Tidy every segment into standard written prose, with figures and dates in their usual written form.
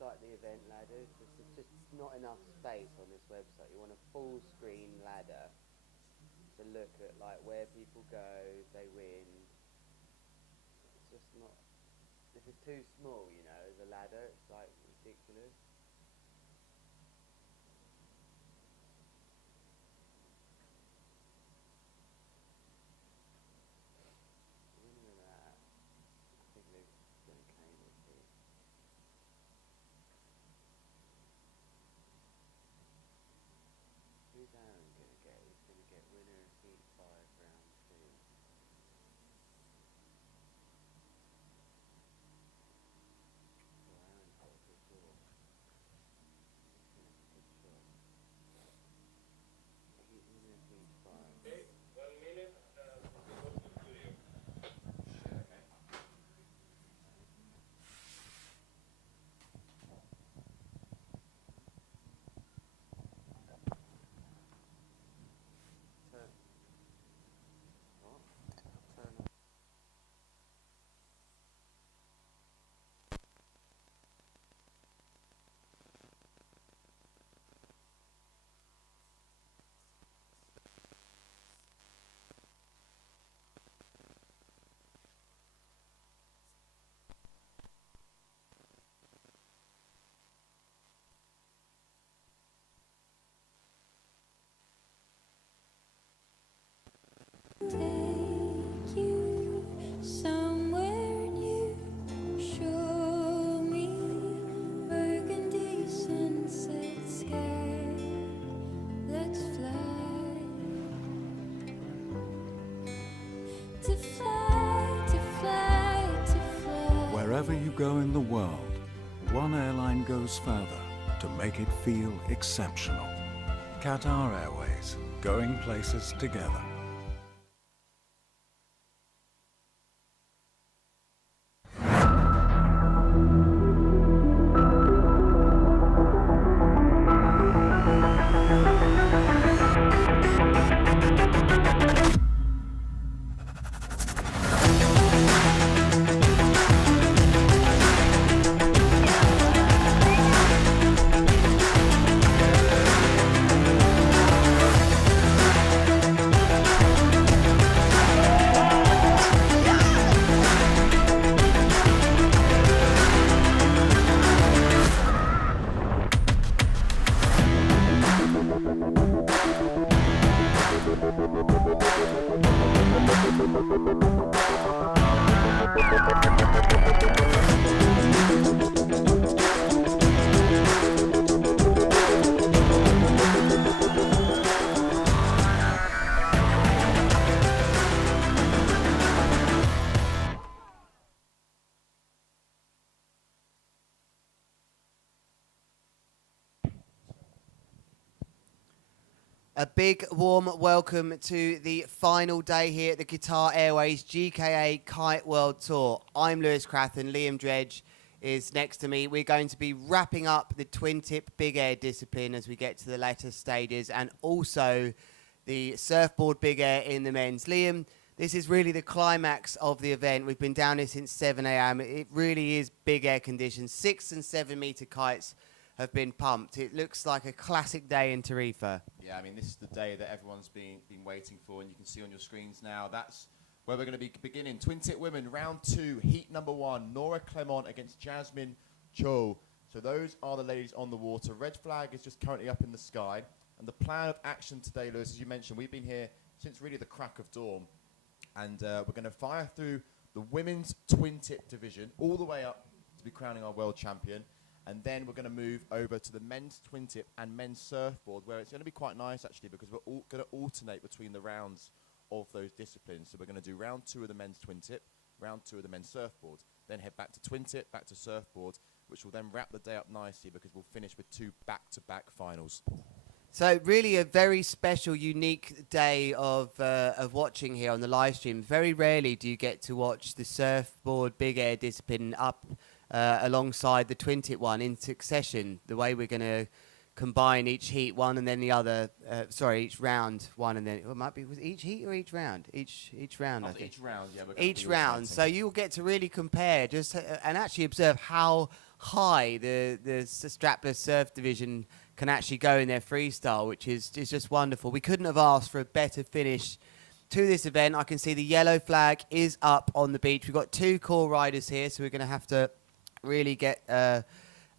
like the event ladders. There's just not enough space on this website. You want a full screen ladder to look at like where people go, if they win. It's just not. This is too small, you know, as a ladder. It's like ridiculous. Who's Aaron going to get? He's going to get winner of Heat 5 round 2. So Aaron holds the door. He's going to have a good shot. Heat winner of Heat 5. Okay, 1 minute and go to the studio. Shit, okay. Turn. What? Turn on. Take you somewhere new. Show me burgundy sunset sky. Let's fly. To fly, to fly, to fly. Wherever you go in the world, one airline goes further to make it feel exceptional. Qatar Airways, going places together. A big warm welcome to the final day here at the Qatar Airways GKA Kite World Tour. I'm Lewis Crathen, Liam Dredge is next to me. We're going to be wrapping up the Twintip big air discipline as we get to the latter stages, and also the surfboard big air in the men's. Liam, this is really the climax of the event. We've been down here since 7 a.m. It really is big air conditions. 6 and 7 meter kites have been pumped. It looks like a classic day in Tarifa. Yeah, I mean, this is the day that everyone's been waiting for, and you can see on your screens now, that's where we're going to be beginning. Twintip women, round 2, heat number 1, Nora Clement against Jasmine Cho. So those are the ladies on the water. Red flag is just currently up in the sky. And the plan of action today, Lewis, as you mentioned, we've been here since really the crack of dawn. And we're going to fire through the women's Twintip division all the way up to be crowning our world champion. And then we're going to move over to the men's Twintip and men's surfboard, where it's going to be quite nice, actually, because we're all going to alternate between the rounds of those disciplines. So we're going to do round 2 of the men's Twintip, round 2 of the men's surfboard, then head back to Twintip, back to surfboard, which will then wrap the day up nicely because we'll finish with 2 back-to-back finals. So really a very special, unique day of watching here on the live stream. Very rarely do you get to watch the surfboard big air discipline up alongside the Twintip one in succession, the way we're going to combine each heat one and then the other. Sorry, each round one and then it might be was each heat or each round? Each round. I After think. each round, yeah. we're gonna Each be round, so alternating. you'll get to really compare just and actually observe how high the strapless surf division can actually go in their freestyle, which is just wonderful. We couldn't have asked for a better finish to this event. I can see the yellow flag is up on the beach. We've got 2 core riders here, so we're going to have to really get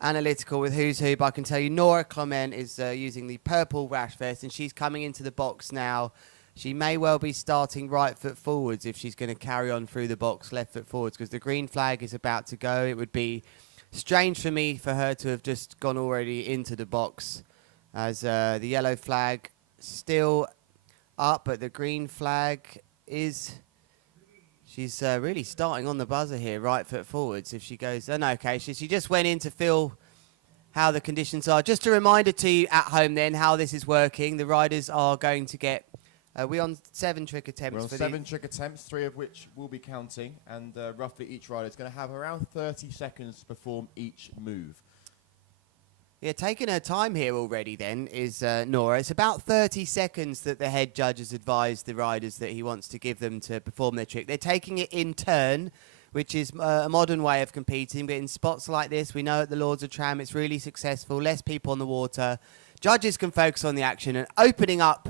analytical with who's who. But I can tell you Nora Clement is using the purple rash vest, and she's coming into the box now. She may well be starting right foot forwards if she's going to carry on through the box left foot forwards, because the green flag is about to go. It would be strange for me for her to have just gone already into the box, as the yellow flag still up, but the green flag is... She's really starting on the buzzer here, right foot forwards. If she goes... Oh, no, okay, she just went in to feel how the conditions are. Just a reminder to you at home then how this is working. The riders are going to get... we're on 7 trick attempts. We're on for 7 trick attempts, 3 of which will be counting, and roughly each rider is going to have around 30 seconds to perform each move. Yeah, taking her time here already then is Nora. It's about 30 seconds that the head judge has advised the riders that he wants to give them to perform their trick. They're taking it in turn, which is a modern way of competing, but in spots like this, we know at the Lords of Tram it's really successful, less people on the water. Judges can focus on the action, and opening up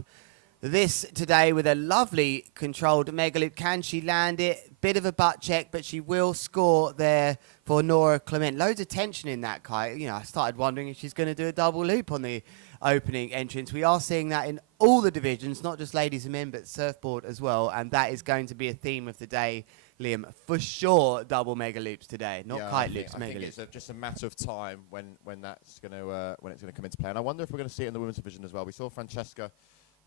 this today with a lovely controlled mega loop. Can she land it? Bit of a butt check, but she will score there for Nora Clement. Loads of tension in that kite. You know, I started wondering if she's going to do a double loop on the opening entrance. We are seeing that in all the divisions, not just ladies and men, but surfboard as well. And that is going to be a theme of the day, Liam. For sure, double mega loops today, not Yeah, kite loops, I mega think loops. it's just a matter of time when that's going to when it's going to come into play. And I wonder if we're going to see it in the women's division as well. We saw Francesca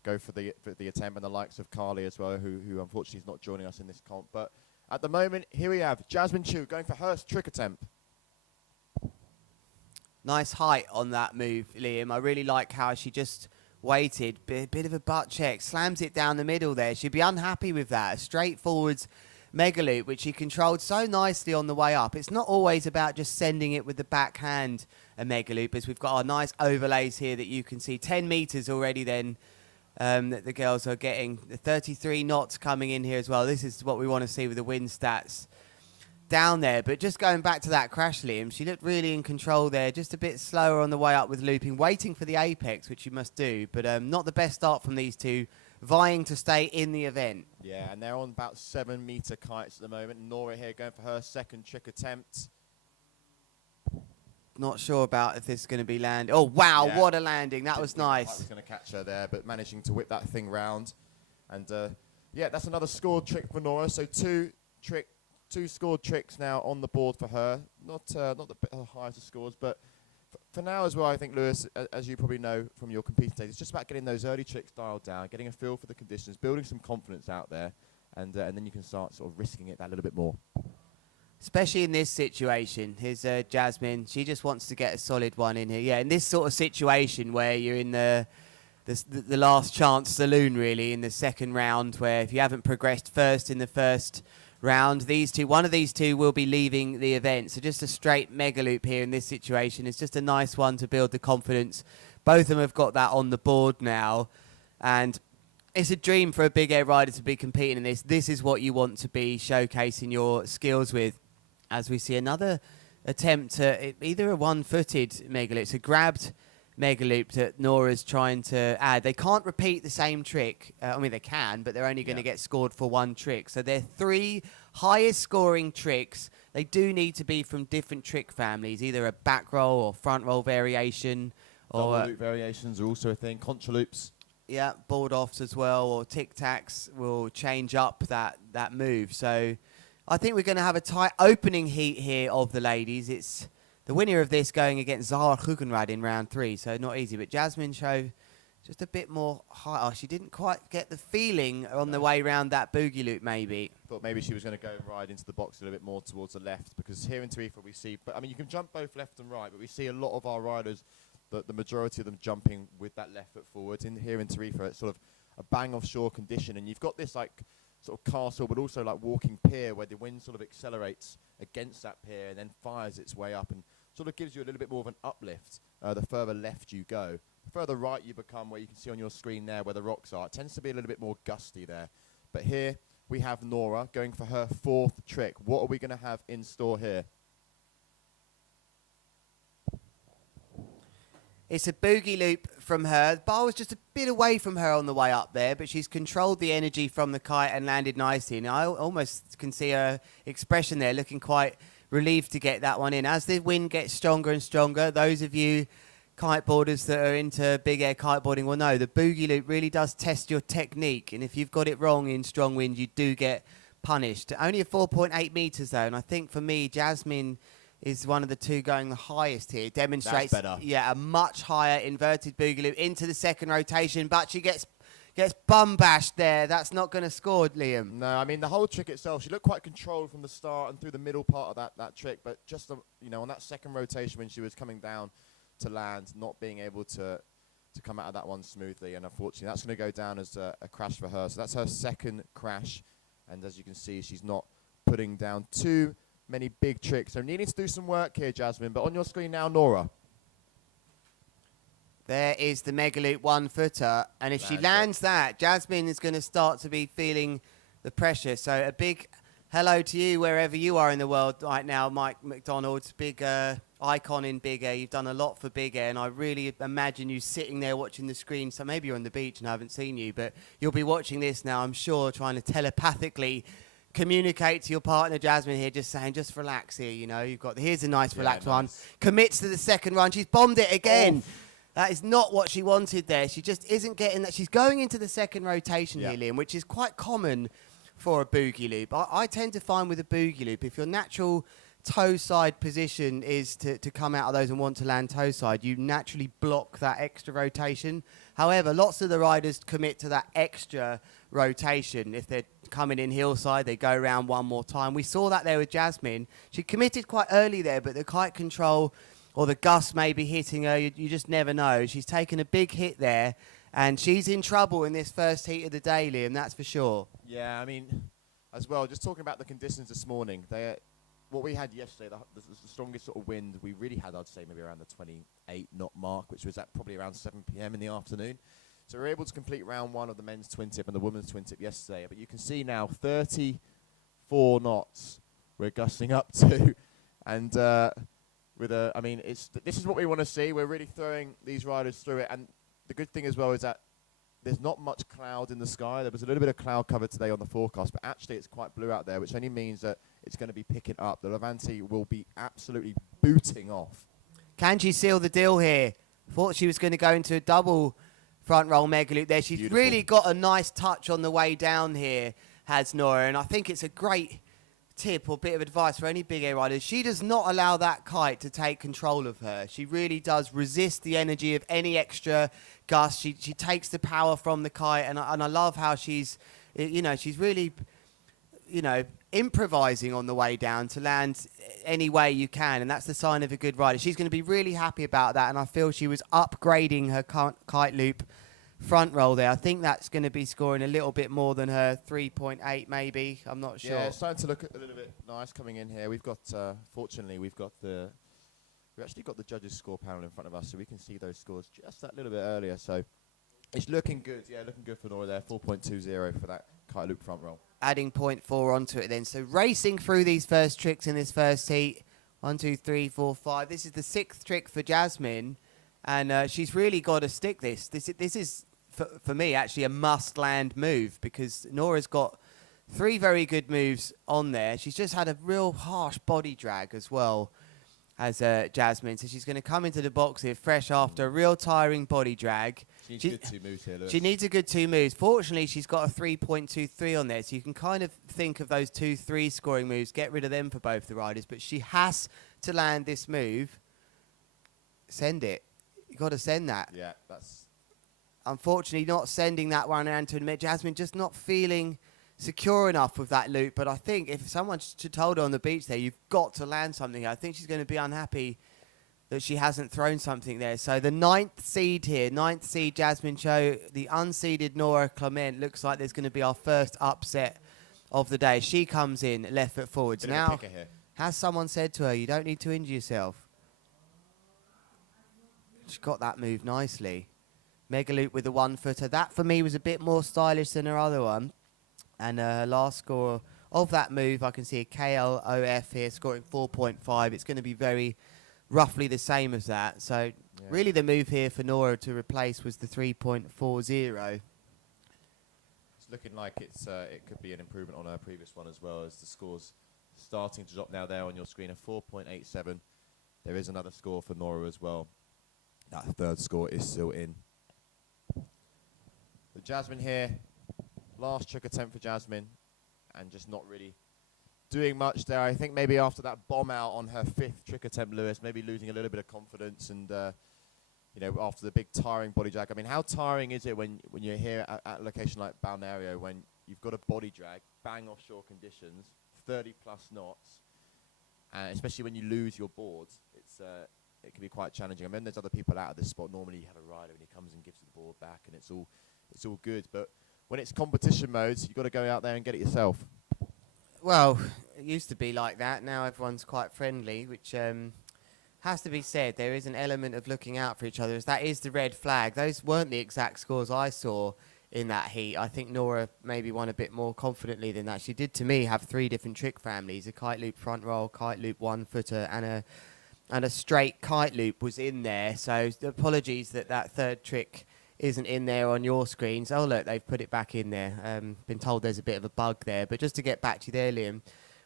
go for the attempt, and the likes of Carly as well, who unfortunately is not joining us in this comp. But at the moment, here we have Jasmine Chu going for her trick attempt. Nice height on that move, Liam. I really like how she just waited. Bit of a butt check. Slams it down the middle there. She'd be unhappy with that. A straightforward mega loop, which she controlled so nicely on the way up. It's not always about just sending it with the backhand, a mega loop, as we've got our nice overlays here that you can see. 10 meters already then that the girls are getting. The 33 knots coming in here as well. This is what we want to see with the wind stats down there. But just going back to that crash, Liam, she looked really in control there, just a bit slower on the way up with looping, waiting for the apex, which you must do, but not the best start from these two, vying to stay in the event. Yeah, and they're on about 7 meter kites at the moment. Nora here going for her second trick attempt. Not sure about if this is going to be landing. Oh, wow, Yeah. what a landing. That was Didn't think the kite nice. was going to catch her there, but managing to whip that thing round. And yeah, that's another scored trick for Nora. So two scored tricks now on the board for her. Not the highest of scores, but for now as well, I think, Lewis, as you probably know from your competing days, it's just about getting those early tricks dialed down, getting a feel for the conditions, building some confidence out there, and then you can start sort of risking it that little bit more. Especially in this situation. Here's Jasmine. She just wants to get a solid one in here. Yeah, in this sort of situation where you're in the last chance saloon, really, in the second round, where if you haven't progressed first in the first round, one of these two will be leaving the event. So just a straight mega loop here in this situation. It's just a nice one to build the confidence. Both of them have got that on the board now. And it's a dream for a big air rider to be competing in this. This is what you want to be showcasing your skills with. As we see another attempt at either a one-footed mega loop, it's a grabbed mega loop that Nora's trying to add. They can't repeat the same trick. I mean, they can, but they're only going to get scored for one trick. So they're 3 highest scoring tricks. They do need to be from different trick families, either a back roll or front roll variation. Or Double loop variations are also a thing. Contra loops. Yeah, board offs as well, or tic-tacs will change up that move. So I think we're going to have a tight opening heat here of the ladies. It's the winner of this going against Zara Hugenrad in round 3, so not easy. But Jasmine showed just a bit more high. Oh, she didn't quite get the feeling on the way round that boogie loop, maybe. Thought maybe she was going to go and ride into the box a little bit more towards the left, because here in Tarifa we see, but I mean, you can jump both left and right, but we see a lot of our riders, the majority of them jumping with that left foot forward. Here in Tarifa, it's sort of a bang offshore condition, and you've got this like sort of castle, but also like walking pier where the wind sort of accelerates against that pier and then fires its way up. And sort of gives you a little bit more of an uplift the further left you go. The further right you become, where you can see on your screen there where the rocks are, it tends to be a little bit more gusty there. But here we have Nora going for her 4th trick. What are we going to have in store here? It's a boogie loop from her. The bar was just a bit away from her on the way up there, but she's controlled the energy from the kite and landed nicely. And I almost can see her expression there, looking quite relieved to get that one in. As the wind gets stronger and stronger, those of you kiteboarders that are into big air kiteboarding will know the boogie loop really does test your technique. And if you've got it wrong in strong wind, you do get punished. Only a 4.8 meters though. And I think for me, Jasmine is one of the two going the highest here. Demonstrates, That's better. Yeah, a much higher inverted boogie loop into the second rotation, but she gets bum bashed there. That's not going to score, Liam. No, I mean, the whole trick itself, she looked quite controlled from the start and through the middle part of that trick, but just, you know, on that second rotation when she was coming down to land, not being able to come out of that one smoothly, and unfortunately that's going to go down as a crash for her. So that's her second crash, and as you can see, she's not putting down too many big tricks. So needing to do some work here, Jasmine, but on your screen now, Nora. There is the mega loop 1-footer, and if she lands that, Jasmine is going to start to be feeling the pressure. So a big hello to you wherever you are in the world right now, Mike McDonald's, big icon in big air. You've done a lot for big air, and I really imagine you sitting there watching the screen. So maybe you're on the beach and I haven't seen you, but you'll be watching this now, I'm sure, trying to telepathically communicate to your partner Jasmine here, just saying, just relax here, you know, you've got, here's a nice relaxed one. Commits to the second run, she's bombed it again. That is not what she wanted there. She just isn't getting that. She's going into the second rotation here, Liam, which is quite common for a boogie loop. I tend to find with a boogie loop, if your natural toe side position is to come out of those and want to land toe side, you naturally block that extra rotation. However, lots of the riders commit to that extra rotation. If they're coming in hillside, they go around one more time. We saw that there with Jasmine. She committed quite early there, but the kite control or the gust may be hitting her. You just never know. She's taken a big hit there, and she's in trouble in this first heat of the day, Liam, that's for sure. Yeah, I mean, as well, just talking about the conditions this morning, what we had yesterday, the strongest sort of wind we really had, I'd say maybe around the 28 knot mark, which was at probably around 7 p.m. in the afternoon. So we were able to complete round one of the men's twin tip and the women's twin tip yesterday. But you can see now 34 knots we're gusting up to. And I mean, this is what we want to see. We're really throwing these riders through it. And the good thing as well is that there's not much cloud in the sky. There was a little bit of cloud cover today on the forecast, but actually it's quite blue out there, which only means that it's going to be picking up. The Levante will be absolutely booting off. Can she seal the deal here? Thought she was going to go into a double front roll mega loop there. She's Beautiful. really got a nice touch on the way down here, has Nora, and I think it's a great tip or bit of advice for any big air riders. She does not allow that kite to take control of her. She really does resist the energy of any extra gust. She takes the power from the kite, and I love how she's really, improvising on the way down to land any way you can, and that's the sign of a good rider. She's going to be really happy about that, and I feel she was upgrading her kite loop front roll there. I think that's going to be scoring a little bit more than her 3.8 maybe. I'm not sure. Yeah, it's starting to look a little bit nice coming in here. We've got, fortunately, we've actually got the judges' score panel in front of us, so we can see those scores just that little bit earlier. So it's looking good. Yeah, looking good for Nora there. 4.20 for that kite loop front roll. Adding 0.4 onto it then. So racing through these first tricks in this first heat. 1, 2, 3, 4, 5. This is the 6th trick for Jasmine, and she's really got to stick this. This is, for me, actually a must-land move, because Nora's got 3 very good moves on there. She's just had a real harsh body drag as well as Jasmine. So she's going to come into the box here fresh after a real tiring body drag. She needs a good 2 moves here, Lewis. She needs a good 2 moves. Fortunately, she's got a 3.23 on there, so you can kind of think of those 2-3 scoring moves, get rid of them for both the riders. But she has to land this move. Send it. You've got to send that. Yeah, that's... Unfortunately, not sending that one around to admit. Jasmine just not feeling secure enough with that loop. But I think if someone told her on the beach there, you've got to land something, I think she's going to be unhappy that she hasn't thrown something there. So the 9th seed here, 9th seed Jasmine Cho, the unseeded Nora Clement. Looks like there's going to be our first upset of the day. She comes in left foot forwards. Now, has someone said to her, you don't need to injure yourself? She got that move nicely. Mega loop with the 1-footer. That for me was a bit more stylish than her other one. And her last score of that move, I can see a KLOF here scoring 4.5. It's going to be very roughly the same as that. So really the move here for Nora to replace was the 3.40. It's looking like it could be an improvement on her previous one as well, as the score's starting to drop now there on your screen, a 4.87. There is another score for Nora as well. That third score is still in. The Jasmine here, last trick attempt for Jasmine, and just not really doing much there. I think maybe after that bomb out on her 5th trick attempt, Lewis, maybe losing a little bit of confidence, and you know, after the big tiring body drag. I mean, how tiring is it when you're here at a location like Balneario, when you've got a body drag, bang offshore conditions, 30 plus knots, and especially when you lose your boards, it can be quite challenging. I mean, there's other people out of this spot. Normally you have a rider and he comes and gives you the board back, and it's all good. But when it's competition modes, you've got to go out there and get it yourself. Well, it used to be like that. Now everyone's quite friendly, which has to be said. There is an element of looking out for each other. As that is the red flag. Those weren't the exact scores I saw in that heat. I think Nora maybe won a bit more confidently than that. She did, to me, have 3 different trick families: a kite loop front roll, kite loop 1-footer, and a straight kite loop was in there. So apologies that third trick isn't in there on your screens. Oh, look, they've put it back in there. Been told there's a bit of a bug there. But just to get back to you there, Liam,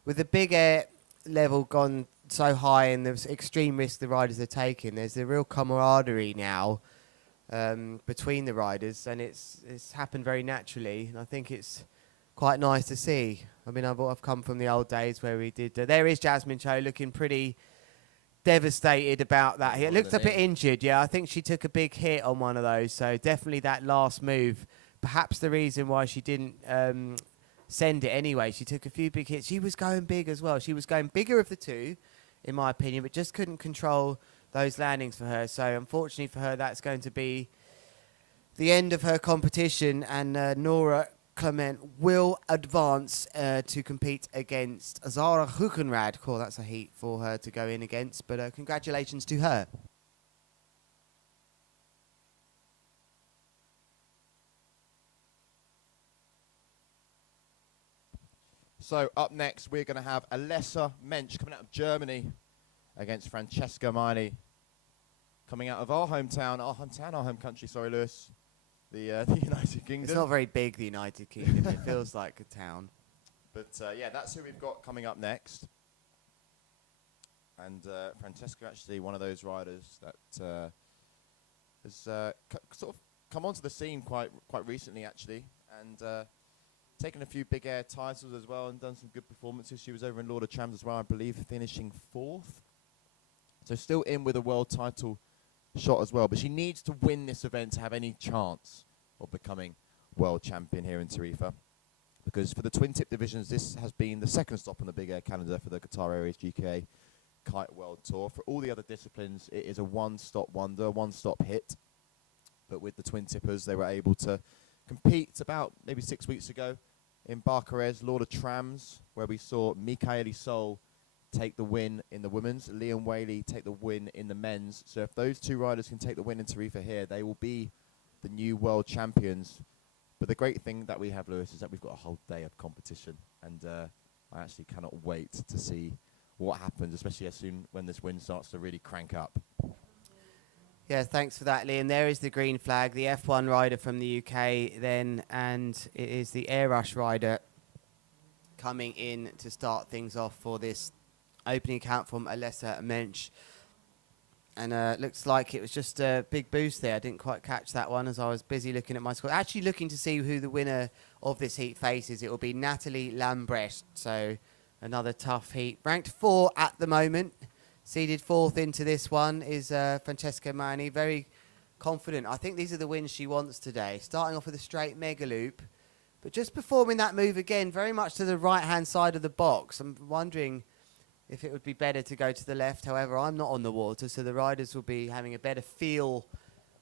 with the big air level gone so high and the extreme risk the riders are taking, there's a real camaraderie now between the riders, and it's happened very naturally, and I think it's quite nice to see. I mean, I've come from the old days where we did... there is Jasmine Cho looking pretty devastated about that. It looks a bit injured. Yeah, I think she took a big hit on one of those, so definitely that last move, perhaps the reason why she didn't send it anyway. She took a few big hits. She was going big as well. She was going bigger of the two, in my opinion, but just couldn't control those landings for her. So unfortunately for her, that's going to be the end of her competition, and Nora Clement will advance to compete against Zara Hukenrad. Cool, that's a heat for her to go in against, but congratulations to her. So up next, we're going to have Alessa Mensch coming out of Germany against Francesca Maini, coming out of our home country, sorry, Lewis, the United Kingdom. It's not very big, the United Kingdom. It feels like a town. But yeah, that's who we've got coming up next. And Francesca, actually one of those riders that has sort of come onto the scene quite recently, actually, and taken a few big air titles as well and done some good performances. She was over in Lord of Trams as well, I believe, finishing 4th. So still in with a world title shot as well. But she needs to win this event to have any chance of becoming world champion here in Tarifa. Because for the Twintip divisions, this has been the second stop on the big air calendar for the Qatar Airways GKA Kite World Tour. For all the other disciplines, it is a one-stop wonder, one-stop hit. But with the Twintippers, they were able to compete about maybe 6 weeks ago in Barcarez, Lord of Trams, where we saw Michaeli Sol take the win in the women's, Liam Whaley take the win in the men's. So if those two riders can take the win in Tarifa here, they will be the new world champions. But the great thing that we have, Lewis, is that we've got a whole day of competition, and I actually cannot wait to see what happens, especially as soon when this wind starts to really crank up. Yeah, thanks for that, Liam. There is the green flag, the F1 rider from the UK then, and it is the Air Rush rider coming in to start things off for this opening count from Alessa Mensch. And looks like it was just a big boost there. I didn't quite catch that one as I was busy looking at my score. Actually looking to see who the winner of this heat faces. It will be Natalie Lambrecht. So another tough heat. Ranked 4 at the moment. Seeded 4th into this one is Francesca Maini. Very confident. I think these are the wins she wants today. Starting off with a straight mega loop. But just performing that move again, very much to the right-hand side of the box. I'm wondering if it would be better to go to the left. However, I'm not on the water, so the riders will be having a better feel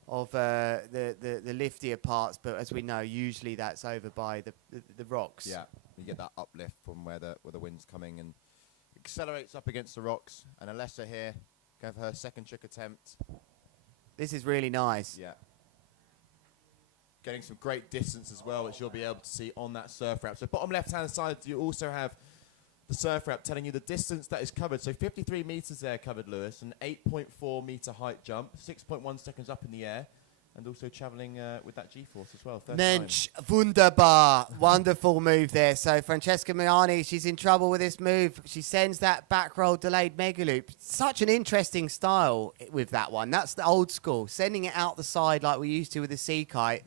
of the liftier parts. But as we know, usually that's over by the rocks. Yeah, you get that uplift from where the wind's coming and accelerates up against the rocks. And Alessa here, going for her second trick attempt. This is really nice. Yeah. Getting some great distance as well, which you'll be able to see on that surf wrap. So bottom left-hand side, you also have the surf wrap telling you the distance that is covered. So 53 meters there covered, Lewis, an 8.4 meter height jump, 6.1 seconds up in the air, and also traveling with that G-force as well. 39. Mensch, wunderbar. Wonderful move there. So Francesca Miani, she's in trouble with this move. She sends that back roll delayed mega loop. Such an interesting style with that one. That's the old school. Sending it out the side like we used to with the sea kite.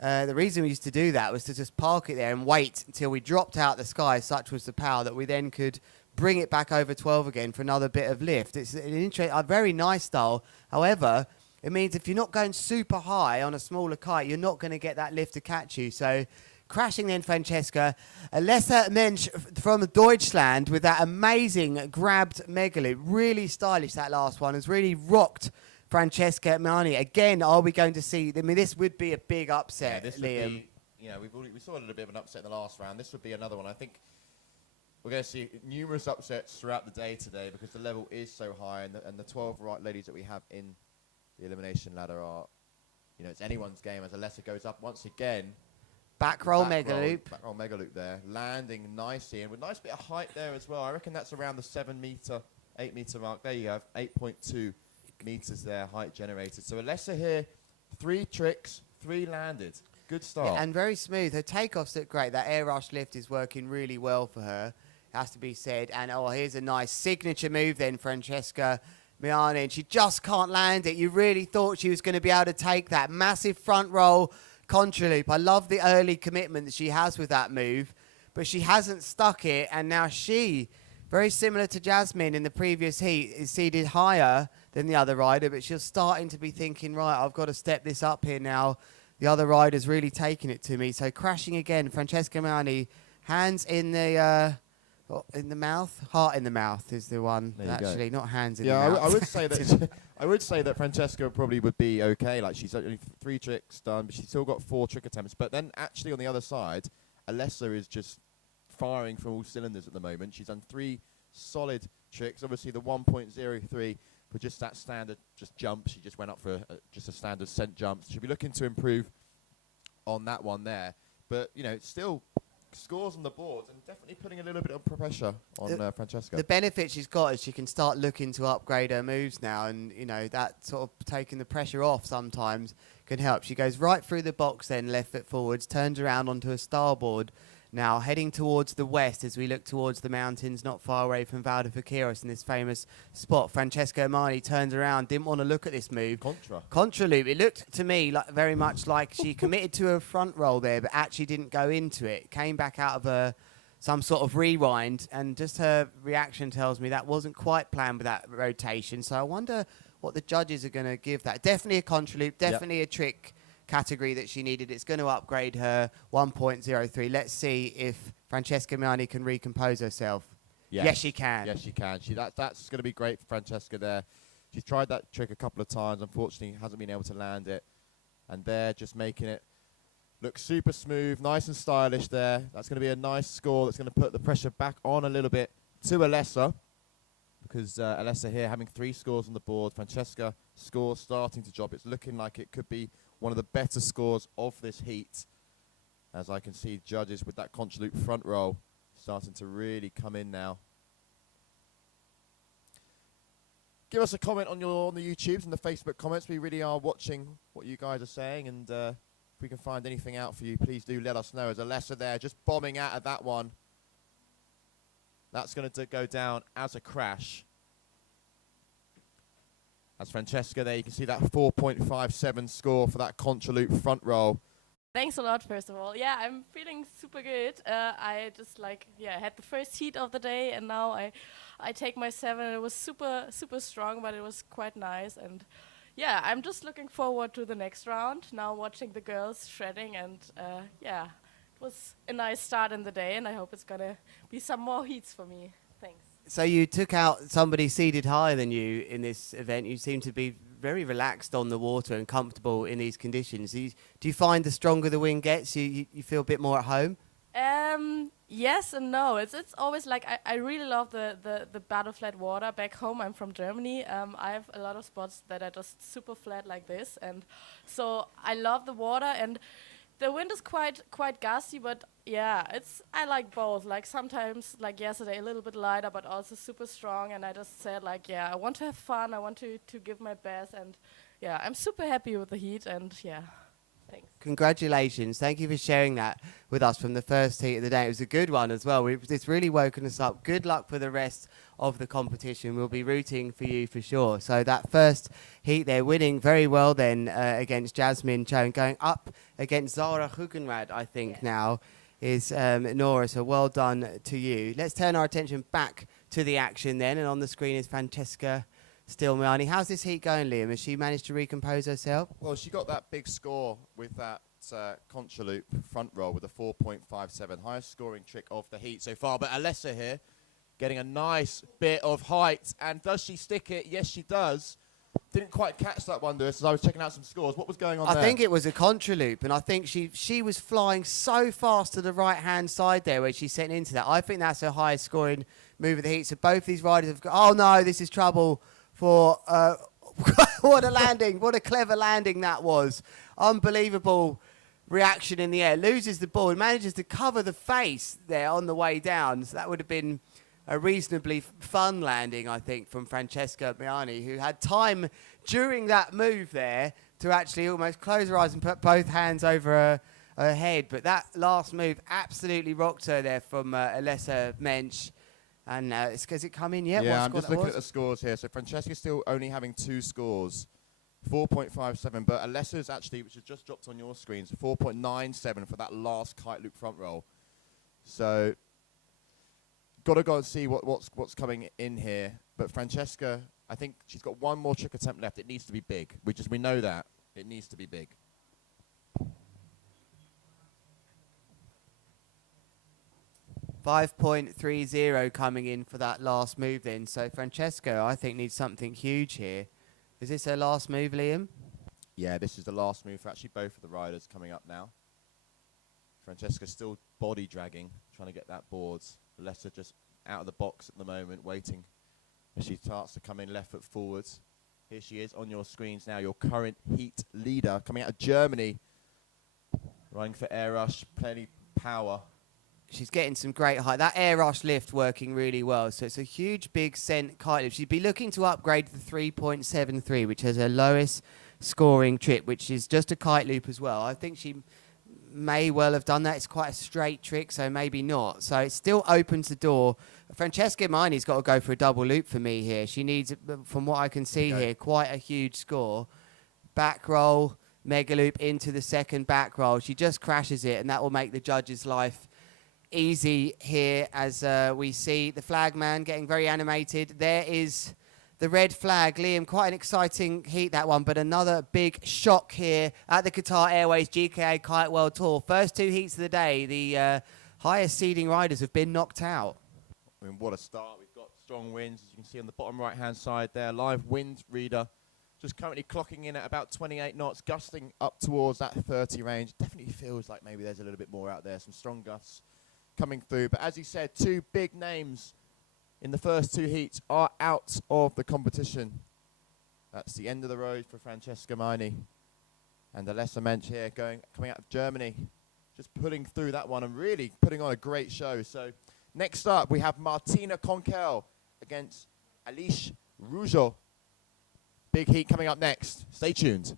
The reason we used to do that was to just park it there and wait until we dropped out the sky. Such was the power that we then could bring it back over 12 again for another bit of lift. It's a very nice style. However, it means if you're not going super high on a smaller kite, you're not going to get that lift to catch you. So crashing then Francesca. Lesser Mensch from Deutschland with that amazing grabbed mega loop. Really stylish, that last one. Has really rocked Francesca Miani. Again, are we going to see... I mean, this would be a big upset, this Liam. would be, we saw a little bit of an upset in the last round. This would be another one. I think we're going to see numerous upsets throughout the day today because the level is so high, and the 12 ladies that we have in the elimination ladder are, it's anyone's game as Alessa goes up once again. Back roll mega loop. Back roll mega loop there. Landing nicely, and with a nice bit of height there as well. I reckon that's around the 8 meter mark. There you have 8.2 meters there, height generated. So Alessa here, 3 tricks, 3 landed. Good start. Yeah, and very smooth. Her takeoffs look great. That air rush lift is working really well for her, has to be said. And here's a nice signature move then, Francesca Miani. And she just can't land it. You really thought she was going to be able to take that massive front roll contra loop. I love the early commitment that she has with that move, but she hasn't stuck it. And now she, very similar to Jasmine in the previous heat, is seeded higher than the other rider, but she's starting to be thinking, right, I've got to step this up here now. The other rider's really taking it to me. So crashing again, Francesca Miani, hands in the mouth, heart in the mouth is the one. Actually, not hands in the mouth. I would say that I would say that Francesca probably would be okay. Like, she's only 3 tricks done, but she's still got 4 trick attempts. But then actually on the other side, Alessa is just firing from all cylinders at the moment. She's done 3 solid tricks. Obviously the 1.03 for just that standard jump. She just went up for just a standard cent jump. She'll be looking to improve on that one there. But, still scores on the board and definitely putting a little bit of pressure on Francesca. The benefit she's got is she can start looking to upgrade her moves now, and that sort of taking the pressure off sometimes can help. She goes right through the box then, left foot forwards, turns around onto a starboard. Now heading towards the west as we look towards the mountains not far away from Val de Vaqueiros in this famous spot. Francesca Miani turns around, didn't want to look at this move. Contra loop. It looked to me very much like she committed to a front roll there, but actually didn't go into it. Came back out of some sort of rewind, and just her reaction tells me that wasn't quite planned with that rotation. So I wonder what the judges are going to give that. Definitely a contra loop, definitely a trick category that she needed. It's going to upgrade her 1.03. Let's see if Francesca Miani can recompose herself. Yes, she can. Yes, she can. That's going to be great for Francesca there. She's tried that trick a couple of times. Unfortunately, hasn't been able to land it. And they're just making it look super smooth, nice and stylish there. That's going to be a nice score. That's going to put the pressure back on a little bit to Alessa, because Alessa here having 3 scores on the board. Francesca score starting to drop. It's looking like it could be one of the better scores of this heat, as I can see judges with that contra loop front roll starting to really come in now. Give us a comment on the YouTubes and the Facebook comments. We really are watching what you guys are saying, and if we can find anything out for you, please do let us know. As Alessa there just bombing out of that one. That's going to go down as a crash. As Francesca there, you can see that 4.57 score for that contra loop front roll. Thanks a lot, first of all. Yeah, I'm feeling super good. I just had the first heat of the day, and now I take my 7. It was super, super strong, but it was quite nice. And yeah, I'm just looking forward to the next round. Now watching the girls shredding, and it was a nice start in the day, and I hope it's gonna be some more heats for me. Thanks. So you took out somebody seated higher than you in this event. You seem to be very relaxed on the water and comfortable in these conditions. Do you find the stronger the wind gets, you feel a bit more at home? Yes and no. It's always like I really love the battle flat water. Back home, I'm from Germany. I have a lot of spots that are just super flat like this, and so I love the water. And the wind is quite gusty, but yeah, I like both. Like sometimes, like yesterday, a little bit lighter, but also super strong. And I just said like, yeah, I want to have fun. I want to give my best, and yeah, I'm super happy with the heat. And yeah. Thanks. Congratulations. Thank you for sharing that with us from the first heat of the day. It was a good one as well. It's really woken us up. Good luck for the rest of the competition. We'll be rooting for you for sure. So that first heat there, winning very well then against Jasmine Cho and going up against Zara Hugenrad, I think now, is Nora. So well done to you. Let's turn our attention back to the action then. And on the screen is Francesca Stilmiani. How's this heat going, Liam? Has she managed to recompose herself? Well, she got that big score with that concha loop front roll with a 4.57, highest scoring trick of the heat so far. But Alessa here getting a nice bit of height. And does she stick it? Yes, she does. Didn't quite catch that one, Lewis, as I was checking out some scores. What was going on there? I think it was a contra loop, and I think she was flying so fast to the right-hand side there where she sent into that. I think that's her highest scoring move of the heat. So both these riders have got, oh no, this is trouble for what a landing, what a clever landing that was. Unbelievable reaction in the air. Loses the ball and manages to cover the face there on the way down. So that would have been a reasonably fun landing, I think, from Francesca Miani, who had time during that move there to actually almost close her eyes and put both hands over her head. But that last move absolutely rocked her there from Alessa Mensch. And has it come in yet? Yeah, I'm just looking at the scores here. So Francesca's still only having 2 scores, 4.57. But Alessa's actually, which has just dropped on your screens, 4.97 for that last kite loop front roll. So got to go and see what's coming in here. But Francesca, I think she's got one more trick attempt left. It needs to be big. We know that. It needs to be big. 5.30 coming in for that last move then. So Francesca, I think, needs something huge here. Is this her last move, Liam? Yeah, this is the last move for actually both of the riders coming up now. Francesca's still body dragging, trying to get that boards. Alessa just out of the box at the moment, waiting as she starts to come in left foot forwards. Here she is on your screens now, your current heat leader, coming out of Germany. Running for air rush, plenty power. She's getting some great height. That air rush lift working really well. So it's a huge, big scent kite lift. She'd be looking to upgrade to the 3.73, which has her lowest scoring trick, which is just a kite loop as well. I think she may well have done that. It's quite a straight trick, so maybe not. So it still opens the door. Francesca Miani's got to go for a double loop for me here. She needs, from what I can see here, quite a huge score. Back roll, mega loop into the second back roll. She just crashes it, and that will make the judge's life easy here as we see the flag man getting very animated. There is the red flag. Liam, quite an exciting heat, that one, but another big shock here at the Qatar Airways GKA Kite World Tour. First 2 heats of the day, the highest seeding riders have been knocked out. I mean, what a start. We've got strong winds, as you can see on the bottom right-hand side there. Live wind reader just currently clocking in at about 28 knots, gusting up towards that 30 range. Definitely feels like maybe there's a little bit more out there, some strong gusts coming through. But as he said, 2 big names in the first 2 heats are out of the competition. That's the end of the road for Francesca Miani. And Alessa Mensch here coming out of Germany, just putting through that one and really putting on a great show. So next up, we have Martina Conkel against Alice Rougeau. Big heat coming up next. Stay tuned.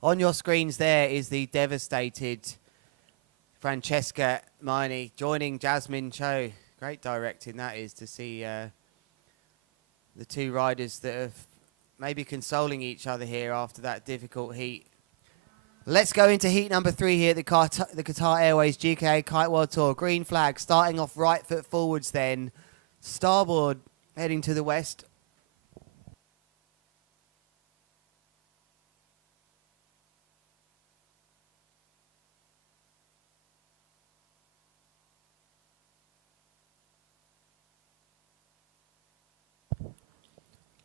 On your screens there is the devastated Francesca Miney joining Jasmine Cho. Great directing that is, to see the two riders that have maybe consoling each other here after that difficult heat. Let's go into heat number 3 here at the Qatar Airways GKA Kite World Tour. Green flag starting off right foot forwards then. Starboard heading to the west.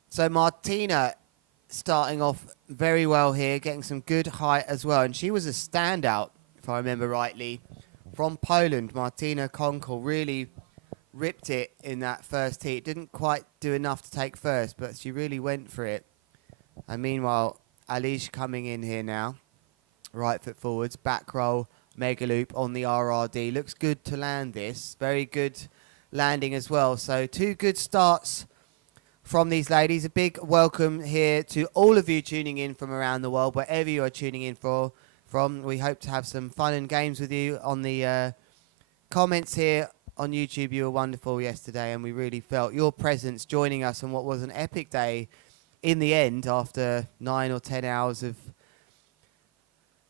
So Martina starting off very well here, getting some good height as well. And she was a standout, if I remember rightly, from Poland. Martina Konkel really ripped it in that first heat. Didn't quite do enough to take first, but she really went for it. And meanwhile, Alish coming in here now. Right foot forwards, back roll, mega loop on the RRD. Looks good to land this. Very good landing as well. So 2 good starts from these ladies. A big welcome here to all of you tuning in from around the world, wherever you are tuning in from. We hope to have some fun and games with you on the comments here on YouTube. You were wonderful yesterday, and we really felt your presence joining us on what was an epic day in the end, after 9 or 10 hours of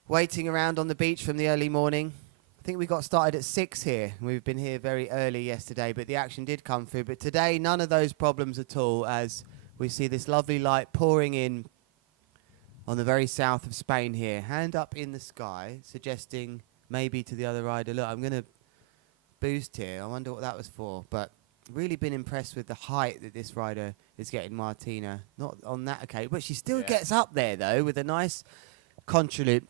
waiting around on the beach from the early morning. I think we got started at 6 here. We've been here very early yesterday, but the action did come through. But today, none of those problems at all, as we see this lovely light pouring in on the very south of Spain here. Hand up in the sky, suggesting maybe to the other rider, look, I'm going to boost here. I wonder what that was for. But really been impressed with the height that this rider is getting, Martina. Not on that occasion, but she still gets up there, though, with a nice contra loop.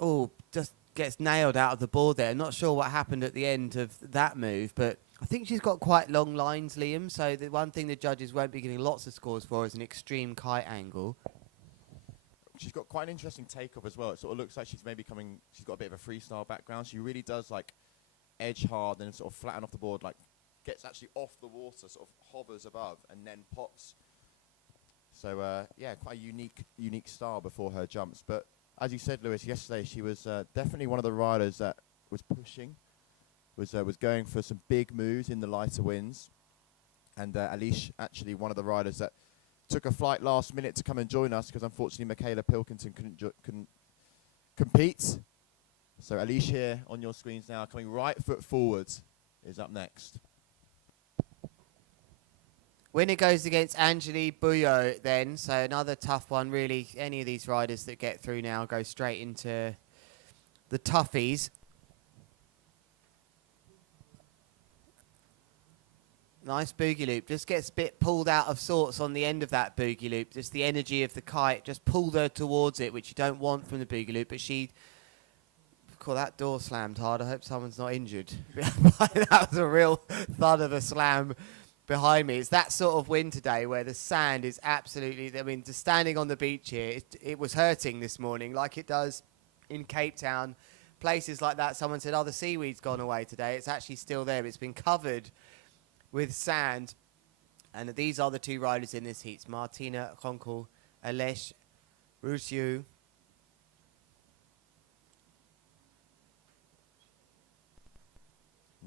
Oh, just gets nailed out of the board there. I'm not sure what happened at the end of that move, but I think she's got quite long lines, Liam, so the one thing the judges won't be giving lots of scores for is an extreme kite angle. She's got quite an interesting takeoff as well. It sort of looks like she's maybe coming, she's got a bit of a freestyle background. She really does like edge hard and sort of flatten off the board, like gets actually off the water, sort of hovers above and then pops. So yeah, quite a unique style before her jumps. But as you said, Lewis, yesterday she was definitely one of the riders that was pushing, was going for some big moves in the lighter winds. And Alish, actually one of the riders that took a flight last minute to come and join us, because unfortunately Michaela Pilkington couldn't compete. So Alish here on your screens now, coming right foot forwards, is up next. Winner goes against Angeli Bouillot then, so another tough one really. Any of these riders that get through now go straight into the toughies. Nice boogie loop, just gets a bit pulled out of sorts on the end of that boogie loop. Just the energy of the kite just pulled her towards it, which you don't want from the boogie loop, but she... Cool, that door slammed hard. I hope someone's not injured. That was a real thud of a slam behind me. It's that sort of wind today where the sand is absolutely, I mean, just standing on the beach here, it was hurting this morning like it does in Cape Town. Places like that, someone said, oh, the seaweed's gone away today. It's actually still there. It's been covered with sand. And these are the 2 riders in this heat. Martina Konkel, Alesh Rusiu.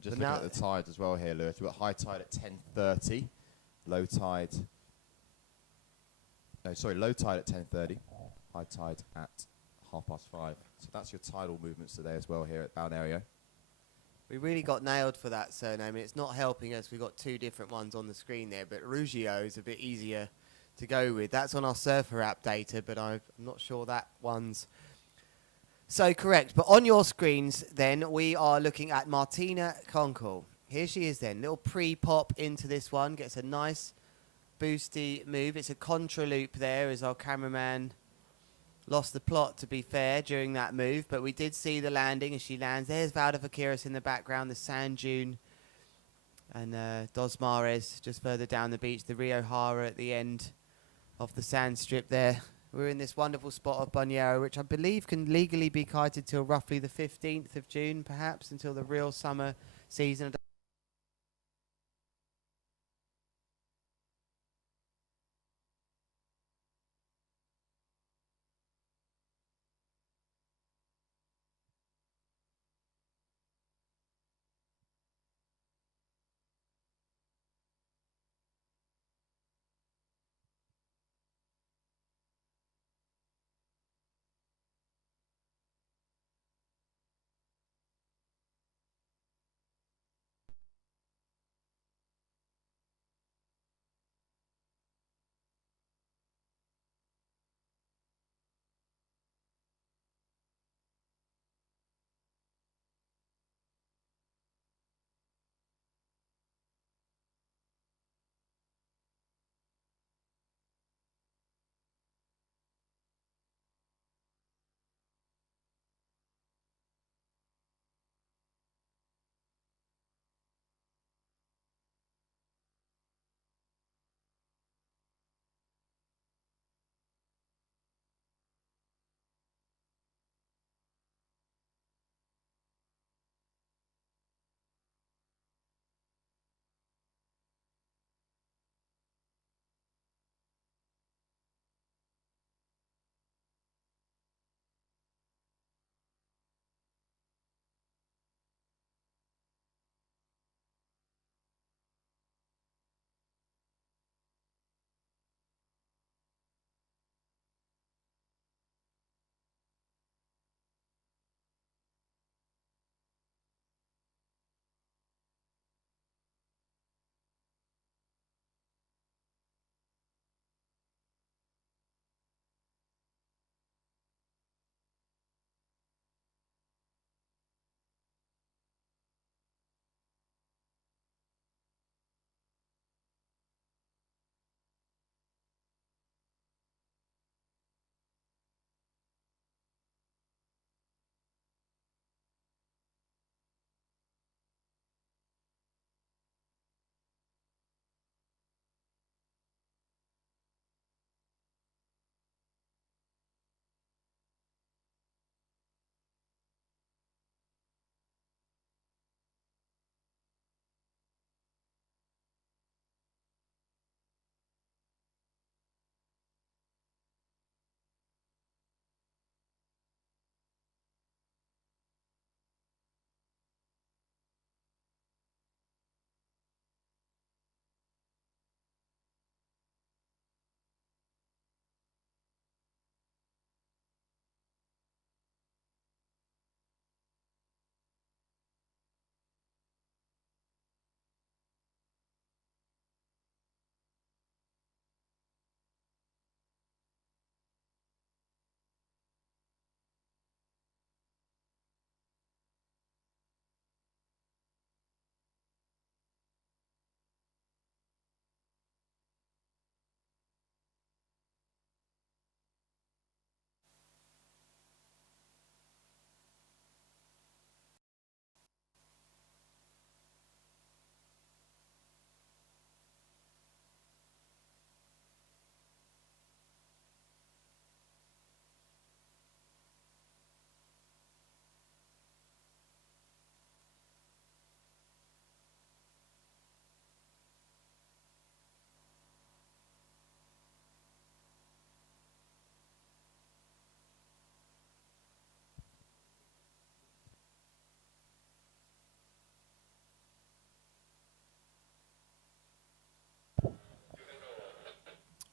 Just looking at the tide as well here, Lewis. We've got high tide at 10:30, low tide. No, sorry, low tide at 10:30, high tide at 5:30. So that's your tidal movements today as well here at Balneario. We really got nailed for that surname. It's not helping us. We've got 2 different ones on the screen there, but Ruggiero is a bit easier to go with. That's on our Surfer app data, but I'm not sure that one's so correct. But on your screens, then, we are looking at Martina Konkel. Here she is then. Little pre-pop into this one. Gets a nice boosty move. It's a contra loop there as our cameraman lost the plot, to be fair, during that move. But we did see the landing as she lands. There's Valda Vaqueiros in the background, the sand dune. And Dos Mares just further down the beach. The Rio Hara at the end of the sand strip there. We're in this wonderful spot of Balneario, which I believe can legally be kited till roughly the 15th of June, perhaps, until the real summer season.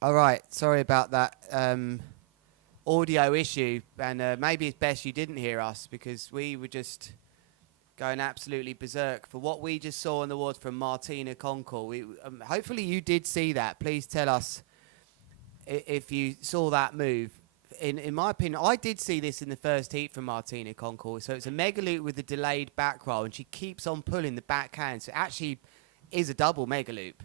All right, sorry about that audio issue, and maybe it's best you didn't hear us because we were just going absolutely berserk for what we just saw on the water from Martina Konkel. Hopefully you did see that. Please tell us if you saw that move. In my opinion, I did see this in the first heat from Martina Konkel. So it's a mega loop with a delayed back roll, and she keeps on pulling the backhand. So it actually is a double mega loop.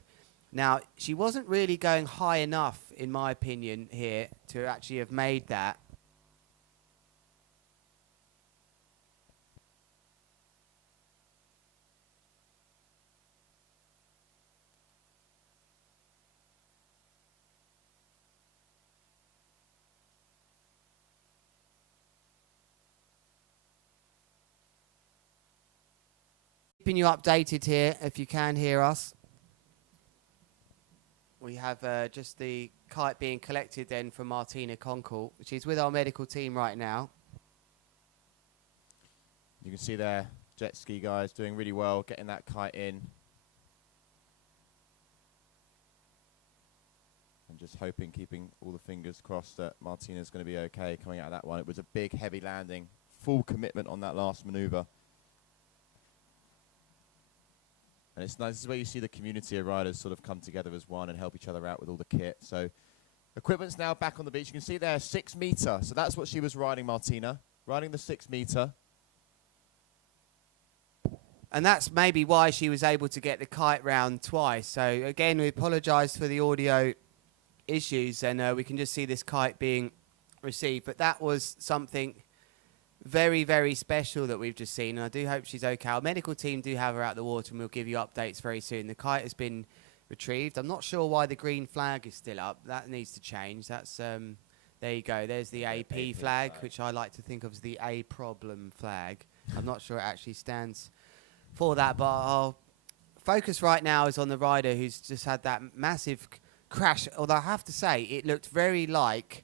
Now, she wasn't really going high enough, in my opinion, here to actually have made that. Keeping you updated here, if you can hear us. We have just the kite being collected then from Martina Konkel, which is with our medical team right now. You can see there, jet ski guys doing really well, getting that kite in. And just hoping, keeping all the fingers crossed that Martina's going to be okay coming out of that one. It was a big, heavy landing, full commitment on that last maneuver. And it's nice, this is where you see the community of riders sort of come together as one and help each other out with all the kit. So equipment's now back on the beach. You can see there, 6 meter. So that's what she was riding, Martina, riding the 6 meter. And that's maybe why she was able to get the kite round twice. So again, we apologise for the audio issues, and we can just see this kite being received. But that was something very, very special that we've just seen, and I do hope she's okay. Our medical team do have her out the water, and we'll give you updates very soon. The kite has been retrieved. I'm not sure why the green flag is still up. That needs to change. That's there you go. There's the AP flag, which I like to think of as the A problem flag. I'm not sure it actually stands for that, but our focus right now is on the rider who's just had that massive crash. Although I have to say, it looked very like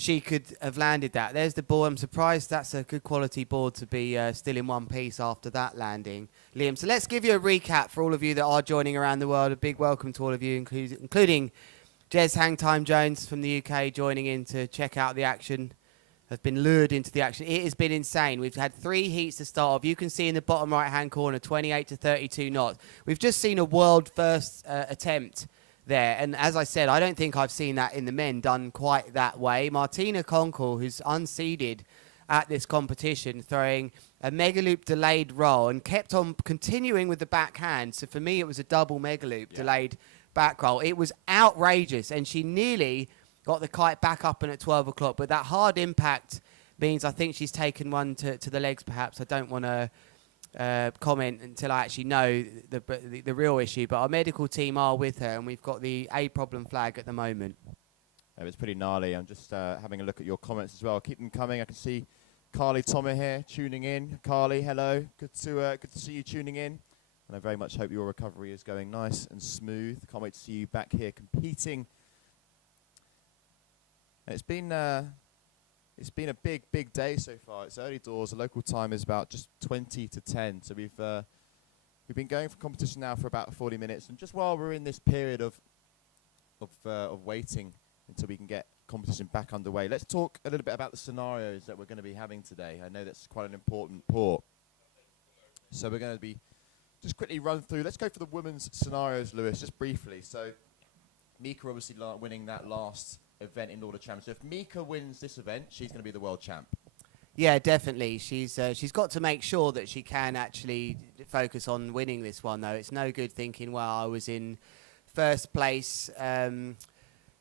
she could have landed that. There's the board. I'm surprised that's a good quality board to be still in one piece after that landing, Liam. So let's give you a recap for all of you that are joining around the world. A big welcome to all of you, including Jez Hangtime Jones from the UK joining in to check out the action. Have been lured into the action. It has been insane. We've had 3 heats to start off. You can see in the bottom right-hand corner, 28 to 32 knots. We've just seen a world first attempt there, and as I said, I don't think I've seen that in the men done quite that way. Martina Konkel, who's unseeded at this competition, throwing a mega loop delayed roll and kept on continuing with the backhand. So for me, it was a double mega loop delayed back roll. It was outrageous, and she nearly got the kite back up and at 12 o'clock, but that hard impact means I think she's taken one to the legs perhaps. I don't want to comment until I actually know the real issue, but our medical team are with her, and we've got the A problem flag at the moment. It's pretty gnarly. I'm just having a look at your comments as well. Keep them coming. I can see Carly Thomas here tuning in. Carly, hello. Good to see you tuning in. And I very much hope your recovery is going nice and smooth. Can't wait to see you back here competing. And it's been a big day so far. It's early doors. The local time is about just 20 to 10. So we've been going for competition now for about 40 minutes. And just while we're in this period of waiting until we can get competition back underway, let's talk a little bit about the scenarios that we're going to be having today. I know that's quite an important part. So we're going to be just quickly run through. Let's go for the women's scenarios, Lewis, just briefly. So Mika obviously winning that last event in Order Champ. So if Mika wins this event, she's going to be the world champ. Yeah, definitely. She's got to make sure that she can actually focus on winning this one, though. It's no good thinking, well, I was in first place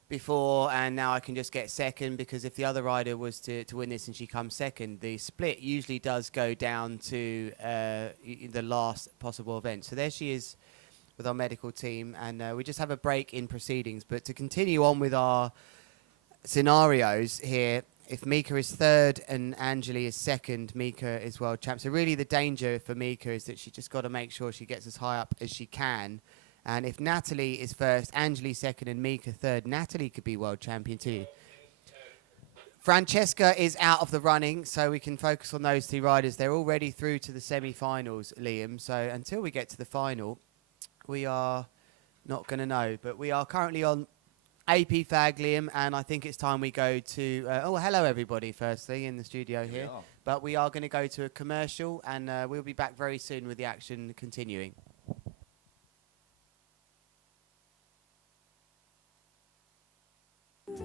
before and now I can just get second, because if the other rider was to win this and she comes second, the split usually does go down to the last possible event. So there she is with our medical team, and we just have a break in proceedings. But to continue on with our scenarios here, if Mika is third and Angeli is second, Mika is world champ. So really the danger for Mika is that she just got to make sure she gets as high up as she can. And if Natalie is first, Angeli second and Mika third, Natalie could be world champion too. Francesca is out of the running, so we can focus on those 2 riders. They're already through to the semi-finals, Liam. So until we get to the final, we are not going to know. But we are currently on AP Fag, Liam, and I think it's time we go to... hello, everybody, firstly, in the studio Here we here. are. But we are going to go to a commercial, and we'll be back very soon with the action continuing. Take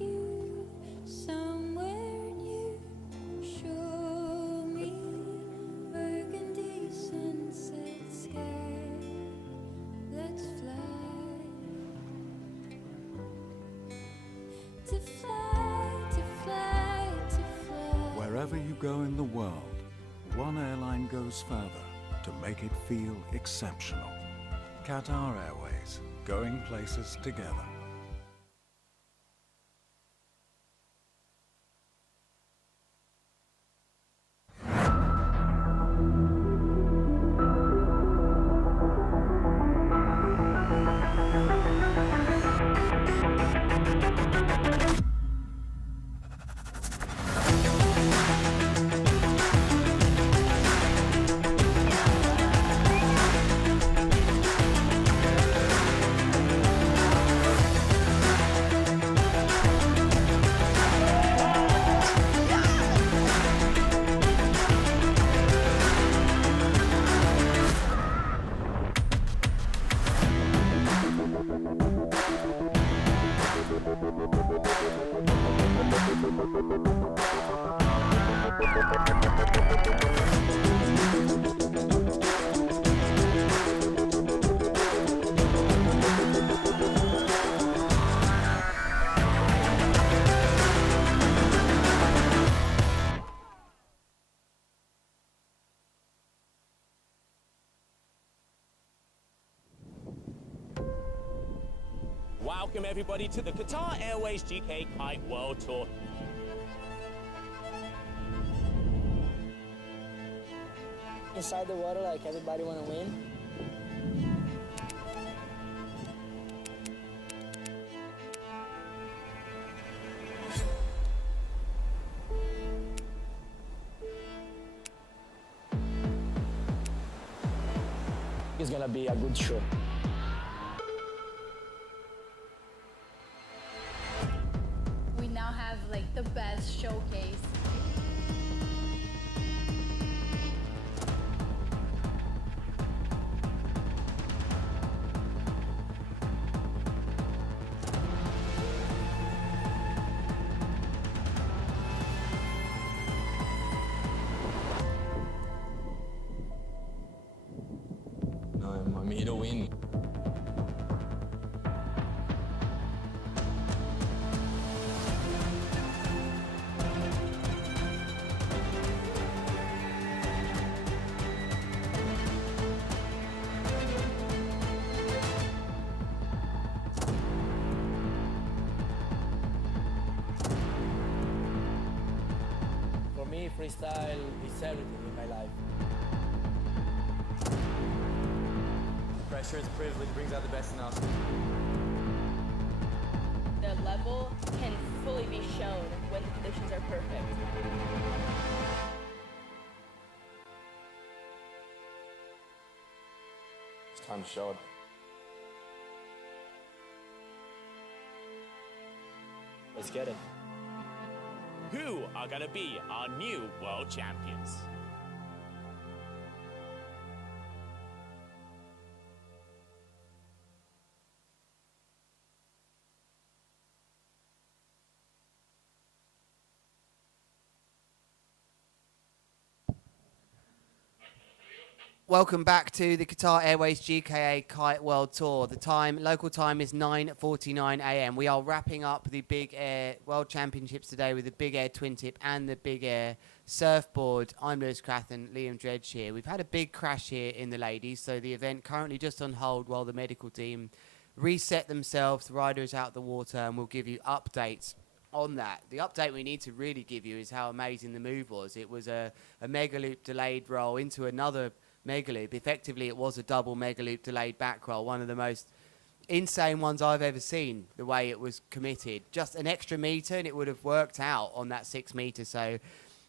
you somewhere new. Show me burgundy sunset sky. Let's fly. To fly, to fly, to fly. Wherever you go in the world, one airline goes further to make it feel exceptional. Qatar Airways, going places together. Welcome everybody to the Qatar Airways GKA Kite World Tour. Inside the water, like everybody want to win. It's gonna be a good show. We now have like the best showcase. I'm here to win. For me, freestyle is everything in my life. Pressure is privilege, brings out the best in us. The level can fully be shown when the conditions are perfect. It's time to show it. Let's get it. Who are going to be our new world champions? Welcome back to the Qatar Airways GKA Kite World Tour. The time, local time, is 9:49 a.m. We are wrapping up the Big Air World Championships today with the Big Air Twintip and the Big Air Surfboard. I'm Lewis Crathen, Liam Dredge here. We've had a big crash here in the ladies, so the event currently just on hold while the medical team reset themselves. The rider is out the water, and we'll give you updates on that. The update we need to really give you is how amazing the move was. It was a mega loop delayed roll into another mega loop. Effectively, it was a double mega loop delayed back roll, one of the most insane ones I've ever seen, the way it was committed. Just an extra metre and it would have worked out on that 6 metre. So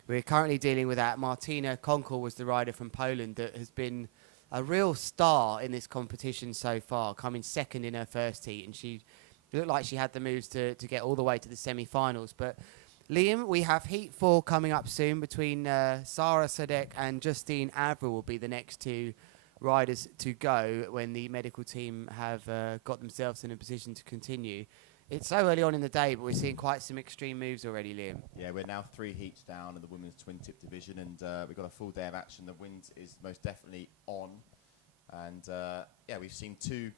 we're currently dealing with that. Martina Konkol was the rider from Poland that has been a real star in this competition so far, coming second in her first heat, and she It looked like she had the moves to get all the way to the semi-finals. But Liam, we have Heat 4 coming up soon between Sarah Sadek and Justine Avril will be the next two riders to go when the medical team have got themselves in a position to continue. It's so early on in the day, but we're seeing quite some extreme moves already, Liam. Yeah, we're now 3 heats down in the women's twin-tip division, and we've got a full day of action. The wind is most definitely on. And, yeah, we've seen 2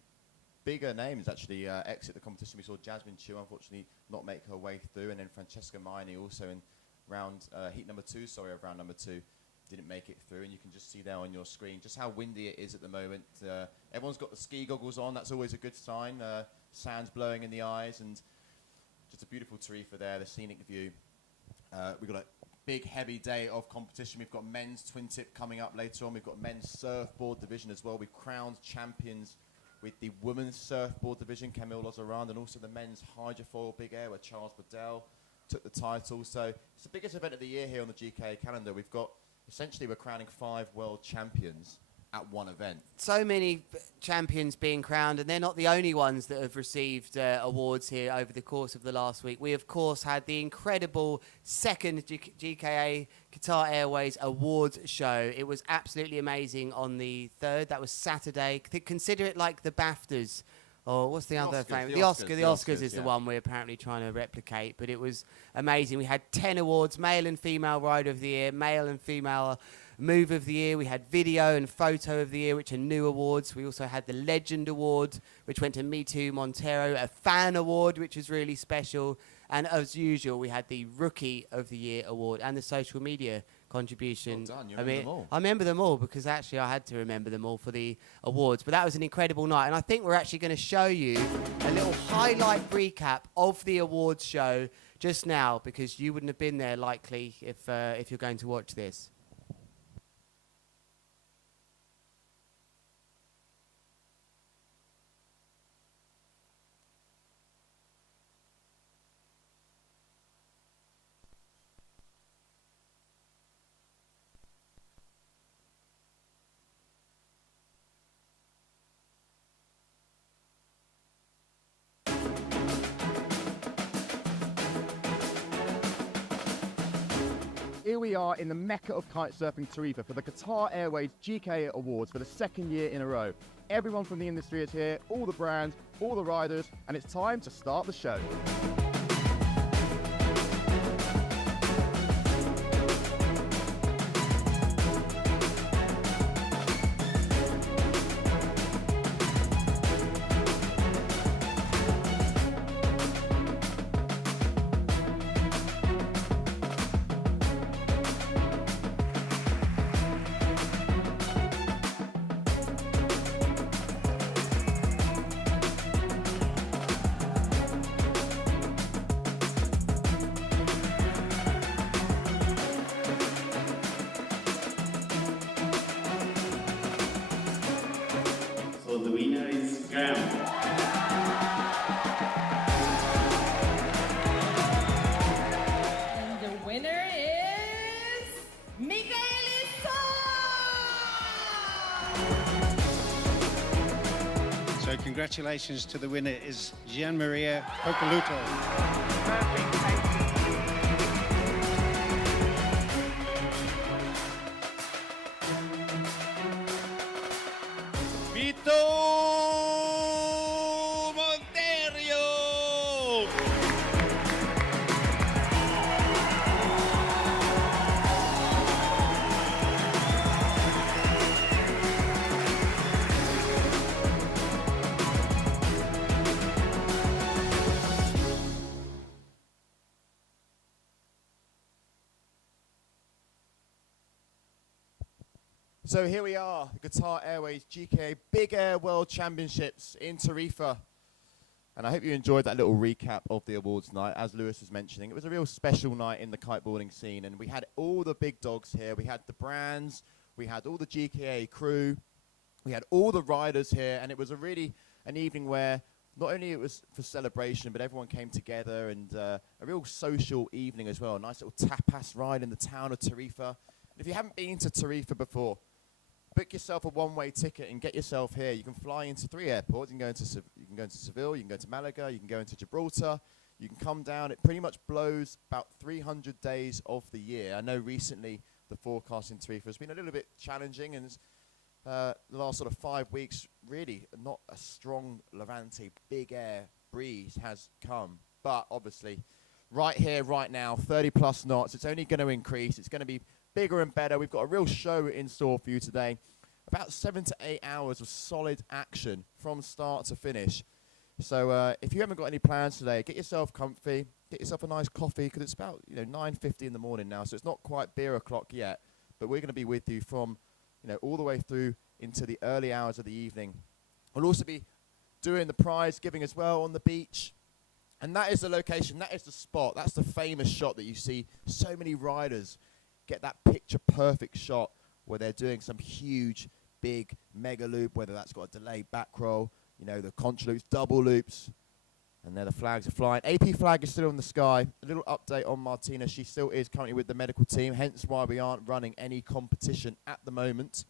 bigger names actually exit the competition. We saw Jasmine Chu, unfortunately, not make her way through, and then Francesca Miney also in heat number 2, of round number 2. Didn't make it through, and you can just see there on your screen just how windy it is at the moment. Everyone's got the ski goggles on. That's always a good sign. Sand's blowing in the eyes, and just a beautiful Tarifa there, the scenic view. We've got a big, heavy day of competition. We've got men's twin tip coming up later on. We've got men's surfboard division as well. We've crowned champions with the women's surfboard division, Camille Lozarand, and also the men's hydrofoil big air, where Charles Bedell took the title. So it's the biggest event of the year here on the GKA calendar. We've got essentially, we're crowning 5 world champions at one event. So many champions being crowned, and they're not the only ones that have received awards here over the course of the last week. We, of course, had the incredible second GKA Qatar Airways Awards show. It was absolutely amazing on the 3rd. That was Saturday. Consider it like the BAFTAs. Or what's the other famous? The Oscars is the one we're apparently trying to replicate. But it was amazing. We had 10 awards, male and female rider of the year, male and female move of the year. We had video and photo of the year, which are new awards. We also had the Legend Award, which went to Me Too Montero, a Fan Award, which was really special. And as usual, we had the Rookie of the Year Award and the social media contribution. Well done. You remember them all. I remember them all because actually I had to remember them all for the awards. But that was an incredible night. And I think we're actually going to show you a little highlight recap of the awards show just now, because you wouldn't have been there likely if you're going to watch this. Here we are in the mecca of kitesurfing, Tarifa, for the Qatar Airways GKA Awards for the 2nd year in a row. Everyone from the industry is here, all the brands, all the riders, and it's time to start the show. So the winner is Graham. And the winner is Michaelissa! So congratulations to the winner is Gian Maria Pocaluto. Perfect, thank you. Vito Monterio! So here we are, the Qatar Airways GKA Big Air World Championships in Tarifa. And I hope you enjoyed that little recap of the awards night. As Lewis was mentioning, it was a real special night in the kiteboarding scene, and we had all the big dogs here. We had the brands, we had all the GKA crew, we had all the riders here, and it was an evening where not only it was for celebration, but everyone came together, and a real social evening as well. A nice little tapas ride in the town of Tarifa. And if you haven't been to Tarifa before, book yourself a one-way ticket and get yourself here. You can fly into 3 airports. You can go into Seville, you can go to Malaga, you can go into Gibraltar. You can come down. It pretty much blows about 300 days of the year. I know recently the forecast in Tarifa has been a little bit challenging, and the last sort of 5 weeks, really not a strong Levante big air breeze has come. But obviously, right here, right now, 30 plus knots. It's only going to increase. It's going to be bigger and better. We've got a real show in store for you today. About 7 to 8 hours of solid action from start to finish. So if you haven't got any plans today, get yourself comfy, get yourself a nice coffee, because it's about 9:50 in the morning now, so it's not quite beer o'clock yet. But we're going to be with you from all the way through into the early hours of the evening. We'll also be doing the prize giving as well on the beach. And that is the location, that is the spot, that's the famous shot that you see so many riders get that picture perfect shot where they're doing some huge, big mega loop, whether that's got a delayed back roll, the contra loops, double loops, and there the flags are flying. AP flag is still in the sky. A little update on Martina. She still is currently with the medical team, hence why we aren't running any competition at the moment.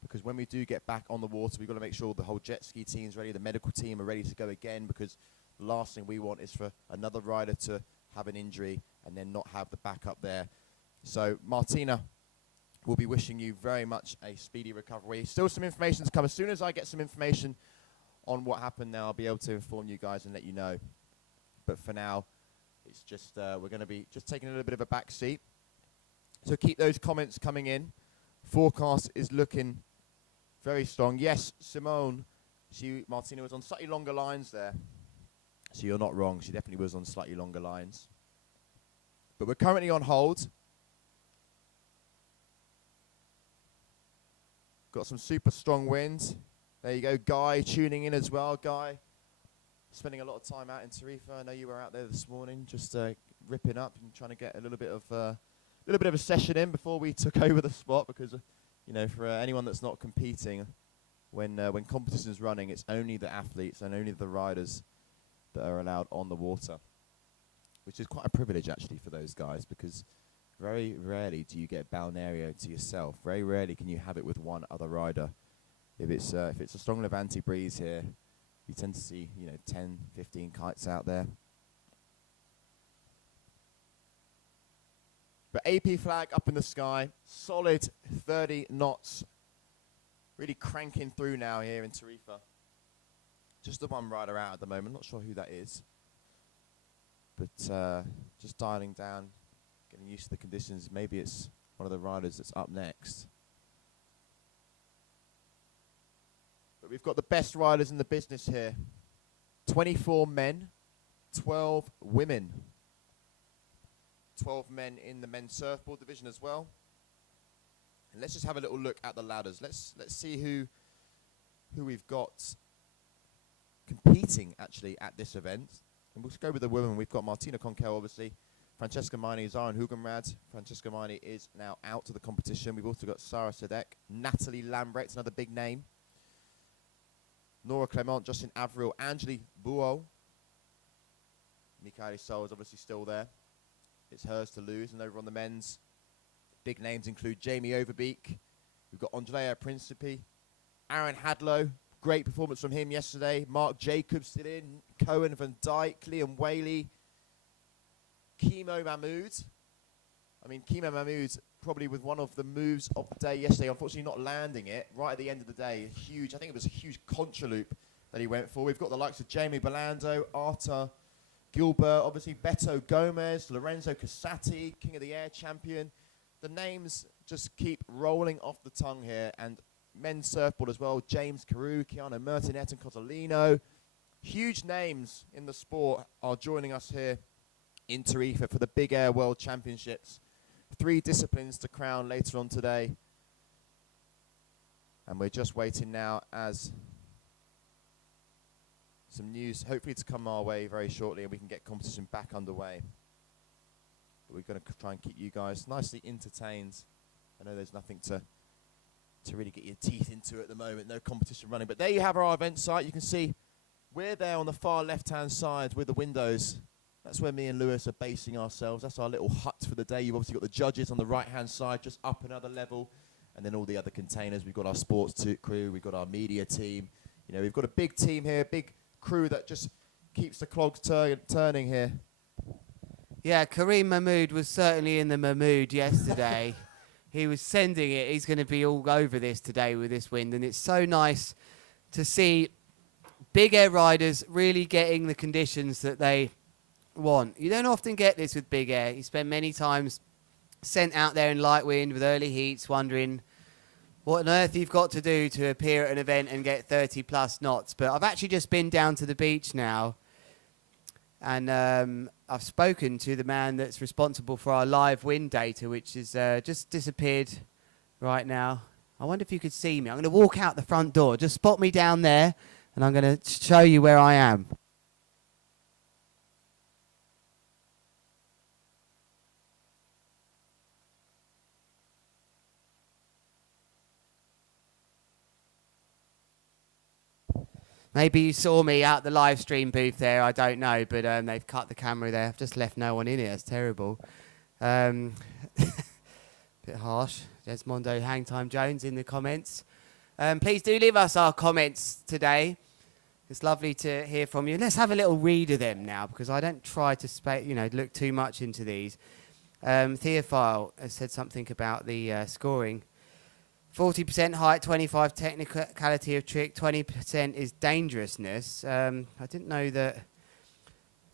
Because when we do get back on the water, we've got to make sure the whole jet ski team's ready, the medical team are ready to go again, because the last thing we want is for another rider to have an injury and then not have the backup there. So Martina, we'll be wishing you very much a speedy recovery. Still some information to come. As soon as I get some information on what happened now, I'll be able to inform you guys and let you know. But for now, it's just we're going to be just taking a little bit of a back seat. So keep those comments coming in. Forecast is looking very strong. Yes, Simone, Martina was on slightly longer lines there. So you're not wrong. She definitely was on slightly longer lines. But we're currently on hold. Got some super strong winds. There you go, Guy tuning in as well. Guy, spending a lot of time out in Tarifa. I know you were out there this morning, just ripping up and trying to get a little bit of a session in before we took over the spot. Because for anyone that's not competing, when competition's running, it's only the athletes and only the riders that are allowed on the water, which is quite a privilege actually for those guys, because very rarely do you get balneario to yourself. Very rarely can you have it with one other rider. If it's a strong Levante breeze here, you tend to see 10, 15 kites out there. But AP flag up in the sky, solid 30 knots, really cranking through now here in Tarifa. Just the one rider out at the moment, not sure who that is. But just dialing down, getting used to the conditions. Maybe it's one of the riders that's up next. But we've got the best riders in the business here. 24 men, 12 women. 12 men in the men's surfboard division as well. And let's just have a little look at the ladders. Let's see who we've got competing actually at this event. And we'll go with the women. We've got Martina Conkel, obviously. Francesca Maini, Zaren Hugenrad. Francesca Maini is now out of the competition. We've also got Sarah Sadek, Natalie Lambrecht, another big name. Nora Clement, Justin Avril, Angeli Buo. Michaeli Sol is obviously still there. It's hers to lose. And over on the men's, big names include Jamie Overbeek. We've got Andrea Principi, Aaron Hadlow. Great performance from him yesterday. Mark Jacobs still in. Cohen Van Dyke, Liam Whaley, Kimo Mahmood. I mean, Kimo Mahmood probably with one of the moves of the day yesterday. Unfortunately not landing it right at the end of the day. Huge, I think it was a huge contra loop that he went for. We've got the likes of Jamie Belando, Arta Gilbert, obviously Beto Gomez, Lorenzo Casati, King of the Air champion. The names just keep rolling off the tongue here. And men's surfboard as well, James Carew, Keanu Mertinet and Cotolino. Huge names in the sport are joining us here in Tarifa for the Big Air World Championships. 3 disciplines to crown later on today. And we're just waiting now as some news hopefully to come our way very shortly and we can get competition back underway. But we're going to try and keep you guys nicely entertained. I know there's nothing to really get your teeth into at the moment, no competition running. But there you have our event site. You can see we're there on the far left-hand side with the windows. That's where me and Lewis are basing ourselves. That's our little hut for the day. You've obviously got the judges on the right-hand side, just up another level. and then all the other containers. We've got our sports crew, we've got our media team. You know, we've got a big team here, big crew that just keeps the clogs turning here. Yeah, Kareem Mahmood was certainly in the mood yesterday. He was sending it. He's going to be all over this today with this wind, and it's so nice to see big air riders really getting the conditions that they want. You don't often get this with big air. You spend many times sent out there in light wind with early heats wondering what on earth you've got to do to appear at an event and get 30 plus knots. But I've actually just been down to the beach now, and I've spoken to the man that's responsible for our live wind data, which is just disappeared right now. I wonder if you could see me. I'm going to walk out the front door. Just spot me down there, and I'm going to show you where I am. Maybe you saw me out the live stream booth there, I don't know, but they've cut the camera there. I've just left no one in it, it's terrible. Bit harsh. Desmondo Hangtime Jones in the comments. Please do leave us our comments today. It's lovely to hear from you. Let's have a little read of them now, because I don't try to look too much into these. Theophile has said something about the scoring. 40% height, 25 technicality of trick, 20% is dangerousness. I didn't know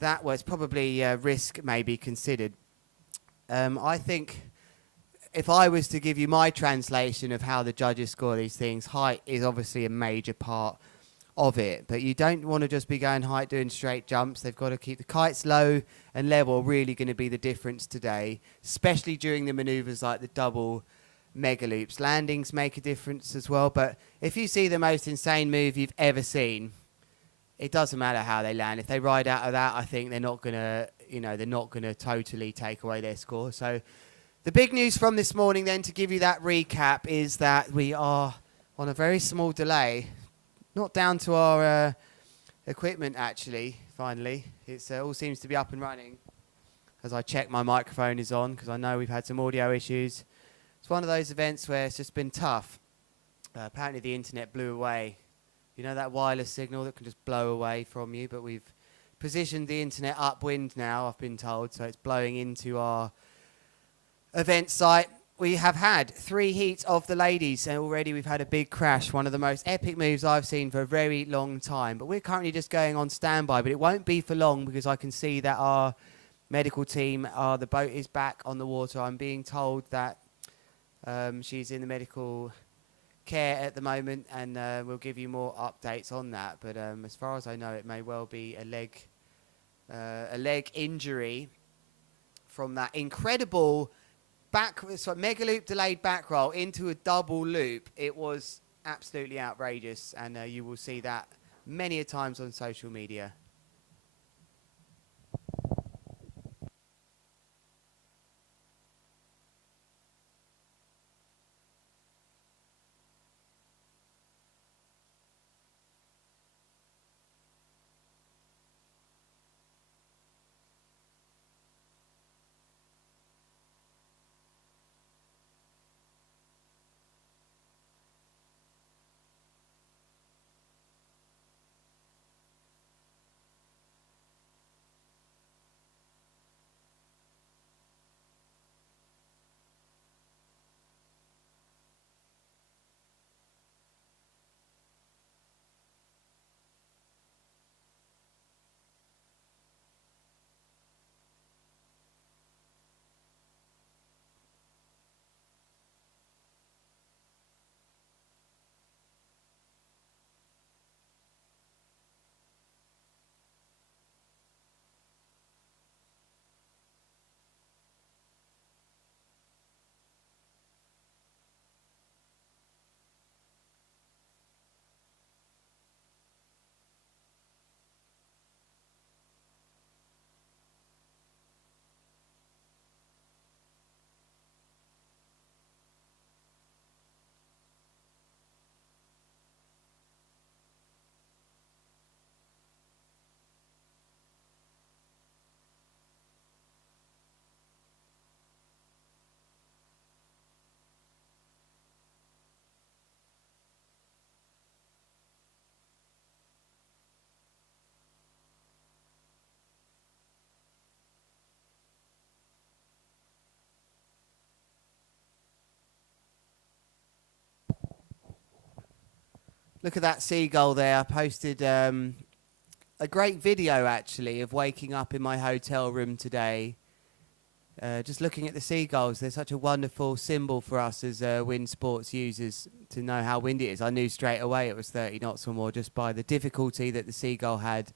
that was probably risk maybe considered. I think if I was to give you my translation of how the judges score these things, height is obviously a major part of it. But you don't want to just be going height doing straight jumps. They've got to keep the kites low and level, really going to be the difference today, especially during the manoeuvres like the double mega loops. Landings make a difference as well, but if you see the most insane move you've ever seen, it doesn't matter how they land. If they ride out of that, I think they're not gonna totally take away their score. So the big news from this morning then, to give you that recap, is that we are on a very small delay, not down to our equipment actually. Finally, it's all seems to be up and running. As I check my microphone is on, because I know we've had some audio issues. It's one of those events where it's just been tough. Apparently the internet blew away. You know that wireless signal that can just blow away from you? But we've positioned the internet upwind now, I've been told, so it's blowing into our event site. We have had 3 heats of the ladies, and already we've had a big crash, one of the most epic moves I've seen for a very long time. But we're currently just going on standby, but it won't be for long, because I can see that our medical team, the boat is back on the water. I'm being told that she's in the medical care at the moment, and we'll give you more updates on that. But as far as I know, it may well be a leg injury from that incredible mega loop delayed back roll into a double loop. It was absolutely outrageous, and you will see that many a times on social media. Look at that seagull there. I posted a great video, actually, of waking up in my hotel room today. Just looking at the seagulls. They're such a wonderful symbol for us as wind sports users to know how windy it is. I knew straight away it was 30 knots or more just by the difficulty that the seagull had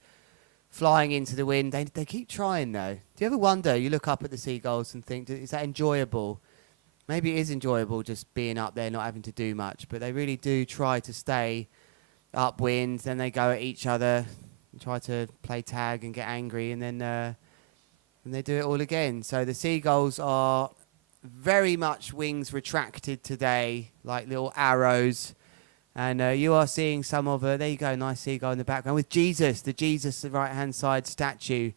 flying into the wind. They keep trying, though. Do you ever wonder, you look up at the seagulls and think, is that enjoyable? Maybe it is enjoyable just being up there, not having to do much, but they really do try to stay upwind. Then they go at each other and try to play tag and get angry, and then they do it all again. So the seagulls are very much wings retracted today, like little arrows. And you are seeing some of there you go, nice seagull in the background with Jesus, the right-hand side statue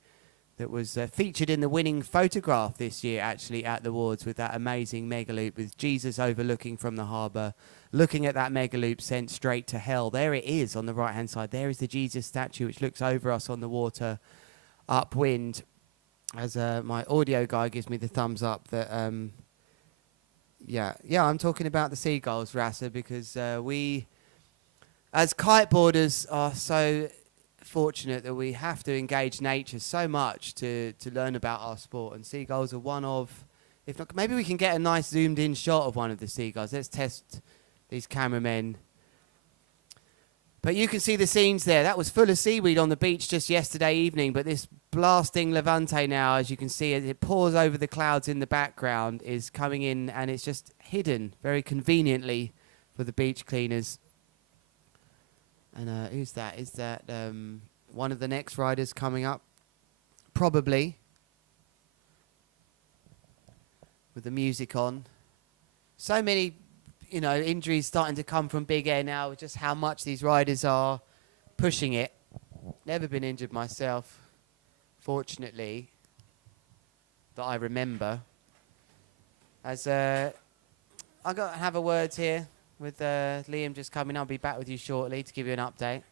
that was featured in the winning photograph this year, actually, at the awards, with that amazing megaloop with Jesus overlooking from the harbour, looking at that megaloop sent straight to hell. There it is on the right-hand side. There is the Jesus statue, which looks over us on the water upwind. As my audio guy gives me the thumbs up that, yeah, I'm talking about the seagulls, Rasa, because we, as kiteboarders, are so fortunate that we have to engage nature so much to learn about our sport, and seagulls are one of, if not, maybe we can get a nice zoomed in shot of one of the seagulls. Let's test these cameramen. But you can see the scenes there. That was full of seaweed on the beach just yesterday evening, but this blasting Levante now, as you can see, as it pours over the clouds in the background, is coming in, and it's just hidden very conveniently for the beach cleaners. And who's that? Is that one of the next riders coming up? Probably. With the music on. So many, injuries starting to come from big air now, just how much these riders are pushing it. Never been injured myself, fortunately, that I remember. As I got to have a word here with Liam just coming. I'll be back with you shortly to give you an update.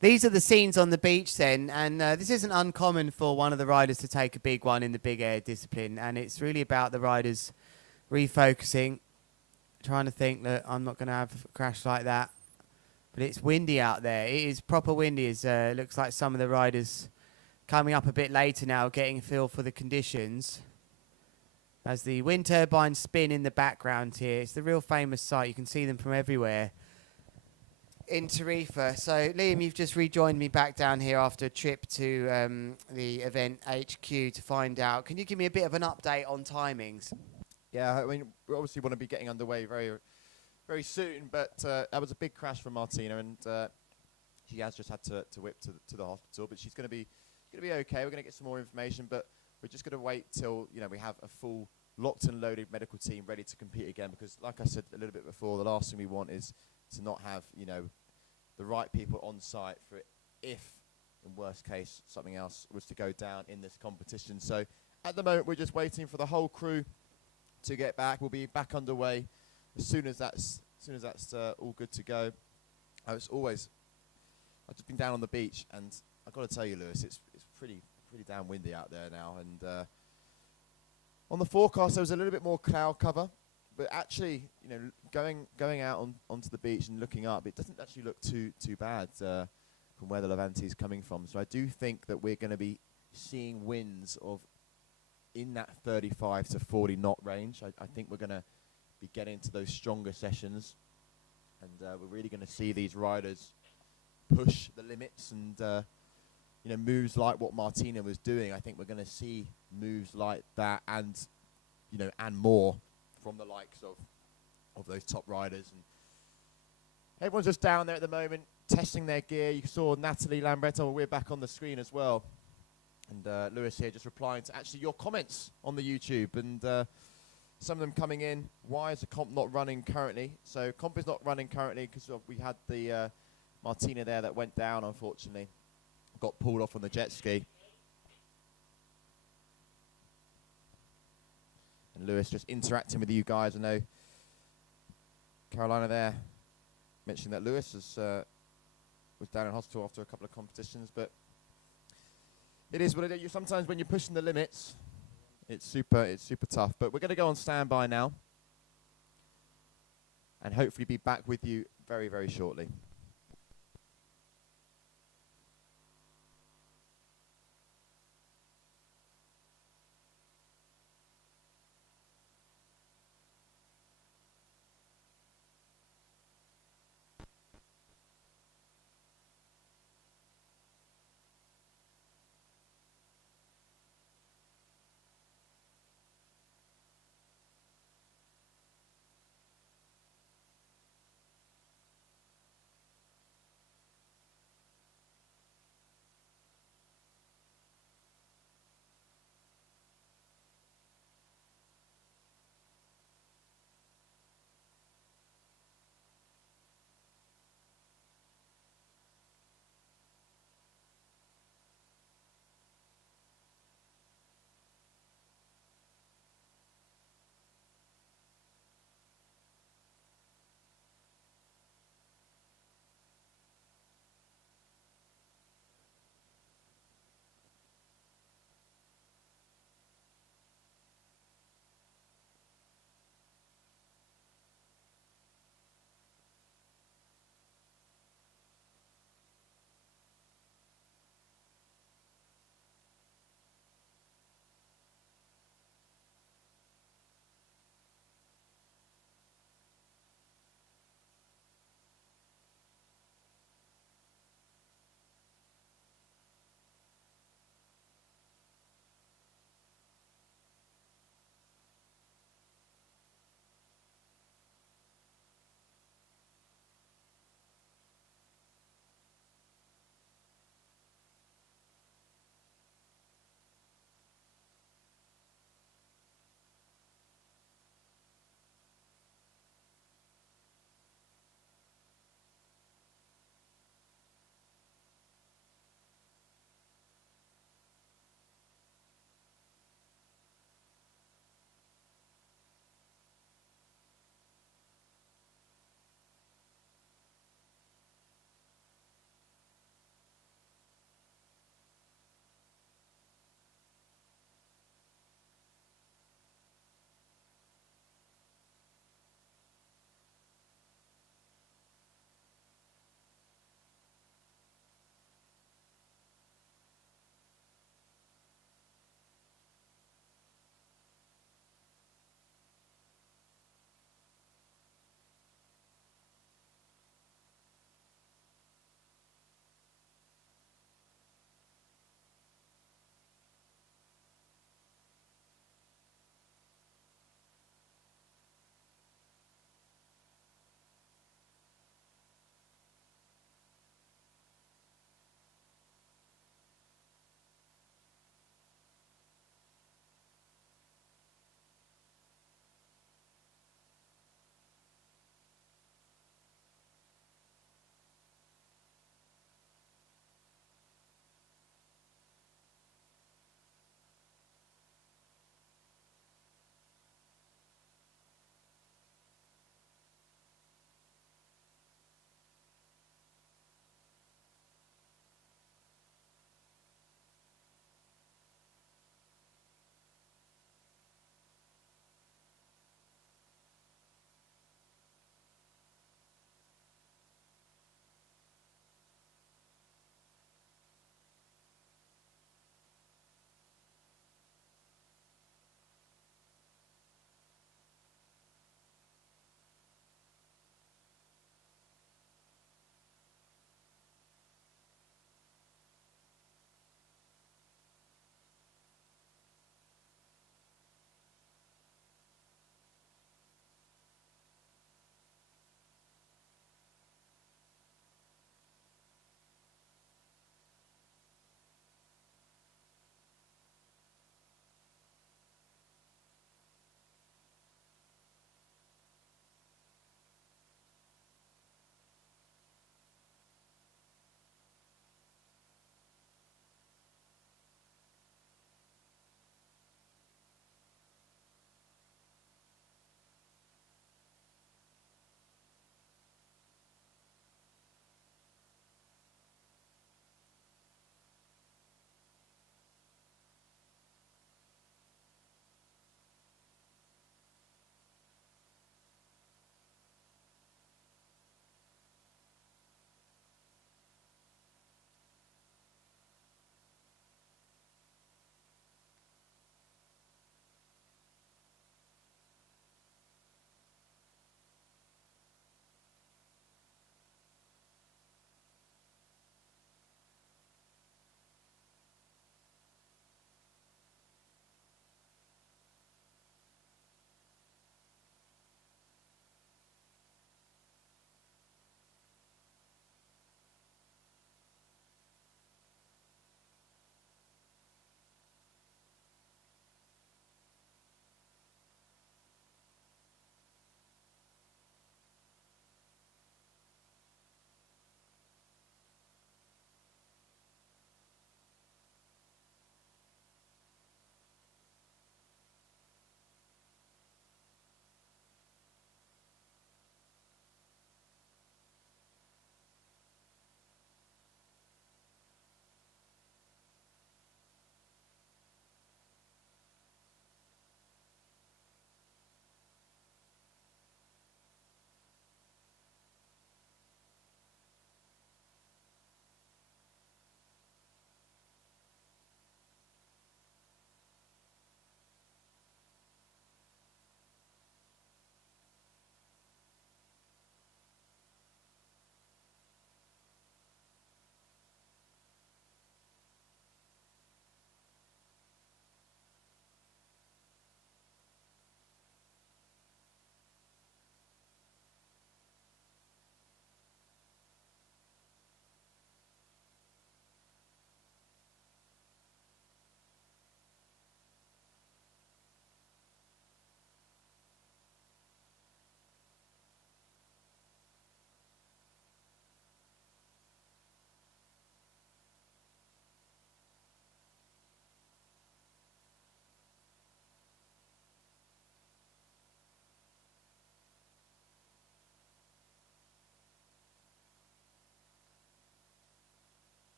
These are the scenes on the beach then, and this isn't uncommon for one of the riders to take a big one in the big air discipline, and it's really about the riders refocusing, trying to think that I'm not going to have a crash like that. But it's windy out there. It is proper windy. It looks like some of the riders coming up a bit later now, getting a feel for the conditions. As the wind turbines spin in the background here, it's the real famous sight. You can see them from everywhere in Tarifa. So, Liam, you've just rejoined me back down here after a trip to the event HQ to find out. Can you give me a bit of an update on timings? Yeah, I mean, we obviously want to be getting underway very, very soon, but that was a big crash for Martina, and she has just had to whip to the hospital, but she's going to be okay. We're going to get some more information, but we're just going to wait till we have a full locked and loaded medical team ready to compete again, because like I said a little bit before, the last thing we want is to not have the right people on site for it if, in worst case, something else was to go down in this competition. So at the moment, we're just waiting for the whole crew to get back. We'll be back underway as soon as that's all good to go. I've just been down on the beach, and I've got to tell you, Lewis, it's pretty damn windy out there now. And on the forecast, there was a little bit more cloud cover. But actually, going out onto the beach and looking up, it doesn't actually look too bad from where the Levante is coming from. So I do think that we're going to be seeing winds of in that 35 to 40 knot range. I think we're going to be getting to those stronger sessions And we're really going to see these riders push the limits and you know, moves like what Martina was doing. I think we're going to see moves like that and, you know, and more from the likes of those top riders. And everyone's just down there at the moment testing their gear. You saw Natalie Lambretto, we're back on the screen as well. And Lewis here just replying to actually your comments on the YouTube, and some of them coming in. Why is the comp not running currently? So comp is not running currently because we had the Martina there that went down, unfortunately. Got pulled off on the jet ski. And Lewis just interacting with you guys. I know Carolina there mentioned that Lewis was down in hospital after a couple of competitions, but it is what it is. Sometimes when you're pushing the limits, it's super tough. But we're going to go on standby now, and hopefully be back with you very, very shortly.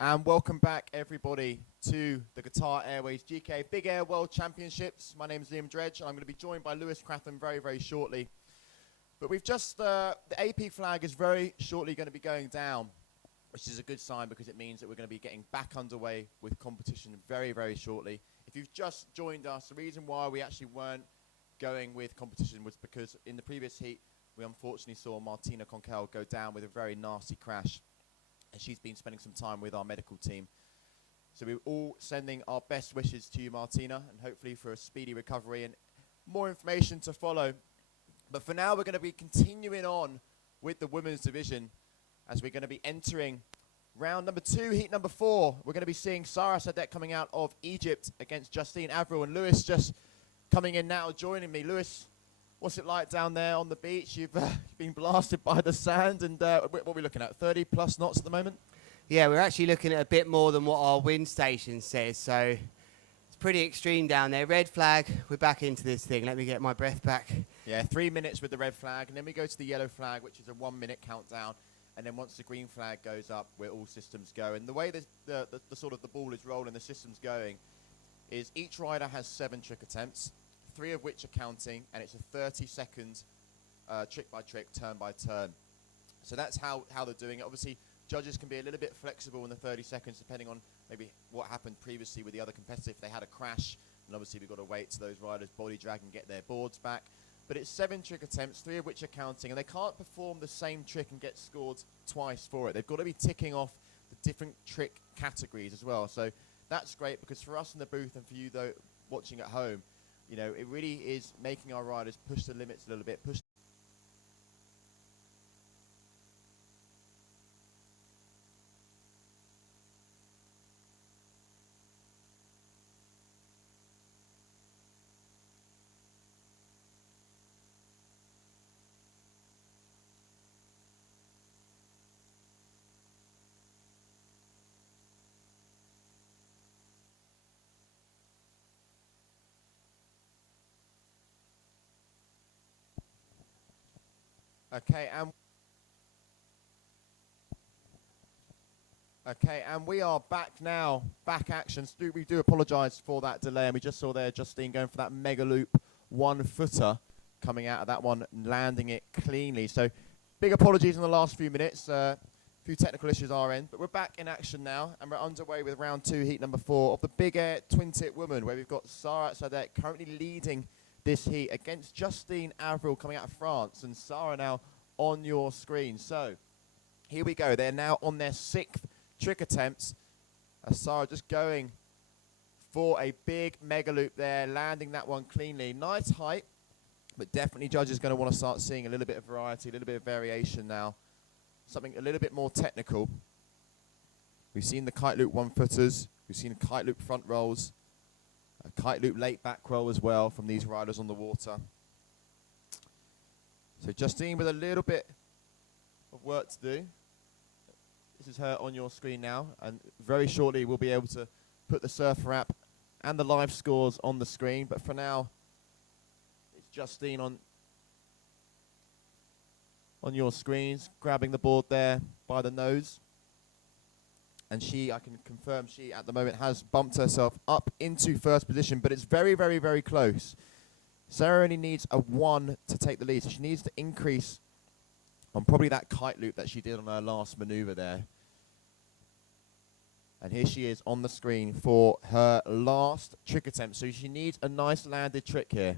And welcome back, everybody, to the Qatar Airways GKA Big Air World Championships. My name is Liam Dredge, and I'm going to be joined by Lewis Cratham very, very shortly. But we've just, the AP flag is very shortly going to be going down, which is a good sign because it means that we're going to be getting back underway with competition very, very shortly. If you've just joined us, the reason why we actually weren't going with competition was because in the previous heat, we unfortunately saw Martina Conkel go down with a very nasty crash. And she's been spending some time with our medical team. So we're all sending our best wishes to you, Martina, and hopefully for a speedy recovery and more information to follow. But for now, we're going to be continuing on with the women's division as we're going to be entering round number 2, heat number 4. We're going to be seeing Sarah Sadek coming out of Egypt against Justine Avril, and Lewis just coming in now, joining me. Lewis, what's it like down there on the beach? You've been blasted by the sand, and what are we looking at, 30 plus knots at the moment? Yeah, we're actually looking at a bit more than what our wind station says, so it's pretty extreme down there. Red flag, we're back into this thing. Let me get my breath back. Yeah, 3 minutes with the red flag, and then we go to the yellow flag, which is a 1 minute countdown. And then once the green flag goes up, we're all systems go. And the way the sort of the ball is rolling, the system's going, is each rider has 7 trick attempts, 3 of which are counting, and it's a 30-second trick by trick, turn by turn. So that's how they're doing it. Obviously, judges can be a little bit flexible in the 30 seconds, depending on maybe what happened previously with the other competitor. If they had a crash, and obviously we've got to wait till those riders body drag and get their boards back. But it's 7 trick attempts, 3 of which are counting, and they can't perform the same trick and get scored twice for it. They've got to be ticking off the different trick categories as well. So that's great, because for us in the booth and for you though watching at home, you know, it really is making our riders push the limits a little bit, push. Okay, and we are back now, back action. We do apologise for that delay, and we just saw there Justine going for that mega loop 1-footer, coming out of that one, landing it cleanly. So big apologies in the last few minutes, a few technical issues our end, but we're back in action now, and we're underway with round 2, heat number 4 of the Big Air Twintip Women, where we've got Sarah Sadek currently leading this heat against Justine Avril coming out of France, and Sarah now on your screen. So here we go. They're now on their 6th trick attempts. Sarah just going for a big mega loop there, landing that one cleanly. Nice height, but definitely judges going to want to start seeing a little bit of variety, a little bit of variation now. Something a little bit more technical. We've seen the kite loop 1-footers. We've seen kite loop front rolls. A kite loop late back roll as well from these riders on the water. So Justine with a little bit of work to do. This is her on your screen now, and very shortly we'll be able to put the surfer app and the live scores on the screen, but for now it's Justine on your screens, grabbing the board there by the nose. And she, I can confirm, she at the moment has bumped herself up into first position, but it's very, very, very close. Sarah only needs a 1 to take the lead, so she needs to increase on probably that kite loop that she did on her last maneuver there. And here she is on the screen for her last trick attempt, so she needs a nice landed trick here.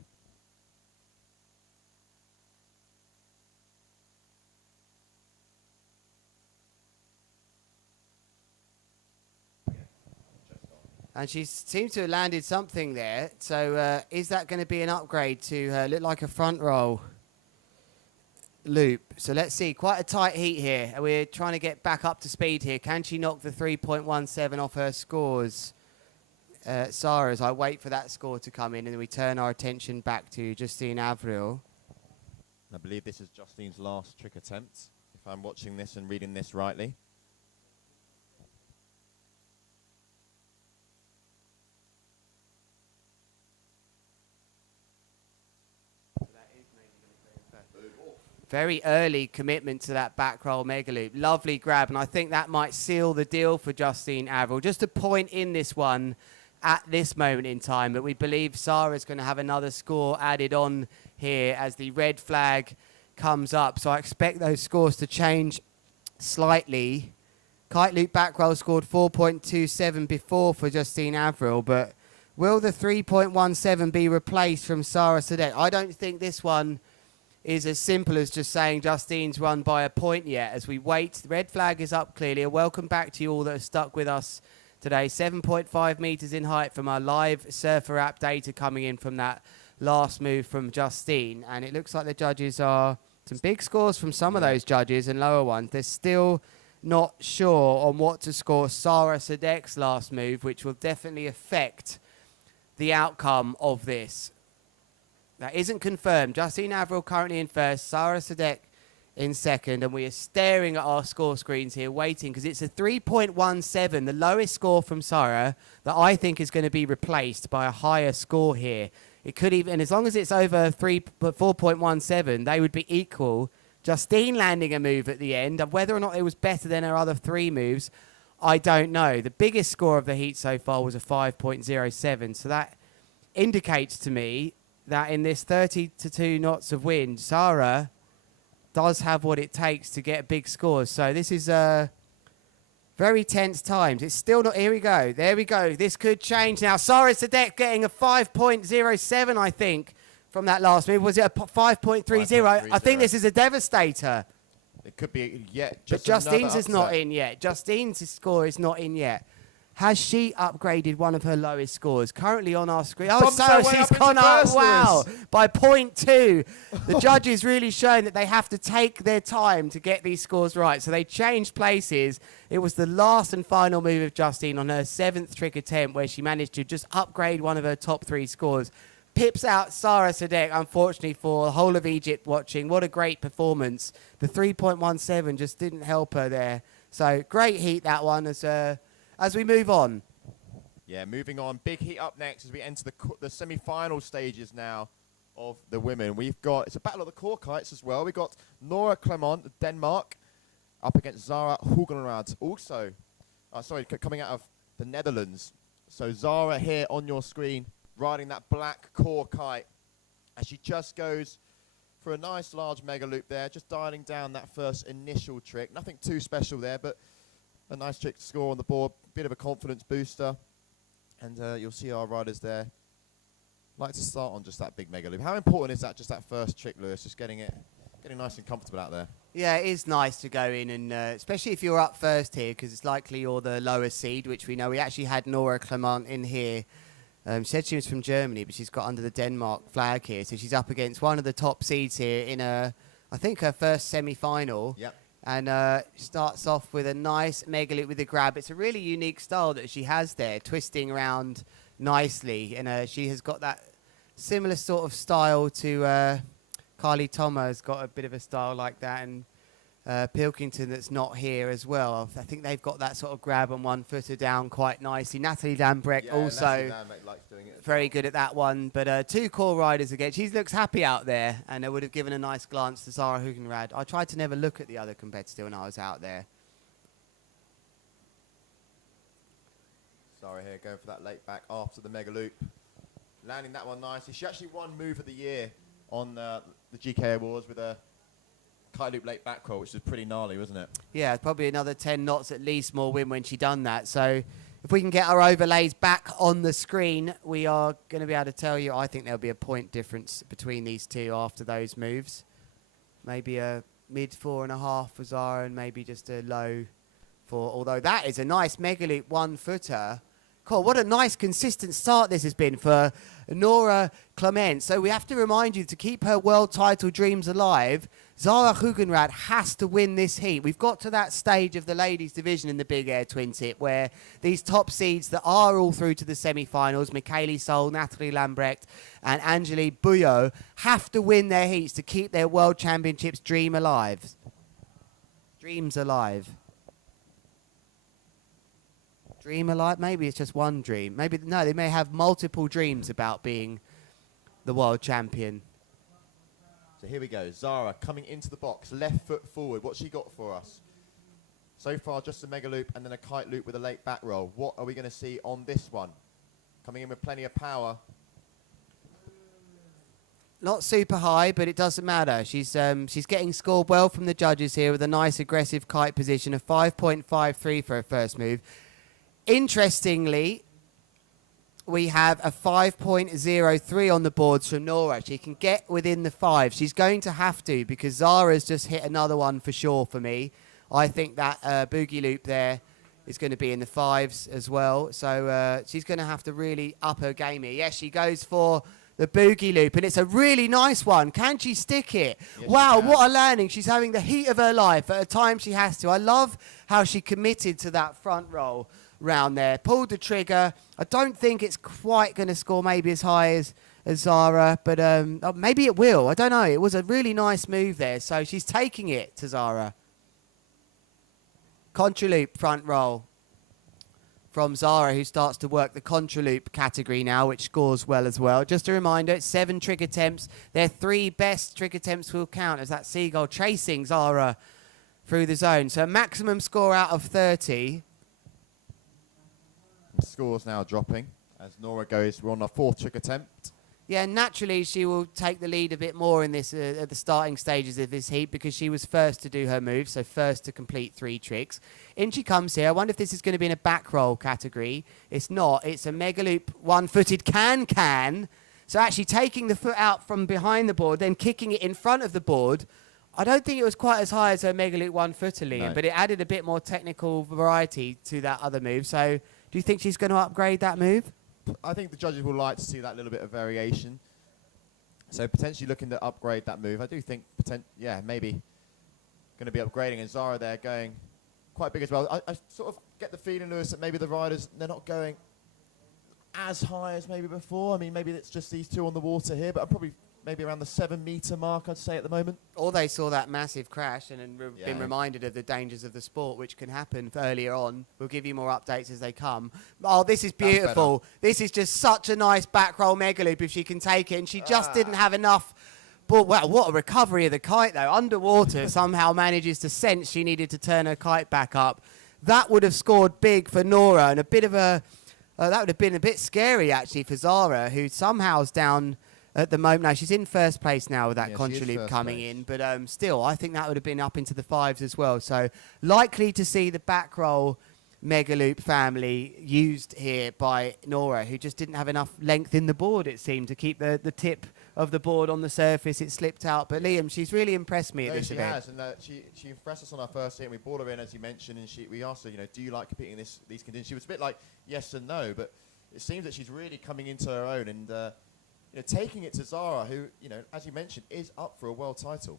And she seems to have landed something there. So is that going to be an upgrade to look like a front roll loop? So let's see. Quite a tight heat here. We're trying to get back up to speed here. Can she knock the 3.17 off her scores? Sarah, as I wait for that score to come in, and then we turn our attention back to Justine Avril. I believe this is Justine's last trick attempt, if I'm watching this and reading this rightly. Very early commitment to that back roll mega loop. Lovely grab, and I think that might seal the deal for Justine Averill. Just a point in this one at this moment in time, but we believe Sarah's going to have another score added on here as the red flag comes up. So I expect those scores to change slightly. Kite loop back roll scored 4.27 before for Justine Averill, but will the 3.17 be replaced from Sarah Sadek? I don't think this one is as simple as just saying Justine's run by a point yet. As we wait, the red flag is up clearly. Welcome back to you all that have stuck with us today. 7.5 meters in height from our live surfer app data coming in from that last move from Justine. And it looks like the judges are some big scores from some of those judges and lower ones. They're still not sure on what to score Sarah Sadek's last move, which will definitely affect the outcome of this. That isn't confirmed. Justine Averill currently in first, Sarah Sadek in second, and we are staring at our score screens here, waiting, because it's a 3.17, the lowest score from Sarah, that I think is going to be replaced by a higher score here. It could even, and as long as it's over 4.17, they would be equal. Justine landing a move at the end, and whether or not it was better than her other three moves, I don't know. The biggest score of the heat so far was a 5.07, so that indicates to me that in this 32 knots of wind, Sarah does have what it takes to get big scores. So this is very tense times. It's still not... Here we go. There we go. This could change now. Sarah Sadek getting a 5.07, I think, from that last move. Was it a 5.30? I think this is a devastator. It could be yet. But Justine's is not in yet. Justine's score is not in yet. Has she upgraded one of her lowest scores? Currently on our screen. Oh, Sarah, she's gone up. Wow. By 0.2. The judges really showing that they have to take their time to get these scores right. So they changed places. It was the last and final move of Justine on her 7th trick attempt where she managed to just upgrade one of her top 3 scores. Pips out Sarah Sadek, unfortunately, for the whole of Egypt watching. What a great performance. The 3.17 just didn't help her there. So great heat, that one, as we move on. Yeah, moving on. Big heat up next as we enter the semi-final stages now of the women. We've got, it's a battle of the core kites as well. We've got Nora Clement, Denmark, up against Zara Hugenrad, also, coming out of the Netherlands. So Zara here on your screen, riding that black core kite as she just goes for a nice large mega loop there, just dialing down that first initial trick. Nothing too special there, but a nice trick to score on the board, bit of a confidence booster. And you'll see our riders there like to start on just that big mega loop. How important is that, just that first trick, Lewis, just getting nice and comfortable out there? Yeah, it is nice to go in, and especially if you're up first here, because it's likely you're the lowest seed, which we know. We actually had Nora Clement in here. She said she was from Germany, but she's got under the Denmark flag here. So she's up against one of the top seeds here in, I think, her first semi-final. Yep. And starts off with a nice mega loop with a grab. It's a really unique style that she has there, twisting around nicely. And she has got that similar sort of style to Carly Thomas, has got a bit of a style like that. And Pilkington that's not here as well. I think they've got that sort of grab and one footer down quite nicely. Natalie Lambrecht also likes doing it very good at that one. But 2 core riders again. She looks happy out there, and I would have given a nice glance to Zara Hugenrad. I tried to never look at the other competitor when I was out there. Zara here going for that late back after the mega loop. Landing that one nicely. She actually won Move of the Year on the GKA Awards with a Kite loop late back roll, which is pretty gnarly, wasn't it? Yeah, probably another 10 knots at least more win when she done that. So if we can get our overlays back on the screen, we are going to be able to tell you, I think there'll be a point difference between these two after those moves. Maybe a mid 4.5 for Zara and maybe just a low 4. Although that is a nice mega loop 1-footer. Cool, what a nice consistent start this has been for Nora Clement. So we have to remind you, to keep her world title dreams alive, Zara Hugenrad has to win this heat. We've got to that stage of the ladies division in the big air twin tip where these top seeds that are all through to the semi-finals, Michaeli Sol, Natalie Lambrecht and Angelique Bouillot, have to win their heats to keep their world championships dream alive. Dreams alive. Dream alive? Maybe it's just one dream. Maybe, no, they may have multiple dreams about being the world champion. So here we go. Zara coming into the box, left foot forward. What's she got for us? So far, just a mega loop and then a kite loop with a late back roll. What are we going to see on this one? Coming in with plenty of power. Not super high, but it doesn't matter. She's getting scored well from the judges here with a nice aggressive kite position of 5.53 for her first move. Interestingly, we have a 5.03 on the boards from Nora. She can get within the 5. She's going to have to because Zara's just hit another one for sure for me. I think that boogie loop there is going to be in the 5s as well. So she's going to have to really up her game here. Yes, she goes for the boogie loop, and it's a really nice one. Can she stick it? Yes, wow, what a landing. She's having the heat of her life at a time she has to. I love how she committed to that front roll round there. Pulled the trigger. I don't think it's quite going to score maybe as high as Zara, but maybe it will. I don't know. It was a really nice move there. So she's taking it to Zara. Contra loop front roll from Zara, who starts to work the contra loop category now, which scores well as well. Just a reminder, it's 7 trick attempts. Their 3 best trick attempts will count as that seagull chasing Zara through the zone. So a maximum score out of 30. Scores now dropping as Nora goes. We're on our 4th trick attempt. Yeah, naturally she will take the lead a bit more in this at the starting stages of this heat because she was first to do her move, so first to complete 3 tricks. In she comes here. I wonder if this is going to be in a back roll category. It's not. It's a mega loop one-footed can. So actually taking the foot out from behind the board, then kicking it in front of the board. I don't think it was quite as high as her mega loop one-footer, Liam, but it added a bit more technical variety to that other move. So do you think she's going to upgrade that move? I think the judges will like to see that little bit of variation. So potentially looking to upgrade that move. I do think, maybe going to be upgrading. And Zara there going quite big as well. I sort of get the feeling, Lewis, that maybe the riders, they're not going as high as maybe before. I mean, maybe it's just these 2 on the water here, but I'm probably maybe around the 7-meter mark, I'd say, at the moment. Or they saw that massive crash and been reminded of the dangers of the sport, which can happen earlier on. We'll give you more updates as they come. Oh, this is beautiful. This is just such a nice back roll mega loop if she can take it. And she just didn't have enough. But, well, what a recovery of the kite, though. Underwater, somehow manages to sense she needed to turn her kite back up. That would have scored big for Nora and a bit of a... that would have been a bit scary, actually, for Zara, who somehow's down... At the moment, no, she's in first place now with that contra loop coming in. But still, I think that would have been up into the 5s as well. So likely to see the back roll mega loop family used here by Nora, who just didn't have enough length in the board, it seemed, to keep the tip of the board on the surface. It slipped out. But Liam, she's really impressed me at this event. She has, and she impressed us on our first hit. We brought her in, as you mentioned, and we asked her, do you like competing in these conditions? She was a bit like yes and no, but it seems that she's really coming into her own and... taking it to Zara, who, as you mentioned, is up for a world title.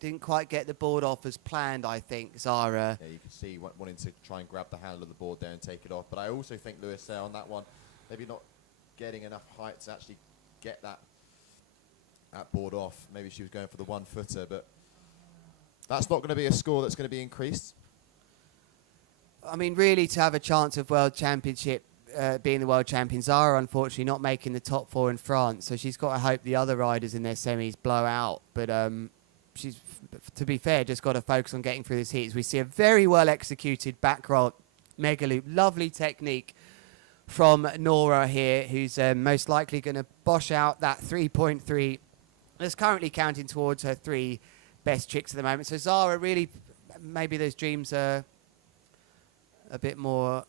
Didn't quite get the board off as planned, I think, Zara. Yeah, you can see wanting to try and grab the handle of the board there and take it off. But I also think, Lewis, there on that one, maybe not getting enough height to actually get that board off. Maybe she was going for the 1-footer, but that's not going to be a score that's going to be increased. I mean, really, to have a chance of World Championship, being the world champion, Zara unfortunately not making the top 4 in France, so she's got to hope the other riders in their semis blow out. But she's, to be fair, just got to focus on getting through this heat. As we see a very well executed back roll mega loop, lovely technique from Nora here, who's most likely going to bosh out that 3.3. That's currently counting towards her 3 best tricks at the moment. So Zara really, maybe those dreams are a bit more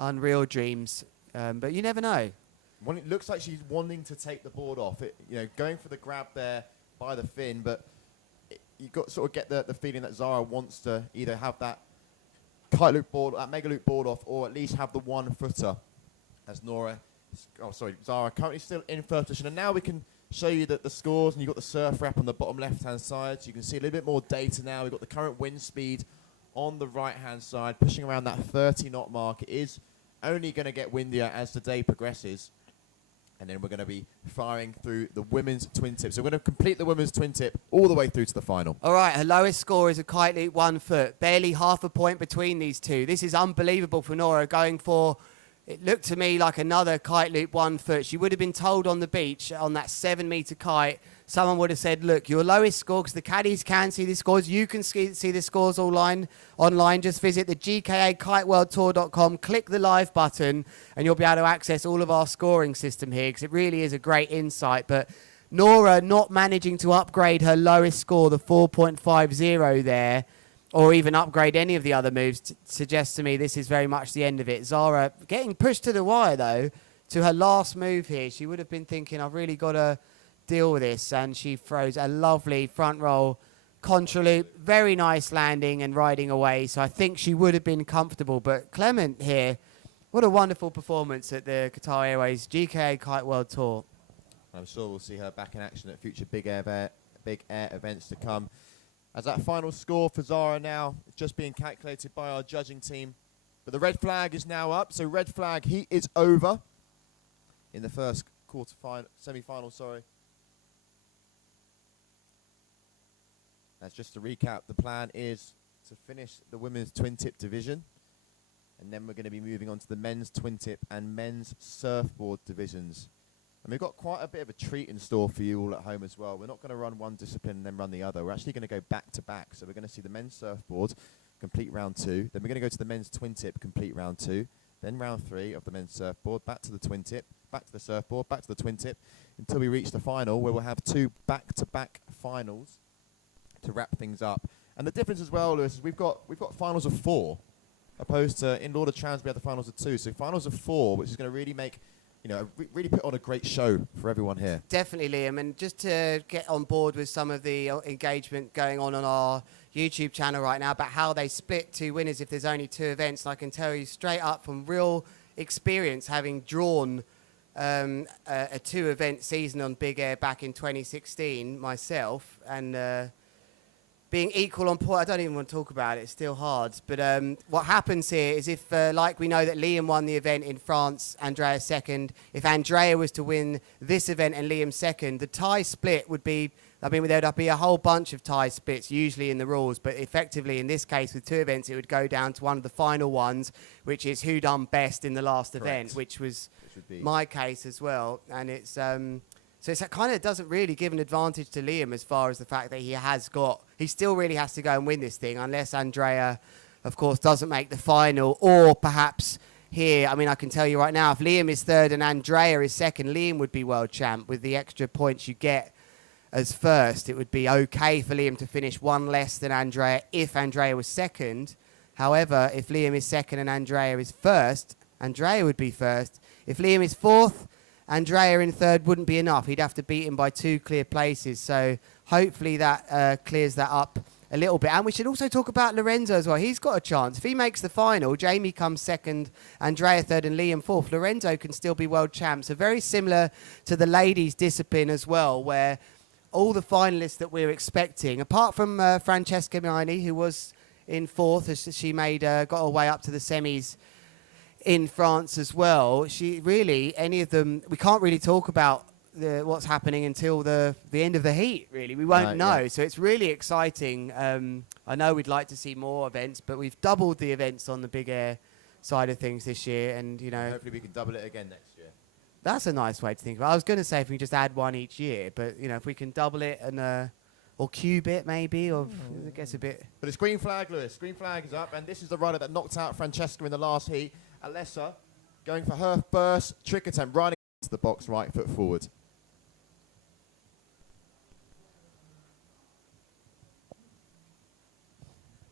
unreal dreams, but you never know. Well, it looks like she's wanting to take the board off. Going for the grab there by the fin, but you got to sort of get the feeling that Zara wants to either have that kite loop board, that mega loop board off, or at least have the 1-footer. As Zara currently still in first position, and now we can show you the scores, and you've got the surf wrap on the bottom left-hand side, so you can see a little bit more data now. We've got the current wind speed on the right-hand side, pushing around that 30-knot mark. It is only going to get windier as the day progresses. And then we're going to be firing through the women's twin tip. So we're going to complete the women's twin tip all the way through to the final. All right, her lowest score is a kite loop 1 foot. Barely half a point between these two. This is unbelievable for Nora, going for It looked to me like another kite loop 1 foot. She would have been told on the beach on that 7-meter kite, someone would have said, look, your lowest score, because the caddies can see the scores, you can see the scores online. Just visit the GKA kiteworldtour.com, click the live button, and you'll be able to access all of our scoring system here, because it really is a great insight. But Nora not managing to upgrade her lowest score, the 4.50 there, or even upgrade any of the other moves, suggests to me this is very much the end of it. Zara getting pushed to the wire, though, to her last move here. She would have been thinking, I've really got to deal with this, and she throws a lovely front roll contra loop. Very nice landing and riding away, so I think she would have been comfortable. But Clement here, what a wonderful performance at the Qatar Airways GKA Kite World Tour. I'm sure we'll see her back in action at future big air events to come. As that final score for Zara now just being calculated by our judging team. But the red flag is now up, so red flag heat is over in the first semi-final, sorry. That's just to recap, the plan is to finish the women's twin tip division, and then we're going to be moving on to the men's twin tip and men's surfboard divisions. And we've got quite a bit of a treat in store for you all at home as well. We're not going to run one discipline and then run the other. We're actually going to go back to back. So we're going to see the men's surfboard complete round 2. Then we're going to go to the men's twin tip, complete round 2. Then round 3 of the men's surfboard, back to the twin tip, back to the surfboard, back to the twin tip, until we reach the final, where we'll have 2 back-to-back finals to wrap things up. And the difference as well, Lewis, is we've got finals of 4, opposed to in Lord of Trams we have the finals of 2. So finals of 4, which is going to really make, really put on a great show for everyone here. Definitely, Liam. And just to get on board with some of the engagement going on our YouTube channel right now about how they split 2 winners if there's only 2 events. And I can tell you straight up from real experience, having drawn a 2-event season on Big Air back in 2016 myself, and being equal on point, I don't even want to talk about it, it's still hard. But what happens here is if, like we know that Liam won the event in France, Andrea second, if Andrea was to win this event and Liam second, the tie split would be, there'd be a whole bunch of tie splits usually in the rules, but effectively in this case with 2 events, it would go down to one of the final ones, which is who done best in the last event, which was my case as well. And it's... So it kind of doesn't really give an advantage to Liam as far as the fact that he still really has to go and win this thing, unless Andrea, of course, doesn't make the final, or perhaps here, I can tell you right now, if Liam is 3rd and Andrea is 2nd, Liam would be world champ. With the extra points you get as 1st, it would be okay for Liam to finish 1 less than Andrea if Andrea was 2nd. However, if Liam is 2nd and Andrea is 1st, Andrea would be 1st. If Liam is 4th, Andrea in 3rd wouldn't be enough. He'd have to beat him by 2 clear places. So hopefully that clears that up a little bit. And we should also talk about Lorenzo as well. He's got a chance. If he makes the final, Jamie comes 2nd, Andrea 3rd, and Liam 4th. Lorenzo can still be world champ. So very similar to the ladies' discipline as well, where all the finalists that we're expecting, apart from Francesca Maini, who was in 4th, as she got her way up to the semis in France as well. Any of them, we can't really talk about what's happening until the end of the heat, really. We won't know. Yeah. So it's really exciting. I know we'd like to see more events, but we've doubled the events on the Big Air side of things this year. And, hopefully we can double it again next year. That's a nice way to think about it. I was going to say if we just add 1 each year, but, if we can double it and... or cube it, maybe, or it gets a bit... But it's green flag, Lewis. Green flag is up, and this is the rider that knocked out Francesca in the last heat. Alessa going for her first trick attempt, riding into the box, right foot forward.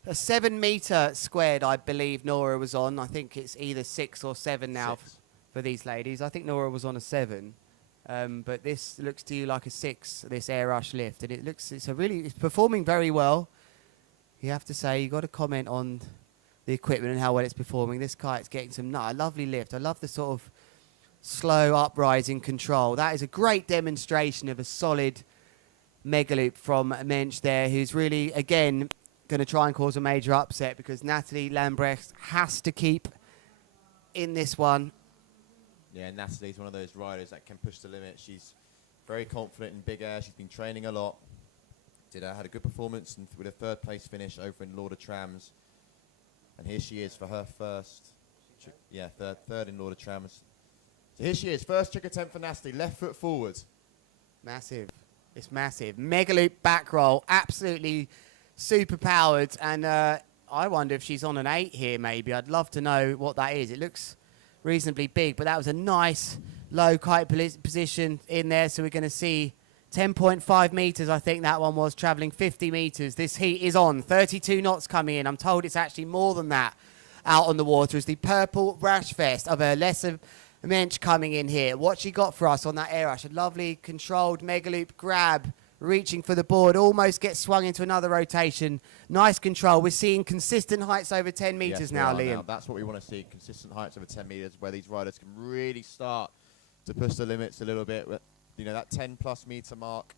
A 7-meter squared, I believe Nora was on. I think it's either 6 or 7 now for these ladies. I think Nora was on a 7. But this looks to you like a 6, this air rush lift. And it's performing very well. You have to say, you've got to comment on the equipment and how well it's performing. This kite's getting a lovely lift. I love the sort of slow uprising control. That is a great demonstration of a solid mega loop from Mensch there, who's really, again, going to try and cause a major upset because Natalie Lambrecht has to keep in this one. Yeah, Natalie's one of those riders that can push the limit. She's very confident in big air. She's been training a lot. Had a good performance with a 3rd place finish over in Lord of Trams. And here she is for her first third in order trams. So here she is, first trick attempt for Natalie, left foot forward. Massive. It's massive. Mega loop back roll, absolutely super powered. And I wonder if she's on an 8 here, maybe. I'd love to know what that is. It looks reasonably big, but that was a nice low kite position in there. So we're going to see 10.5 meters, I think that one was, traveling 50 meters. This heat is on. 32 knots coming in. I'm told it's actually more than that out on the water. As the purple rash vest of a lesser mensch coming in here. What she got for us on that air rush, a lovely controlled mega loop grab, reaching for the board, almost gets swung into another rotation. Nice control. We're seeing consistent heights over 10 meters Yes, now, we are Liam. now. That's what we want to see, consistent heights over 10 meters, where these riders can really start to push the limits a little bit. You know, that 10 plus meter mark,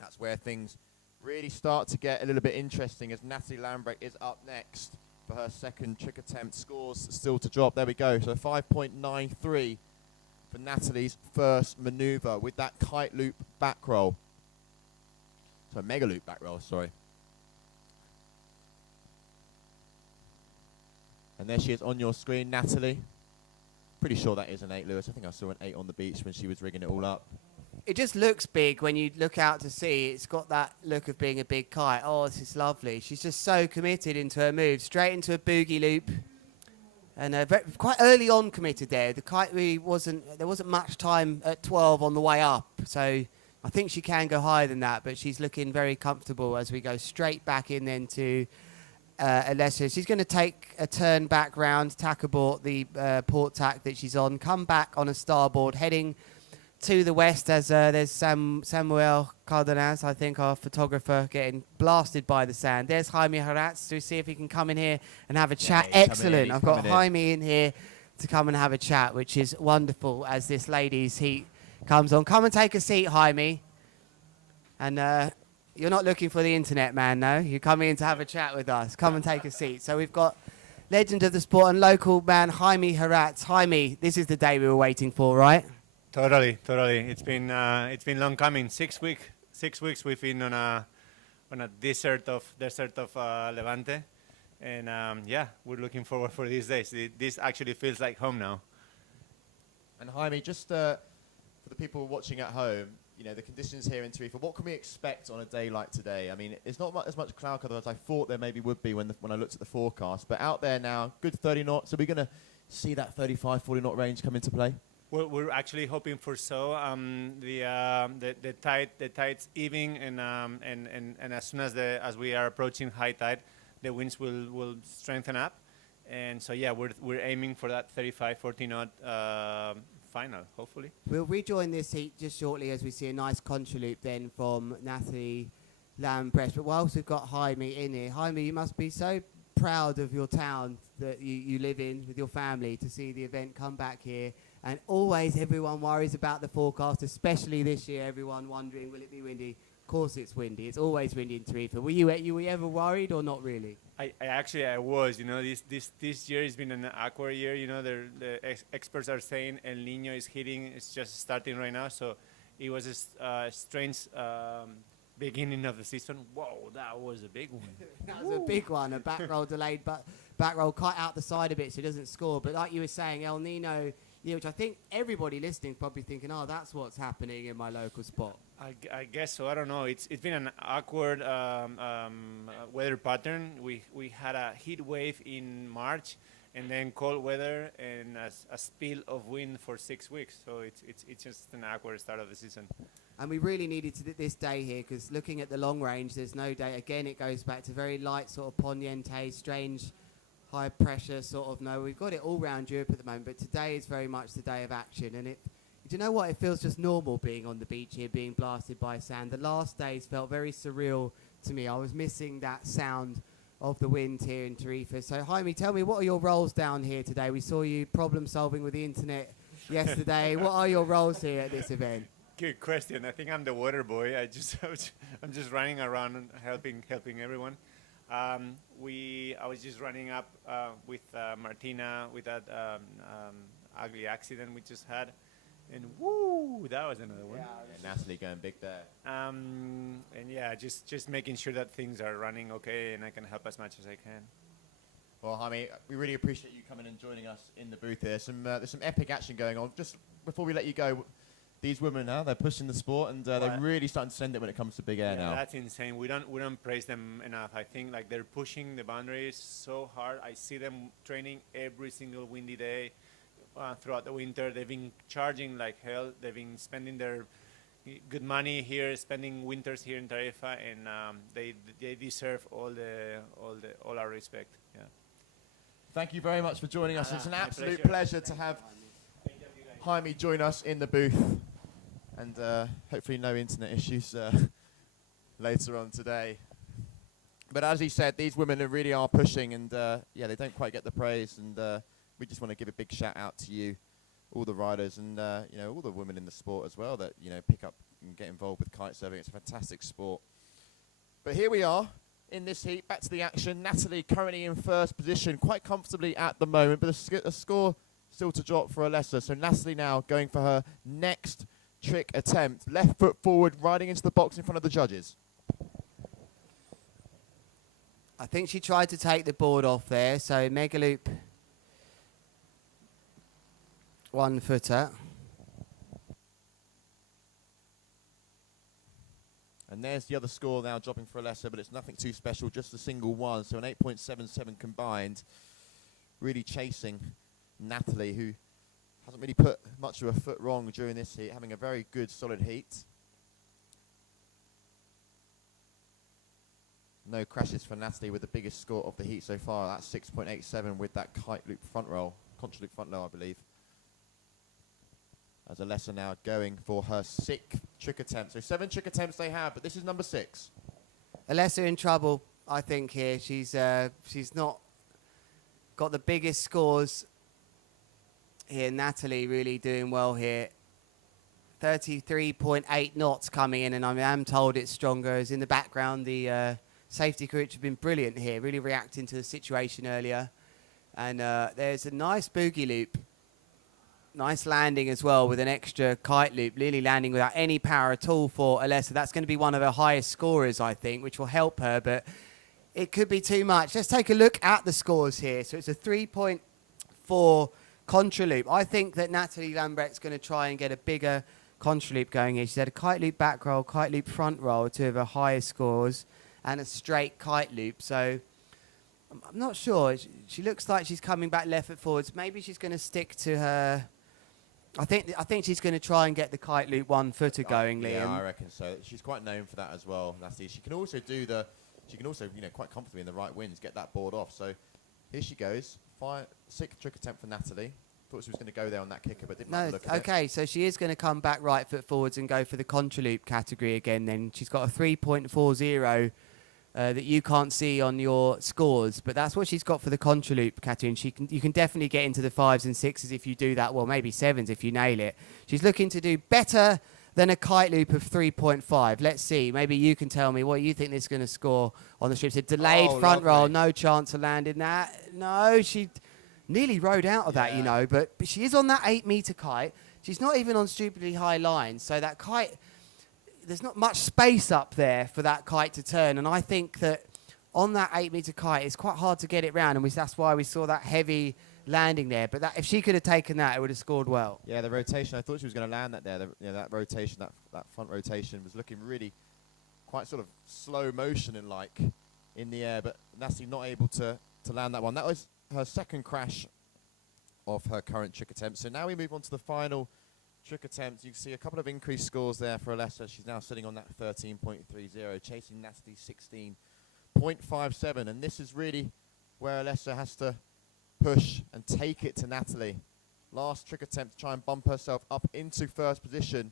that's where things really start to get a little bit interesting, as Natalie Lambrecht is up next for her second trick attempt. Scores still to drop. There we go. So 5.93 for Natalie's first maneuver with that kite loop back roll. So mega loop back roll, sorry. And there she is on your screen, Natalie. Pretty sure that is an 8, Lewis. I think I saw an 8 on the beach when she was rigging it all up. It just looks big when you look out to sea. It's got that look of being a big kite. Oh, this is lovely. She's just so committed into her move. Straight into a boogie loop. And quite early on committed there. The kite really there wasn't much time at 12 on the way up. So I think she can go higher than that, but she's looking very comfortable as we go straight back in then to Alessia. She's going to take a turn back round, tack abort the port tack that she's on, come back on a starboard, heading to the west as there's Samuel Cardenas, I think, our photographer, getting blasted by the sand. There's Jaime Haratz to see if he can come in here and have a chat. Yeah, excellent. I've got Jaime in here to come and have a chat, which is wonderful as this ladies' heat comes on. Come and take a seat, Jaime. And you're not looking for the internet, man, no? You're coming in to have a chat with us. Come and take a seat. So we've got legend of the sport and local man, Jaime Haratz. Jaime, this is the day we were waiting for, right? Totally. It's been long coming. 6 weeks we've been on a desert of Levante, and yeah, we're looking forward for these days. This actually feels like home now. And Jaime, just for the people watching at home, you know, the conditions here in Tarifa, what can we expect on a day like today? I mean, it's not as much cloud cover as I thought there maybe would be when I looked at the forecast, but out there now, good 30 knots. Are we going to see that 35, 40 knot range come into play? Well, we're actually hoping for so. The tide's evening, and as soon as we are approaching high tide, the winds will strengthen up, and so yeah, we're aiming for that 35, 40 knot final, hopefully. We'll rejoin this heat just shortly as we see a nice contra loop then from Natalie Lambrecht. But whilst we've got Jaime in here, Jaime, you must be so proud of your town that you live in with your family to see the event come back here. And always everyone worries about the forecast, especially this year, everyone wondering, will it be windy? Of course it's windy. It's always windy in Tarifa. Were you ever worried or not really? I was. You know, this year has been an awkward year. You know, the experts are saying El Niño is hitting. It's just starting right now. So it was a strange beginning of the season. Whoa, that was a big one. That was a big one. A back roll delayed, but back roll cut out the side a bit so it doesn't score. But like you were saying, El Niño, yeah, which I think everybody listening is probably thinking, oh, that's what's happening in my local spot. I guess so. I don't know. It's been an awkward weather pattern. We had a heat wave in March, and then cold weather and a spill of wind for 6 weeks. So it's just an awkward start of the season. And we really needed this day here because looking at the long range, there's no day. Again, it goes back to very light sort of poniente, strange high pressure sort of. No, we've got it all around Europe at the moment, but today is very much the day of action. And do you know what? It feels just normal being on the beach here, being blasted by sand. The last days felt very surreal to me. I was missing that sound of the wind here in Tarifa. So Jaime, tell me, what are your roles down here today? We saw you problem solving with the internet yesterday. What are your roles here at this event? Good question. I think I'm the water boy. I'm just running around and helping everyone. I was just running up with Martina with that ugly accident we just had, and woo, that was another one. Yeah, Natalie going big there. And yeah, just making sure that things are running okay, and I can help as much as I can. Well, Jaime, we really appreciate you coming and joining us in the booth here. There's some epic action going on. Just before we let you go, these women now, they're pushing the sport, and they're really starting to send it when it comes to big air now. That's insane. We don't praise them enough. I think like they're pushing the boundaries so hard. I see them training every single windy day throughout the winter. They've been charging like hell. They've been spending their good money here, spending winters here in Tarifa, and they deserve all our respect. Yeah. Thank you very much for joining us. It's an absolute pleasure to have Jaime join us in the booth, and hopefully no internet issues later on today. But as he said, these women really are pushing, and yeah, they don't quite get the praise, and we just want to give a big shout out to you, all the riders, and you know, all the women in the sport as well that, you know, pick up and get involved with kite surfing. It's a fantastic sport. But here we are in this heat, back to the action. Natalie currently in first position, quite comfortably at the moment, but a score still to drop for Alessa. So Natalie now going for her next trick attempt. Left foot forward, riding into the box in front of the judges. I think she tried to take the board off there, so mega loop 1 footer. And there's the other score now dropping for Alessa, but it's nothing too special, just a single one. So an 8.77 combined, really chasing Natalie, who hasn't really put much of a foot wrong during this heat, having a very good, solid heat. No crashes for Natalie with the biggest score of the heat so far. That's 6.87 with that kite loop front roll, contra loop front roll, I believe. As Alessa now going for her 6th trick attempt. So 7 trick attempts they have, but this is number 6. Alessa in trouble, I think, here. She's not got the biggest scores here. Natalie really doing well here. 33.8 knots coming in, and I am told it's stronger. As in the background, the safety crew have been brilliant here, really reacting to the situation earlier. And there's a nice boogie loop. Nice landing as well with an extra kite loop, really landing without any power at all for Alessa. That's going to be one of her highest scorers, I think, which will help her, but it could be too much. Let's take a look at the scores here. So it's a 3.4 contra loop. I think that Natalie Lambrecht's going to try and get a bigger contra loop going here. She's had a kite loop back roll, kite loop front roll, 2 of her highest scores, and a straight kite loop. So I'm not sure. She looks like she's coming back left foot forwards. Maybe she's going to stick to her... I think she's going to try and get the kite loop 1 footer going, Liam. Yeah, I reckon so. She's quite known for that as well, Natalie. She can also you know, quite comfortably in the right winds, get that board off. So here she goes. 6th trick attempt for Natalie. Thought she was going to go there on that kicker, but didn't like the look of it. Okay, so she is going to come back right foot forwards and go for the contra loop category again then. She's got a 3.40 that you can't see on your scores, but that's what she's got for the contra loop category, and you can definitely get into the 5s and 6s if you do that, well, maybe 7s if you nail it. She's looking to do better than a kite loop of 3.5. Let's see, maybe you can tell me what you think this is going to score on the strip. It's a delayed front roll, no chance of landing that. No, she nearly rode out of that, you know, but she is on that 8-meter kite. She's not even on stupidly high lines, so that kite... There's not much space up there for that kite to turn, and I think that on that 8-meter kite, it's quite hard to get it round, and that's why we saw that heavy landing there. But if she could have taken that, it would have scored well. Yeah, the rotation, I thought she was going to land that there. That rotation, that front rotation was looking really quite sort of slow motion and like in the air, but Natalie not able to land that one. That was her 2nd crash of her current trick attempt. So now we move on to the final trick attempt. You can see a couple of increased scores there for Alessa. She's now sitting on that 13.30, chasing Natalie's 16.57. And this is really where Alessa has to push and take it to Natalie. Last trick attempt to try and bump herself up into first position.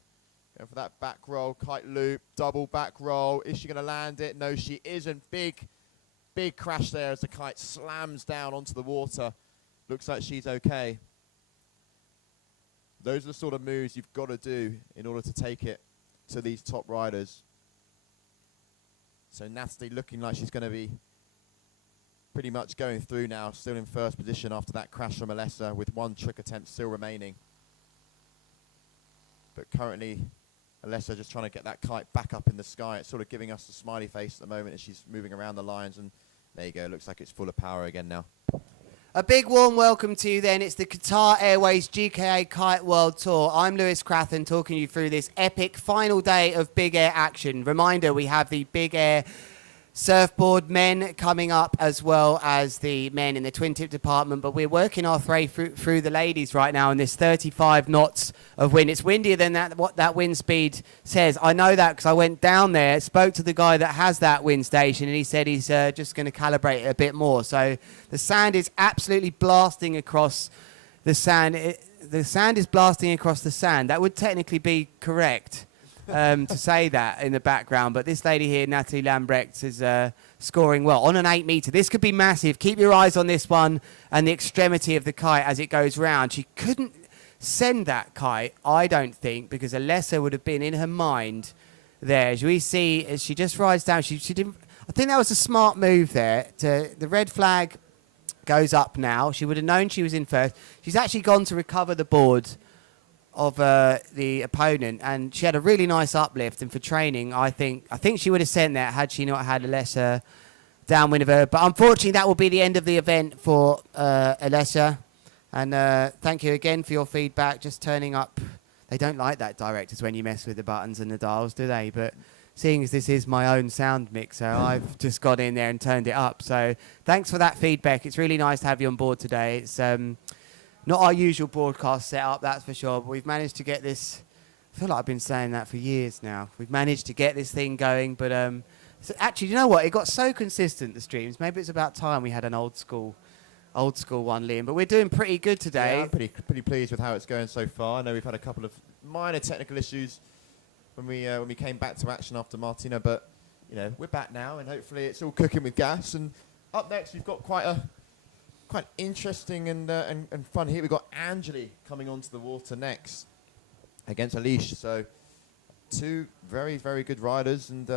Going for that back roll, kite loop, double back roll. Is she going to land it? No, she isn't. Big crash there as the kite slams down onto the water. Looks like she's okay. Those are the sort of moves you've got to do in order to take it to these top riders. So Natalie looking like she's going to be pretty much going through now, still in first position after that crash from Alessa with 1 trick attempt still remaining. But currently, Alessa just trying to get that kite back up in the sky. It's sort of giving us the smiley face at the moment as she's moving around the lines. And There you go. Looks like it's full of power again now. A big warm welcome to you then. It's the Qatar Airways GKA Kite World Tour. I'm Lewis Crathen talking you through this epic final day of big air action. Reminder, we have the big air surfboard men coming up as well as the men in the Twintip department, but we're working our way through the ladies right now in this 35 knots of wind. It's windier than what that wind speed says. I know that because I went down there, spoke to the guy that has that wind station, and he said he's just going to calibrate it a bit more. So the sand is absolutely blasting across the sand. The sand is blasting across the sand. That would technically be correct. To say that in the background, but this lady here, Natalie Lambrecht, is scoring well on an 8 metre. This could be massive. Keep your eyes on this one and the extremity of the kite as it goes round. She couldn't send that kite, I don't think, because Alessa would have been in her mind there. As we see, as she just rides down, she didn't. I think that was a smart move there. The red flag goes up now. She would have known she was in first. She's actually gone to recover the board of the opponent, and she had a really nice uplift, and for training I think she would have sent that had she not had Alessa downwind of her. But unfortunately that will be the end of the event for Alessa, and thank you again for your feedback. Just turning up, they don't like that, directors, when you mess with the buttons and the dials, do they? But seeing as this is my own sound mixer, I've just got in there and turned it up. So thanks for that feedback. It's really nice to have you on board today. It's not our usual broadcast setup, that's for sure, but we've managed to get this. I feel like I've been saying that for years now. We've managed to get this thing going, but so actually, you know what? It got so consistent, the streams. Maybe it's about time we had an old school one, Liam. But we're doing pretty good today. Yeah, I'm pretty pleased with how it's going so far. I know we've had a couple of minor technical issues when we came back to action after Martina, but you know we're back now, and hopefully it's all cooking with gas. And up next, we've got quite interesting and fun here. We've got Angeli coming onto the water next against Alish. So two very, very good riders, and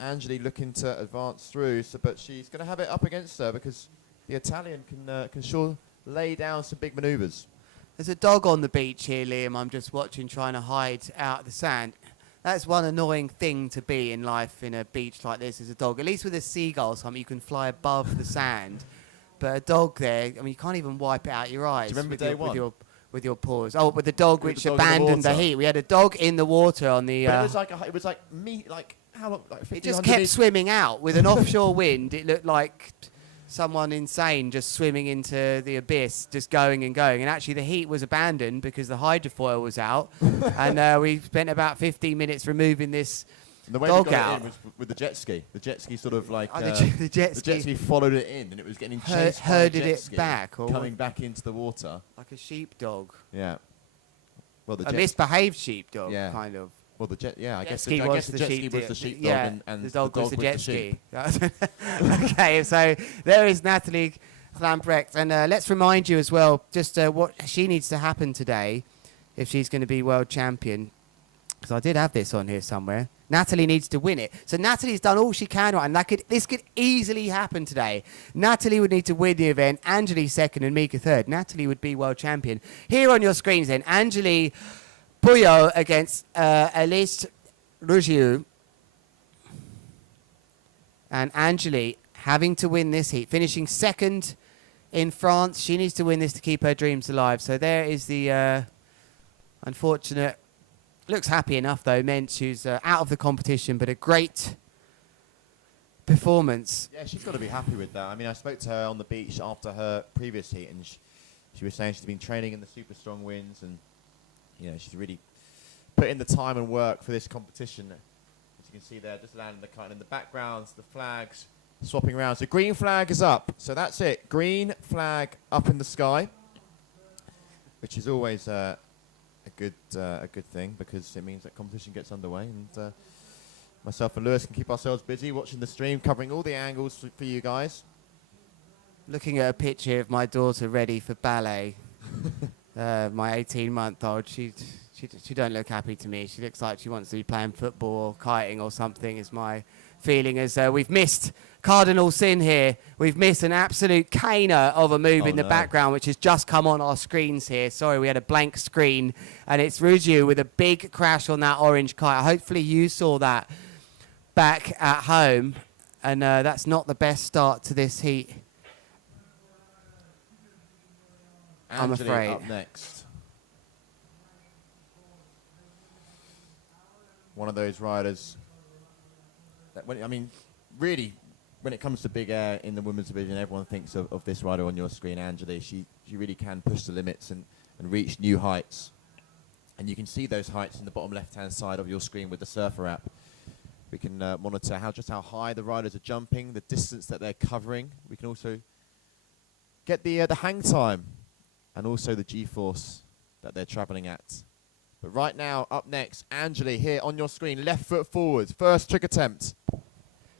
Angeli looking to advance through. So, but she's going to have it up against her because the Italian can sure lay down some big manoeuvres. There's a dog on the beach here, Liam. I'm just watching, trying to hide out the sand. That's one annoying thing to be in life in a beach like this, is a dog. At least with a seagull or something, you can fly above the sand. But a dog there, I mean, you can't even wipe it out your eyes. Do you remember day one? With your paws. Oh, with the dog which the dog abandoned the heat. We had a dog in the water on the. But it was like me, like how long? Like it just kept swimming out with an offshore wind. It looked like someone insane just swimming into the abyss, just going and going. And actually, the heat was abandoned because the hydrofoil was out, and we spent about 15 minutes removing this. And the way dog we got out it in was with the jet ski. The jet ski sort of like the jet ski followed it in, and it was getting chased herded by a jet it ski, back, or coming back into the water like a sheepdog. Yeah. Well, a misbehaved sheepdog, yeah. kind of. Well, the jet, yeah, I guess the jet ski was the sheepdog, and the dog was the jet sheep. ski. Okay, so there is Natalie Lambrecht, and let's remind you as well just what she needs to happen today if she's going to be world champion. Because I did have this on here somewhere. Natalie needs to win it. So Natalie's done all she can, right? And this could easily happen today. Natalie would need to win the event. Angeli second and Mika third. Natalie would be world champion. Here on your screens then, Angeli Puyol against Alice Rougiou. And Angeli having to win this heat, finishing second in France. She needs to win this to keep her dreams alive. So there is the unfortunate. Looks happy enough, though, Mensch, who's out of the competition, but a great performance. Yeah, she's got to be happy with that. I mean, I spoke to her on the beach after her previous heat, and she was saying she's been training in the super strong winds, and you know, she's really put in the time and work for this competition. As you can see there, just landing the kite in the backgrounds, the flags swapping around. So green flag is up. So that's it. Green flag up in the sky, which is always a good thing because it means that competition gets underway, and myself and Lewis can keep ourselves busy watching the stream, covering all the angles for you guys. Looking at a picture of my daughter ready for ballet, my 18-month-old, she don't look happy to me. She looks like she wants to be playing football or kiting or something, is my feeling, as we've missed cardinal sin here. We've missed an absolute caner of a move in the background, which has just come on our screens here. Sorry, we had a blank screen, and it's Rougiou with a big crash on that orange kite. Hopefully you saw that back at home. and that's not the best start to this heat. I'm Angeli afraid. up next. One of those riders that, really, when it comes to big air in the women's division, everyone thinks of this rider on your screen, Angeli. She really can push the limits and reach new heights. And you can see those heights in the bottom left-hand side of your screen with the Surfer app. We can monitor just how high the riders are jumping, the distance that they're covering. We can also get the hang time and also the G-force that they're traveling at. But right now, up next, Angeli here on your screen, left foot forwards, first trick attempt.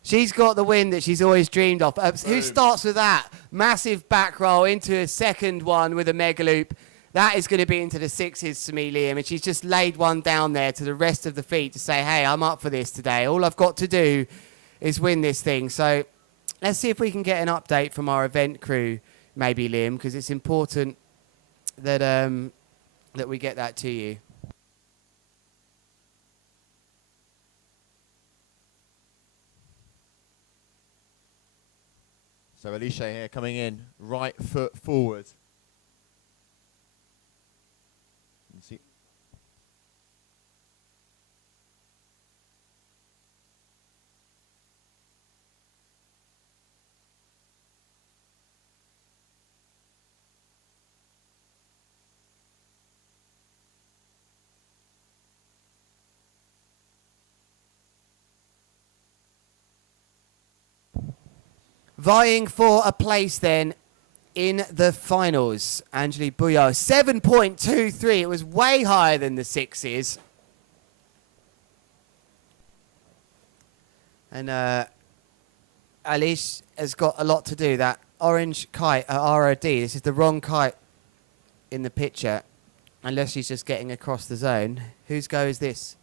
She's got the win that she's always dreamed of. Who starts with that? Massive back roll into a second one with a mega loop. That is going to be into the sixes to me, Liam. And she's just laid one down there to the rest of the feet to say, hey, I'm up for this today. All I've got to do is win this thing. So let's see if we can get an update from our event crew, maybe, Liam, because it's important that that we get that to you. So Alicia here coming in, right foot forward. You can see. Vying for a place then in the finals. Angeli Bouillot, 7.23. It was way higher than the sixes. And Alice has got a lot to do. That orange kite at ROD, this is the wrong kite in the picture, unless she's just getting across the zone. Whose go is this?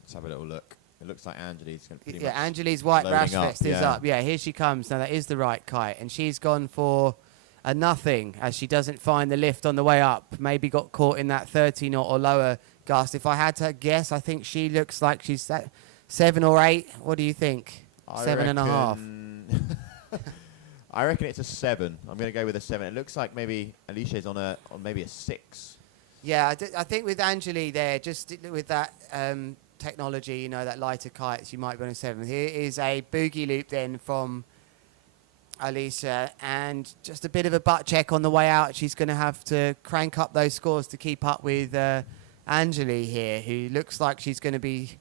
Let's have a little look. It looks like Angeli's going to pretty Yeah, much Angeli's white rash loading vest is up. Yeah, here she comes. Now that is the right kite. And she's gone for a nothing as she doesn't find the lift on the way up. Maybe got caught in that 30 knot or lower gust. If I had to guess, I think she looks like she's at 7 or 8. What do you think? 7.5. I reckon it's a 7. I'm going to go with a 7. It looks like maybe Alicia's on maybe a 6. Yeah, I think with Angeli there, just with that technology, you know, that lighter kites, you might be on a 7. Here is a boogie loop then from Alicia, and just a bit of a butt check on the way out. She's going to have to crank up those scores to keep up with Angeli here, who looks like she's going to be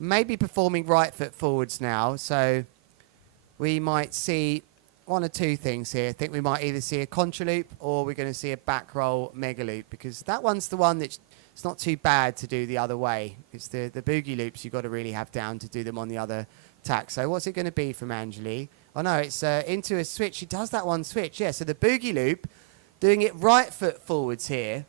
maybe performing right foot forwards now. So we might see one or two things here. I think we might either see a contra loop or we're going to see a back roll mega loop, because that one's the one that's it's not too bad to do the other way. It's the boogie loops you've got to really have down to do them on the other tack. So what's it going to be from Angeli? Oh no, it's into a switch. She does that one switch. Yeah, so the boogie loop, doing it right foot forwards here,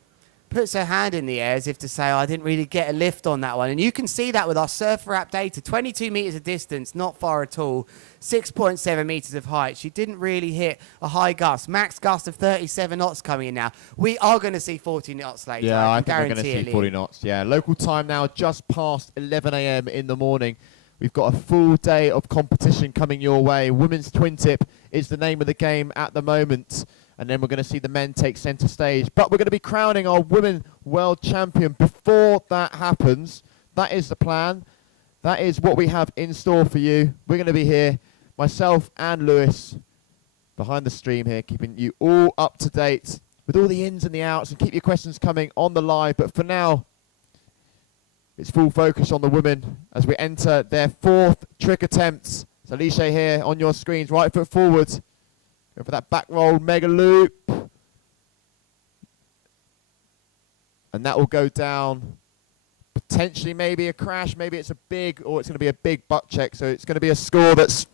puts her hand in the air as if to say, oh, I didn't really get a lift on that one. And you can see that with our Surfer app data. 22 metres of distance, not far at all. 6.7 metres of height. She didn't really hit a high gust. Max gust of 37 knots coming in now. We are going to see 40 knots later. Yeah, I think we're guarantee going to see it, 40 knots. Yeah, local time now, just past 11 a.m. in the morning. We've got a full day of competition coming your way. Women's Twintip is the name of the game at the moment. And then we're going to see the men take centre stage. But we're going to be crowning our women world champion before that happens. That is the plan. That is what we have in store for you. We're going to be here, myself and Lewis, behind the stream here, keeping you all up to date with all the ins and the outs, and keep your questions coming on the live. But for now, it's full focus on the women as we enter their 4th trick attempts. So Alicia here on your screens, right foot forward. Go for that back roll mega loop. And that will go down. Potentially maybe a crash, maybe it's a big, or it's going to be a big butt check. So it's going to be a score that's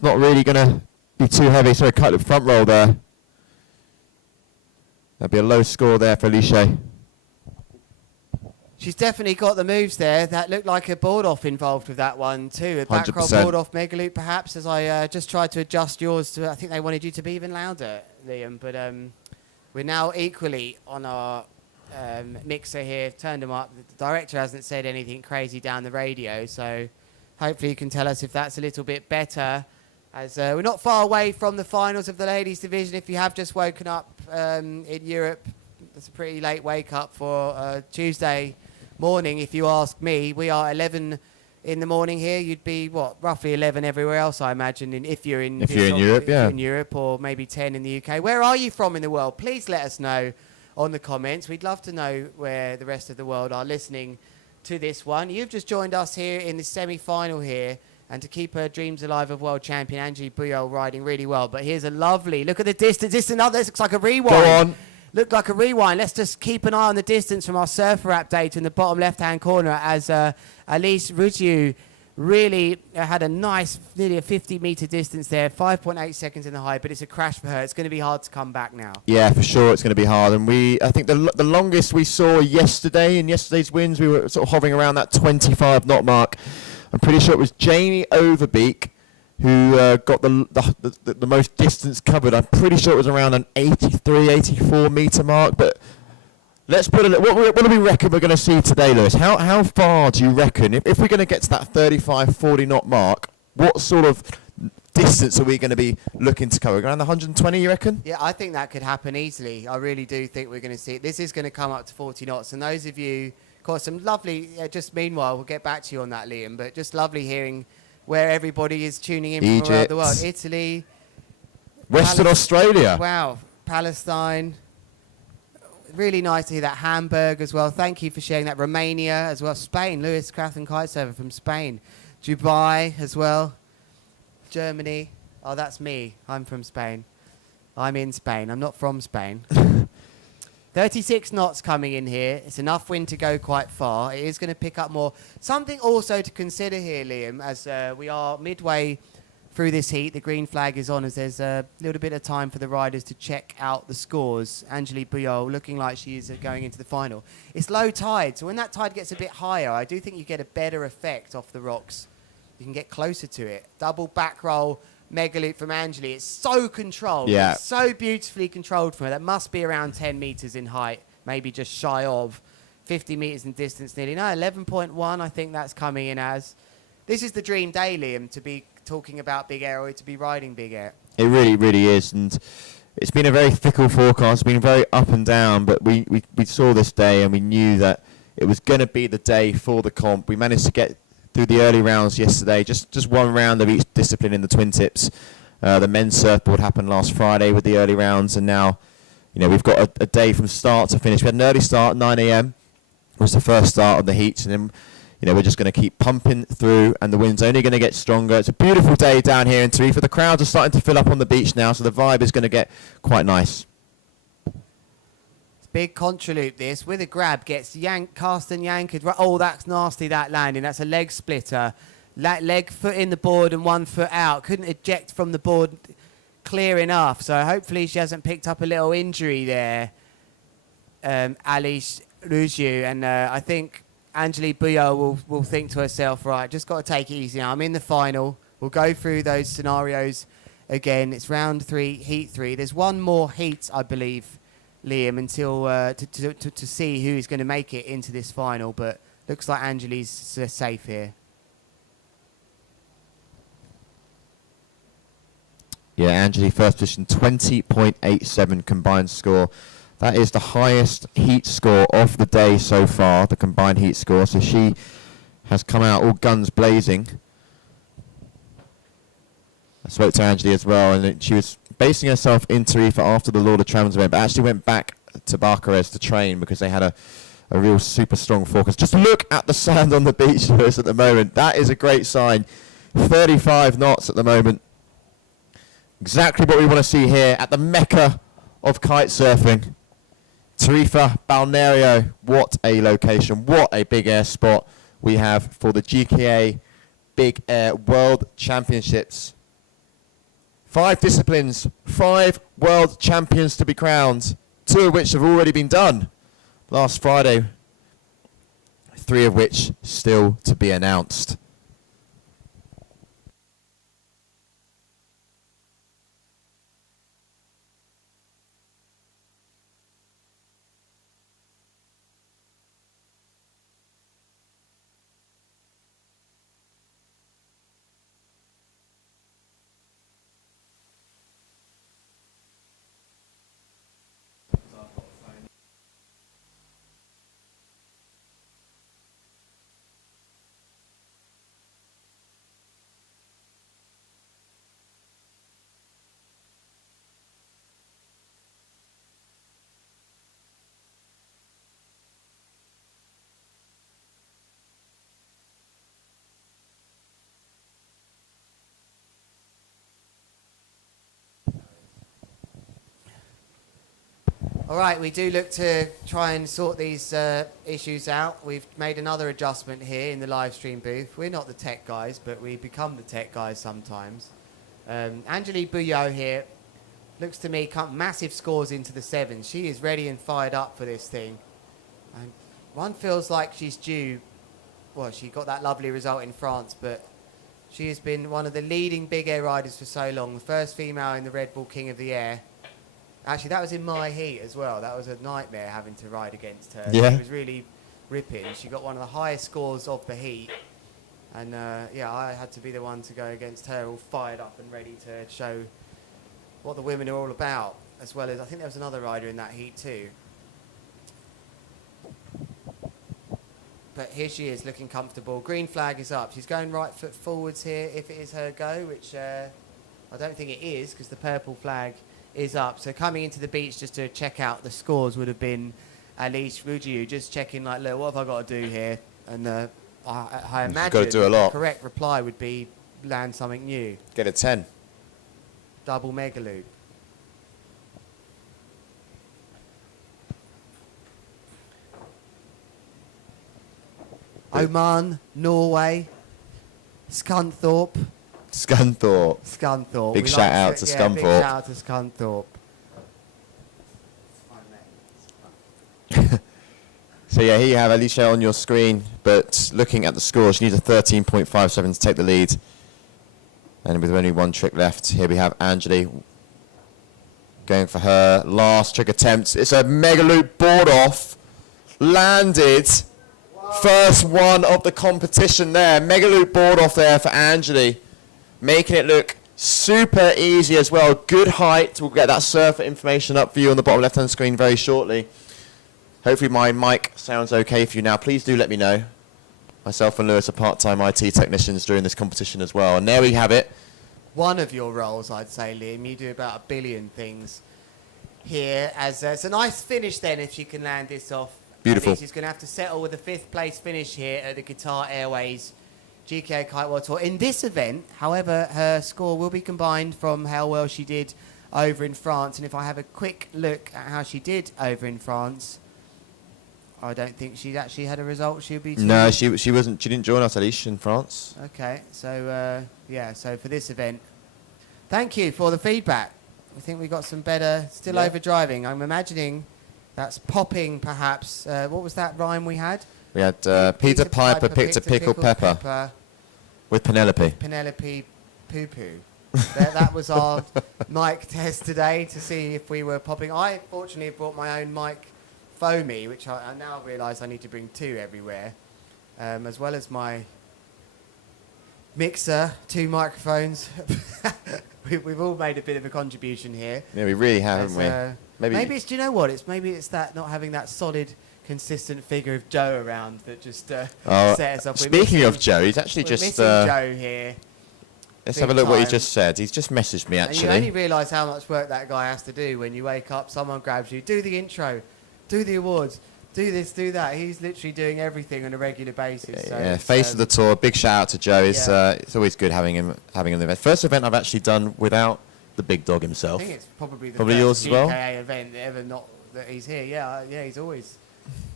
not really going to be too heavy. So a cut loop front roll there. That'll be a low score there for Alicia. She's definitely got the moves there. That looked like a board off involved with that one too. A back roll 100%. board off mega loop perhaps, as I just tried to adjust yours to, I think they wanted you to be even louder, Liam, but we're now equally on our mixer here, turned them up. The director hasn't said anything crazy down the radio, so Hopefully you can tell us if that's a little bit better, as we're not far away from the finals of the ladies division. If you have just woken up in Europe, that's a pretty late wake up for Tuesday morning, if you ask me. We are 11 in the morning here. You'd be, what, roughly 11 everywhere else, I imagine, if you're in Europe, if you're in Europe, or maybe 10 in the UK. Where are you from in the world? Please let us know on the comments. We'd love to know where the rest of the world are listening to this one. You've just joined us here in the semi-final here, and to keep her dreams alive of world champion Angelique Buyol riding really well. But here's a lovely look at the distance. This is another. This looks like a rewind. Go on. Looked like a rewind. Let's just keep an eye on the distance from our surfer update in the bottom left-hand corner, as Alice Rugiu really had a nice, nearly a 50-meter distance there, 5.8 seconds in the high, but it's a crash for her. It's going to be hard to come back now. Yeah, for sure, it's going to be hard. And I think the longest we saw yesterday, in yesterday's wins, we were sort of hovering around that 25 knot mark. I'm pretty sure it was Jamie Overbeek who got the most distance covered. I'm pretty sure it was around an 83, 84 meter mark. But let's put what do we reckon we're going to see today, Lewis? How far do you reckon, if we're going to get to that 35, 40 knot mark, what sort of distance are we going to be looking to cover? Around the 120, you reckon? Yeah, I think that could happen easily. I really do think we're going to see it. This is going to come up to 40 knots. And those of you, of course, some lovely, just meanwhile, we'll get back to you on that, Liam, but just lovely hearing where everybody is tuning in from around the world. Italy. Western Australia. Wow. Palestine. Really nice to hear that. Hamburg as well. Thank you for sharing that. Romania as well. Spain. Lewis Crathon Kitesurfer from Spain. Dubai as well. Germany. Oh, that's me. I'm from Spain. I'm in Spain. I'm not from Spain. 36 knots coming in here. It's enough wind to go quite far. It is going to pick up more. Something also to consider here, Liam, as we are midway through this heat. The green flag is on, as there's a little bit of time for the riders to check out the scores. Angelique Buyol looking like she is going into the final. It's low tide, so when that tide gets a bit higher, I do think you get a better effect off the rocks. You can get closer to it. Double back roll. Mega loop from Angelique. It's so controlled. Yeah. It's so beautifully controlled from her. That must be around 10 metres in height, maybe just shy of 50 metres in distance nearly. No, 11.1 I think that's coming in as. This is the dream day, Liam, to be talking about big air or to be riding big air. It really, really is. And it's been a very fickle forecast. It's been very up and down, but we saw this day and we knew that it was going to be the day for the comp. We managed to get through the early rounds yesterday, just one round of each discipline in the twin tips. The men's surfboard happened last Friday with the early rounds, and now, we've got a day from start to finish. We had an early start, 9 a.m. was the first start of the heats, and then, we're just going to keep pumping through, and the wind's only going to get stronger. It's a beautiful day down here in Tarifa. The crowds are starting to fill up on the beach now, so the vibe is going to get quite nice. Big contra loop this, with a grab, gets cast and yanked. Oh, that's nasty, that landing. That's a leg splitter. Leg foot in the board and 1 foot out. Couldn't eject from the board clear enough. So hopefully she hasn't picked up a little injury there, Alice Rugiu. And I think Angelique Buyol will think to herself, right, just got to take it easy now. I'm in the final. We'll go through those scenarios again. It's round 3, heat 3. There's one more heat, I believe, Liam, until to see who is going to make it into this final, but looks like Angelie's safe here. Yeah, Angelie first position, 20.87 combined score. That is the highest heat score of the day so far, the combined heat score, so she has come out all guns blazing. I spoke to Angelique as well, and she was basing herself in Tarifa after the Lord of Trams event, but actually went back to Barcarez to train because they had a real super strong forecast. Just look at the sand on the beach, Lewis, at the moment. That is a great sign. 35 knots at the moment. Exactly what we want to see here at the mecca of kite surfing. Tarifa, Balneario, what a location, what a big air spot we have for the GKA Big Air World Championships. 5 disciplines, 5 world champions to be crowned, 2 of which have already been done last Friday, 3 of which still to be announced. All right, we do look to try and sort these issues out. We've made another adjustment here in the live stream booth. We're not the tech guys, but we become the tech guys sometimes. Angelique Bouillot here looks to me massive scores into the sevens. She is ready and fired up for this thing. And one feels like she's due. Well, she got that lovely result in France, but she has been one of the leading big air riders for so long. The first female in the Red Bull King of the Air. Actually, that was in my heat as well. That was a nightmare having to ride against her. Yeah. She was really ripping. She got one of the highest scores of the heat. And yeah, I had to be the one to go against her, all fired up and ready to show what the women are all about. As well as, I think there was another rider in that heat too. But here she is, looking comfortable. Green flag is up. She's going right foot forwards here, if it is her go, which I don't think it is, because the purple flag is up. So coming into the beach just to check out the scores would have been Alice Rugiu, just checking like, look, what have I got to do here? And I imagine gotta do a lot. the correct reply would be land something new. Get a 10. Double mega loop. Oman, Norway, Scunthorpe. Scunthorpe. Big We shout like out to Big Scunthorpe. shout out to Scunthorpe. So yeah, here you have Alicia on your screen, but looking at the score, she needs a 13.57 to take the lead. And with only one trick left, here we have Angeli going for her last trick attempt. It's a mega loop board off, landed. First one of the competition there. Mega loop board off there for Angeli. Making it look super easy as well. Good height. We'll get that surfer information up for you on the bottom left-hand screen very shortly. Hopefully my mic sounds okay for you now. Please do let me know. Myself and Lewis are part-time IT technicians during this competition as well. And there we have it. One of your roles, I'd say, Liam. You do about 1 billion things here. As it's a nice finish then if you can land this off. Beautiful. She's going to have to settle with a 5th place finish here at the Qatar Airways GKA Kite World Tour. In this event, however, her score will be combined from how well she did over in France. And if I have a quick look at how she did over in France, I don't think she's actually had a result. She'll be... No, she wasn't. She didn't join us, Alicia, in France. Okay, so yeah, so for this event, thank you for the feedback. I think we got some better, still over driving. I'm imagining that's popping, perhaps. What was that rhyme we had? We had Peter Piper picked a pickle pepper with Penelope. Penelope poo-poo. that was our mic test today to see if we were popping. I fortunately brought my own mic foamy, which I now realise I need to bring 2 everywhere, as well as my mixer, 2 microphones. We've all made a bit of a contribution here. Yeah, we really have, haven't we? Maybe it's, do you know what? Maybe it's that not having that solid, consistent figure of Joe around that just set us up. Speaking of Joe, he's actually just... missing Joe here. Let's have a look what he just said. He's just messaged me, actually. And you only realise how much work that guy has to do when you wake up, someone grabs you, do the intro, do the awards, do this, do that. He's literally doing everything on a regular basis. Yeah, face of the tour. Big shout out to Joe. It's always good having him in the event. First event I've actually done without the big dog himself. I think it's probably the first yours as well. GKA event ever not that he's here. Yeah, he's always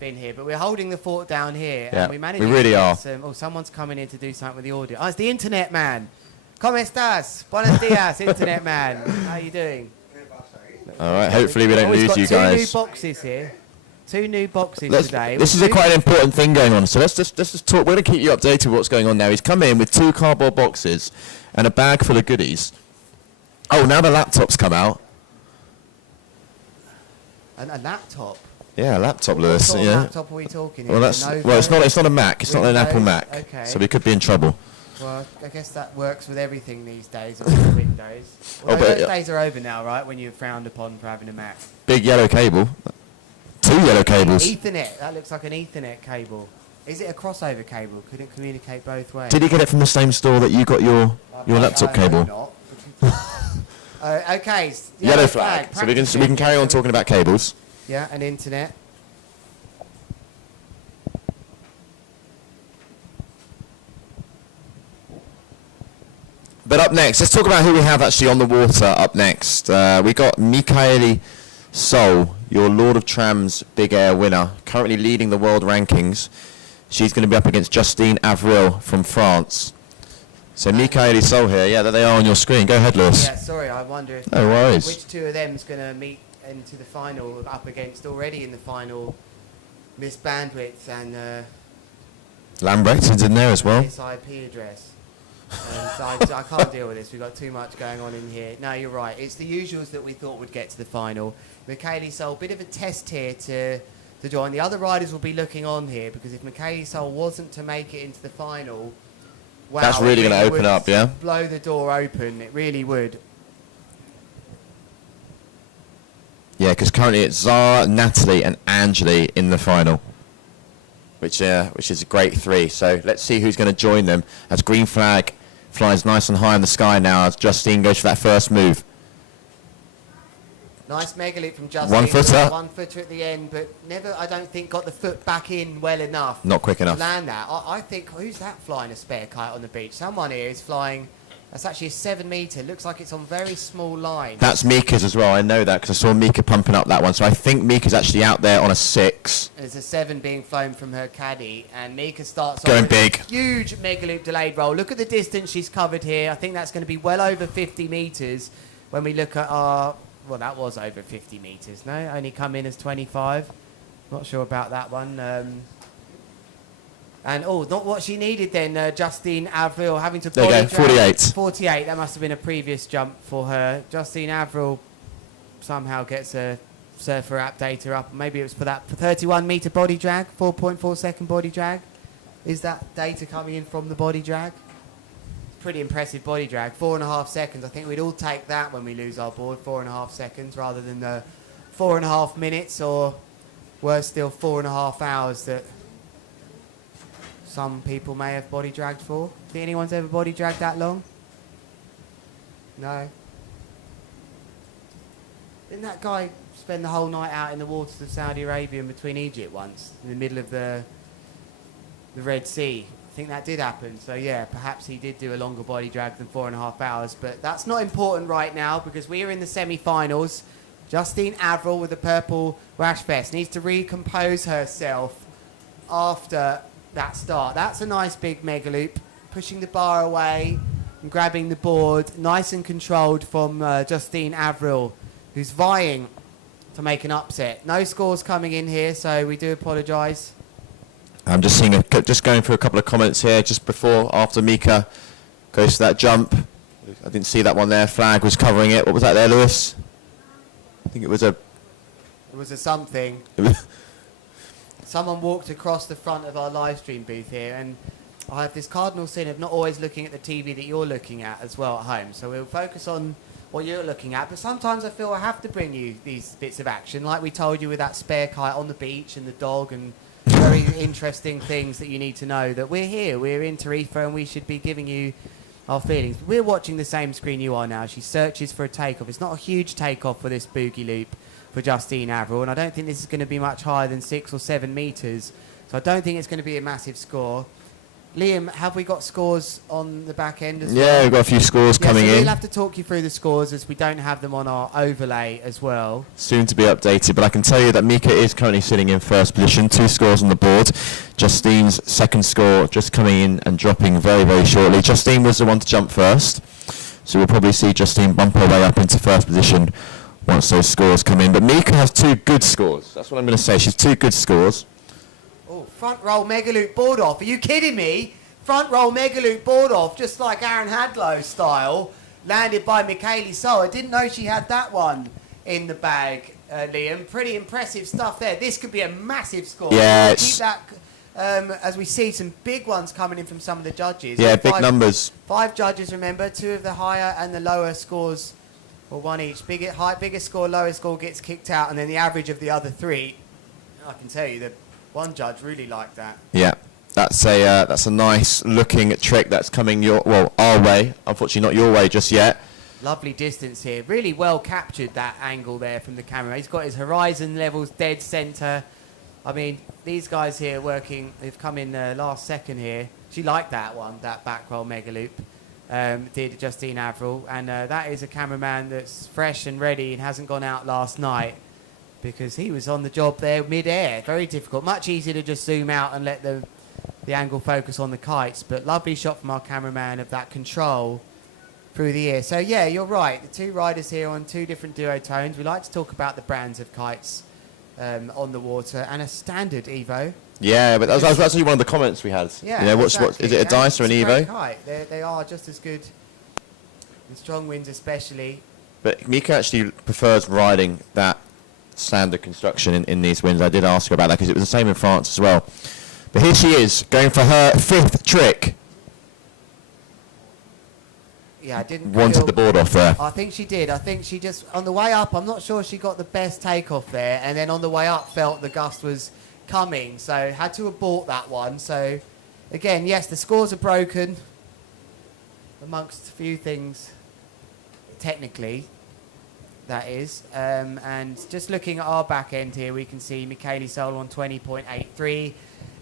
been here. But we're holding the fort down here, Yeah, and we managed. we really are. Someone's coming in to do something with the audio. Oh, it's the internet man. ¿Cómo estás? Buenos días, internet man. How are you doing? All right. Hopefully we don't lose you We've got 2 guys. new boxes here. 2 new boxes today. This is quite an important thing going on. So let's just talk. We're going to keep you updated with what's going on now. He's come in with 2 cardboard boxes and a bag full of goodies. Oh, now the laptop's come out. And a laptop. Yeah, a laptop, Lewis. What sort of Yeah. laptop are we talking Well, here? it's not a Mac. It's not an Apple Windows? Mac. Okay. So we could be in trouble. Well, I guess that works with everything these days on Windows. Although those days are over now, right? When you're frowned upon for having a Mac. Big yellow cable. 2 yellow cables. Ethernet. That looks like an Ethernet cable. Is it a crossover cable? Could it communicate both ways? Did you get it from the same store that you got your laptop cable? Okay. Yellow flag. So we can carry on talking about cables. Yeah, and internet. But up next, let's talk about who we have actually on the water up next. We got Michaeli Sol. your Lord of Trams Big Air winner, currently leading the world rankings. She's going to be up against Justine Avril from France. So Michaeli Sol here, yeah, there they are on your screen. Go ahead, Lewis. Yeah, sorry, I wonder if No worries. which two of them is going to meet into the final up against already in the final Miss Bandwidth and Lambrecht's in there as well. Miss IP address. So I can't deal with this. We've got too much going on in here. No, you're right. It's the usuals that we thought would get to the final. Michaeli Sol, bit of a test here to join. The other riders will be looking on here because if Michaeli Sol wasn't to make it into the final, wow, That's really going to open up, yeah? Blow the door open. It really would. Yeah, because currently it's Zara, Natalie and Angeli in the final, which is a great three. So let's see who's going to join them as green flag flies nice and high in the sky now as Justine goes for that first move. Nice mega loop from Justine. 1 footer. 1 footer at the end, but never, I don't think, got the foot back in well enough. Not quick enough. To land that. I think, who's that flying a spare kite on the beach? Someone here is flying, that's actually a 7 metre. Looks like it's on very small line. That's Mika's as well. I know that because I saw Mika pumping up that one. So I think Mika's actually out there on a 6. There's a 7 being flown from her caddy, and Mika starts Going off with big. a huge mega loop delayed roll. Look at the distance she's covered here. I think that's going to be well over 50 metres when we look at our... Well, that was over 50 metres, no? Only come in as 25. Not sure about that one. And, oh, not what she needed then, Justine Avril having to There you body go, drag. 48. 48, that must have been a previous jump for her. Justine Avril somehow gets a surfer app data up. Maybe it was for that 31 metre body drag, 4.4 second body drag. Is that data coming in from the body drag? Pretty impressive body drag, 4.5 seconds. I think we'd all take that when we lose our board, 4.5 seconds rather than the 4.5 minutes or worse still 4.5 hours that some people may have body dragged for. Think anyone's ever body dragged that long? No. Didn't that guy spend the whole night out in the waters of Saudi Arabia and between Egypt once, in the middle of the Red Sea? I think that did happen. So yeah, perhaps he did do a longer body drag than 4.5 hours, but that's not important right now because we are in the semi-finals. Justine Avril with the purple rash vest needs to recompose herself after that start. That's a nice big mega loop, pushing the bar away and grabbing the board, nice and controlled from Justine Avril, who's vying to make an upset. No scores coming in here, so we do apologise. I'm just seeing just going through a couple of comments here just before, after Mika goes to that jump. I didn't see that one there. Flag was covering it. What was that there, Lewis? I think it was a... It was a something. Someone walked across the front of our live stream booth here, and I have this cardinal sin of not always looking at the TV that you're looking at as well at home. So we'll focus on what you're looking at, but sometimes I feel I have to bring you these bits of action, like we told you with that spare kite on the beach and the dog and very interesting things that you need to know, that we're here, we're in Tarifa, and we should be giving you our feelings. We're watching the same screen you are now. She searches for a takeoff. It's not a huge takeoff for this boogie loop for Justine Avril, and I don't think this is going to be much higher than 6 or 7 metres, so I don't think it's going to be a massive score. Liam, have we got scores on the back end as well? Yeah, we've got a few scores coming in. We'll have to talk you through the scores as we don't have them on our overlay as well. Soon to be updated, but I can tell you that Mika is currently sitting in first position, 2 scores on the board. Justine's second score just coming in and dropping very, very shortly. Justine was the one to jump first, so we'll probably see Justine bump her way up into first position once those scores come in. But Mika has 2 good scores. That's what I'm going to say. She's 2 good scores. Oh, front roll mega loop board off. Are you kidding me? Front roll mega loop board off, just like Aaron Hadlow style, landed by Michaeli Sol. I didn't know she had that one in the bag, Liam. Pretty impressive stuff there. This could be a massive score. Yeah, keep that as we see some big ones coming in from some of the judges. Yeah, big numbers. 5 judges, remember, 2 of the higher and the lower scores, or 1 each. Biggest score, lowest score gets kicked out, and then the average of the other 3. I can tell you that one judge really liked that. Yeah, that's a nice looking trick that's coming our way. Unfortunately, not your way just yet. Lovely distance here. Really well captured that angle there from the camera. He's got his horizon levels dead center. I mean, these guys here working, they've come in last second here. She liked that one, that back roll mega loop. Did Justine Avril. And that is a cameraman that's fresh and ready and hasn't gone out last night. because he was on the job there mid-air. Very difficult. Much easier to just zoom out and let the angle focus on the kites. But lovely shot from our cameraman of that control through the air. So, yeah, you're right. The two riders here on two different duotones. We like to talk about the brands of kites on the water and a standard Evo. Yeah, but that's actually one of the comments we had. Yeah, you know, what exactly. is it? A Dice or an It's a Evo? great kite. They are just as good in strong winds, especially. But Mika actually prefers riding that standard construction in these winds. I did ask her about that because it was the same in France as well. But here she is, going for her 5th trick. Yeah, I didn't. Wanted the board off there. I think she did. I think she just, on the way up, I'm not sure she got the best takeoff there. And then on the way up, felt the gust was coming. So had to abort that one. So again, yes, the scores are broken amongst a few things, technically, that is. And just looking at our back end here, we can see Michele Sol on 20.83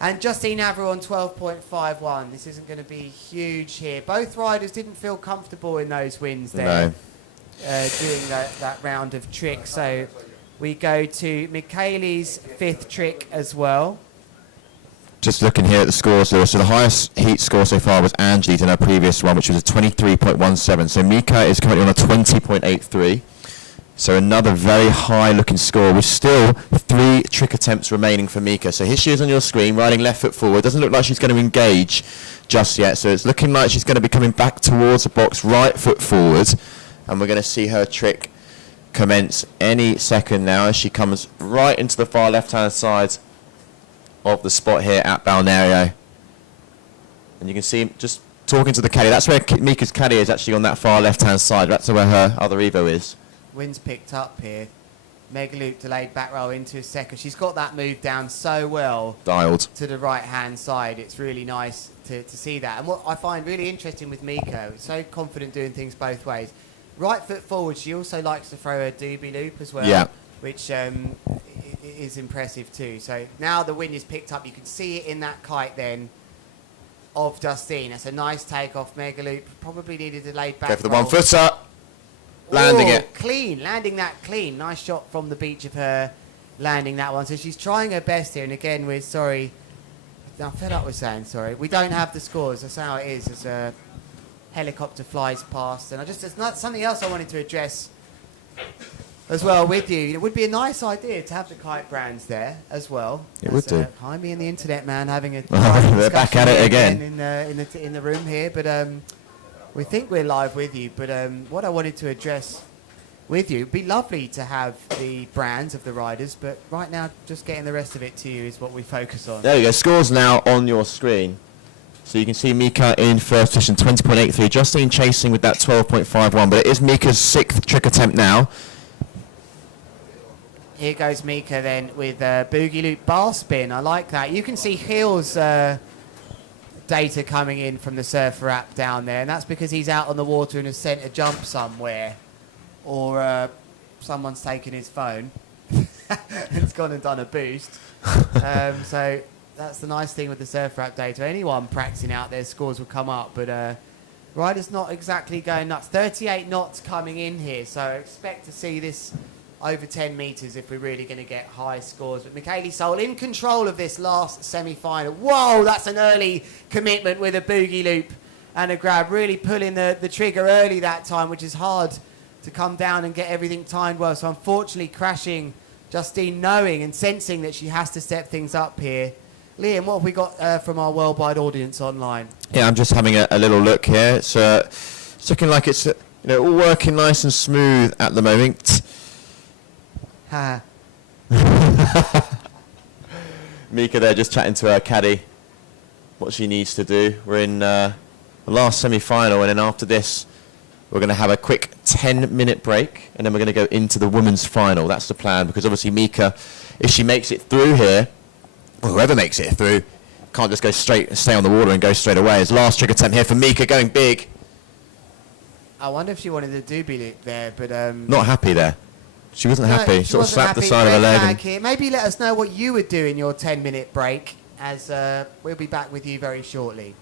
and Justine Averill on 12.51. This isn't going to be huge here. Both riders didn't feel comfortable in those winds there doing that round of tricks. So we go to Michele's 5th trick as well. Just looking here at the scores, so the highest heat score so far was Angeli's in her previous one, which was a 23.17. So Mika is currently on a 20.83. So another very high-looking score with still 3 trick attempts remaining for Mika. So here she is on your screen, riding left foot forward. Doesn't look like she's going to engage just yet. So it's looking like she's going to be coming back towards the box, right foot forward. And we're going to see her trick commence any second now as she comes right into the far left-hand side of the spot here at Balneario. And you can see just talking to the caddy. That's where Mika's caddy is, actually on that far left-hand side. That's where her other Evo is. Wind's picked up here. Mega loop delayed back roll into a second. She's got that move down so well. Dialed. To the right-hand side. It's really nice to see that. And what I find really interesting with Mika, so confident doing things both ways. Right foot forward, she also likes to throw a doobie loop as well. Yeah. Which is impressive too. So now the wind is picked up. You can see it in that kite then of Justine. That's a nice takeoff. Mega loop. Probably needed a delayed back Go for the roll. 1-footer. Landing it. Clean. Landing that clean. Nice shot from the beach of her landing that one. So she's trying her best here. And again, we're sorry. I'm fed up with saying sorry. We don't have the scores. That's how it is as a helicopter flies past. And there's not something else I wanted to address as well with you. It would be a nice idea to have the kite brands there as well. It would do. Behind me and the internet man having a They're back at it again. in the room here. But we think we're live with you, but what I wanted to address with you, it'd be lovely to have the brands of the riders, but right now just getting the rest of it to you is what we focus on. There you go, scores now on your screen. So you can see Mika in first position, 20.83. Justine chasing with that 12.51, but it is Mika's 6th trick attempt now. Here goes Mika then with boogie loop bar spin. I like that. You can see Hill's data coming in from the surfer app down there, and that's because he's out on the water and has sent a jump somewhere, or someone's taken his phone and's gone and done a boost. So that's the nice thing with the surfer app data. Anyone practicing out there, scores will come up, but rider's not exactly going nuts. 38 knots coming in here, so expect to see this over 10 metres if we're really going to get high scores. But Michele Sol in control of this last semi-final. Whoa, that's an early commitment with a boogie loop and a grab. Really pulling the trigger early that time, which is hard to come down and get everything timed well. So unfortunately crashing Justine, knowing and sensing that she has to step things up here. Liam, what have we got from our worldwide audience online? Yeah, I'm just having a little look here. It's looking like it's all working nice and smooth at the moment. Mika there just chatting to her caddy what she needs to do. We're in the last semi-final, and then after this we're going to have a quick 10-minute break, and then we're going to go into the women's final. That's the plan, because obviously Mika, if she makes it through here, or whoever makes it through, can't just go straight and stay on the water and go straight away. It's last trick attempt here for Mika, going big. I wonder if she wanted to doobie loop there, but not happy there. She wasn't happy. She sort of wasn't slapped the happy. side of her Red leg. flag here. Maybe let us know what you would do in your 10-minute break, as we'll be back with you very shortly.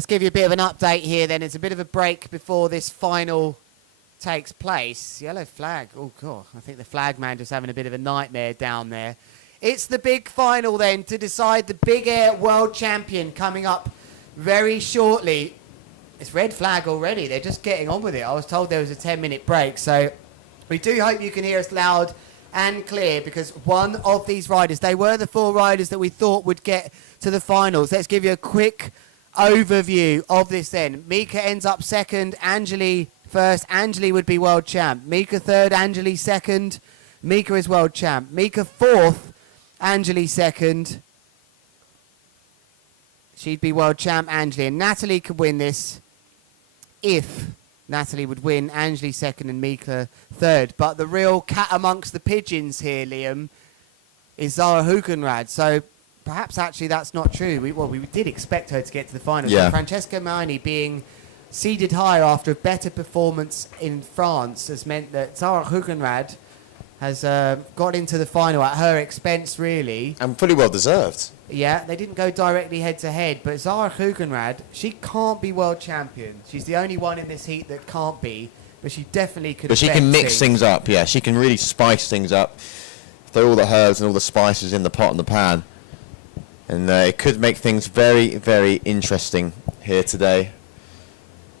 let's give you a bit of an update here then. It's a bit of a break before this final takes place. Yellow flag. Oh, God. I think the flag man just having a bit of a nightmare down there. It's the big final then to decide the Big Air World Champion coming up very shortly. It's red flag already. They're just getting on with it. I was told there was a 10-minute break. So we do hope you can hear us loud and clear, because one of these riders, they were the 4 riders that we thought would get to the finals. Let's give you a quick overview of this then. Mika ends up second, Angeli first. Angeli would be world champ. Mika third, Angeli second. Mika is world champ. Mika fourth, Angeli second. She'd be world champ, Angeli. And Natalie could win this if Natalie would win, Angeli second and Mika third. But the real cat amongst the pigeons here, Liam, is Zara Hugenrad. So perhaps actually that's not true. We did expect her to get to the finals. Yeah. But Francesca Maini being seeded higher after a better performance in France has meant that Zara Hugenrad has got into the final at her expense, really. And pretty well deserved. Yeah, they didn't go directly head-to-head, but Zara Hugenrad, she can't be world champion. She's the only one in this heat that can't be, but she definitely could. But she can mix things up, yeah. She can really spice things up. Throw all the herbs and all the spices in the pot and the pan. And it could make things very, very interesting here today.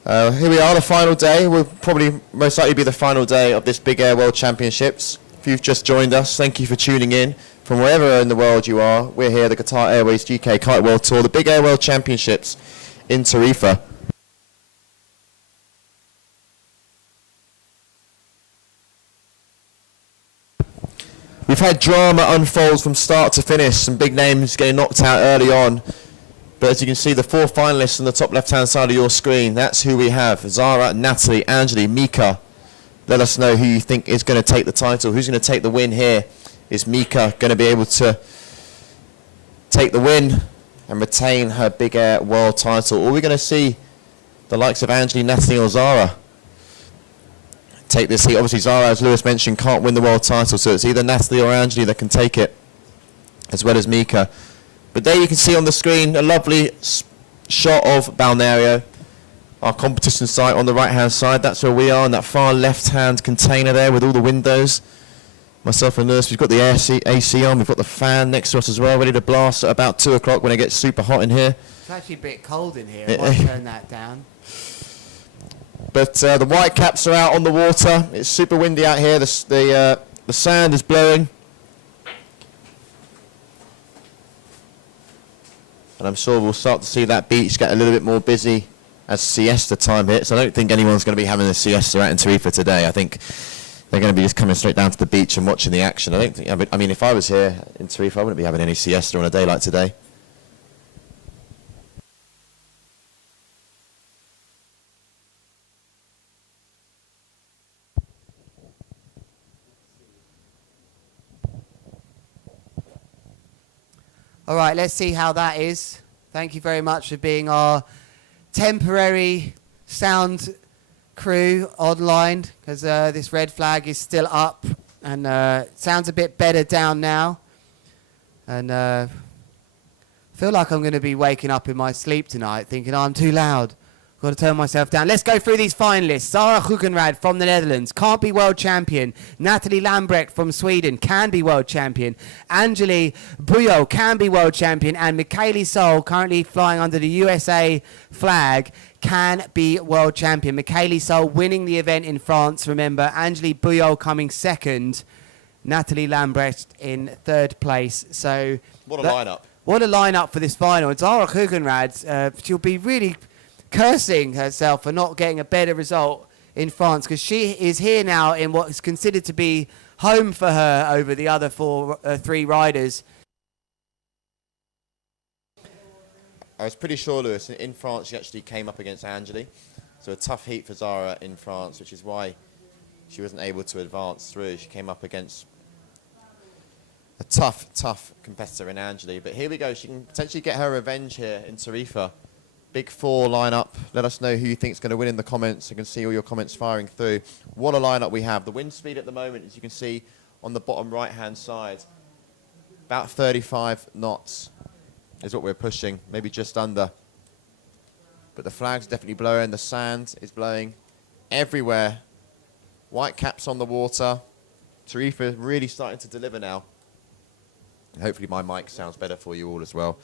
Here we are, the final day. Will probably most likely be the final day of this Big Air World Championships. If you've just joined us, thank you for tuning in. From wherever in the world you are, we're here, the Qatar Airways GKA Kite World Tour, the Big Air World Championships in Tarifa. We've had drama unfold from start to finish, some big names getting knocked out early on. But as you can see, the 4 finalists on the top left-hand side of your screen, that's who we have. Zara, Natalie, Angeli, Mika. Let us know who you think is going to take the title, who's going to take the win here. Is Mika going to be able to take the win and retain her Big Air World title? Or are we going to see the likes of Angeli, Natalie or Zara take this heat? Obviously Zara, as Lewis mentioned, can't win the world title, so it's either Natalie or Angeli that can take it, as well as Mika. But there you can see on the screen a lovely shot of Balneario, our competition site on the right-hand side. That's where we are, in that far left-hand container there with all the windows. Myself and Lewis, we've got the AC on, we've got the fan next to us as well, ready to blast at about 2 o'clock when it gets super hot in here. It's actually a bit cold in here. I might turn that down. But the white caps are out on the water. It's super windy out here. The sand is blowing. And I'm sure we'll start to see that beach get a little bit more busy as siesta time hits. I don't think anyone's going to be having a siesta out in Tarifa today. I think they're going to be just coming straight down to the beach and watching the action. I mean, if I was here in Tarifa, I wouldn't be having any siesta on a day like today. All right, let's see how that is. Thank you very much for being our temporary sound crew online, because this red flag is still up and sounds a bit better down now. And I feel like I'm going to be waking up in my sleep tonight thinking, oh, I'm too loud. Got to turn myself down. Let's go through these finalists. Zara Hugenrad from the Netherlands, can't be world champion. Natalie Lambrecht from Sweden, can be world champion. Angeli Buyo, can be world champion. And Michaeli Sol, currently flying under the USA flag, can be world champion. Michaeli Sol winning the event in France, remember. Angeli Buyo coming second. Natalie Lambrecht in third place. So what a lineup. What a lineup for this final. Zara Hugenrad, she'll be really cursing herself for not getting a better result in France, because she is here now in what is considered to be home for her over the other three riders. I was pretty sure, Lewis, in France she actually came up against Angeli. So a tough heat for Zara in France, which is why she wasn't able to advance through. She came up against a tough competitor in Angeli. But here we go. She can potentially get her revenge here in Tarifa. Big four lineup. Let us know who you think is going to win in the comments. You can see all your comments firing through. What a lineup we have. The wind speed at the moment, as you can see on the bottom right-hand side, about 35 knots is what we're pushing, maybe just under. but the flag's definitely blowing. The sand is blowing everywhere. White caps on the water. Tarifa really starting to deliver now. And hopefully my mic sounds better for you all as well.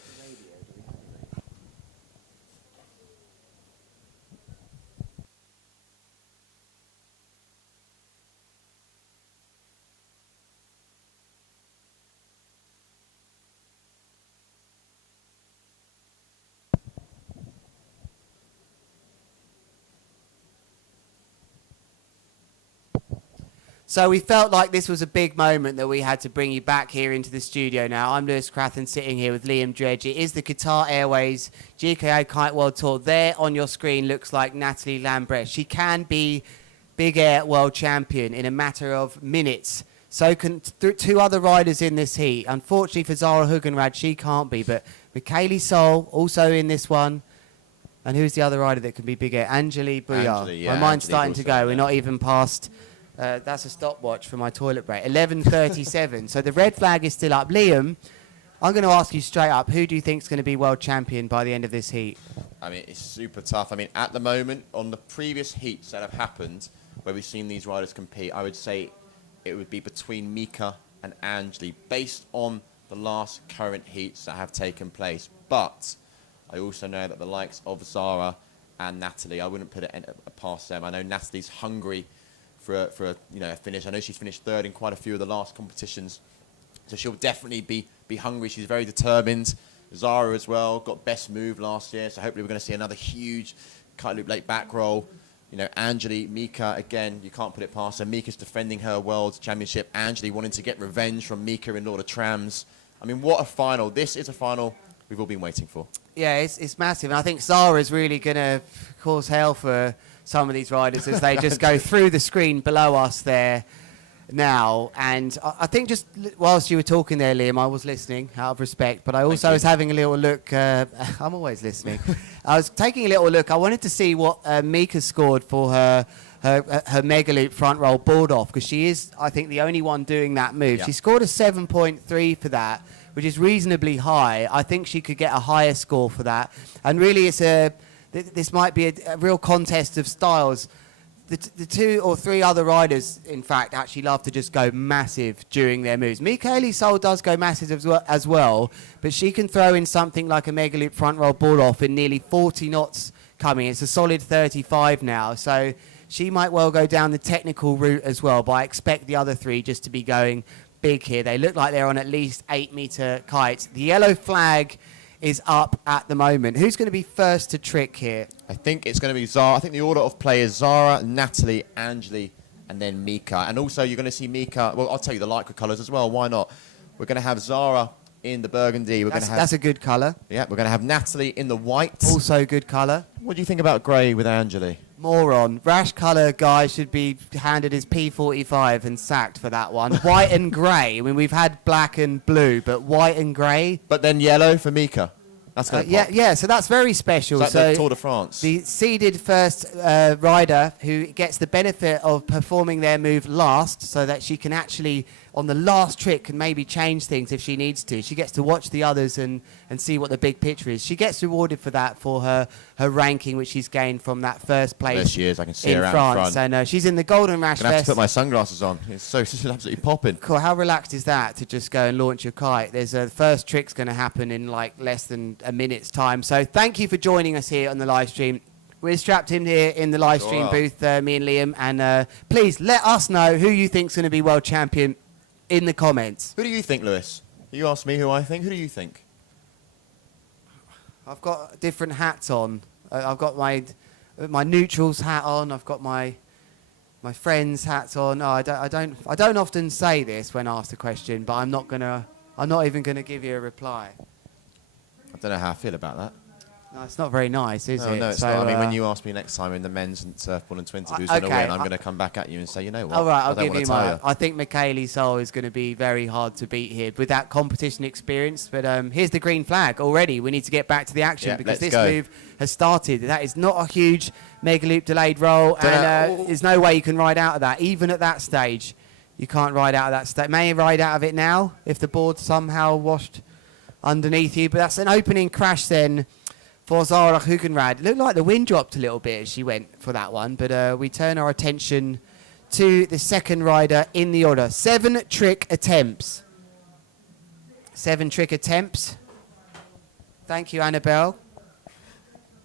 So we felt like this was a big moment that we had to bring you back here into the studio now. I'm Lewis Crathen sitting here with Liam Dredge. It is the Qatar Airways GKA Kite World Tour. There on your screen looks like Natalie Lambrecht. She can be Big Air World Champion in a matter of minutes. So can two other riders in this heat. Unfortunately for Zara Hugenrad, she can't be. But Michaeli Sol also in this one. And who's the other rider that can be Big Air? Angeli Bouillard. Angeli, yeah, My mind's Angeli's starting to also go. We're not even past... that's a stopwatch for my toilet break. 11:37. So the red flag is still up. Liam, I'm going to ask you straight up, who do you think is going to be world champion by the end of this heat? I mean, it's super tough. I mean, at the moment, on the previous heats that have happened, where we've seen these riders compete, I would say it would be between Mika and Angeli, based on the last current heats that have taken place. But I also know that the likes of Zara and Natalie, I wouldn't put it past them. I know Natalie's hungry for a finish. I know she's finished third in quite a few of the last competitions, so she'll definitely be hungry. She's very determined. Zara as well got best move last year, so hopefully we're going to see another huge kite loop lake back roll. You know, Angeli, Mika, again, you can't put it past her. Mika's defending her world championship. Angeli wanting to get revenge from Mika in Lord of Trams. I mean, what a final. This is a final we've all been waiting for. Yeah, it's massive, and I think Zara's really going to cause hell for some of these riders as they just go through the screen below us there now. And I think just whilst you were talking there, Liam, I was listening out of respect, but I also was having a little look. I'm always listening. I was taking a little look. I wanted to see what Mika scored for her mega loop front roll board off, because she is, I think, the only one doing that move. Yeah. She scored a 7.3 for that, which is reasonably high. I think she could get a higher score for that. And really, this might be a real contest of styles. The two or three other riders, in fact, actually love to just go massive during their moves. Michaeli Sol does go massive as well, but she can throw in something like a mega loop front roll board off in nearly 40 knots coming. It's a solid 35 now, so she might well go down the technical route as well, but I expect the other three just to be going big here. They look like they're on at least 8-meter kites. The yellow flag is up at the moment. Who's going to be first to trick here? I think it's going to be Zara. I think the order of play is Zara, Natalie, Angeli, and then Mika. And also you're going to see Mika, well, I'll tell you the lycra colours as well, why not? We're going to have Zara in the burgundy. That's a good colour. Yeah, we're going to have Natalie in the white. Also good colour. What do you think about grey with Angeli? Moron. Rash colour guy should be handed his P45 and sacked for that one. White and grey. I mean, we've had black and blue, but white and grey. But then yellow for Mika. That's going to yeah, so that's very special. It's like the Tour de France. The seeded first rider who gets the benefit of performing their move last, so that she can actually, on the last trick, can maybe change things if she needs to. She gets to watch the others and see what the big picture is. She gets rewarded for that, for her ranking, which she's gained from that first place. There she is. I can see in her out France. in front. And she's in the golden rash I'm going to have vest. to put my sunglasses on. It's absolutely popping. Cool. How relaxed is that to just go and launch your kite? There's the first trick's going to happen in like less than a minute's time. So thank you for joining us here on the live stream. We're strapped in here in the live stream booth, me and Liam, and please let us know who you think's going to be world champion in the comments. Who do you think, Lewis? You asked me who I think. Who do you think? I've got different hats on. I've got my neutrals hat on. I've got my friends' hats on. I don't often say this when asked a question, but I'm not even gonna give you a reply. I don't know how I feel about that. No, it's not very nice, is it? No, it's not. I mean, when you ask me next time in the men's and surfboard and Twintip who's going to win, I'm going to come back at you and say, you know what? All right, I I'll don't give wanna you tell my. you. I think Michaeli Sol is going to be very hard to beat here with that competition experience. But here's the green flag already. We need to get back to the action because this move has started. That is not a huge mega loop delayed roll, and there's no way you can ride out of that. Even at that stage, you can't ride out of that stage. May ride out of it now if the board's somehow washed underneath you. But that's an opening crash then for Zara Hugenrad. It looked like the wind dropped a little bit as she went for that one, but we turn our attention to the second rider in the order. 7 trick attempts. 7 trick attempts. Thank you, Annabelle.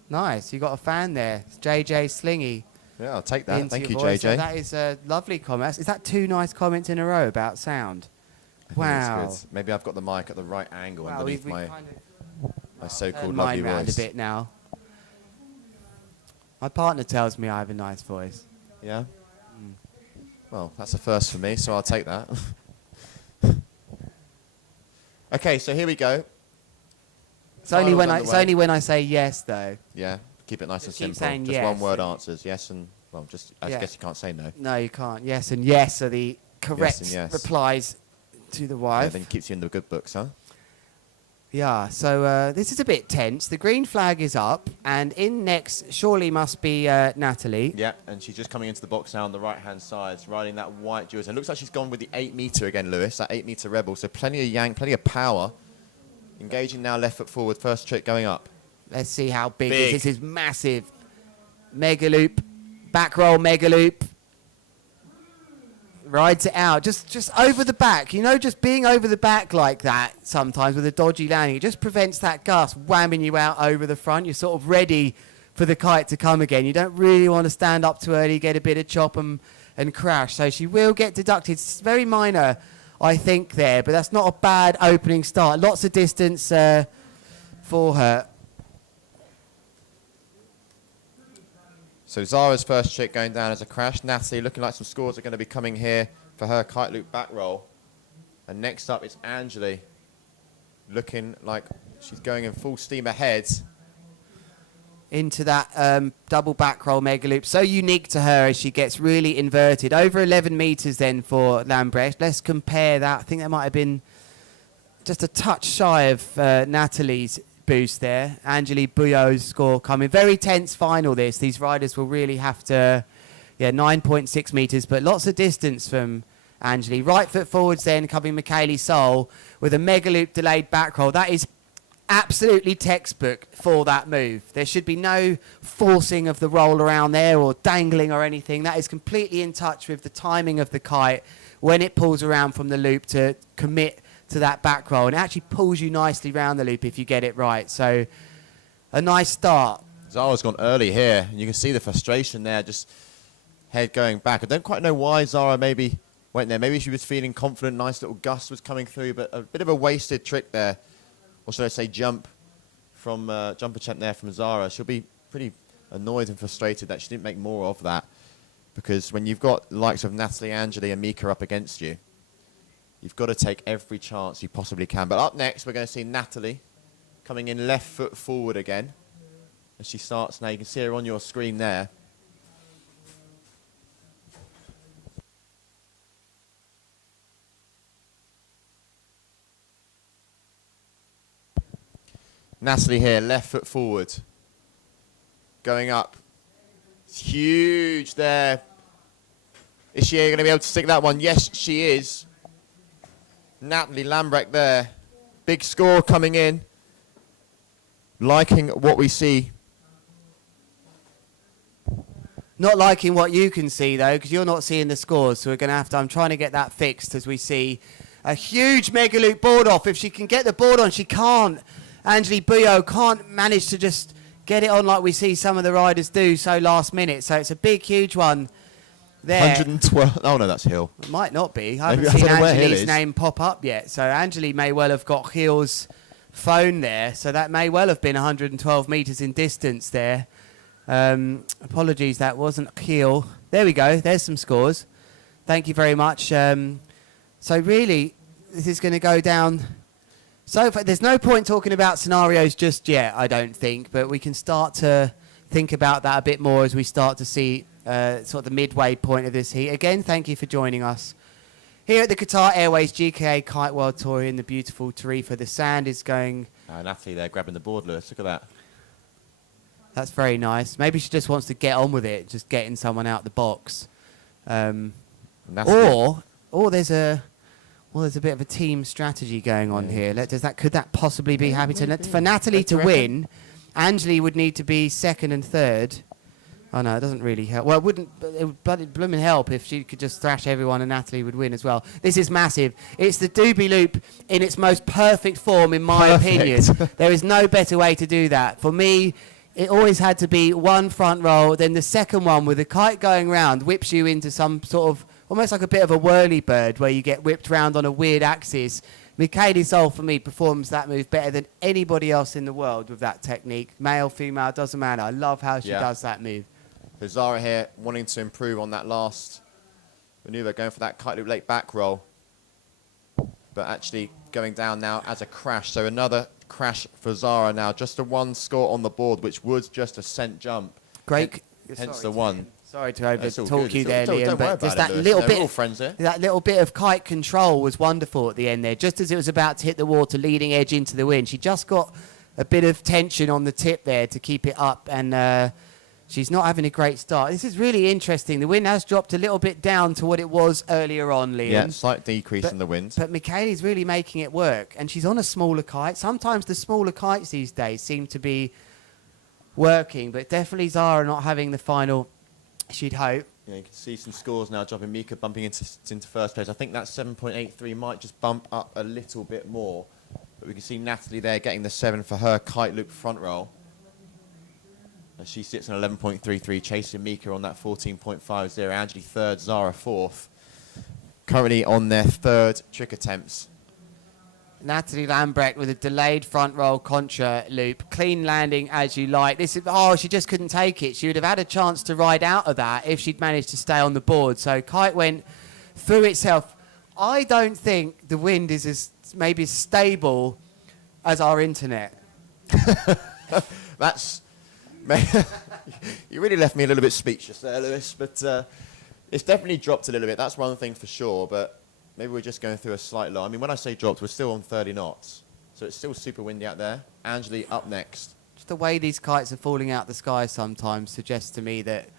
Nice, you got a fan there. It's JJ Slingy. Yeah, I'll take that. Into Thank your you, voice. JJ. So that is a lovely comment. Is that 2 nice comments in a row about sound? I think Wow. it's good. Maybe I've got the mic at the right angle Wow, underneath we've my kind my so-called turned lovely mine round voice. a bit now. My partner tells me I have a nice voice. Yeah? Well, that's a first for me, so I'll take that. Okay, so here we go. It's only when Finals it's only when I say yes, though. Yeah, keep it nice Just and keep simple. saying Just yes. one-word answers. Yes and, well, just, I Yeah. guess you can't say no. No, you can't. Yes and yes are the correct and yes. replies to the Yeah, wife. then keeps you in the good books, huh? Yeah, so this is a bit tense. The green flag is up, and in next surely must be Natalie. Yeah, and she's just coming into the box now on the right-hand side, riding that white jewels. And it looks like she's gone with the 8-meter again, Lewis, that 8-meter Rebel. So plenty of yank, plenty of power. Engaging now, left foot forward, first trick going up. Let's see how big, Big. this is. Massive. Mega loop, back roll mega loop. Rides it out, just over the back. You know, just being over the back like that sometimes with a dodgy landing, it just prevents that gust whamming you out over the front. You're sort of ready for the kite to come again. You don't really want to stand up too early, get a bit of chop and crash. So she will get deducted. It's very minor, I think, there, but that's not a bad opening start. Lots of distance for her. So Zara's first trick going down as a crash. Natalie looking like some scores are going to be coming here for her kite loop back roll. And next up it's Angeli, looking like she's going in full steam ahead. Into that double back roll mega loop. So unique to her as she gets really inverted. Over 11 meters then for Lambrecht. Let's compare that. I think that might have been just a touch shy of Natalie's boost there. Angeli Bouillot's score coming. Very tense final this. These riders will really have to, 9.6 meters, but lots of distance from Angeli. Right foot forwards then coming Michaeli Sol with a mega loop delayed back roll. That is absolutely textbook for that move. There should be no forcing of the roll around there or dangling or anything. That is completely in touch with the timing of the kite when it pulls around from the loop to commit to that back roll, and it actually pulls you nicely round the loop if you get it right. So a nice start. Zara's gone early here, and you can see the frustration there, just head going back. I don't quite know why Zara maybe went there. Maybe she was feeling confident, nice little gust was coming through, but a bit of a wasted trick there. Or should I say jump from jumper attempt there from Zara. She'll be pretty annoyed and frustrated that she didn't make more of that, because when you've got the likes of Natalie, Angeli and Mika up against you, you've got to take every chance you possibly can. But up next, we're going to see Natalie coming in left foot forward again. As she starts now, you can see her on your screen there. Natalie here, left foot forward. Going up. It's huge there. Is she going to be able to stick that one? Yes, she is. Natalie Lambrecht there. Big score coming in. Liking what we see. Not liking what you can see, though, because you're not seeing the scores. So we're going to have to, I'm trying to get that fixed as we see a huge mega loop board off. If she can get the board on, she can't. Angeli Bouillot can't manage to just get it on like we see some of the riders do so last minute. So it's a big, huge one there. 112. Oh, no, that's Hill. It might not be. I haven't Maybe, seen I don't know where Hill Angeli's is. name pop up yet. So Angeli may well have got Hill's phone there. So that may well have been 112 metres in distance there. Apologies, that wasn't Hill. There we go. There's some scores. Thank you very much. So really, this is going to go down. So there's no point talking about scenarios just yet, I don't think. But we can start to think about that a bit more as we start to see sort of the midway point of this heat. Again, thank you for joining us here at the Qatar Airways GKA Kite World Tour in the beautiful Tarifa. The sand is going... Natalie there grabbing the board, Lewis. Look at that. That's very nice. Maybe she just wants to get on with it, just getting someone out the box. Or there's a bit of a team strategy going on here. Could that possibly be happy to for Natalie to win? Angeli would need to be second and third. Oh no, it doesn't really help. Well, it would blooming help if she could just thrash everyone and Natalie would win as well. This is massive. It's the doobie loop in its most perfect form, in my opinion. There is no better way to do that. For me, it always had to be one front roll, then the second one with the kite going round whips you into some sort of, almost like a bit of a whirly bird where you get whipped round on a weird axis. Michaeli Sol, for me, performs that move better than anybody else in the world with that technique. Male, female, doesn't matter. I love how she does that move. So Zara here wanting to improve on that last maneuver, going for that kite loop late back roll. But actually going down now as a crash. So another crash for Zara now. Just a one score on the board, which was just a cent jump. Great. Hence the one. Sorry to over-talk you there, Liam, but just that Lewis. little We're all friends here. that little bit of kite control was wonderful at the end there. Just as it was about to hit the water, leading edge into the wind, she just got a bit of tension on the tip there to keep it up, and she's not having a great start. This is really interesting. The wind has dropped a little bit down to what it was earlier on, Liam. Yeah, slight decrease in the wind. But Michaeli's really making it work, and she's on a smaller kite. Sometimes the smaller kites these days seem to be working, but definitely Zara not having the final she'd hope. Yeah, you can see some scores now dropping. Mika bumping into first place. I think that 7.83 might just bump up a little bit more. But we can see Natalie there getting the 7 for her kite loop front roll. And she sits on 11.33, chasing Mika on that 14.50. Angeli third, Zara fourth. Currently on their third trick attempts. Natalie Lambrecht with a delayed front roll contra loop. Clean landing as you like. This is, oh, she just couldn't take it. She would have had a chance to ride out of that if she'd managed to stay on the board. So kite went through itself. I don't think the wind is as maybe as stable as our internet. That's... you really left me a little bit speechless there, Lewis. But it's definitely dropped a little bit. That's one thing for sure. But maybe we're just going through a slight low. I mean, when I say dropped, we're still on 30 knots. So it's still super windy out there. Angeli up next. Just the way these kites are falling out the sky sometimes suggests to me that,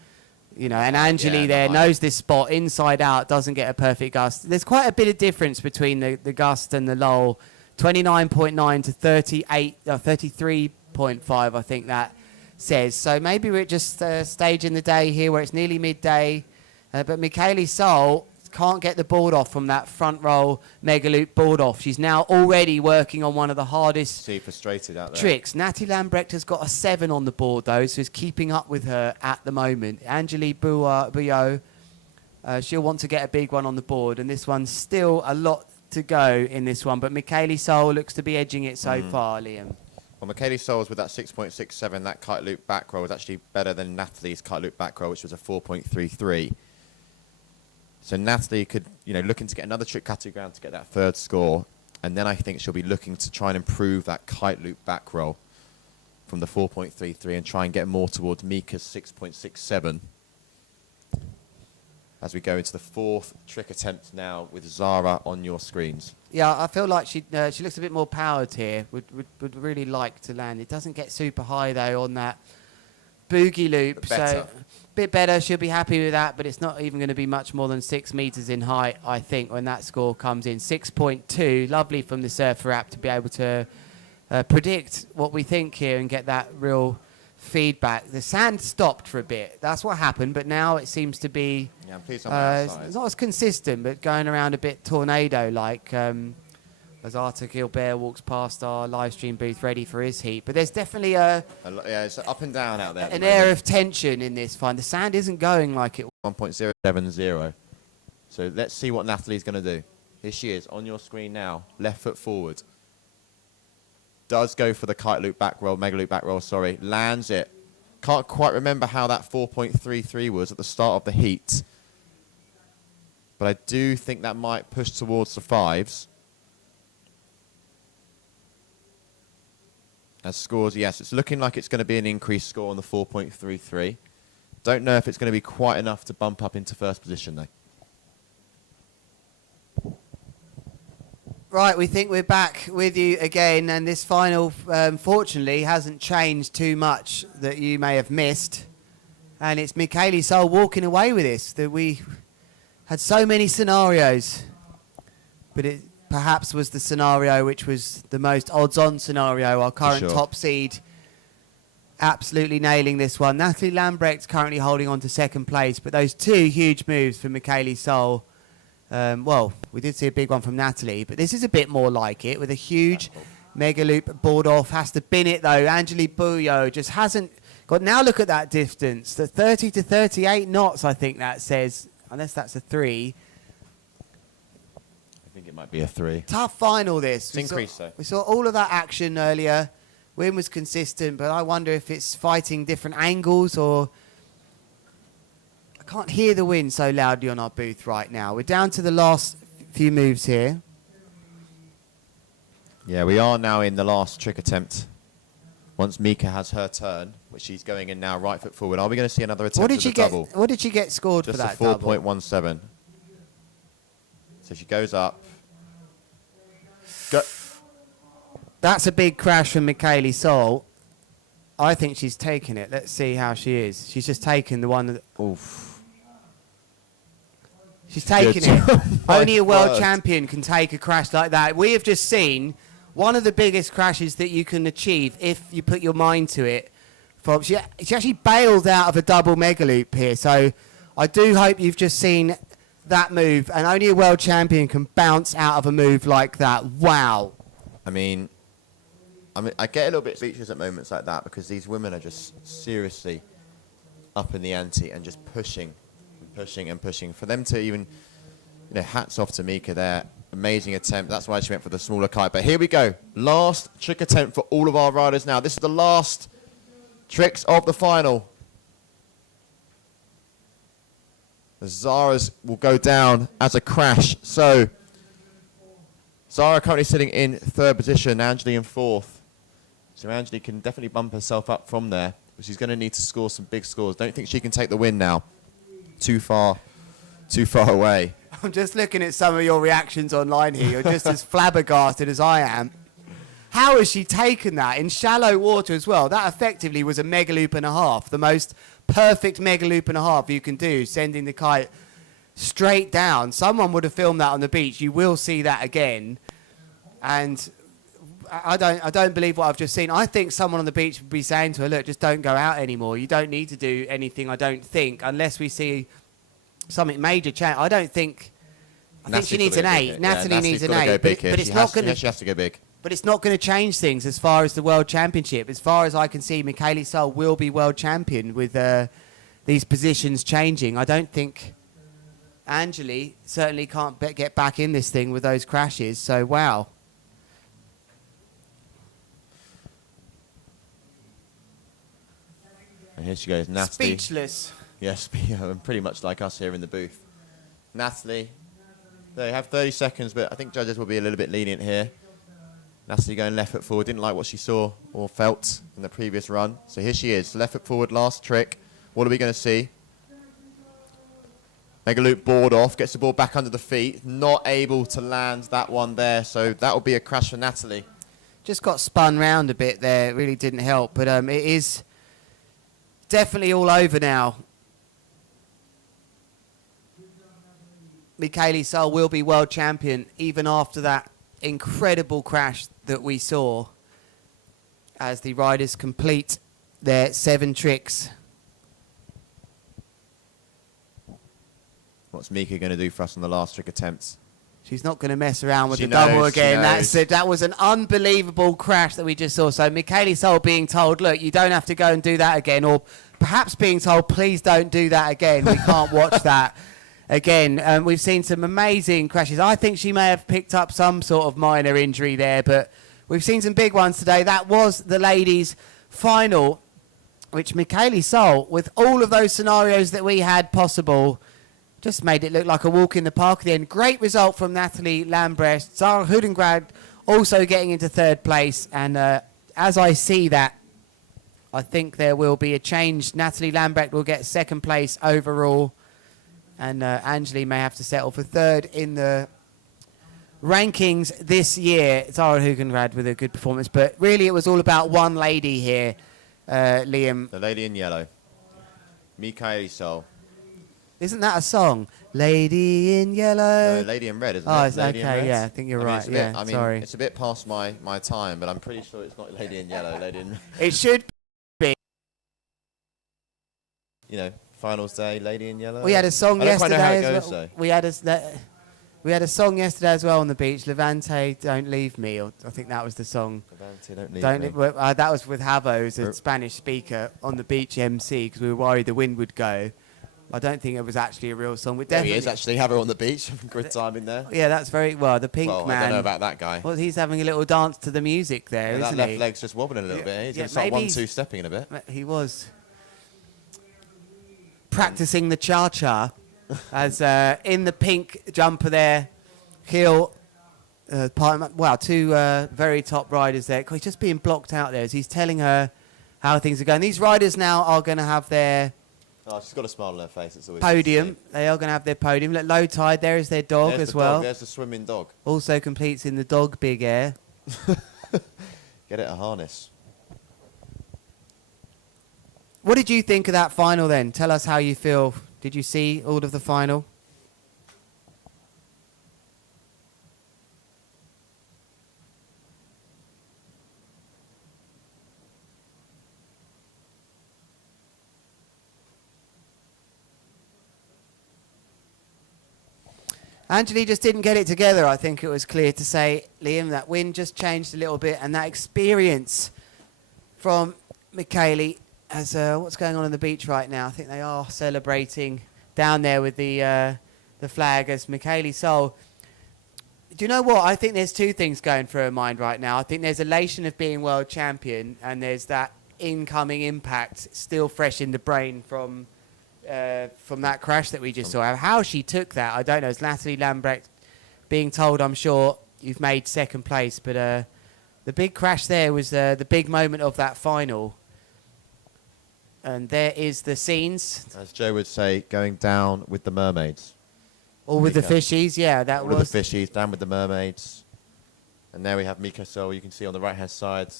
you know, and Angeli there knows this spot inside out, doesn't get a perfect gust. There's quite a bit of difference between the gust and the lull. 29.9 to 33.5, I think that says. So maybe we're just staging the day here where it's nearly midday. But Michaeli Sol can't get the board off from that front roll mega loop board off. She's now already working on one of the hardest frustrated out there. Tricks. Natalie Lambrecht has got a 7 on the board though, so is keeping up with her at the moment. Angeli Bouillot, she'll want to get a big one on the board, and this one's still a lot to go in this one, but Michaeli Sol looks to be edging it so far, Liam. Well, Michaeli Sols with that 6.67, that kite loop back roll was actually better than Natalie's kite loop back roll, which was a 4.33. So Natalie could, you know, looking to get another trick category ground to get that third score. And then I think she'll be looking to try and improve that kite loop back roll from the 4.33 and try and get more towards Mika's 6.67. As we go into the fourth trick attempt now with Zara on your screens. Yeah, I feel like she looks a bit more powered here. Would really like to land. It doesn't get super high though on that boogie loop. So bit better. She'll be happy with that, but it's not even going to be much more than 6 meters in height, I think, when that score comes in. 6.2. Lovely from the Surfer app to be able to predict what we think here and get that real feedback. The sand stopped for a bit. That's what happened, but now it seems to be it's not as consistent, but going around a bit tornado-like as Arthur Gilbert walks past our live stream booth ready for his heat. But there's definitely yeah, it's up and down out there. An air of tension in this find. The sand isn't going like it. 1.070. So let's see what Natalie's going to do. Here she is on your screen now. Left foot forward. Does go for the kite loop back roll, mega loop back roll, sorry. Lands it. Can't quite remember how that 4.33 was at the start of the heat. But I do think that might push towards the 5s. As scores, yes, it's looking like it's going to be an increased score on the 4.33. Don't know if it's going to be quite enough to bump up into first position, though. Right, we think we're back with you again, and this final, fortunately, hasn't changed too much that you may have missed. And it's Michaeli Sol walking away with this, that we had so many scenarios, but it perhaps was the scenario which was the most odds-on scenario. Our current top seed absolutely nailing this one. Natalie Lambrecht's currently holding on to second place, but those two huge moves from Michaeli Sol. Well, we did see a big one from Natalie, but this is a bit more like it with a huge mega loop board off. Has to bin it though. Angelique Bouillot just hasn't got. Now look at that distance. The 30 to 38 knots, I think that says, unless that's a 3. I think it might be a 3. Tough final this. It's increased though. We saw all of that action earlier. Win was consistent, but I wonder if it's fighting different angles or... I can't hear the wind so loudly on our booth right now. We're down to the last few moves here. Yeah, we are now in the last trick attempt. Once Mika has her turn, which she's going in now, right foot forward. Are we going to see another attempt at the double? What did she get scored Just for that a 4.17. So she goes up. Go. That's a big crash from Michaeli Sol. I think she's taken it. Let's see how she is. She's just taken the one. Oof. She's taken it. Only a world champion can take a crash like that. We have just seen one of the biggest crashes that you can achieve if you put your mind to it. She actually bailed out of a double mega loop here. So I do hope you've just seen that move. And only a world champion can bounce out of a move like that. Wow. I mean, I get a little bit speechless at moments like that because these women are just seriously up in the ante and just pushing and pushing and pushing. For them to even, hats off to Mika there. Amazing attempt. That's why she went for the smaller kite. But here we go. Last trick attempt for all of our riders now. This is the last tricks of the final. The Zara's will go down as a crash. So Zara currently sitting in 3rd position, Angeli in 4th. So Angeli can definitely bump herself up from there, but she's going to need to score some big scores. Don't think she can take the win now. Too far away. I'm just looking at some of your reactions online here. You're just as flabbergasted as I am. How has she taken that in shallow water as well? That effectively was a mega loop and a half. The most perfect mega loop and a half you can do, sending the kite straight down. Someone would have filmed that on the beach. You will see that again. And I don't believe what I've just seen. I think someone on the beach would be saying to her, look, just don't go out anymore. You don't need to do anything, I don't think, unless we see something major change. I think she needs an 8. Natalie needs an 8. But it's not going to... She has to go big. But it's not going to change things as far as the World Championship. As far as I can see, Michaeli Sol will be World Champion with these positions changing. I don't think... Angeli certainly can't get back in this thing with those crashes. So, wow. And here she goes, Natalie. Speechless. Yes, pretty much like us here in the booth. Natalie, they have 30 seconds, but I think judges will be a little bit lenient here. Natalie going left foot forward, didn't like what she saw or felt in the previous run. So here she is, left foot forward, last trick. What are we going to see? Mega loop board off, gets the ball back under the feet, not able to land that one there. So that will be a crash for Natalie. Just got spun round a bit there, it really didn't help. But it is definitely all over now. Michaeli Sol will be world champion even after that incredible crash that we saw as the riders complete their 7 tricks. What's Mika going to do for us on the last trick attempts? She's not going to mess around with the double again. That's it. That was an unbelievable crash that we just saw. So Michaeli Sol being told, look, you don't have to go and do that again. Or perhaps being told, please don't do that again. We can't watch that again. We've seen some amazing crashes. I think she may have picked up some sort of minor injury there, but we've seen some big ones today. That was the ladies' final, which Michaeli Sol, with all of those scenarios that we had possible, just made it look like a walk in the park at the end. Great result from Natalie Lambrecht. Zara Hudengrad also getting into 3rd place. And as I see that, I think there will be a change. Natalie Lambrecht will get 2nd place overall. And Angeli may have to settle for 3rd in the rankings this year. Zara Hudengrad with a good performance. But really, it was all about one lady here, Liam. The lady in yellow. Michaeli Sol. Isn't that a song? Lady in Yellow. No, Lady in Red, isn't it? It's okay, yeah, I think you're right. Sorry. It's a bit past my time, but I'm pretty sure it's not Lady in Yellow. Lady in... It should you know, finals day, Lady in Yellow. We had a song I don't quite know how yesterday it as goes, well. though. We had a song yesterday as well on the beach. Levante, Don't Leave Me. Or I think that was the song. Levante, Don't Leave Me. That was with Havo, as a Spanish speaker on the beach MC, because we were worried the wind would go. I don't think it was actually a real song. There he is, actually. Have her on the beach. Good time in there. Yeah, that's very well. The pink man. I don't know about that guy. Well, he's having a little dance to the music there, Yeah, isn't that left he? leg's just wobbling a little bit. He's Yeah, going to start maybe 1-2 stepping in a bit. He was practicing the cha-cha as in the pink jumper there. Heel, two very top riders there. He's just being blocked out there as he's telling her how things are going. These riders now are going to have their Oh, she's got a smile on her face. It's always podium. They are going to have their podium. Look, low tide. There is their dog There's as the well. Dog. There's the swimming dog. Also completes in the dog big air. Get it a harness. What did you think of that final then? Tell us how you feel. Did you see all of the final? Angeli just didn't get it together. I think it was clear to say, Liam, that wind just changed a little bit, and that experience from Michele as what's going on the beach right now. I think they are celebrating down there with the flag as Michele Sol. Do you know what? I think there's two things going through her mind right now. I think there's elation of being world champion, and there's that incoming impact still fresh in the brain from that crash that we just saw. How she took that, I don't know. It's Natalie Lambrecht being told, I'm sure, you've made second place. But the big crash there was the big moment of that final. And there is the scenes. As Joe would say, going down with the mermaids. Or with the fishies, yeah. That All was the fishies, down with the mermaids. And there we have Mika Sol, you can see on the right-hand side.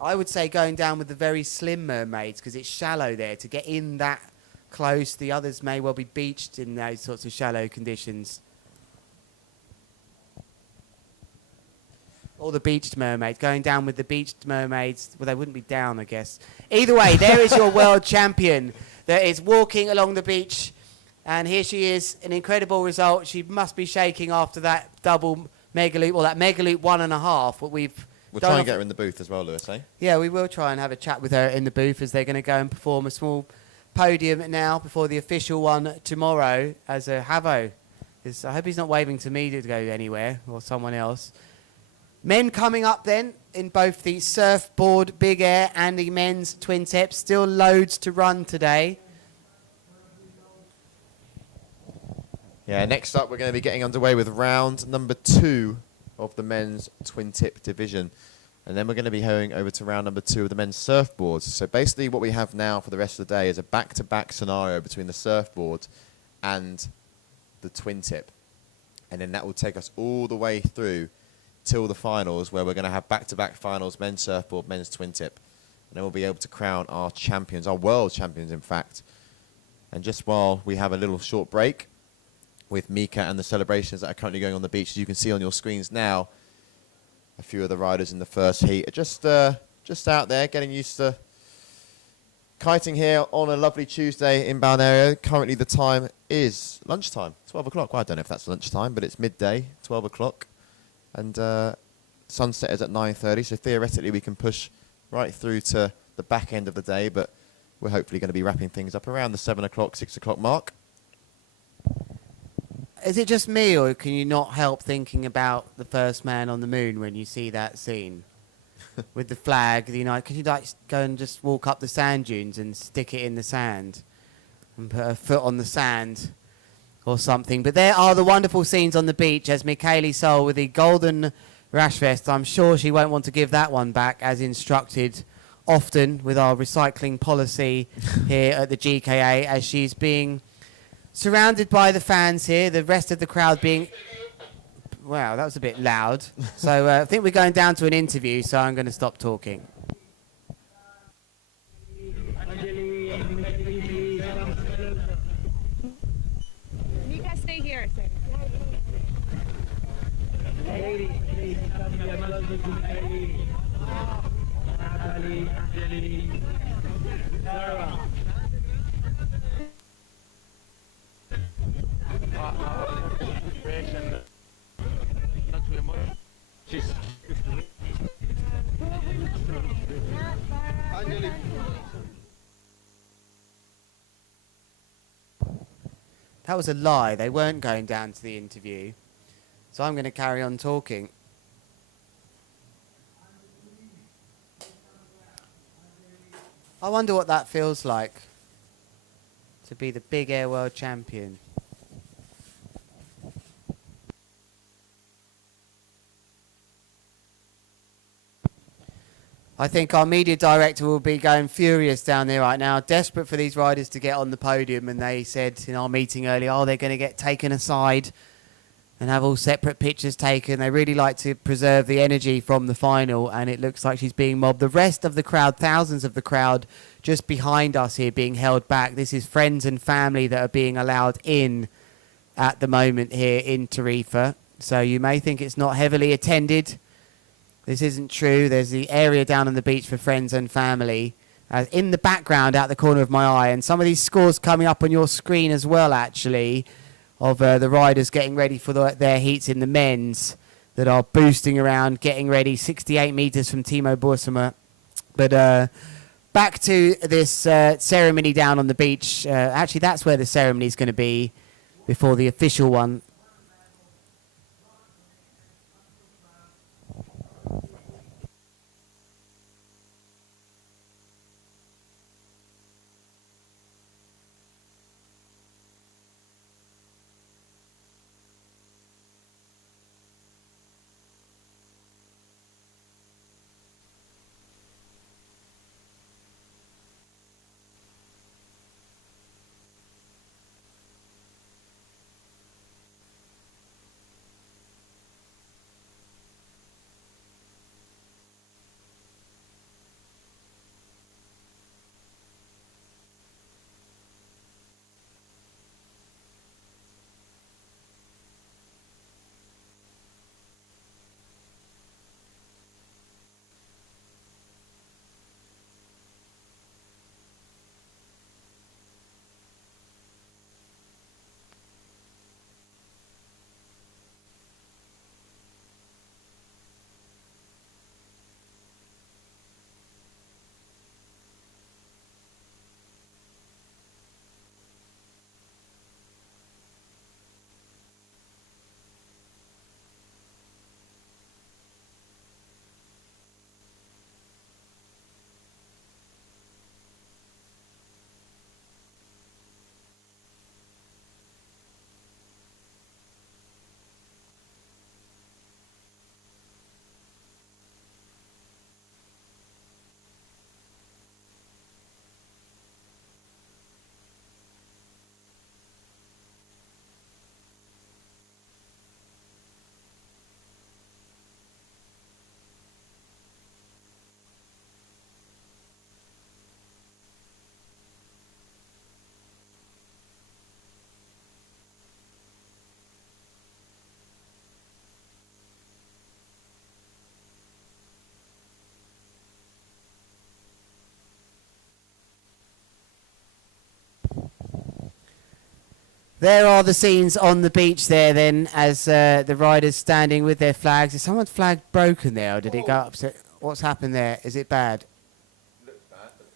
I would say going down with the very slim mermaids because it's shallow there. To get in that close, the others may well be beached in those sorts of shallow conditions. Or the beached mermaids. Going down with the beached mermaids. Well, they wouldn't be down, I guess. Either way, there is your world champion that is walking along the beach. And here she is, an incredible result. She must be shaking after that double mega loop, or that mega loop 1.5, what we've We'll try and get her in the booth as well, Lewis, eh? Yeah, we will try and have a chat with her in the booth as they're going to go and perform a small podium now before the official one tomorrow as a Havo. I hope he's not waving to me to go anywhere or someone else. Men coming up then in both the surfboard big air and the men's twin tip. Still loads to run today. Yeah, next up we're going to be getting underway with round number 2 of the men's twin tip division. And then we're going to be going over to round number 2 of the men's surfboards. So basically what we have now for the rest of the day is a back-to-back scenario between the surfboard and the twin tip. And then that will take us all the way through till the finals, where we're going to have back-to-back finals, men's surfboard, men's twin tip. And then we'll be able to crown our champions, our world champions, in fact. And just while we have a little short break with Mika and the celebrations that are currently going on the beach, as you can see on your screens now, a few of the riders in the first heat are just out there getting used to kiting here on a lovely Tuesday in Balneario. Currently the time is lunchtime, 12 o'clock. Well, I don't know if that's lunchtime, but it's midday, 12 o'clock. And sunset is at 9:30, so theoretically we can push right through to the back end of the day, but we're hopefully going to be wrapping things up around the 7 o'clock, 6 o'clock mark. Is it just me, or can you not help thinking about the first man on the moon when you see that scene with the flag? You know, could you like go and just walk up the sand dunes and stick it in the sand and put a foot on the sand or something? But there are the wonderful scenes on the beach as Michele Sol with the golden rash vest. I'm sure she won't want to give that one back, as instructed often with our recycling policy here at the GKA, as she's being surrounded by the fans here, the rest of the crowd being... Wow, that was a bit loud. So I think we're going down to an interview, so I'm going to stop talking. Mika, stay here. That was a lie. They weren't going down to the interview. So I'm going to carry on talking. I wonder what that feels like to be the big air world champion. I think our media director will be going furious down there right now, desperate for these riders to get on the podium. And they said in our meeting earlier, oh, they're going to get taken aside and have all separate pictures taken. They really like to preserve the energy from the final, and it looks like she's being mobbed. The rest of the crowd, thousands of the crowd just behind us here, being held back. This is friends and family that are being allowed in at the moment here in Tarifa. So you may think it's not heavily attended. This isn't true. There's the area down on the beach for friends and family. In the background, out the corner of my eye, and some of these scores coming up on your screen as well, actually, of the riders getting ready for their heats in the men's that are boosting around, getting ready. 68 metres from Timo Boersema. But back to this ceremony down on the beach. Actually, that's where the ceremony is going to be before the official one. There are the scenes on the beach there then, as the riders standing with their flags. Is someone's flag broken there, or did it go up? What's happened there? Is it bad?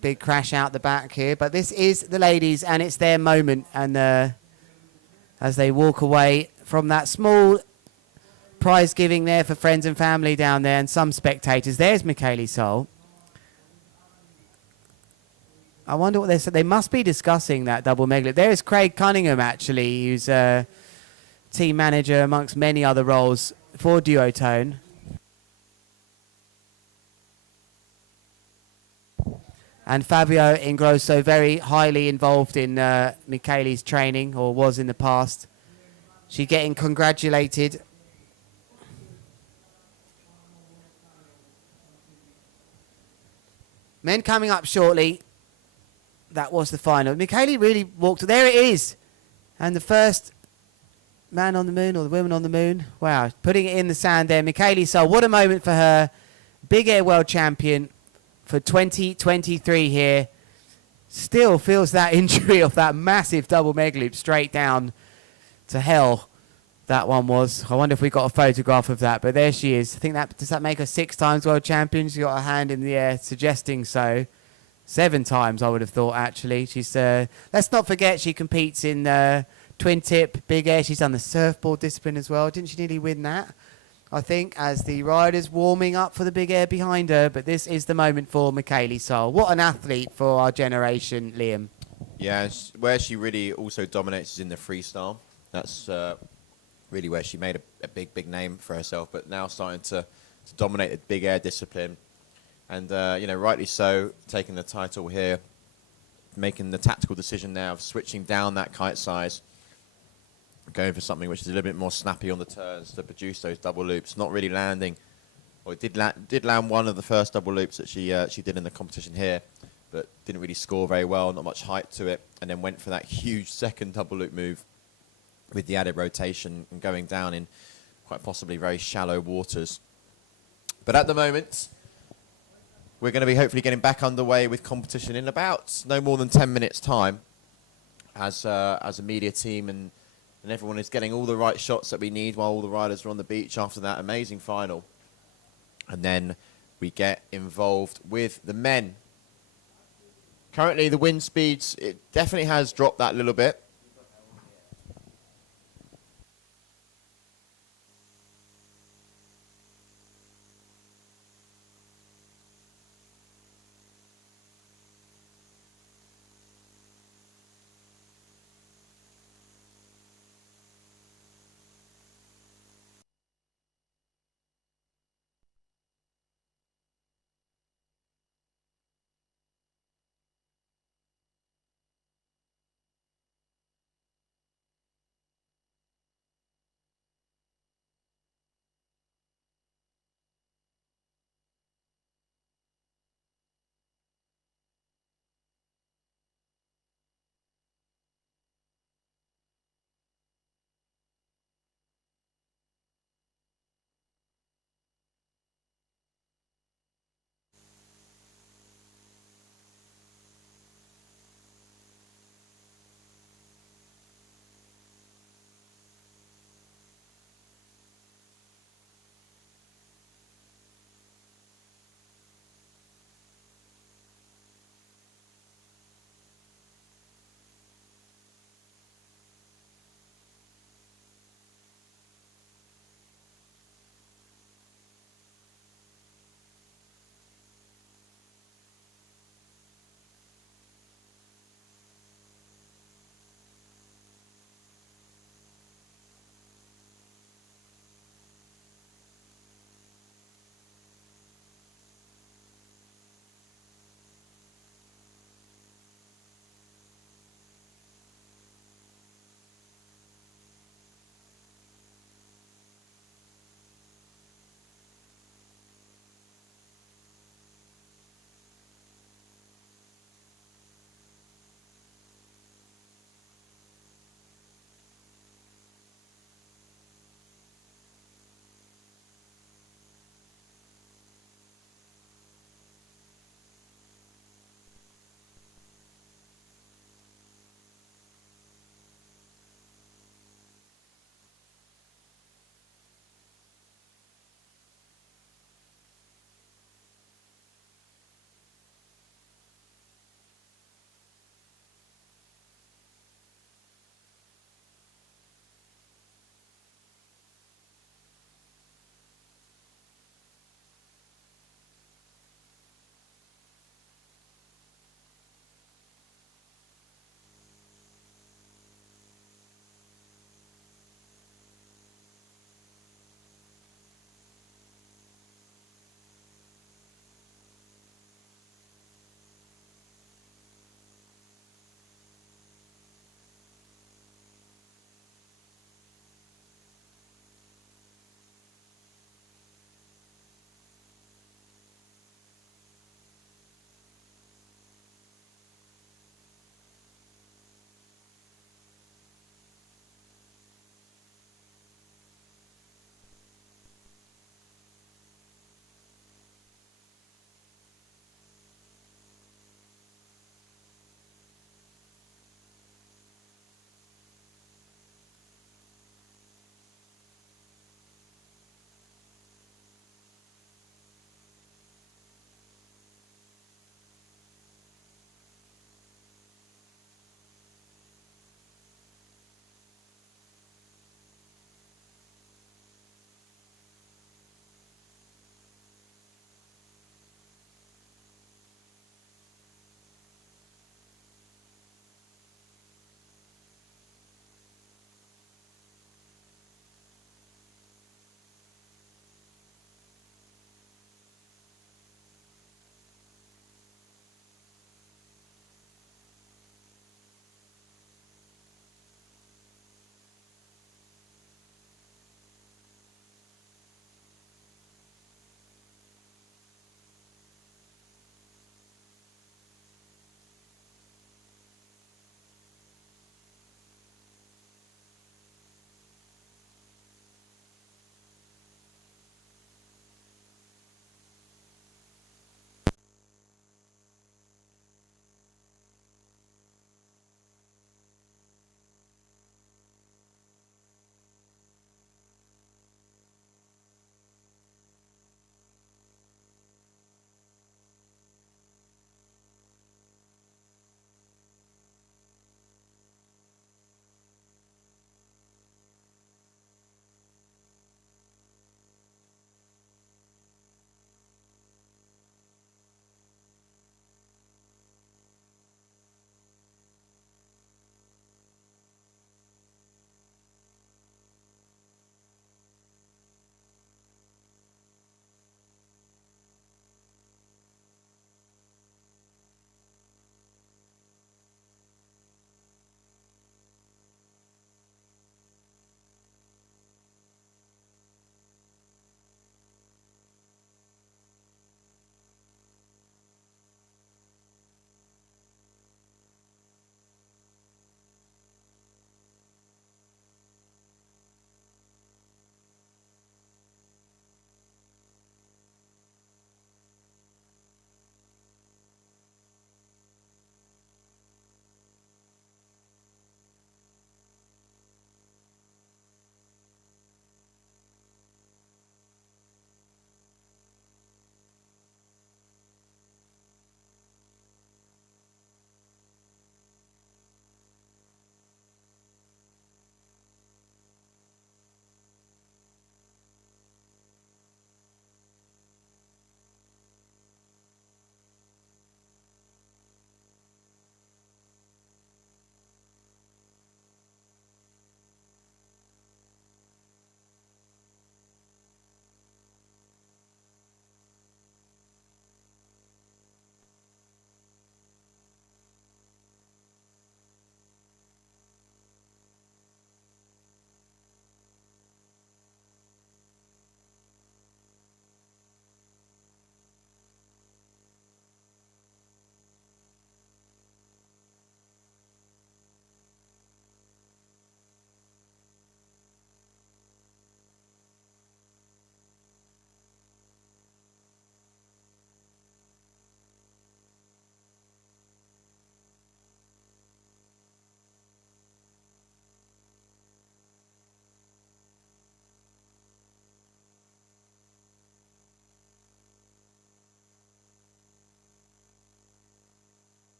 Big crash out the back here. But this is the ladies, and it's their moment. And as they walk away from that small prize giving there for friends and family down there, and some spectators. There's Michaeli Sol. I wonder what they must be discussing that double megalith. There is Craig Cunningham, actually, who's a team manager amongst many other roles for Duotone. And Fabio Ingrosso, very highly involved in Michaeli's training, or was in the past. She's getting congratulated. Men coming up shortly. That was the final. Michaeli really walked. There it is. And the first man on the moon, or the woman on the moon. Wow. Putting it in the sand there. Michaeli Sol. What a moment for her. Big Air World Champion. for 2023 here. Still feels that injury of that massive double meg loop straight down to hell. That one was. I wonder if we got a photograph of that, but there she is. I think that, does that make her 6 times world champion? She's got her hand in the air suggesting so. 7 times, I would have thought, actually. She's, let's not forget she competes in Twintip, Big Air. She's done the surfboard discipline as well. Didn't she nearly win that? I think, as the riders warming up for the Big Air behind her. But this is the moment for Michaeli Sol. What an athlete for our generation, Liam. Yeah, where she really also dominates is in the freestyle. That's really where she made a big name for herself, but now starting to dominate the Big Air discipline. And, rightly so, taking the title here, making the tactical decision now of switching down that kite size, going for something which is a little bit more snappy on the turns to produce those double loops, not really landing. Well, it did land one of the first double loops that she did in the competition here, but didn't really score very well, not much height to it, and then went for that huge second double loop move with the added rotation and going down in quite possibly very shallow waters. But at the moment, we're going to be hopefully getting back underway with competition in about no more than 10 minutes' time as a media team and everyone is getting all the right shots that we need while all the riders are on the beach after that amazing final. And then we get involved with the men. Currently, the wind speeds, it definitely has dropped that little bit.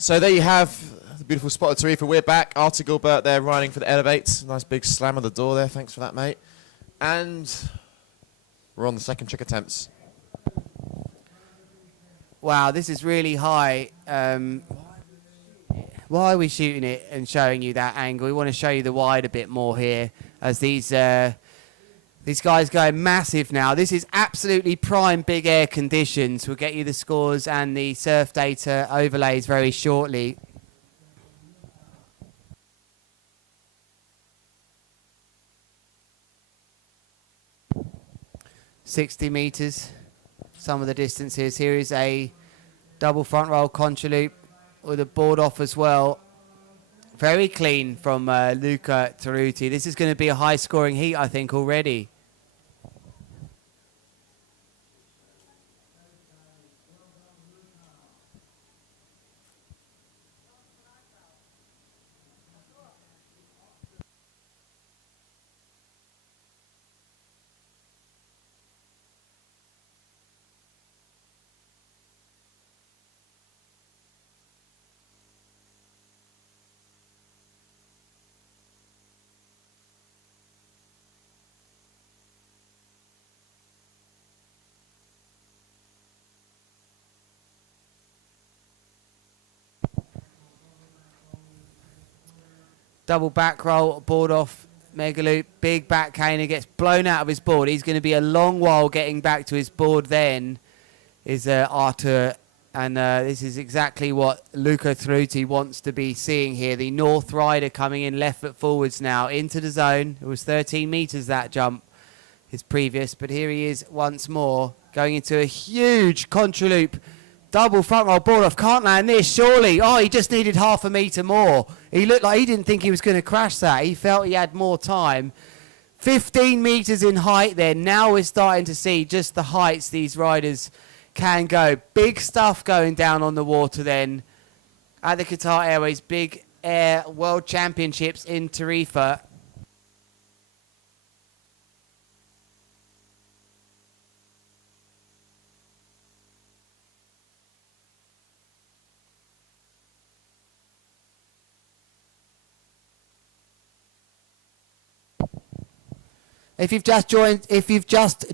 So there you have the beautiful spot of Tarifa. We're back. Arthur Gilbert there riding for the Elevate. Nice big slam on the door there. Thanks for that, mate. And we're on the second trick attempts. Wow, this is really high. Why are we shooting it and showing you that angle? We want to show you the wide a bit more here as these guys going massive now. This is absolutely prime big air conditions. We'll get you the scores and the surf data overlays very shortly. .60 meters, some of the distances. Here is a double front roll contra loop with a board off as well. Very clean from Luca Taruti. This is going to be a high scoring heat, I think, already. Double back roll, board off, mega loop, big back caner, gets blown out of his board. He's going to be a long while getting back to his board then, is Arthur. And this is exactly what Luca Taruti wants to be seeing here. The North rider coming in left foot forwards now into the zone. It was 13 meters that jump, his previous. But here he is once more, going into a huge contra loop. Double front roll board off, can't land this, surely. Oh, he just needed half a metre more. He looked like he didn't think he was going to crash that. He felt he had more time. 15 metres in height then. Now we're starting to see just the heights these riders can go. Big stuff going down on the water then at the Qatar Airways Big Air World Championships in Tarifa. If you've just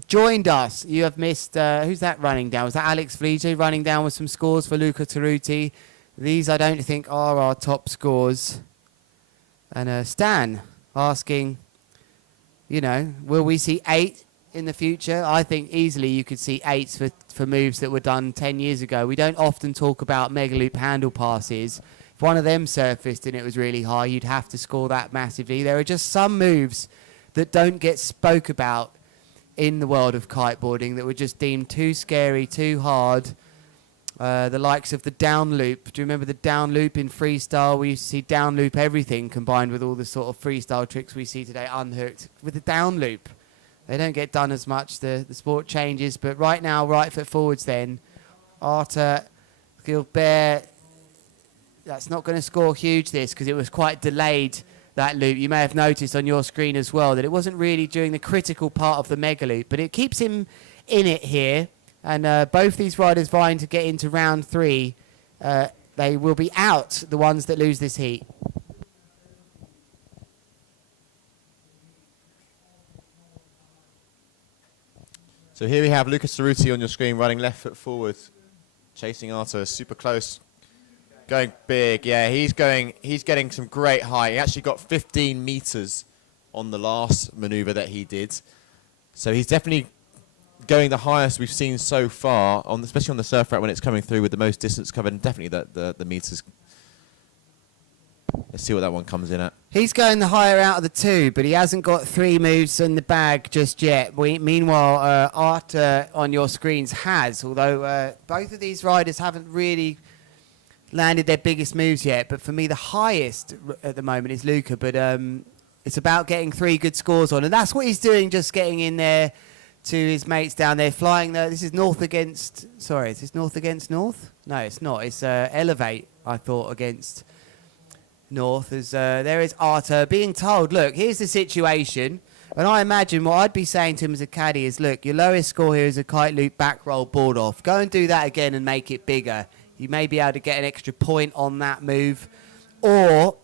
joined us, you have missed. Who's that running down? Was that Alex Vliege running down with some scores for Luca Taruti? These I don't think are our top scores. And Stan asking, you know, will we see 8 in the future? I think easily you could see 8s for moves that were done 10 years ago. We don't often talk about mega loop handle passes. If one of them surfaced and it was really high, you'd have to score that massively. There are just some moves that don't get spoke about in the world of kiteboarding that were just deemed too scary, too hard. The likes of the down loop. Do you remember the down loop in freestyle? We used to see down loop everything combined with all the sort of freestyle tricks we see today unhooked. With the down loop, they don't get done as much. The sport changes, but right now, right foot forwards then. Arthur Gilbert, that's not going to score huge this because it was quite delayed, that loop. You may have noticed on your screen as well that it wasn't really during the critical part of the mega loop, but it keeps him in it here. And both these riders vying to get into round 3. They will be out, the ones that lose this heat. So here we have Lucas Taruti on your screen running left foot forward, chasing Arthur, super close. Going big, yeah, he's getting some great height. He actually got 15 meters on the last maneuver that he did. So he's definitely going the highest we've seen so far, especially on the surf rack when it's coming through with the most distance covered, and definitely the meters. Let's see what that one comes in at. He's going the higher out of the 2, but he hasn't got 3 moves in the bag just yet. Meanwhile, Arthur on your screens has, although both of these riders haven't really landed their biggest moves yet. But for me, the highest at the moment is Luca. But it's about getting 3 good scores on, and that's what he's doing. Just getting in there to his mates down there, flying there. This is North against. Sorry, is this North against North? No, it's not. It's Elevate. I thought against North. As there is Arthur being told, look, here's the situation. And I imagine what I'd be saying to him as a caddy is, look, your lowest score here is a kite loop back roll board off. Go and do that again and make it bigger. you may be able to get an extra point on that move. Or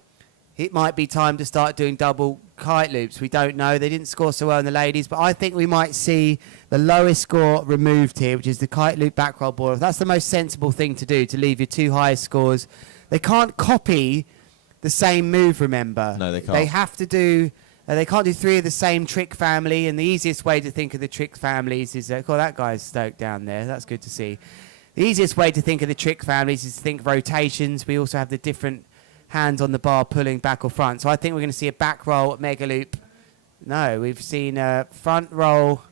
it might be time to start doing double kite loops. We don't know. They didn't score so well in the ladies, but I think we might see the lowest score removed here, which is the kite loop back roll board. That's the most sensible thing to do, to leave your two highest scores. They can't copy the same move, remember. No, they can't. They have to do... they can't do three of the same trick family, and the easiest way to think of the trick families is... oh, that guy's stoked down there. That's good to see. The easiest way to think of the trick families is to think rotations. We also have the different hands on the bar pulling back or front. So I think we're going to see a back roll, mega loop. No, we've seen a front roll.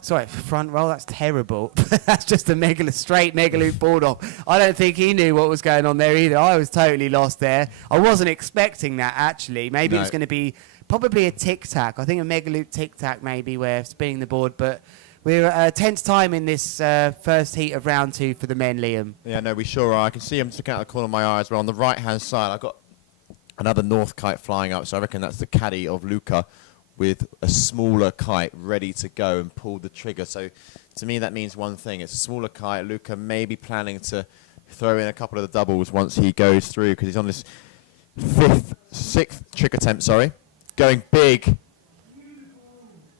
Sorry, front roll, that's terrible. That's just a straight mega loop board off. I don't think he knew what was going on there either. I was totally lost there. I wasn't expecting that, actually. Maybe it was going to be probably a tic-tac. I think a mega loop tic-tac maybe, where spinning the board. But we're at a tense time in this first heat of round 2 for the men, Liam. Yeah, no, we sure are. I can see him sticking out the corner of my eye as well. On the right-hand side, I've got another North kite flying up, so I reckon that's the caddy of Luca with a smaller kite ready to go and pull the trigger. So to me, that means one thing. It's a smaller kite. Luca may be planning to throw in a couple of the doubles once he goes through, because he's on this sixth trick attempt, going big.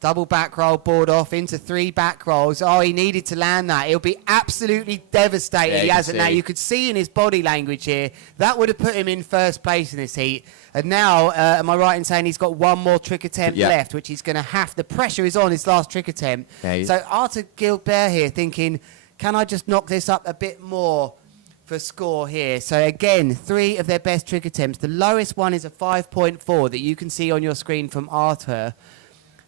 Double back roll, board off, into 3 back rolls. Oh, he needed to land that. He'll be absolutely devastated. He hasn't now. You could see in his body language here, that would have put him in first place in this heat. And now, am I right in saying he's got one more trick attempt left, which he's going to have. The pressure is on his last trick attempt. Yeah, so Arthur Gilbert here thinking, can I just knock this up a bit more for score here? So again, 3 of their best trick attempts. The lowest one is a 5.4 that you can see on your screen from Arthur.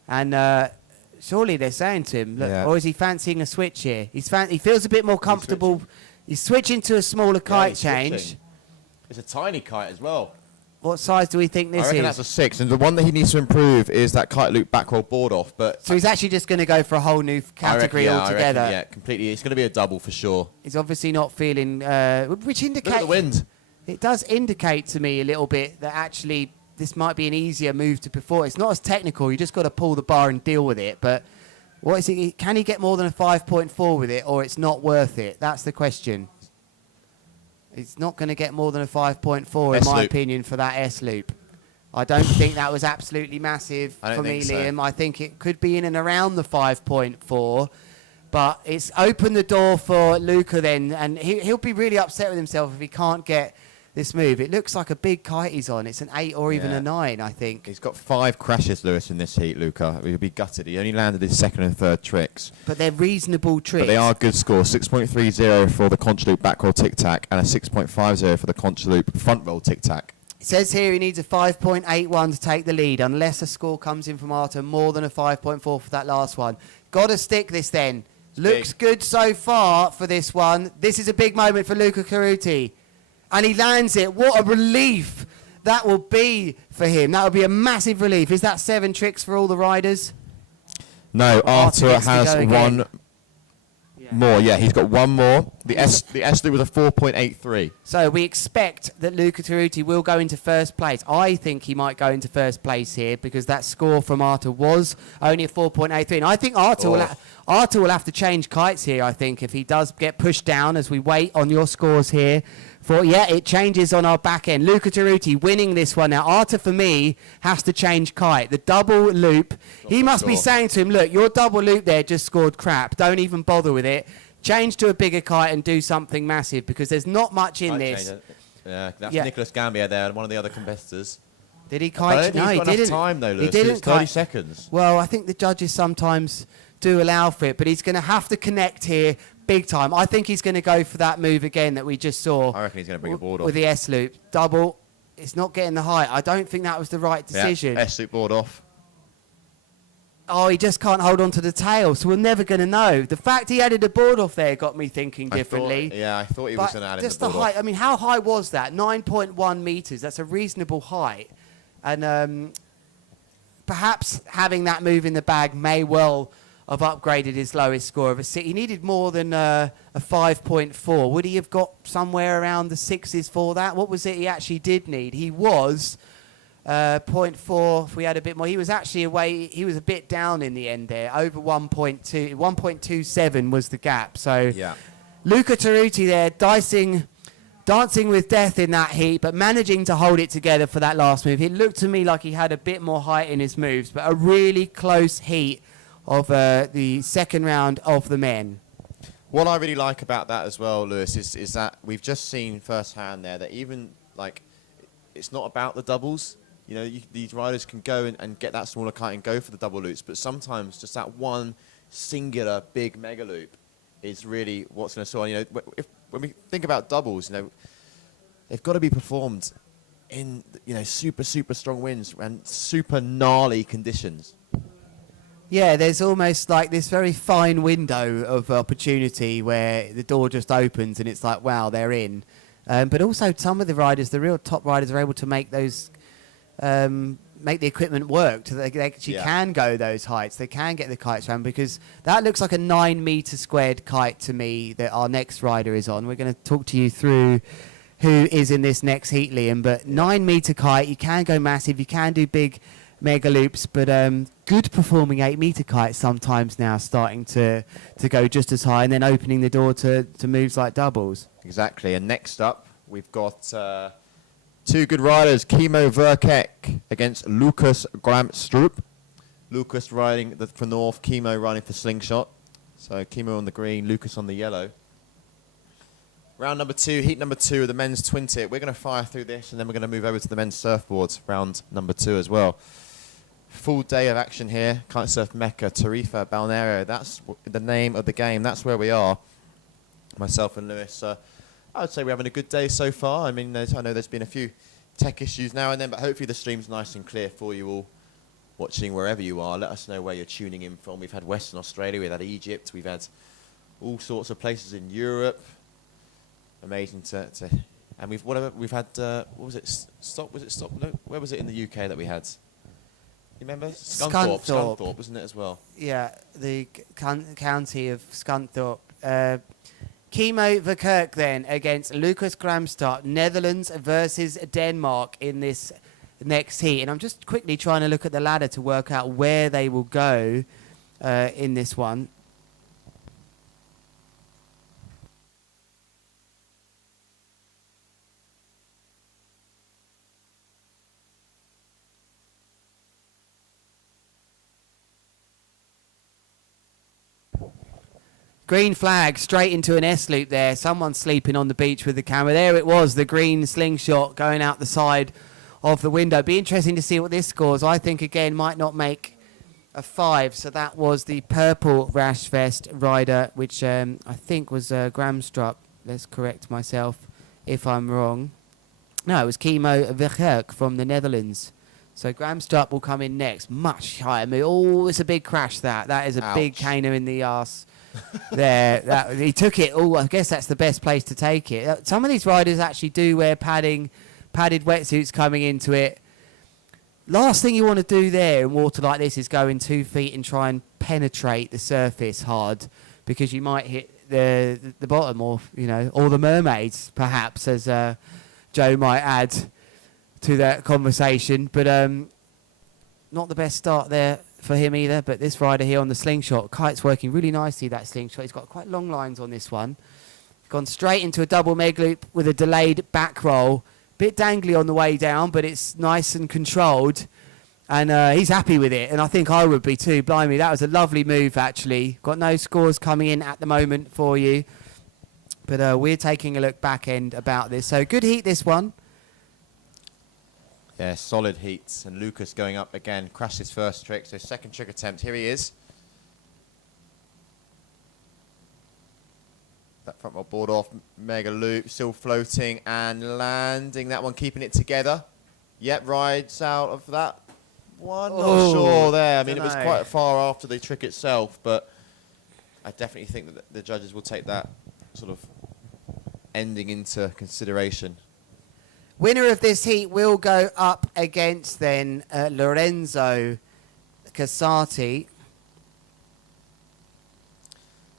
And surely they're saying to him, look, or is he fancying a switch here? He feels a bit more comfortable. He's switching to a smaller kite change. It's a tiny kite as well. What size do we think this is? I reckon that's a 6, and the one that he needs to improve is that kite loop back roll board off. But so he's actually just going to go for a whole new category altogether. I reckon, completely. It's going to be a double for sure. He's obviously not feeling, which indicates... Look at the wind. It does indicate to me a little bit that actually this might be an easier move to perform. It's not as technical. You just got to pull the bar and deal with it. But what is it? Can he get more than a 5.4 with it, or it's not worth it? That's the question. It's not going to get more than a 5.4, in my opinion, for that S-loop. I don't think that was absolutely massive for me, Liam. I think it could be in and around the 5.4. But it's opened the door for Luca then, and he'll be really upset with himself if he can't get this move. It looks like a big kite he's on. It's an 8 or even a 9, I think. He's got 5 crashes, Lewis, in this heat, Luca. He'll be gutted. He only landed his 2nd and 3rd tricks. But they're reasonable tricks. But they are good scores. 6.30 for the conch loop back roll tic-tac and a 6.50 for the conch loop front roll tic-tac. It says here he needs a 5.81 to take the lead, unless a score comes in from Arthur more than a 5.4 for that last one. Got to stick this then. Looks good so far for this one. This is a big moment for Luca Caruti. And he lands it. What a relief that will be for him. That will be a massive relief. Is that 7 tricks for all the riders? No, Arthur has one more. Yeah, he's got one more. The S loop was a 4.83. So we expect that Luca Caruti will go into first place. I think he might go into first place here because that score from Arthur was only a 4.83. And I think Arthur will have to change kites here, I think, if he does get pushed down as we wait on your scores here. It changes on our back end. Luca Caruti winning this one now. Arthur, for me, has to change kite. The double loop, he must be saying to him, look, your double loop there just scored crap. Don't even bother with it. Change to a bigger kite and do something massive because there's not much in this. Yeah, that's Nicholas Gambier there, one of the other competitors. Did he kite? No, he didn't. Enough time, though, Lewis. He didn't. 30 seconds. Well, I think the judges sometimes do allow for it, but he's going to have to connect here big time. I think he's going to go for that move again that we just saw. I reckon he's going to bring a board off. With the S-loop. Double. It's not getting the height. I don't think that was the right decision. Yeah, S-loop board off. Oh, he just can't hold on to the tail, so we're never going to know. The fact he added a board off there got me thinking differently. I thought he was going to add just the board the height. off. I mean, how high was that? 9.1 meters. That's a reasonable height. And perhaps having that move in the bag may well have upgraded his lowest score of a 6. He needed more than a 5.4. Would he have got somewhere around the 6s for that? What was it he actually did need? He was 0.4. If we had a bit more, he was actually away. He was a bit down in the end there, over 1.2. 1.27 was the gap. So Luca Caruti there dicing dancing with death in that heat, but managing to hold it together for that last move. It looked to me like he had a bit more height in his moves, but a really close heat of the second round of the men. What I really like about that as well, Lewis, is that we've just seen firsthand there that even, like, it's not about the doubles. You know, these riders can go and get that smaller kite and go for the double loops, but sometimes just that one singular big mega loop is really what's going to sort. You know, when we think about doubles, you know, they've got to be performed in, you know, super strong winds and super gnarly conditions. Yeah, there's almost like this very fine window of opportunity where the door just opens and it's like, wow, they're in. But also some of the riders, the real top riders, are able to make those, make the equipment work. So they actually can go those heights. They can get the kites around, because that looks like a 9 meter squared kite to me that our next rider is on. We're going to talk to you through who is in this next heat, Liam. But 9 meter kite, you can go massive, you can do big mega loops, but good performing 8 meter kites sometimes now starting to go just as high and then opening the door to moves like doubles. Exactly. And next up, we've got two good riders, Kimo Verkek against Lucas Gramstrup. Lucas riding for North, Kimo riding for Slingshot. So Kimo on the green, Lucas on the yellow. Round number 2, heat number 2 of the men's Twintip. We're going to fire through this and then we're going to move over to the men's surfboards, round number 2 as well. Full day of action here. Kite surf Mecca, Tarifa, Balneario. That's the name of the game. That's where we are. Myself and Lewis. I would say we're having a good day so far. I mean, I know there's been a few tech issues now and then, but hopefully the stream's nice and clear for you all watching wherever you are. Let us know where you're tuning in from. We've had Western Australia, we've had Egypt, we've had all sorts of places in Europe. Amazing and we've had what was it? Stop? Was it Stop? No, where was it in the UK that we had? You remember? Scunthorpe, wasn't it as well? Yeah, the county of Scunthorpe. Kimo Verkerk then against Lucas Gramstrup, Netherlands versus Denmark in this next heat. And I'm just quickly trying to look at the ladder to work out where they will go in this one. Green flag straight into an S-loop there. Someone sleeping on the beach with the camera. There it was, the green slingshot going out the side of the window. Be interesting to see what this scores. I think, again, might not make a 5. So that was the purple rash vest rider, which I think was Gramstrup. Let's correct myself if I'm wrong. No, it was Kimo Verkerk from the Netherlands. So Gramstrup will come in next. Much higher move. Oh, it's a big crash, that. That is a big caner in the arse. There, he took it. Oh, I guess that's the best place to take it. Some of these riders actually do wear padded wetsuits coming into it. Last thing you want to do there in water like this is go in 2 feet and try and penetrate the surface hard, because you might hit the bottom, or or the mermaids, perhaps, as Joe might add to that conversation. But not the best start there for him either. But this rider here on the slingshot, Kite's working really nicely, that slingshot. He's got quite long lines on this one. Gone straight into a double meg loop with a delayed back roll. Bit dangly on the way down, but it's nice and controlled. And he's happy with it, and I think I would be too. Blimey, that was a lovely move, actually. Got no scores coming in at the moment for you. But we're taking a look back end about this. So good heat, this one. Yeah, solid heats. And Lucas going up again. Crashed his first trick, so second trick attempt. Here he is. That front roll board off, mega loop, still floating and landing that one, keeping it together. Yep, rides out of that one. Not sure there. I mean, it was quite far after the trick itself, but I definitely think that the judges will take that sort of ending into consideration. Winner of this heat will go up against then Lorenzo Casati.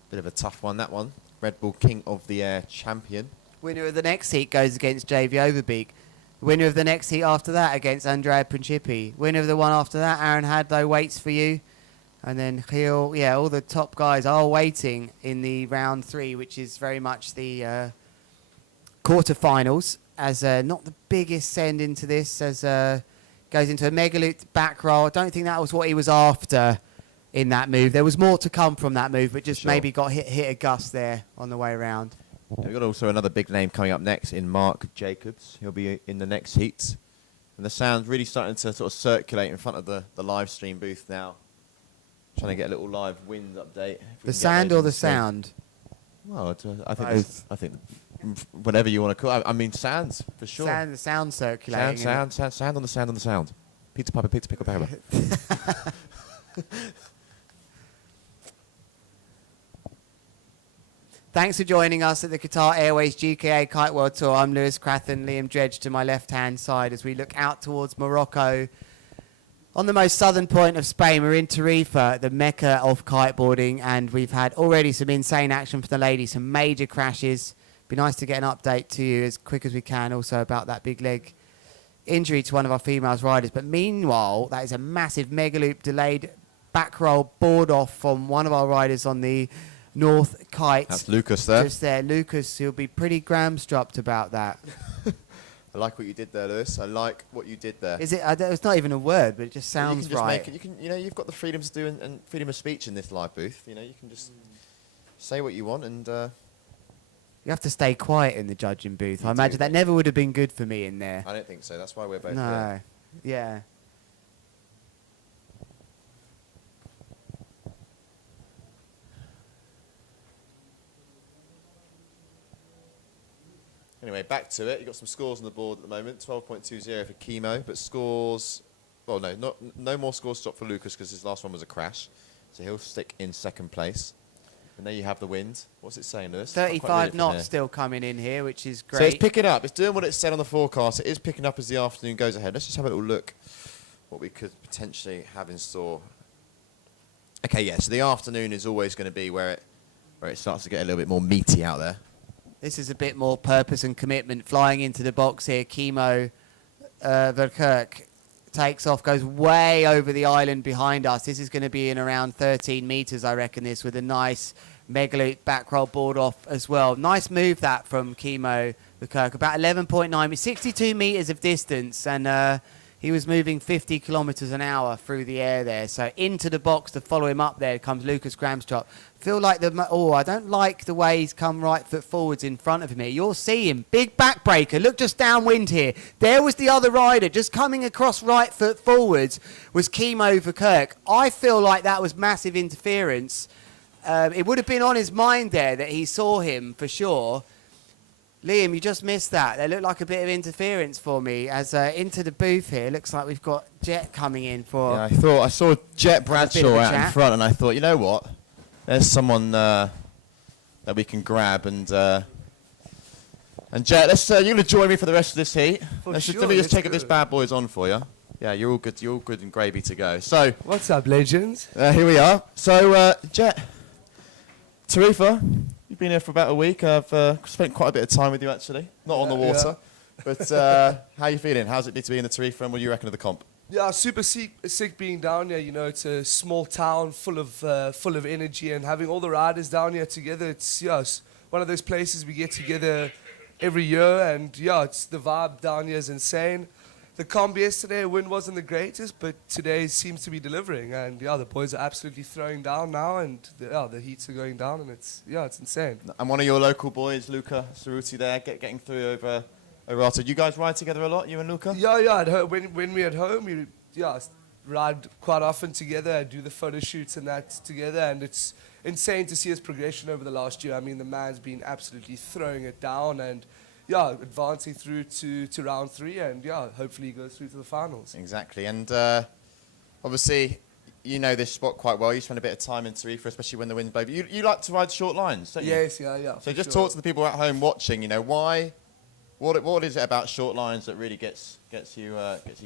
Bit of a tough one, that one. Red Bull King of the Air champion. Winner of the next heat goes against JV Overbeek. Winner of the next heat after that against Andrea Principi. Winner of the one after that, Aaron Hadlow waits for you. And then Gil, yeah, all the top guys are waiting in the round 3, which is very much the quarterfinals as not the biggest send into this, as goes into a mega loop back roll. I don't think that was what he was after in that move. There was more to come from that move, but just maybe got hit a gust there on the way around. We've got also another big name coming up next in Mark Jacobs. He'll be in the next heat. And the sound's really starting to sort of circulate in front of the live stream booth now. Trying to get a little live wind update. The sand or the sound? Well, I think whatever you want to call it. I mean, sounds for sure. The sound circulating. Sound on the sound on the sound. Pizza Papa, Pizza Pickle Pepper. Thanks for joining us at the Qatar Airways GKA Kite World Tour. I'm Lewis Crathen, Liam Dredge to my left-hand side as we look out towards Morocco. On the most southern point of Spain, we're in Tarifa, the mecca of kiteboarding, and we've had already some insane action for the ladies, some major crashes. Be nice to get an update to you as quick as we can also about that big leg injury to one of our females riders. But meanwhile, that is a massive mega loop delayed back roll board off from one of our riders on the North Kite. That's Lucas there. Just there. Lucas, he'll be pretty gram-stropped about that. I like what you did there, Lewis. I like what you did there. Is it? It's not even a word, but it just sounds you can right. Just make it, you know, you've got the freedom to do and freedom of speech in this live booth. You know, you can just say what you want and... you have to stay quiet in the judging booth. I imagine that never would have been good for me in there. I don't think so. That's why we're both No. here. Yeah. Anyway, back to it. You've got some scores on the board at the moment. 12.20 for Chemo, but scores... Well, no more scores stopped for Lucas because his last one was a crash. So he'll stick in second place. And there you have the wind. What's it saying, Lewis? 35 knots still coming in here, which is great. So it's picking up. It's doing what it said on the forecast. It is picking up as the afternoon goes ahead. Let's just have a little look what we could potentially have in store. Okay, yeah, so the afternoon is always going to be where it starts to get a little bit more meaty out there. This is a bit more purpose and commitment. Flying into the box here, Chemo Verkerk takes off, goes way over the island behind us. This is going to be in around 13 meters, I reckon, this, with a nice megaloop back roll board off as well. Nice move that from Chemo Verkerk, about 11.9, 62 meters of distance, and he was moving 50 kilometers an hour through the air there. So into the box to follow him up there comes Lucas Gramstrop. Feel like I don't like the way he's come right foot forwards in front of him here. You'll see him. Big backbreaker. Look just downwind here. There was the other rider just coming across right foot forwards was Chemo Verkerk. I feel like that was massive interference. It would have been on his mind there that he saw him for sure. Liam, you just missed that. They looked like a bit of interference for me. As into the booth here, looks like we've got Jet coming in for... Yeah, I saw Jet Bradshaw out in front, and I thought, you know what? There's someone that we can grab, and Jet, you're going to join me for the rest of this heat. Let me just check if this bad boy's on for you. Yeah, you're all good. You're all good and gravy to go. So, what's up, legends? Here we are. So, Jet, Tarifa, you've been here for about a week. I've spent quite a bit of time with you, actually. Not on the water. Yeah. But how are you feeling? How's it been to be in the Tarifa, and what do you reckon of the comp? Yeah, super sick being down here. You know, it's a small town full of energy, and having all the riders down here together, it's one of those places we get together every year, and it's the vibe down here is insane. The comp yesterday, wind wasn't the greatest, but today seems to be delivering, and the boys are absolutely throwing down now, and the heats are going down, and it's insane. And one of your local boys, Luca Cerruti, there getting through over. You guys ride together a lot, you and Luca? Yeah. At home, when we're at home, we ride quite often together, do the photo shoots and that together, and it's insane to see his progression over the last year. I mean, the man's been absolutely throwing it down and advancing through to round 3, and hopefully he goes through to the finals. Exactly, and obviously you know this spot quite well. You spend a bit of time in Tarifa, especially when the wind's blowing. You like to ride short lines, don't you? Yes, yeah. So just talk to the people at home watching. You know why. What is it about short lines that really gets you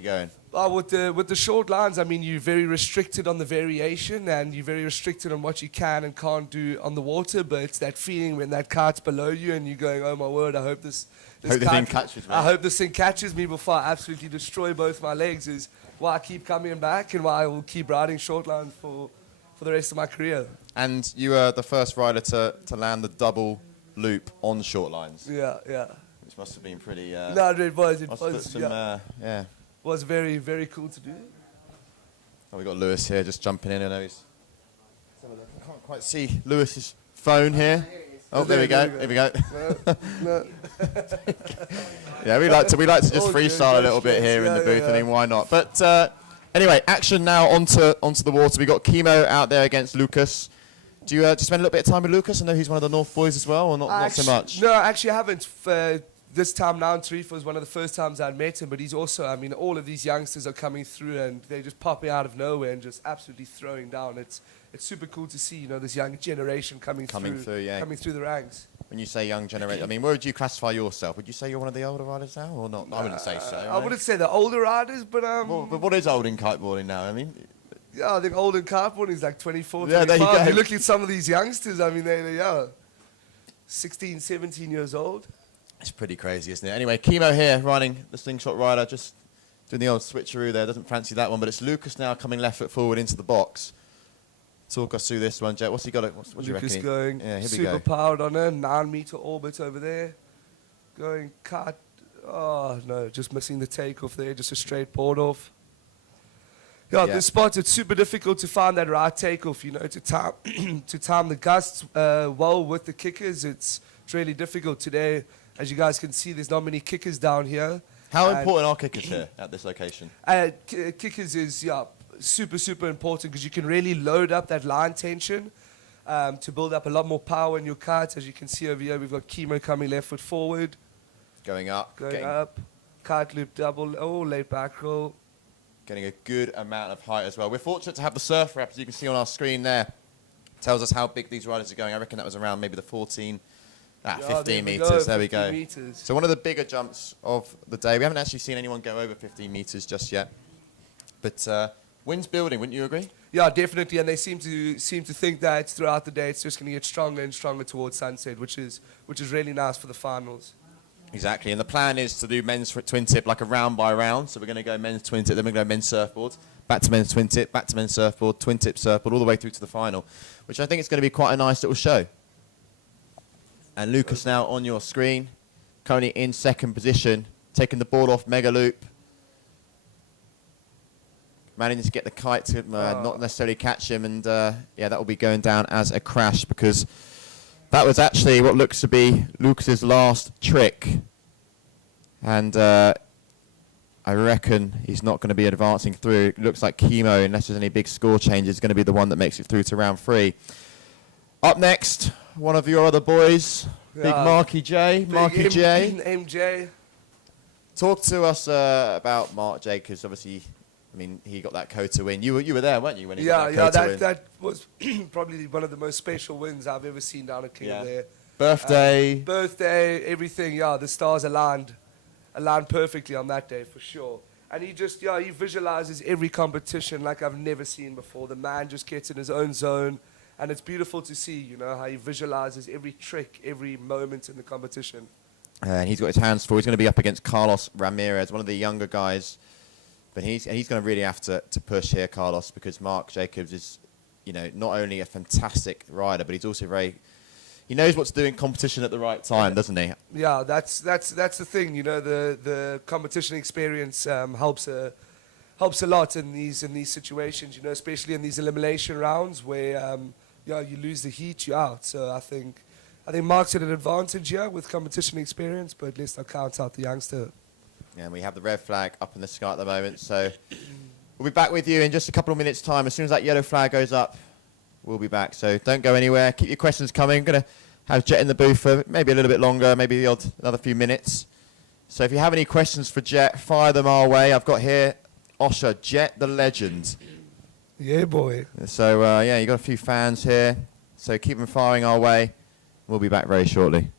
going? With the short lines, I mean, you're very restricted on the variation, and you're very restricted on what you can and can't do on the water. But it's that feeling when that kite's below you, and you're going, "Oh my word! I hope this thing catches me. I hope this thing catches me before I absolutely destroy both my legs." Is why I keep coming back, and why I will keep riding short lines for the rest of my career. And you were the first rider to land the double loop on short lines. Yeah. Which must have been pretty. No, it was. It must have was. put some, yeah. Was very, very cool to do. Oh, we got Lewis here just jumping in. I know he's. I can't quite see Lewis's phone here. Oh, there we go. Here we go. No. Yeah, we like to just Oh, freestyle a little bit here in the booth. I mean, why not? But anyway, action now onto the water. We got Chemo out there against Lucas. Do you spend a little bit of time with Lucas? I know he's one of the North boys as well, or not so much? No, actually, I haven't. This time now in Tarifa was one of the first times I'd met him, but he's also, I mean, all of these youngsters are coming through and they're just popping out of nowhere and just absolutely throwing down. It's super cool to see, this young generation coming through the ranks. When you say young generation, I mean, where would you classify yourself? Would you say you're one of the older riders now, or not? I wouldn't say so. I wouldn't say the older riders, but but what is old in kiteboarding now? I mean, yeah, I think old in kiteboarding is like 24, Yeah, 25. there you go. You look at some of these youngsters. I mean, they're 16, 17 years old. it's pretty crazy, isn't it? Anyway, Chemo here riding the slingshot rider, just doing the old switcheroo there. Doesn't fancy that one, but it's Lucas now coming left foot forward into the box. Talk us through this one, Jet. What's he got? What do you reckon? Lucas going super powered on a 9-meter orbit over there. Going cut. Oh, no, just missing the takeoff there. Just a straight board off. Yeah, this spot, it's super difficult to find that right takeoff, to time, to time the gusts well with the kickers. It's really difficult today. As you guys can see, there's not many kickers down here. How important are kickers here at this location? Kickers is, super, super important because you can really load up that line tension to build up a lot more power in your kite. As you can see over here, we've got Chemo coming left foot forward. Going up. Going up. Kite loop double. Oh, late back roll. Getting a good amount of height as well. We're fortunate to have the surf wrap, as you can see on our screen there. Tells us how big these riders are going. I reckon that was around maybe the 15, 15 metres. There we go. Meters. So one of the bigger jumps of the day. We haven't actually seen anyone go over 15 metres just yet. But wind's building, wouldn't you agree? Yeah, definitely. And they seem to think that throughout the day it's just going to get stronger and stronger towards sunset, which is really nice for the finals. Exactly, and the plan is to do men's twin tip like a round by round. So we're going to go men's twin tip, then we're going to go men's surfboard, back to men's twin tip, back to men's surfboard, twin tip surfboard, all the way through to the final, which I think is going to be quite a nice little show. And Lucas now on your screen, currently in second position, taking the board off mega loop, managing to get the kite to not necessarily catch him, and yeah, that will be going down as a crash because that was actually what looks to be Lucas's last trick. And I reckon he's not going to be advancing through. It looks like Chemo, unless there's any big score changes, is going to be the one that makes it through to round 3. Up next, one of your other boys, Big Marky J. Marky J. MJ. Talk to us about Mark J, because obviously, I mean, he got that Kota win. You were there, weren't you, when he got that Kota win? That was probably one of the most special wins I've ever seen down at King there. Birthday, everything. Yeah, the stars aligned perfectly on that day for sure. And he just, he visualizes every competition like I've never seen before. The man just gets in his own zone, and it's beautiful to see, how he visualizes every trick, every moment in the competition. And he's got his hands full. He's going to be up against Carlos Ramirez, one of the younger guys. But he's going to really have to push here, Carlos, because Mark Jacobs is, not only a fantastic rider, but he's also he knows what to do in competition at the right time, doesn't he? Yeah, that's the thing. The competition experience helps a lot in these situations. Especially in these elimination rounds where you lose the heat, you're out. So I think Mark's at an advantage here with competition experience, but let's not count out the youngster. Yeah, and we have the red flag up in the sky at the moment, so we'll be back with you in just a couple of minutes' time. As soon as that yellow flag goes up, we'll be back. So don't go anywhere. Keep your questions coming. I'm going to have Jet in the booth for maybe a little bit longer, maybe another few minutes. So if you have any questions for Jet, fire them our way. I've got here Osher, Jet the legend. Yeah, boy. So, yeah, you got a few fans here, so keep them firing our way. We'll be back very shortly.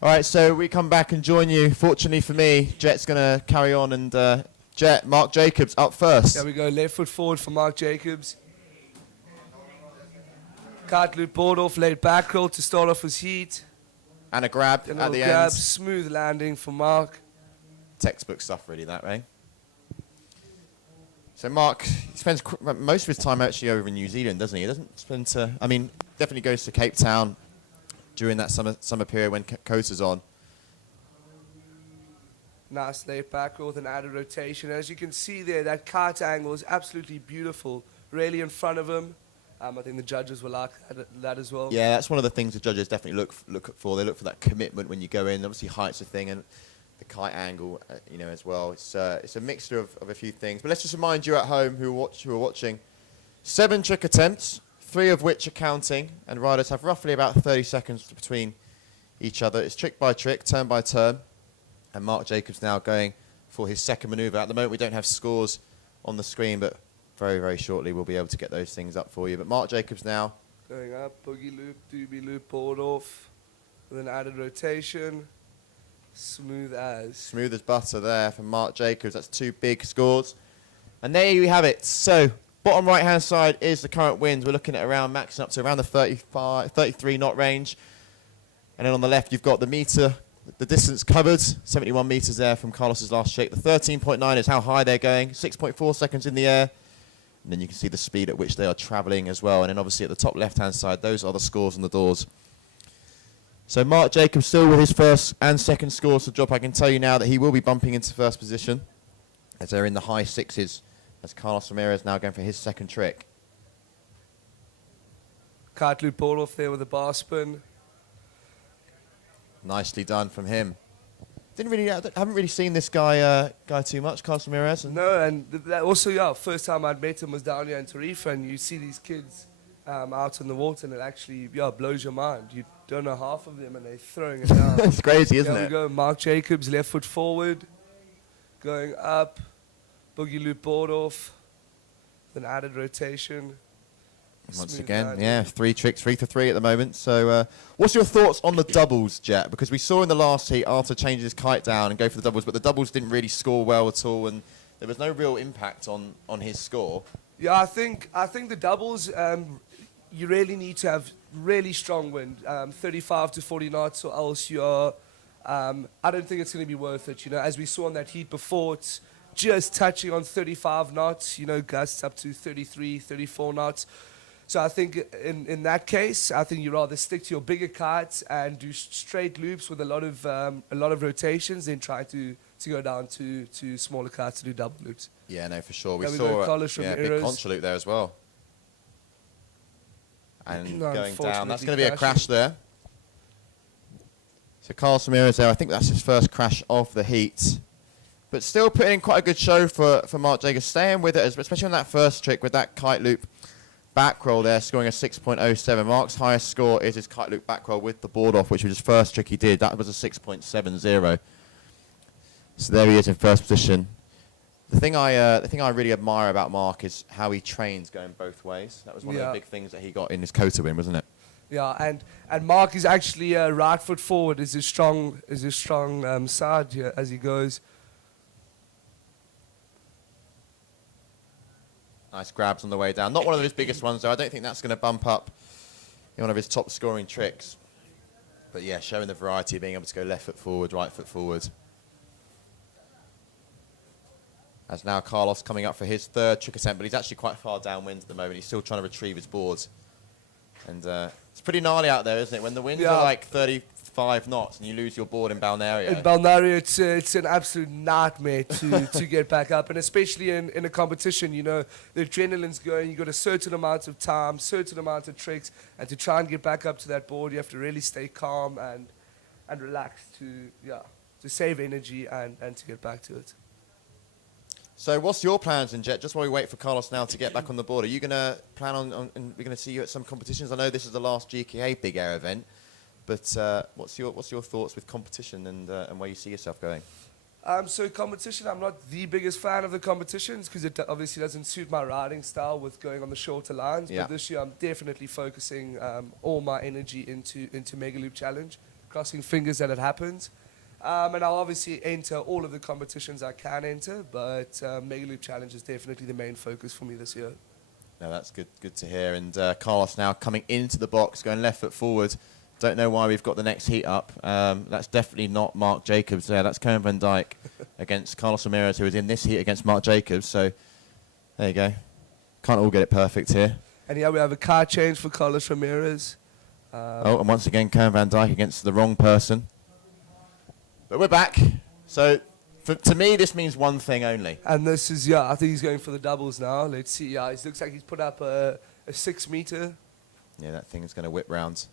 All right, so we come back and join you. Fortunately for me, Jet's going to carry on, and Jet, Mark Jacobs up first. There we go, left foot forward for Mark Jacobs. Kite loop board off, late back roll to start off his heat. And a grab A at little the grab, end. smooth landing for Mark. Textbook stuff, really, that, right? So Mark spends most of his time actually over in New Zealand, doesn't he? He doesn't spend definitely goes to Cape Town during that summer period when Kota's on. Nice late back roll with an added rotation. As you can see there, that kite angle is absolutely beautiful. Really in front of him. I think the judges will like that as well. Yeah, that's one of the things the judges definitely look for. They look for that commitment when you go in. Obviously, height's a thing, and the kite angle, as well. It's a mixture of a few things. But let's just remind you at home who are watching, 7 trick attempts, 3 of which are counting, and riders have roughly about 30 seconds between each other. It's trick by trick, turn by turn, and Mark Jacobs now going for his second manoeuvre. At the moment, we don't have scores on the screen, but very, very shortly we'll be able to get those things up for you. But Mark Jacobs now. Going up, boogie loop, doobie loop, board off, with an added rotation. Smooth as Butter there from Mark Jacobs. That's 2 big scores. And there you have it. So, bottom right-hand side is the current winds. We're looking at around maxing up to around the 33 knot range. And then on the left, you've got the distance covered, 71 meters there from Carlos's last trick. The 13.9 is how high they're going, 6.4 seconds in the air. And then you can see the speed at which they are traveling as well. And then obviously at the top left-hand side, those are the scores on the doors. So Mark Jacobs still with his first and second scores to drop. I can tell you now that he will be bumping into first position as they're in the high 6s as Carlos Ramirez now going for his second trick. kite loop board off there with a bar spin. Nicely done from him. Haven't really seen this guy too much, Carlos Ramirez. No, and that also, first time I'd met him was down here in Tarifa, and you see these kids out in the water, and it actually blows your mind. You don't know half of them, and they're throwing it down. It's crazy, isn't There it? we go, Mark Jacobs, left foot forward, going up, boogie loop board off, with an added rotation. Once Smooth again, landing. yeah, 3 tricks, 3 for 3 at the moment. So what's your thoughts on the doubles, Jet? Because we saw in the last heat Arthur change his kite down and go for the doubles, but the doubles didn't really score well at all, and there was no real impact on his score. Yeah, I think the doubles, you really need to have really strong wind, 35 to 40 knots, or else you're, I don't think it's going to be worth it. As we saw in that heat before, it's just touching on 35 knots, gusts up to 33, 34 knots. So I think in that case, I think you rather stick to your bigger kites and do straight loops with a lot of rotations than try to go down to smaller kites to do double loops. Yeah, no, for sure. We There we saw go, Carlos big Ramirez. contra loop there as well. And going down. That's Unfortunately going to be a crash crashing. there. So Carlos Ramirez there, I think that's his first crash of the heat. But still putting in quite a good show for Mark Jacobs, staying with it, especially on that first trick with that kite loop back roll there, scoring a 6.07. Mark's highest score is his kite loop back roll with the board off, which was his first trick he did. That was a 6.70. So there he is in first position. The thing I really admire about Mark is how he trains going both ways. That was one of the big things that he got in his Kota win, wasn't it? Yeah, and Mark is actually right foot forward is his strong side here as he goes. Nice grabs on the way down. Not one of his biggest ones, though. I don't think that's going to bump up in one of his top scoring tricks. But yeah, showing the variety of being able to go left foot forward, right foot forward. As now Carlos coming up for his third trick attempt, but he's actually quite far downwind at the moment. He's still trying to retrieve his boards. And it's pretty gnarly out there, isn't it? When the winds are like 35 knots and you lose your board in Balneario. In Balneario, it's an absolute nightmare to get back up. And especially in a competition, the adrenaline's going. You've got a certain amount of time, certain amount of tricks. And to try and get back up to that board, you have to really stay calm and relax to save energy and to get back to it. So what's your plans in Jet? Just while we wait for Carlos now to get back on the board, are you going to plan on we're going to see you at some competitions? I know this is the last GKA Big Air event, but what's your thoughts with competition and where you see yourself going? So competition, I'm not the biggest fan of the competitions because it obviously doesn't suit my riding style with going on the shorter lines. Yeah. But this year I'm definitely focusing all my energy into Mega Loop Challenge. crossing fingers that it happens. And I'll obviously enter all of the competitions I can enter, but Mega Loop Challenge is definitely the main focus for me this year. No, that's good to hear. And Carlos now coming into the box, going left foot forward. Don't know why we've got the next heat up. That's definitely not Mark Jacobs there. That's Cohen van Dijk against Carlos Ramirez, who was in this heat against Mark Jacobs. So there you go. Can't all get it perfect here. And yeah, we have a car change for Carlos Ramirez. And once again, Cohen van Dijk against the wrong person. But we're back. So to me, this means one thing only. And this is, I think he's going for the doubles now. Let's see. Yeah, it looks like he's put up a 6 meter. Yeah, that thing is going to whip round.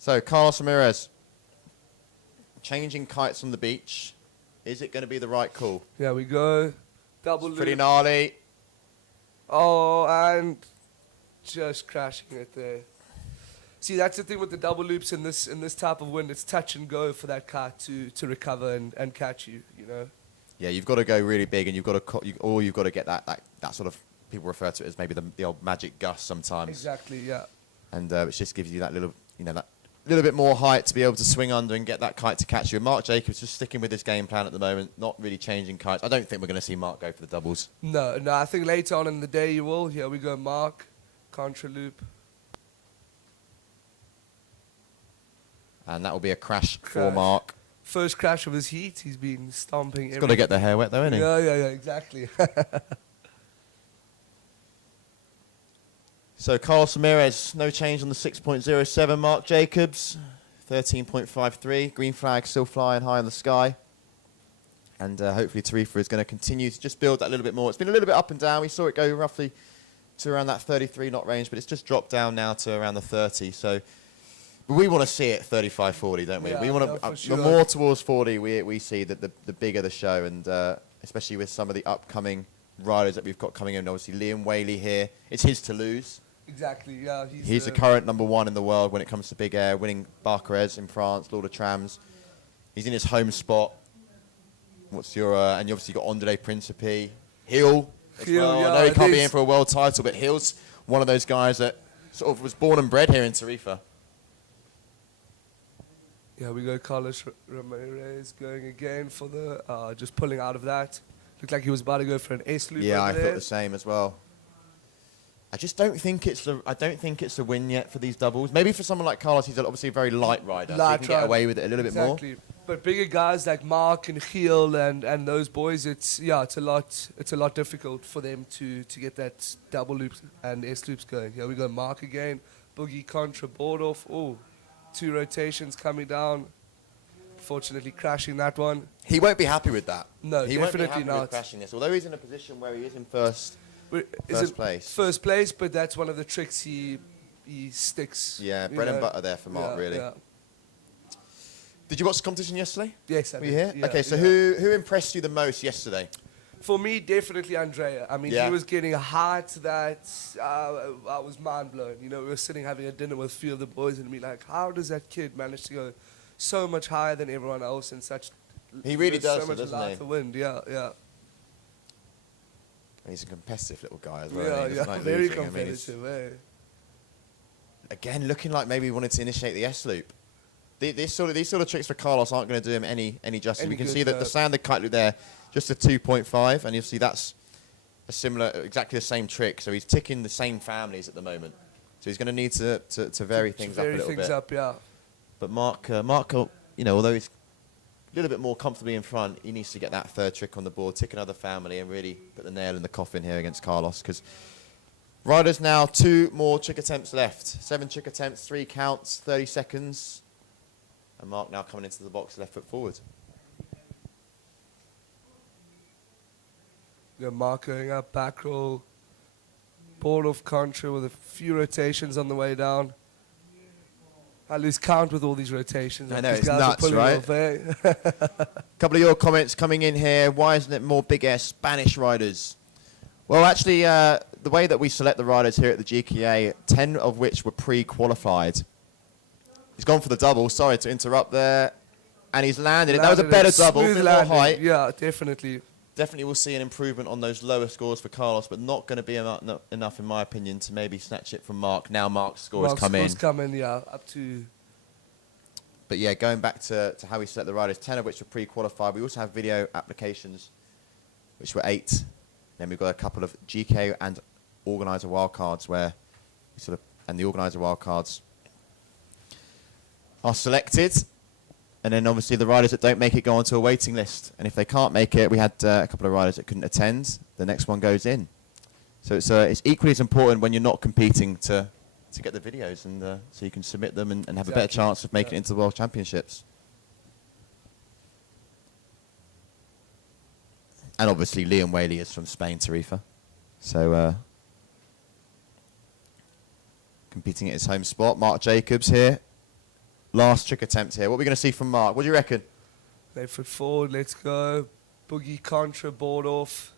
So, Carlos Ramirez, changing kites on the beach. Is it going to be the right call? There we go. Double loop. Pretty gnarly. Oh, and just crashing it there. See, that's the thing with the double loops in this type of wind. It's touch and go for that kite to recover and catch you, you know. Yeah, you've got to go really big, and you've got to get that sort of, people refer to it as maybe the old magic gust sometimes. Exactly, yeah. And it just gives you that little, that little bit more height to be able to swing under and get that kite to catch you. And Mark Jacobs just sticking with his game plan at the moment, not really changing kites. I don't think we're going to see Mark go for the doubles. No, I think later on in the day you will. Here we go, Mark, contra loop. And that will be a crash for Mark. First crash of his heat. He's been stomping. He's got to get the hair wet though, isn't he? Yeah, exactly. So Carlos Ramirez, no change on the 6.07. Mark Jacobs, 13.53. Green flag still flying high in the sky. And hopefully Tarifa is going to continue to just build that a little bit more. It's been a little bit up and down. We saw it go roughly to around that 33 knot range, but it's just dropped down now to around the 30. So we want to see it 35, 40, don't we? Yeah, we want to. sure. The more towards 40 we see, that the bigger the show, and especially with some of the upcoming riders that we've got coming in. Obviously, Liam Whaley here. It's his to lose. Exactly, yeah. He's the current #1 in the world when it comes to big air, winning Barcarès in France, Lord of Trams. He's in his home spot. What's your and you obviously got Andre Principe, Hill as well. Yeah, I know he can't be in for a world title, but Hill's one of those guys that sort of was born and bred here in Tarifa. Yeah, we go Carlos Ramirez going again for the just pulling out of that. Looked like he was about to go for an S loop. Yeah, over I there. thought the same as well. I just don't think it's the win yet for these doubles. Maybe for someone like Carlos, he's obviously a very light rider, so he can get away with it a little bit more. Exactly. But bigger guys like Mark and Giel and those boys, it's a lot difficult for them to get that double loops and S loops going. Here we go, Mark again, boogie contra board off. Oh, 2 rotations coming down. Fortunately, crashing that one. He won't be happy with that. No, he won't be definitely happy with not. crashing this. Although he's in a position where he is in first place. First place, but that's one of the tricks he sticks. Yeah, bread and butter there for Mark, really. Yeah. Did you watch the competition yesterday? Yes, I Were did. you here? Yeah, okay, so yeah. who impressed you the most yesterday? For me, definitely Andrea. I mean, Yeah. he was getting a height that I was mind blown. You know, we were sitting having a dinner with a few of the boys and be like, how does that kid manage to go so much higher than everyone else in such? He really does, so much doesn't light he? the wind. Yeah. He's a competitive little guy as well. Yeah, He doesn't like very losing. I mean, competitive. Eh? again, looking like maybe he wanted to initiate the S loop. These sort of tricks for Carlos aren't going to do him any justice. We can see that the standard kite loop there, just a 2.5, and you'll see that's a similar, exactly the same trick. So he's ticking the same families at the moment. So he's going to need to vary things up a little bit. Yeah. But Mark, you know, although he's a little bit more comfortably in front, he needs to get that third trick on the board, tick another family, and really put the nail in the coffin here against Carlos. Because riders now 2 more trick attempts left. 7 trick attempts, 3 counts, 30 seconds. And Mark now coming into the box, left foot forward. Yeah, Mark going up, back roll, board off contra with a few rotations on the way down. I lose count with all these rotations. I know, These it's guys are nuts, pulling right? off, eh? A couple of your comments coming in here. Why isn't it more big air Spanish riders? Well, actually, the way that we select the riders here at the GKA, 10 of which were pre-qualified. He's gone for the double. Sorry to interrupt there. And he's landed it. That was a better double, Smooth bit more landing. height. Yeah, definitely. Definitely we'll see an improvement on those lower scores for Carlos, but not going to be enough, in my opinion, to maybe snatch it from Mark. Now Mark's score has come in. Mark's score's come in, yeah, up to... But yeah, going back to how we select the riders, 10 of which were pre-qualified. We also have video applications, which were 8. Then we've got a couple of GK and organizer wildcards where and the organizer wildcards are selected. And then obviously the riders that don't make it go onto a waiting list. And if they can't make it, we had a couple of riders that couldn't attend. The next one goes in. So it's equally as important when you're not competing to get the videos, and so you can submit them and have a better chance of making it into the World Championships. And obviously Liam Whaley is from Spain, Tarifa. So competing at his home spot. Mark Jacobs here. Last trick attempt here. What are we going to see from Mark? What do you reckon? Left foot forward, let's go. Boogie contra, board off.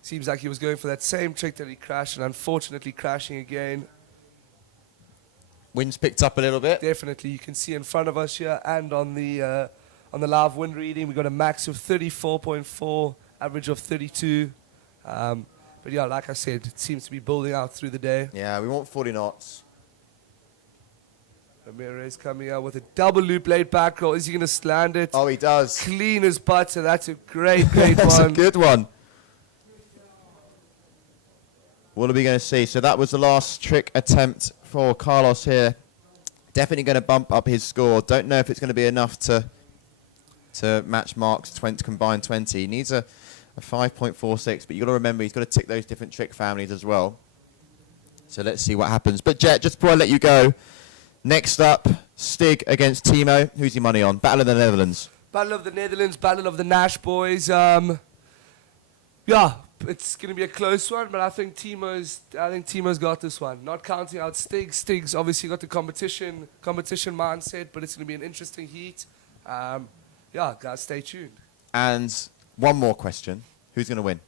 Seems like he was going for that same trick that he crashed, and unfortunately crashing again. Wind's picked up a little bit. Definitely, you can see in front of us here, and on the live wind reading, we got a max of 34.4, average of 32. But yeah, like I said, it seems to be building out through the day. Yeah, we want 40 knots. Ramirez coming out with a double loop late back roll. Is he going to land it? Oh, he does. Clean as butter. That's a great, great That's one. a good one. What are we going to see? So that was the last trick attempt for Carlos here. Definitely going to bump up his score. Don't know if it's going to be enough to match Mark's combined 20. He needs a 5.46, but you've got to remember he's got to tick those different trick families as well. So let's see what happens. But Jet, just before I let you go, next up, Stig against Timo. Who's your money on? Battle of the Netherlands. Battle of the Netherlands, Battle of the Nash boys. Yeah, it's going to be a close one, but I think Timo's got this one. Not counting out Stig. Stig's obviously got the competition mindset, but it's going to be an interesting heat. Yeah, guys, stay tuned. And one more question. Who's going to win?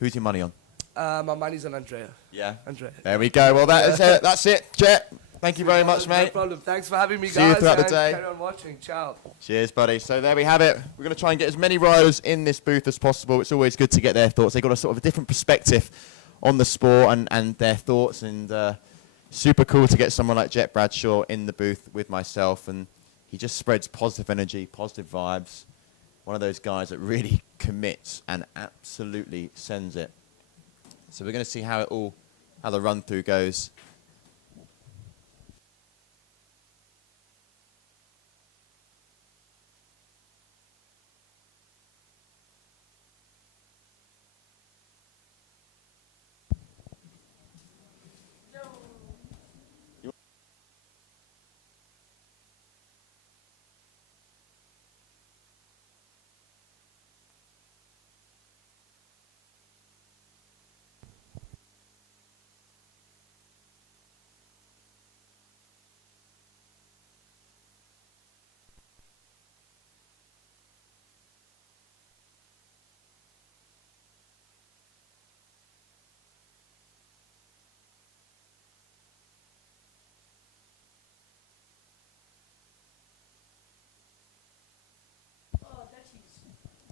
Who's your money on? My money's on Andrea. Yeah. Andrea. There we go. Well, that is it. That's it, Jet. Thank you very much, mate. No problem. Thanks for having me, guys. See you throughout the day. Carry on watching. Ciao. Cheers, buddy. So there we have it. We're going to try and get as many riders in this booth as possible. It's always good to get their thoughts. They've got a sort of a different perspective on the sport and their thoughts. And super cool to get someone like Jet Bradshaw in the booth with myself. And he just spreads positive energy, positive vibes. One of those guys that really commits and absolutely sends it. So we're going to see how the run through goes.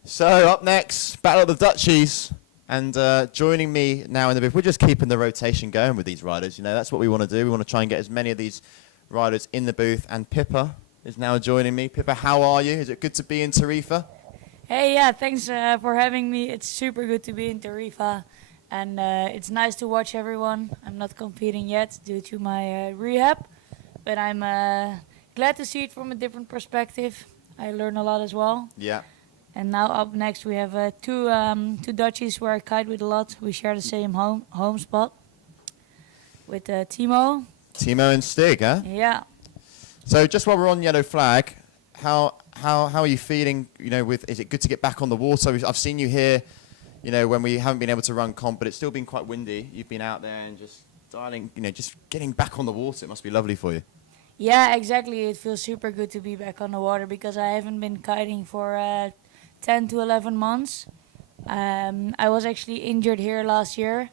So up next, Battle of the Dutchies. And joining me now in the booth, we're just keeping the rotation going with these riders. You know, that's what we want to do. We want to try and get as many of these riders in the booth. And Pippa is now joining me. Pippa, how are you? Is it good to be in Tarifa? Hey, yeah, thanks for having me. It's super good to be in Tarifa. And it's nice to watch everyone. I'm not competing yet due to my rehab. But I'm glad to see it from a different perspective. I learn a lot as well. Yeah. And now up next we have two Dutchies where I kite with a lot. We share the same home spot with Timo. Timo and Stig, huh? Yeah. So just while we're on yellow flag, how are you feeling? You know, is it good to get back on the water? I've seen you here, you know, when we haven't been able to run comp, but it's still been quite windy. You've been out there and just dialing, you know, just getting back on the water. It must be lovely for you. Yeah, exactly. It feels super good to be back on the water because I haven't been kiting for 10 to 11 months. I was actually injured here last year.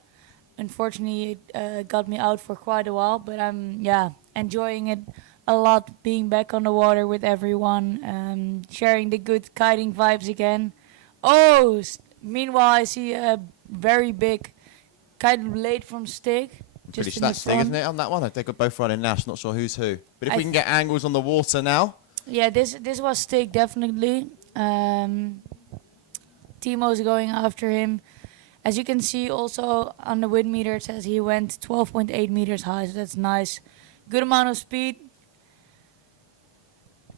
Unfortunately, it got me out for quite a while, but I'm enjoying it a lot, being back on the water with everyone, sharing the good kiting vibes again. Oh, meanwhile I see a very big kite blade from Stig. Pretty Just in the stat Stig, front. isn't it, on that one? They've got both running Nash, not sure who's who. But if I we can get angles on the water now. Yeah, this was Stig definitely. Timo's going after him. As you can see also on the wind meter it says he went 12.8 meters high, so that's nice. Good amount of speed.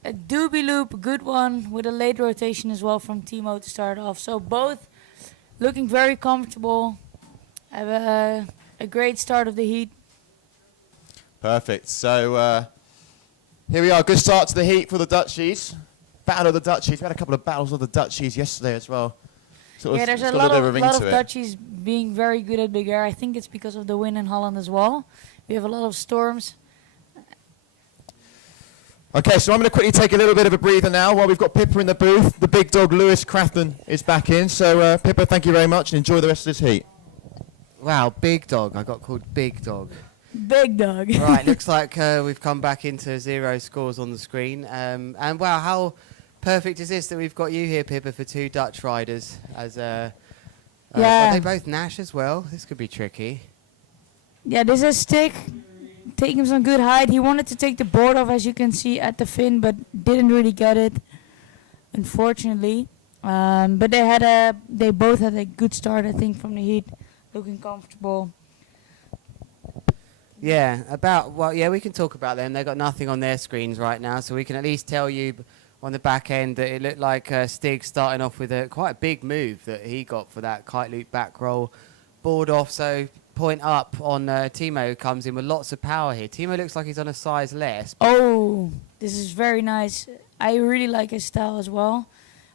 A doobie loop, good one, with a late rotation as well from Timo to start off. So both looking very comfortable. Have a great start of the heat. Perfect. So here we are. Good start to the heat for the Dutchies. Battle of the Dutchies. We had a couple of battles of the Dutchies yesterday as well. Yeah, there's a lot of Dutchies being very good at big air. I think it's because of the wind in Holland as well. We have a lot of storms. Okay, so I'm going to quickly take a little bit of a breather now while we've got Pippa in the booth. The big dog, Lewis Crathon, is back in. So, Pippa, thank you very much and enjoy the rest of this heat. Wow, big dog. I got called big dog. Big dog. Right, looks like we've come back into 0 scores on the screen. And wow, how perfect is this that we've got you here, Pippa, for 2 Dutch riders. As Are they both Nash as well? This could be tricky. Yeah, this is Stig. Taking some good height. He wanted to take the board off, as you can see, at the fin, but didn't really get it, unfortunately. But they both had a good start, I think, from the heat, looking comfortable. Yeah, we can talk about them. They've got nothing on their screens right now, so we can at least tell you on the back end that it looked like Stig starting off with quite a big move that he got for that kite loop back roll, board off, so point up on Timo, who comes in with lots of power here. Timo looks like he's on a size less. Oh, this is very nice. I really like his style as well.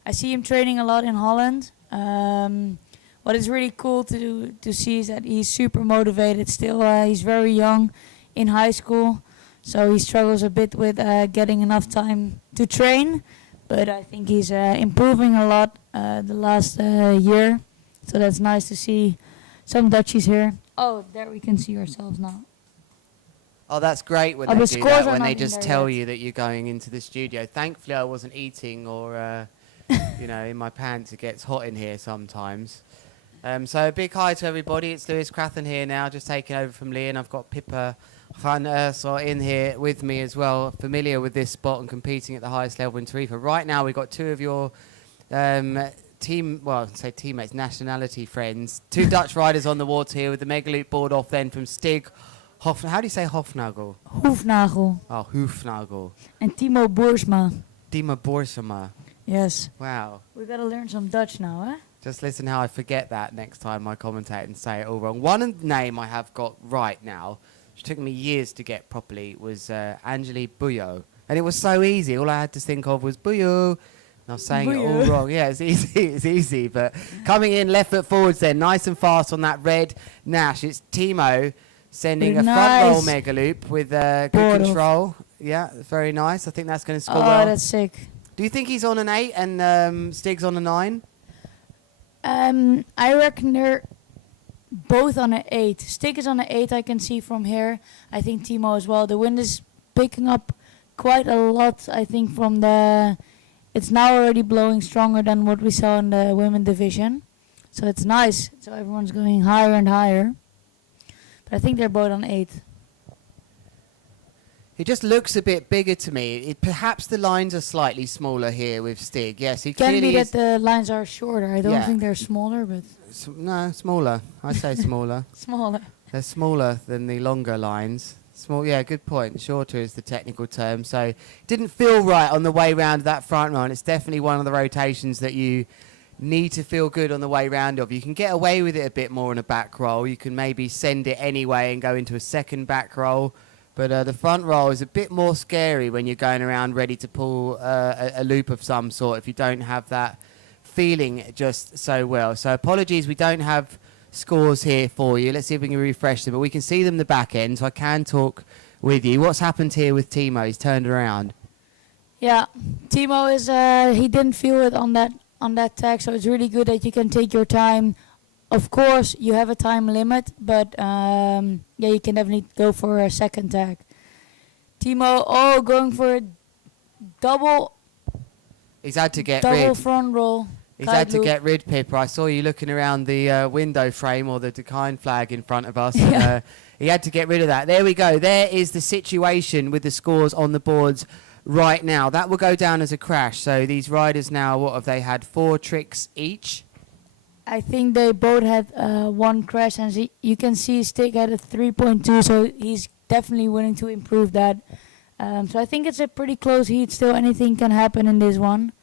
I see him training a lot in Holland. What is really cool to see is that he's super motivated still. He's very young in high school, so he struggles a bit with getting enough time to train. But I think he's improving a lot the last year, so that's nice to see some Dutchies here. Oh, there we can see ourselves now. Oh, that's great when they do that, when they just tell you that you're going into the studio. Thankfully, I wasn't eating or, in my pants. It gets hot in here sometimes. So a big hi to everybody. It's Lewis Crathon here now, just taking over from Lee, and I've got Pippa van Ursel in here with me as well, familiar with this spot and competing at the highest level in Tarifa. Right now, we've got 2 of your teammates, nationality friends. 2 Dutch riders on the water here with the mega loop board off then from Stig Hofnagel. How do you say Hofnagel? Hoefnagel. Oh, Hoefnagel. And Timo Boersma. Timo Boersma. Yes. Wow. We gotta learn some Dutch now, eh? Just listen how I forget that next time I commentate and say it all wrong. One name I have got right now, which took me years to get properly, was Angeli Buyo. And it was so easy. All I had to think of was Buyo. And I was saying it all wrong. Yeah, it's easy. But coming in left foot forwards then, nice and fast on that red Nash. It's Timo sending a front roll mega loop with good control. Yeah, very nice. I think that's going to score well. Oh, that's sick. Do you think he's on an 8 and Stig's on a 9? I reckon they're both on an 8. Stig is on an 8, I can see from here. I think Timo as well. The wind is picking up quite a lot, I think, from the... It's now already blowing stronger than what we saw in the women division. So it's nice. So everyone's going higher and higher. But I think they're both on 8. He just looks a bit bigger to me. Perhaps the lines are slightly smaller here with Stig. Yes, he Can clearly be is. that the lines are shorter. I don't think they're smaller, but... No, smaller. I say smaller. Smaller. They're smaller than the longer lines. Yeah, good point. Shorter is the technical term. So didn't feel right on the way round that front line. It's definitely one of the rotations that you need to feel good on the way round of. You can get away with it a bit more in a back roll. You can maybe send it anyway and go into a second back roll. But the front roll is a bit more scary when you're going around ready to pull a loop of some sort if you don't have that feeling just so well. So apologies, we don't have scores here for you. Let's see if we can refresh them. But we can see them the back end, so I can talk with you. What's happened here with Timo? He's turned around. Yeah, Timo is he didn't feel it on that tag, so it's really good that you can take your time. Of course, you have a time limit, but yeah, you can definitely go for a second tag. Timo, going for a double. He's had to get double rid. Front roll. He's kite had to loop. get rid, Pippa. I saw you looking around the window frame or the Dakine flag in front of us. Yeah. He had to get rid of that. There we go. There is the situation with the scores on the boards right now. That will go down as a crash. So these riders now, what have they had? 4 tricks each? I think they both had one crash, and you can see Stig had a 3.2, so he's definitely willing to improve that. So I think it's a pretty close heat still. Anything can happen in this one.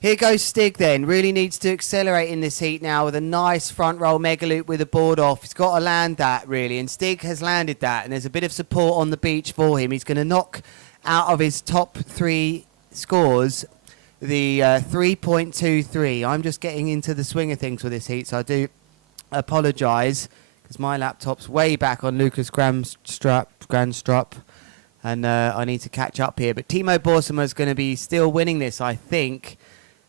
Here goes Stig then. Really needs to accelerate in this heat now with a nice front roll mega loop with a board off. He's got to land that really, and Stig has landed that, and there's a bit of support on the beach for him. He's going to knock out of his top 3 scores the 3.23. I'm just getting into the swing of things with this heat, so I do apologise because my laptop's way back on Lucas Grandstrup, and I need to catch up here. But Timo Borsema is going to be still winning this, I think.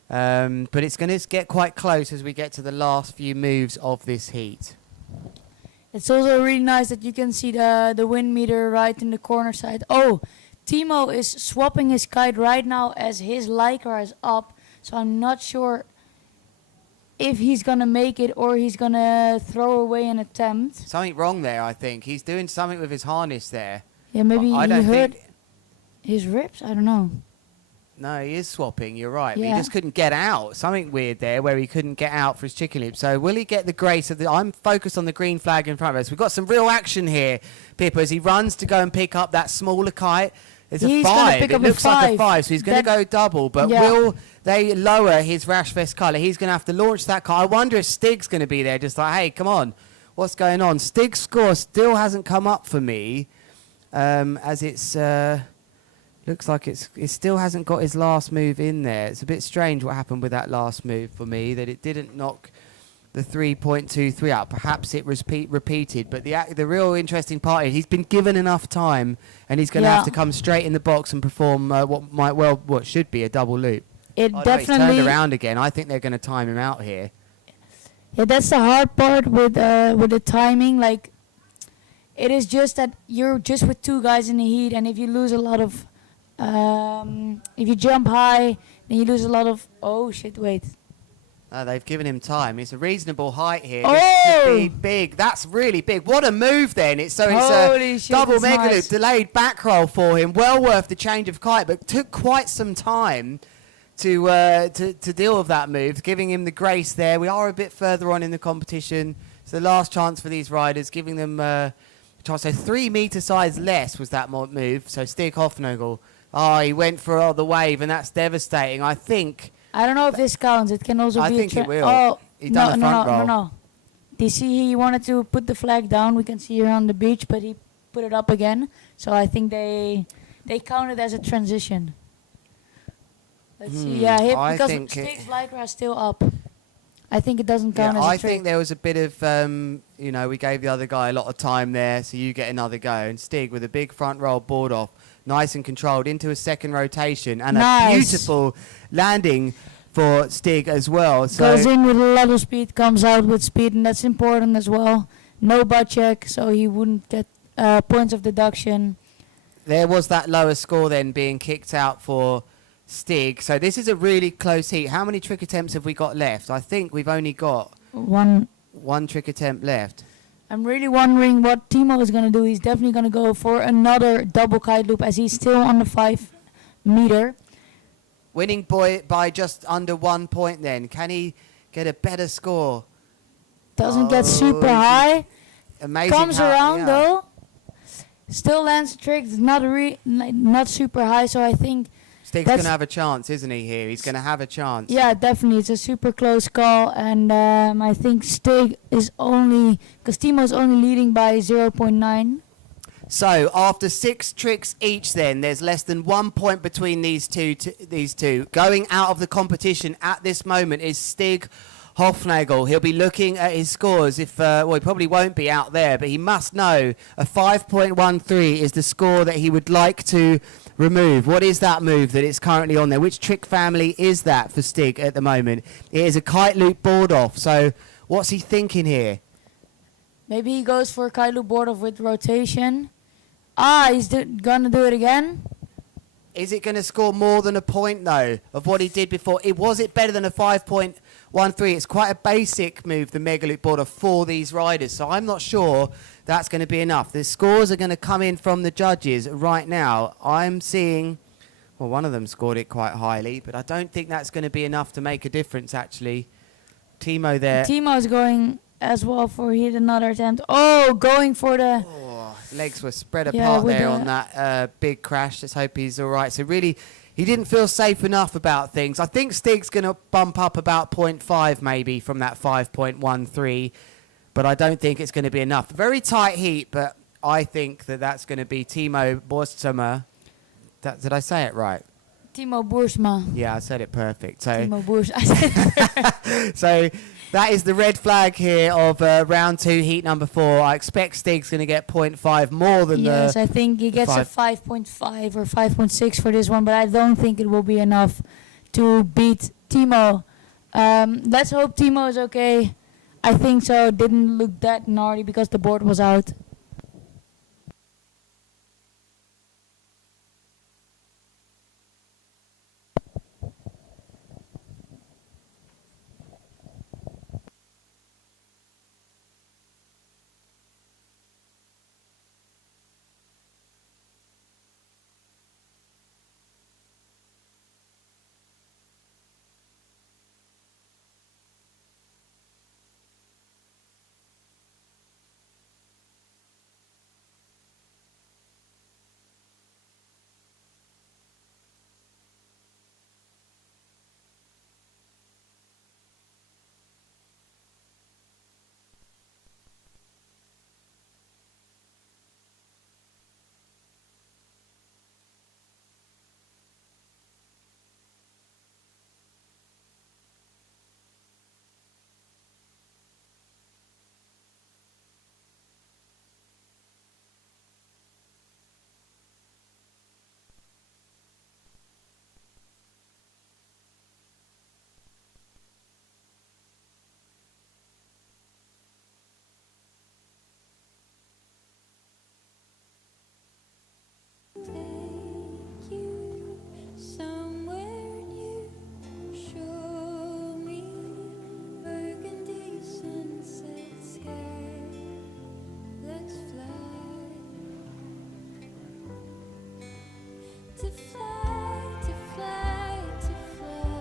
But it's going to get quite close as we get to the last few moves of this heat. It's also really nice that you can see the wind meter right in the corner side. Oh, Timo is swapping his kite right now as his Lycra is up. So I'm not sure if he's going to make it or he's going to throw away an attempt. Something wrong there, I think. He's doing something with his harness there. Yeah, maybe I he don't hurt think... his ribs? I don't know. No, he is swapping, you're right. But Yeah. he just couldn't get out. Something weird there where he couldn't get out for his chicken loop. So will he get the grace of the... I'm focused on the green flag in front of us. We've got some real action here, Pippa, as he runs to go and pick up that smaller kite. It's He's a gonna 5. pick It up a looks like a 5. 5, so he's going to go double. But Yeah. will they lower his Rash Vest colour? He's going to have to launch that kite. I wonder if Stig's going to be there just like, hey, come on. What's going on? Stig's score still hasn't come up for me as it's... looks like it still hasn't got his last move in there. It's a bit strange what happened with that last move for me, that it didn't knock the 3.23 up. Perhaps it was repeated, but the real interesting part is he's been given enough time, and he's going to have to come straight in the box and perform what should be a double loop. It Oh, no, definitely he's turned around again. I think they're going to time him out here. Yeah, that's the hard part with the timing. Like, it is just that you're just with 2 guys in the heat, and if you lose a lot of, if you jump high, then you lose a lot of. Oh shit! Wait. They've given him time. It's a reasonable height here. Oh! This could be big. That's really big. What a move then. It's Holy a shit, double that's mega loop, nice. delayed back roll for him. Well worth the change of kite, but took quite some time to deal with that move, giving him the grace there. We are a bit further on in the competition. It's the last chance for these riders, giving them a chance. So 3 meter size less was that move. So Stig Hofnagel, he went for the wave, and that's devastating. I don't know if this counts. It can also I be. think it will. Oh, He done no, a front roll. no. Do you see he wanted to put the flag down? We can see here on the beach, but he put it up again. So I think they count it as a transition. Let's see. Yeah, I because think Stig's Lycra is still up. I think it doesn't count as a I trick. think there was a bit of, we gave the other guy a lot of time there, so you get another go. And Stig with a big front roll board off, nice and controlled into a second rotation, and a beautiful landing for Stig as well. So goes in with a lot of speed, comes out with speed, and that's important as well. No butt check, so he wouldn't get points of deduction. there was that lower score then being kicked out for Stig. So this is a really close heat. How many trick attempts have we got left? I think we've only got one trick attempt left. I'm really wondering what Timo is going to do. He's definitely going to go for another double kite loop as he's still on the 5 meter. Winning by just under 1 point then. Can he get a better score? Doesn't get super high. Amazing. Comes around though. Still lands the trick. It's not super high, so I think Stig's going to have a chance, isn't he, here? He's going to have a chance. Yeah, definitely. It's a super close call, and I think Stig is only... Because Timo's only leading by 0.9. So, after 6 tricks each then, there's less than 1 point between these two. Going out of the competition at this moment is Stig Hofnagel. He'll be looking at his scores if, well, he probably won't be out there, but he must know a 5.13 is the score that he would like to remove. What is that move that it's currently on there? Which trick family is that for Stig at the moment? It is a kite loop board off. So what's he thinking here? Maybe he goes for a kite loop board off with rotation. He's gonna do it again. Is it going to score more than a point, though, of what he did before? Was it better than a 5.13? It's quite a basic move, the mega loop board off, for these riders. So I'm not sure that's going to be enough. The scores are going to come in from the judges right now. I'm seeing, well, one of them scored it quite highly, but I don't think that's going to be enough to make a difference, actually. Timo there. Timo's going as well for hit another attempt. Oh, going for the... Legs were spread apart there on that big crash. Let's hope he's all right. So really, he didn't feel safe enough about things. I think Stig's going to bump up about 0.5 maybe from that 5.13, but I don't think it's going to be enough. Very tight heat, but I think that that's going to be Timo Borsma. Did I say it right? Timo Boersma. Yeah, I said it perfect. So Timo Boersma. So that is the red flag here of round 2, heat number 4. I expect Stig's going to get 0.5 more than yes, I think he gets a 5.5 or 5.6 for this one, but I don't think it will be enough to beat Timo. Let's hope Timo is okay. I think so. Didn't look that gnarly because the board was out.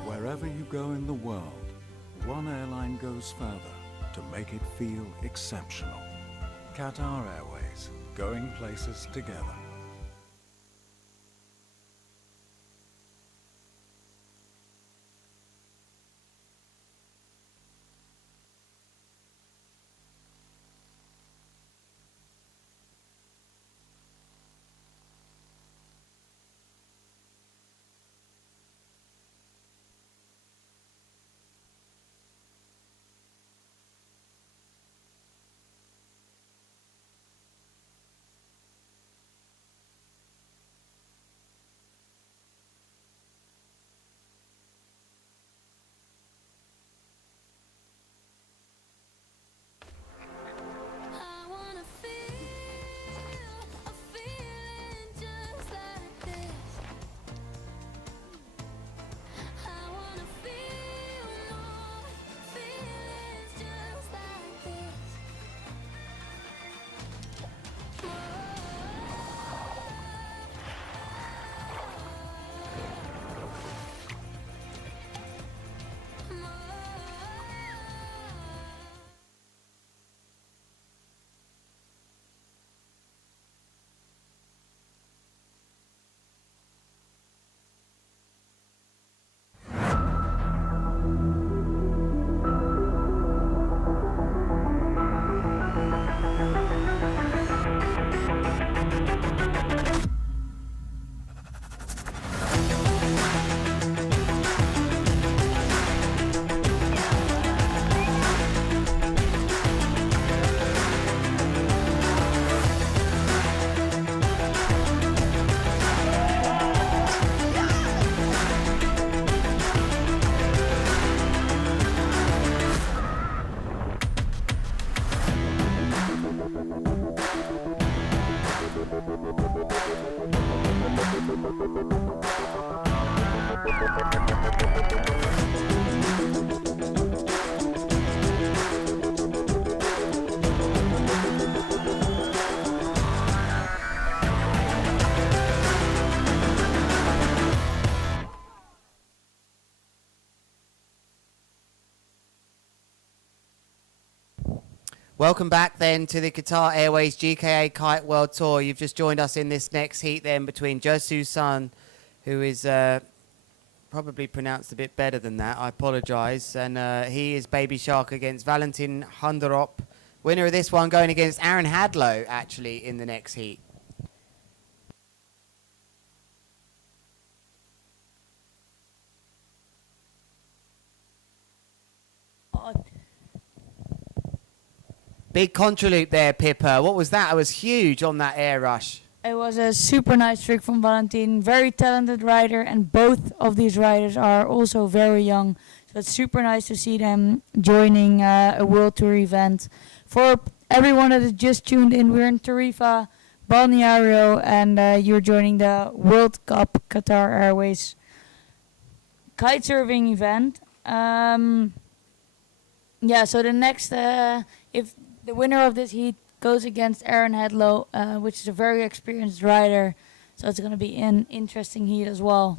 Wherever you go in the world, one airline goes further to make it feel exceptional. Qatar Airways, going places together. Welcome back then to the Qatar Airways GKA Kite World Tour. You've just joined us in this next heat then between Josu Sun, who is probably pronounced a bit better than that, I apologise, and he is Baby Shark against Valentin Hunderop. Winner of this one going against Aaron Hadlow, actually, in the next heat. Big contra loop there, Pippa. What was that? It was huge on that air rush. It was a super nice trick from Valentin. Very talented rider, and both of these riders are also very young. So it's super nice to see them joining a World Tour event. For everyone that has just tuned in, we're in Tarifa, Balneario, and you're joining the World Cup Qatar Airways kite surfing event. Yeah, so the next, if the winner of this heat goes against Aaron Hadlow, which is a very experienced rider. So it's going to be an interesting heat as well.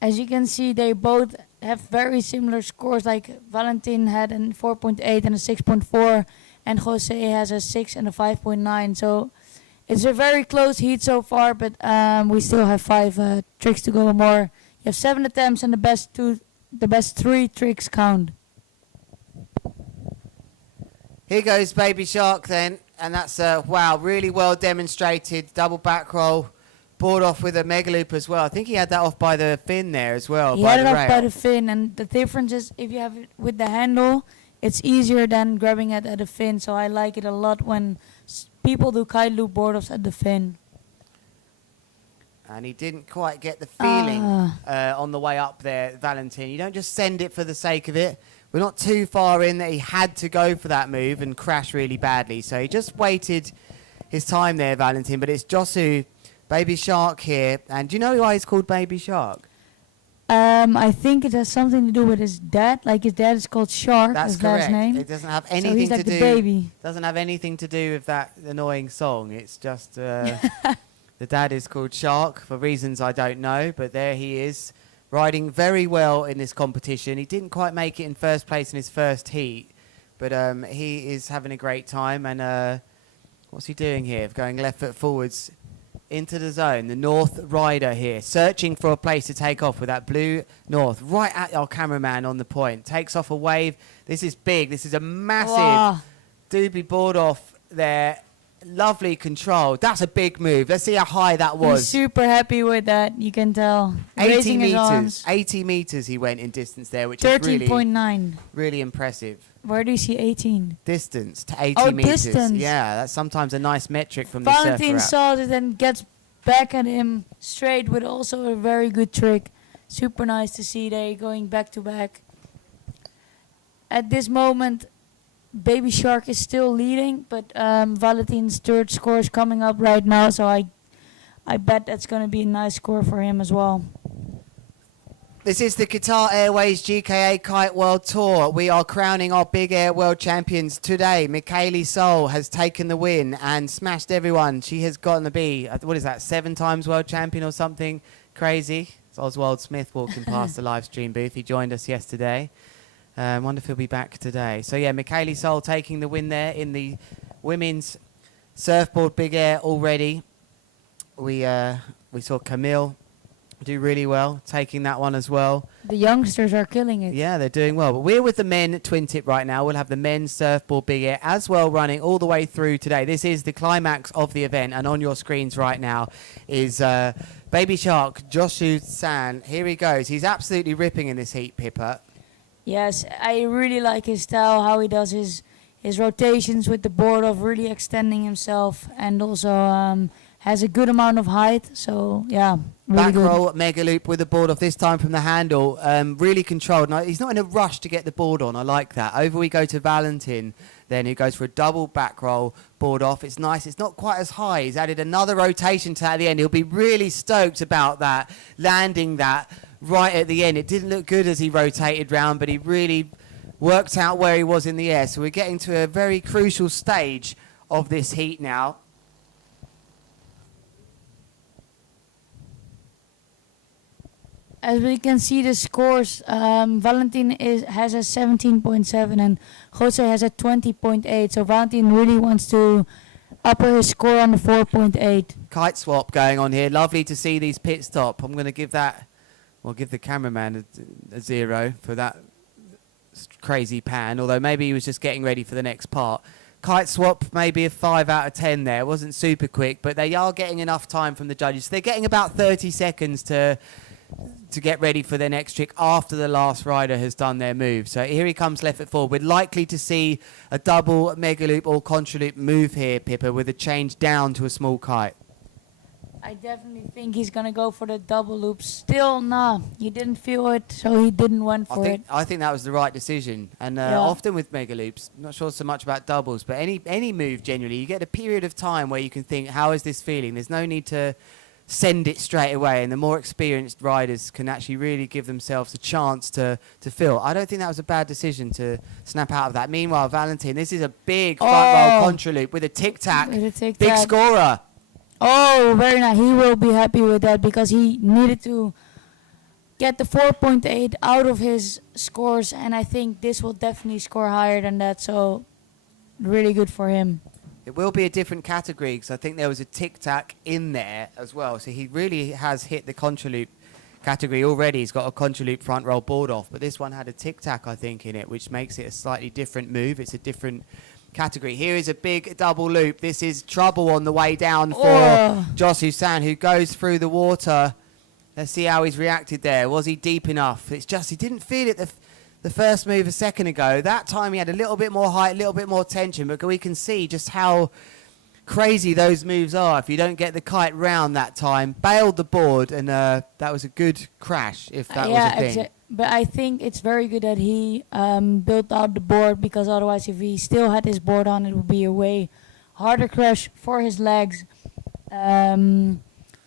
As you can see, they both have very similar scores. Like Valentin had a 4.8 and a 6.4, and Jose has a 6 and a 5.9. So it's a very close heat so far, but we still have 5 tricks to go more. You have 7 attempts, and the best 3 tricks count. Here goes Baby Shark then, and that's, wow, really well demonstrated. Double back roll, board off with a mega loop as well. I think he had that off by the fin there as well. He had it off by the fin, and the difference is if you have it with the handle, it's easier than grabbing it at the fin. So I like it a lot when people do kite loop board offs at the fin. And he didn't quite get the feeling on the way up there, Valentin. You don't just send it for the sake of it. We're not too far in that he had to go for that move and crash really badly. So he just waited his time there, Valentin. But it's Josu, Baby Shark here. And do you know why he's called Baby Shark? I think it has something to do with his dad. Like his dad is called Shark. That's his dad's correct. name. It doesn't have So anything he's like to the do. baby. Doesn't have anything to do with that annoying song. It's just the dad is called Shark for reasons I don't know. But there he is, riding very well in this competition. He didn't quite make it in first place in his first heat, but he is having a great time. And what's he doing here? Going left foot forwards into the zone. The North rider here, searching for a place to take off with that blue North. Right at our cameraman on the point. Takes off a wave. This is big. This is a massive doobie board off there. Lovely control. That's a big move. Let's see how high that was. He's super happy with that. You can tell. 80 Raising his meters. arms. 80 meters he went in distance there, which is 13.9. really impressive. Where do you see 18? Distance to 80 meters. Distance. Yeah, that's sometimes a nice metric from the surfer Valentin app. saw it and gets back at him straight with also a very good trick. Super nice to see they going back to back. At this moment, Baby Shark is still leading, but Valentin's third score is coming up right now, so I bet that's going to be a nice score for him as well. This is the Qatar Airways GKA Kite World Tour. We are crowning our Big Air World Champions today. Michaeli Sol has taken the win and smashed everyone. She has gotten to be, what is that, 7 times world champion or something crazy. It's Oswald Smith walking past the live stream booth. He joined us yesterday. Wonder if he'll be back today. So yeah, Michaeli Sol taking the win there in the women's surfboard Big Air already. We saw Camille do really well, taking that one as well. The youngsters are killing it. Yeah, they're doing well. But we're with the men Twintip right now. We'll have the men's surfboard Big Air as well running all the way through today. This is the climax of the event, and on your screens right now is Baby Shark, Josu San. Here he goes. He's absolutely ripping in this heat, Pippa. Yes, I really like his style, how he does his rotations with the board off, really extending himself, and also has a good amount of height. So yeah, really Back good. roll, mega loop with the board off, this time from the handle. Really controlled. Now, he's not in a rush to get the board on. I like that. Over we go to Valentin then, who goes for a double back roll, board off. It's nice. It's not quite as high. He's added another rotation to that at the end. He'll be really stoked about that, landing that right at the end. It didn't look good as he rotated round, but he really worked out where he was in the air. So we're getting to a very crucial stage of this heat now. As we can see the scores, Valentin has a 17.7 and Jose has a 20.8. So Valentin really wants to up his score on the 4.8. Kite swap going on here. Lovely to see these pit stop. I'm going to give that, well, give the cameraman a 0 for that crazy pan, although maybe he was just getting ready for the next part. Kite swap, maybe a 5 out of 10 there. It wasn't super quick, but they are getting enough time from the judges. They're getting about 30 seconds to get ready for their next trick after the last rider has done their move. So here he comes left foot forward. We're likely to see a double mega loop or contra loop move here, Pippa, with a change down to a small kite. I definitely think he's going to go for the double loop. Still, nah, he didn't feel it, so he didn't went for it. I think that was the right decision. And often with mega loops, not sure so much about doubles, but any move generally, you get a period of time where you can think, how is this feeling? There's no need to send it straight away, and the more experienced riders can actually really give themselves a chance to feel. I don't think that was a bad decision to snap out of that. Meanwhile, Valentin, this is a big front roll contra loop with a tic-tac. Big scorer. Oh, very nice. He will be happy with that because he needed to get the 4.8 out of his scores, and I think this will definitely score higher than that, so really good for him. It will be a different category because I think there was a tic-tac in there as well. So he really has hit the contra loop category already. He's got a contra loop front roll board off, but this one had a tic-tac, I think, in it, which makes it a slightly different move. It's a different category. Here is a big double loop. This is trouble on the way down for Josu San, who goes through the water. Let's see how he's reacted there. Was he deep enough? It's just he didn't feel it the first move a second ago. That time he had a little bit more height, a little bit more tension, but we can see just how crazy those moves are if you don't get the kite round that time. Bailed the board, and that was a good crash, if that was a thing. But I think it's very good that he built out the board, because otherwise if he still had his board on, it would be a way harder crash for his legs. So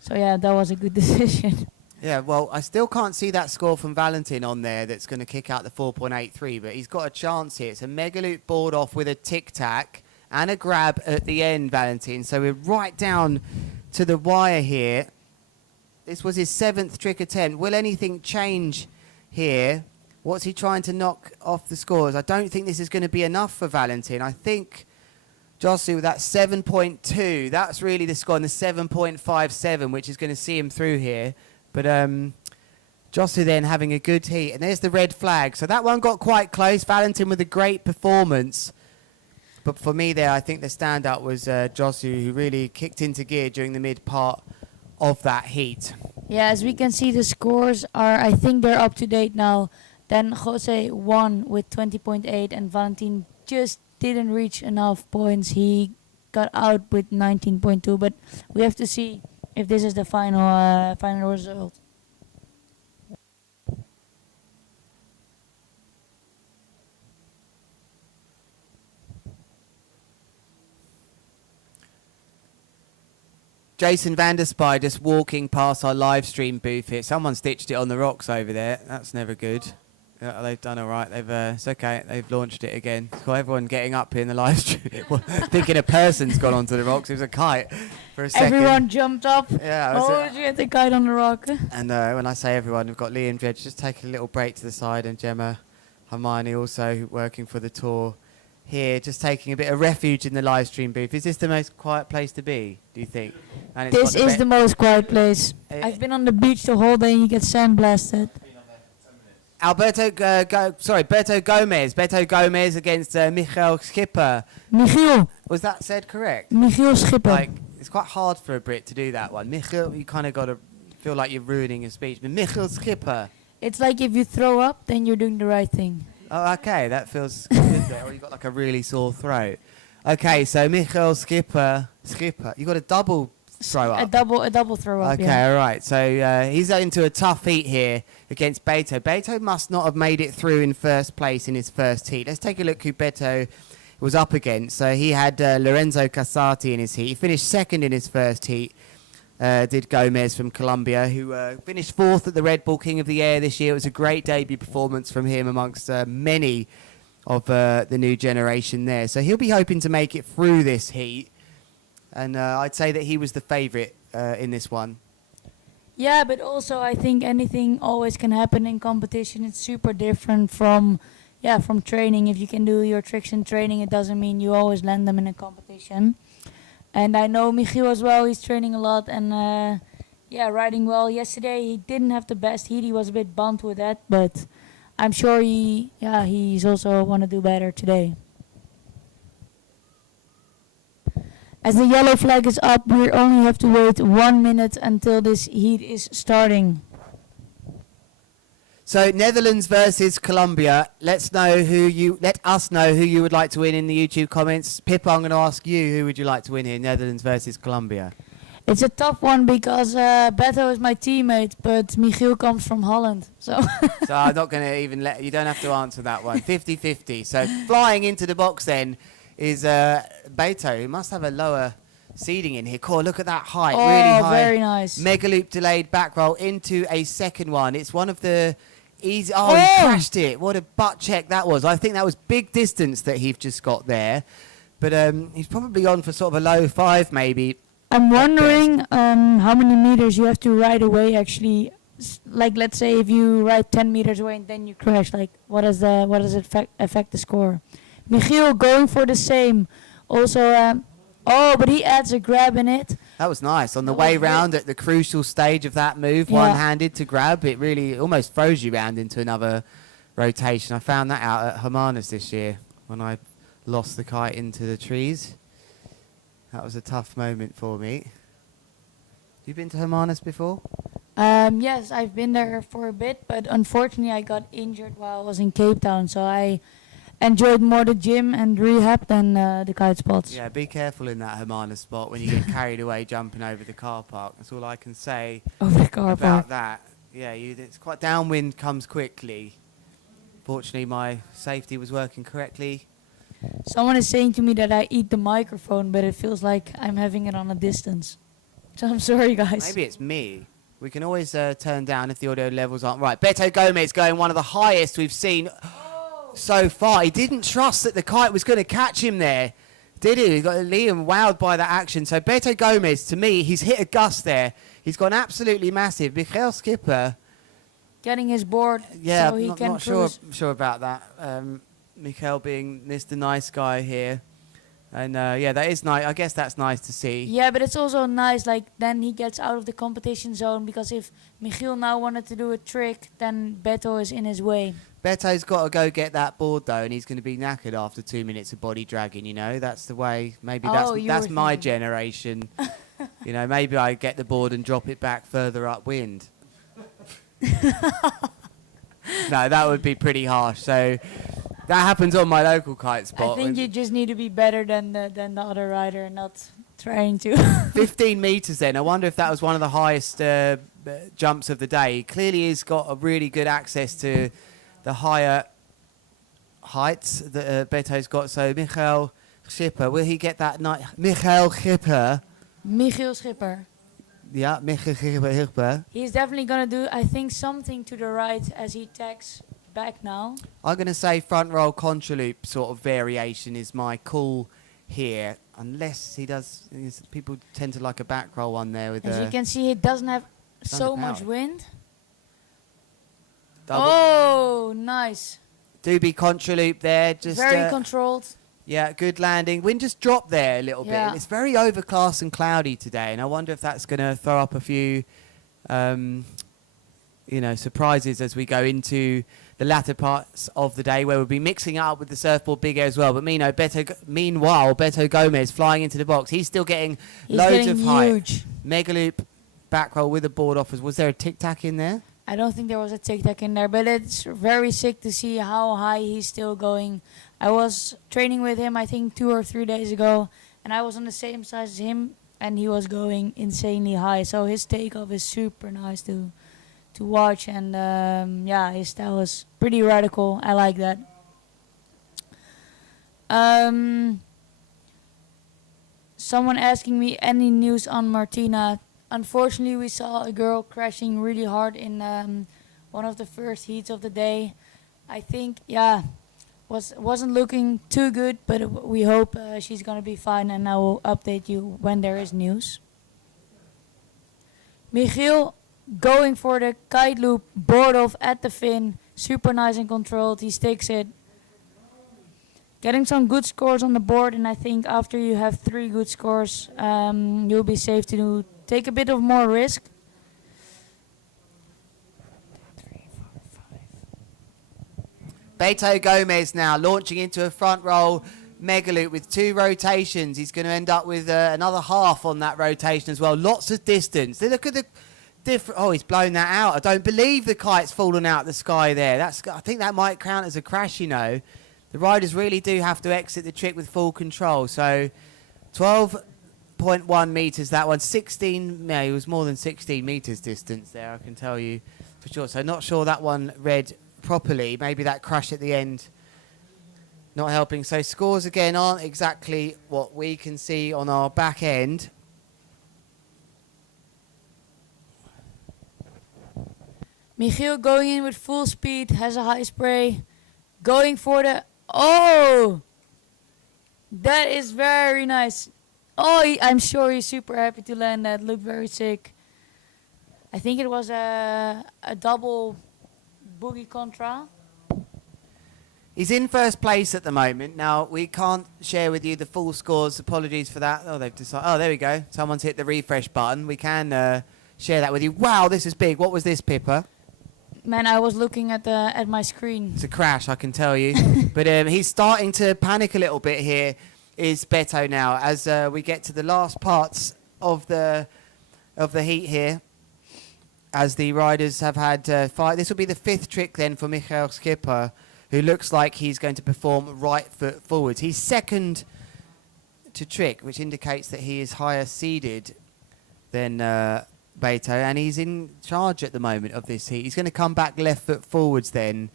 yeah, that was a good decision. Yeah, well, I still can't see that score from Valentin on there that's going to kick out the 4.83, but he's got a chance here. It's a mega loop board off with a tic-tac and a grab at the end, Valentin. So we're right down to the wire here. This was his 7th trick attempt. Will anything change here? What's he trying to knock off the scores? I don't think this is going to be enough for Valentin. I think Josu with that 7.2, that's really the score, and the 7.57, which is going to see him through here. But Josu then having a good heat. And there's the red flag. So that one got quite close. Valentin with a great performance. But for me there, I think the standout was Josu, who really kicked into gear during the mid part of that heat. Yeah, as we can see, the scores are, I think they're up to date now. Then Jose won with 20.8, and Valentin just didn't reach enough points. He got out with 19.2, but we have to see if this is the final result. Jason van der Spy just walking past our live stream booth here. Someone stitched it on the rocks over there. That's never good. They've done all right. It's okay. They've launched it again. So everyone getting up here in the live stream, thinking a person's gone onto the rocks. It was a kite for a second. Everyone jumped up. Yeah. Oh, did you get the kite on the rock? And when I say everyone, we've got Liam Dredge just taking a little break to the side, and Gemma Hermione also working for the tour here, just taking a bit of refuge in the live stream booth. Is this the most quiet place to be, do you think? And this is the most quiet place. I've been on the beach the whole day and you get sandblasted. Beto Gomez against Michiel Schipper. Michiel. Was that said correct? Michiel Schipper. It's quite hard for a Brit to do that one. Michiel, you kind of got to feel like you're ruining your speech. But Michiel Schipper. It's like if you throw up, then you're doing the right thing. Oh, okay, that feels good there. Or you've got like a really sore throat. Okay, so Michiel Schipper. You got a double throw up. A double throw up. Okay, all right. So he's into a tough heat here against Beto. Beto must not have made it through in first place in his first heat. Let's take a look who Beto was up against. So he had Lorenzo Casati in his heat. He finished second in his first heat. Did Gomez from Colombia, who finished fourth at the Red Bull King of the Air this year. It was a great debut performance from him amongst many of the new generation there. So he'll be hoping to make it through this heat. And I'd say that he was the favourite in this one. Yeah, but also I think anything always can happen in competition. It's super different from training. If you can do your tricks in training, it doesn't mean you always land them in a competition. And I know Michiel as well, he's training a lot and riding well. Yesterday he didn't have the best heat, he was a bit bummed with that, but I'm sure he's also want to do better today. As the yellow flag is up, we only have to wait 1 minute until this heat is starting. So Netherlands versus Colombia. Let us know who you would like to win in the YouTube comments. Pippa, I'm going to ask you, who would you like to win here, Netherlands versus Colombia? It's a tough one because Beto is my teammate, but Michiel comes from Holland. So I'm not going to even you don't have to answer that one. 50-50. So flying into the box then is Beto, who must have a lower seeding in here. Cool, look at that height, really high. Very nice. Mega loop delayed back roll into a second one. It's one of the easy. Oh, he crashed it. What a butt check that was. I think that was big distance that he's just got there. But he's probably on for sort of a low 5 maybe. I'm wondering how many meters you have to ride away actually. Like let's say if you ride 10 meters away and then you crash, like what does it affect the score? Michiel going for the same. Also, but he adds a grab in it. That was nice. On the way round at the crucial stage of that move, one-handed to grab, it really almost throws you round into another rotation. I found that out at Hermanus this year when I lost the kite into the trees. That was a tough moment for me. You been to Hermanus before? Yes, I've been there for a bit, but unfortunately I got injured while I was in Cape Town, so I enjoyed more the gym and rehab than the kite spots. Yeah, be careful in that Hermanus spot when you get carried away jumping over the car park. That's all I can say about that. Yeah, it's quite downwind comes quickly. Fortunately, my safety was working correctly. Someone is saying to me that I eat the microphone, but it feels like I'm having it on a distance. So I'm sorry, guys. Maybe it's me. We can always turn down if the audio levels aren't right. Beto Gomez going one of the highest we've seen so far. He didn't trust that the kite was going to catch him there, did he? He got Liam wowed by that action. So Beto Gomez, to me, he's hit a gust there. He's gone absolutely massive. Michiel Schipper getting his board, yeah, so he can not sure about that. Michiel being Mr. Nice Guy here. And that is nice. I guess that's nice to see. Yeah, but it's also nice, like, then he gets out of the competition zone, because if Michiel now wanted to do a trick, then Beto is in his way. Beto's got to go get that board, though, and he's going to be knackered after 2 minutes of body dragging, you know. That's the way. Maybe that's my generation. You know, maybe I get the board and drop it back further upwind. No, that would be pretty harsh. So that happens on my local kite spot. I think you just need to be better than the other rider, and not trying to. 15 meters then. I wonder if that was one of the highest jumps of the day. He clearly has got a really good access to the higher heights that Beto's got. So Michiel Schipper, will he get that night? Michiel Schipper. Yeah, Michiel Schipper. He's definitely going to do, I think, something to the right as he tacks back now. I'm going to say front roll contra loop sort of variation is my call here. Unless he does, people tend to like a back roll one there. With as you can see, it doesn't have so much wind. Double. Oh, nice. Doobie contra loop there. Just very controlled. Yeah, good landing. Wind just dropped there a little bit. It's very overcast and cloudy today, and I wonder if that's going to throw up a few, surprises as we go into the latter parts of the day, where we'll be mixing it up with the surfboard big air as well. But meanwhile, Beto Gomez flying into the box. He's still getting loads of height. Mega loop back roll with a board offers. Was there a tic-tac in there? I don't think there was a tic-tac in there, but it's very sick to see how high he's still going. I was training with him, I think, 2 or 3 days ago, and I was on the same size as him, and he was going insanely high. So his takeoff is super nice to watch, and his style is pretty radical. I like that. Someone asking me any news on Martina. Unfortunately, we saw a girl crashing really hard in one of the first heats of the day. I think, wasn't looking too good, but we hope she's gonna be fine, and I will update you when there is news. Michiel going for the kite loop, board off at the fin, super nice and controlled. He sticks it. Getting some good scores on the board, and I think after you have 3 good scores, you'll be safe to take a bit of more risk. Beto Gomez now launching into a front roll mega loop with 2 rotations. He's going to end up with another half on that rotation as well. Lots of distance. Look at the different. Oh, he's blown that out. I don't believe the kite's fallen out of the sky there. I think that might count as a crash, you know. The riders really do have to exit the trick with full control. So 12.1 meters, that one. 16, no, it was more than 16 meters distance there, I can tell you for sure. So not sure that one read properly. Maybe that crash at the end not helping. So scores again aren't exactly what we can see on our back end. Michiel going in with full speed, has a high spray, going for the, oh, that is very nice. Oh, I'm sure he's super happy to land that, looked very sick. I think it was a double boogie contra. He's in first place at the moment. Now, we can't share with you the full scores. Apologies for that. Oh, they've decided. Oh, there we go. Someone's hit the refresh button. We can share that with you. Wow, this is big. What was this, Pippa? Man, I was looking at my screen. It's a crash, I can tell you. But he's starting to panic a little bit here, is Beto now, as we get to the last parts of the heat here. As the riders have had 5. This will be the 5th trick then for Michiel Schipper, who looks like he's going to perform right foot forwards. He's second to trick, which indicates that he is higher seeded than Beto, and he's in charge at the moment of this heat. He's going to come back left foot forwards then,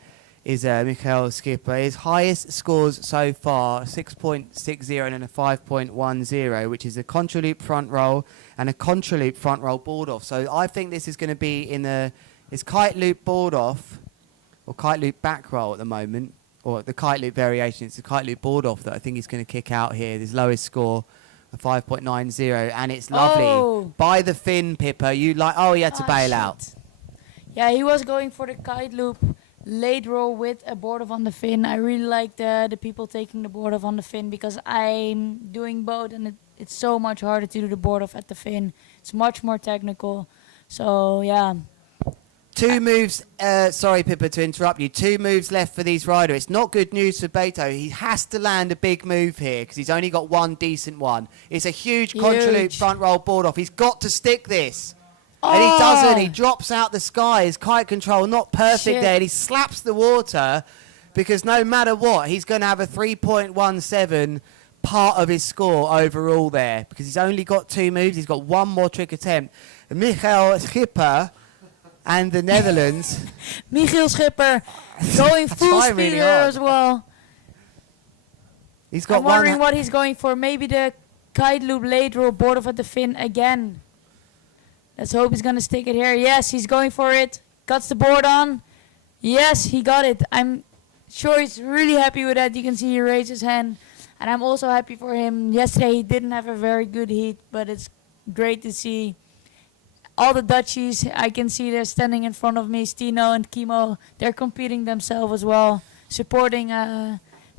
is Michiel Schipper. His highest scores so far, 6.60 and then a 5.10, which is a contra loop front roll and a contra loop front roll board off. So I think this is going to be in his kite loop board off or kite loop back roll at the moment, or the kite loop variation. It's the kite loop board off that I think he's going to kick out here. His lowest score, a 5.90, and it's lovely. Oh. By the fin, Pippa. You like? Oh, he had to bail out. Yeah, he was going for the kite loop late roll with a board off on the fin. I really like the people taking the board off on the fin, because I'm doing both, and it's so much harder to do the board off at the fin. It's much more technical. So yeah. 2 moves, sorry Pippa to interrupt you, 2 moves left for these riders. It's not good news for Beto. He has to land a big move here because he's only got one decent one. It's a huge contra loop front roll board off. He's got to stick this. Oh. And he doesn't. He drops out the sky. His kite control not perfect there. And he slaps the water because no matter what, he's going to have a 3.17 part of his score overall there because he's only got 2 moves. He's got 1 more trick attempt. Michiel Schipper and the Netherlands. Michiel Schipper going full speed really here as well. He's got I'm wondering what he's going for. Maybe the kite loop late roll board off at the fin again. Let's hope he's going to stick it here. Yes, he's going for it. Cuts the board on. Yes, he got it. I'm sure he's really happy with that. You can see he raised his hand. And I'm also happy for him. Yesterday he didn't have a very good heat, but it's great to see all the Dutchies. I can see they're standing in front of me. Stino and Kimo, they're competing themselves as well, supporting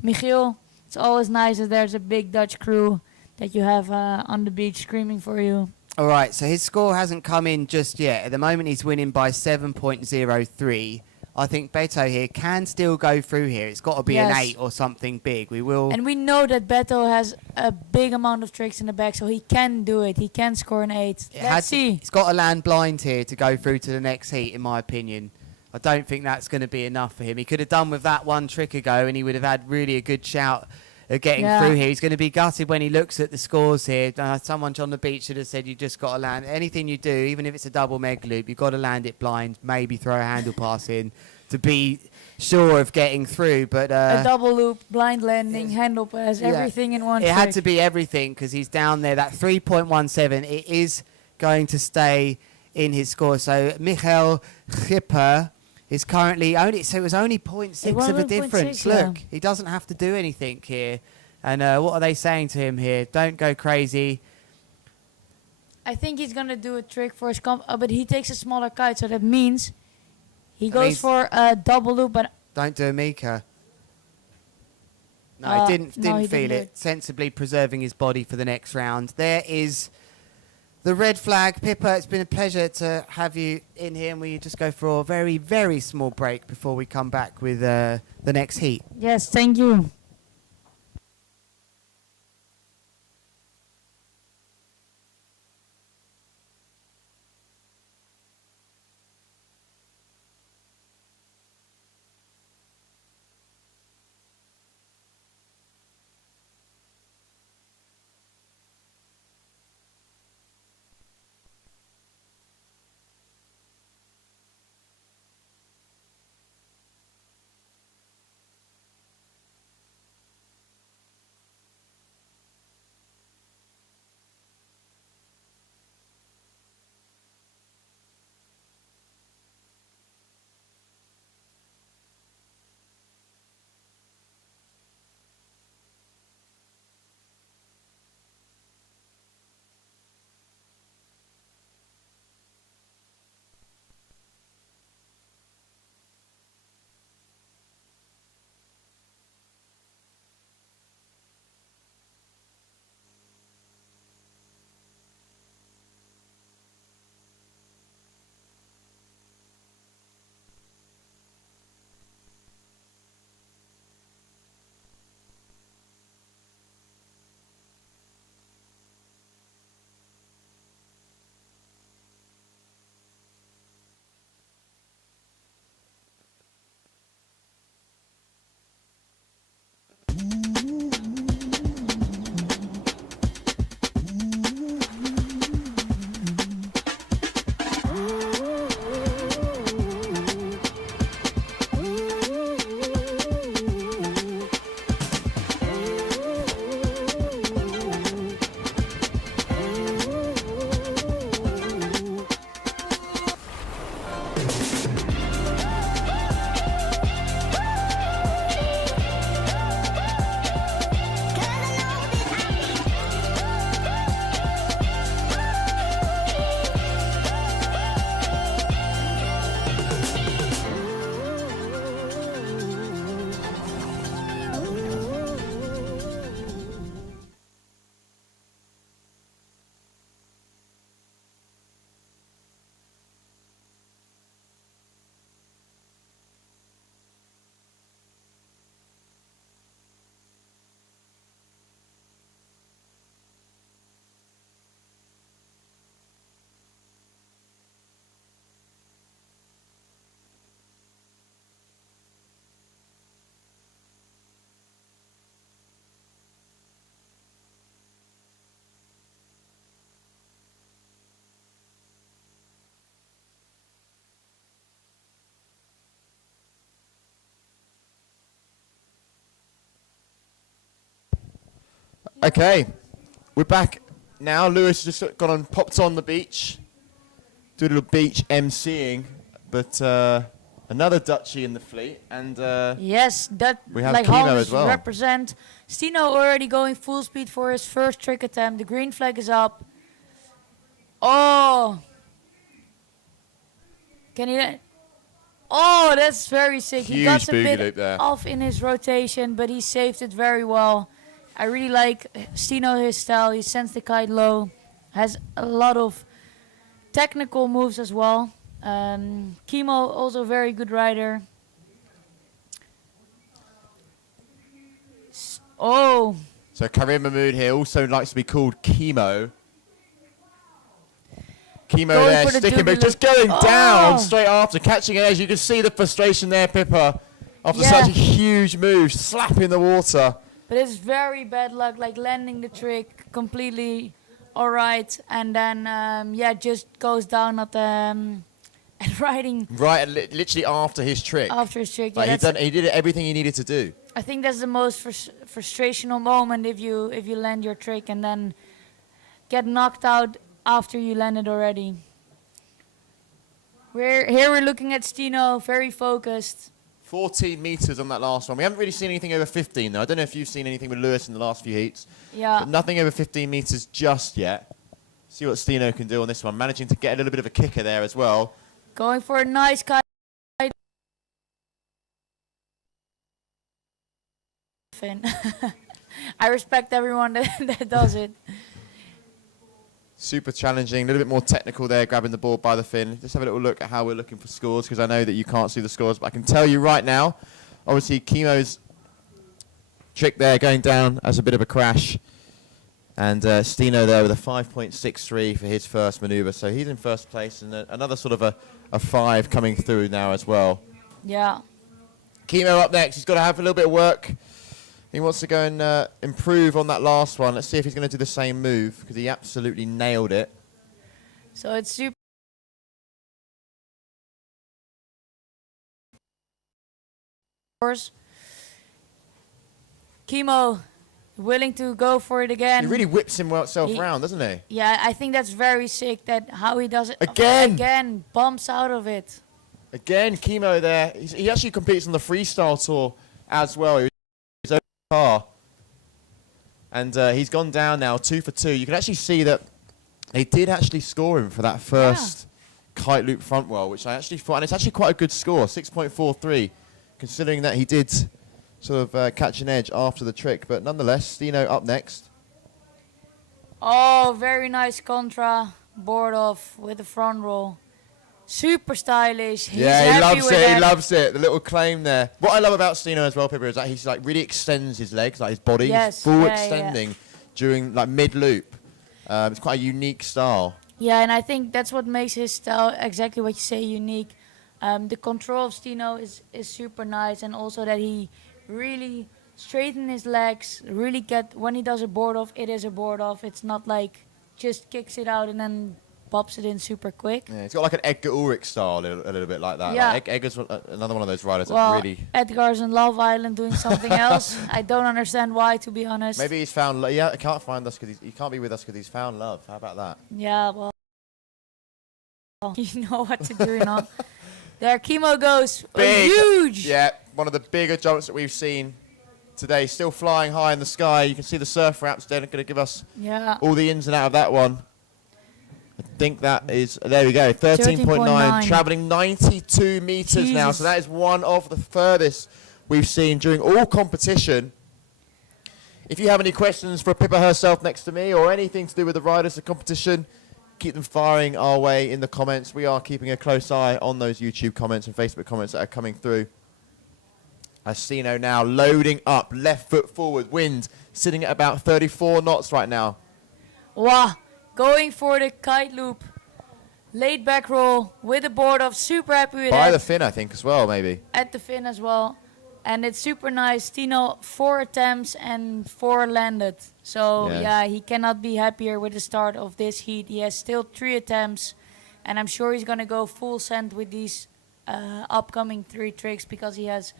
Michiel. It's always nice that there's a big Dutch crew that you have on the beach screaming for you. All right, so his score hasn't come in just yet. At the moment, he's winning by 7.03. I think Beto here can still go through here. It's got to be an 8 or something big. We will. And we know that Beto has a big amount of tricks in the back, so he can do it. He can score an 8. Let's see. He's got to land blind here to go through to the next heat, in my opinion. I don't think that's going to be enough for him. He could have done with that one trick ago, and he would have had really a good shout at getting through here. He's going to be gutted when he looks at the scores here. Someone on the beach should have said you just got to land. Anything you do, even if it's a double meg loop, you've got to land it blind, maybe throw a handle pass in to be sure of getting through. But a double loop, blind landing, handle pass, everything in one It trick. had to be everything because he's down there. That 3.17, it is going to stay in his score. So Michael Schipper is currently only, so it was only 0.6 of a difference. Look, he doesn't have to do anything here. And what are they saying to him here? Don't go crazy. I think he's going to do a trick for his but he takes a smaller kite, so that means he goes for a double loop, but... Don't do a Mika. No, he didn't feel it. Sensibly preserving his body for the next round. There is the red flag. Pippa, it's been a pleasure to have you in here, and we just go for a very, very small break before we come back with the next heat. Yes, thank you. Okay, we're back now. Lewis has just gone and popped on the beach, do a little beach emceeing, but another Dutchie in the fleet, and yes, that we have like Kimo Hans as well. represent. Stino already going full speed for his first trick attempt. The green flag is up. Oh, can he? Oh, that's very sick. He got Huge a boogie bit loop there. off in his rotation, but he saved it very well. I really like Stino, his style. He sends the kite low, has a lot of technical moves as well. Kimo, also very good rider. Oh. So Karim Mahmood here also likes to be called Kimo. Kimo Going there, for the sticking, but doobie just loop. going Oh. down straight after, catching an edge. You can see the frustration there, Pippa, after Yeah. such a huge move, slapping the water. But it's very bad luck, like landing the trick completely all right, and then yeah, just goes down at and riding Right, literally after his trick. after his trick. Like Yeah, he did everything he needed to do. I think that's the most frustrational moment if you land your trick and then get knocked out after you landed already. We're looking at Stino, very focused. 14 meters on that last one. We haven't really seen anything over 15 though. I don't know if you've seen anything with Lewis in the last few heats. Yeah. But nothing over 15 meters just yet. See what Stino can do on this one. Managing to get a little bit of a kicker there as well. Going for a nice kite. I respect everyone that does it. Super challenging, a little bit more technical there, grabbing the board by the fin. Just have a little look at how we're looking for scores, because I know that you can't see the scores, but I can tell you right now, obviously Kimo's trick there going down as a bit of a crash. And Stino there with a 5.63 for his first manoeuvre. So he's in first place, and another sort of a 5 coming through now as well. Yeah. Kimo up next. He's got to have a little bit of work. He wants to go and improve on that last one. Let's see if he's going to do the same move, because he absolutely nailed it. So it's super. Kimo willing to go for it again. He really whips himself round, doesn't he? Yeah, I think that's very sick that how he does it. Again! Again, bumps out of it. Again, Kimo there. He actually competes on the freestyle tour as well. He was over the car. And he's gone down now, 2 for 2. You can actually see that they did actually score him for that first kite loop front well, which I actually thought, and it's actually quite a good score, 6.43, considering that he did sort of catch an edge after the trick. But nonetheless, Stino up next. Oh, very nice contra. Board off with the front roll. Super stylish. He's Yeah, he happy loves with it. that. He loves it. The little claim there. What I love about Stino as well, Pippa, is that he's like really extends his legs, like his body. Yes, He's full yeah, extending during like mid loop. It's quite a unique style. Yeah, and I think that's what makes his style exactly what you say unique. The control of Stino is super nice, and also that he really straighten his legs. Really get when he does a board off, it is a board off. It's not like just kicks it out and then pops it in super quick. Yeah, he's got like an Edgar Ulrich style, a little bit like that. Yeah. Like Edgar's another one of those riders Well, that really. Edgar's in Love Island doing something else. I don't understand why, to be honest. Maybe he's found. Yeah, he can't find us because he can't be with us because he's found love. How about that? Yeah, well, you know what to do, you know. There, Kimo goes. Big. Huge. Yeah, one of the bigger jumps that we've seen today. Still flying high in the sky. You can see the surf wraps there. Going to give us all the ins and out of that one. I think that is, there we go, 13.9, traveling 92 meters now. So that is one of the furthest we've seen during all competition. If you have any questions for Pippa herself next to me or anything to do with the riders of competition, keep them firing our way in the comments. We are keeping a close eye on those YouTube comments and Facebook comments that are coming through. Stino now loading up, left foot forward, wind sitting at about 34 knots right now. Wow. Going for the kite loop. Laid back roll with the board off. Super happy with By that. the fin, I think, as well, maybe. At the fin as well. And it's super nice. Stino, 4 attempts and 4 landed. So, Yes. yeah, he cannot be happier with the start of this heat. He has still 3 attempts. And I'm sure he's going to go full send with these upcoming 3 tricks because he has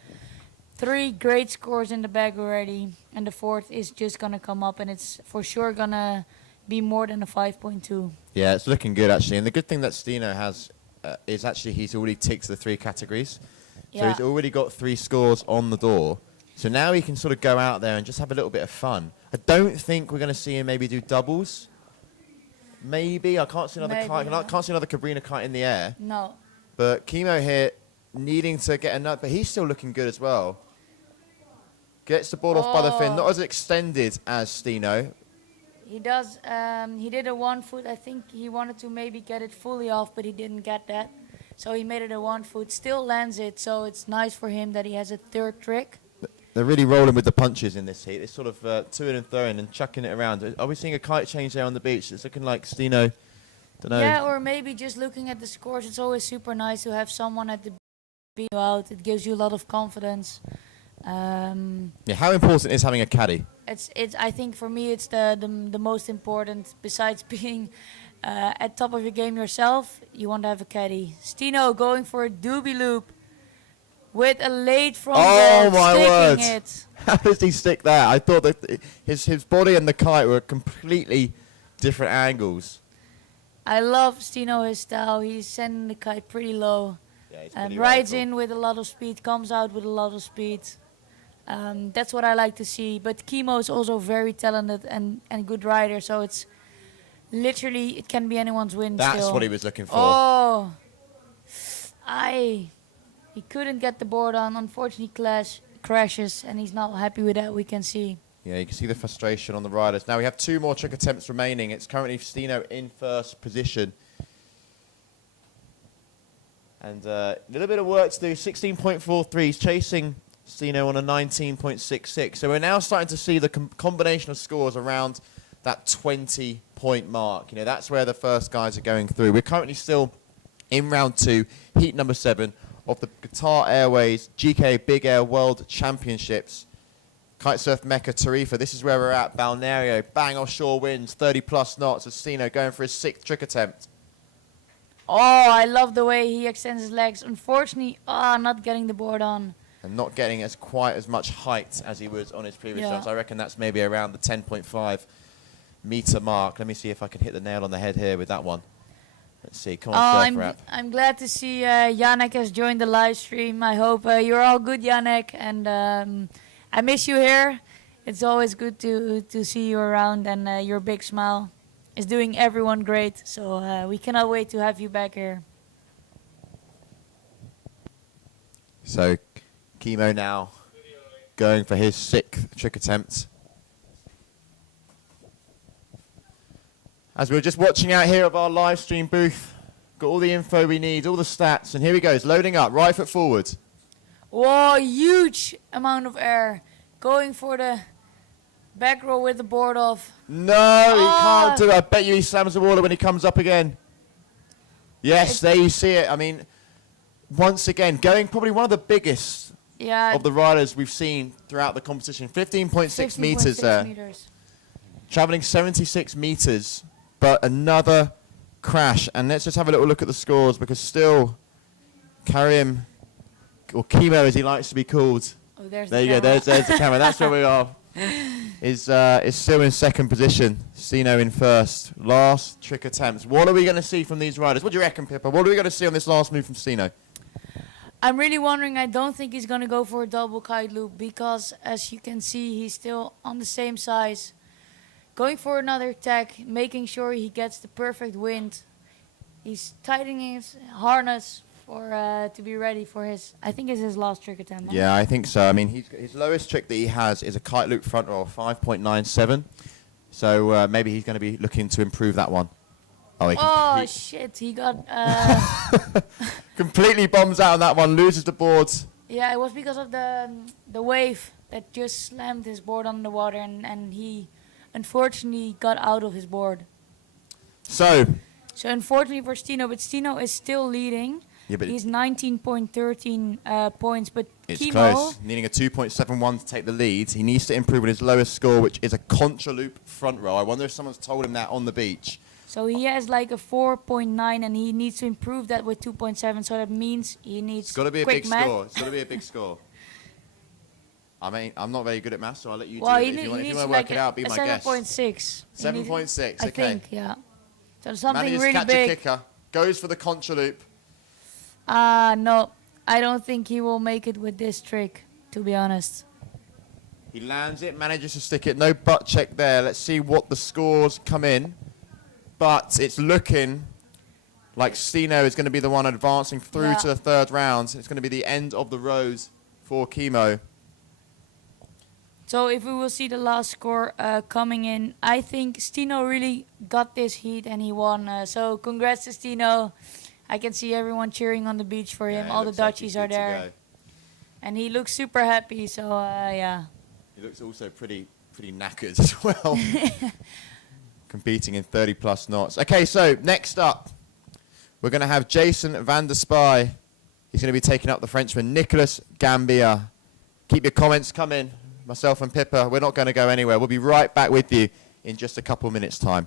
3 great scores in the bag already. And the 4th is just going to come up. And it's for sure going to be more than a 5.2. Yeah, it's looking good, actually. And the good thing that Stino has is actually he's already ticked the 3 categories. So Yeah. he's already got 3 scores on the door. So now he can sort of go out there and just have a little bit of fun. I don't think we're going to see him maybe do doubles. Maybe. I can't see another Maybe, kite. yeah. I can't see another Cabrina kite in the air. No. But Kimo here needing to get another. But he's still looking good as well. Gets the board off by the fin. Not as extended as Stino. He does. He did a 1 foot. I think he wanted to maybe get it fully off, but he didn't get that. So he made it a 1 foot. Still lands it. So it's nice for him that he has a 3rd trick. They're really rolling with the punches in this heat. It's sort of to-ing and throwing and chucking it around. Are we seeing a kite change there on the beach? It's looking like Stino. Don't know. Yeah, or maybe just looking at the scores. It's always super nice to have someone at the beat you out. It gives you a lot of confidence. Yeah, how important is having a caddy? It's. I think for me, it's the most important. Besides being at top of your game yourself, you want to have a caddy. Stino going for a doobie loop with a late front Oh roll, my word! sticking it. How does he stick that? I thought that his body and the kite were completely different angles. I love Stino, his style. He's sending the kite pretty low. And rides in with a lot of speed, comes out with a lot of speed. That's what I like to see. But Kimo is also very talented and good rider, so it's literally, it can be anyone's win. That's still. what he was looking for. Oh, he couldn't get the board on. Unfortunately, crashes, and he's not happy with that. We can see. Yeah, you can see the frustration on the riders. Now we have 2 more trick attempts remaining. It's currently Stino in first position. And a little bit of work to do. 16.43. He's chasing Stino on a 19.66. So we're now starting to see the combination of scores around that 20-point mark. You know, that's where the first guys are going through. We're currently still in round 2, heat number 7 of the Qatar Airways GKA Big Air World Championships. Kitesurf Mecca Tarifa. This is where we're at. Balneario. Bang offshore winds. 30+ knots. As Stino going for his 6th trick attempt. Oh, I love the way he extends his legs. Unfortunately, not getting the board on. And not getting as quite as much height as he was on his previous jumps. I reckon that's maybe around the 10.5 meter mark. Let me see if I can hit the nail on the head here with that one. Let's see. Come on, Surf Rap. I'm glad to see Yannick has joined the live stream. I hope you're all good, Yannick. And I miss you here. It's always good to see you around, and your big smile is doing everyone great. So we cannot wait to have you back here. So Kimo now going for his 6th trick attempt. As we're just watching out here of our live stream booth, got all the info we need, all the stats, and here he goes, loading up, right foot forward. Whoa, huge amount of air. Going for the back row with the board off. No, he can't do it. I bet you he slams the water when he comes up again. Yes, there you see it. I mean, once again, going probably one of the biggest of the riders we've seen throughout the competition. 15.6 meters there. Traveling 76 meters, but another crash. And let's just have a little look at the scores, because still Karim, or Kimo as he likes to be called. Oh, there you go, there's the camera. That's where we are. Is still in 2nd position. Stino in 1st. Last trick attempts. What are we going to see from these riders? What do you reckon, Pippa? What are we going to see on this last move from Stino? I'm really wondering. I don't think he's going to go for a double kite loop, because as you can see, he's still on the same size. Going for another tack, making sure he gets the perfect wind. He's tightening his harness for to be ready for his, I think it's his last trick attempt. Yeah, I think so. I mean, his lowest trick that he has is a kite loop front roll, 5.97. So maybe he's going to be looking to improve that one. Oh, shit, he got... completely bombs out on that one, loses the boards. Yeah, it was because of the wave that just slammed his board on the water, and he unfortunately got out of his board. So unfortunately for Stino, but Stino is still leading. Yeah, but he's 19.13 points, but it's Kimo, close. Needing a 2.71 to take the lead. He needs to improve on his lowest score, which is a contra loop front row. I wonder if someone's told him that on the beach. So he has like a 4.9, and he needs to improve that with 2.7. So that means he needs. It's got to be a big score. It's got to be a big score. I mean, I'm not very good at maths, so I'll let you do it. If you want to work it out, be my guest. 7.6. 7.6, okay. I think, yeah. So something Manages really to catch big. a kicker. Goes for the contra loop. No, I don't think he will make it with this trick, to be honest. He lands it, manages to stick it. No butt check there. Let's see what the scores come in. But it's looking like Stino is going to be the one advancing through to the 3rd round. It's going to be the end of the road for Kimo. So if we will see the last score coming in, I think Stino really got this heat and he won. So congrats to Stino. I can see everyone cheering on the beach for him. All the Dutchies are there. And he looks super happy, so yeah. He looks also pretty knackered as well. Competing in 30+ knots. Okay, so next up, we're going to have Jason van der Spy. He's going to be taking up the Frenchman, Nicolas Gambia. Keep your comments coming. Myself and Pippa, we're not going to go anywhere. We'll be right back with you in just a couple minutes' time.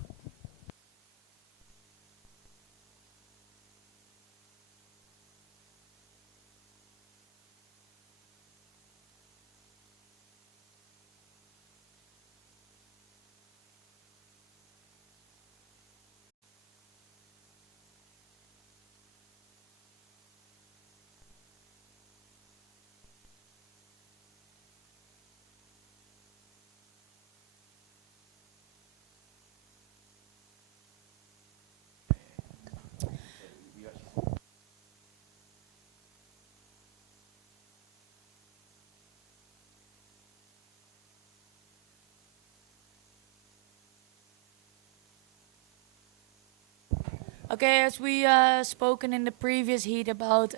Okay, as we spoken in the previous heat about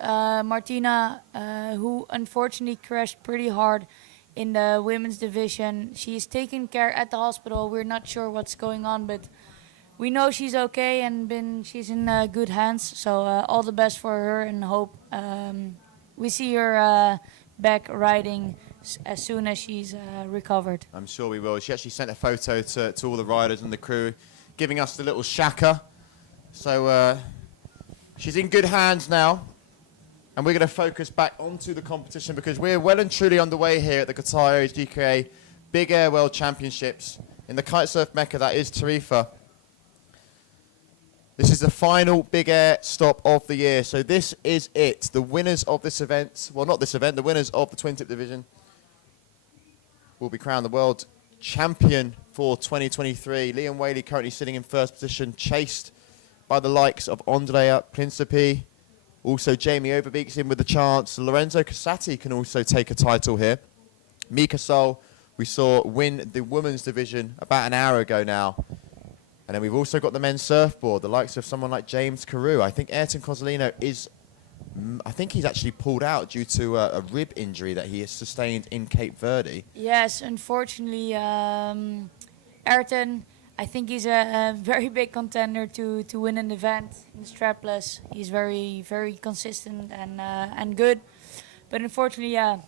Martina, who unfortunately crashed pretty hard in the women's division. She's taken care at the hospital. We're not sure what's going on, but we know she's okay and she's in good hands. So all the best for her, and hope we see her back riding as soon as she's recovered. I'm sure we will. She actually sent a photo to all the riders and the crew, giving us the little shaka. So she's in good hands now, and we're going to focus back onto the competition because we're well and truly underway here at the Qatar Airways GKA Big Air World Championships in the kitesurf mecca that is Tarifa. This is the final big air stop of the year, so this is it. The winners of this event, well, not this event, the winners of the Twintip division will be crowned the world champion for 2023. Liam Whaley currently sitting in first position, chased by the likes of Andrea Principi. Also, Jamie Overbeek's in with a chance. Lorenzo Casati can also take a title here. Mika Sol, we saw win the women's division about an hour ago now. And then we've also got the men's surfboard, the likes of someone like James Carew. I think Ayrton Cozzolino is, I think he's actually pulled out due to a rib injury that he has sustained in Cape Verde. Yes, unfortunately, Ayrton, I think he's a very big contender to win an event in strapless. He's very, very consistent and good. But unfortunately, yeah,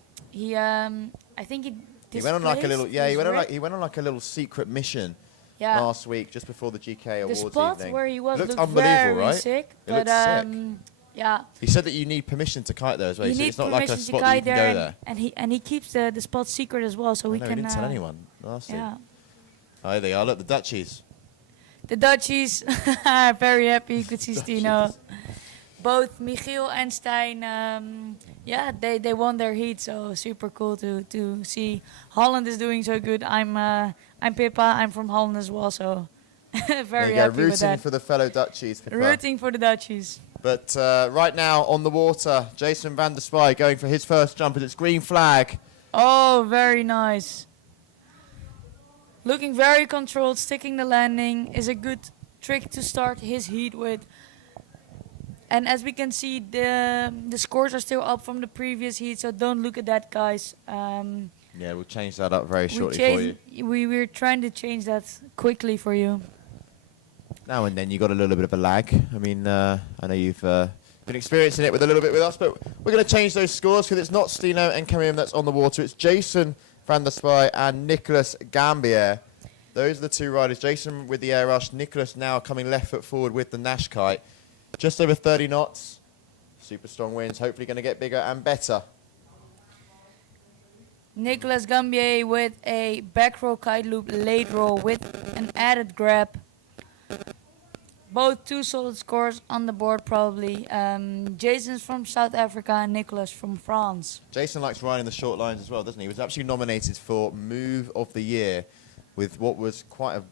I think he went on like a little, he went on like a little secret mission last week just before the GKA Awards evening. The spot where he was looked unbelievable, very right? sick. It But yeah. He said that you need permission to kite there as well. You So need it's not like a permission to spot that you kite can there, go there. and he keeps the spot secret as well, so we No, can. he didn't tell anyone. Nasty. Yeah. Oh, there they are. Look, the Dutchies. The Dutchies are very happy. You could see Stino. Both Michiel and Stijn, yeah, they won their heat, so super cool to see. Holland is doing so good. I'm Pippa. I'm from Holland as well, so very happy with that. Rooting for the fellow Dutchies. Pippa. Rooting for the Dutchies. But right now on the water, Jason van der Spy going for his first jump, and it's green flag. Oh, very nice. Looking very controlled, sticking the landing is a good trick to start his heat with. And as we can see, the scores are still up from the previous heat, so don't look at that, guys. Yeah, we'll change that up very shortly for you. We're trying to change that quickly for you. Now and then you got a little bit of a lag. I mean, I know you've been experiencing it with a little bit with us, but we're going to change those scores because it's not Stino and Karim that's on the water. It's Jason van der Spy and Nicholas Gambier. Those are the two riders. Jason with the air rush, Nicholas now coming left foot forward with the Nash kite. Just over 30 knots. Super strong winds, hopefully going to get bigger and better. Nicholas Gambier with a back roll kite loop late roll with an added grab. Both two solid scores on the board probably. Jason's from South Africa and Nicholas from France. Jason likes riding the short lines as well, doesn't he? He was actually nominated for Move of the Year with what was quite a,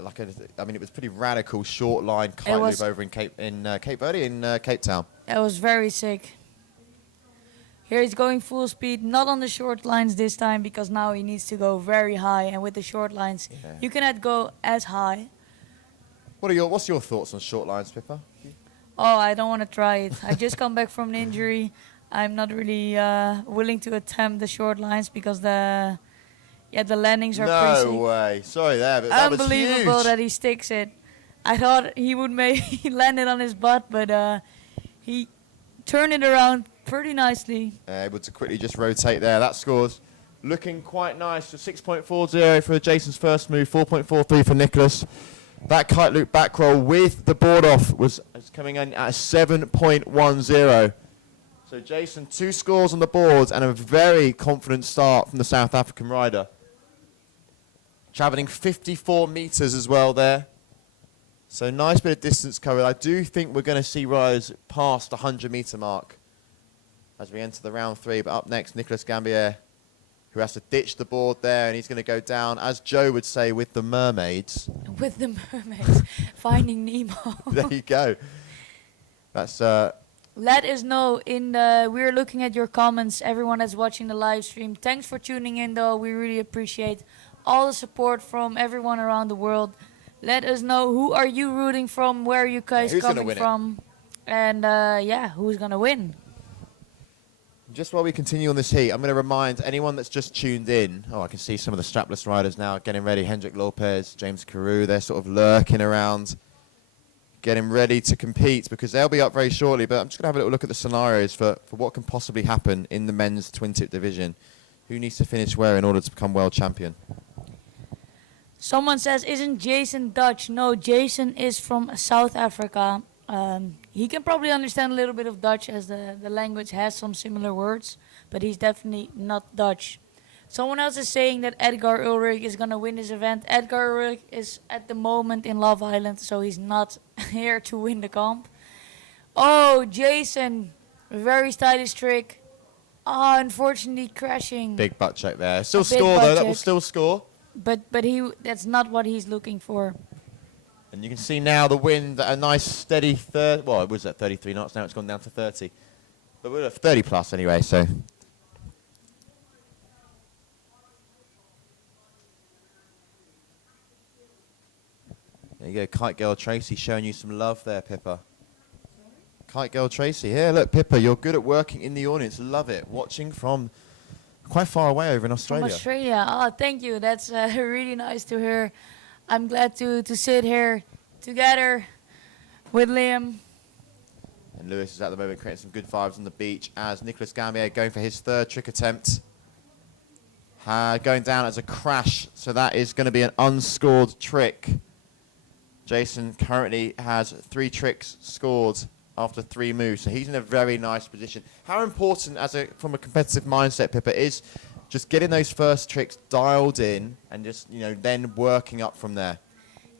I mean, it was pretty radical short line kite loop over in Cape Verde, in Cape Town. That was very sick. Here he's going full speed, not on the short lines this time because now he needs to go very high. And with the short lines, you cannot go as high. What's your thoughts on short lines, Pippa? Oh, I don't want to try it. I just come back from an injury. I'm not really willing to attempt the short lines because the landings are pretty sick. No way. Sorry there, but that was huge. Unbelievable that he sticks it. I thought he would maybe land it on his butt, but he turned it around pretty nicely. Able to quickly just rotate there. That score's looking quite nice. So 6.40 for Jason's first move, 4.43 for Nicholas. That kite loop back roll with the board off was coming in at a 7.10. So Jason, 2 scores on the boards and a very confident start from the South African rider. Travelling 54 metres as well there. So nice bit of distance covered. I do think we're going to see riders past the 100-metre mark as we enter the round 3. But up next, Nicholas Gambier, who has to ditch the board there, and he's going to go down, as Joe would say, with the mermaids. With the mermaids. Finding Nemo. There you go. That's... Let us know we're looking at your comments, everyone that's watching the live stream. Thanks for tuning in, though. We really appreciate all the support from everyone around the world. let us know who are you rooting from, where are you guys who's gonna coming win it? from, and who's gonna win. Just while we continue on this heat, I'm going to remind anyone that's just tuned in. Oh, I can see some of the strapless riders now getting ready. Hendrik Lopez, James Carew, they're sort of lurking around, getting ready to compete because they'll be up very shortly. But I'm just going to have a little look at the scenarios for what can possibly happen in the men's twin tip division. Who needs to finish where in order to become world champion? Someone says, isn't Jason Dutch? No, Jason is from South Africa. He can probably understand a little bit of Dutch as the language has some similar words, but he's definitely not Dutch. Someone else is saying that Edgar Ulrich is going to win this event. Edgar Ulrich is at the moment in Love Island, so he's not here to win the comp. Oh, Jason, very stylish trick. Oh, unfortunately crashing. Big butt check there. Still score though, that will still score. But that's not what he's looking for. And you can see now the wind at a nice steady third. Well, it was at 33 knots. Now it's gone down to 30. But we're at 30 plus anyway, so. There you go, Kite Girl Tracy showing you some love there, Pippa. Kite Girl Tracy. Here, look, Pippa, you're good at working in the audience. Love it. Watching from quite far away over in Australia. From Australia. Oh, thank you. That's really nice to hear. I'm glad to sit here together with Liam. And Lewis is at the moment creating some good vibes on the beach as Nicolas Gambier going for his third trick attempt. Going down as a crash, so that is going to be an unscored trick. Jason currently has 3 tricks scored after 3 moves, so he's in a very nice position. How important, from a competitive mindset, Pippa, is just getting those first tricks dialed in and just, then working up from there?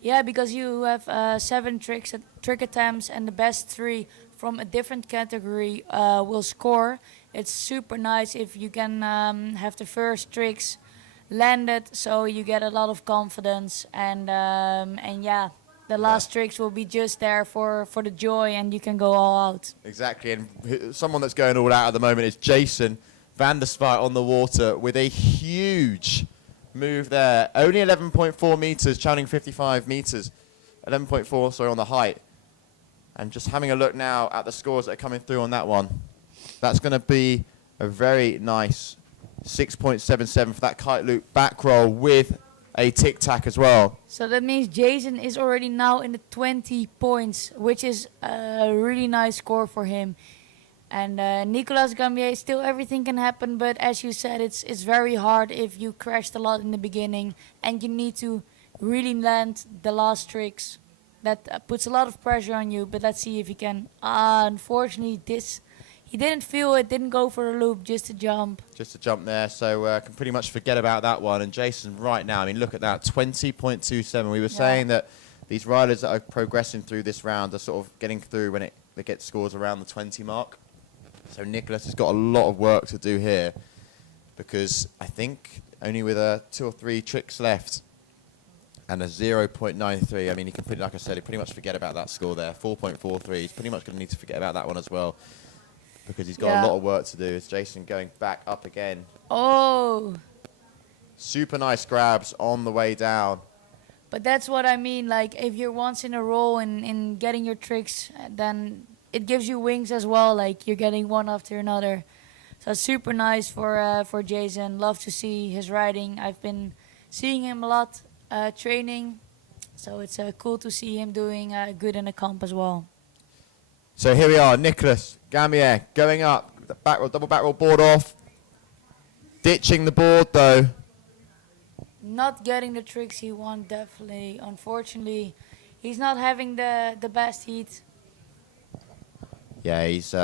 Yeah, because you have 7 trick attempts, and the best 3 from a different category will score. It's super nice if you can have the first tricks landed, so you get a lot of confidence, and yeah, the last tricks will be just there for the joy, and you can go all out. Exactly, and someone that's going all out at the moment is Jason van der Spijt on the water with a huge move there. Only 11.4 meters, challenging 55 meters. 11.4, sorry, on the height. And just having a look now at the scores that are coming through on that one. That's going to be a very nice 6.77 for that kite loop back roll with a tic-tac as well. So that means Jason is already now in the 20 points, which is a really nice score for him. And Nicolas Gambier, still everything can happen, but as you said, it's very hard if you crashed a lot in the beginning and you need to really land the last tricks. That puts a lot of pressure on you, but let's see if he can. Unfortunately, he didn't feel it, didn't go for the loop, just a jump. Just a jump there, so can pretty much forget about that one. And Jason right now, I mean, look at that, 20.27. We were saying that these riders that are progressing through this round are sort of getting through when they get scores around the 20 mark. So Nicolas has got a lot of work to do here because I think only with 2 or 3 tricks left and a 0.93, I mean, he can like I said, he pretty much forget about that score there. 4.43, he's pretty much going to need to forget about that one as well because he's got a lot of work to do. It's Jason going back up again. Oh. Super nice grabs on the way down. But that's what I mean, like if you're once in a row in getting your tricks, then it gives you wings as well, like you're getting one after another. So it's super nice for Jason. Love to see his riding. I've been seeing him a lot training, so it's cool to see him doing good in the comp as well. So here we are, Nicolas Gambier going up, the back roll, double back roll board off, ditching the board though. Not getting the tricks he wants, definitely. Unfortunately, he's not having the best heat. Yeah, he's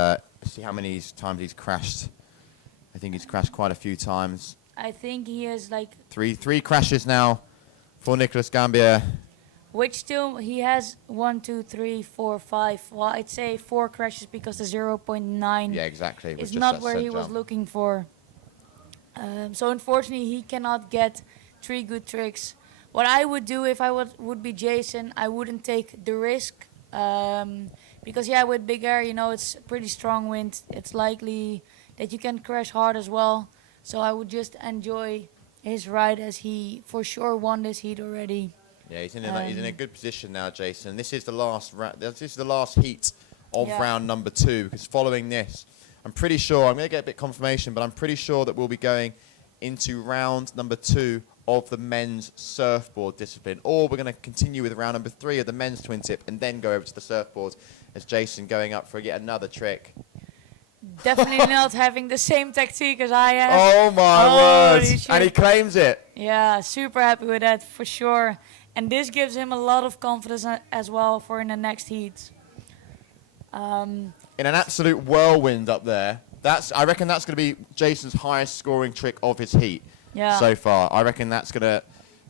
see how many times he's crashed. I think he's crashed quite a few times. I think he has like three crashes now for Nicolas Gambier. Which still he has 1, 2, 3, 4, 5. Well, I'd say 4 crashes because the 0.9. Yeah, exactly. Is not where he was looking for. So unfortunately, he cannot get 3 good tricks. What I would do if I would be Jason, I wouldn't take the risk. Because yeah, with big air, it's pretty strong wind. It's likely that you can crash hard as well. So I would just enjoy his ride as he for sure won this heat already. Yeah, he's in a good position now, Jason. This is the last heat of round number 2, because following this, I'm pretty sure, I'm going to get a bit confirmation, but I'm pretty sure that we'll be going into round number 2 of the men's surfboard discipline, or we're going to continue with round number 3 of the men's twin tip and then go over to the surfboards, as Jason going up for yet another trick. Definitely not having the same tactique as I have. Oh my word! And he claims it. Yeah, super happy with that for sure. And this gives him a lot of confidence as well for in the next heats. In an absolute whirlwind up there. I reckon that's going to be Jason's highest scoring trick of his heat so far. I reckon that's going to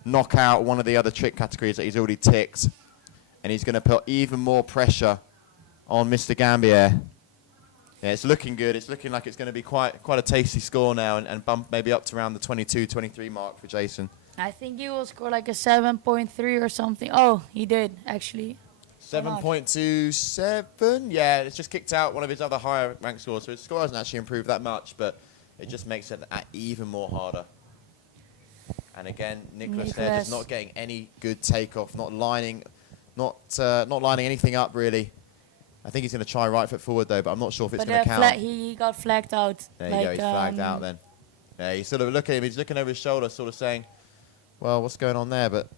knock out one of the other trick categories that he's already ticked. And he's going to put even more pressure on Mr. Gambier. Yeah, it's looking good. It's looking like it's going to be quite a tasty score now, and bump maybe up to around the 22, 23 mark for Jason. I think he will score like a 7.3 or something. Oh, he did, actually. 7.27? Yeah, it's just kicked out one of his other higher rank scores, so his score hasn't actually improved that much, but it just makes it even more harder. And again, Nicholas there just not getting any good takeoff, not lining anything up really. I think he's going to try right foot forward though, but I'm not sure if it's going to count. He got flagged out. There you go, he's flagged out then. Yeah, he's sort of looking at him, he's looking over his shoulder, sort of saying, well, what's going on there? But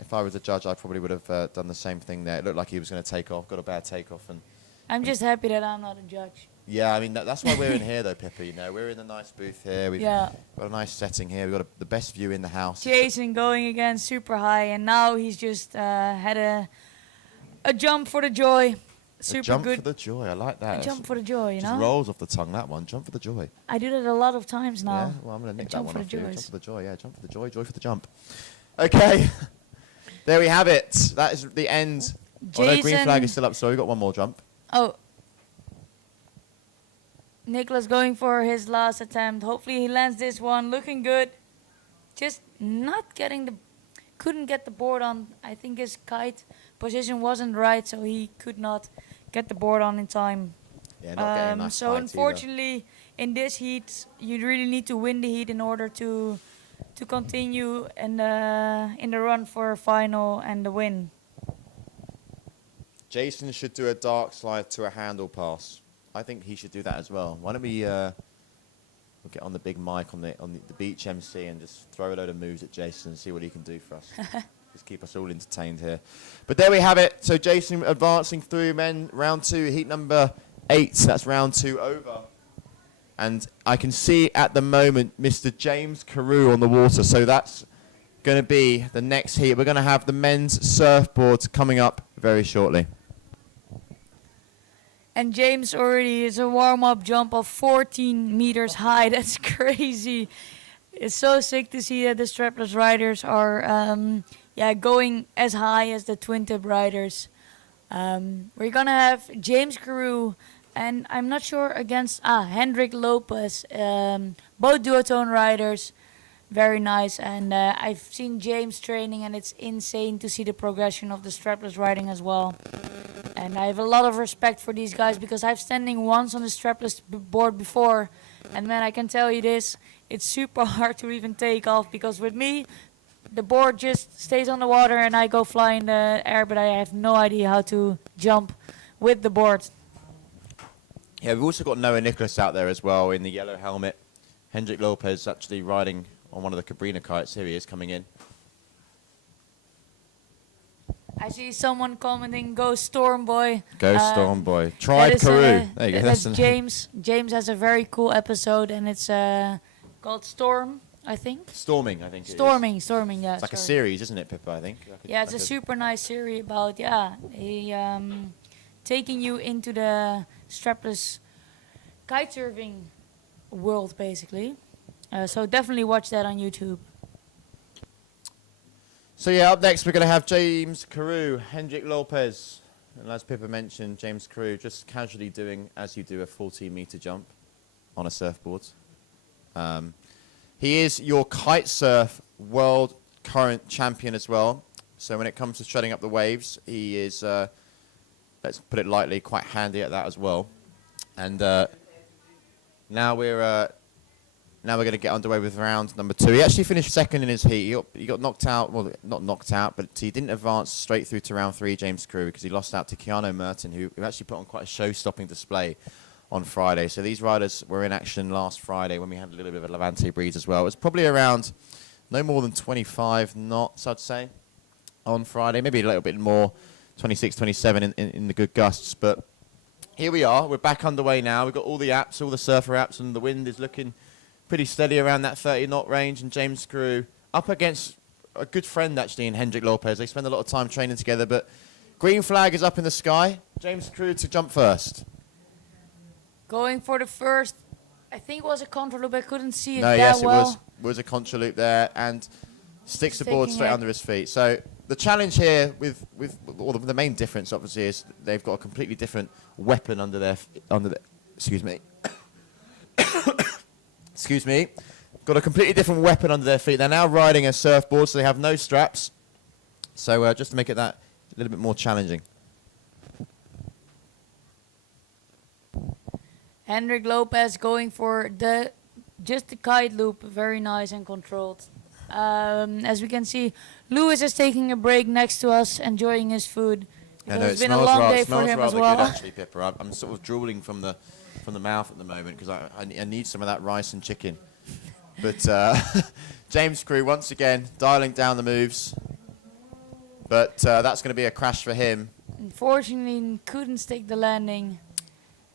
if I was a judge, I probably would have done the same thing there. It looked like he was going to take off, got a bad takeoff. And I'm just happy that I'm not a judge. Yeah, I mean, that's why we're in here though, Pippa, you know. We're in a nice booth here. We've got a nice setting here. We've got the best view in the house. Jason going again super high, and now he's just had a jump for the joy. Super jump good. For the joy, I like that. A jump for the joy, you know? Just rolls off the tongue, that one. Jump for the joy. I do that a lot of times now. Yeah, well, I'm going to nick that one off you. Jump for the joy, yeah. Jump for the joy, joy for the jump. Okay. There we have it. That is the end. Jason, oh, no, green flag is still up, so we've got one more jump. Oh. Nicholas going for his last attempt. Hopefully he lands this one. Looking good. Just not getting couldn't get the board on. I think his kite position wasn't right, so he could not get the board on in time. Yeah, not getting nice so unfortunately, in this heat, you really need to win the heat in order to continue in the run for a final and the win. Jason should do a dark slide to a handle pass. I think he should do that as well. Why don't we we'll get on the big mic on the beach MC and just throw a load of moves at Jason and see what he can do for us. Just keep us all entertained here. But there we have it. So Jason advancing through men round 2, heat number 8. That's round 2 over. And I can see at the moment Mr. James Carew on the water. So that's going to be the next heat. We're going to have the men's surfboards coming up very shortly. And James already is a warm-up jump of 14 meters high. That's crazy. It's so sick to see that the strapless riders are going as high as the twin-tip riders. We're going to have James Carew and I'm not sure against Hendrik Lopez, both duotone riders. Very nice. And I've seen James training, and it's insane to see the progression of the strapless riding as well. And I have a lot of respect for these guys because I've standing once on the strapless board before. And man, I can tell you this, it's super hard to even take off because with me, the board just stays on the water and I go fly in the air, but I have no idea how to jump with the board. Yeah, we've also got Noah Nicholas out there as well in the yellow helmet. Hendrik Lopez actually riding on one of the Cabrina kites. Here he is coming in. I see someone commenting, go Storm Boy. Go Storm Boy. Tribe Carew. There you go. That's James. James has a very cool episode, and it's called Storm, I think. Storming, I think Storming, yeah. It's like a series, isn't it, Pippa, I think? Yeah, it's a super nice series about, taking you into the strapless kite surfing world, basically. So definitely watch that on YouTube. So yeah, up next we're going to have James Carew, Hendrik Lopez, and as Pippa mentioned, James Carew just casually doing as you do a 14-meter jump on a surfboard. He is your kite surf world current champion as well. So when it comes to shredding up the waves, he is, let's put it lightly, quite handy at that as well. And now we're Now we're going to get underway with round number 2. He actually finished second in his heat. He got knocked out, well, not knocked out, but he didn't advance straight through to round 3, James Crew, because he lost out to Keanu Merton, who actually put on quite a show-stopping display on Friday. So these riders were in action last Friday when we had a little bit of a Levante breeze as well. It was probably around no more than 25 knots, I'd say, on Friday. Maybe a little bit more, 26, 27 in the good gusts. But here we are. We're back underway now. We've got all the apps, all the surfer apps, and the wind is looking pretty steady around that 30-knot range. And James Crew up against a good friend, actually, in Hendrik Lopez. They spend a lot of time training together. But green flag is up in the sky. James Crew to jump first. Going for the first, I think it was a contra loop. I couldn't see it No, that yes, well. it was a contra loop there, and sticks the board Sticking straight it. under his feet. So the challenge here with well, the main difference obviously is they've got a completely different weapon under their excuse me. Excuse me. Got a completely different weapon under their feet. They're now riding a surfboard, so they have no straps. So just to make it that a little bit more challenging. Hendrik Lopez going for just the kite loop, very nice and controlled. As we can see, Lewis is taking a break next to us, enjoying his food. I know, It's been a long day for him as well. Good, actually, Pippa. I'm sort of drooling from the mouth at the moment because I need some of that rice and chicken. But James Crew once again dialing down the moves. But that's going to be a crash for him. Unfortunately, couldn't stick the landing.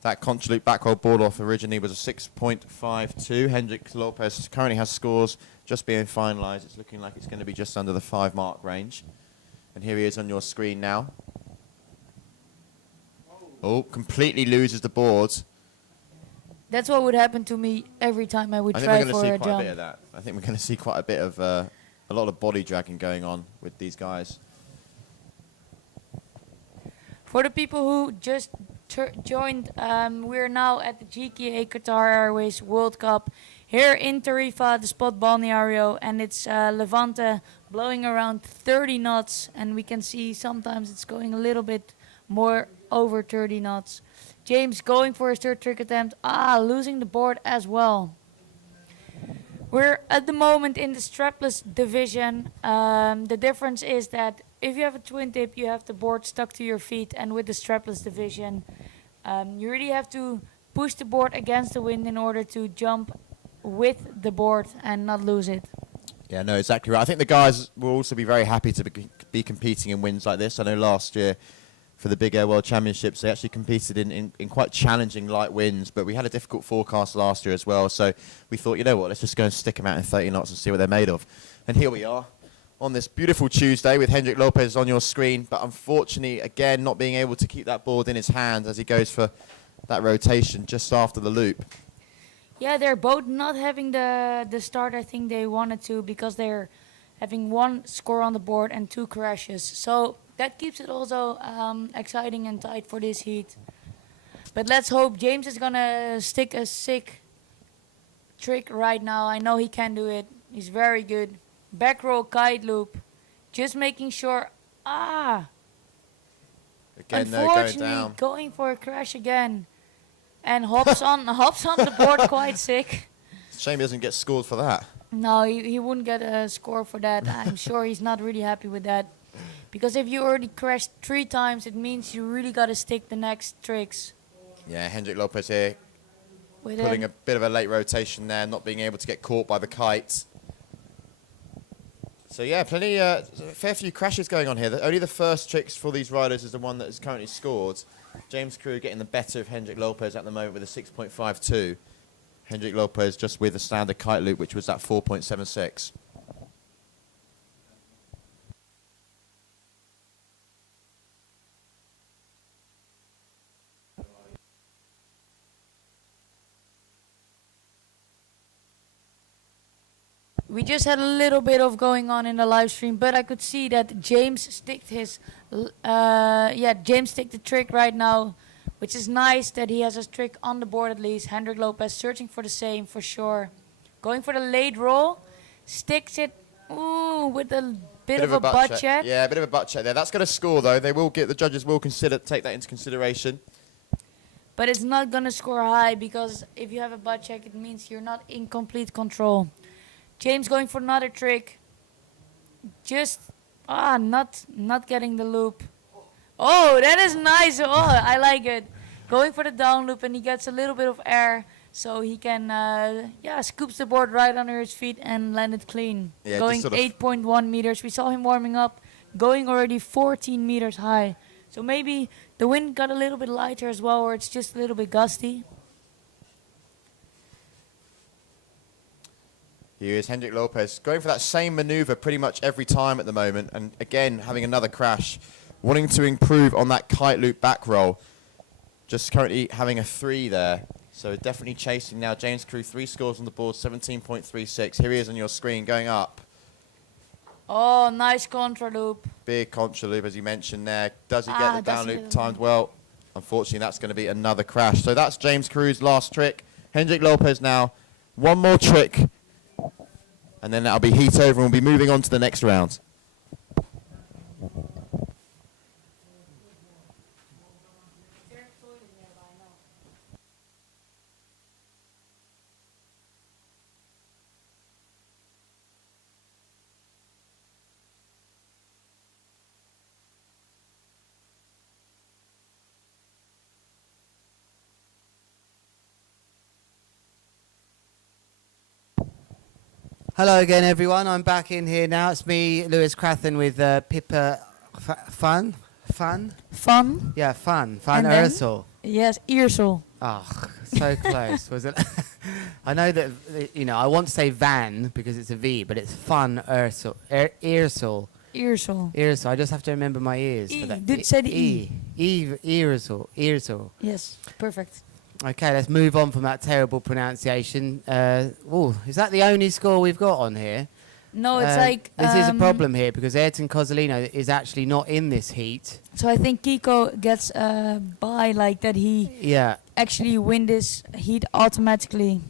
That contra loop backroll board off originally was a 6.52. Hendrik Lopez currently has scores just being finalised. It's looking like it's going to be just under the 5 mark range. And here he is on your screen now. Oh, completely loses the board. That's what would happen to me every time I would try for a jump. I think we're going to see quite a bit of that. I think we're going to see quite a bit of a lot of body dragging going on with these guys. For the people who just joined, we're now at the GKA Qatar Airways World Cup here in Tarifa, the spot balneario, and it's Levante blowing around 30 knots, and we can see sometimes it's going a little bit more over 30 knots. James going for his third trick attempt, losing the board as well. We're at the moment in the strapless division. The difference is that if you have a twin tip, you have the board stuck to your feet, and with the strapless division, you really have to push the board against the wind in order to jump with the board and not lose it. Yeah, no, exactly right. I think the guys will also be very happy to be competing in winds like this. I know last year for the Big Air World Championships, they actually competed in quite challenging light winds, but we had a difficult forecast last year as well. So we thought, you know what, let's just go and stick them out in 30 knots and see what they're made of. And here we are on this beautiful Tuesday with Hendrik Lopez on your screen, but unfortunately, again, not being able to keep that board in his hand as he goes for that rotation just after the loop. Yeah, they're both not having the start I think they wanted to, because they're having 1 score on the board and 2 crashes. So that keeps it also exciting and tight for this heat. But let's hope James is going to stick a sick trick right now. I know he can do it. He's very good. Back roll kite loop. Just making sure. Again, Unfortunately, going for a crash again. And hops on the board quite sick. Shame he doesn't get scored for that. No, he wouldn't get a score for that. I'm sure he's not really happy with that. Because if you already crashed 3 times, it means you really got to stick the next tricks. Yeah, Hendrik Lopez here With pulling him. a bit of a late rotation there, not being able to get caught by the kite. So yeah, plenty, a fair few crashes going on here. Only the first tricks for these riders is the one that is currently scored. James Crew getting the better of Hendrik Lopez at the moment with a 6.52. Hendrik Lopez just with a standard kite loop, which was at 4.76. We just had a little bit of going on in the live stream, but I could see that James sticked his, James sticked the trick right now, which is nice that he has his trick on the board at least. Hendrik Lopez searching for the same for sure. Going for the late roll, sticks it, with a bit of a butt check. Yeah, a bit of a butt check there. That's going to score though. The judges will take that into consideration. but it's not gonna score high because if you have a butt check, it means you're not in complete control. James going for another trick. Just not getting the loop. Oh, that is nice. Oh, I like it. Going for the down loop, and he gets a little bit of air, so he can scoops the board right under his feet and land it clean. Yeah, going 8.1 meters. We saw him warming up, going already 14 meters high. So maybe the wind got a little bit lighter as well, or it's just a little bit gusty. Here is Hendrik Lopez going for that same maneuver pretty much every time at the moment, and again having another crash, wanting to improve on that kite loop back roll. Just currently having a 3 there, so definitely chasing now. James Crew 3 scores on the board, 17.36. Here he is on your screen going up. Oh, nice contra loop. Big contra loop, as you mentioned there. Does he get the down loop timed well? Unfortunately, that's going to be another crash. So that's James Crew's last trick. Hendrik Lopez now. One more trick, and then that'll be heat over, and we'll be moving on to the next round. Hello again, everyone. I'm back in here now. It's me, Lewis Crathen, with Pippa Fun. Yeah, Fun Ursel. Yes, Earsel. Oh, so close. Was it? I know that, I want to say Van because it's a V, but it's Fun Ursel. Earsel. Earsel. I just have to remember my ears for that. Did say the E. Earsel. Yes, perfect. Okay, let's move on from that terrible pronunciation. Is that the only score we've got on here? No, it's like... This is a problem here because Ayrton Cozzolino is actually not in this heat. So I think Kiko gets by like that he actually win this heat automatically.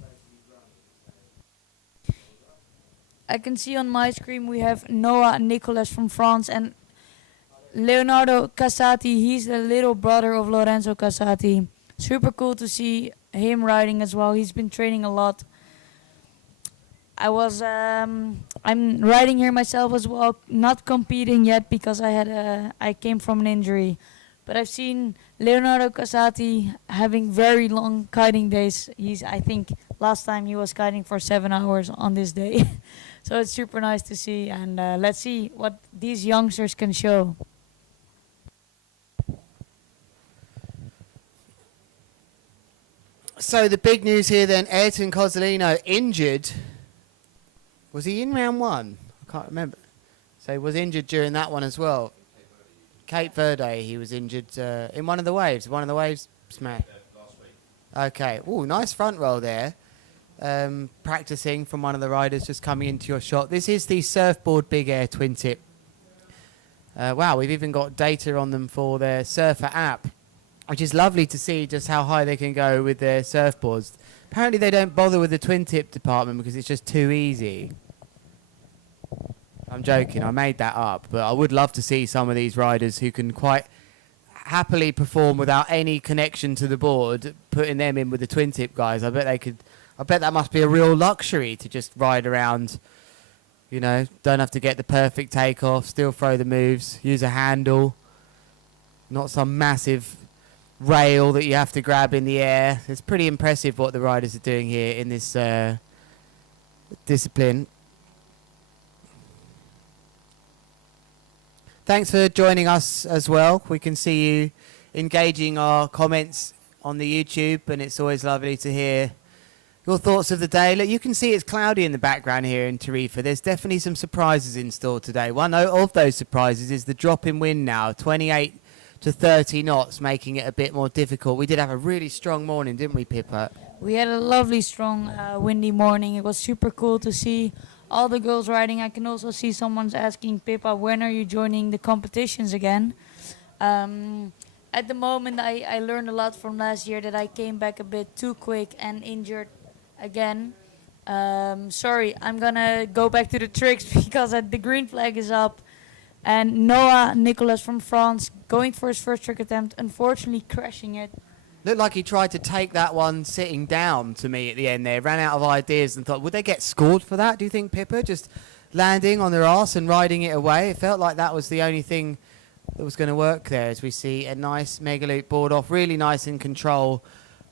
I can see on my screen we have Noah Nicolas from France and Leonardo Casati. He's the little brother of Lorenzo Casati. Super cool to see him riding as well. He's been training a lot. I'm riding here myself as well, not competing yet because I came from an injury. But I've seen Leonardo Casati having very long kiting days. I think last time he was kiting for 7 hours on this day. So it's super nice to see, and let's see what these youngsters can show. So the big news here then, Ayrton Cozzolino injured. Was he in round 1? I can't remember. So he was injured during that one as well. Cape Verde, he was injured in one of the waves. One of the waves smash. Last week. Okay. Ooh, nice front roll there. Practicing from one of the riders just coming into your shot. This is the Surfboard Big Air Twintip. Wow, we've even got data on them for their Surfer app, which is lovely to see just how high they can go with their surfboards. Apparently they don't bother with the Twintip department because it's just too easy. I'm joking, I made that up, but I would love to see some of these riders who can quite happily perform without any connection to the board, putting them in with the Twintip guys. I bet that must be a real luxury to just ride around, don't have to get the perfect takeoff, still throw the moves, use a handle, not some massive rail that you have to grab in the air. It's pretty impressive what the riders are doing here in this discipline. Thanks for joining us as well. We can see you engaging our comments on the YouTube, and it's always lovely to hear your thoughts of the day. Look, you can see it's cloudy in the background here in Tarifa. There's definitely some surprises in store today. One of those surprises is the drop in wind now, 28 to 30 knots, making it a bit more difficult. We did have a really strong morning, didn't we, Pippa? We had a lovely, strong, windy morning. It was super cool to see all the girls riding. I can also see someone's asking, Pippa, when are you joining the competitions again? At the moment, I learned a lot from last year that I came back a bit too quick and injured again. Sorry, I'm going to go back to the tricks because the green flag is up. And Noah Nicolas from France going for his first trick attempt, unfortunately crashing it. Looked like he tried to take that one sitting down to me at the end there. Ran out of ideas and thought, would they get scored for that, do you think, Pippa? Just landing on their arse and riding it away. It felt like that was the only thing that was going to work there, as we see a nice Megaloop board off. Really nice in control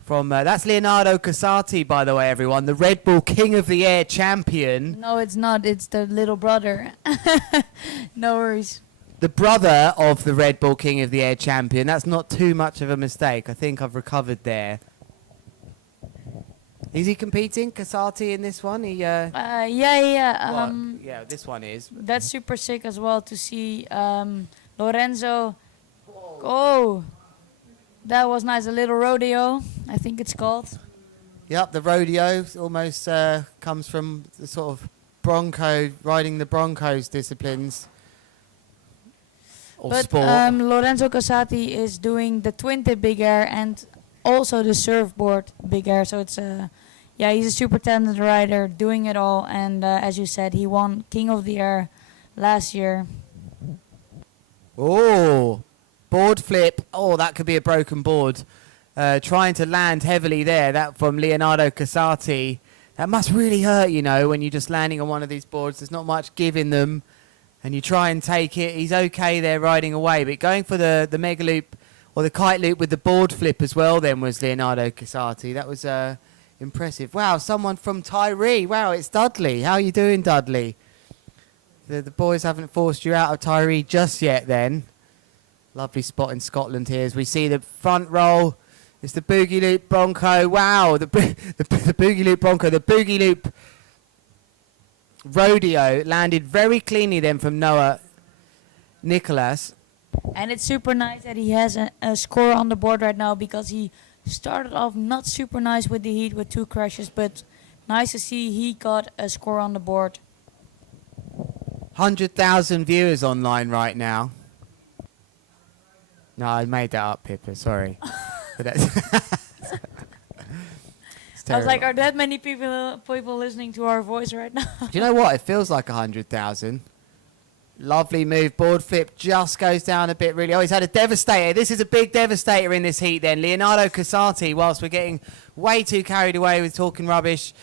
from... that's Leonardo Casati, by the way, everyone. The Red Bull King of the Air champion. No, it's not. It's the little brother. No worries. The brother of the Red Bull King of the Air champion. That's not too much of a mistake. I think I've recovered there. Is he competing, Casati, in this one? Yeah. Yeah, this one is. That's super sick as well to see Lorenzo. Oh, that was nice. A little rodeo, I think it's called. Yep, the rodeo almost comes from the sort of riding the Broncos disciplines. Or But sport. Lorenzo Casati is doing the Twintip big air and also the surfboard big air. So it's yeah, he's a super talented rider doing it all. And as you said, he won King of the Air last year. Oh, board flip. Oh, that could be a broken board. Trying to land heavily there. That from Leonardo Casati. That must really hurt, you know, when you're just landing on one of these boards. There's not much give in them. And you try and take it. He's okay there riding away. But going for the mega loop or the kite loop with the board flip as well then was Leonardo Casati. That was impressive. Wow, someone from Tyree. Wow, it's Dudley. How are you doing, Dudley? The boys haven't forced you out of Tyree just yet then. Lovely spot in Scotland here as we see the front roll. It's the Boogie Loop Bronco. Wow, the Boogie Loop Bronco. The Boogie Loop Rodeo landed very cleanly then from Noah Nicholas. And it's super nice that he has a score on the board right now because he started off not super nice with the heat with 2 crashes, but nice to see he got a score on the board. 100,000 viewers online right now. No, I made that up, Pippa. Sorry. But I was like, are that many people listening to our voice right now? Do you know what? It feels like 100,000. Lovely move. Board flip just goes down a bit, really. Oh, he's had a devastator. This is a big devastator in this heat then. Leonardo Casati, whilst we're getting way too carried away with talking rubbish,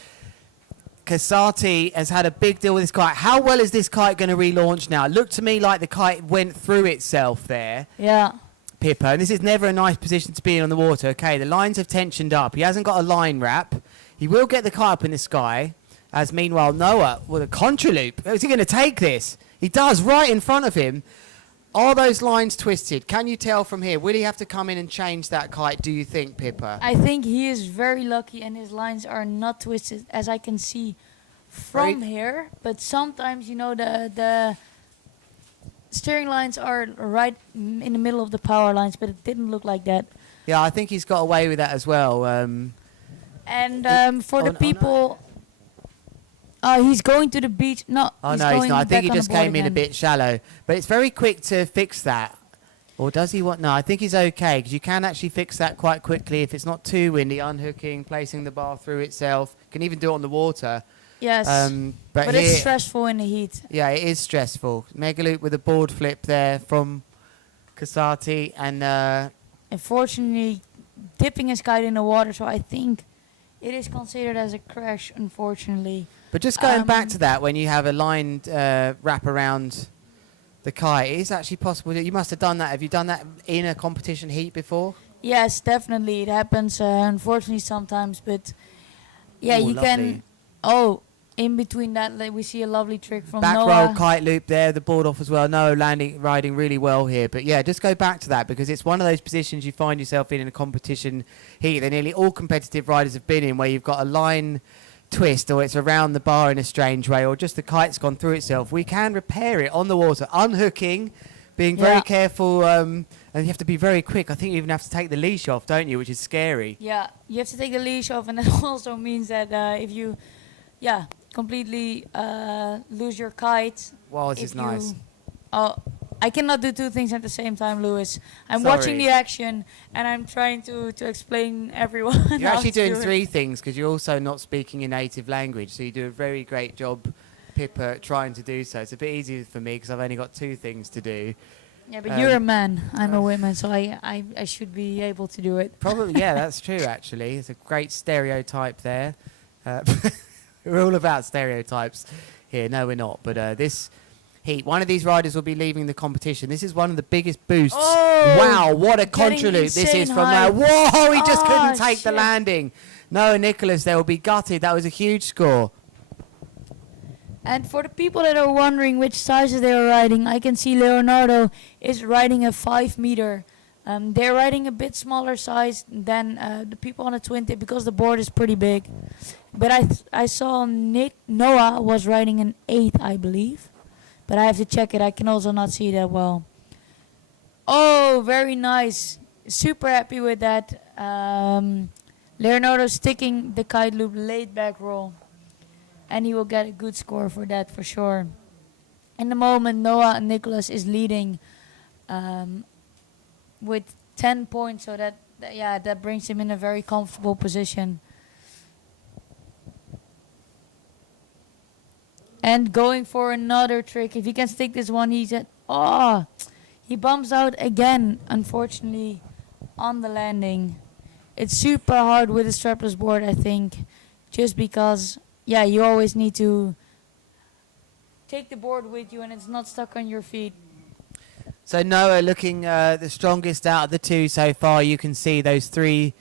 Casati has had a big deal with this kite. How well is this kite going to relaunch now? It looked to me like the kite went through itself there. Yeah. Pippa, and this is never a nice position to be in on the water. Okay, the lines have tensioned up. He hasn't got a line wrap. He will get the kite up in the sky, as meanwhile Noah, with a contra loop. Is he going to take this? He does, right in front of him. Are those lines twisted? Can you tell from here? Will he have to come in and change that kite, do you think, Pippa? I think he is very lucky and his lines are not twisted, as I can see from here. But sometimes, you know, the steering lines are right in the middle of the power lines, but it didn't look like that. Yeah, I think he's got away with that as well. For the people... he's going to the beach. No, oh, no, he's not. I think he just came in a bit shallow. But it's very quick to fix that. Or does he want... No, I think he's okay, because you can actually fix that quite quickly if it's not too windy, unhooking, placing the bar through itself. Can even do it on the water. Yes, but it's stressful in the heat. Yeah, it is stressful. Megaloop with a board flip there from Casati. And unfortunately, dipping his kite in the water, so I think it is considered as a crash, unfortunately. But just going back to that, when you have a lined wrap around the kite, it is actually possible. You must have done that. Have you done that in a competition heat before? Yes, definitely. It happens, unfortunately, sometimes. But yeah, Ooh, you lovely. can... Oh, in between that, like, we see a lovely trick from Back Noah. roll, kite loop there, the board off as well. No, riding really well here. But yeah, just go back to that because it's one of those positions you find yourself in a competition heat that nearly all competitive riders have been in, where you've got a line twist or it's around the bar in a strange way or just the kite's gone through itself. We can repair it on the water, unhooking, being very careful, and you have to be very quick. I think you even have to take the leash off, don't you, which is scary. Yeah, you have to take the leash off, and that also means that if you... Yeah, completely lose your kite. Wow, this is nice. Oh, I cannot do 2 things at the same time, Lewis. I'm Sorry. watching the action and I'm trying to explain everyone. You're how actually to doing do 3 it. things because you're also not speaking your native language. So you do a very great job, Pippa, trying to do so. It's a bit easier for me because I've only got 2 things to do. Yeah, but you're a man. I'm a woman, so I should be able to do it. Probably, yeah, that's true, actually. It's a great stereotype there. We're all about stereotypes here. No, we're not. But this heat, one of these riders will be leaving the competition. This is one of the biggest boosts. Oh, wow, what a contraloop this is insane from height. Whoa, he just couldn't Oh, take the shit. landing. Noah Nicholas, they will be gutted. That was a huge score. And for the people that are wondering which sizes they are riding, I can see Leonardo is riding a 5 meter. They're riding a bit smaller size than the people on the Twintip because the board is pretty big. But I saw Noah was riding an 8, I believe. But I have to check it. I can also not see that well. Oh, very nice. Super happy with that. Leonardo sticking the kite loop laid back roll. And he will get a good score for that for sure. In the moment, Noah Nicholas is leading with 10 points, so that brings him in a very comfortable position. And going for another trick. If he can stick this one, he bumps out again, unfortunately, on the landing. It's super hard with a strapless board, I think, just because, yeah, you always need to take the board with you and it's not stuck on your feet. So Noah looking the strongest out of the two so far. You can see those 3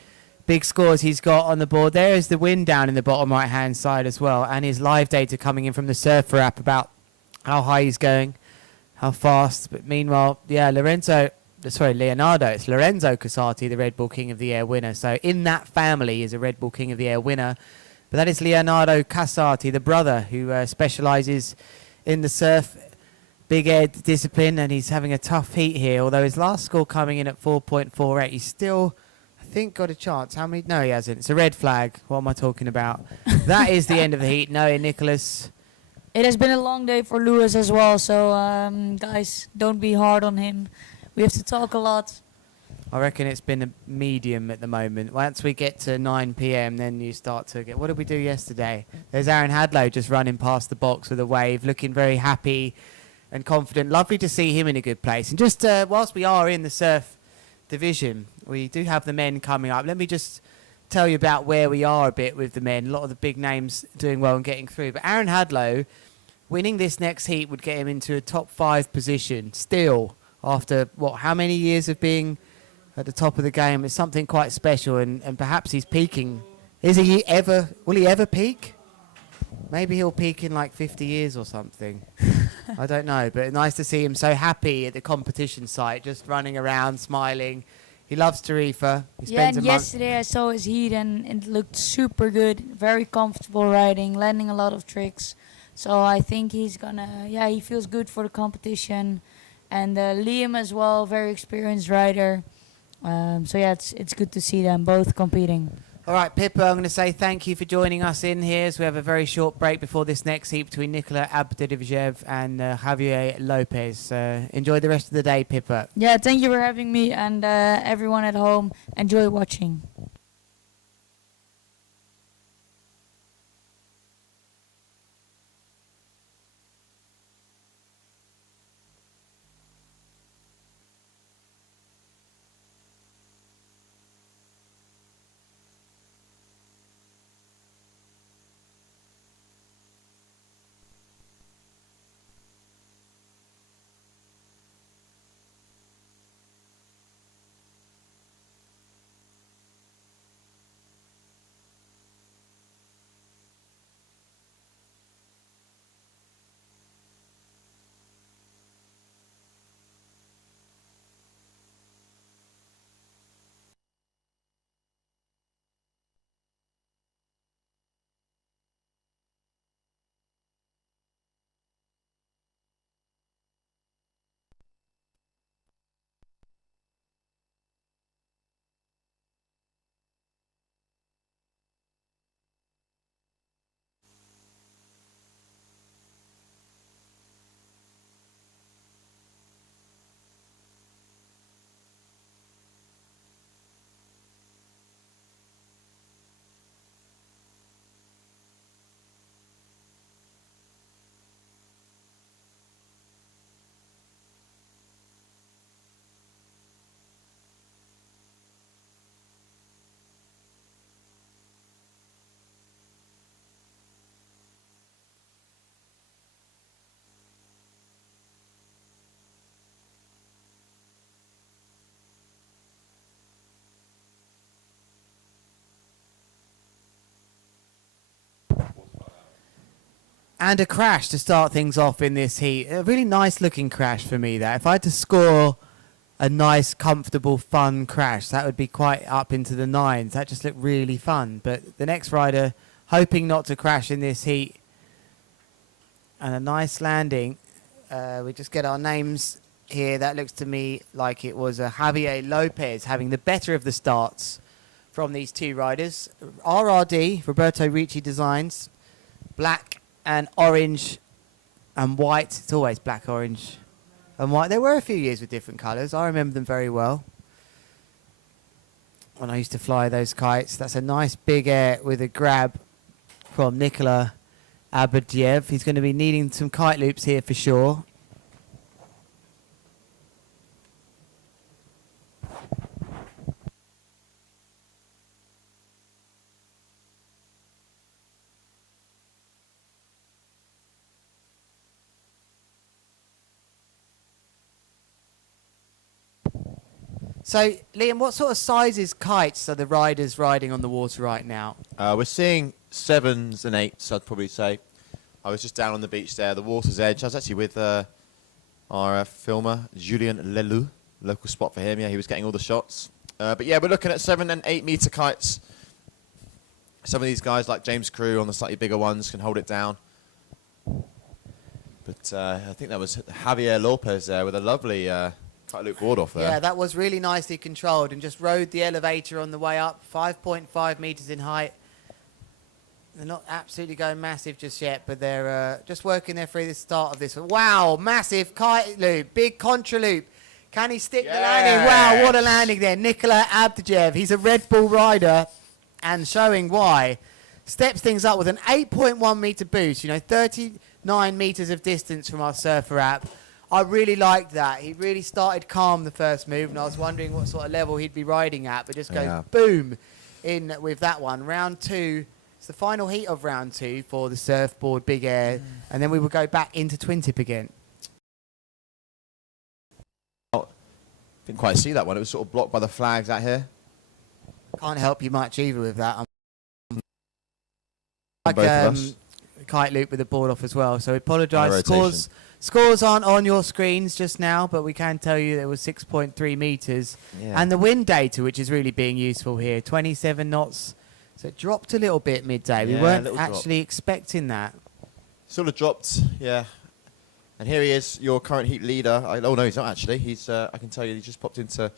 big scores he's got on the board. There is the wind down in the bottom right hand side as well, and his live data coming in from the Surfer app about how high he's going, how fast. But meanwhile, yeah, Leonardo, it's Lorenzo Casati, the Red Bull King of the Air winner. So in that family is a Red Bull King of the Air winner. But that is Leonardo Casati, the brother who specialises in the surf big air discipline, and he's having a tough heat here. Although his last score coming in at 4.48, he's still, I think, got a chance. How many? No, he hasn't. It's a red flag. What am I talking about? That is the end of the heat. Noah Nicholas. It has been a long day for Lewis as well, so guys, don't be hard on him. We have to talk a lot. I reckon it's been a medium at the moment. Once we get to 9 p.m, then you start to get... What did we do yesterday? There's Aaron Hadlow just running past the box with a wave, looking very happy and confident. Lovely to see him in a good place. And just whilst we are in the surf division, we do have the men coming up. Let me just tell you about where we are a bit with the men. A lot of the big names doing well and getting through. But Aaron Hadlow, winning this next heat would get him into a top 5 position still after, how many years of being at the top of the game? It's something quite special, and perhaps he's peaking. Will he ever peak? Maybe he'll peak in like 50 years or something. I don't know, but nice to see him so happy at the competition site, just running around, smiling. He loves Tarifa. Yeah, and yesterday I saw his heat and it looked super good. Very comfortable riding, landing a lot of tricks. So I think he's gonna, he feels good for the competition. And Liam as well, very experienced rider. So yeah, it's good to see them both competing. All right, Pippa, I'm going to say thank you for joining us in here as we have a very short break before this next heat between Nikola Abdivjev and Javier Lopez. Enjoy the rest of the day, Pippa. Yeah, thank you for having me, and everyone at home, enjoy watching. And a crash to start things off in this heat. A really nice looking crash for me, that. If I had to score a nice, comfortable, fun crash, that would be quite up into the nines. That just looked really fun. But the next rider, hoping not to crash in this heat. And a nice landing. We just get our names here. That looks to me like it was Javier Lopez having the better of the starts from these two riders. RRD, Roberto Ricci Designs, black and orange and white. It's always black, orange and white. There were a few years with different colours. I remember them very well when I used to fly those kites. That's a nice big air with a grab from Nikola Abadiev. He's going to be needing some kite loops here for sure. So, Liam, what sort of sizes kites are the riders riding on the water right now? We're seeing 7s and 8s, I'd probably say. I was just down on the beach there, the water's edge. I was actually with our filmer, Julien Leloup, local spot for him. Yeah, he was getting all the shots. But yeah, we're looking at 7 and 8 meter kites. Some of these guys, like James Crew, on the slightly bigger ones, can hold it down. But I think that was Javier Lopez there with a lovely kite loop board off there. Yeah, that was really nicely controlled and just rode the elevator on the way up, 5.5 meters in height. They're not absolutely going massive just yet, but they're just working their through the start of this one. Wow, massive kite loop, big contra loop. Can he stick the landing? Wow, what a landing there. Nikola Abdiev, he's a Red Bull rider and showing why. Steps things up with an 8.1 meter boost, 39 meters of distance from our surfer app. I really liked that. He really started calm the first move, and I was wondering what sort of level he'd be riding at, but just goes boom in with that one. Round 2, it's the final heat of round 2 for the surfboard big air, and then we will go back into Twintip again. Didn't quite see that one. It was sort of blocked by the flags out here. Can't help you much either with that. Both of us. Kite loop with the board off as well, so apologise. Scores aren't on your screens just now, but we can tell you there was 6.3 metres. Yeah. And the wind data, which is really being useful here, 27 knots. So it dropped a little bit midday. Yeah, we weren't actually expecting that. Sort of dropped, yeah. And here he is, your current heat leader. Oh, no, he's not actually. He's, I can tell you, he just popped into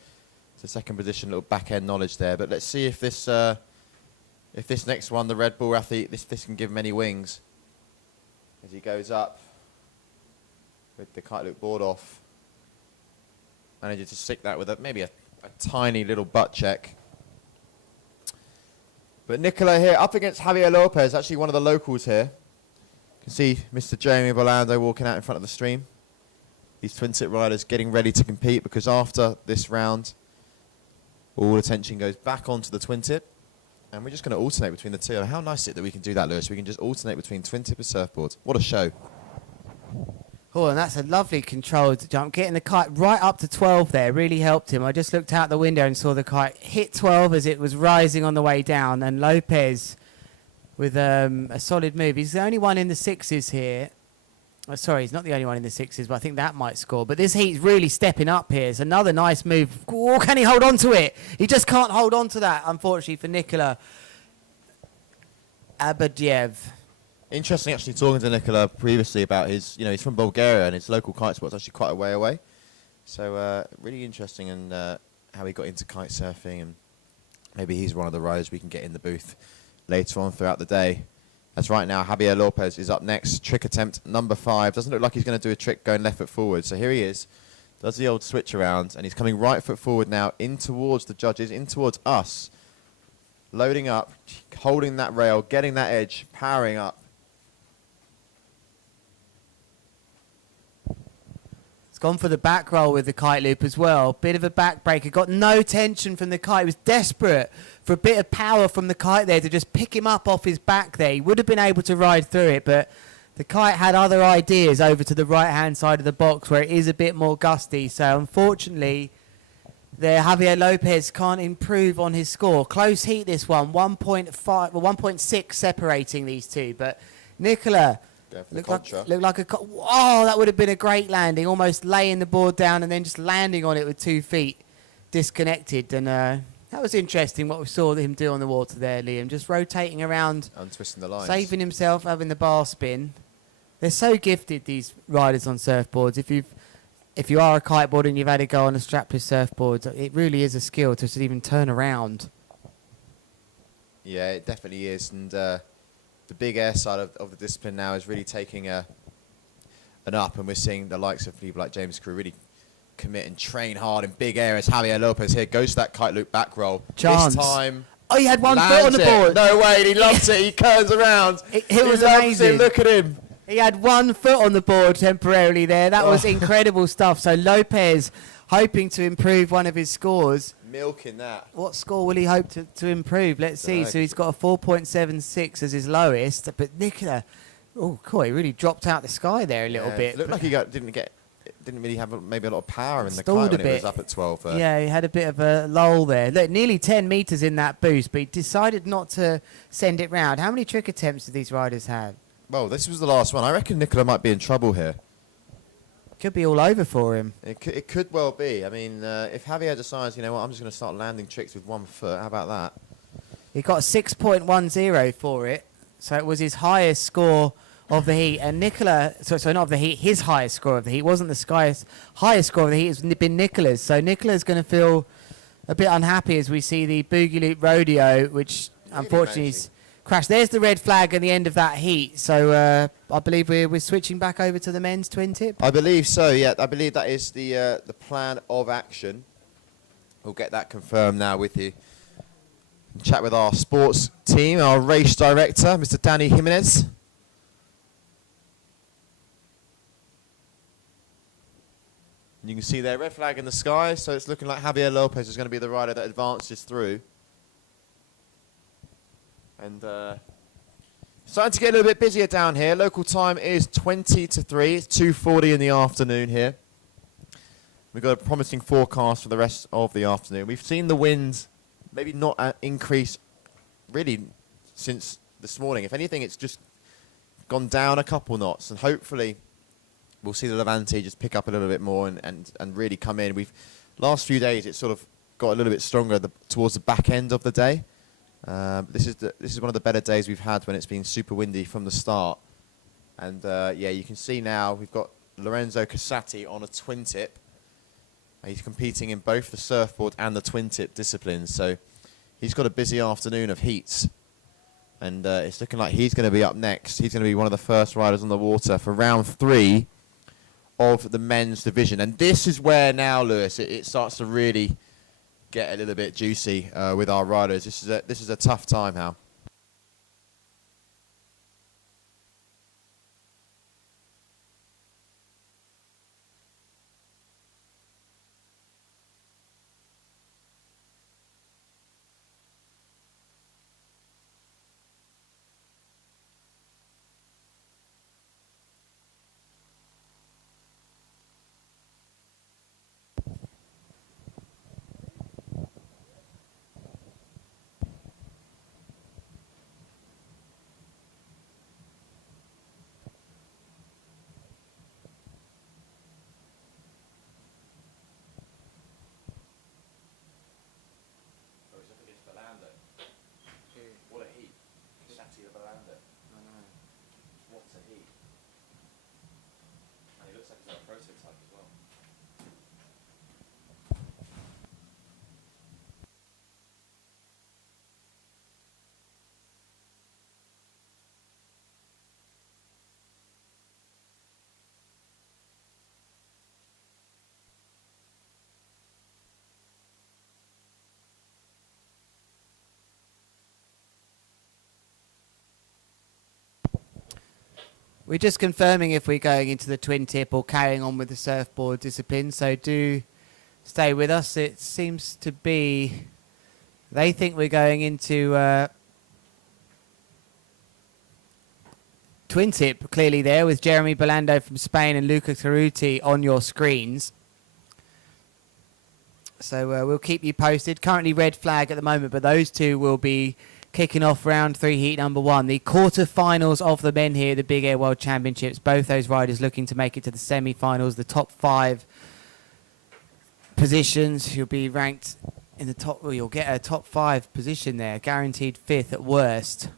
second position, little back-end knowledge there. But let's see if this next one, the Red Bull athlete, this can give him any wings. As he goes up with the kite loop board off. Manages to stick that with maybe a tiny little butt check. But Nikola here up against Javier Lopez, actually one of the locals here. You can see Mr. Jeremy Bolando walking out in front of the stream. These Twintip riders getting ready to compete, because after this round, all attention goes back onto the Twintip. And we're just going to alternate between the two. How nice is it that we can do that, Lewis? We can just alternate between Twintip and surfboards. What a show. Oh, and that's a lovely controlled jump. Getting the kite right up to 12 there really helped him. I just looked out the window and saw the kite hit 12 as it was rising on the way down. And Lopez with a solid move. He's the only one in the sixes here. Oh, sorry, he's not the only one in the sixes, but I think that might score. But this heat's really stepping up here. It's another nice move. Oh, can he hold on to it? He just can't hold on to that, unfortunately, for Nikola Abadiev. Interesting, actually, talking to Nikola previously about his, he's from Bulgaria and his local kite spot's actually quite a way away. So really interesting, and how he got into kite surfing, and maybe he's one of the riders we can get in the booth later on throughout the day. As right now, Javier Lopez is up next. Trick attempt number 5. Doesn't look like he's going to do a trick going left foot forward. So here he is. Does the old switch around. And he's coming right foot forward now in towards the judges, in towards us. Loading up, holding that rail, getting that edge, powering up. It's gone for the back roll with the kite loop as well. Bit of a backbreaker. Got no tension from the kite. He was desperate for a bit of power from the kite there to just pick him up off his back there. He would have been able to ride through it, but the kite had other ideas over to the right-hand side of the box where it is a bit more gusty. So, unfortunately, there Javier Lopez can't improve on his score. Close heat, this one. 1.5, well, 1.6 separating these two. But Nikola Going for the contra. Looked like oh, that would have been a great landing. Almost laying the board down and then just landing on it with 2 feet disconnected. And that was interesting what we saw him do on the water there, Liam. Just rotating around. Untwisting the lines. Saving himself, having the bar spin. They're so gifted, these riders on surfboards. If you are a kiteboarder and you've had to go on a strapless surfboard, it really is a skill to just even turn around. Yeah, it definitely is. And the big air side of the discipline now is really taking an up, and we're seeing the likes of people like James Crew really commit and train hard in big air. As Javier Lopez here goes to that kite loop back roll. Chance. This time, oh, he had one foot on the board. No way, he loves it. He turns around. It was amazing. Look at him. He had 1 foot on the board temporarily there. That was incredible stuff. So Lopez hoping to improve one of his scores. Milking that. What score will he hope to improve? Let's see. So he's got a 4.76 as his lowest. But Nicola, oh, cool, he really dropped out the sky there a little bit. Looked like he didn't really have maybe a lot of power in the Stalled kite a when it was bit. up at 12. Yeah, he had a bit of a lull there. Look, nearly 10 metres in that boost, but he decided not to send it round. How many trick attempts did these riders have? Well, this was the last one. I reckon Nicola might be in trouble here. Could be all over for him. It could well be. I mean, if Javier decides, you know what, I'm just going to start landing tricks with 1 foot, how about that? He got 6.10 for it, so it was his highest score of the heat. And Nicola, so not of the heat, his highest score of the heat wasn't the highest score of the heat. It's been Nicola's. So Nicola's going to feel a bit unhappy as we see the Boogie Loop Rodeo, which unfortunately is crashed. There's the red flag at the end of that heat. So I believe we're switching back over to the men's twin tip. I believe so, yeah. I believe that is the plan of action. We'll get that confirmed now with you. Chat with our sports team, our race director, Mr. Danny Jimenez. You can see there, red flag in the sky, so it's looking like Javier Lopez is going to be the rider that advances through. And starting to get a little bit busier down here. Local time is 20 to 3. It's 2:40 in the afternoon here. We've got a promising forecast for the rest of the afternoon. We've seen the winds maybe not increase really since this morning. If anything, it's just gone down a couple knots, and hopefully we'll see the Levante just pick up a little bit more and really come in. Last few days it's sort of got a little bit stronger towards the back end of the day. This is one of the better days we've had when it's been super windy from the start. And yeah, you can see now we've got Lorenzo Casati on a twin tip. He's competing in both the surfboard and the twin tip disciplines. So he's got a busy afternoon of heats. And it's looking like he's going to be up next. He's going to be one of the first riders on the water for round 3 of the men's division. And this is where now, Lewis, it starts to really get a little bit juicy with our riders. This is a tough time, Hal. What a heat. Casati of Orlando. I know. What a heat. And he looks like he's got a prototype as well. We're just confirming if we're going into the twin tip or carrying on with the surfboard discipline, so do stay with us. It seems to be, they think we're going into twin tip clearly there with Jeremy Belando from Spain and Luca Taruti on your screens. So we'll keep you posted. Currently red flag at the moment, but those two will be kicking off round 3, heat number 1. The quarter-finals of the men here, the Big Air World Championships. Both those riders looking to make it to the semi-finals. The top 5 positions. You'll be ranked in the top, well, you'll get a top 5 position there, guaranteed 5th at worst.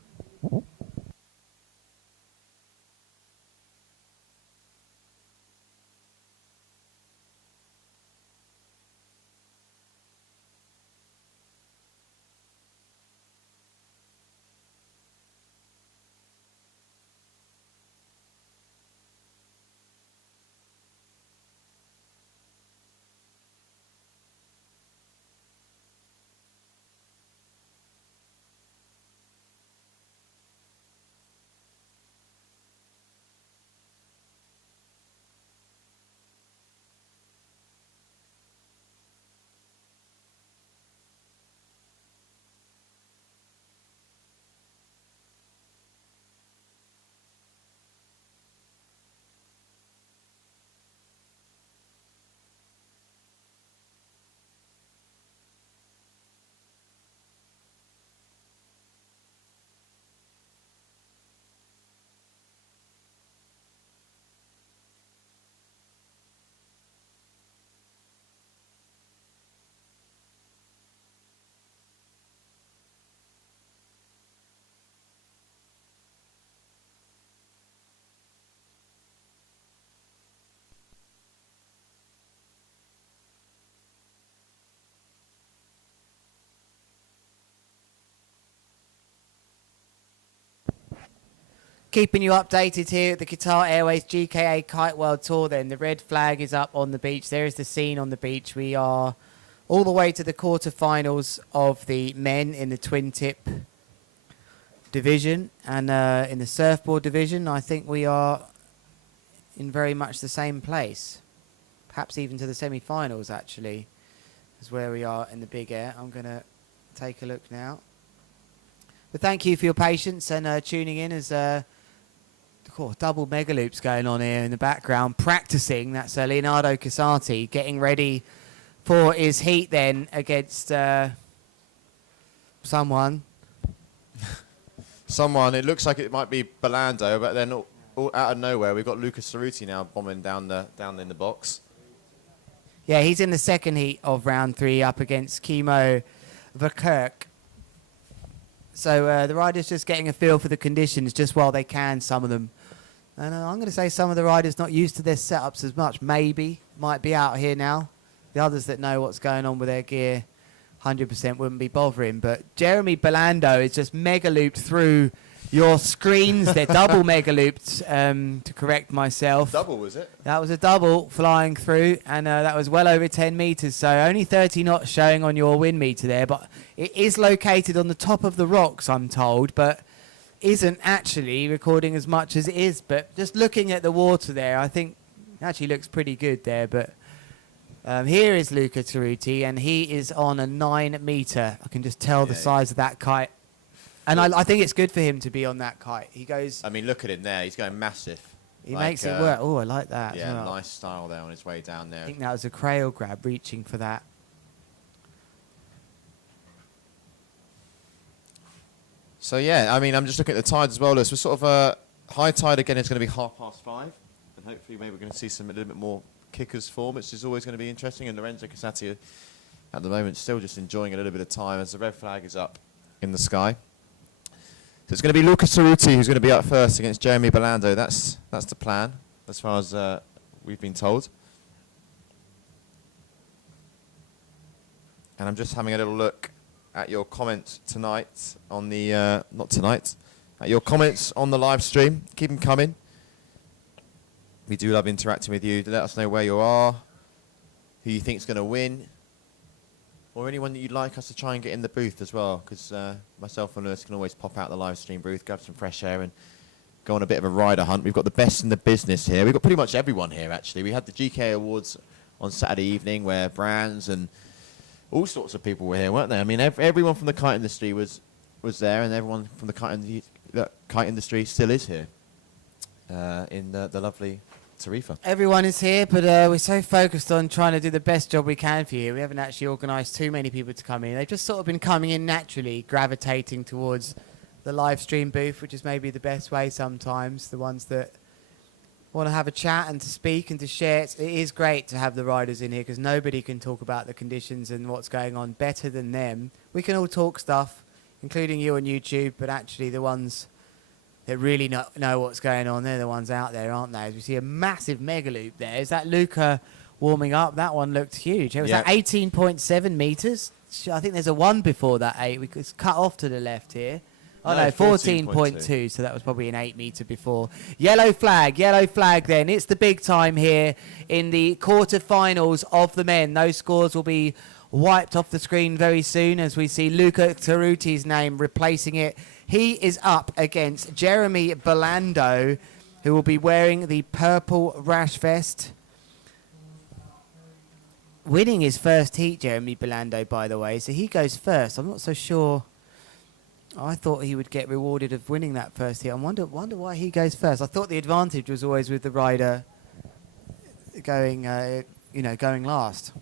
Keeping you updated here at the Qatar Airways GKA Kite World Tour then. The red flag is up on the beach. There is the scene on the beach. We are all the way to the quarterfinals of the men in the Twintip division. And in the surfboard division, I think we are in very much the same place. Perhaps even to the semi-finals, actually, is where we are in the big air. I'm going to take a look now. But thank you for your patience and tuning in as... double mega loops going on here in the background, practicing. That's Leonardo Casati getting ready for his heat then against someone. Someone. It looks like it might be Belando, but then all out of nowhere we've got Lucas Cerruti now bombing down in the box. Yeah, he's in the second heat of round 3 up against Kimo Verkerk. So the riders just getting a feel for the conditions just while they can, some of them. And I'm going to say some of the riders not used to their setups as much, maybe, might be out here now. The others that know what's going on with their gear 100% wouldn't be bothering. But Jeremy Belando is just mega looped through your screens. They're double mega looped, to correct myself. Double, was it? That was a double flying through, and that was well over 10 metres. So only 30 knots showing on your wind meter there. But it is located on the top of the rocks, I'm told, but isn't actually recording as much as it is. But just looking at the water there, I think it actually looks pretty good there. But here is Luca Cerruti, and he is on a 9 metre. I can just tell the size of that kite. And I think it's good for him to be on that kite. He goes... I mean, look at him there. He's going massive. He makes it work. Oh, I like that. Yeah, as well. nice style there on his way down there. I think that was a crail grab reaching for that. So, yeah, I mean, I'm just looking at the tides as well, Lewis. We're sort of high tide again. It's going to be 5:30. And hopefully maybe we're going to see a little bit more kickers form, which is always going to be interesting. And Lorenzo Casati at the moment still just enjoying a little bit of time as the red flag is up in the sky. So it's going to be Luca Cerruti who's going to be up first against Jeremy Belando. That's the plan as far as we've been told. And I'm just having a little look at your comments tonight on the not tonight, at your comments on the live stream. Keep them coming. We do love interacting with you. Let us know where you are, who you think is going to win, or anyone that you'd like us to try and get in the booth as well, because myself and Lewis can always pop out the live stream booth, grab some fresh air and go on a bit of a rider hunt. We've got the best in the business here. We've got pretty much everyone here, actually. We had the GKA Awards on Saturday evening where brands and all sorts of people were here, weren't they? I mean, everyone from the kite industry was there, and everyone from the kite industry still is here in the lovely Tarifa. Everyone is here, but we're so focused on trying to do the best job we can for you. We haven't actually organised too many people to come in. They've just sort of been coming in naturally, gravitating towards the live stream booth, which is maybe the best way sometimes. The ones that want to have a chat and to speak and to share. It is great to have the riders in here because nobody can talk about the conditions and what's going on better than them. We can all talk stuff, including you on YouTube, but actually the ones that really know what's going on, they're the ones out there, aren't they? As we see a massive mega loop there. Is that Luca warming up? That one looked huge. It was that 18.7 metres. I think there's a 1 before that 8. It's cut off to the left here. Oh no, 14.2, so that was probably an 8 metre before. Yellow flag then. It's the big time here in the quarter-finals of the men. Those scores will be wiped off the screen very soon as we see Luca Taruti's name replacing it. He is up against Jeremy Belando, who will be wearing the purple rash vest. Winning his first heat, Jeremy Belando, by the way, so he goes first. I'm not so sure. I thought he would get rewarded of winning that first heat. I wonder why he goes first. I thought the advantage was always with the rider going, going last.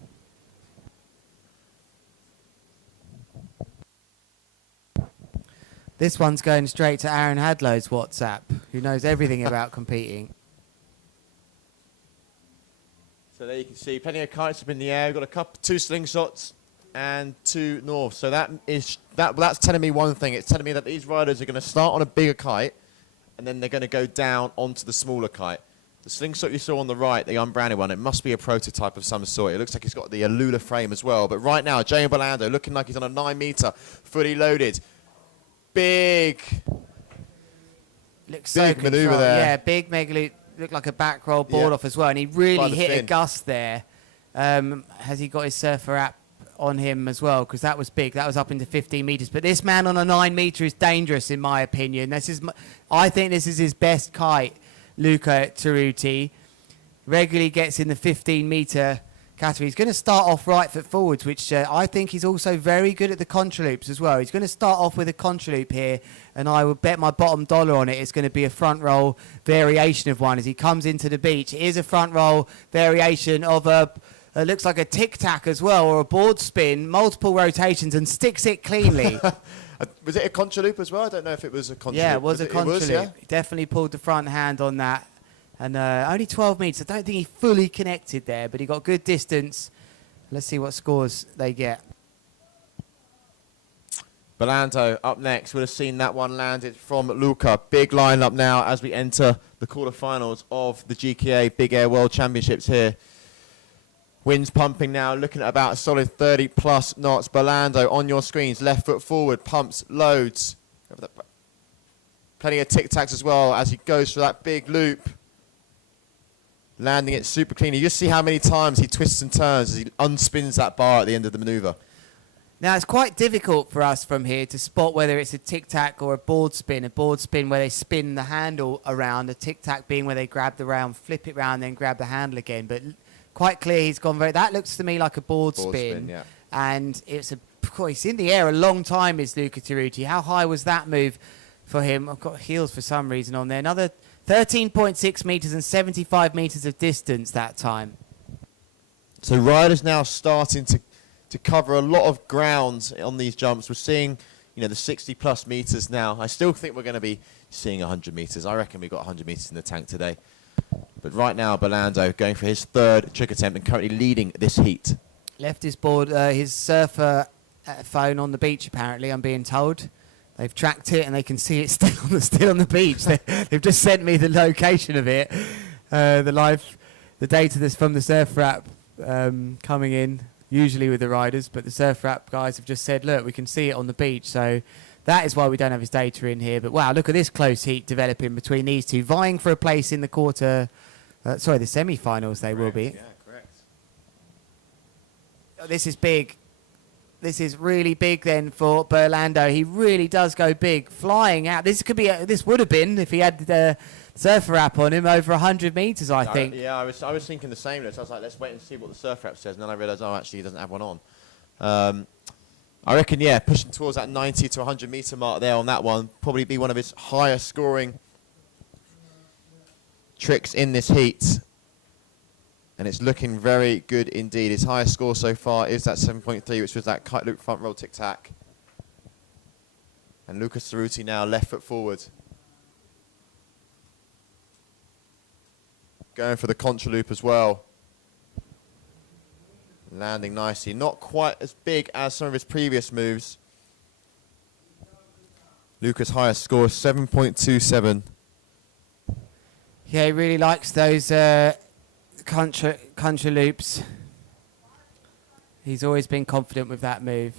This one's going straight to Aaron Hadlow's WhatsApp, who knows everything about competing. So there you can see plenty of kites up in the air. We've got 2 slingshots and 2 north. So that's telling me one thing. It's telling me that these riders are going to start on a bigger kite and then they're going to go down onto the smaller kite. The slingshot you saw on the right, the unbranded one, it must be a prototype of some sort. It looks like he's got the Alula frame as well. But right now, Jamie Belando looking like he's on a 9 metre, fully loaded. Big Looks so manoeuvre there. Yeah, big mega loop. Looked like a back roll board off as well. And he really hit a gust there. Has he got his surfer app on him as well? Because that was big. That was up into 15 metres. But this man on a 9 metre is dangerous, in my opinion. I think this is his best kite, Luca Taruti. Regularly gets in the 15 metre category. He's going to start off right foot forwards, which I think he's also very good at the contra loops as well. He's going to start off with a contra loop here, and I would bet my bottom dollar on it. It's going to be a front roll variation of one as he comes into the beach. It is a front roll variation of it looks like a tic-tac as well, or a board spin, multiple rotations, and sticks it cleanly. Was it a contra loop as well? I don't know if it was a contra loop. Yeah, it was a contra loop. Yeah? He definitely pulled the front hand on that. And only 12 metres. I don't think he fully connected there, but he got good distance. Let's see what scores they get. Belando up next. Would have seen that one landed from Luca. Big lineup now as we enter the quarterfinals of the GKA Big Air World Championships here. Winds pumping now, looking at about a solid 30 plus knots. Belando on your screens, left foot forward, pumps, loads. Plenty of tic-tacs as well as he goes for that big loop. Landing it super clean. You just see how many times he twists and turns as he unspins that bar at the end of the manoeuvre. Now, it's quite difficult for us from here to spot whether it's a tic-tac or a board spin. A board spin where they spin the handle around, a tic-tac being where they grab the round, flip it round, then grab the handle again. But quite clear he's gone very... That looks to me like a board spin. Yeah. And it's he's in the air a long time, is Luca Taruti. How high was that move for him? I've got heels for some reason on there. Another 13.6 metres and 75 metres of distance that time. So riders now starting to cover a lot of ground on these jumps. We're seeing, the 60 plus metres now. I still think we're going to be seeing 100 metres. I reckon we've got 100 metres in the tank today. But right now, Belando going for his 3rd trick attempt and currently leading this heat. Left his board, his surfer phone on the beach, apparently, I'm being told. They've tracked it and they can see it still on the beach. They've just sent me the location of it. The data from the surfer app coming in, usually with the riders, but the surfer app guys have just said, look, we can see it on the beach. So that is why we don't have his data in here. But wow, look at this close heat developing between these two, vying for a place in the the semi-finals they will be. Yeah, correct. Oh, this is big. This is really big then for Belando. He really does go big, flying out. This would have been, if he had the surfer app on him, over 100 metres, I think. Yeah, I was thinking the same. So I was like, let's wait and see what the surfer app says. And then I realised, actually, he doesn't have one on. I reckon, pushing towards that 90 to 100 metre mark there on that one. Probably be one of his higher scoring tricks in this heat. And it's looking very good indeed. His highest score so far is that 7.3, which was that kite loop front roll tic-tac. And Luca Cerruti now left foot forward. Going for the contra loop as well. Landing nicely. Not quite as big as some of his previous moves. Luca's highest score is 7.27. Yeah, he really likes those contra loops. He's always been confident with that move.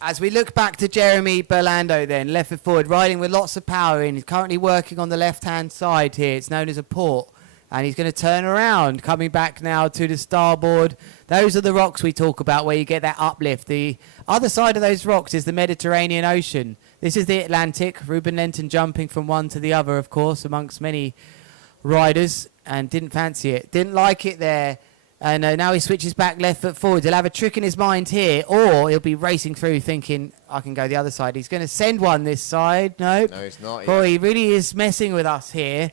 As we look back to Jeremy Burlando then, left foot forward, riding with lots of power in. He's currently working on the left-hand side here. It's known as a port. And he's going to turn around, coming back now to the starboard. Those are the rocks we talk about where you get that uplift. The other side of those rocks is the Mediterranean Ocean. This is the Atlantic. Ruben Lenton jumping from one to the other, of course, amongst many riders, and didn't fancy it. Didn't like it there. And now he switches back left foot forward. He'll have a trick in his mind here, or he'll be racing through thinking, I can go the other side. He's going to send one this side. Nope. No, he's not. Boy, he really is messing with us here.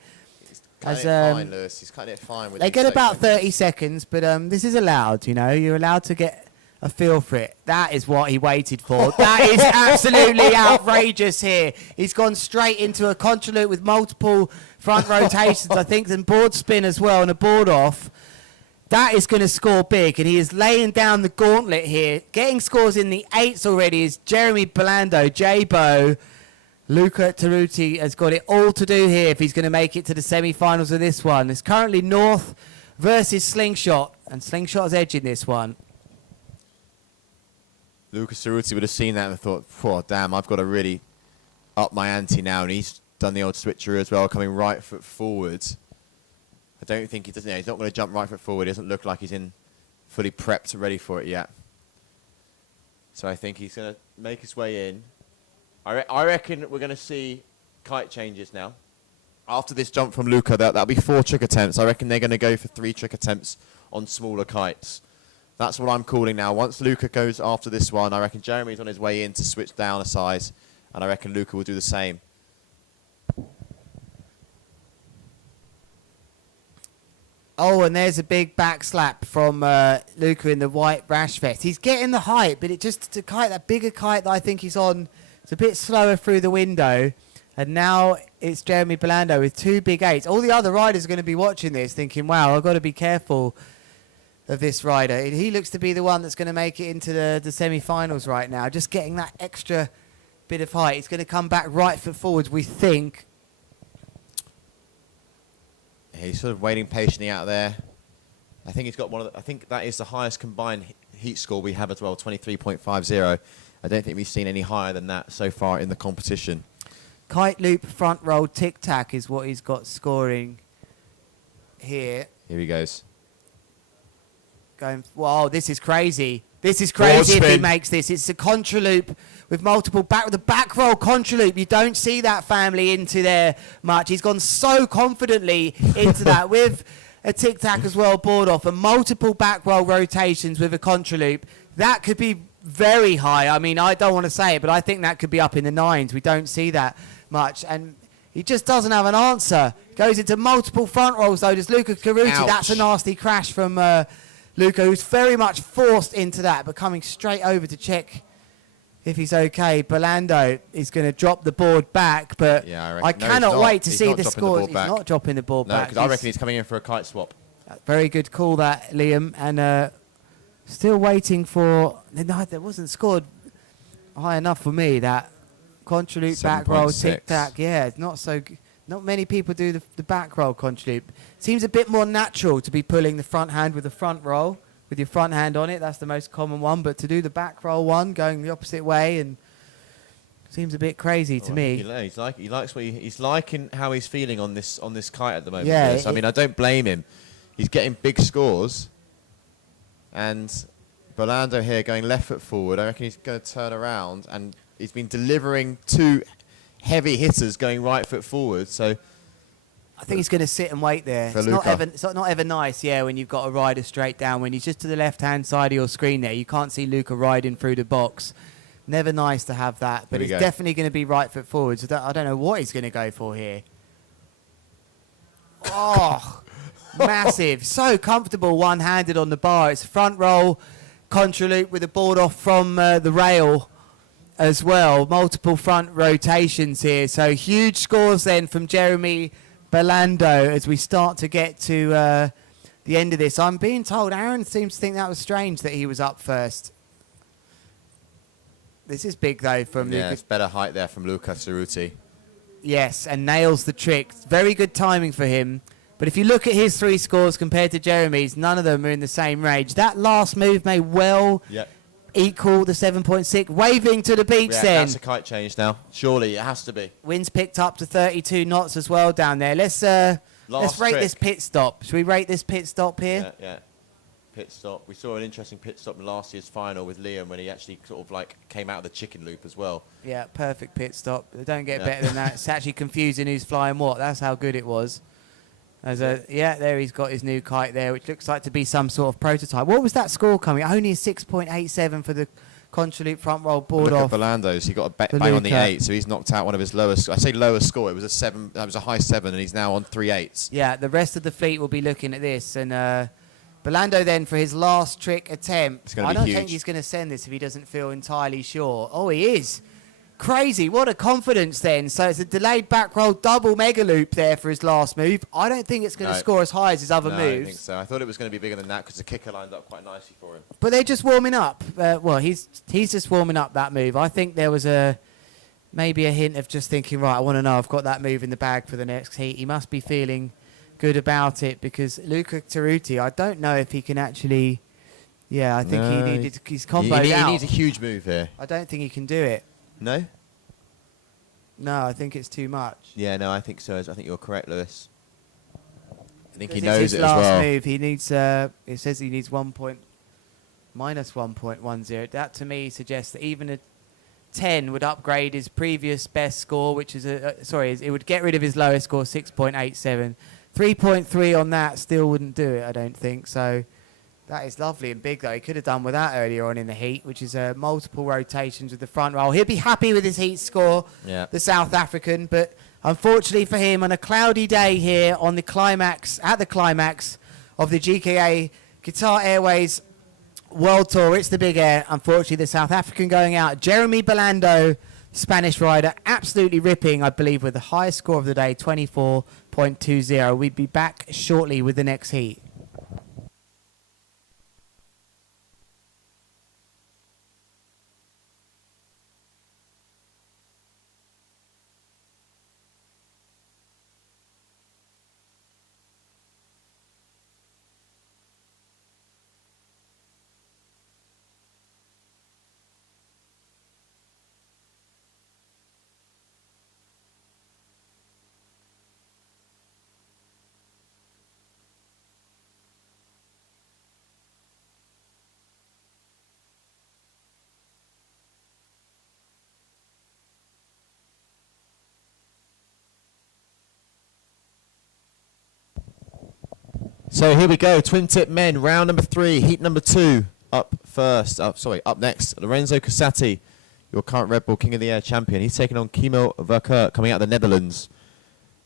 Cutting it fine, Lewis. He's cutting it fine. With They get about 30 seconds, but this is allowed, you know. You're allowed to get a feel for it. That is what he waited for. That is absolutely outrageous here. He's gone straight into a contra loop with multiple front rotations, I think, and board spin as well, and a board off. That is going to score big, and he is laying down the gauntlet here. Getting scores in the 8s already is Jeremy Belando, J-Bo. Luca Cerruti has got it all to do here if he's going to make it to the semi-finals of this one. It's currently North versus Slingshot, and Slingshot's edging this one. Luca Cerruti would have seen that and thought, oh, damn, I've got to really up my ante now. And he's done the old switcheroo as well, coming right foot forwards. I don't think he does. He's not going to jump right foot forward. He doesn't look like he's in fully prepped, ready for it yet. So I think he's going to make his way in. I reckon we're going to see kite changes now. After this jump from Luca, that'll be 4 trick attempts. I reckon they're going to go for 3 trick attempts on smaller kites. That's what I'm calling now. Once Luca goes after this one, I reckon Jeremy's on his way in to switch down a size, and I reckon Luca will do the same. Oh, and there's a big back slap from Luca in the white rash vest. He's getting the height, but it just to kite that bigger kite that I think he's on, it's a bit slower through the window. And now it's Jeremy Belando with 2 big 8s. All the other riders are going to be watching this thinking, wow, I've got to be careful of this rider. He looks to be the one that's going to make it into the semi-finals right now. Just getting that extra bit of height. He's going to come back right foot forwards, we think. He's sort of waiting patiently out there. I think he's got one of the, I think that is the highest combined heat score we have as well, 23.50. I don't think we've seen any higher than that so far in the competition. Kite loop front roll tic-tac is what he's got scoring here. Here he goes. Going, wow, this is crazy. This is crazy if he makes this. It's a contra loop with multiple the back roll contra loop. You don't see that family into there much. He's gone so confidently into that with a tic-tac as well, board off, and multiple back roll rotations with a contra loop. That could be very high. I mean, I don't want to say it, but I think that could be up in the 9s. We don't see that much. And he just doesn't have an answer. Goes into multiple front rolls, though. Does Luca Cerruti. Ouch. That's a nasty crash from Luca, who's very much forced into that, but coming straight over to check if he's okay. Belando is going to drop the board back, but yeah, I cannot wait to see the scores. He's not dropping the board back. No, because I reckon he's coming in for a kite swap. Very good call, that, Liam. And still waiting for... No, that wasn't scored high enough for me, that contra loop back roll tic-tac. Yeah, it's not so... Not many people do the back roll contra loop. Seems a bit more natural to be pulling the front hand with the front roll, with your front hand on it. That's the most common one. But to do the back roll one, going the opposite way, and seems a bit crazy to me. He's liking how he's feeling on this kite at the moment. Yeah, Yes. I mean, I don't blame him. He's getting big scores, and Belando here going left foot forward. I reckon he's going to turn around, and he's been delivering 2 heavy hitters going right foot forward. So I think he's going to sit and wait there. It's not ever nice, yeah, when you've got a rider straight down. When he's just to the left-hand side of your screen there, you can't see Luca riding through the box. Never nice to have that, but it's definitely going to be right foot forward. So I don't know what he's going to go for here. Oh, massive. So comfortable one-handed on the bar. It's a front roll, contra loop with a board off from the rail as well. Multiple front rotations here. So huge scores then from Jeremy Belando as we start to get to the end of this. I'm being told Aaron seems to think that was strange that he was up first. This is big though from Yeah, Luca. it's better height there from Luca Cerruti. Yes, and nails the trick. Very good timing for him. But if you look at his 3 scores compared to Jeremy's, none of them are in the same range. That last move may well equal the 7.6. Waving to the beach then. That's a kite change now. Surely it has to be. Wind's picked up to 32 knots as well down there. Let's rate trick. this pit stop. Should we rate this pit stop here? Yeah. Pit stop. We saw an interesting pit stop in last year's final with Liam when he actually sort of like came out of the chicken loop as well. Yeah, perfect pit stop. They don't get better than that. It's actually confusing who's flying what. That's how good it was. There he's got his new kite there, which looks like to be some sort of prototype. What was that score coming? Only a 6.87 for the contra loop front roll board off. Look at Belando's. He got a bang on the 8, so he's knocked out one of his lowest. I say lowest score. It was a 7. That was a high 7, and he's now on 3/8. Yeah, the rest of the fleet will be looking at this, and Belando then for his last trick attempt. I don't think he's going to send this if he doesn't feel entirely sure. Oh, he is. Crazy. What a confidence then. So it's a delayed back roll double mega loop there for his last move. I don't think it's going to score as high as his other moves. I don't think so. I thought it was going to be bigger than that because the kicker lined up quite nicely for him. But they're just warming up. He's just warming up that move. I think there was maybe a hint of just thinking, right, I want to know I've got that move in the bag for the next heat. He must be feeling good about it because Luca Cerruti, I don't know if he can actually... Yeah, I think he needed his combo out. He needs a huge move here. I don't think he can do it. No? No, I think it's too much. Yeah, no, I think so. I think you're correct, Lewis. I think he It's knows his it as last well. move. He needs. It says he needs minus 1.10. That to me suggests that even a 10 would upgrade his previous best score, which is it would get rid of his lowest score, 6.87. 3.3 on that still wouldn't do it, I don't think. So that is lovely and big, though. He could have done with that earlier on in the heat, which is multiple rotations with the front roll. He'll be happy with his heat score, the South African, but unfortunately for him, on a cloudy day here on the climax of the GKA Qatar Airways World Tour, it's the big air. Unfortunately, the South African going out. Jeremy Belando, Spanish rider, absolutely ripping, I believe, with the highest score of the day, 24.20. We'll be back shortly with the next heat. So here we go, twin tip men, round number 3, heat number 2. Up next, Lorenzo Casati, your current Red Bull King of the Air champion. He's taking on Kimo Verkerk coming out of the Netherlands.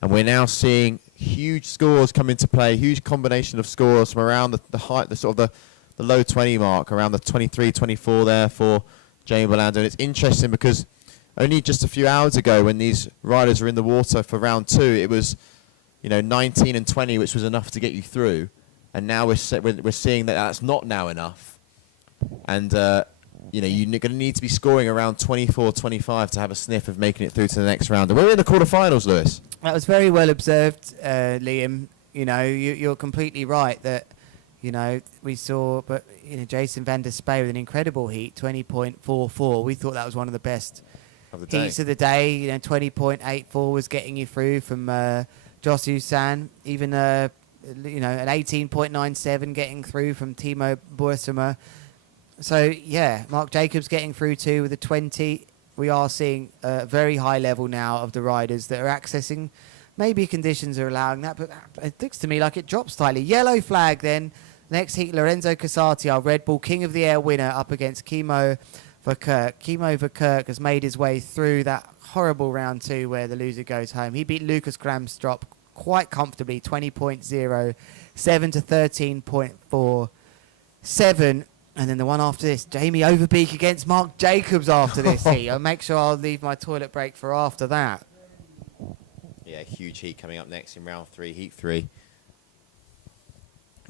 And we're now seeing huge scores come into play, huge combination of scores from around the low 20 mark, around the 23, 24 there for Jamie Belando. And it's interesting because only just a few hours ago when these riders were in the water for round 2, it was 19 and 20, which was enough to get you through. And now we're seeing that that's not now enough. And, you're going to need to be scoring around 24, 25 to have a sniff of making it through to the next round. And we're in the quarterfinals, Lewis. That was very well observed, Liam. You're completely right that, we saw, but, Jason van der Spey with an incredible heat, 20.44. We thought that was one of the best heats of the day. 20.84 was getting you through from Josu San. Even, an 18.97 getting through from Timo Boersema. So, Mark Jacobs getting through too with a 20. We are seeing a very high level now of the riders that are accessing. Maybe conditions are allowing that, but it looks to me like it drops slightly. Yellow flag then. Next heat, Lorenzo Casati, our Red Bull King of the Air winner, up against Kimo Verkerk. Kimo Verkerk has made his way through that horrible round 2 where the loser goes home. He beat Lucas Gramstrop quite comfortably, 20.0, 7 to 13.47. And then the one after this, Jamie Overbeek against Mark Jacobs after this heat. I'll make sure I'll leave my toilet break for after that. Yeah, huge heat coming up next in round 3, heat 3. You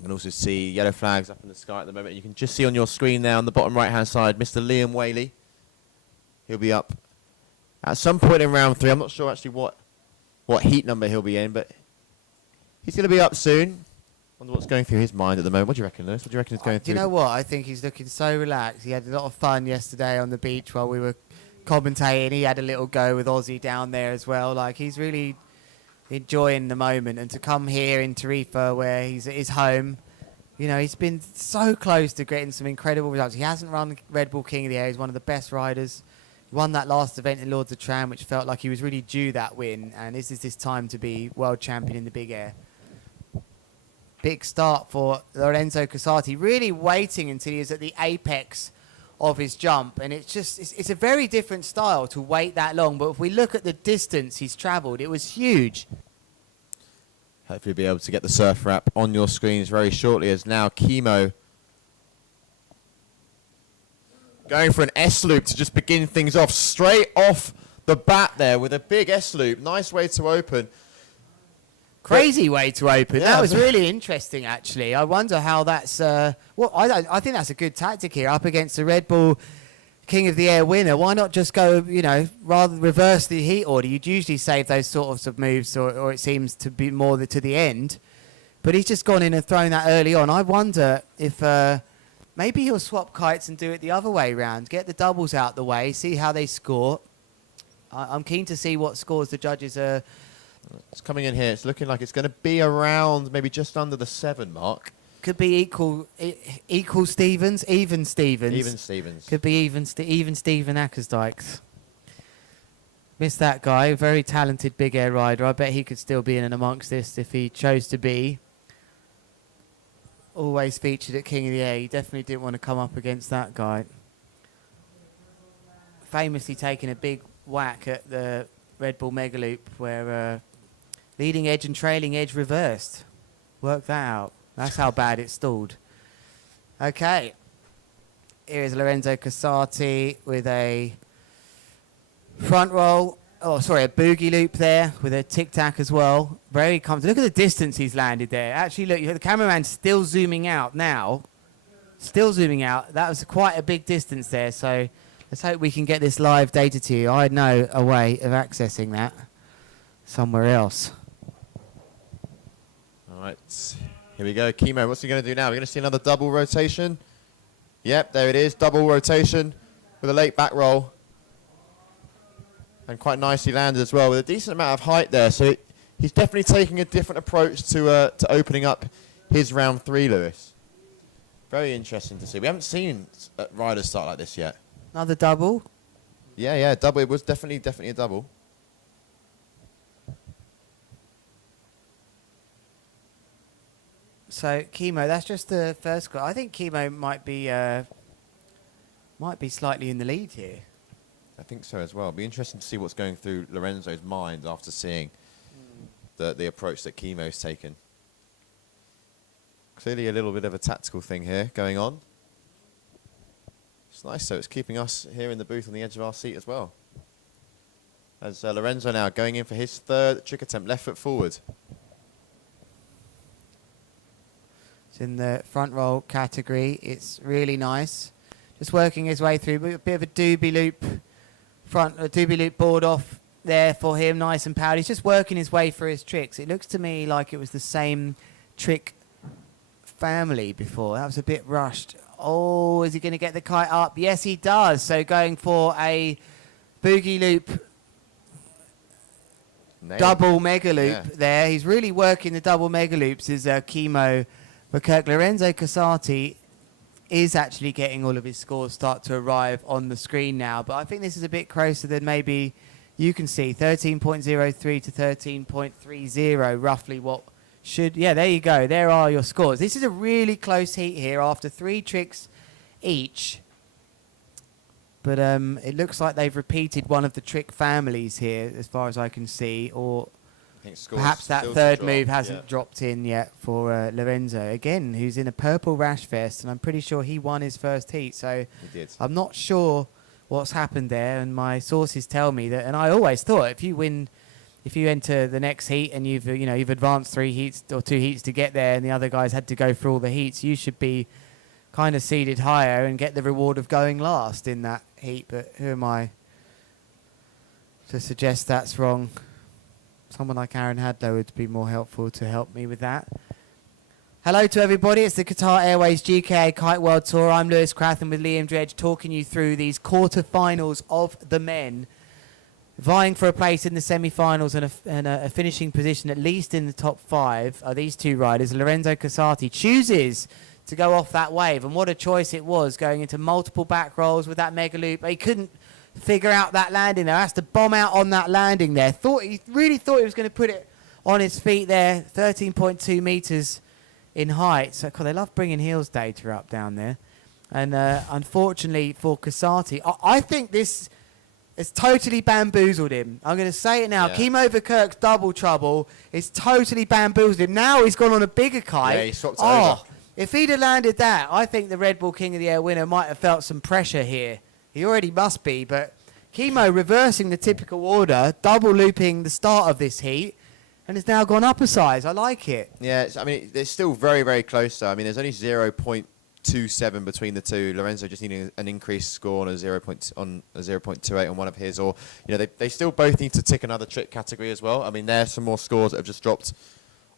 can also see yellow flags up in the sky at the moment. You can just see on your screen there on the bottom right-hand side, Mr. Liam Whaley. He'll be up at some point in round 3. I'm not sure actually what heat number he'll be in, but he's going to be up soon. Wonder what's going through his mind at the moment. What do you reckon, Lewis? What do you reckon is going through? Do you know what? I think he's looking so relaxed. He had a lot of fun yesterday on the beach while we were commentating. He had a little go with Aussie down there as well. Like, he's really enjoying the moment. And to come here in Tarifa, where he's at his home, you know, he's been so close to getting some incredible results. He hasn't run Red Bull King of the Air. He's one of the best riders. He won that last event in Lords of Tram, which felt like he was really due that win. And this is his time to be world champion in the big air. Big start for Lorenzo Casati, really waiting until he was at the apex of his jump. And it's a very different style to wait that long. But if we look at the distance he's travelled, it was huge. Hopefully you'll be able to get the surf wrap on your screens very shortly, as now Chemo going for an S-loop to just begin things off. Straight off the bat there with a big S-loop. Nice way to open. Crazy way to open. Yeah. That was really interesting, actually. I wonder how that's... I think that's a good tactic here, up against the Red Bull King of the Air winner. Why not just go, you know, rather reverse the heat order? You'd usually save those sorts of moves, or it seems to be more to the end. But he's just gone in and thrown that early on. I wonder if maybe he'll swap kites and do it the other way round. Get the doubles out the way, see how they score. I'm keen to see what scores the judges are... It's coming in here. It's looking like it's going to be around maybe just under the 7 mark. Could be equal Stevens, even Stevens. Even Stevens. Could be even Steven Ackersdykes. Missed that guy. Very talented big air rider. I bet he could still be in and amongst this if he chose to be. Always featured at King of the Air. He definitely didn't want to come up against that guy. Famously taking a big whack at the Red Bull Megaloop where leading edge and trailing edge reversed. Work that out. That's how bad it stalled. Okay. Here is Lorenzo Casati with a front roll. Oh, sorry, a boogie loop there with a tic-tac as well. Very comfortable. Look at the distance he's landed there. Actually, look, the cameraman's still zooming out now. Still zooming out. That was quite a big distance there, so let's hope we can get this live data to you. I know a way of accessing that somewhere else. All right, here we go. Chemo, what's he going to do now? We're going to see another double rotation. Yep, there it is. Double rotation with a late back roll. And quite nicely landed as well with a decent amount of height there. So he's definitely taking a different approach to opening up his round 3, Lewis. Very interesting to see. We haven't seen riders start like this yet. Another double? Yeah, double. It was definitely a double. So Chemo, that's just the first score. I think Chemo might be slightly in the lead here. I think so as well. It'll be interesting to see what's going through Lorenzo's mind after seeing the approach that Chemo's taken. Clearly a little bit of a tactical thing here going on. It's nice, so it's keeping us here in the booth on the edge of our seat as well. As Lorenzo now going in for his 3rd trick attempt, left foot forward. It's in the front roll category. It's really nice. Just working his way through. A bit of a doobie loop board off there for him. Nice and powered. He's just working his way through his tricks. It looks to me like it was the same trick family before. That was a bit rushed. Oh, is he going to get the kite up? Yes, he does. So going for a boogie loop double mega loop there. He's really working the double mega loops is Chemo. But Lorenzo Casati is actually getting all of his scores start to arrive on the screen now. But I think this is a bit closer than maybe you can see. 13.03 to 13.30, roughly what should... Yeah, there you go. There are your scores. This is a really close heat here after 3 tricks each. But it looks like they've repeated one of the trick families here, as far as I can see. Or think scores perhaps that still to third drop, move hasn't yeah. dropped in yet for Lorenzo. Again, who's in a purple rash vest, and I'm pretty sure he won his first heat. So He did. I'm not sure what's happened there, and my sources tell me that. And I always thought if you enter the next heat and you've advanced 3 heats or 2 heats to get there, and the other guys had to go through all the heats, you should be kind of seeded higher and get the reward of going last in that heat. But who am I to suggest that's wrong? Someone like Aaron Hadlow would be more helpful to help me with that. Hello to everybody. It's the Qatar Airways GKA Kite World Tour. I'm Lewis Crathen with Liam Dredge, talking you through these quarter-finals of the men, vying for a place in the semi-finals and a finishing position at least in the top 5 are these 2 riders. Lorenzo Casati chooses to go off that wave, and what a choice it was, going into multiple back rolls with that mega loop. He couldn't figure out that landing there. Has to bomb out on that landing there. He really thought he was going to put it on his feet there. 13.2 meters in height. So God, they love bringing heels data up down there. And unfortunately for Casati, I think this has totally bamboozled him. I'm going to say it now. Yeah. Kimo Verkerk's double trouble is totally bamboozled him. Now he's gone on a bigger kite. Yeah, he swapped it over. If he'd have landed that, I think the Red Bull King of the Air winner might have felt some pressure here. He already must be, but Kimo reversing the typical order, double looping the start of this heat, and has now gone up a size. I like it. Yeah, it's still very, very close, though. I mean, there's only 0.27 between the two. Lorenzo just needing an increased score on a 0.28 on one of his, or they still both need to tick another trick category as well. I mean, there's some more scores that have just dropped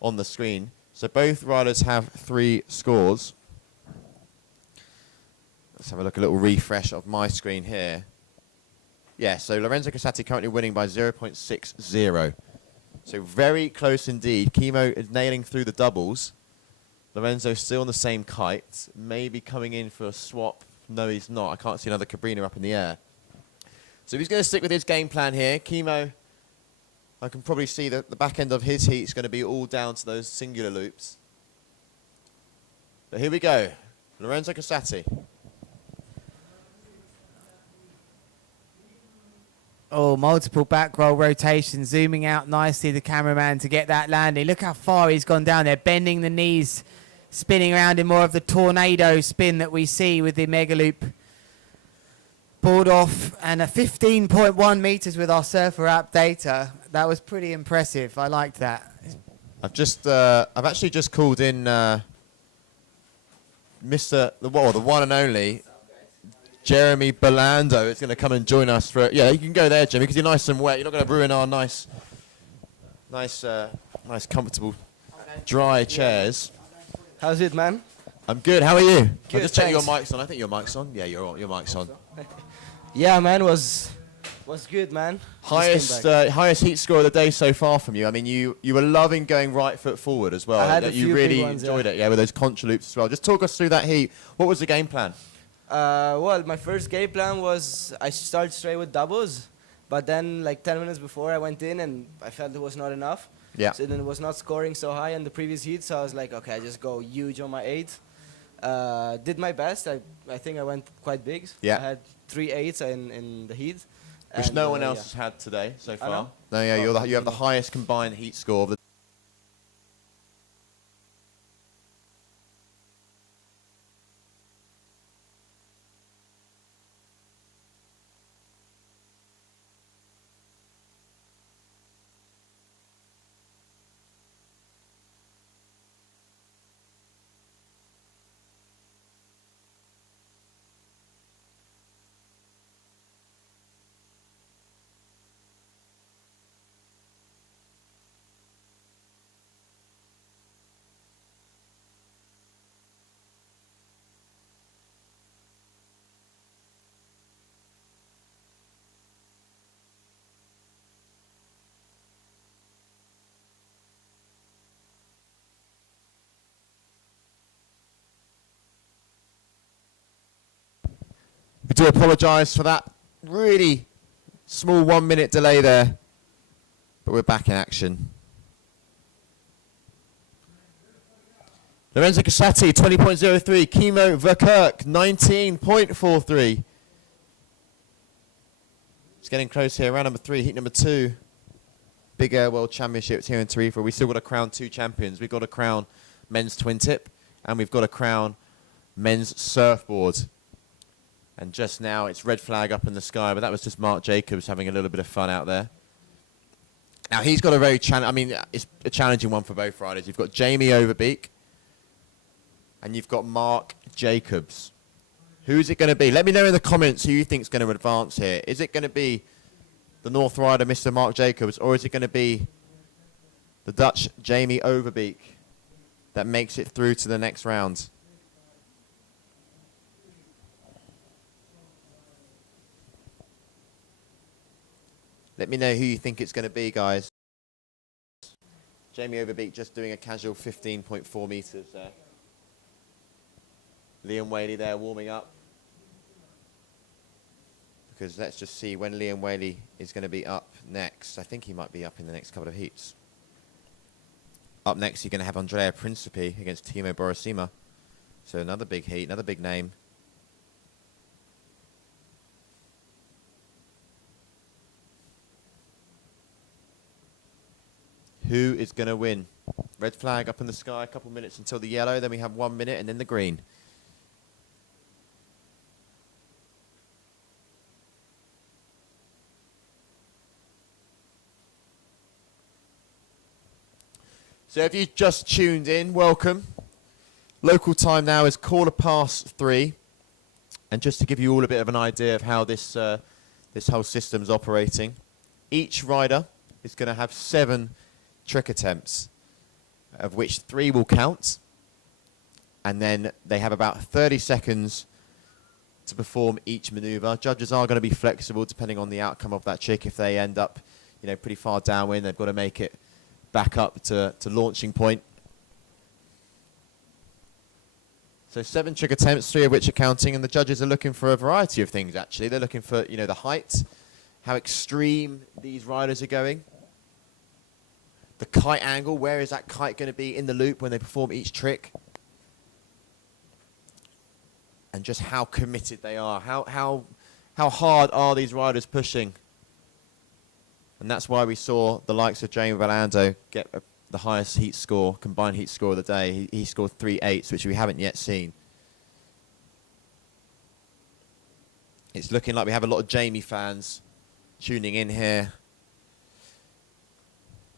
on the screen. So both riders have 3 scores. Let's have a little refresh of my screen here. Yeah, so Lorenzo Casati currently winning by 0.60. So very close indeed. Kimo is nailing through the doubles. Lorenzo still on the same kite. Maybe coming in for a swap. No, he's not. I can't see another Cabrina up in the air. So he's going to stick with his game plan here. Kimo, I can probably see that the back end of his heat is going to be all down to those singular loops. But here we go. Lorenzo Casati. Oh, multiple back roll rotations, zooming out nicely, the cameraman, to get that landing. Look how far he's gone down there, bending the knees, spinning around in more of the tornado spin that we see with the mega loop. Board off, and a 15.1 meters with our surfer app data. That was pretty impressive. I liked that. I've actually just called in the one and only Jeremy Belando is going to come and join us for. Yeah, you can go there, Jimmy, because you're nice and wet. You're not going to ruin our nice, comfortable, dry chairs. How's it, man? I'm good. How are you? Good, I'll just check your thanks. mic's on. I think your mic's on. Yeah, your mic's on. Yeah, man, was good, man. Highest heat score of the day so far from you. I mean, you were loving going right foot forward as well. I had a you few really big ones, enjoyed it, yeah, with those contra loops as well. Just talk us through that heat. What was the game plan? Well, my first game plan was I started straight with doubles, but then like 10 minutes before I went in and I felt it was not enough. Yeah. So then it was not scoring so high in the previous heat, so I was like, okay, I just go huge on my 8. Did my best. I think I went quite big. Yeah. I had 3 8s in the heat. Which and, no one else yeah. has had today so I far. know. No, yeah, Oh, you have the highest combined heat score of the. We do apologise for that really small 1 minute delay there, but we're back in action. Lorenzo Casati, 20.03. Kimo Verkerk, 19.43. It's getting close here. Round number 3, heat number 2. Big Air World Championships here in Tarifa. We still got to crown 2 champions. We've got to crown men's Twintip, and we've got to crown men's surfboard. And just now, it's red flag up in the sky, but that was just Mark Jacobs having a little bit of fun out there. Now, he's got a very it's a challenging one for both riders. You've got Jamie Overbeek, and you've got Mark Jacobs. Who's it going to be? Let me know in the comments who you think is going to advance here. Is it going to be the North rider, Mr. Mark Jacobs, or is it going to be the Dutch Jamie Overbeek that makes it through to the next round? Let me know who you think it's going to be, guys. Jamie Overbeek just doing a casual 15.4 meters there. Liam Whaley there warming up. Because let's just see when Liam Whaley is going to be up next. I think he might be up in the next couple of heats. Up next, you're going to have Andrea Principi against Timo Borosima. So another big heat, another big name. Who is going to win? Red flag up in the sky, a couple minutes until the yellow, then we have 1 minute and then the green. So if you just tuned in, welcome. Local time now is 3:15. And just to give you all a bit of an idea of how this whole system's operating, each rider is going to have 7 trick attempts, of which 3 will count. And then they have about 30 seconds to perform each maneuver. Judges are going to be flexible depending on the outcome of that trick. If they end up, pretty far downwind, they've got to make it back up to launching point. So 7 trick attempts, 3 of which are counting, and the judges are looking for a variety of things, actually. They're looking for, the height, how extreme these riders are going, the kite angle, where is that kite going to be in the loop when they perform each trick, and just how committed they are, how hard are these riders pushing. And that's why we saw the likes of Jamie Valando get the highest heat score, combined heat score of the day. He scored 3.8s, which we haven't yet seen. It's looking like we have a lot of Jamie fans tuning in here.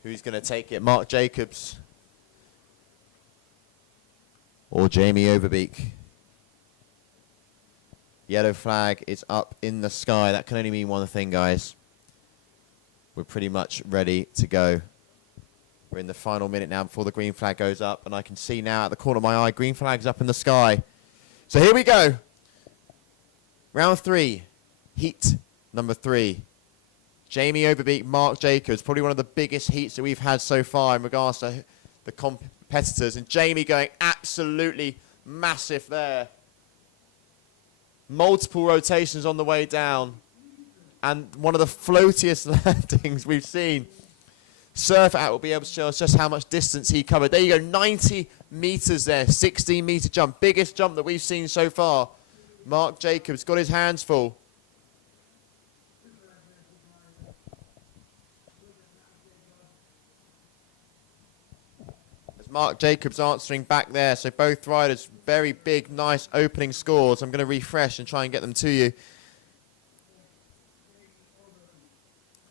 Who's going to take it? Mark Jacobs or Jamie Overbeek? Yellow flag is up in the sky. That can only mean one thing, guys. We're pretty much ready to go. We're in the final minute now before the green flag goes up, and I can see now at the corner of my eye, green flag's up in the sky. So here we go. Round 3, heat number 3. Jamie Overbeek, Mark Jacobs, probably one of the biggest heats that we've had so far in regards to the competitors. And Jamie going absolutely massive there. Multiple rotations on the way down. And one of the floatiest landings we've seen. Surf Out will be able to show us just how much distance he covered. There you go, 90 meters there, 16-meter jump. Biggest jump that we've seen so far. Mark Jacobs got his hands full. As Mark Jacobs answering back there. So both riders, very big, nice opening scores. I'm going to refresh and try and get them to you.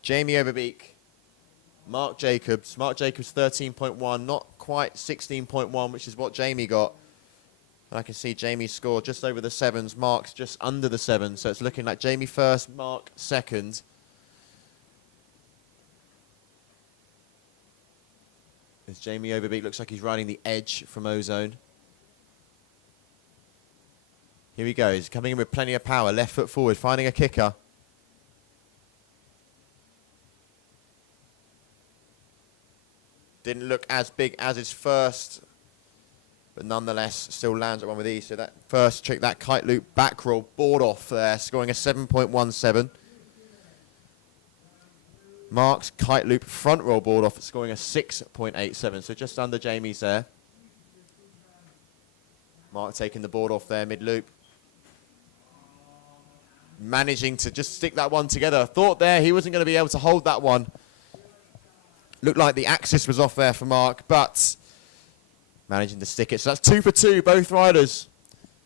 Jamie Overbeek, Mark Jacobs 13.1, not quite 16.1, which is what Jamie got. And I can see Jamie's score just over the 7s, Mark's just under the 7s, so it's looking like Jamie first, Mark second. As Jamie Overbeek looks like he's riding the edge from Ozone. Here he goes, coming in with plenty of power, left foot forward, finding a kicker. Didn't look as big as his first, but nonetheless still lands at one with ease. So that first trick, that kite loop back roll, board off there, scoring a 7.17. Mark's kite loop front roll board off, scoring a 6.87. So just under Jamie's there. Mark taking the board off there mid loop. Managing to just stick that one together. Thought there he wasn't going to be able to hold that one. Looked like the axis was off there for Mark, but managing to stick it. So that's 2 for 2, both riders.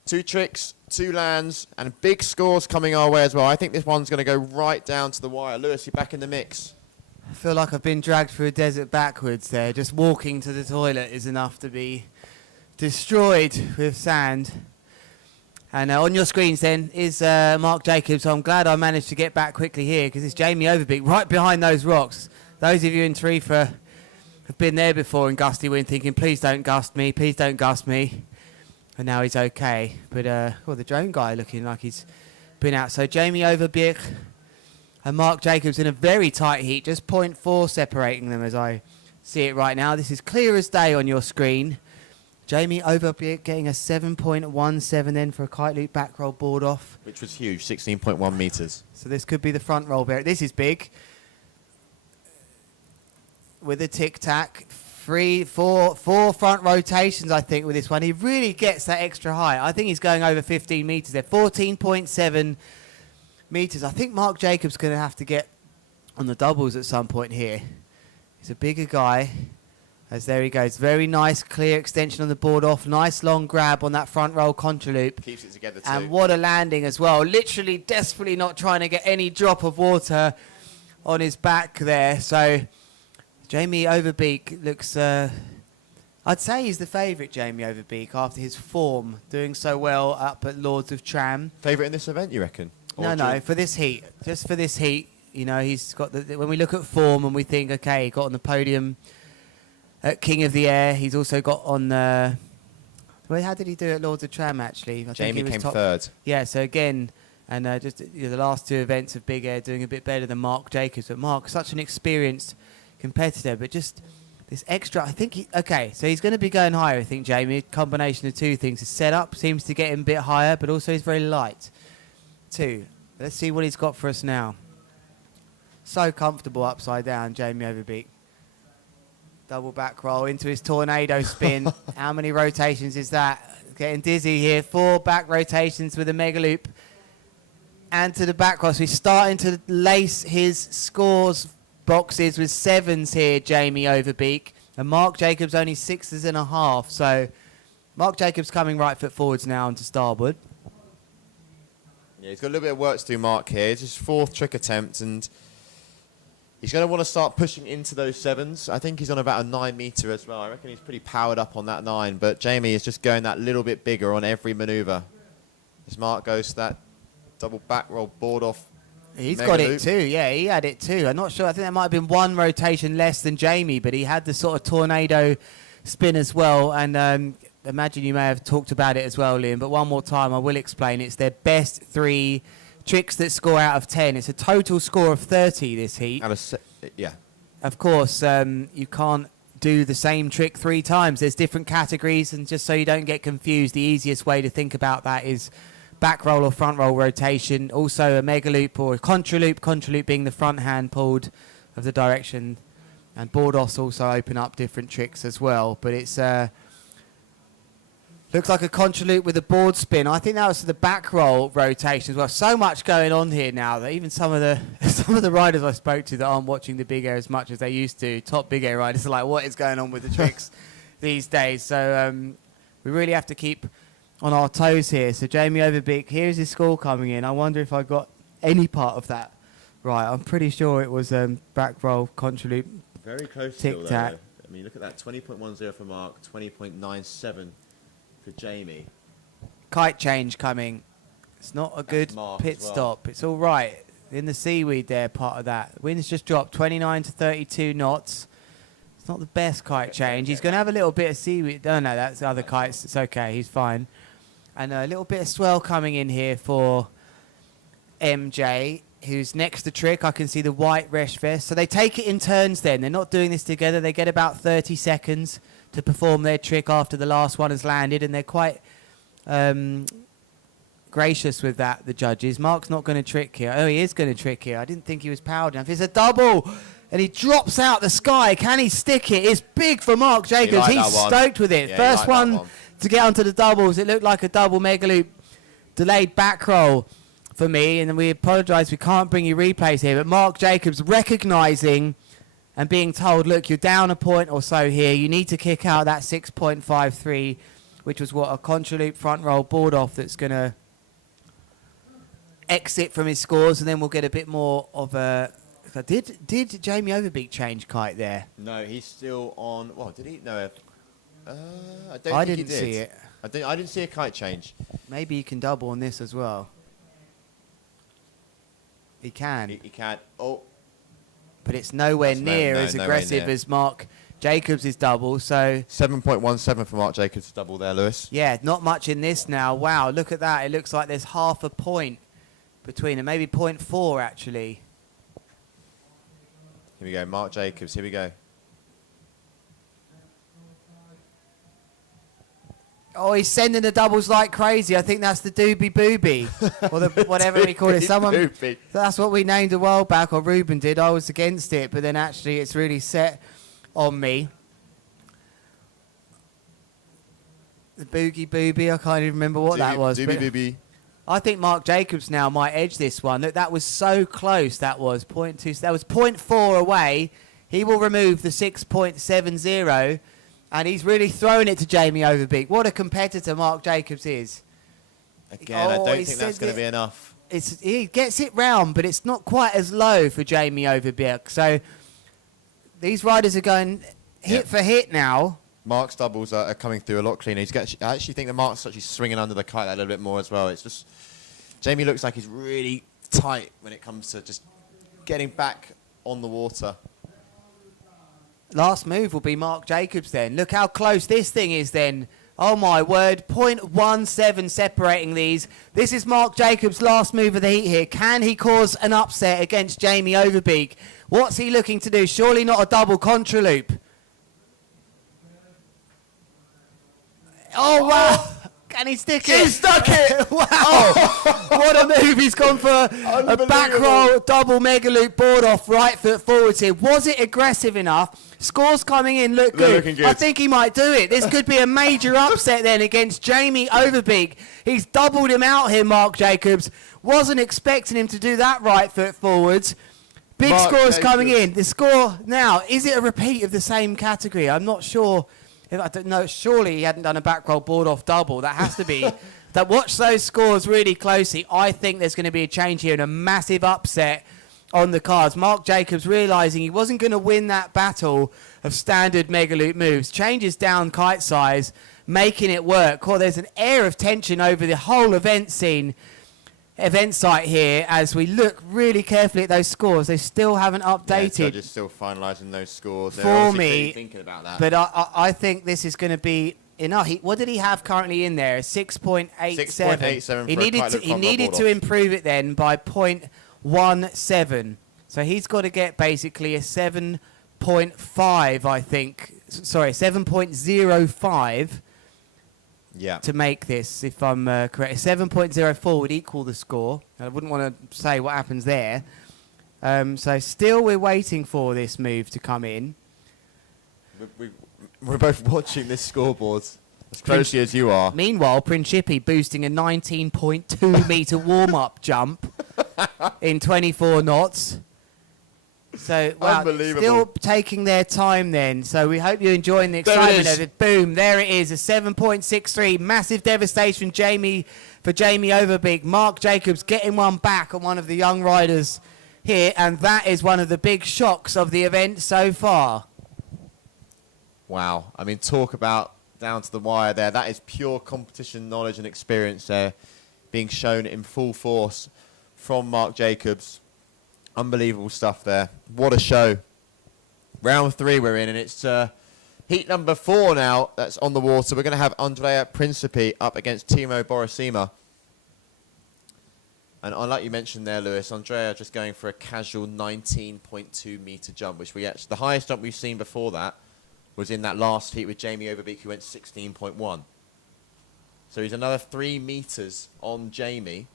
2 tricks, 2 lands, and big scores coming our way as well. I think this one's going to go right down to the wire. Lewis, you're back in the mix. I feel like I've been dragged through a desert backwards there. Just walking to the toilet is enough to be destroyed with sand. And on your screens then is Mark Jacobs. So I'm glad I managed to get back quickly here because it's Jamie Overbeek right behind those rocks. Those of you in Tarifa have been there before in gusty wind thinking, please don't gust me, please don't gust me. And now he's okay. But well, the drone guy looking like he's been out. So Jamie Overbeek and Mark Jacobs in a very tight heat, just 0.4 separating them as I see it right now. This is clear as day on your screen. Jamie Overbeek getting a 7.17 then for a kite loop back roll board off. Which was huge, 16.1 metres. So this could be the front roll bear. This is big. With a tic-tac, 4 front rotations, I think, with this one. He really gets that extra height. I think he's going over 15 metres there. 14.7 metres. I think Mark Jacobs going to have to get on the doubles at some point here. He's a bigger guy. As there he goes. Very nice, clear extension on the board off. Nice long grab on that front roll contra loop. Keeps it together too. And what a landing as well. Literally desperately not trying to get any drop of water on his back there. So Jamie Overbeek looks, I'd say he's the favourite, Jamie Overbeek, after his form, doing so well up at Lords of Tram. Favourite in this event, you reckon? No, for this heat. Just for this heat, you know, he's got when we look at form and we think, okay, he got on the podium at King of the Air. He's also got on the... Well, how did he do at Lords of Tram, actually? I Jamie think he was came third. Yeah, so again, and just the last 2 events of Big Air doing a bit better than Mark Jacobs. But Mark, such an experienced competitor, but just this extra, I think so he's going to be going higher, I think, Jamie. A combination of 2 things. His setup seems to get him a bit higher, but also he's very light too. Let's see what he's got for us now. So comfortable upside down, Jamie Overbeek. Double back roll into his tornado spin. How many rotations is that? Getting dizzy here. 4 back rotations with a mega loop and to the back cross. He's starting to lace his scores boxes with 7s here, Jamie Overbeek, and Mark Jacobs only 6.5. So Mark Jacobs coming right foot forwards now onto starboard. Yeah, he's got a little bit of work to do, Mark, here. It's his 4th trick attempt, and he's going to want to start pushing into those 7s. I think he's on about a 9 metre as well. I reckon he's pretty powered up on that 9, but Jamie is just going that little bit bigger on every manoeuvre. As Mark goes to that double back roll board off. He's got it too, yeah, he had it too. I'm not sure, I think there might have been 1 rotation less than Jamie, but he had the sort of tornado spin as well. And imagine you may have talked about it as well, Liam, but one more time I will explain. It's their best 3 tricks that score out of 10. It's a total score of 30 this heat. Yeah. Of course, you can't do the same trick 3 times. There's different categories, and just so you don't get confused, the easiest way to think about that is back roll or front roll rotation. Also a mega loop or a contra loop being the front hand pulled of the direction. And board offs also open up different tricks as well. But it's looks like a contra loop with a board spin. I think that was the back roll rotation as well. So much going on here now that even some of the riders I spoke to that aren't watching the Big Air as much as they used to, top Big Air riders, are like, what is going on with the tricks these days? So we really have to keep on our toes here. So Jamie Overbeek, here's his score coming in. I wonder if I got any part of that right. I'm pretty sure it was back roll, contra loop, very close tic tac. I mean, look at that, 20.10 for Mark, 20.97 for Jamie. Kite change coming. It's not a good pit stop. It's all right. In the seaweed there, part of that. Wind's just dropped 29 to 32 knots. It's not the best kite change. He's going to have a little bit of seaweed. Oh, no, that's other kites. It's okay. He's fine. And a little bit of swell coming in here for MJ, who's next to trick. I can see the white resh vest. So they take it in turns then. They're not doing this together. They get about 30 seconds to perform their trick after the last one has landed, and they're quite gracious with that, the judges. Mark's not going to trick here. Oh, he is going to trick here. I didn't think he was powered enough. It's a double, and he drops out the sky. Can he stick it? It's big for Mark Jacobs. He's stoked with it. Yeah, First one to get onto the doubles. It looked like a double mega loop delayed back roll for me, and we apologise we can't bring you replays here, but Mark Jacobs recognising and being told, look, you're down a point or so here. You need to kick out that 6.53, which was what a contra loop front roll board off that's going to exit from his scores, and then we'll get a bit more of a... Did Jamie Overbeek change Kite there? No, he's still on... Well, did he? No. I didn't see it. I didn't see a Kite change. Maybe he can double on this as well. He can. He can. Oh. But it's nowhere near as aggressive as Mark Jacobs' double, so... 7.17 for Mark Jacobs' double there, Lewis. Yeah, not much in this now. Wow, look at that. It looks like there's half a point between them. Maybe 0.4, actually. Here we go, Mark Jacobs. Here we go. Oh, he's sending the doubles like crazy. I think that's the doobie booby, or the whatever we call it. Someone, that's what we named a while back, or Ruben did. I was against it, but then actually it's really set on me. The boogie booby, I can't even remember what that was. Doobie booby. I think Mark Jacobs now might edge this one. Look, that was so close. That was 0.2. That was 0.4 away. He will remove the 6.70. And he's really throwing it to Jamie Overbeek. What a competitor Mark Jacobs is. Again, I don't think that's going to be enough. He gets it round, but it's not quite as low for Jamie Overbeek. So these riders are going hit for hit now. Mark's doubles are coming through a lot cleaner. I actually think that Mark's actually swinging under the kite a little bit more as well. It's just... Jamie looks like he's really tight when it comes to just getting back on the water. Last move will be Mark Jacobs then. Look how close this thing is then. Oh my word, 0.17 separating these. This is Mark Jacobs' last move of the heat here. Can he cause an upset against Jamie Overbeek? What's he looking to do? Surely not a double contra loop. Oh wow! Can he stick it? He stuck it! Wow! Oh. What a move! He's gone for a back roll double mega loop board off, right foot forwards here. Was it aggressive enough? Scores coming in look good. Looking good. I think he might do it. This could be a major upset then against Jamie Overbeek. He's doubled him out here, Mark Jacobs. Wasn't expecting him to do that right foot forwards. Big Mark scores Jacobs. coming in. The score now, is it a repeat of the same category? I'm not sure. I don't know. Surely he hadn't done a back roll board off double. That has to be. That watch those scores really closely. I think there's going to be a change here and a massive upset on the cards. Mark Jacobs realising he wasn't going to win that battle of standard mega loop moves. Changes down kite size, making it work. Oh, there's an air of tension over the whole event site here as we look really carefully at those scores. They still haven't updated. Yeah, judges still finalising those scores. They're for obviously me, thinking about that. But I think this is going to be enough. What did he have currently in there? 6.87. 6.87 He needed to improve it then by 0.17. So he's got to get basically a 7.5, I think. Sorry, 7.05. Yeah. To make this, if I'm correct. 7.04 would equal the score. I wouldn't want to say what happens there. So still we're waiting for this move to come in. We're both watching this scoreboard as closely as you are. Meanwhile, Principi boosting a 19.2 metre warm-up jump in 24 knots. So, wow, Unbelievable. still taking their time then. So we hope you're enjoying the excitement of it. Boom, there it is, a 7.63. Massive devastation for Jamie Overbeek. Mark Jacobs getting one back on one of the young riders here. And that is one of the big shocks of the event so far. Wow. I mean, talk about down to the wire there. That is pure competition knowledge and experience there being shown in full force from Mark Jacobs. Unbelievable stuff there. What a show. Round 3 we're in, and it's heat number 4 now that's on the water. We're going to have Andrea Principi up against Timo Borisima. And like you mentioned there, Lewis, Andrea just going for a casual 19.2 metre jump, which the highest jump we've seen before that was in that last heat with Jamie Overbeek, who went 16.1. So he's another 3 metres on Jamie.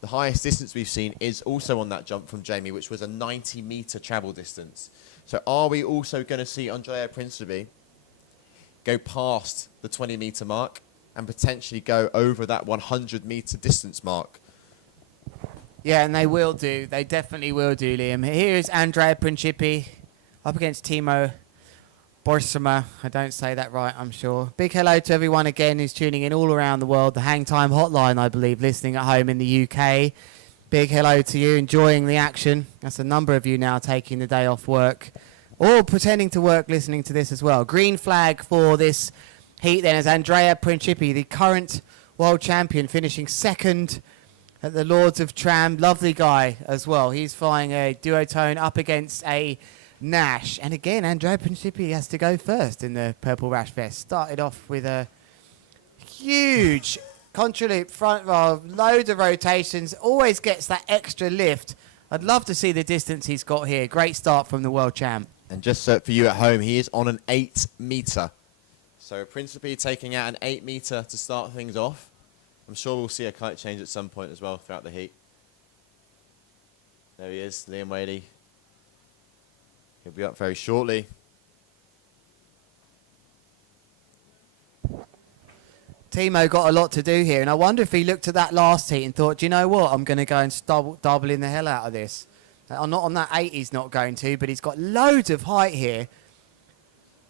The highest distance we've seen is also on that jump from Jamie, which was a 90-metre travel distance. So are we also going to see Andrea Principi go past the 20-metre mark and potentially go over that 100-metre distance mark? Yeah, and they will do. They definitely will do, Liam. Here is Andrea Principi up against Timo Borsema. I don't say that right, I'm sure. Big hello to everyone again who's tuning in all around the world. The Hang Time Hotline, I believe, listening at home in the UK. Big hello to you, enjoying the action. That's a number of you now taking the day off work or pretending to work listening to this as well. Green flag for this heat then as Andrea Principi, the current world champion, finishing second at the Lords of Tram. Lovely guy as well. He's flying a duotone up against a Nash. And again, Andrea Principi has to go first in the Purple Rash vest. Started off with a huge contraloop front roll, loads of rotations, always gets that extra lift. I'd love to see the distance he's got here. Great start from the world champ. And just so for you at home, he is on an 8 meter. So Principi taking out an 8 meter to start things off. I'm sure we'll see a kite change at some point as well throughout the heat. There he is, Liam Whaley. He'll be up very shortly. Timo got a lot to do here, and I wonder if he looked at that last heat and thought, do you know what, I'm going to go and double in the hell out of this. Not on that 8 he's not going to, but he's got loads of height here.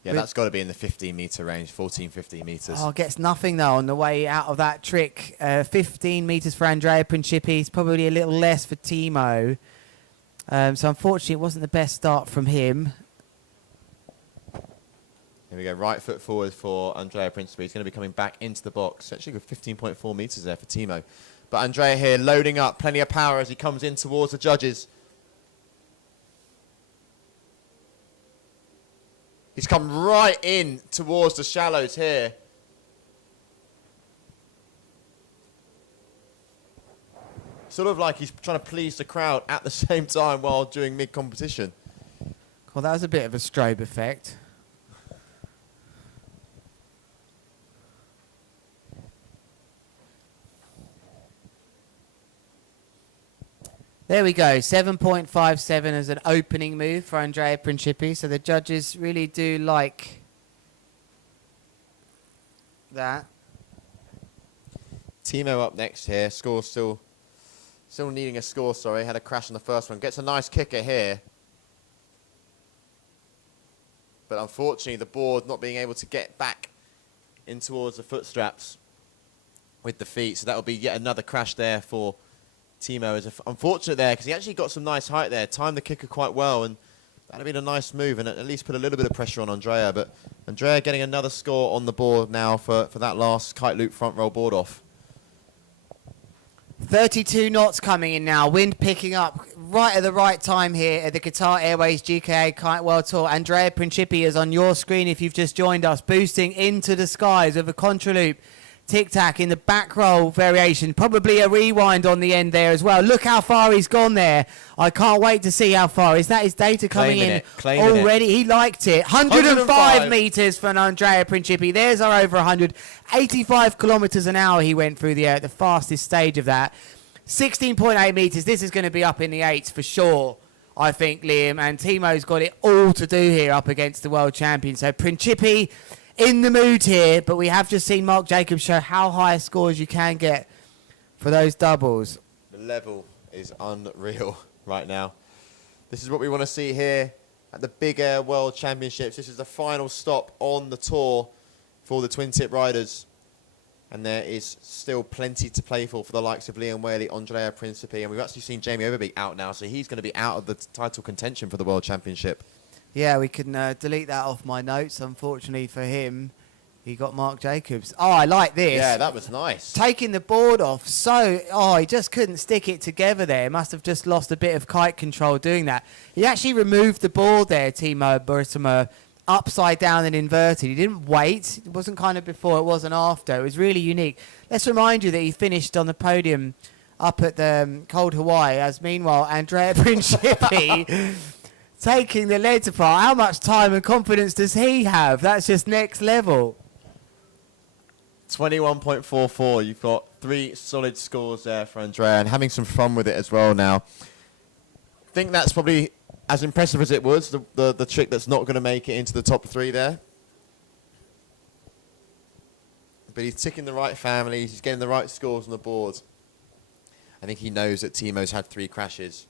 Yeah, that's got to be in the 15 meter range, 14, 15 meters. Oh, gets nothing though on the way out of that trick. 15 meters for Andrea Principi. It's probably a little less for Timo. So unfortunately, it wasn't the best start from him. Here we go, right foot forward for Andrea Principi. He's going to be coming back into the box. Actually, with 15.4 meters there for Timo. But Andrea here loading up, plenty of power as he comes in towards the judges. He's come right in towards the shallows here. Sort of like he's trying to please the crowd at the same time while doing mid-competition. Well, that was a bit of a strobe effect. There we go, 7.57 as an opening move for Andrea Principi. So the judges really do like that. Timo up next here. Score still needing a score, sorry. Had a crash on the first one. Gets a nice kicker here. But unfortunately, the board not being able to get back in towards the foot straps with the feet. So that will be yet another crash there for Timo. Is unfortunate there because he actually got some nice height there. Timed the kicker quite well, and that would have been a nice move and at least put a little bit of pressure on Andrea. But Andrea getting another score on the board now for that last kite loop front roll board off. 32 knots coming in now. Wind picking up right at the right time here at the Qatar Airways GKA Kite World Tour. Andrea Principi is on your screen if you've just joined us, boosting into the skies with a contraloop. Tic-tac in the back roll variation. Probably a rewind on the end there as well. Look how far he's gone there. I can't wait to see how far. Is that his data coming in already? He liked it. 105 metres for Andrea Principi. There's our over 100. 85 kilometres an hour he went through the air at the fastest stage of that. 16.8 metres. This is going to be up in the 8s for sure, I think, Liam. And Timo's got it all to do here up against the world champion. So Principi in the mood here, but we have just seen Mark Jacobs show how high scores you can get for those doubles. The level is unreal right now. This is what we want to see here at the Big Air World Championships. This is the final stop on the tour for the Twintip riders. And there is still plenty to play for the likes of Liam Whaley, Andrea Principi, and we've actually seen Jamie Overbeek out now, so he's going to be out of the title contention for the World Championship. Yeah, we can delete that off my notes. Unfortunately for him, he got Mark Jacobs. Oh, I like this. Yeah, that was nice. Taking the board off. He just couldn't stick it together there. Must have just lost a bit of kite control doing that. He actually removed the board there, Timo Borsema, upside down and inverted. He didn't wait. It wasn't kind of before, it wasn't after. It was really unique. Let's remind you that he finished on the podium up at the Cold Hawaii, as meanwhile, Andrea Principi taking the legs apart. How much time and confidence does he have? That's just next level. 21.44. You've got 3 solid scores there for Andrea and having some fun with it as well now. I think that's probably as impressive as it was, the trick that's not going to make it into the top 3 there. But he's ticking the right families. He's getting the right scores on the board. I think he knows that Timo's had 3 crashes.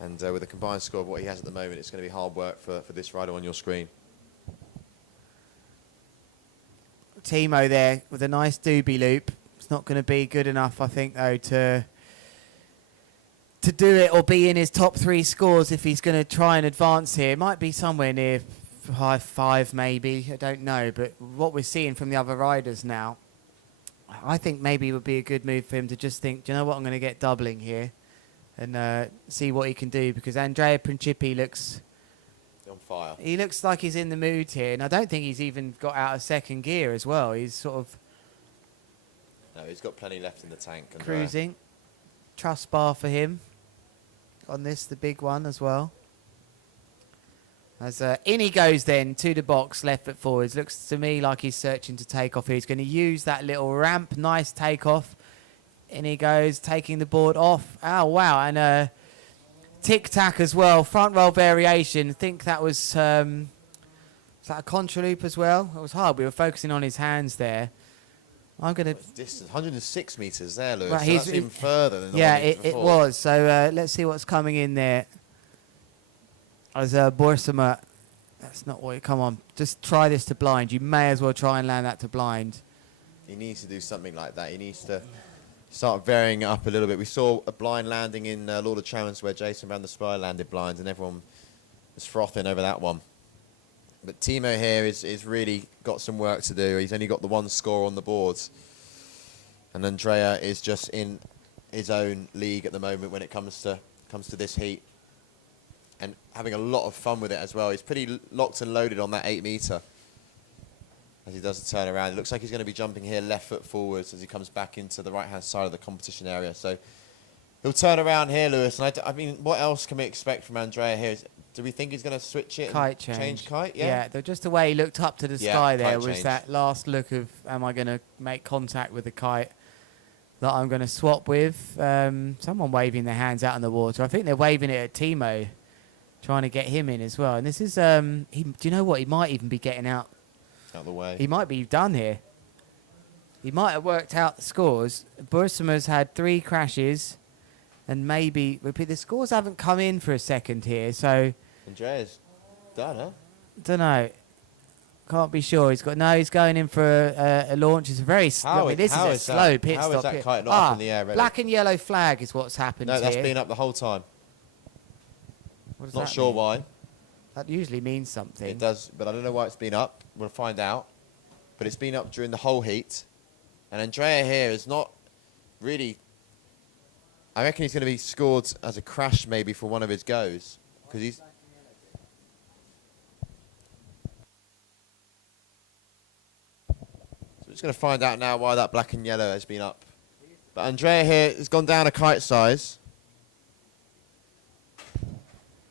And with a combined score of what he has at the moment, it's going to be hard work for this rider on your screen. Timo there with a nice doobie loop. It's not going to be good enough, I think, though, to do it or be in his top 3 scores if he's going to try and advance here. It might be somewhere near high 5, maybe. I don't know. But what we're seeing from the other riders now, I think maybe it would be a good move for him to just think, do you know what, I'm going to get doubling here and see what he can do, because Andrea Principi looks on fire. He looks like he's in the mood here, and I don't think he's even got out of second gear as well. He's sort of No, he's got plenty left in the tank. And, cruising. Trust bar for him on this, the big one as well. As in he goes then to the box, left foot forwards. Looks to me like he's searching to take off here. He's going to use that little ramp. Nice takeoff. In he goes, taking the board off. Oh, wow. And tic-tac as well. Front roll variation. I think that was... is that a contra loop as well? It was hard. We were focusing on his hands there. I'm going to... Distance, 106 metres there, Lewis. Right, So that's even further than the yeah, one it before. was. So let's see what's coming in there. As Borsama, that's not what. Come on, just try this to blind. You may as well try and land that to blind. He needs to do something like that. He needs to start varying it up a little bit. We saw a blind landing in Lord of Challenge where Jason Van der Spy landed blind, and everyone was frothing over that one. But Timo here is really got some work to do. He's only got the 1 score on the boards, and Andrea is just in his own league at the moment when it comes to this heat. And having a lot of fun with it as well. He's pretty locked and loaded on that 8 metre as he does the turn around. It looks like he's going to be jumping here left foot forwards as he comes back into the right-hand side of the competition area. So he'll turn around here, Lewis. And I mean, what else can we expect from Andrea here? Do we think he's going to switch it Kite and change kite? Yeah, just the way he looked up to the Yeah, sky there kite was change. that last look of, am I going to make contact with the kite that I'm going to swap with? Someone waving their hands out in the water. I think they're waving it at Timo, trying to get him in as well. And this is, do you know what? He might even be getting out. Out the way. He might be done here. He might have worked out the scores. Borsama's had 3 crashes, and maybe the scores haven't come in for a second here. So Andrea's done, huh? don't know. Can't be sure. He's going in for a launch. It's a very slow. This is a slow pit How stop. is that here. kite not up in the air ready? Black and yellow flag is what's happened No, that's here. been up the whole time. What does Not that sure mean? why. That usually means something. It does, but I don't know why it's been up. We'll find out. But it's been up during the whole heat. And Andrea here is not really... I reckon he's going to be scored as a crash maybe for one of his goes. Because he's... So we're just going to find out now why that black and yellow has been up. But Andrea here has gone down a kite size.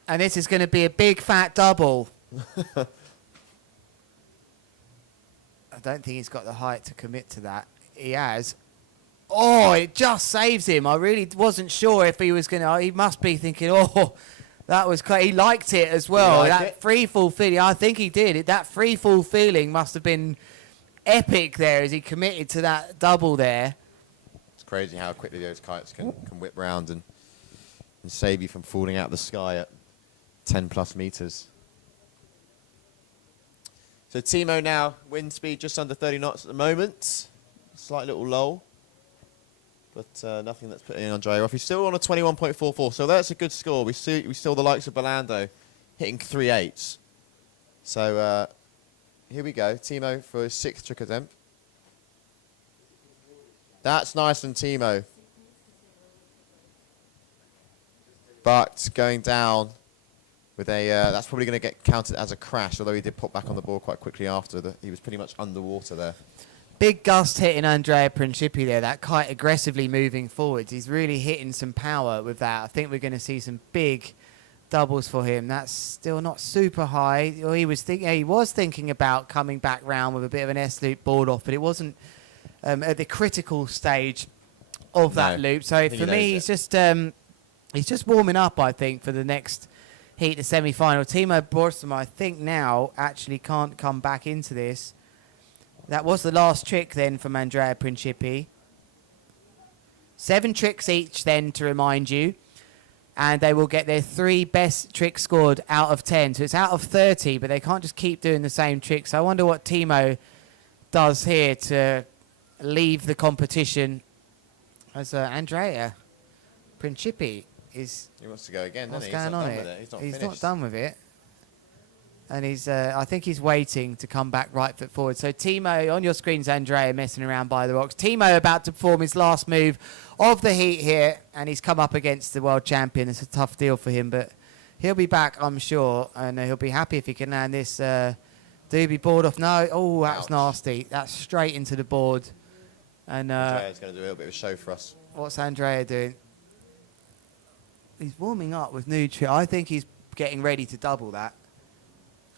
And this is going to be a big fat double. I don't think he's got the height to commit to that. He has. Oh, it just saves him. I really wasn't sure if he was going to... He must be thinking, oh, that was... He liked it as well. like That it? free fall feeling, I think he did. That free fall feeling must have been epic there as he committed to that double there. It's crazy how quickly those kites can whip round and save you from falling out of the sky at 10 plus meters. So Timo now, wind speed just under 30 knots at the moment. Slight little lull. But nothing that's putting Andrea off. He's still on a 21.44, so that's a good score. We saw the likes of Belando hitting 3.8s. So here we go. Timo for his 6th trick attempt. That's nice from Timo. But going down with a... that's probably going to get counted as a crash, although he did pop back on the board quite quickly after. He was pretty much underwater there. Big gust hitting Andrea Principi there. That kite aggressively moving forwards. He's really hitting some power with that. I think we're going to see some big doubles for him. That's still not super high. He was thinking about coming back round with a bit of an S-loop board off, but it wasn't at the critical stage of that loop. So for me, he's just warming up, I think, for the next heat, the semi-final. Timo Borsama, I think now, actually can't come back into this. That was the last trick then from Andrea Principi. 7 tricks each then, to remind you. and they will get their 3 best tricks scored out of 10. So it's out of 30, but they can't just keep doing the same tricks. So I wonder what Timo does here to leave the competition, as Andrea Principi is... He wants to go again, What's doesn't he? going on He's not done here? with it. He's not He's finished. not done with it. And he's, I think he's waiting to come back right foot forward. So Timo, on your screen's Andrea messing around by the rocks. Timo about to perform his last move of the heat here, and he's come up against the world champion. It's a tough deal for him, but he'll be back, I'm sure, and he'll be happy if he can land this doobie board off. No, oh, that's nasty. That's straight into the board. And Andrea's going to do a little bit of a show for us. what's Andrea doing? He's warming up with new trick. I think he's getting ready to double that.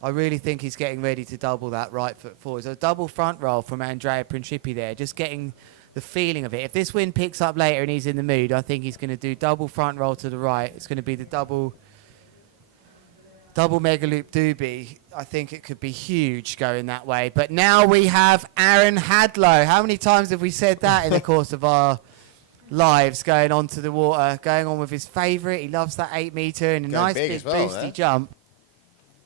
I really think he's getting ready to double that right foot forward. So a double front roll from Andrea Principi there, just getting the feeling of it. If this wind picks up later and he's in the mood, I think he's going to do double front roll to the right. It's going to be the double mega loop doobie. I think it could be huge going that way. But now we have Aaron Hadlow. How many times have we said that in the course of our lives, going onto the water, going on with his favourite? He loves that 8 metre and a Going nice big big as well, boosty yeah. jump.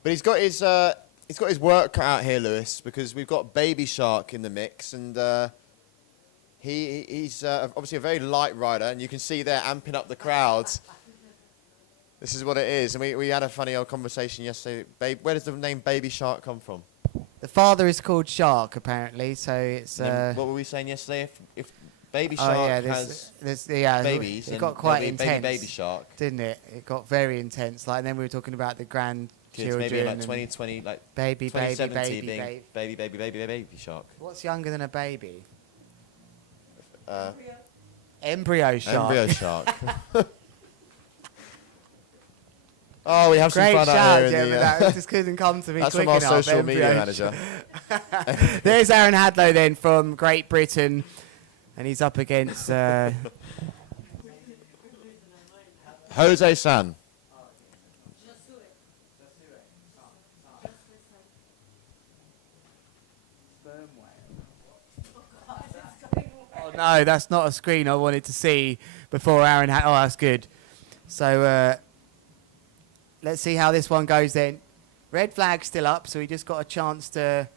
But he's got his work cut out here, Lewis, because we've got Baby Shark in the mix, and he's obviously a very light rider, and you can see there amping up the crowds. This is what it is, and we had a funny old conversation yesterday. Where does the name Baby Shark come from? The father is called Shark, apparently, so it's... Then what were we saying yesterday? If Baby Oh, Shark yeah, has yeah, babies, it then got quite there'll be intense, Baby Shark. didn't it? It got very intense. Like, and then we were talking about the grandchildren. Kids, maybe like and 2020, like baby, 2070 baby, being baby Shark. What's younger than a baby? Embryo shark. Embryo shark. Oh, we have Great some fun out shout, here. yeah, In the, but that just couldn't come to me That's quick from our enough. social media Embryo manager. shark. There's Aaron Hadlow then from Great Britain, and he's up against Jose San. Oh no, that's not a screen I wanted to see before Aaron had. Oh, that's good. So let's see how this one goes then. Red flag still up, so we just got a chance to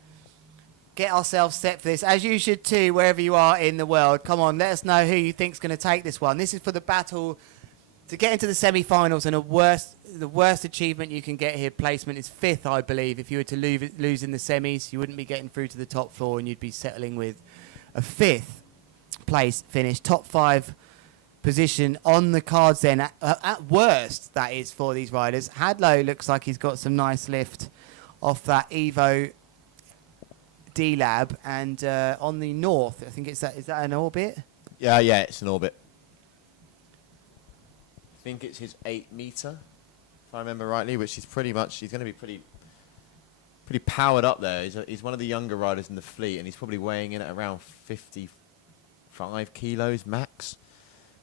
get ourselves set for this, as you should too, wherever you are in the world. Come on, let us know who you think's going to take this one. This is for the battle to get into the semi-finals, and the worst achievement you can get here, placement, is 5th, I believe. If you were to lose in the semis, you wouldn't be getting through to the top 4, and you'd be settling with a 5th place finish. Top 5 position on the cards then. At worst, that is, for these riders. Hadlow looks like he's got some nice lift off that Evo D-Lab, and on the north, I think is that an orbit? Yeah, it's an orbit. I think it's his 8 metre, if I remember rightly, which is pretty much, he's going to be pretty powered up there. He's one of the younger riders in the fleet, and he's probably weighing in at around 55 kilos max.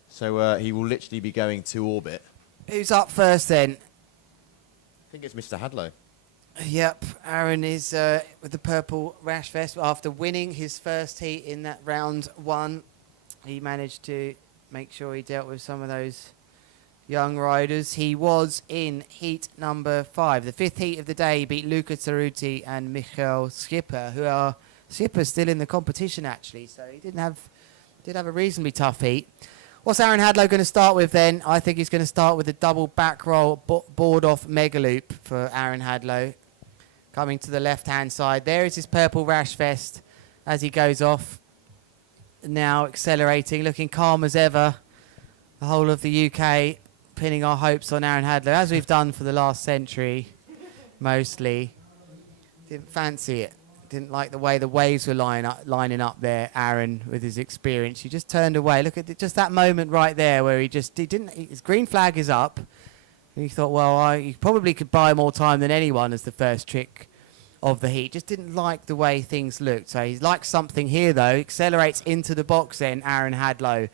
So he will literally be going to orbit. Who's up first then? I think it's Mr. Hadlow. Yep, Aaron is with the purple rash vest. After winning his first heat in that round 1, he managed to make sure he dealt with some of those young riders. He was in heat number 5. The 5th heat of the day. He beat Luca Cerruti and Michael Schipper, who are Schipper's still in the competition actually. So he did have a reasonably tough heat. What's Aaron Hadlow going to start with then? I think he's going to start with a double back roll board off mega loop for Aaron Hadlow. Coming to the left-hand side. There is his purple rash vest as he goes off. Now accelerating, looking calm as ever. The whole of the UK pinning our hopes on Aaron Hadlow, as we've done for the last century, mostly. Didn't fancy it. Didn't like the way the waves were lining up there, Aaron, with his experience. He just turned away. Look at just that moment right there where he didn't, his green flag is up. And he thought, well, he probably could buy more time than anyone as the first trick of the heat. Just didn't like the way things looked. So he's liked something here, though. Accelerates into the box then, Aaron Hadlow.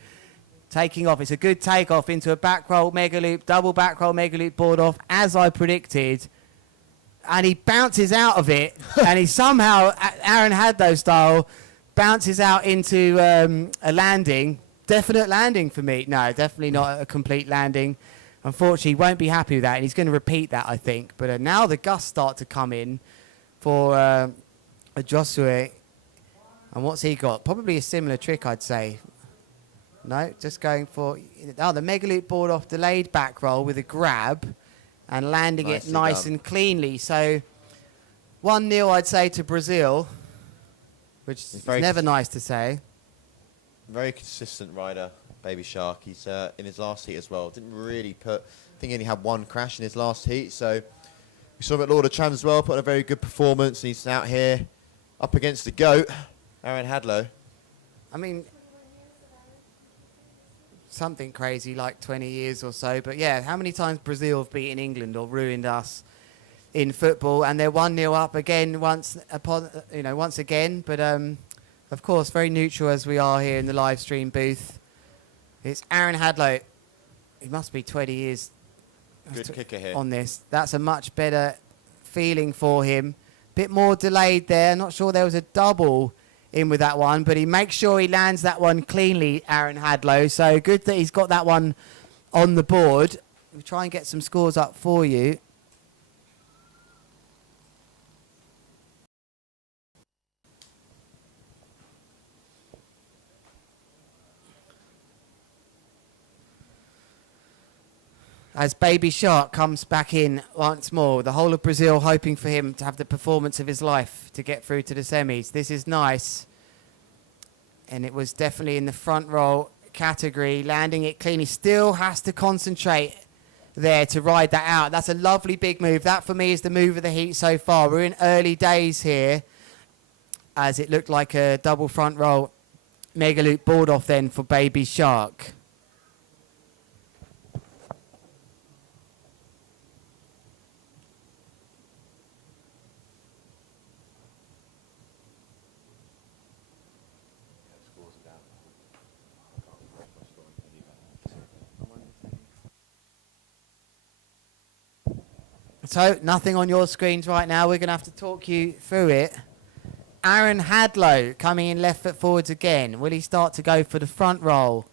Taking off. It's a good takeoff into a back roll mega loop, double back roll mega loop board off, as I predicted. And he bounces out of it, and he somehow, Aaron Hadlow style, bounces out into a landing. Definite landing for me. No, definitely not a complete landing. unfortunately, he won't be happy with that, and he's going to repeat that, I think. But now the gusts start to come in for Joshua. And what's he got? Probably a similar trick, I'd say. No, just going for the mega loop board off, delayed back roll with a grab and landing it nice and cleanly. So 1-0, I'd say, to Brazil, which is never nice to say. Very consistent rider, Baby Shark. He's in his last heat as well. Didn't really I think he only had one crash in his last heat. So we saw him at Lord of Champs as well, put on a very good performance. And he's out here up against the GOAT, Aaron Hadlow. I mean, something crazy like 20 years or so. But yeah, how many times Brazil have beaten England or ruined us in football? And they're 1-0 up again once again. But of course, very neutral as we are here in the live stream booth. It's Aaron Hadlow. He must be 20 years Good kicker here. on this. That's a much better feeling for him. Bit more delayed there. Not sure there was a double in with that one, but he makes sure he lands that one cleanly, Aaron Hadlow. So good that he's got that one on the board. We'll try and get some scores up for you. As Baby Shark comes back in once more, the whole of Brazil hoping for him to have the performance of his life to get through to the semis. This is nice. And it was definitely in the front row category, landing it cleanly. Still has to concentrate there to ride that out. That's a lovely big move. That, for me, is the move of the heat so far. We're in early days here, as it looked like a double front roll mega loop board off then for Baby Shark. So, nothing on your screens right now. We're going to have to talk you through it. Aaron Hadlow coming in left foot forwards again. Will he start to go for the front roll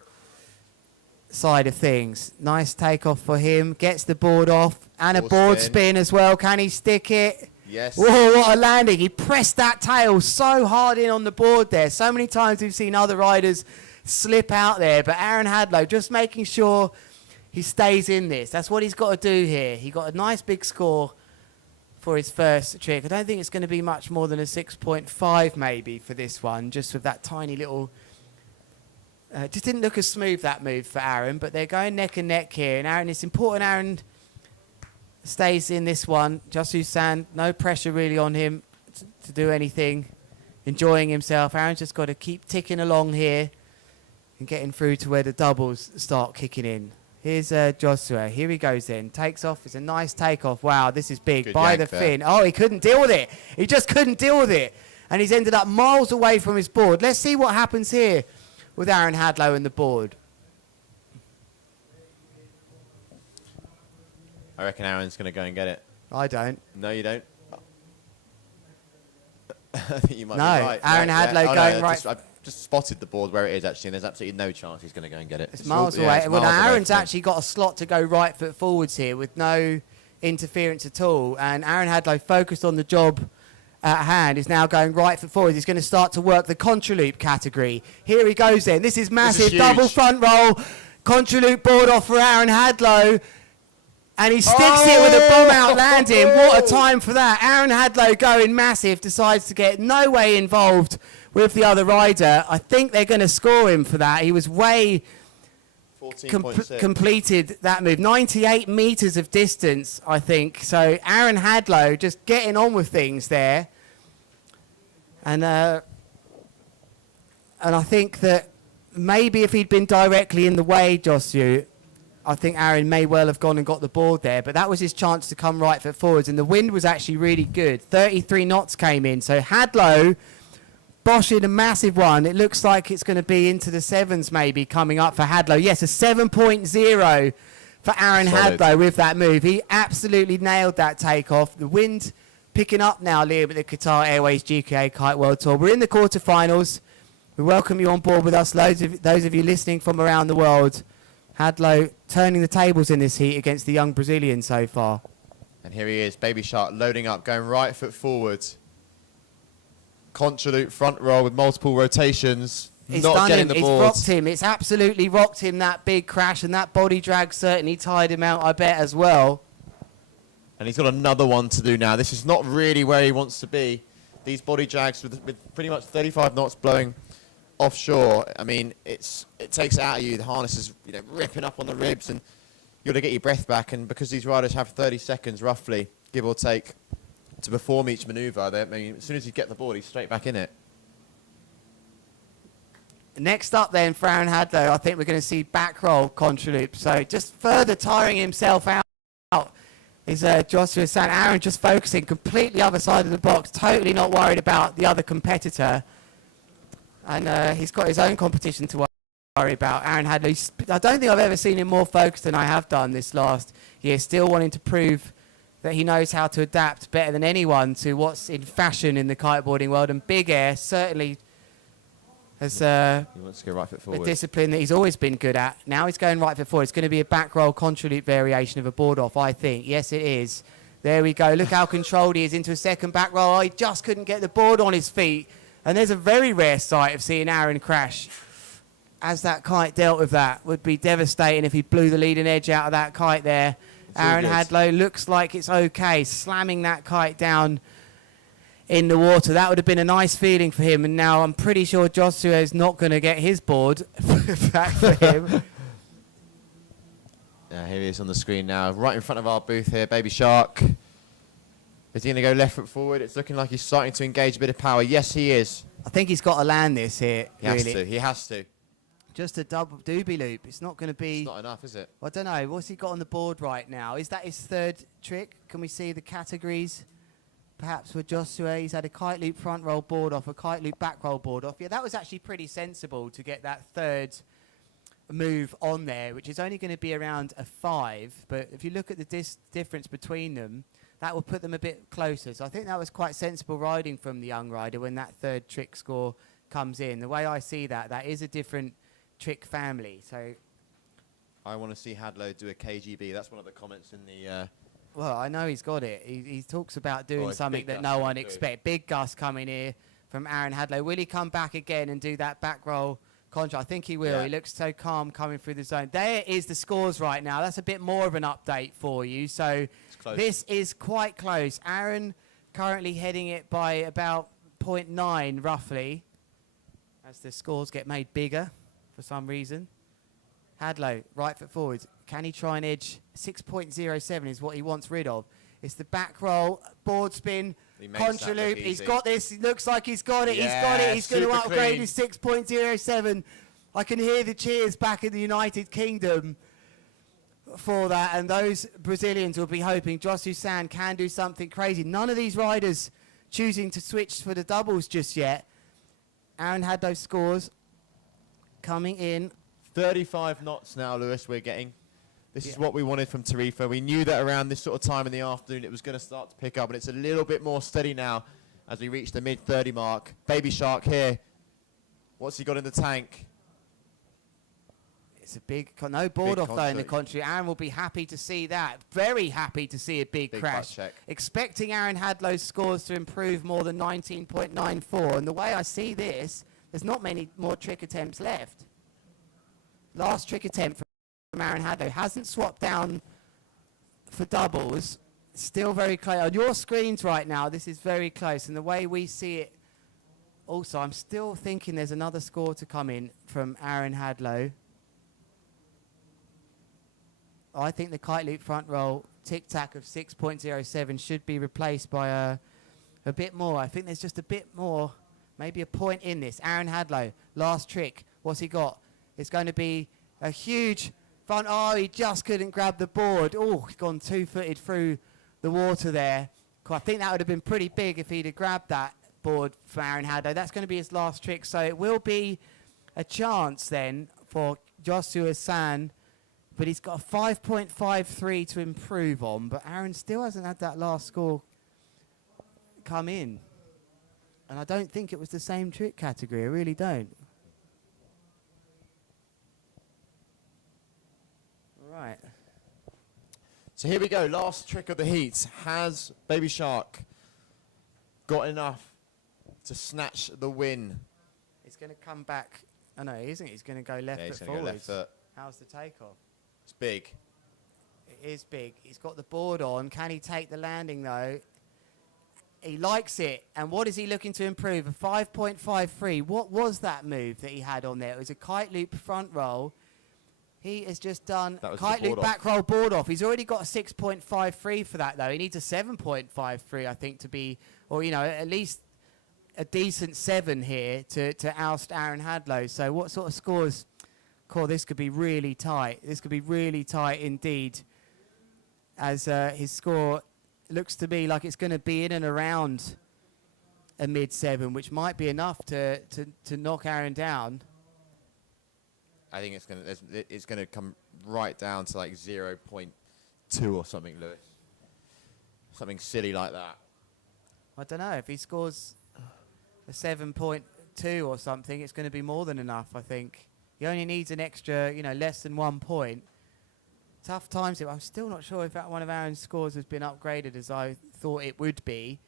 side of things? Nice takeoff for him. Gets the board off. And a board spin as well. Can he stick it? Yes. Whoa, what a landing. He pressed that tail so hard in on the board there. So many times we've seen other riders slip out there. But Aaron Hadlow just making sure he stays in this. That's what he's got to do here. He got a nice big score for his first trick. I don't think it's going to be much more than a 6.5 maybe for this one, just with that tiny little... just didn't look as smooth, that move for Aaron, but they're going neck and neck here. And Aaron, it's important Aaron stays in this one. Josu Sand, no pressure really on him to do anything. Enjoying himself. Aaron's just got to keep ticking along here and getting through to where the doubles start kicking in. Here's Joshua. Here he goes then. Takes off. It's a nice takeoff. Wow, this is big. By the fin. Oh, he couldn't deal with it. He just couldn't deal with it. And he's ended up miles away from his board. Let's see what happens here with Aaron Hadlow and the board. I reckon Aaron's going to go and get it. I don't. No, you don't? I think you might be right. Aaron Hadlow going right... I've just spotted the board where it is, actually, and there's absolutely no chance he's going to go and get it. It's miles away. Well, now Aaron's actually got a slot to go right foot forwards here with no interference at all. And Aaron Hadlow, focused on the job at hand, is now going right foot forwards. He's going to start to work the contra loop category. Here he goes then. This is massive. Double front roll. Contra loop board off for Aaron Hadlow. And he sticks it with a bomb out landing. What a time for that. Aaron Hadlow going massive, decides to get no way involved with the other rider. I think they're going to score him for that. He was way completed that move. 98 metres of distance, I think. So Aaron Hadlow just getting on with things there. And I think that maybe if he'd been directly in the way, Josu, I think Aaron may well have gone and got the board there, but that was his chance to come right foot forwards, and the wind was actually really good. 33 knots came in, so Hadlow boshing a massive one. It looks like it's going to be into the sevens maybe coming up for Hadlow. Yes, a 7.0 for Aaron Hadlow with that move. He absolutely nailed that takeoff. The wind picking up now, Liam, at the Qatar Airways GKA Kite World Tour. We're in the quarterfinals. We welcome you on board with us, those of you listening from around the world. Hadlow turning the tables in this heat against the young Brazilian so far. And here he is, Baby Shark loading up, going right foot forward. Contra loop front roll with multiple rotations. It's not done getting him. the It's board. rocked him. It's absolutely rocked him, that big crash, and that body drag certainly tied him out, I bet, as well. And he's got another one to do now. This is not really where he wants to be. These body drags with pretty much 35 knots blowing offshore. I mean, it takes it out of you. The harness is ripping up on the ribs, and you've got to get your breath back. And because these riders have 30 seconds, roughly, give or take, to perform each manoeuvre, I mean, as soon as you get the board, he's straight back in it. Next up then for Aaron Hadlow, I think we're going to see back roll contra loop. So just further tiring himself out is Joshua San. Aaron just focusing completely other side of the box, totally not worried about the other competitor. And he's got his own competition to worry about. Aaron Hadlow, I don't think I've ever seen him more focused than I have done this last year, still wanting to prove that he knows how to adapt better than anyone to what's in fashion in the kiteboarding world. And big air certainly has He wants to go right foot a forward. discipline that he's always been good at. Now he's going right foot forward. It's going to be a back roll contra loop variation of a board off, I think. Yes, it is. There we go. Look how controlled he is into a second back roll. Oh, he just couldn't get the board on his feet. And there's a very rare sight of seeing Aaron crash. As that kite dealt with that, would be devastating if he blew the leading edge out of that kite there. Aaron Hadlow looks like it's okay, slamming that kite down in the water. That would have been a nice feeling for him. And now I'm pretty sure Joshua is not going to get his board back for him. Yeah, here he is on the screen now, right in front of our booth here, Baby Shark. Is he going to go left foot forward? It's looking like he's starting to engage a bit of power. Yes, he is. I think he's got to land this here. He has to. He has to. Just a double doobie loop. It's not going to be... It's not enough, is it? I don't know. What's he got on the board right now? Is that his third trick? Can we see the categories? Perhaps for Joshua, he's had a kite loop front roll board off, a kite loop back roll board off. Yeah, that was actually pretty sensible to get that third move on there, which is only going to be around a 5. But if you look at the difference between them, that will put them a bit closer. So I think that was quite sensible riding from the young rider when that third trick score comes in. The way I see that, that is a different trick family. So I want to see Hadlow do a KGB. That's one of the comments in the... Well, I know he's got it. He talks about doing something that no one expects. Big gust coming here from Aaron Hadlow. Will he come back again and do that back roll contra? I think he will. Yeah. He looks so calm coming through the zone. There is the scores right now. That's a bit more of an update for you. So this is quite close. Aaron currently heading it by about 0.9 roughly as the scores get made bigger for some reason. Hadlow, right foot forward. Can he try and edge? 6.07 is what he wants rid of. It's the back roll, board spin, contra loop. He's got this. He looks like he's got it. Yeah, he's got it. He's going to upgrade clean. his 6.07. I can hear the cheers back in the United Kingdom for that. And those Brazilians will be hoping Joshua San can do something crazy. None of these riders choosing to switch for the doubles just yet. Aaron had those scores coming in. 35 knots now, Lewis, we're getting. This is what we wanted from Tarifa. We knew that around this sort of time in the afternoon it was going to start to pick up, and it's a little bit more steady now as we reach the mid-30 mark. Baby Shark here. What's he got in the tank? It's a big... no board off, though, in the country. Aaron will be happy to see that. Very happy to see a big crash. Expecting Aaron Hadlow's scores to improve more than 19.94. And the way I see this, there's not many more trick attempts left. Last trick attempt from Aaron Hadlow. Hasn't swapped down for doubles. Still very close. On your screens right now, this is very close. And the way we see it, also, I'm still thinking there's another score to come in from Aaron Hadlow. I think the kite loop front roll tic-tac of 6.07 should be replaced by a bit more. I think there's just a bit more, maybe a point in this. Aaron Hadlow, last trick. What's he got? It's going to be a huge front. Oh, he just couldn't grab the board. Oh, he's gone two-footed through the water there. I think that would have been pretty big if he'd have grabbed that board for Aaron Hadlow. That's going to be his last trick. So it will be a chance then for Joshua San. But he's got a 5.53 to improve on. But Aaron still hasn't had that last score come in. And I don't think it was the same trick category. I really don't. Right. So here we go, last trick of the heat. Has Baby Shark got enough to snatch the win? He's going to come back. Oh, no, he isn't. He's going to go left Yeah, he's foot gonna go forwards. left foot. How's the takeoff? It's big. It is big. He's got the board on. Can he take the landing, though? He likes it. And what is he looking to improve? A 5.53. What was that move that he had on there? It was a kite loop front roll. He has just done That was kite the loop board back roll board off. He's already got a 6.53 for that, though. He needs a 7.53, I think, to be, or, you know, at least a decent 7 here to oust Aaron Hadlow. So what sort of scores? Cool, this could be really tight. This could be really tight indeed, as his score looks to me like it's going to be in and around a mid-7, which might be enough to knock Aaron down. I think it's gonna come right down to like 0.2 or something, Lewis. Something silly like that. I don't know. If he scores a 7.2 or something, it's going to be more than enough, I think. He only needs an extra, you know, less than 1 point. Tough times. I'm still not sure if that one of Aaron's scores has been upgraded as I thought it would be.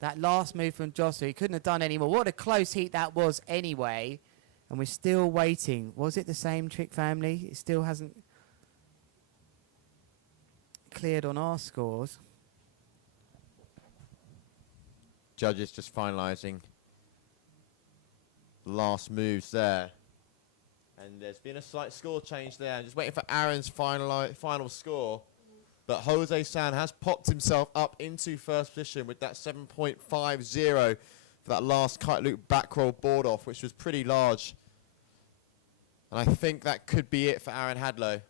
That last move from Joshua, he couldn't have done any more. What a close heat that was anyway. And we're still waiting. Was it the same trick family? It still hasn't cleared on our scores. Judges just finalising the last moves there. And there's been a slight score change there. I'm just waiting for Aaron's final score. But Jose San has popped himself up into first position with that 7.50 for that last kite loop back roll board off, which was pretty large. And I think that could be it for Aaron Hadlow.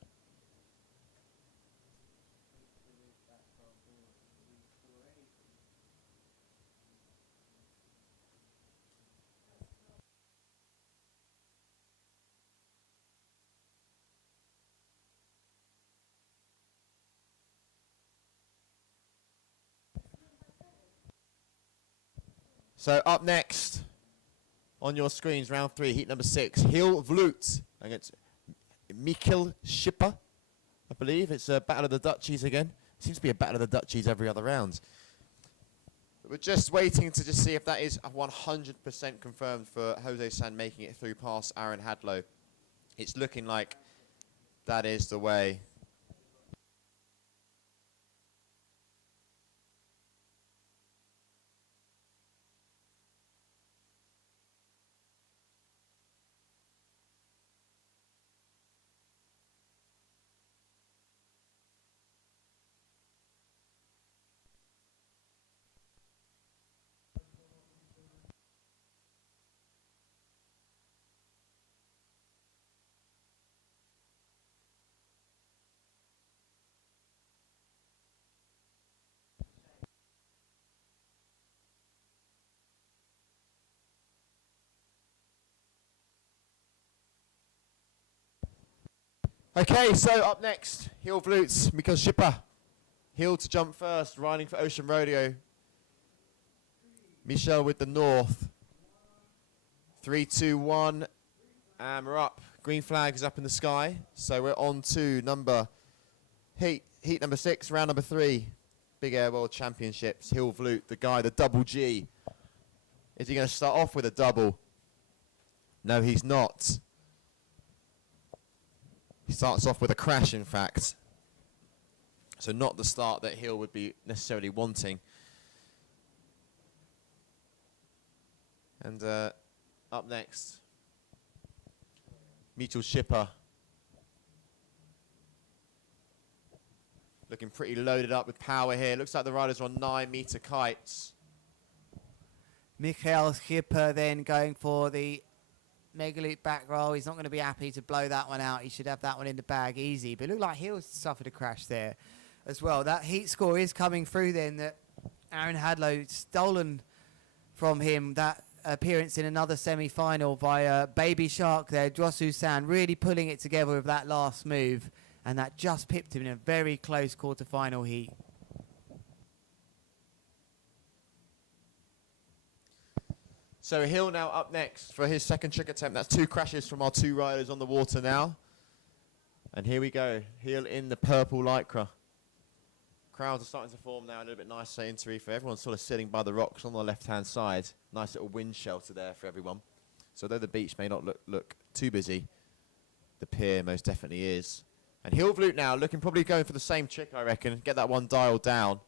So up next on your screens, round 3, heat number 6, Hill Vloot against Mikkel Schipper, I believe. It's a battle of the Dutchies again. Seems to be a battle of the Dutchies every other round. But we're just waiting to just see if that is 100% confirmed for Jose San making it through past Aaron Hadlow. It's looking like that is the way. Okay, so up next, Hill Vloots, Mikkel Schipper. Hill to jump first, riding for Ocean Rodeo. Michel with the north. 3, 2, 1, and we're up. Green flag is up in the sky, so we're on to heat number 6, round number 3. Big Air World Championships, Hill Vloot, the guy, the double G. Is he going to start off with a double? No, he's not. He starts off with a crash, in fact. So not the start that Hill would be necessarily wanting. And up next, Mikkel Schipper. Looking pretty loaded up with power here. Looks like the riders are on 9-meter kites. Mikkel Schipper then going for the mega loop back roll. He's not going to be happy to blow that one out. He should have that one in the bag easy. But it looked like Hill suffered a crash there as well. That heat score is coming through then that Aaron Hadlow stolen from him. That appearance in another semi-final by Baby Shark there. Josu San really pulling it together with that last move. And that just pipped him in a very close quarter-final heat. So Hill now up next for his second trick attempt. That's 2 crashes from our 2 riders on the water now. And here we go, heel in the purple lycra. Crowds are starting to form now a little bit nicer in Tarifa. Everyone's sort of sitting by the rocks on the left-hand side. Nice little wind shelter there for everyone. So though the beach may not look too busy, the pier most definitely is. And Hilvloot now looking probably going for the same trick, I reckon. Get that one dialed down.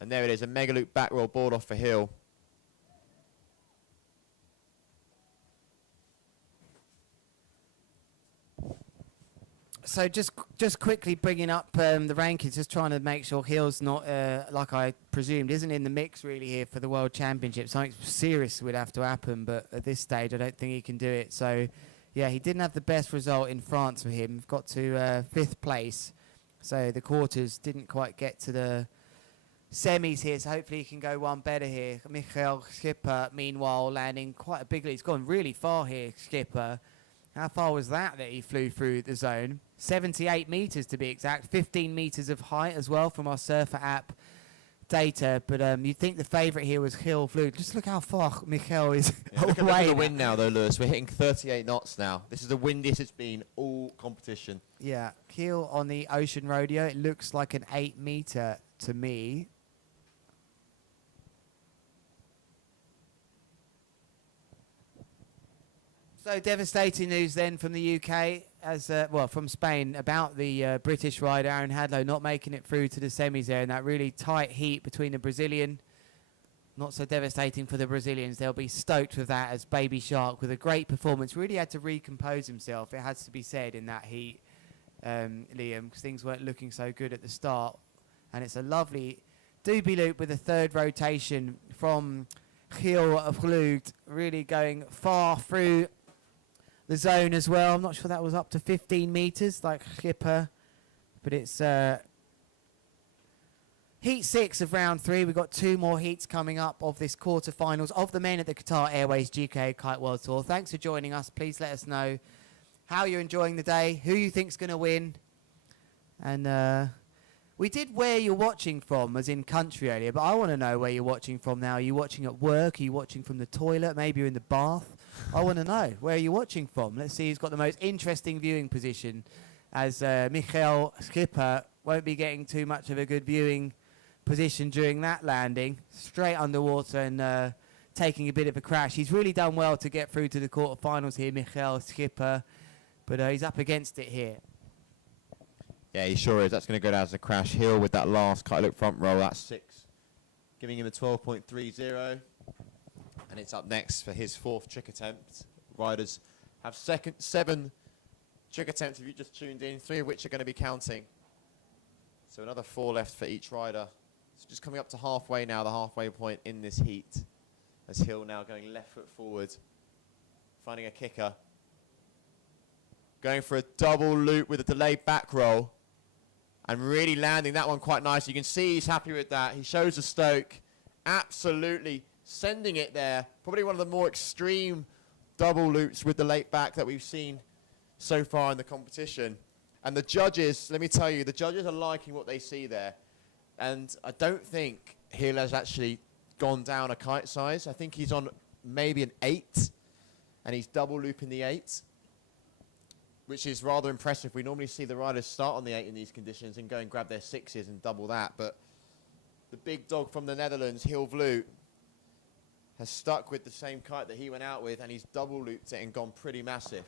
And there it is, a mega loop back roll board off for Hill. So just quickly bringing up the rankings, just trying to make sure Hill's not, like I presumed, isn't in the mix really here for the World Championship. Something serious would have to happen, but at this stage I don't think he can do it. So, yeah, he didn't have the best result in France for him. Got to 5th place, so the quarters didn't quite get to the semis here, so hopefully he can go one better here. Michael Schipper, meanwhile, landing quite a big lead. He's gone really far here, Schipper. How far was that he flew through the zone? 78 metres to be exact. 15 metres of height as well from our Surfer app data. But you'd think the favourite here was Hill flew. Just look how far Michael is Look away. at the wind now, though, Lewis. We're hitting 38 knots now. This is the windiest it's been all competition. Yeah, Kiel on the Ocean Rodeo. It looks like an 8 metre to me. So devastating news then from the UK, from Spain, about the British rider Aaron Hadlow not making it through to the semis there in that really tight heat between the Brazilian. Not so devastating for the Brazilians. They'll be stoked with that as Baby Shark with a great performance. Really had to recompose himself, it has to be said, in that heat, Liam, because things weren't looking so good at the start. And it's a lovely doobie loop with a third rotation from Gil Vloed, really going far through the zone as well. I'm not sure that was up to 15 metres like Schipper, but it's heat 6 of round 3. We've got 2 more heats coming up of this quarterfinals of the men at the Qatar Airways GKA Kite World Tour. Thanks for joining us. Please let us know how you're enjoying the day, who you think's going to win, and we did where you're watching from, as in country earlier, but I want to know where you're watching from now. Are you watching at work? Are you watching from the toilet? Maybe you're in the bath. I want to know where you're watching from. Let's see who's got the most interesting viewing position, as Michael Schipper won't be getting too much of a good viewing position during that landing. Straight underwater and taking a bit of a crash. He's really done well to get through to the quarterfinals here, Michael Schipper, but he's up against it here. Yeah, he sure is. That's going to go down as a crash. Hill with that last kite loop front roll. That's 6, giving him a 12.30. And it's up next for his 4th trick attempt. Riders have 7 trick attempts if you just tuned in, 3 of which are going to be counting. So another 4 left for each rider. So just coming up to halfway now, the halfway point in this heat. As Hill now going left foot forward, finding a kicker. Going for a double loop with a delayed back roll. And really landing that one quite nice. You can see he's happy with that. He shows the stoke. Absolutely sending it there. Probably one of the more extreme double loops with the late back that we've seen so far in the competition. And the judges, let me tell you, the judges are liking what they see there. And I don't think Hill has actually gone down a kite size. I think he's on maybe an 8. And he's double looping the 8. Which is rather impressive. We normally see the riders start on the 8 in these conditions and go and grab their 6s and double that. But the big dog from the Netherlands, Hill Vloed, has stuck with the same kite that he went out with, and he's double looped it and gone pretty massive.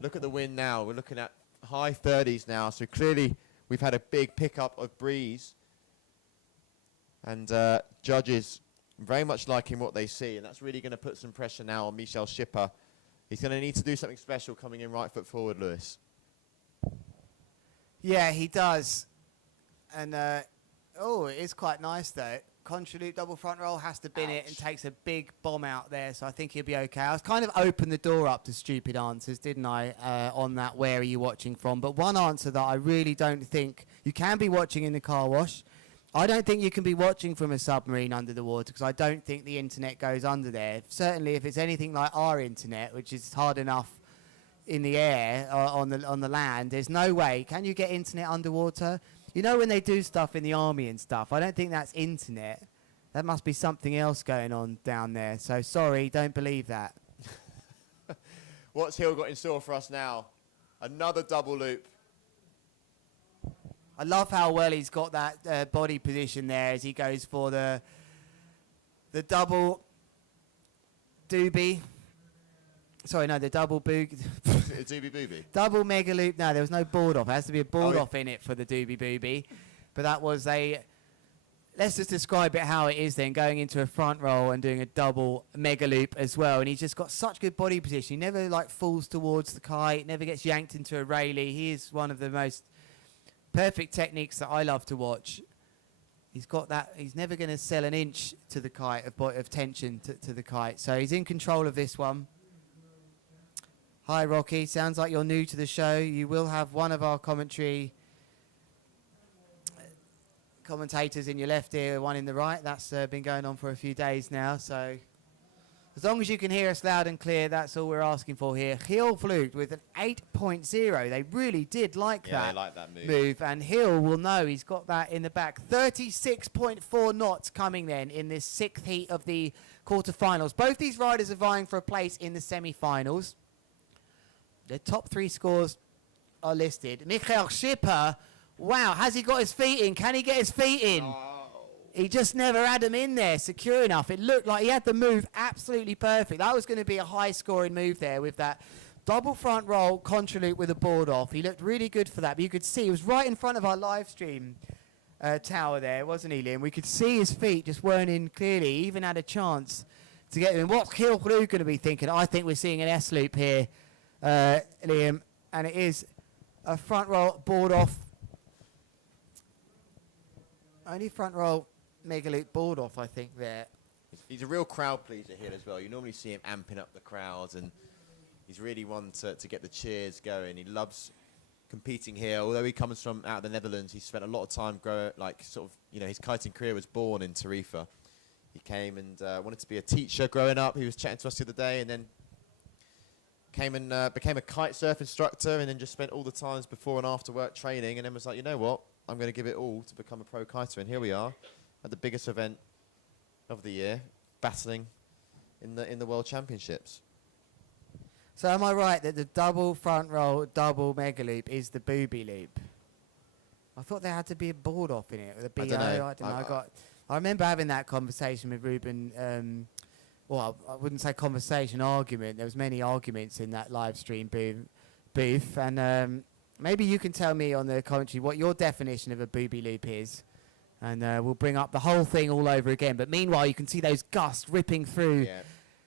Look at the wind now. We're looking at high 30s now. So clearly we've had a big pickup of breeze. And judges very much liking what they see. And that's really going to put some pressure now on Michael Schipper. He's going to need to do something special coming in right foot forward, Lewis. Yeah, he does. And, it is quite nice, though. Contra loop double front roll, has to bin it and takes a big bomb out there, so I think he'll be okay. I was kind of opened the door up to stupid answers, didn't I, on that where are you watching from. But one answer that I really don't think... You can be watching in the car wash. I don't think you can be watching from a submarine under the water because I don't think the internet goes under there. Certainly if it's anything like our internet, which is hard enough in the air or on the land, there's no way. Can you get internet underwater? You know when they do stuff in the army and stuff, I don't think that's internet. That must be something else going on down there. So sorry, don't believe that. What's Hill got in store for us now? Another double loop. I love how well he's got that body position there as he goes for the double doobie. Sorry, no, the double boog. A doobie boobie. Double mega loop. No, there was no board off. There has to be a board off in it for the doobie boobie. But that was a... Let's just describe it how it is then, going into a front roll and doing a double mega loop as well. And he's just got such good body position. He never like falls towards the kite, never gets yanked into a railie. He is one of the most perfect techniques that I love to watch. He's got that. He's never going to sell an inch to the kite of tension to the kite. So he's in control of this one. Hi, Rocky. Sounds like you're new to the show. You will have one of our commentators in your left ear, one in the right. That's been going on for a few days now. So as long as you can hear us loud and clear, that's all we're asking for here. Hill fluked with an 8.0. They really did like that. Yeah, they like that move. And Hill will know he's got that in the back. 36.4 knots coming then in this 6th heat of the quarterfinals. Both these riders are vying for a place in the semi-finals. The top 3 scores are listed. Michael Schipper, wow, has he got his feet in? Can he get his feet in? Oh. He just never had them in there secure enough. It looked like he had the move absolutely perfect. That was going to be a high-scoring move there with that double front roll, contra loop with a board off. He looked really good for that. But you could see he was right in front of our live stream tower there, wasn't he, Liam? We could see his feet just weren't in clearly. He even had a chance to get them in. What's Hill going to be thinking? I think we're seeing an S-loop here, Liam. And it is a front roll, board off. Only front roll, mega loop, board off, I think, there. He's a real crowd pleaser here as well. You normally see him amping up the crowds, and he's really one to get the cheers going. He loves competing here. Although he comes from out of the Netherlands, he spent a lot of time his kiting career was born in Tarifa. He came and wanted to be a teacher growing up. He was chatting to us the other day, and then came and became a kite surf instructor, and then just spent all the times before and after work training, and then was like, you know what? I'm going to give it all to become a pro kiter. And here we are at the biggest event of the year, battling in the World Championships. So am I right that the double front roll, double mega loop is the booby loop? I thought there had to be a board off in it with a BO. I don't know. I remember having that conversation with Ruben. Well, I wouldn't say conversation, argument. There was many arguments in that live stream booth. And maybe you can tell me on the commentary what your definition of a booby loop is. And we'll bring up the whole thing all over again. But meanwhile, you can see those gusts ripping through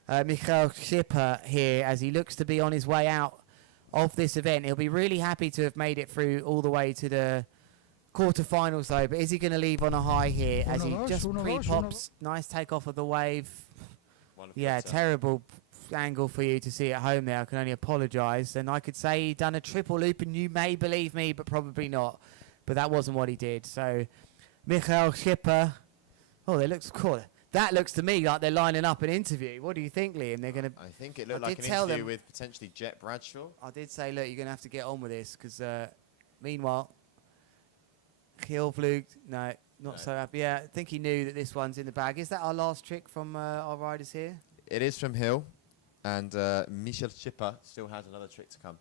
Michael Schipper here as he looks to be on his way out of this event. He'll be really happy to have made it through all the way to the quarterfinals, though. But is he going to leave on a high here as he just pre-pops? Nice takeoff of the wave. Yeah, terrible angle for you to see at home there. I can only apologise. And I could say he'd done a triple loop, and you may believe me, but probably not. But that wasn't what he did. So Michael Schipper. Oh, they look cool. That looks to me like they're lining up an interview. What do you think, Liam? They're going to. I think it looked like an interview with potentially Jet Bradshaw. I did say, look, you're going to have to get on with this because meanwhile, Kielflug, no, not so happy. Yeah, I think he knew that this one's in the bag. Is that our last trick from our riders here? It is from Hill, and Michael Schipper still has another trick to come.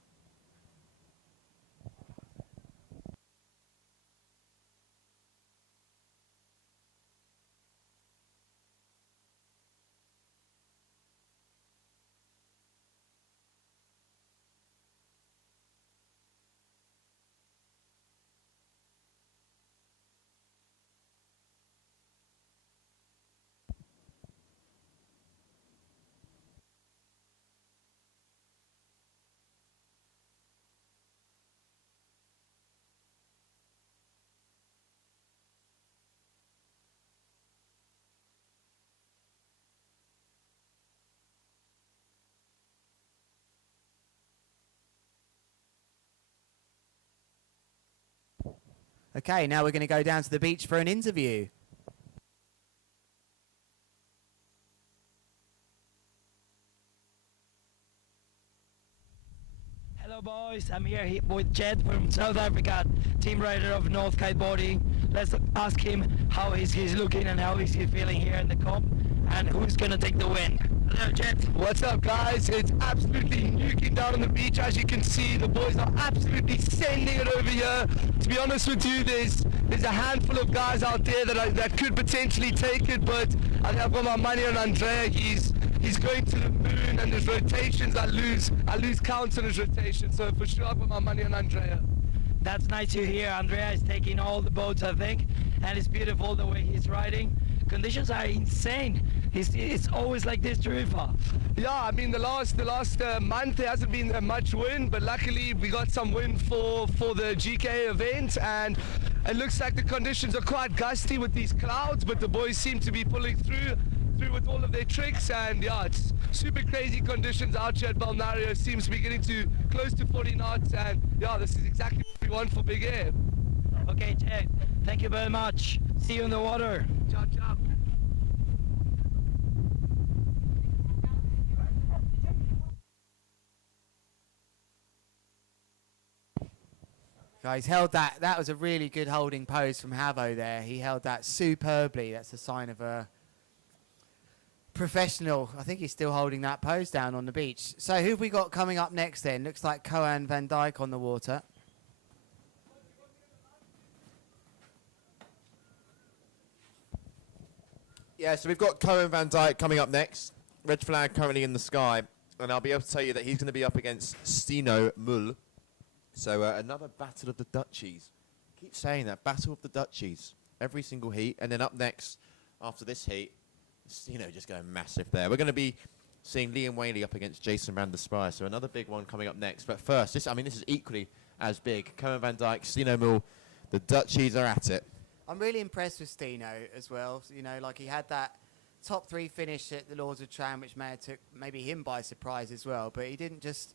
Okay, now we're going to go down to the beach for an interview. Hello boys, I'm here with Jed from South Africa, team rider of North Kiteboarding. let's ask him how he's looking and how he's feeling here in the comp, and who's gonna take the win. Hello, Jet. What's up, guys? It's absolutely nuking down on the beach. As you can see, the boys are absolutely sending it over here. To be honest with you, there's a handful of guys out there that could potentially take it, but I think I've got my money on Andrea. He's going to the moon, and his rotations, I lose count on his rotation. So for sure, I've got my money on Andrea. That's nice to hear. Andrea is taking all the boats, I think, and it's beautiful the way he's riding. Conditions are insane. It's always like this, Tarifa. Yeah, I mean the last month there hasn't been much wind, but luckily we got some wind for the GKA event, and it looks like the conditions are quite gusty with these clouds, but the boys seem to be pulling through with all of their tricks, and yeah, it's super crazy conditions out here at Balneario. Seems to be getting to close to 40 knots, and yeah, this is exactly what we want for big air. Okay, Ted, thank you very much. See you in the water. Ciao, ciao. Guys, held that. That was a really good holding pose from Havo there. He held that superbly. That's a sign of a professional. I think he's still holding that pose down on the beach. So who have we got coming up next then? Looks like Koan van Dijk on the water. Yeah, so we've got Koan van Dijk coming up next. Red flag currently in the sky. And I'll be able to tell you that he's going to be up against Stino Mul. So another battle of the Dutchies. Keep saying that, battle of the Dutchies. Every single heat. And then up next, after this heat, Stino just going massive there. We're going to be seeing Liam Whaley up against Jason Van der Spry. So another big one coming up next. But first, this is equally as big. Koan van Dijk, Stino Mul, the Dutchies are at it. I'm really impressed with Stino as well. You know, like he had that top 3 finish at the Lords of Tram, which may have took maybe him by surprise as well. But he didn't just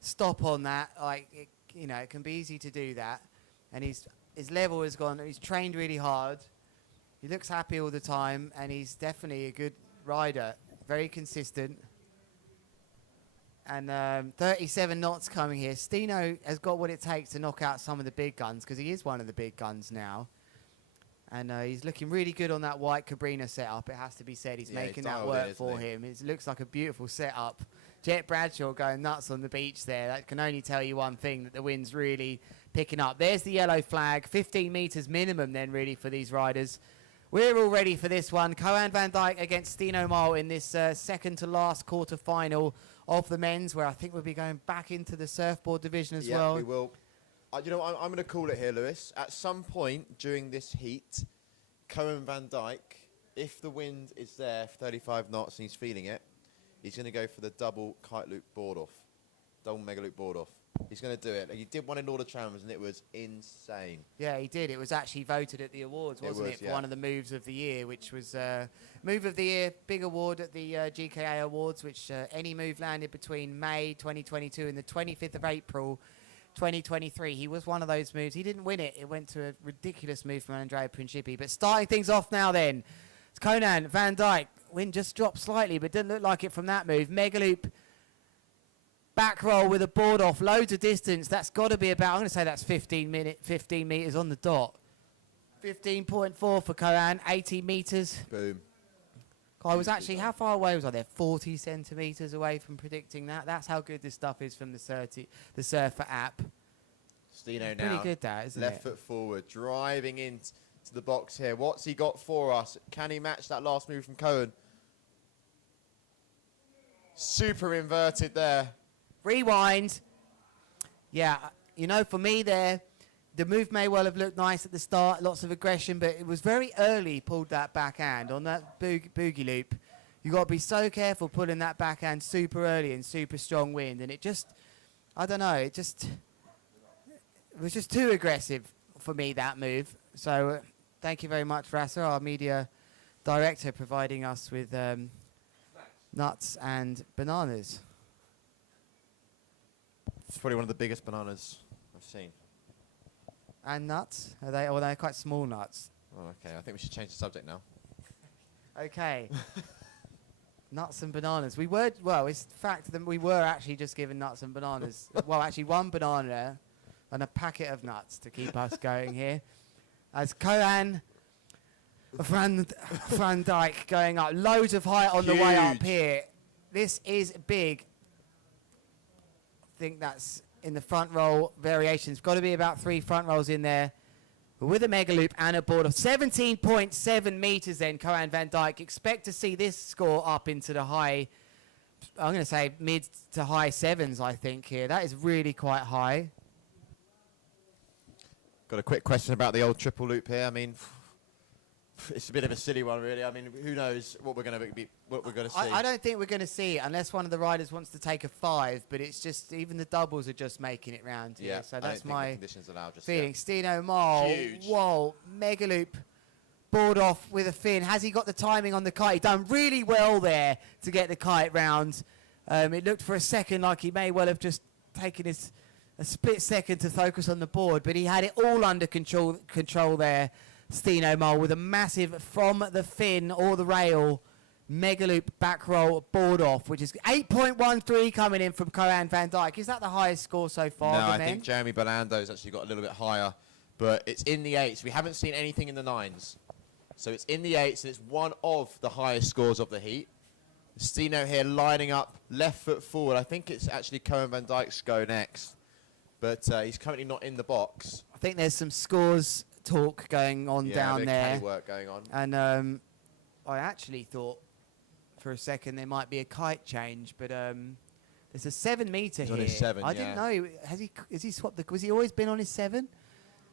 stop on that. Like, it can be easy to do that. And his level has gone. He's trained really hard. He looks happy all the time, and he's definitely a good rider. Very consistent. And 37 knots coming here. Stino has got what it takes to knock out some of the big guns, because he is one of the big guns now. And he's looking really good on that white Cabrina setup, it has to be said. He's making that work for him. It looks like a beautiful setup. Jet Bradshaw going nuts on the beach there. That can only tell you one thing, that the wind's really picking up. There's the yellow flag. 15 metres minimum then, really, for these riders. We're all ready for this one. Koan van Dijk against Stino Mul in this second to last quarter final of the men's, where I think we'll be going back into the surfboard division as well. Yeah, we will. I'm going to call it here, Lewis. At some point during this heat, Koan van Dijk, if the wind is there for 35 knots and he's feeling it, he's going to go for the double kite loop board off. Double mega loop board off. He's going to do it. He did one in Lord of Trams, and it was insane. Yeah, he did. It was actually voted at the awards, wasn't it? For one of the moves of the year, which was move of the year, big award at the GKA Awards, which any move landed between May 2022 and the 25th of April 2023. He was one of those moves. He didn't win it. It went to a ridiculous move from Andrea Principi. But starting things off now then, it's Koan van Dijk. Wind just dropped slightly, but didn't look like it from that move. Mega loop back roll with a board off. Loads of distance. That's got to be about, I'm going to say that's 15 metres on the dot. 15.4 for Koan, 18 metres. Boom. I was actually, how far away was I there? 40 centimetres away from predicting that. That's how good this stuff is from the Surfer app. Stino now. Pretty good, that, isn't it? Left foot forward, driving into the box here. What's he got for us? Can he match that last move from Koan? Super inverted there. Rewind. Yeah, for me there, the move may well have looked nice at the start, lots of aggression, but it was very early he pulled that backhand on that boogie loop. You got to be so careful pulling that backhand super early in super strong wind, and it just, I don't know, it was just too aggressive for me, that move. So thank you very much, Rasa, our media director, providing us with nuts and bananas. It's probably one of the biggest bananas I've seen. And nuts? Are they quite small nuts? Oh, okay, I think we should change the subject now. Okay. Nuts and bananas. It's the fact that we were actually just given nuts and bananas. Well, actually one banana and a packet of nuts to keep us going here. as Kohan Van Dijk going up. Loads of height on the way up Huge. here. This is big. I think that's in the front roll variations. Got to be about 3 front rolls in there. But with a mega loop and a board of 17.7 meters then, Kohan Van Dijk. Expect to see this score up into the high, I'm going to say mid to high 7s, I think, here. That is really quite high. Got a quick question about the old triple loop here. I mean, it's a bit of a silly one, really. I mean, who knows what we're going to see? I don't think we're going to see it unless one of the riders wants to take a 5, but it's just, even the doubles are just making it round here. Yeah, So I that's don't think the my conditions allow just feeling. yet. Steno Mole, Huge. whoa, mega loop, board off with a fin. Has he got the timing on the kite? He done really well there to get the kite round. It looked for a second like he may well have just taken a split second to focus on the board, but he had it all under control there. Steno Mole with a massive from the fin or the rail mega loop back roll board off, which is 8.13 coming in from Kohan Van Dijk. Is that the highest score so far? No, of the I men? think Jeremy Berlando's actually got a little bit higher, but it's in the 8s. We haven't seen anything in the 9s. So it's in the 8s, and it's one of the highest scores of the heat. Steno here lining up left foot forward. I think it's actually Kohan Van Dijk's go next, but he's currently not in the box. I think there's some scores talk going on down there. Caddy work going on. And I actually thought for a second there might be a kite change, but there's a 7 meter He's here. on his 7, I didn't know. Has he swapped the? Was he always been on his 7?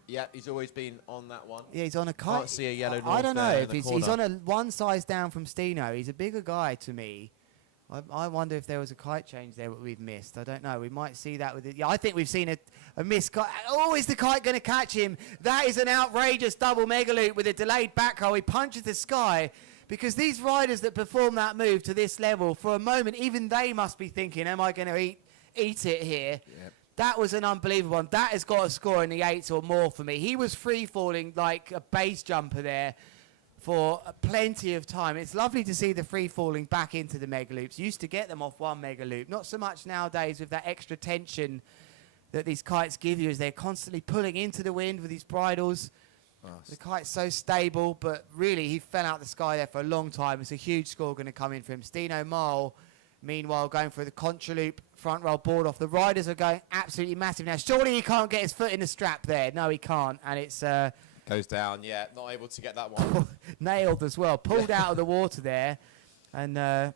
Yeah, he's always been on that one. Yeah, he's on a kite. Can't see a yellow I don't know there in if the he's on corner. a one size down from Steno. He's a bigger guy to me. I wonder if there was a kite change there that we've missed. I don't know. We might see that with it. Yeah, I think we've seen a missed kite. Oh, is the kite going to catch him? That is an outrageous double mega loop with a delayed back roll. He punches the sky because these riders that perform that move to this level, for a moment, even they must be thinking, am I going to eat it here? Yep. That was an unbelievable one. That has got a score in the 8s or more for me. He was free-falling like a base jumper there for plenty of time. It's lovely to see the free-falling back into the mega loops. Used to get them off one mega loop. Not so much nowadays with that extra tension that these kites give you as they're constantly pulling into the wind with these bridles. The kite's so stable, but really he fell out the sky there for a long time. It's a huge score going to come in for him. Steno Mole, meanwhile, going for the contra loop, front roll board off. The riders are going absolutely massive now. Surely he can't get his foot in the strap there. No, he can't. And it's Goes down, yeah, not able to get that one. nailed as well. Pulled out of the water there. And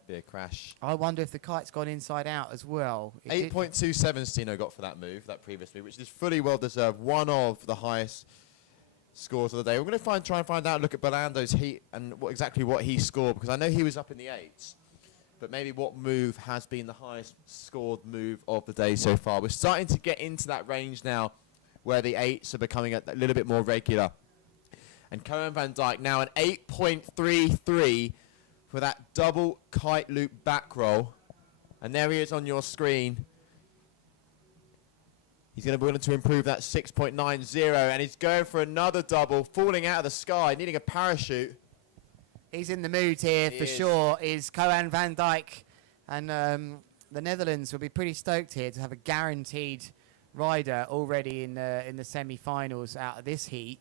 be a crash. I wonder if the kite's gone inside out as well. 8.27 Steno got for that move, that previous move, which is fully well deserved. One of the highest scores of the day. We're going to try and find out, look at Berlando's heat and exactly what he scored, because I know he was up in the 8s. But maybe what move has been the highest scored move of the day so far. We're starting to get into that range now where the 8s are becoming a little bit more regular. And Kohan Van Dijk now an 8.33 for that double kite loop back roll. And there he is on your screen. He's going to be willing to improve that 6.90, and he's going for another double, falling out of the sky, needing a parachute. He's in the mood here for sure, is Kohan Van Dijk. And the Netherlands will be pretty stoked here to have a guaranteed rider already in the semi-finals out of this heat.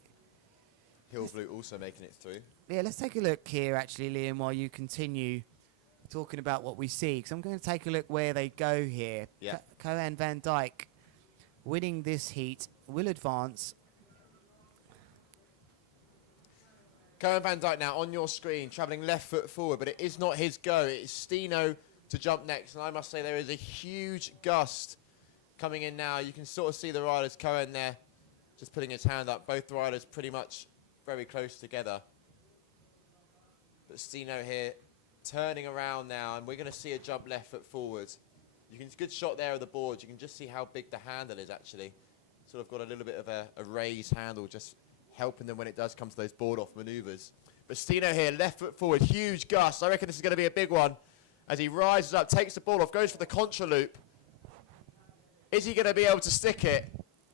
Hillvloot also making it through. Yeah, let's take a look here, actually, Liam, while you continue talking about what we see. Because I'm going to take a look where they go here. Yeah. Kohan Van Dijk winning this heat will advance. Kohan Van Dijk now on your screen, travelling left foot forward, but it is not his go. It is Steno to jump next. And I must say there is a huge gust coming in now. You can sort of see the riders, Kohan there, just putting his hand up. Both riders pretty much very close together. But Steno here turning around now, and we're going to see a jump left foot forward. Good shot there of the board. You can just see how big the handle is actually. Sort of got a little bit of a raised handle, just helping them when it does come to those board off manoeuvres. But Steno here, left foot forward, huge gust. I reckon this is going to be a big one. As he rises up, takes the ball off, goes for the contra loop. Is he going to be able to stick it?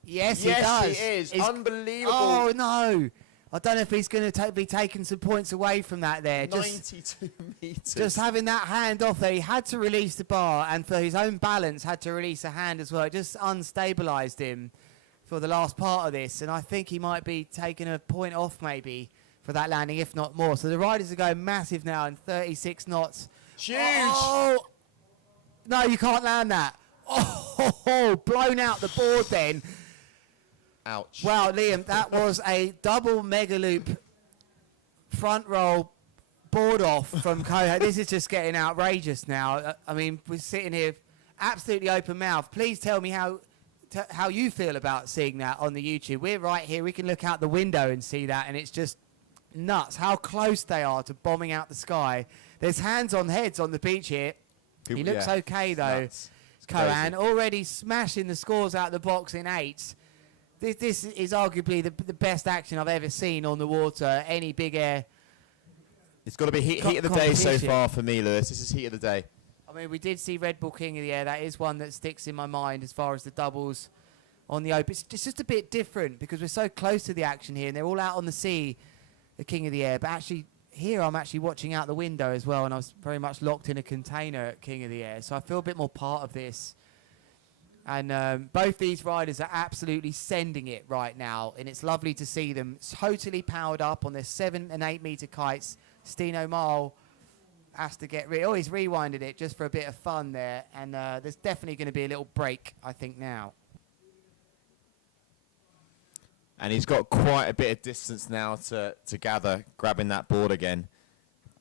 Yes, he does. He is. Unbelievable. Oh, no. I don't know if he's going to be taking some points away from that there. 92 metres. Just having that hand off there, he had to release the bar, and for his own balance, had to release a hand as well. It just unstabilised him for the last part of this, and I think he might be taking a point off maybe for that landing, if not more. So the riders are going massive now in 36 knots. Huge! Oh! No, you can't land that. Oh, blown out the board then. Ouch. Wow, Liam, that was a double mega loop front roll board off from Koho. This is just getting outrageous now. I mean, we're sitting here absolutely open mouth. Please tell me how you feel about seeing that on the YouTube. We're right here. We can look out the window and see that, and it's just nuts how close they are to bombing out the sky. There's hands on heads on the beach here. He looks okay, though. Kohan already smashing the scores out of the box in 8. This is arguably the best action I've ever seen on the water, any big air. It's got to be heat of the day so far for me, Lewis. This is heat of the day. I mean, we did see Red Bull King of the Air. That is one that sticks in my mind as far as the doubles on the open. It's just a bit different because we're so close to the action here, and they're all out on the sea, the King of the Air. But actually, here I'm actually watching out the window as well, and I was very much locked in a container at King of the Air. So I feel a bit more part of this. And both these riders are absolutely sending it right now, and it's lovely to see them totally powered up on their 7 and 8 meter kites. Steno Marl has to get rid. Oh, he's rewinded it just for a bit of fun there, and there's definitely going to be a little break, I think, now. And he's got quite a bit of distance now to gather, grabbing that board again.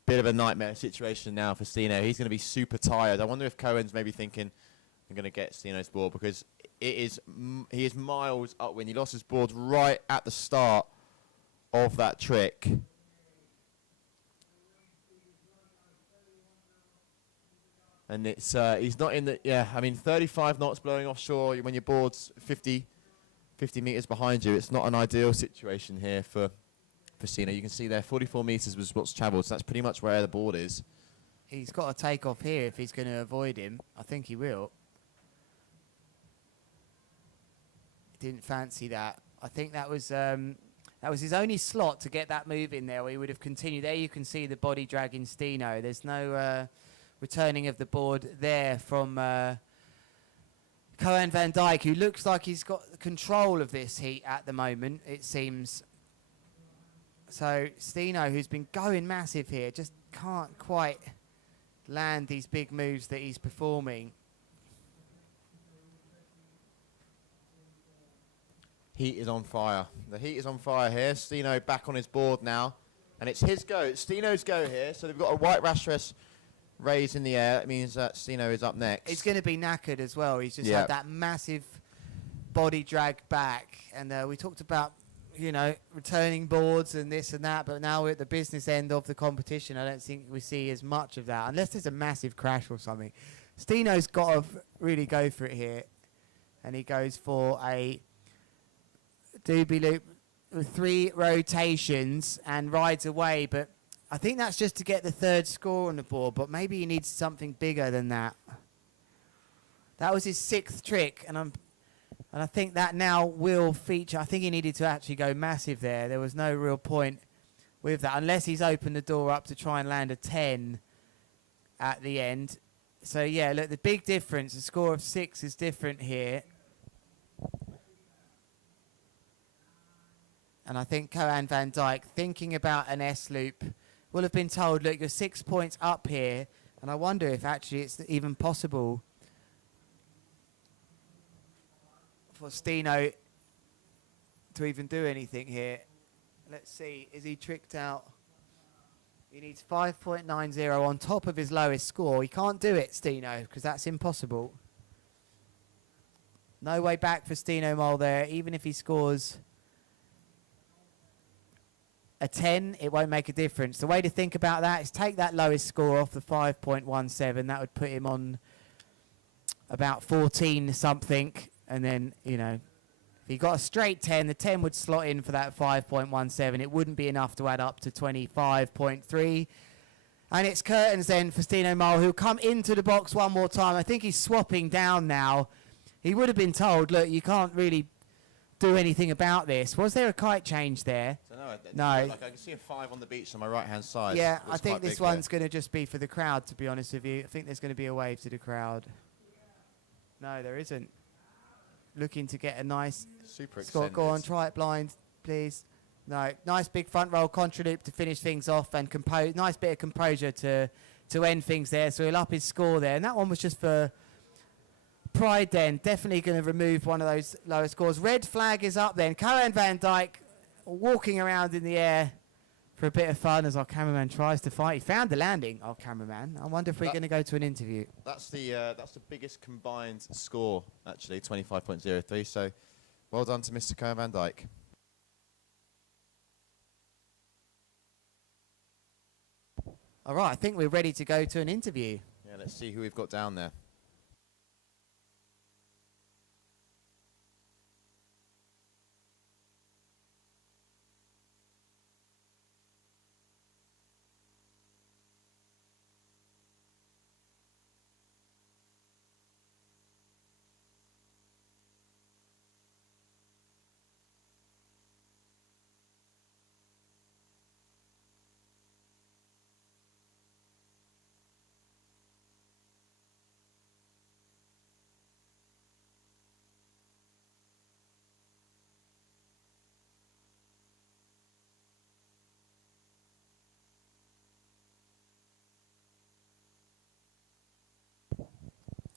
Bit of a nightmare situation now for Steno. He's going to be super tired. I wonder if Cohen's maybe thinking, I'm going to get Steno's board, because he is miles upwind. He lost his board right at the start of that trick. And it's he's not in the, I mean, 35 knots blowing offshore when your board's 50 meters behind you. It's not an ideal situation here for Steno. You can see there 44 meters was what's travelled, so that's pretty much where the board is. He's got to take off here if he's going to avoid him. I think he will. Didn't fancy that. I think that was his only slot to get that move in there, where he would have continued. There you can see the body dragging Steno. There's no returning of the board there from Kohan van Dijk, who looks like he's got control of this heat at the moment, it seems. So Steno, who's been going massive here, just can't quite land these big moves that he's performing. Heat is on fire. The heat is on fire here. Steno back on his board now. And it's his go. It's Steno's go here. So they've got a white rash dress raised in the air. That means that Steno is up next. He's going to be knackered as well. He's just had that massive body drag back. And we talked about, you know, returning boards and this and that. But now we're at the business end of the competition. I don't think we see as much of that. Unless there's a massive crash or something. Steno's got to really go for it here. And he goes for a doobie loop with 3 rotations and rides away, but I think that's just to get the 3rd score on the board, but maybe he needs something bigger than that. That was his 6th trick, and I think that now will feature. I think he needed to actually go massive there. There was no real point with that, unless he's opened the door up to try and land a 10 at the end. So yeah, look, the big difference, the score of 6 is different here. And I think Kohan van Dijk, thinking about an S-loop, will have been told, look, you're 6 points up here. And I wonder if actually it's even possible for Steno to even do anything here. Let's see, is he tricked out? He needs 5.90 on top of his lowest score. He can't do it, Steno, because that's impossible. No way back for Steno Mole there, even if he scores a 10, it won't make a difference. The way to think about that is take that lowest score off the 5.17. That would put him on about 14 something. And then, you know, if he got a straight 10, the 10 would slot in for that 5.17. It wouldn't be enough to add up to 25.3. And it's curtains then for Steno Mole, who'll come into the box one more time. I think he's swapping down now. He would have been told, look, you can't really do anything about this. Was there a kite change there? No. Like I can see a 5 on the beach on my right-hand side. Yeah, I think this one's going to just be for the crowd, to be honest with you. I think there's going to be a wave to the crowd. No, there isn't. looking to get a nice Super score. Go on, extended. try it blind, please. No, nice big front roll contra loop to finish things off and nice bit of composure to end things there. So he'll up his score there. And that one was just for pride then. Definitely going to remove one of those lower scores. Red flag is up then. Cohen van Dijk walking around in the air for a bit of fun as our cameraman tries to fight. He found the landing, our cameraman. I wonder if we're going to go to an interview. That's the biggest combined score, actually, 25.03. So well done to Mr. Cohen van Dijk. All right, I think we're ready to go to an interview. Yeah, let's see who we've got down there.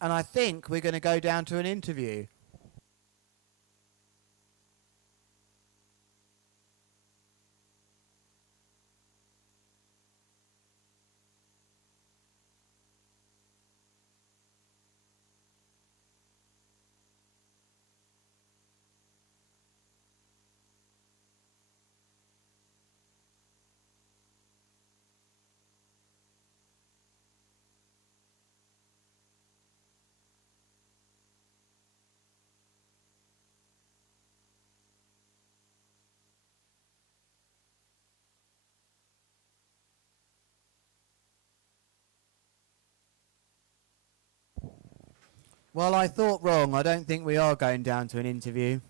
And I think we're going to go down to an interview. Well, I thought wrong. I don't think we are going down to an interview.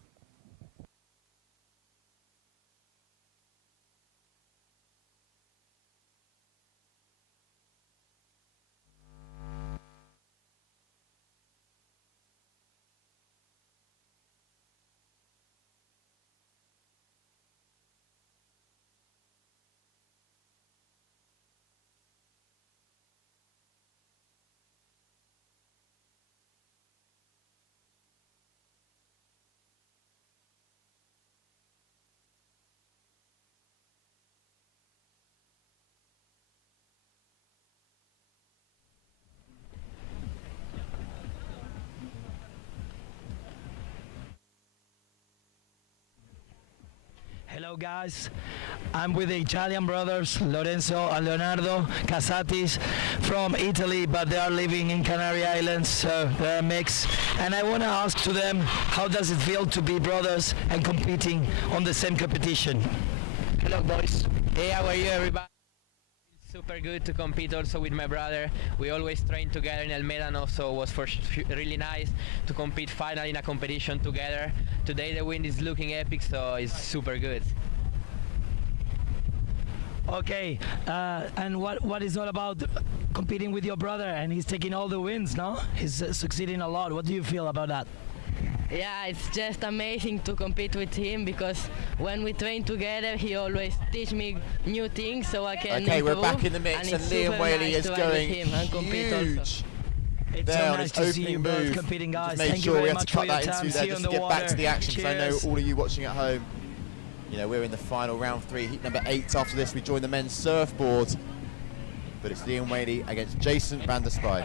Hello guys, I'm with the Italian brothers Lorenzo and Leonardo Casatis from Italy, but they are living in Canary Islands, so they're a mix. And I want to ask to them, how does it feel to be brothers and competing on the same competition? Hello boys. Hey, how are you everybody? It's super good to compete also with my brother. We always train together in El Médano, so it was really nice to compete finally in a competition together. Today the wind is looking epic, so it's super good. Okay, and what is all about competing with your brother, and he's taking all the wins, no? He's succeeding a lot. What do you feel about that? Yeah, it's just amazing to compete with him, because when we train together he always teach me new things so I can Okay, we're improve, back in the mix, and it's Liam super Whaley nice is to ride going with him and compete also. huge. It's There so on nice his to see you opening both move. competing, guys. Just make Thank sure you we very have to much for cut your that time. into See there you just on to the get back water. to the action, because I know Cheers. all of you watching at home, you know, we're in the final round 3, heat number 8. After this, we join the men's surfboard. But it's Liam Whaley against Jason van der Spy.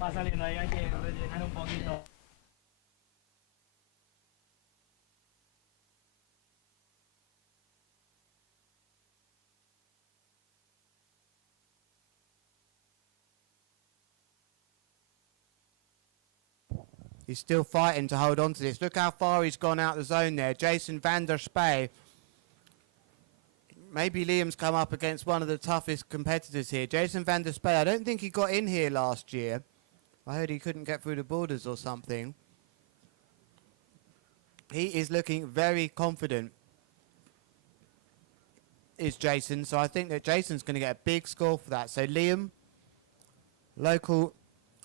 Va saliendo ahí, hay que rellenar un poquito. He's still fighting to hold on to this. Look how far he's gone out the zone there. Jason van der Spy. Maybe Liam's come up against one of the toughest competitors here. Jason van der Spy, I don't think he got in here last year. I heard he couldn't get through the borders or something. He is looking very confident, is Jason. So I think that Jason's going to get a big score for that. So Liam, local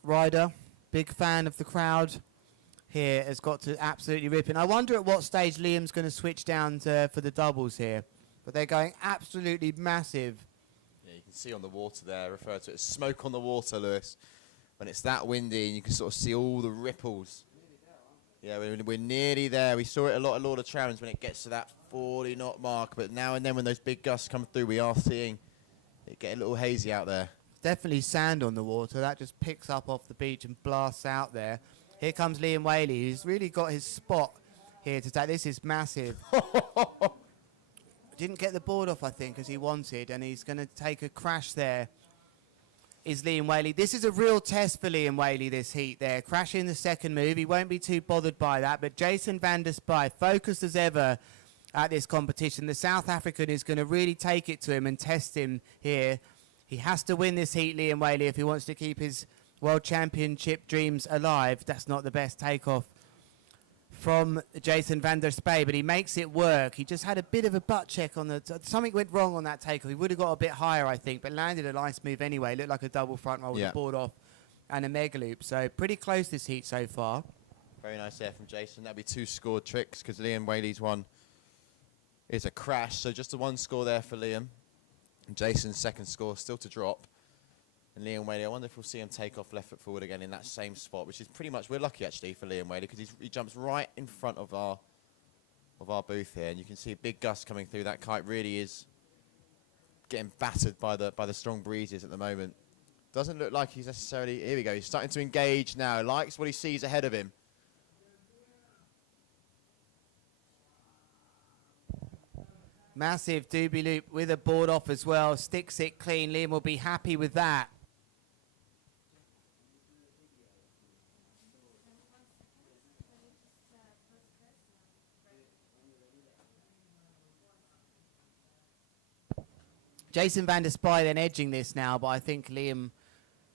rider, big fan of the crowd here has got to absolutely rip it. I wonder at what stage Liam's going to switch down for the doubles here. But they're going absolutely massive. Yeah, you can see on the water there, referred to it as smoke on the water, Lewis. When it's that windy and you can sort of see all the ripples. Yeah, we're nearly there. We saw it a lot at Lord of Travels when it gets to that 40 knot mark. But now and then when those big gusts come through, we are seeing it get a little hazy out there. Definitely sand on the water. That just picks up off the beach and blasts out there. Here comes Liam Whaley, who's really got his spot here to take. This is massive. Didn't get the board off, I think, as he wanted, and he's going to take a crash there. Is Liam Whaley. This is a real test for Liam Whaley, this heat there. Crashing the second move. He won't be too bothered by that. But Jason van der Spy, focused as ever at this competition. The South African is going to really take it to him and test him here. He has to win this heat, Liam Whaley, if he wants to keep his World Championship dreams alive. That's not the best takeoff from Jason van der Spy, but he makes it work. He just had a bit of a butt check on the... something went wrong on that takeoff. He would have got a bit higher, I think, but landed a nice move anyway. Looked like a double front roll with the board off and a mega loop. So pretty close this heat so far. Very nice there from Jason. That'll be 2 scored tricks because Liam Whaley's one is a crash. So just the 1 score there for Liam. And Jason's second score still to drop. And Liam Whaley, I wonder if we'll see him take off left foot forward again in that same spot, which is pretty much, we're lucky actually for Liam Whaley because he jumps right in front of our booth here, and you can see a big gust coming through. That kite really is getting battered by the strong breezes at the moment. Doesn't look like he's necessarily, here we go, he's starting to engage now, likes what he sees ahead of him. Massive doobie loop with a board off as well, sticks it clean. Liam will be happy with that. Jason van der Spy then edging this now, but I think Liam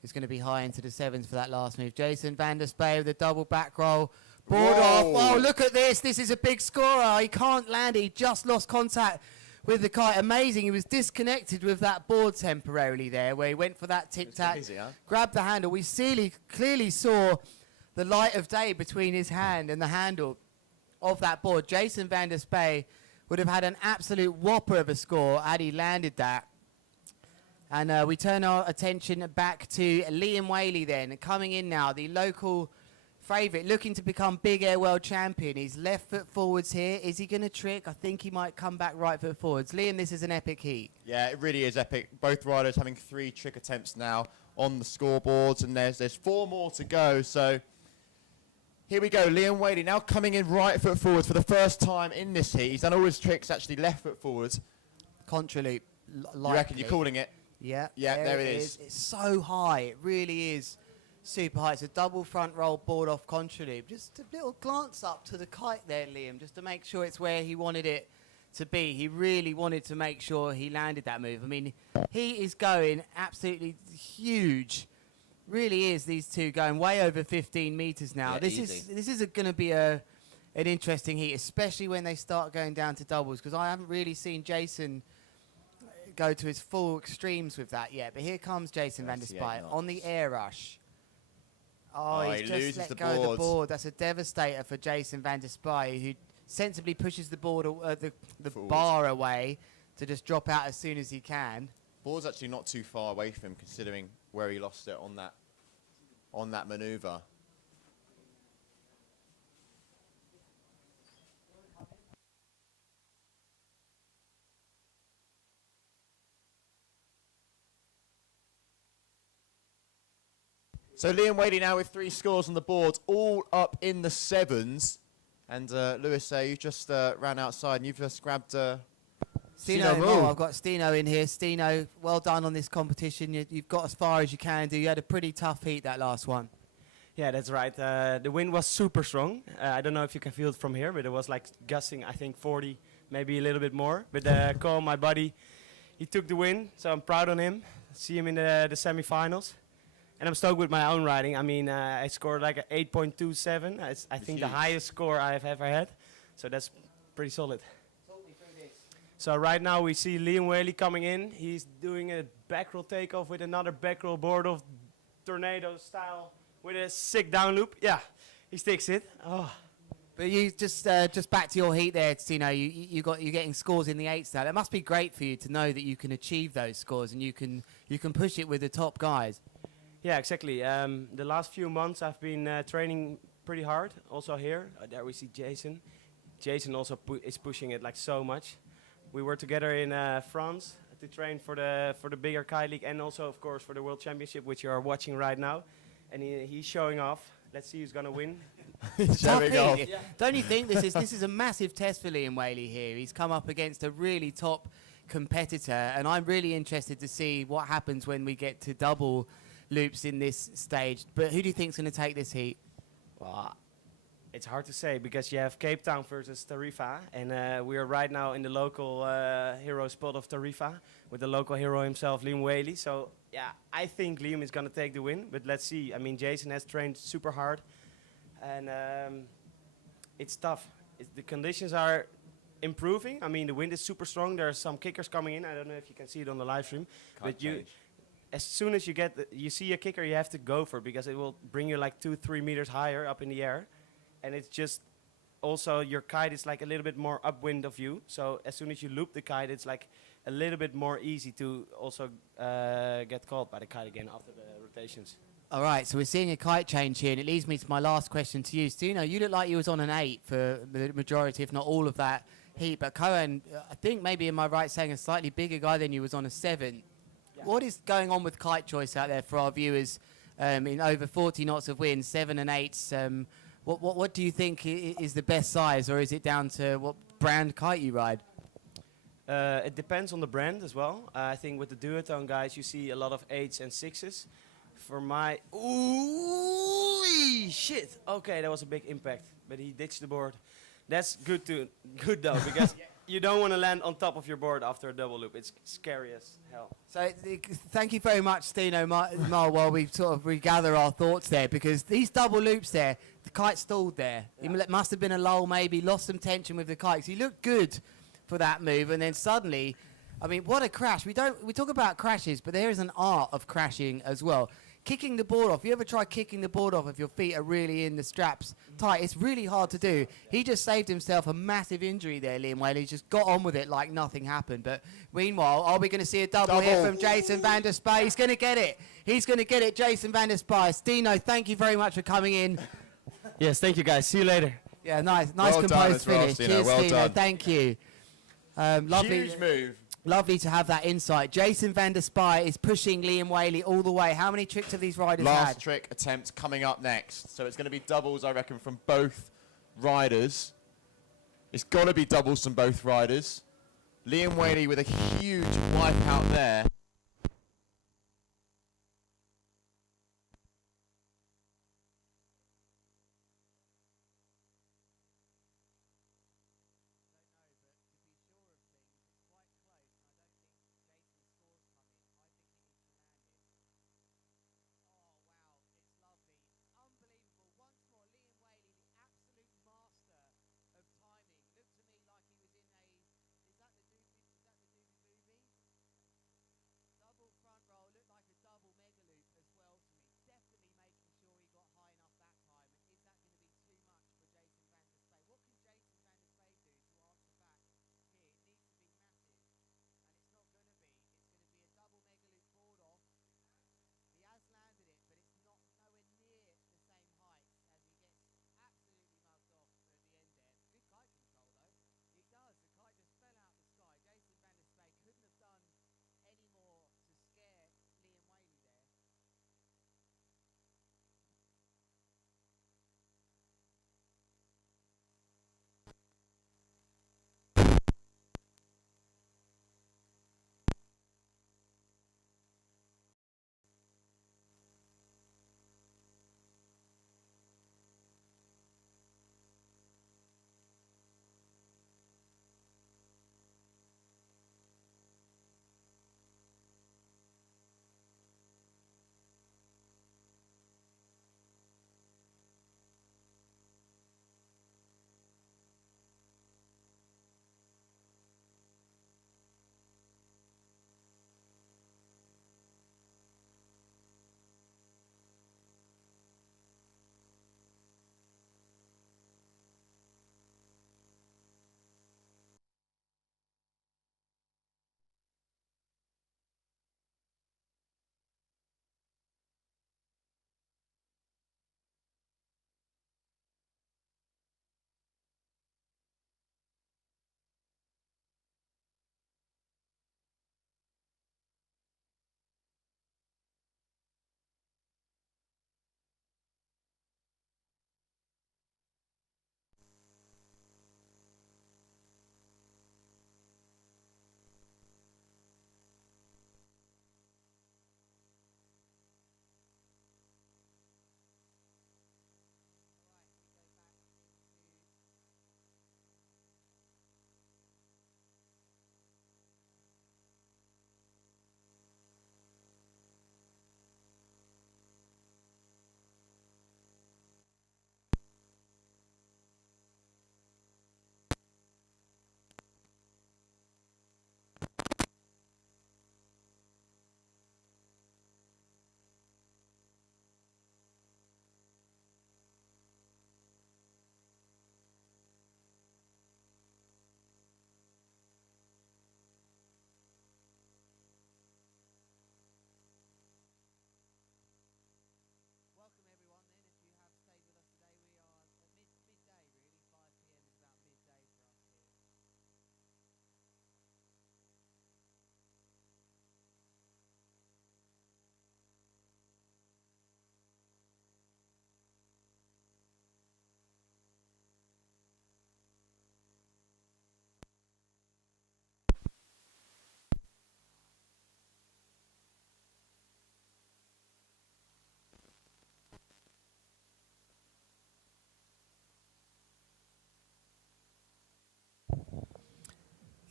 is going to be high into the sevens for that last move. Jason van der Spy with a double back roll. Board off. Oh, look at this. This is a big scorer. He can't land it. He just lost contact with the kite. Amazing. He was disconnected with that board temporarily there, where he went for that tic-tac, grabbed the handle. We clearly saw the light of day between his hand and the handle of that board. Jason van der Spy would have had an absolute whopper of a score had he landed that. And we turn our attention back to Liam Whaley then, coming in now, the local favourite, looking to become Big Air World Champion. He's left foot forwards here. Is he going to trick? I think he might come back right foot forwards. Liam, this is an epic heat. Yeah, it really is epic. Both riders having 3 trick attempts now on the scoreboards, and there's 4 more to go. So here we go. Liam Whaley now coming in right foot forwards for the first time in this heat. He's done all his tricks actually left foot forwards. Contra loop. You reckon you're calling it? Yeah. Yeah, there it is. It's so high. It really is super high. It's a double front roll board off contra loop. Just a little glance up to the kite there, Liam, just to make sure it's where he wanted it to be. He really wanted to make sure he landed that move. I mean, he is going absolutely huge. Really is, these two going way over 15 meters now. Yeah, this is going to be an interesting heat, especially when they start going down to doubles, because I haven't really seen Jason go to his full extremes with that yet. But here comes Jason van der Spy on the air rush. Oh, he's just let go of the board. That's a devastator for Jason van der Spy, who sensibly pushes the board, the bar away to just drop out as soon as he can. Board's actually not too far away from him, considering where he lost it on that manoeuvre. So Liam Whaley now with 3 scores on the board, all up in the sevens. And Lewis, you just ran outside and you've just grabbed Stino. I've got Stino in here. Stino, well done on this competition. You've got as far as you can do. You had a pretty tough heat, that last one. Yeah, that's right. The wind was super strong. I don't know if you can feel it from here, but it was like gusting, I think 40, maybe a little bit more. But Cole, my buddy, he took the win, so I'm proud on him. See him in the semifinals. And I'm stoked with my own riding. I mean, I scored like an 8.27. I think the highest score I've ever had. So that's pretty solid. Talk me through this. So right now we see Liam Whaley coming in. He's doing a back roll takeoff with another back roll board of tornado style with a sick down loop. Yeah, He sticks it. Oh. But you just back to your heat there, Tino. You're getting scores in the eights now. It must be great for you to know that you can achieve those scores and you can push it with the top guys. Yeah, exactly. The last few months I've been training pretty hard. Also here, there we see Jason. Jason also is pushing it like so much. We were together in France to train for the bigger Kite League and also, of course, for the World Championship, which you are watching right now. And he's showing off. Let's see who's gonna win. Showing off. Yeah. Don't you think this is a massive test for Liam Whaley here? He's come up against a really top competitor, and I'm really interested to see what happens when we get to double loops in this stage. But who do you think's going to take this heat? Well, it's hard to say because you have Cape Town versus Tarifa, and we are right now in the local hero spot of Tarifa with the local hero himself, Liam Whaley. So yeah, I think Liam is going to take the win, but let's see. I mean, Jason has trained super hard, and it's tough. The conditions are improving. I mean, the wind is super strong. There are some kickers coming in. I don't know if you can see it on the live stream, but as soon as you see a kicker, you have to go for it because it will bring you like 2-3 meters higher up in the air. And it's just also your kite is like a little bit more upwind of you. So as soon as you loop the kite, it's like a little bit more easy to also get caught by the kite again after the rotations. All right, so we're seeing a kite change here, and it leads me to my last question to you. Stino, you look like you was on an 8 for the majority, if not all of that heat. But Cohen, I think maybe, am I right saying, a slightly bigger guy than you was on a 7. Yeah. What is going on with kite choice out there for our viewers in over 40 knots of wind, 7 and 8s? What do you think is the best size, or is it down to what brand kite you ride? It depends on the brand as well. I think with the duotone guys, you see a lot of 8s and 6s. For my... Ooh, shit! Okay, that was a big impact, but he ditched the board. That's good though, because you don't want to land on top of your board after a double loop. It's scary as hell. So thank you very much, Stino, Mar, while we sort of regather our thoughts there, because these double loops there, the kite stalled there. Yeah. It must have been a lull, maybe, lost some tension with the kite. 'Cause he looked good for that move, and then suddenly, I mean, what a crash. We talk about crashes, but there is an art of crashing as well. Kicking the board off. You ever try kicking the board off if your feet are really in the straps tight? It's really hard to do. He just saved himself a massive injury there, Liam Whaley. He just got on with it like nothing happened. But meanwhile, are we going to see a double here from Jason van der Spy? He's going to get it. He's going to get it, Jason van der Spy. Stino, thank you very much for coming in. Yes, thank you, guys. See you later. Yeah, nice Well composed done finish. as well, Stino. Cheers, Well Stino. done. Thank you. Lovely. Huge move. Lovely to have that insight. Jason van der Spy is pushing Liam Whaley all the way. How many tricks have these riders had? Last trick attempt coming up next. So it's going to be doubles, I reckon, from both riders. It's got to be doubles from both riders. Liam Whaley with a huge wipeout there.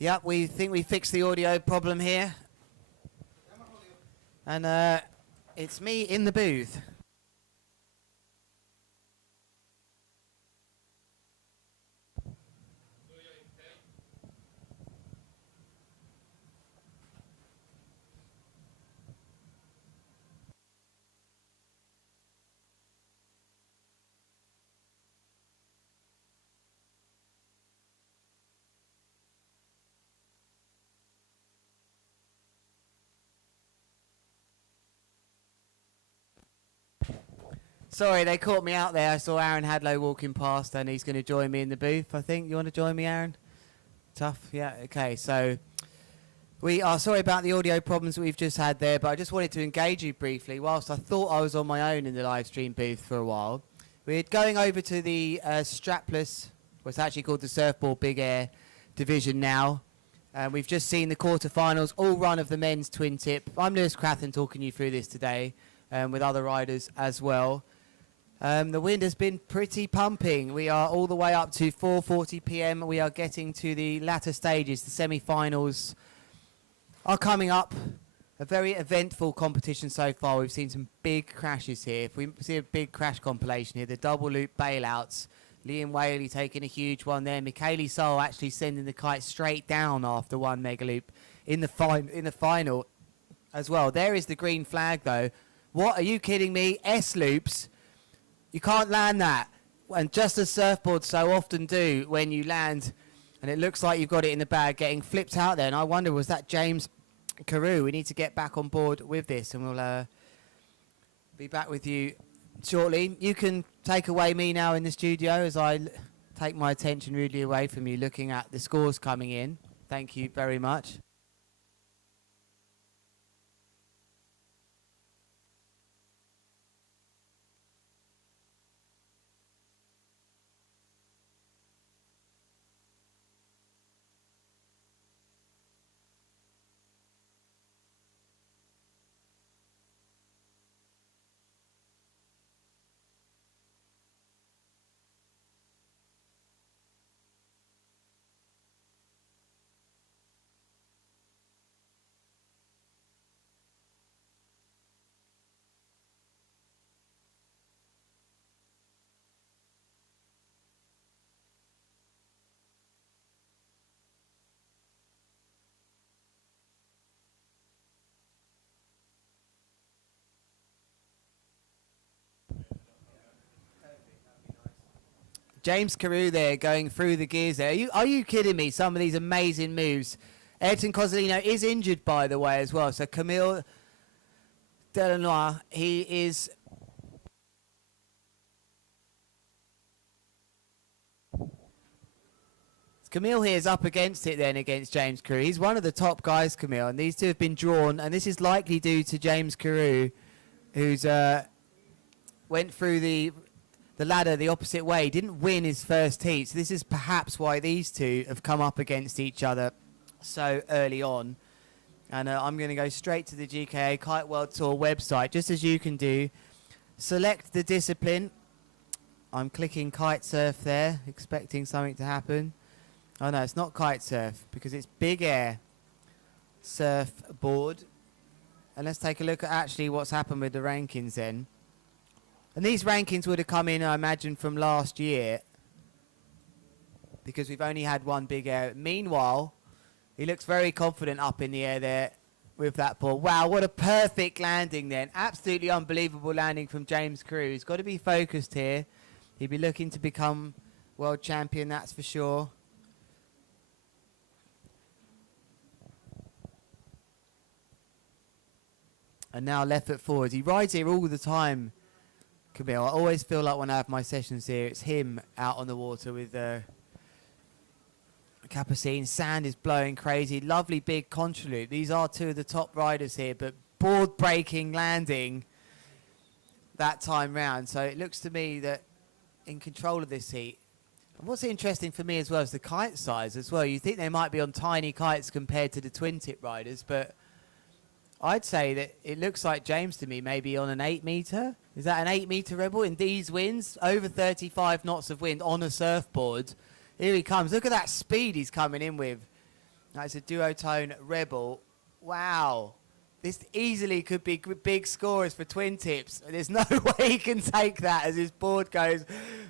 Yep, we think we fixed the audio problem here. And it's me in the booth. Sorry, they caught me out there. I saw Aaron Hadlow walking past and he's going to join me in the booth, I think. You want to join me, Aaron? Tough? Yeah, okay. So we are sorry about the audio problems that we've just had there, but I just wanted to engage you briefly. Whilst I thought I was on my own in the live stream booth for a while, we're going over to the strapless, what's actually called the Surfboard Big Air division now. We've just seen the quarterfinals, all run of the men's twin tip. I'm Lewis Crathen talking you through this today with other riders as well. The wind has been pretty pumping. We are all the way up to 4:40 p.m. We are getting to the latter stages. The semi-finals are coming up. A very eventful competition so far. We've seen some big crashes here. If we see a big crash compilation here, the double loop bailouts. Liam Whaley taking a huge one there. Michaeli Soul actually sending the kite straight down after one mega loop in the final as well. There is the green flag though. What, are you kidding me? S-loops. You can't land that. And just as surfboards so often do when you land and it looks like you've got it in the bag, getting flipped out there. And I wonder, was that James Carew? We need to get back on board with this and we'll be back with you shortly. You can take away me now in the studio as I take my attention rudely away from you looking at the scores coming in. Thank you very much. James Carew there going through the gears there. Are you kidding me? Some of these amazing moves. Ayrton Cozzolino is injured, by the way, as well. So Camille Delanois, he is... Camille here is up against it then against James Carew. He's one of the top guys, Camille, and these two have been drawn, and this is likely due to James Carew, who's went through the ladder the opposite way, didn't win his first heat. So this is perhaps why these two have come up against each other so early on. And I'm going to go straight to the GKA Kite World Tour website, just as you can do. Select the discipline. I'm clicking kite surf there, expecting something to happen. Oh no, it's not kite surf because it's big air surfboard. And let's take a look at actually what's happened with the rankings then. And these rankings would have come in, I imagine, from last year because we've only had one big air. Meanwhile, he looks very confident up in the air there with that ball. Wow, what a perfect landing then. Absolutely unbelievable landing from James Carew. He's got to be focused here. He'd be looking to become world champion, that's for sure. And now left foot forward. He rides here all the time, Camille. I always feel like when I have my sessions here, it's him out on the water with Capucine. Sand is blowing crazy. Lovely big contra loop. These are two of the top riders here, but board breaking landing that time round. So it looks to me that in control of this heat. And what's interesting for me as well is the kite size as well. You think they might be on tiny kites compared to the twin tip riders, but I'd say that it looks like James to me maybe on an 8 metre. Is that an 8 metre Rebel in these winds? Over 35 knots of wind on a surfboard. Here he comes. Look at that speed he's coming in with. That's a duotone Rebel. Wow. This easily could be big scores for Twintips. There's no way he can take that as his board goes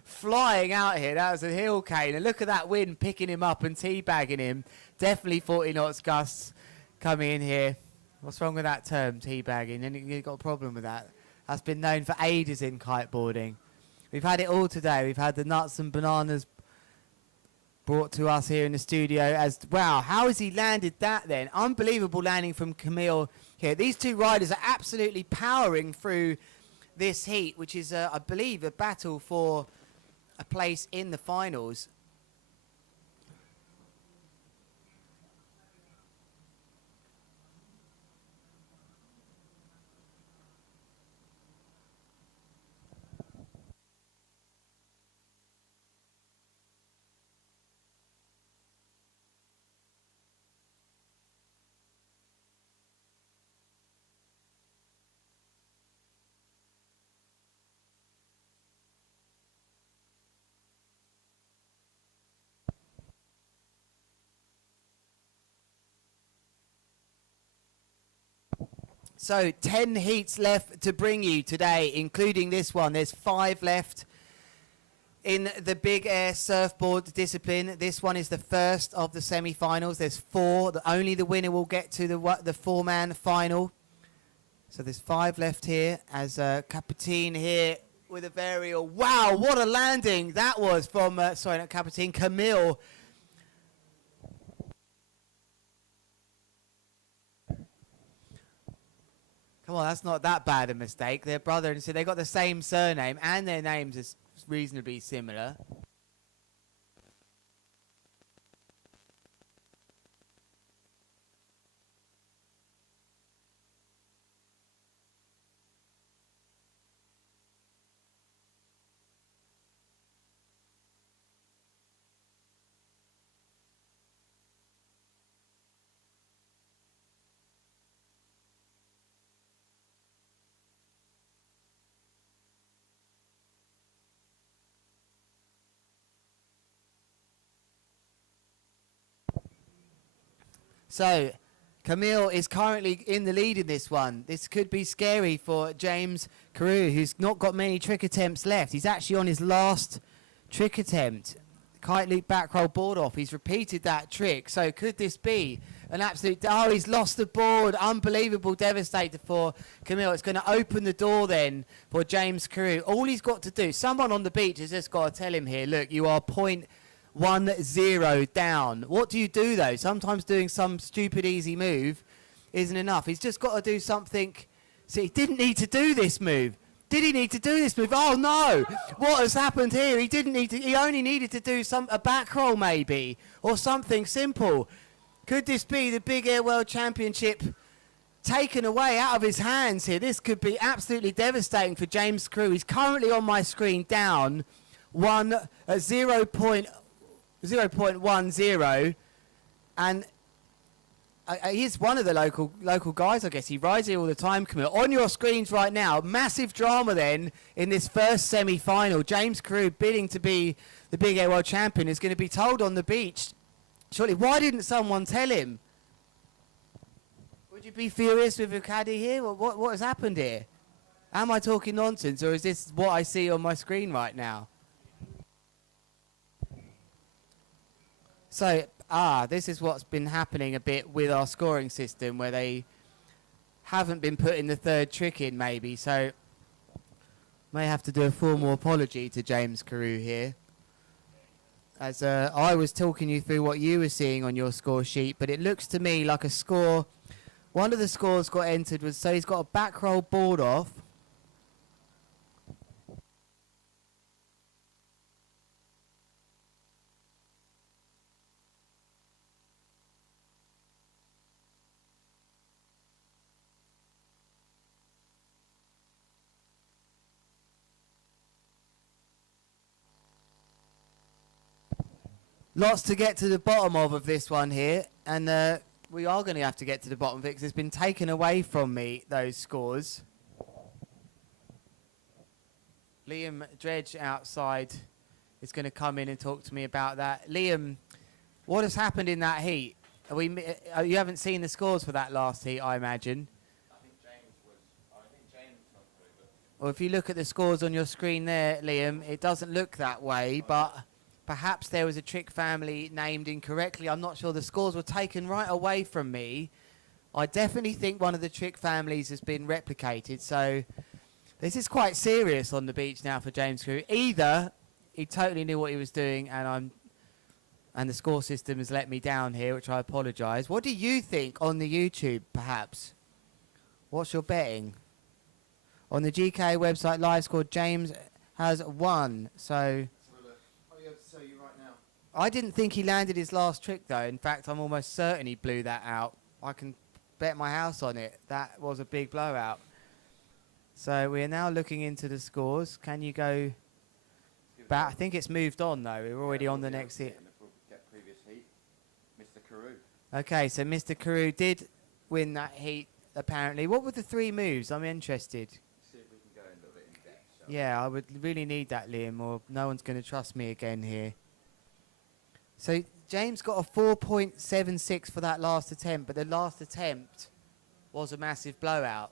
flying out here. That was a heel cane. And look at that wind picking him up and teabagging him. Definitely 40 knots gusts coming in here. What's wrong with that term, teabagging? You've got a problem with that. That's been known for ages in kiteboarding. We've had it all today. We've had the nuts and bananas brought to us here in the studio as, wow, how has he landed that then? Unbelievable landing from Camille here. These two riders are absolutely powering through this heat, which is, I believe, a battle for a place in the finals. So 10 heats left to bring you today, including this one. There's 5 left in the big air surfboard discipline. This one is the first of the semi-finals. There's 4. Only the winner will get to the 4-man final. So there's 5 left here as Capitine here with a varial. Wow, what a landing that was from, sorry, not Capitine, Camille. Come on, that's not that bad a mistake. They're brother and sister. They got the same surname and their names are reasonably similar. So, Camille is currently in the lead in this one. This could be scary for James Carew, who's not got many trick attempts left. He's actually on his last trick attempt. Kite loop back roll board off. He's repeated that trick. So could this be an absolute... Oh, he's lost the board. Unbelievable devastator for Camille. It's going to open the door then for James Carew. All he's got to do, someone on the beach has just got to tell him here, look, you are 0.10 down. What do you do though? Sometimes doing some stupid easy move isn't enough. He's just got to do something. See, he didn't need to do this move. Did he need to do this move? Oh no! What has happened here? He didn't need to. He only needed to do a back roll maybe, or something simple. Could this be the Big Air World Championship taken away out of his hands here? This could be absolutely devastating for James Carew. He's currently on my screen down 0.10, and he's one of the local guys, I guess. He rides here all the time. Camille, on your screens right now, massive drama then in this first semi-final. James Carew, bidding to be the Big Air World Champion, is going to be told on the beach. Surely, why didn't someone tell him? Would you be furious with your caddy here? What has happened here? Am I talking nonsense, or is this what I see on my screen right now? So, this is what's been happening a bit with our scoring system, where they haven't been putting the third trick in, maybe. So, may have to do a formal apology to James Carew here. As I was talking you through what you were seeing on your score sheet, but it looks to me like a score. One of the scores got entered was, so he's got a back roll board off. Lots to get to the bottom of this one here, and we are going to have to get to the bottom of it because it's been taken away from me, those scores. Liam Dredge outside is going to come in and talk to me about that. Liam, what has happened in that heat? You haven't seen the scores for that last heat, I imagine. Well, if you look at the scores on your screen there, Liam, it doesn't look that way, but perhaps there was a trick family named incorrectly. I'm not sure. The scores were taken right away from me. I definitely think one of the trick families has been replicated, so this is quite serious on the beach now for James Carew. Either he totally knew what he was doing and the score system has let me down here, which I apologise. What do you think on the YouTube, perhaps? What's your betting? On the GKA website live score, James has won. So I didn't think he landed his last trick, though. In fact, I'm almost certain he blew that out. I can bet my house on it. That was a big blowout. So we are now looking into the scores. Can you go back? I think it's moved on, though. We're already on the next hit. Mr. Carew. Okay, so Mr. Carew did win that heat, apparently. What were the 3 moves? I'm interested. See if we can go a little bit in depth. Yeah, I would really need that, Liam, or no one's going to trust me again here. So James got a 4.76 for that last attempt, but the last attempt was a massive blowout.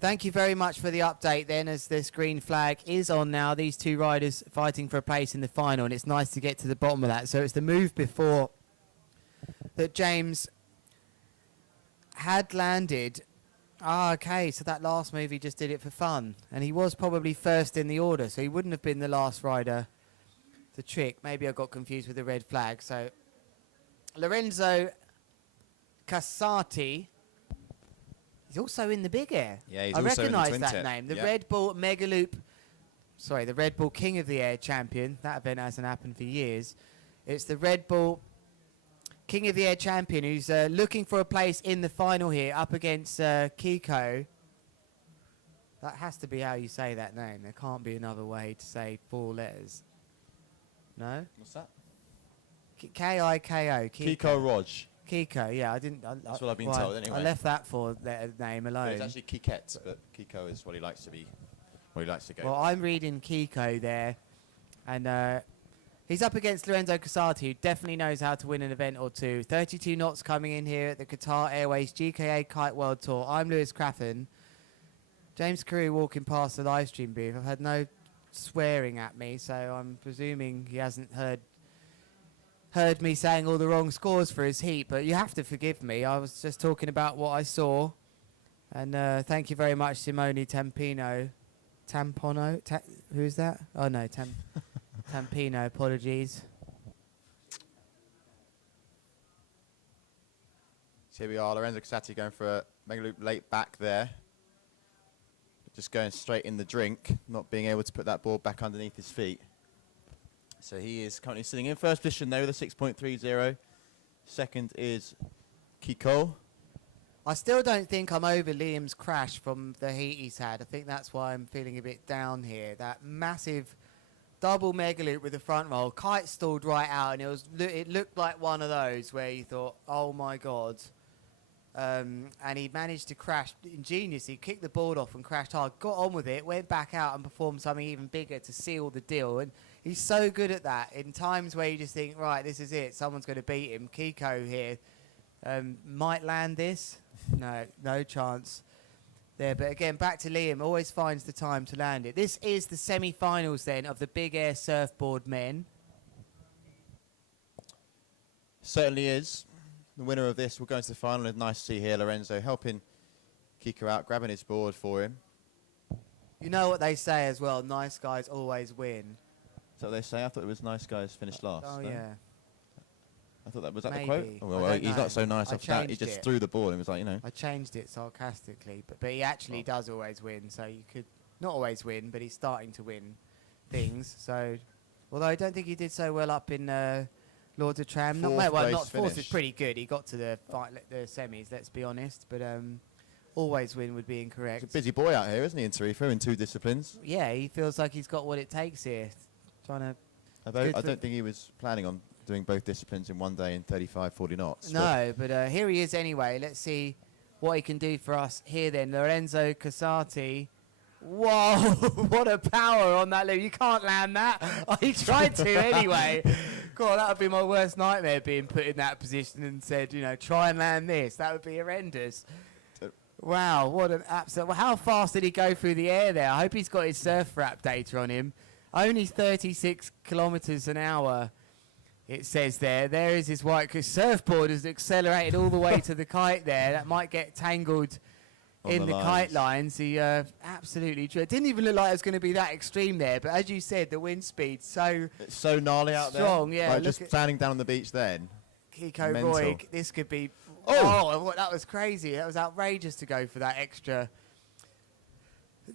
Thank you very much for the update then, as this green flag is on now. These 2 riders fighting for a place in the final, and it's nice to get to the bottom of that. So it's the move before that James had landed. Okay, so that last move he just did it for fun. And he was probably first in the order, so he wouldn't have been the last rider to trick. Maybe I got confused with the red flag. So Lorenzo Casati. He's also in the big air. Yeah, he's I also in the recognise that Twintip. name. The Yep. Red Bull Megaloop, sorry, the Red Bull King of the Air champion. That event hasn't happened for years. It's the Red Bull King of the Air champion who's looking for a place in the final here up against Kiko. That has to be how you say that name. There can't be another way to say 4 letters. No? What's that? K-I-K-O. Kiko Roj. Kiko, yeah, I didn't. That's what I've been told anyway. I left that 4-letter name alone. It's actually Kiket, but Kiko is what he likes to be, what he likes to go. Well, I'm reading Kiko there, and he's up against Lorenzo Casati, who definitely knows how to win an event or two. 32 knots coming in here at the Qatar Airways GKA Kite World Tour. I'm Lewis Crathern. James Carew walking past the live stream booth. I've had no swearing at me, so I'm presuming he hasn't heard me saying all the wrong scores for his heat, but you have to forgive me. I was just talking about what I saw. And thank you very much, Simone Tampino. Tampono? Who's that? Oh, no, Tampino. Apologies. So here we are, Lorenzo Casati going for a mega loop late back there. Just going straight in the drink, not being able to put that board back underneath his feet. So he is currently sitting in first position there with a 6.30. Second is Kiko. I still don't think I'm over Liam's crash from the heat he's had. I think that's why I'm feeling a bit down here. That massive double mega loop with the front roll. Kite stalled right out, and it looked like one of those where you thought, oh my God. And he managed to crash ingeniously, kicked the board off and crashed hard, got on with it, went back out and performed something even bigger to seal the deal. And he's so good at that. In times where you just think, right, this is it, someone's going to beat him. Kiko here might land this. No chance there. But again, back to Liam, always finds the time to land it. This is the semi-finals then of the Big Air Surfboard men. certainly is. The winner of this will go into the final. It's nice to see here Lorenzo helping Kiko out, grabbing his board for him. You know what they say as well, nice guys always win. Is that what they say? I thought it was nice guys finish last. Oh, no? yeah. I thought that was that Maybe. the quote? Oh, I well, don't he's know. not so nice I after that. He changed just it. threw the ball and was like, you know. I changed it sarcastically, but he actually does always win, so you could not always win, but he's starting to win things. So, although I don't think he did so well up in Lords of Tram. Not Fourth place fourth is finish. pretty good. He got to the semis, let's be honest, but always win would be incorrect. He's a busy boy out here, isn't he, in Tarifa, in 2 disciplines? Yeah, he feels like he's got what it takes here. Trying to. I don't think he was planning on doing both disciplines in one day in 35, 40 knots. No, but here he is anyway. Let's see what he can do for us here then. Lorenzo Casati. Whoa, what a power on that loop. You can't land that. Oh, he tried to anyway. God, that would be my worst nightmare, being put in that position and said, you know, try and land this. That would be horrendous. Wow, what an absolute... Well, how fast did he go through the air there? I hope he's got his surf wrap data on him. Only 36 kilometres an hour, it says there. There is his white, because surfboard has accelerated all the way to the kite there. That might get tangled in the kite lines. He absolutely... It didn't even look like it was going to be that extreme there, but as you said, the wind speed so... It's so gnarly out strong, there. yeah. Like just standing down on the beach then. Kiko Mental. Roy, this could be... that was crazy. That was outrageous to go for that extra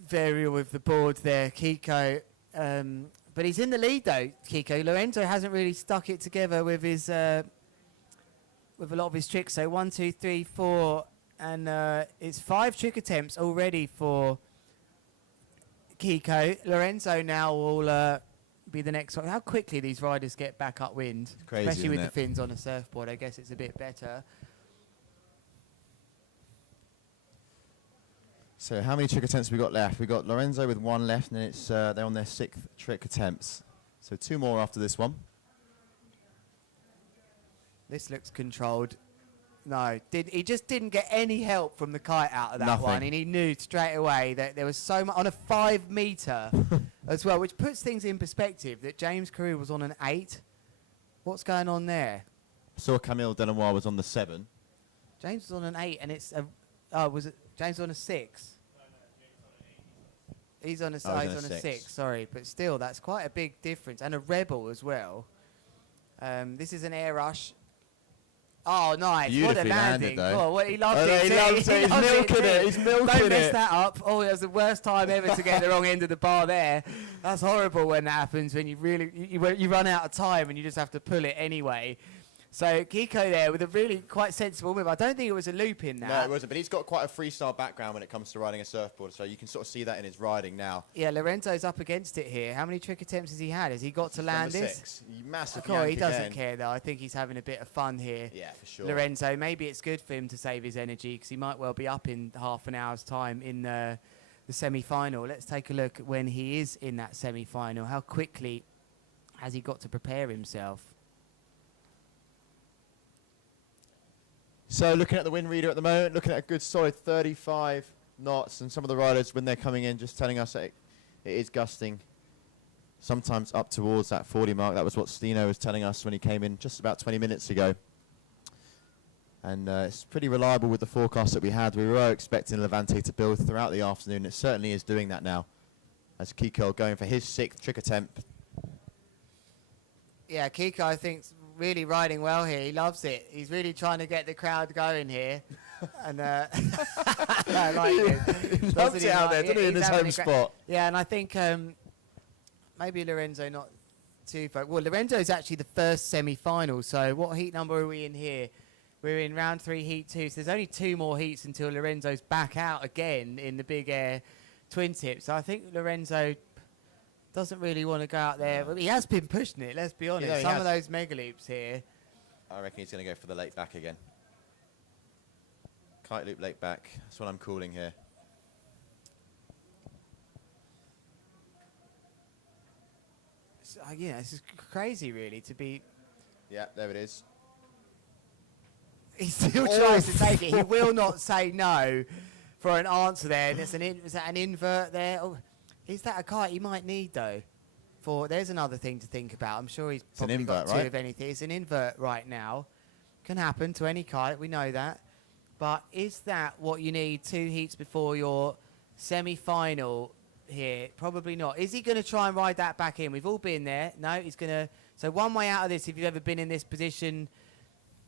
variable with the board there, Kiko. But he's in the lead though, Kiko. Lorenzo hasn't really stuck it together with his with a lot of his tricks. So 1, 2, 3, 4, and it's 5 trick attempts already for Kiko. Lorenzo now will be the next one. How quickly these riders get back upwind, crazy, especially with isn't the it? fins on a surfboard. I guess it's a bit better. So how many trick attempts we got left? We got Lorenzo with 1 left, and it's they're on their 6th trick attempts. So 2 more after this one. This looks controlled. No, he just didn't get any help from the kite out of that Nothing. one, and he knew straight away that there was so much on a 5 metre as well, which puts things in perspective. That James Carew was on an 8. What's going on there? I saw Camille Delanois was on the 7. James was on an 8, and it's was it James was on a 6? He's on a, Oh, he's on a 6. Sorry, but still, that's quite a big difference, and a Rebel as well. This is an air rush. Oh, nice! Beautifully what a landing! landed, though. Oh, well, he loved Oh, it. he too. loves it. He's loves milking too. it. He's milking Don't mess it. that up. Oh, that was the worst time ever to get the wrong end of the bar there. That's horrible when that happens, when you really you run out of time and you just have to pull it anyway. So Kiko there with a really quite sensible move. I don't think it was a loop in that. No, it wasn't. But he's got quite a freestyle background when it comes to riding a surfboard, so you can sort of see that in his riding now. Yeah, Lorenzo's up against it here. How many trick attempts has he had? Has he got to land Number this? 6. Massive Oh, he yank doesn't again. care though. I think he's having a bit of fun here. Yeah, for sure. Lorenzo, maybe it's good for him to save his energy because he might well be up in half an hour's time in the semi-final. Let's take a look at when he is in that semi-final. How quickly has he got to prepare himself? So looking at the wind reader at the moment, looking at a good solid 35 knots, and some of the riders when they're coming in just telling us that it is gusting sometimes up towards that 40 mark. That was what Stino was telling us when he came in just about 20 minutes ago. And it's pretty reliable with the forecast that we had. We were expecting Levante to build throughout the afternoon. It certainly is doing that now, as Kiko going for his 6th trick attempt. Yeah, Kiko, I think, really riding well here. He loves it. He's really trying to get the crowd going here. And I like it. He loves it out there, doesn't he, in his home spot? Yeah, and I think maybe Lorenzo not too far. Well, Lorenzo is actually the first semi-final. So what heat number are we in here? We're in round 3, heat 2. So there's only 2 more heats until Lorenzo's back out again in the big air Twintip. So I think Lorenzo doesn't really want to go out there. But he has been pushing it, let's be honest. You know, Some of those mega loops here. I reckon he's going to go for the lake back again. Kite loop lake back. That's what I'm calling here. So, yeah, this is crazy, really, to be... Yeah, there it is. He still tries to take it. He will not say no for an answer there. And is that an invert there? Oh, is that a kite he might need, though? There's another thing to think about. I'm sure he's probably invert, got 2 right? of anything. It's an invert right now. Can happen to any kite, we know that. But is that what you need 2 heats before your semi-final here? Probably not. Is he going to try and ride that back in? We've all been there. No, he's going to... So one way out of this, if you've ever been in this position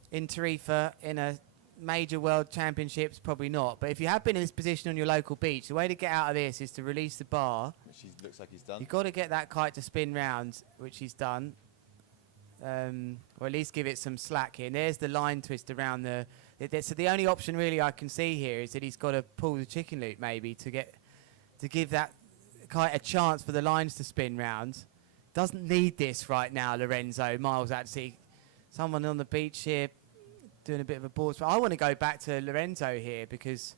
in Tarifa, in a major world championships, probably not. But if you have been in this position on your local beach, the way to get out of this is to release the bar. Which looks like he's done. You've got to get that kite to spin round, which he's done. Or at least give it some slack here. And there's the line twist around the... So the only option really I can see here is that he's got to pull the chicken loop maybe to give that kite a chance for the lines to spin round. Doesn't need this right now, Lorenzo. Miles at sea. Someone on the beach here doing a bit of a board. But I want to go back to Lorenzo here because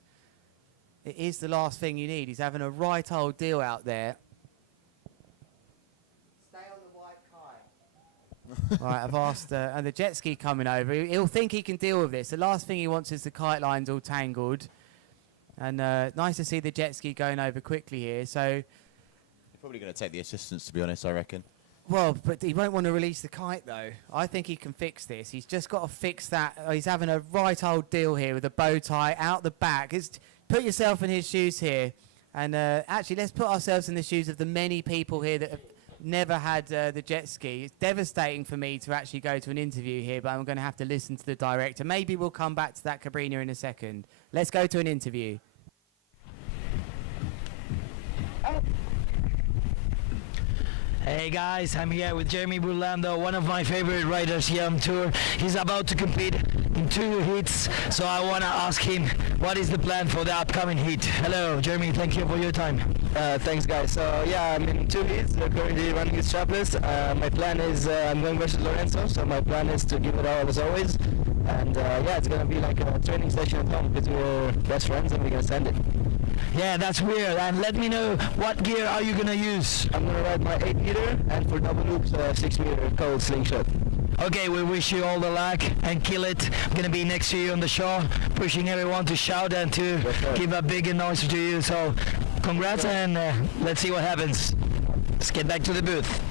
it is the last thing you need. He's having a right old deal out there. Stay on the white kite. Right, I've asked, and the jet ski coming over. He'll think he can deal with this. The last thing he wants is the kite lines all tangled. And nice to see the jet ski going over quickly here. So, You're probably going to take the assistance, to be honest, I reckon. well, but he won't want to release the kite though. I think he can fix this. He's just got to fix that. He's having a right old deal here with a bow tie out the back. Put yourself in his shoes here. And actually, let's put ourselves in the shoes of the many people here that have never had the jet ski. It's devastating for me to actually go to an interview here, but I'm going to have to listen to the director. Maybe we'll come back to that Cabrina in a second. Let's go to an interview. Hey guys, I'm here with Jeremy Burlando, one of my favorite riders here on tour. He's about to compete in 2 heats, so I want to ask him what is the plan for the upcoming heat. Hello, Jeremy, thank you for your time. Thanks, guys. So yeah, I'm in 2 heats. We're currently running with strapless. My plan is I'm going versus Lorenzo, so my plan is to give it all as always. And yeah, it's gonna be like a training session at home because we're best friends and we're gonna send it. Yeah, that's weird. And let me know, what gear are you gonna use? I'm gonna ride my 8 meter and for double loops 6 meter cold slingshot. Okay, we wish you all the luck and kill it. I'm gonna be next to you on the shore, pushing everyone to shout and to give a big noise to you. So, congrats and let's see what happens. Let's get back to the booth.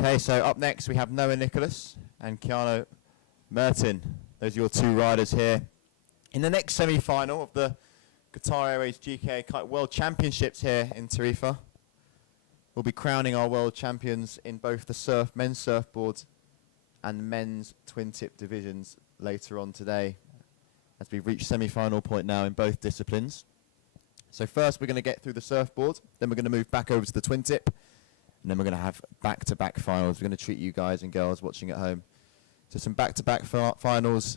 Okay, so up next we have Noah Nicholas and Keanu Merton. Those are your 2 riders here. In the next semi-final of the Qatar Airways GKA Kite World Championships here in Tarifa, we'll be crowning our world champions in both the men's surfboard and men's twin-tip divisions later on today, as we've reached semi-final point now in both disciplines. So first we're going to get through the surfboard, then we're going to move back over to the twin-tip, and then we're going to have back-to-back finals. We're going to treat you guys and girls watching at home to some back-to-back finals.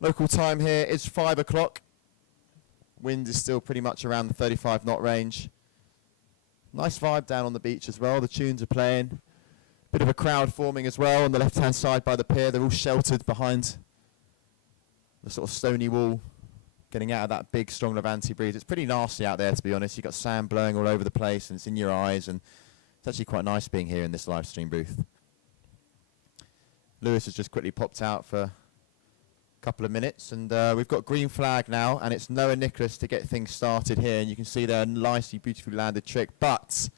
Local time here is 5 o'clock. Wind is still pretty much around the 35 knot range. Nice vibe down on the beach as well. The tunes are playing. Bit of a crowd forming as well on the left-hand side by the pier. They're all sheltered behind the sort of stony wall, getting out of that big, strong Levante breeze. It's pretty nasty out there, to be honest. You've got sand blowing all over the place, and it's in your eyes, and it's actually quite nice being here in this live stream booth. Lewis has just quickly popped out for a couple of minutes, and we've got green flag now, and it's Noah Nicholas to get things started here, and you can see there a nicely, beautifully landed trick, but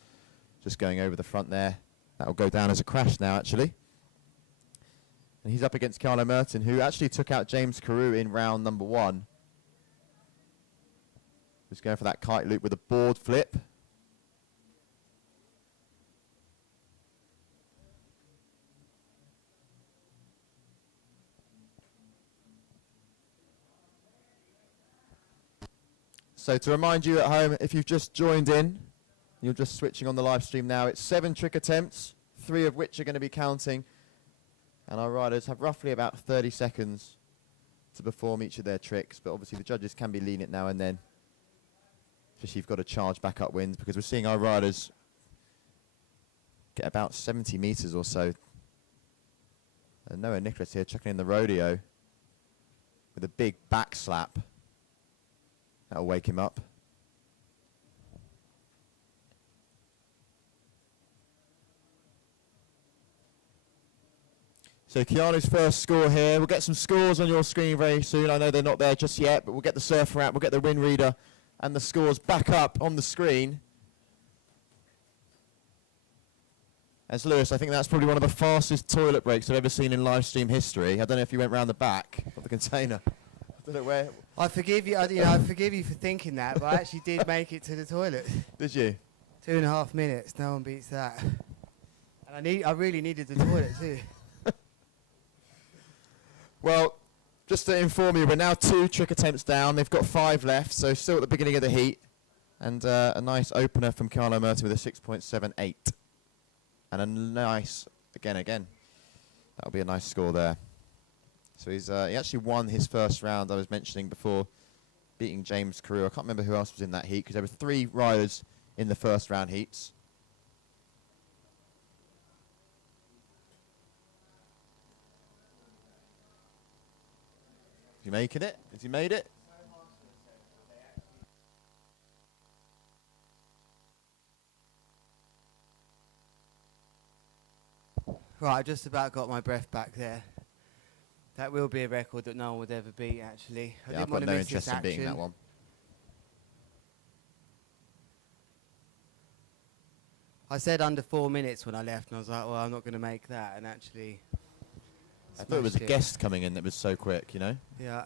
just going over the front there. That will go down as a crash now, actually. And he's up against Carlo Merton, who actually took out James Carew in round number 1. Just going for that kite loop with a board flip. So to remind you at home, if you've just joined in, you're just switching on the live stream now, it's 7 trick attempts, 3 of which are going to be counting. And our riders have roughly about 30 seconds to perform each of their tricks. But obviously the judges can be lenient now and then, especially if you've got to charge back up winds, because we're seeing our riders get about 70 meters or so. And Noah Nicholas here chucking in the rodeo with a big back slap. That'll wake him up. So Keanu's first score here. We'll get some scores on your screen very soon. I know they're not there just yet, but we'll get the surfer app, we'll get the wind reader and the scores back up on the screen. As Lewis, I think that's probably one of the fastest toilet breaks I've ever seen in live stream history. I don't know if you went round the back of the container. I don't know where. I forgive you. I forgive you for thinking that, but I actually did make it to the toilet. Did you? 2.5 minutes. No one beats that. And I really needed the toilet too. Well, just to inform you, we're now 2 trick attempts down. They've got 5 left, so still at the beginning of the heat. And a nice opener from Carlo Merton with a 6.78. And a nice, again. That'll be a nice score there. So he actually won his first round, I was mentioning before, beating James Carew. I can't remember who else was in that heat, because there were 3 riders in the first round heats. Is he making it? Has he made it? Right, I just about got my breath back there. That will be a record that no one would ever beat, actually. I Yeah, didn't I've want got to no miss interest this in beating that action. one. I said under 4 minutes when I left, and I was like, well, I'm not going to make that, and actually... I thought it was a smashed guest coming in that was so quick, you know? Yeah.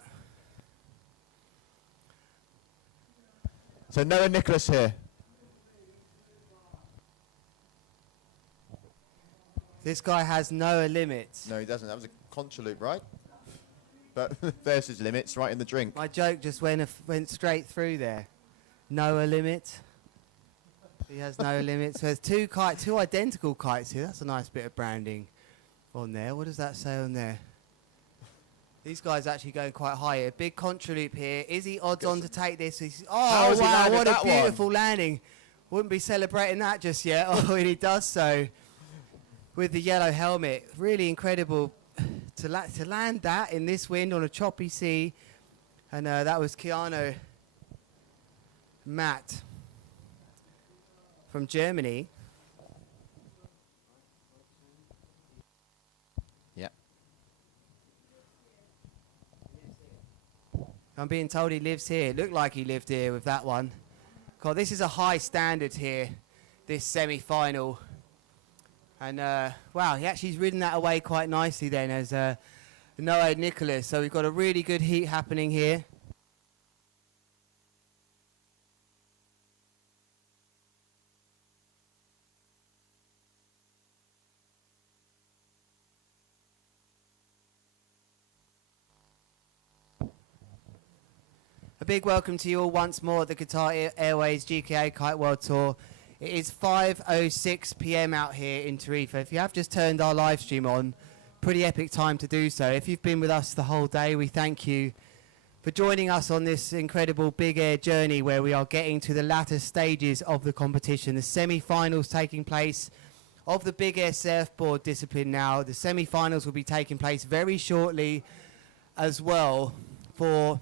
So Noah Nicholas here. This guy has no limits. No, he doesn't. That was a contra loop, right? But there's his limits right in the drink. My joke just went straight through there. No limit. He has no limits. So there's two identical kites here. That's a nice bit of branding on there. What does that say on there? These guys actually going quite high here. Big contra loop here. Is he odds on to take this? Oh, wow, what a beautiful landing. Wouldn't be celebrating that just yet. Oh, and he does so with the yellow helmet. Really incredible to land that in this wind on a choppy sea. And that was Keanu Matt from Germany. Yep. I'm being told he lives here. It looked like he lived here with that one. God, this is a high standard here, this semi-final. And, wow, he actually's ridden that away quite nicely then as Noah Nicholas. So we've got a really good heat happening here. A big welcome to you all once more at the Qatar Airways GKA Kite World Tour. It is 5:06 p.m. out here in Tarifa. If you have just turned our live stream on, pretty epic time to do so. If you've been with us the whole day, we thank you for joining us on this incredible big air journey where we are getting to the latter stages of the competition. The semi-finals taking place of the big air surfboard discipline now. The semi-finals will be taking place very shortly as well for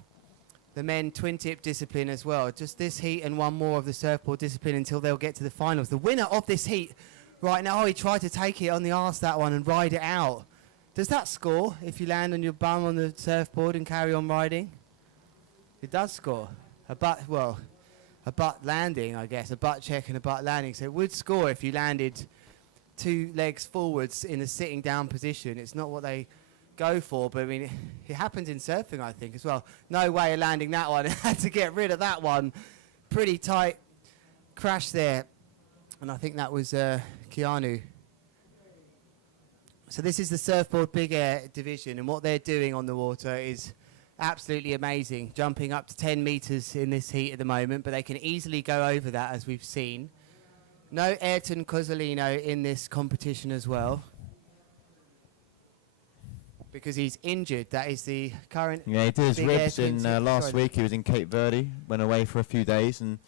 the men Twintip discipline as well. Just this heat and one more of the surfboard discipline until they'll get to the finals. The winner of this heat right now, he tried to take it on the arse, that one, and ride it out. Does that score if you land on your bum on the surfboard and carry on riding? It does score. A butt landing, I guess. A butt check and a butt landing. So it would score if you landed 2 legs forwards in a sitting down position. It's not what they go for, but I mean, it happens in surfing, I think, as well. No way of landing that one. Had to get rid of that one. Pretty tight crash there. And I think that was Keanu. So this is the surfboard big air division, and what they're doing on the water is absolutely amazing. Jumping up to 10 meters in this heat at the moment, but they can easily go over that, as we've seen. No Ayrton Cozzolino in this competition as well, because he's injured. That is the current. Yeah, he did his big air ribs in Twintip. last week. He was in Cape Verde, went away for a few days and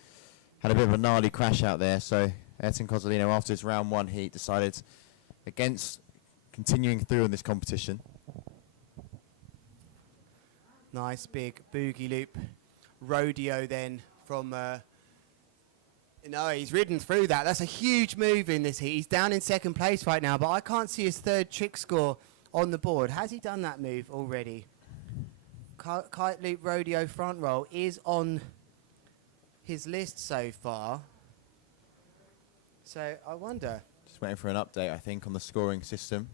had a bit of a gnarly crash out there. So Ayrton Cozzolino, after his round 1 heat, decided against continuing through in this competition. Nice big boogie loop rodeo then from no, he's ridden through that. That's a huge move in this heat. He's down in second place right now, but I can't see his third trick score on the board. Has he done that move already? Kite loop rodeo front roll is on his list so far. So I wonder, Just waiting for an update, I think, on the scoring system.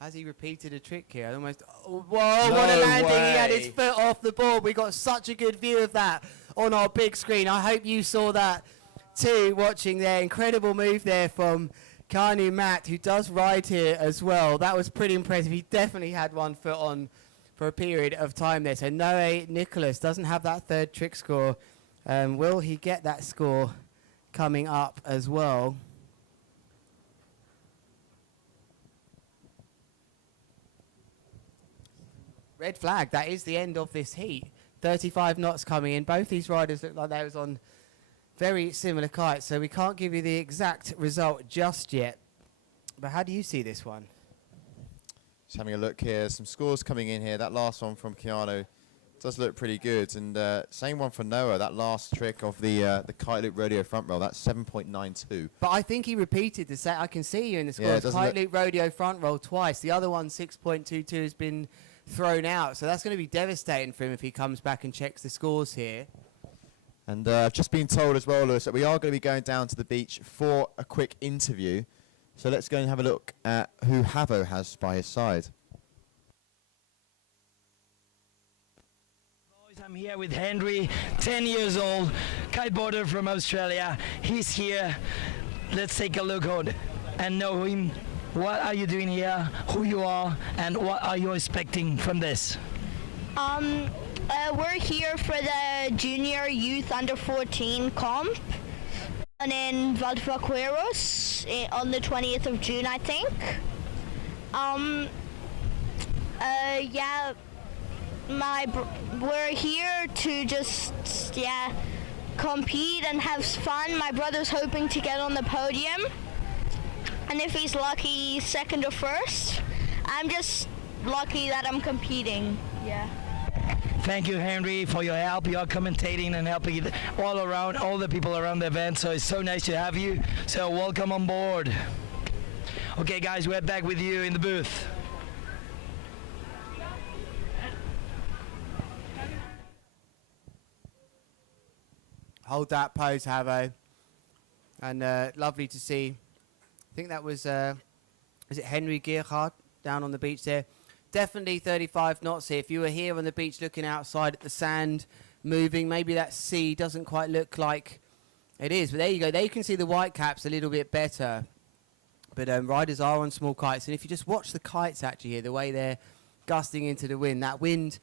has he repeated a trick here? Almost. Oh, whoa! What a landing! He had his foot off the board. We got such a good view of that on our big screen. I hope you saw that too, watching there. Incredible move there from Kanu Matt, who does ride here as well. That was pretty impressive. He definitely had one foot on for a period of time there. So Noe Nicholas doesn't have that third trick score. Will he get that score coming up as well? Red flag, that is the end of this heat. 35 knots coming in. Both these riders look like they was on very similar kites, so we can't give you the exact result just yet. But how do you see this one? Just having a look here. Some scores coming in here. That last one from Keanu does look pretty good. And same one for Noah. That last trick of the Kite Loop Rodeo front roll. That's 7.92. But I think he repeated the set. I can see you in the scores. Yeah, Kite Loop Rodeo front roll twice. The other one, 6.22, has been thrown out. So that's going to be devastating for him if he comes back and checks the scores here. And I've just been told as well, Lewis, that we are going to be going down to the beach for a quick interview. So let's go and have a look at who Havo has by his side. Boys, I'm here with Henry, 10 years old, kiteboarder from Australia. He's here. Let's take a look on and know him. What are you doing here, who you are, and what are you expecting from this? We're here for the Junior Youth Under 14 comp and in Valdevaqueiros on the 20th of June, I think. Yeah, we're here to just, compete and have fun. My brother's hoping to get on the podium. And if he's lucky, second or first. I'm just lucky that I'm competing, yeah. Thank you, Henry, for your help. You are commentating and helping all the people around the event. So it's so nice to have you. So welcome on board. Okay, guys, we're back with you in the booth. Hold that pose, Havo. And lovely to see. I think that was, is it Henry Gearhard down on the beach there? Definitely 35 knots here. If you were here on the beach looking outside at the sand moving, maybe that sea doesn't quite look like it is. But there you go. There you can see the white caps a little bit better. But riders are on small kites. And if you just watch the kites actually here, the way they're gusting into the wind, that wind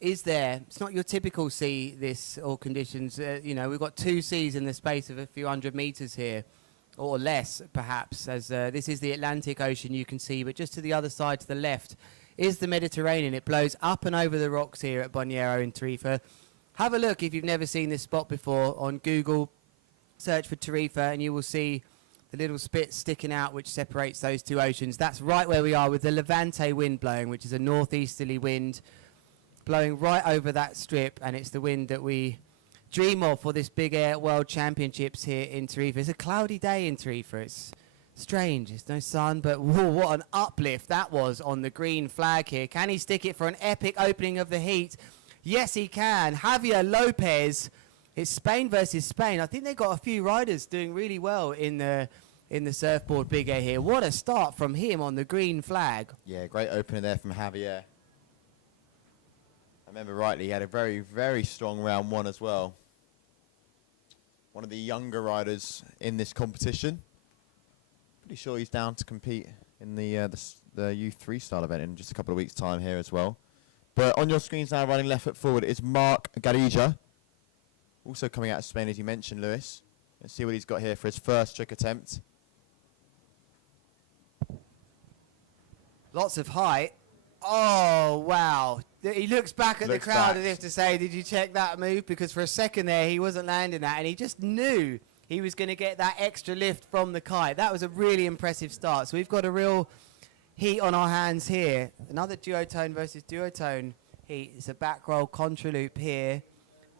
is there. It's not your typical sea, this, or conditions. You know, we've got two seas in the space of a few hundred meters here. Or less, perhaps, as this is the Atlantic Ocean you can see. But just to the other side, to the left, is the Mediterranean. It blows up and over the rocks here at Bonaire in Tarifa. Have a look if you've never seen this spot before on Google. Search for Tarifa and you will see the little spit sticking out which separates those two oceans. That's right where we are with the Levante wind blowing, which is a northeasterly wind blowing right over that strip. And it's the wind that we dream of for this Big Air World Championships here in Tarifa. It's a cloudy day in Tarifa. It's strange. There's no sun, but whoa, what an uplift that was on the green flag here. Can he stick it for an epic opening of the heat? Yes, he can. Javier Lopez. It's Spain versus Spain. I think they've got a few riders doing really well in the surfboard Big Air here. What a start from him on the green flag. Yeah, great opening there from Javier. I remember rightly, he had a very, very strong round one as well. One of the younger riders in this competition. Pretty sure he's down to compete in the Youth Freestyle event in just a couple of weeks' time here as well. But on your screens now, running left foot forward, is Mark Garija. Also coming out of Spain, as you mentioned, Lewis. Let's see what he's got here for his first trick attempt. Lots of height. Oh, wow. He looks back at the crowd as if to say, did you check that move? Because for a second there, he wasn't landing that, and he just knew he was going to get that extra lift from the kite. That was a really impressive start. So we've got a real heat on our hands here. Another duotone versus duotone heat. It's a back roll contra loop here.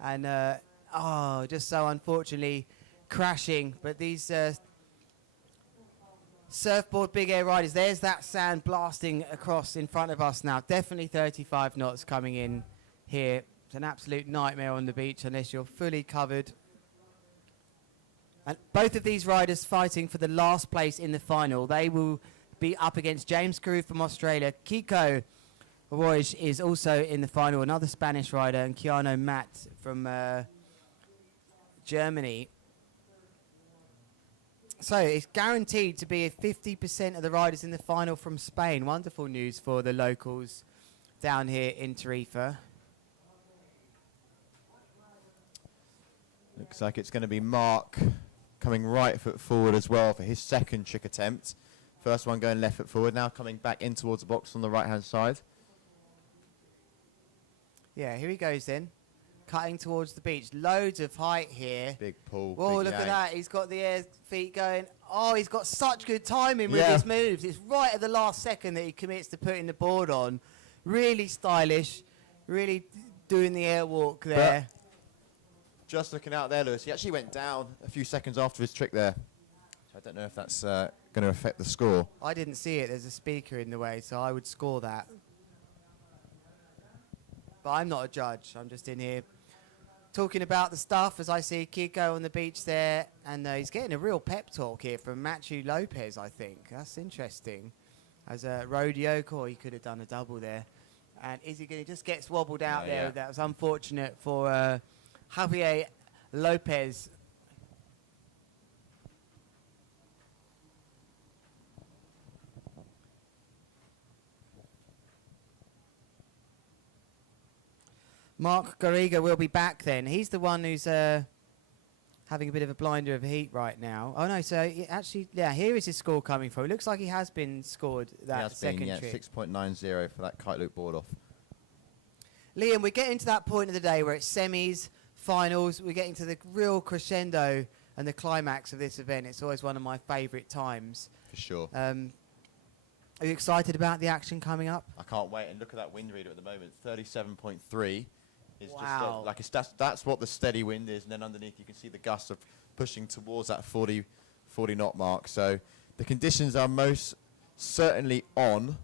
And, just so unfortunately crashing. But these surfboard Big Air riders, there's that sand blasting across in front of us now. Definitely 35 knots coming in here. It's an absolute nightmare on the beach unless you're fully covered And both of these riders fighting for the last place in the final. They will be up against James Carew from Australia. Kiko Roig is also in the final, another Spanish rider, and Keanu Matt from Germany. So it's guaranteed to be 50% of the riders in the final from Spain. Wonderful news for the locals down here in Tarifa. Looks like it's going to be Mark coming right foot forward as well for his second trick attempt. First one going left foot forward, now coming back in towards the box on the right-hand side. Yeah, here he goes then. Cutting towards the beach. Loads of height here. Big pull. Whoa, big look yank. at that. He's got the air feet going. Oh, he's got such good timing with his moves. It's right at the last second that he commits to putting the board on. Really stylish. Really doing the air walk there. But just looking out there, Lewis, he actually went down a few seconds after his trick there. So I don't know if that's going to affect the score. I didn't see it. There's a speaker in the way, so I would score that. But I'm not a judge. I'm just in here talking about the stuff as I see Kiko on the beach there. And he's getting a real pep talk here from Matthew Lopez, I think. That's interesting. As a rodeo, or he could have done a double there. And is he going to just gets wobbled out there? Yeah. That was unfortunate for Javier Lopez. Mark Garriga will be back then. He's the one who's having a bit of a blinder of heat right now. Oh no, so actually, yeah, here is his score coming from. It looks like he has been scored that second trick. 6.90 for that kite loop board off. Liam, we're getting to that point of the day where it's semis, finals. We're getting to the real crescendo and the climax of this event. It's always one of my favourite times. For sure. Are you excited about the action coming up? I can't wait. And look at that wind reader at the moment. 37.3 is Wow. just like that's what the steady wind is. And then underneath you can see the gusts of pushing towards that 40 knot mark. So the conditions are most certainly on.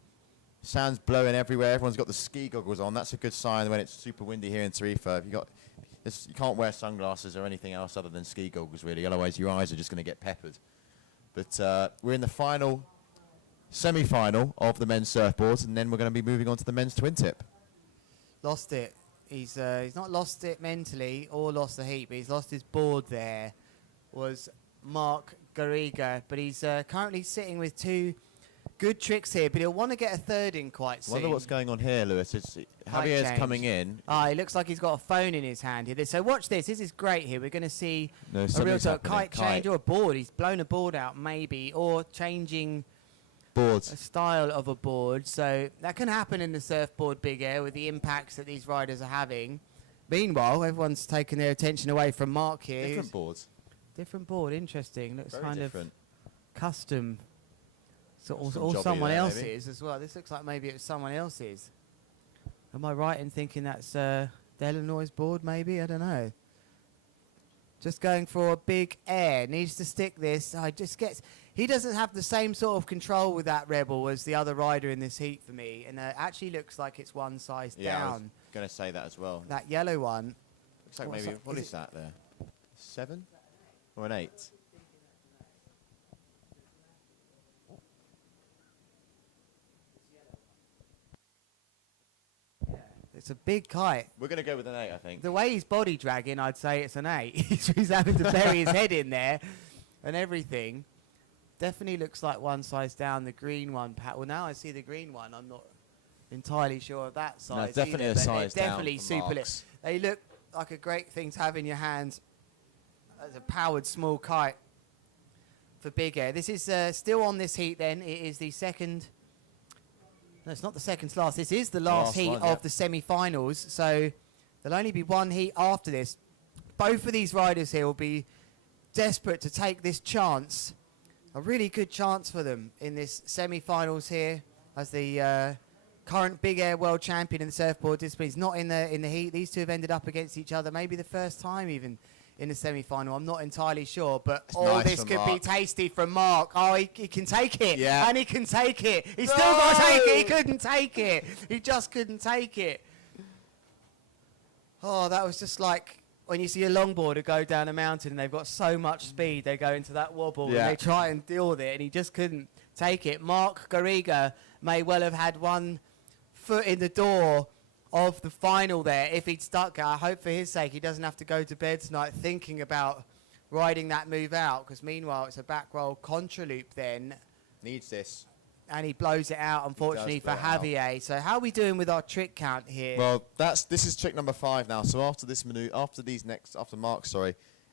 Sand's blowing everywhere. Everyone's got the ski goggles on. That's a good sign when it's super windy here in Tarifa. You can't wear sunglasses or anything else other than ski goggles, really. Otherwise, your eyes are just going to get peppered. But we're in the final semi-final of the men's surfboards, and then we're going to be moving on to the men's twin tip. Lost it. He's not lost it mentally or lost the heat, but he's lost his board there. Was Mark Garriga, but he's currently sitting with two good tricks here, but he'll want to get a third in quite soon. I wonder what's going on here, Lewis. Javier's coming in. It looks like he's got a phone in his hand here. So watch this. This is great here. We're going to see No, a real something's sort of happening. kite change or a board. He's blown a board out maybe, or changing Boards. a style of a board. So that can happen in the surfboard big air with the impacts that these riders are having. Meanwhile, everyone's taken their attention away from Mark here. Different boards. Different board. Interesting. Looks Very kind different. of custom. So Some or jobby someone there, else's maybe. as well. This looks like maybe it was someone else's. Am I right in thinking that's the Illinois board maybe? I don't know. Just going for a big air. Needs to stick this. He doesn't have the same sort of control with that Rebel as the other rider in this heat for me. And actually looks like it's one size Yeah, I was down. going to say that as well. That yellow one. Looks like What's maybe, that? what Is is that there? 7 or an 8? It's a big kite. We're going to go with an 8, I think. The way he's body dragging, I'd say it's an 8. He's having to bury his head in there and everything. Definitely looks like one size down. The green one, well, now I see the green one. I'm not entirely sure of that size. definitely either, a but size they're down definitely from super. Mark's. They look like a great thing to have in your hands as a powered small kite for big air. This is still on this heat. Then it is the second. No, it's not the second to last. This is the last heat one, of the semi-finals. So there'll only be one heat after this. Both of these riders here will be desperate to take this chance. A really good chance for them in this semi-finals here as the current big air world champion in the surfboard discipline. He's not in the heat. These two have ended up against each other, maybe the first time even in the semi-final. I'm not entirely sure, but nice this from could be Mark. tasty from Mark. Oh, he can take it. Yeah. And he can take it. He's still got to take it. He couldn't take it. He just couldn't take it. Oh, that was just like, when you see a longboarder go down a mountain and they've got so much speed, they go into that wobble and Yeah. they try and deal with it, and he just couldn't take it. Mark Garriga may well have had one foot in the door of the final there if he'd stuck it. I hope for his sake he doesn't have to go to bed tonight thinking about riding that move out, because meanwhile it's a back roll contra loop then. Needs this. And he blows it out, unfortunately, for blow it out. Javier. So how are we doing with our trick count here? Well, this is trick number 5 now. So after Mark,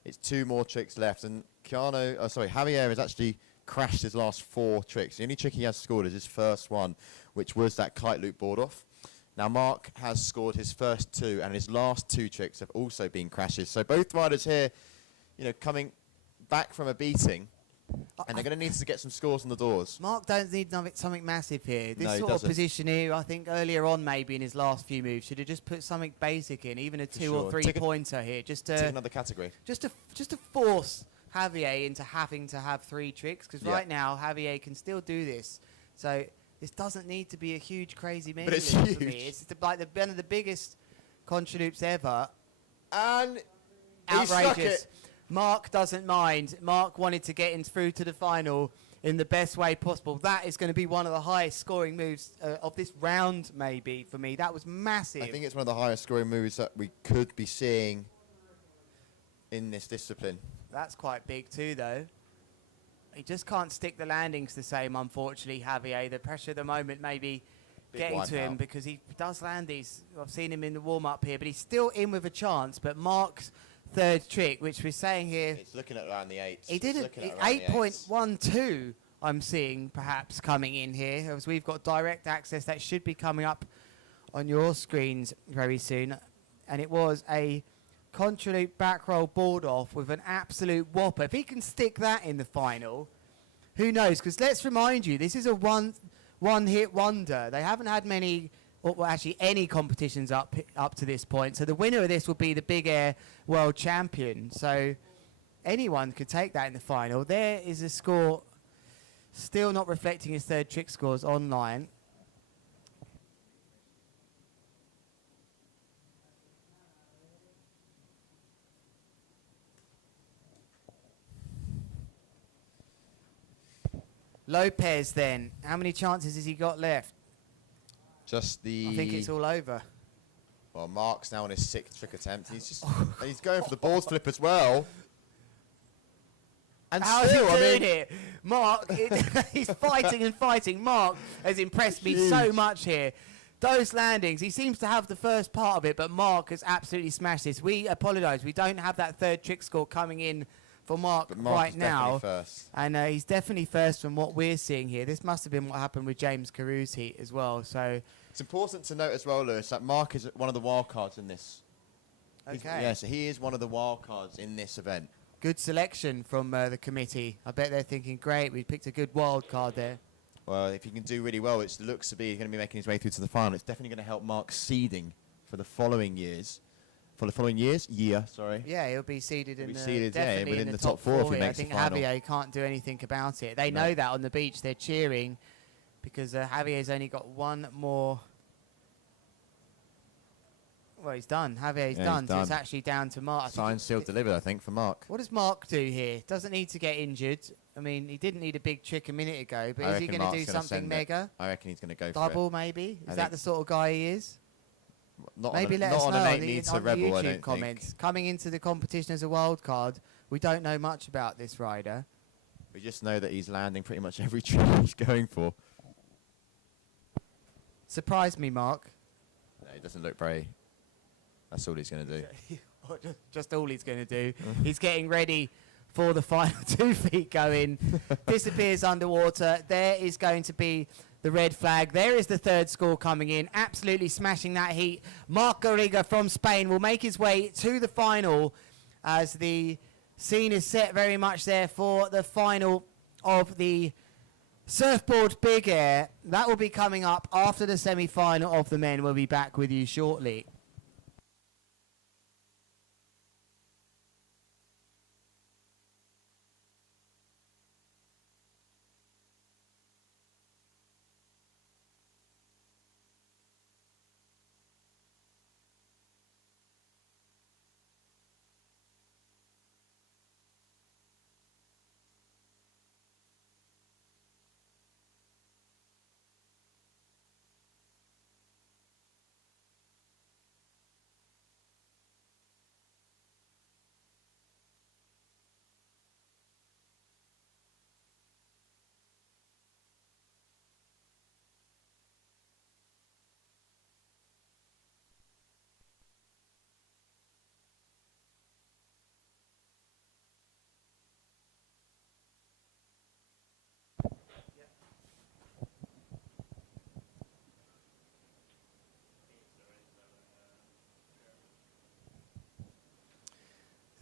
it's 2 more tricks left. And Javier has actually crashed his last 4 tricks. The only trick he has scored is his first one, which was that kite loop board off. Now Mark has scored his first 2, and his last 2 tricks have also been crashes. So both riders here, coming back from a beating, and they're going to need to get some scores on the doors. Mark don't need something massive here. This No, he sort of doesn't. position here, I think earlier on maybe in his last few moves, should have just put something basic in, even a 2 or 3 pointer here, just Take to another category. just to force Javier into having to have 3 tricks, because Yeah. right now Javier can still do this. So this doesn't need to be a huge crazy But it's melee for huge. me. It's like one of the biggest contra loops ever. And outrageous. he struck it. Mark doesn't mind. Mark wanted to get in through to the final in the best way possible. That is going to be one of the highest scoring moves of this round, maybe, for me. That was massive. I think it's one of the highest scoring moves that we could be seeing in this discipline. That's quite big too, though. He just can't stick the landings the same, unfortunately, Javier. The pressure at the moment may be Big getting to him wipeout. because he does land these. I've seen him in the warm-up here, but he's still in with a chance. But Mark's third trick, which we're saying here, It's looking at around the 8s. he did It's it looking at around the 8s. 8.12. I'm seeing perhaps coming in here, as we've got direct access. That should be coming up on your screens very soon. And it was a contra loop back roll board off with an absolute whopper. If he can stick that in the final, who knows? Because let's remind you, this is a one-hit wonder. They haven't had many, or well, actually any competitions up to this point. So the winner of this will be the Big Air World Champion. So anyone could take that in the final. There is a score still not reflecting his third trick scores online. Lopez then, how many chances has he got left? Just the... I think it's all over. Well, Mark's now on his 6th trick attempt. He's and he's going for the board flip as well. And How's still, he doing it? Mark, he's fighting and fighting. Mark has impressed me so much here. Those landings, he seems to have the first part of it, but Mark has absolutely smashed this. We apologise. We don't have that third trick score coming in for Mark right now. First. And he's definitely first from what we're seeing here. This must have been what happened with James Carew's heat as well. So it's important to note as well, Lewis, that Mark is one of the wild cards in this. Okay. Yeah, so he is one of the wild cards in this event. good selection from the committee. I bet they're thinking, great, we picked a good wild card there. Well, if he can do really well, it looks to be going to be making his way through to the final. It's definitely going to help Mark seeding for the following years. Sorry. Yeah, he'll be seeded He'll in be the, seeded, definitely within in the top four if he here. makes I the think final. Javier can't do anything about it. They No. know that on the beach. They're cheering because Javier's only got one more. Well, he's done. Javier's Yeah, done. he's So it's done. actually down to Mark. I think Signed, sealed, delivered, I think, for Mark. What does Mark do here? Doesn't need to get injured. I mean, he didn't need a big trick a minute ago, but I is he reckon going to Mark's do gonna something send it. mega? I reckon he's going to go for it. Double, maybe? I Is that think- the sort of guy he is? Not Maybe on a, let not us on know an on 8 the, meter on the rebel, I YouTube don't comments. think. Coming into the competition as a wild card, we don't know much about this rider. We just know that he's landing pretty much every trick he's going for. Surprised me, Mark. No, he doesn't look very... That's all he's going to do. Just all he's going to do. He's getting ready for the final 2 feet going. Disappears underwater. There is going to be the red flag. There is the third score coming in. Absolutely smashing that heat. Marc Garriga from Spain will make his way to the final as the scene is set very much there for the final of the Surfboard Big Air. That will be coming up after the semi-final of the men. We'll be back with you shortly.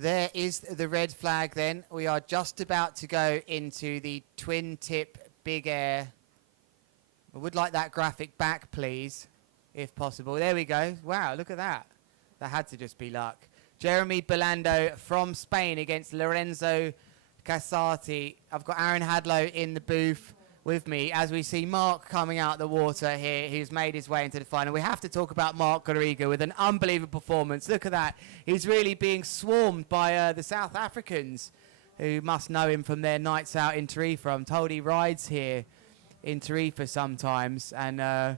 There is the red flag then. We are just about to go into the twin tip big air. I would like that graphic back, please, if possible. There we go. Wow, look at that. That had to just be luck. Jeremy Belando from Spain against Lorenzo Casati. I've got Aaron Hadlow in the booth with me as we see Mark coming out the water here, who's made his way into the final. We have to talk about Mark Garriga with an unbelievable performance. Look at that. He's really being swarmed by the South Africans, who must know him from their nights out in Tarifa. I'm told he rides here in Tarifa sometimes, and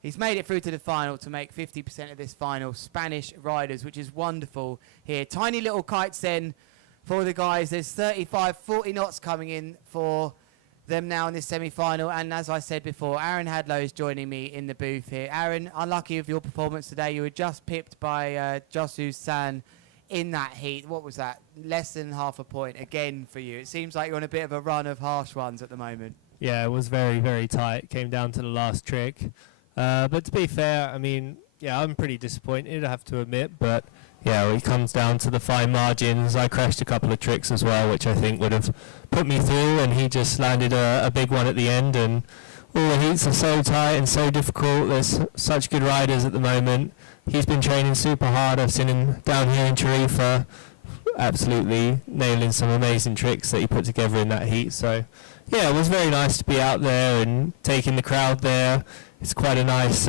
he's made it through to the final to make 50% of this final. Spanish riders, which is wonderful here. Tiny little kites then for the guys. There's 35, 40 knots coming in for them now in this semi-final, and as I said before, Aaron Hadlow is joining me in the booth here. Aaron, unlucky with your performance today. You were just pipped by Josu San in that heat. What was that? Less than half a point again for you. It seems like you're on a bit of a run of harsh ones at the moment. Yeah, it was very, very tight. Came down to the last trick. But to be fair, I mean, yeah, I'm pretty disappointed, I have to admit, but yeah, when it comes down to the fine margins, I crashed a couple of tricks as well, which I think would have put me through, and he just landed a big one at the end, and all the heats are so tight and so difficult. There's such good riders at the moment. He's been training super hard. I've seen him down here in Tarifa absolutely nailing some amazing tricks that he put together in that heat. So yeah, it was very nice to be out there and taking the crowd there. It's quite a nice,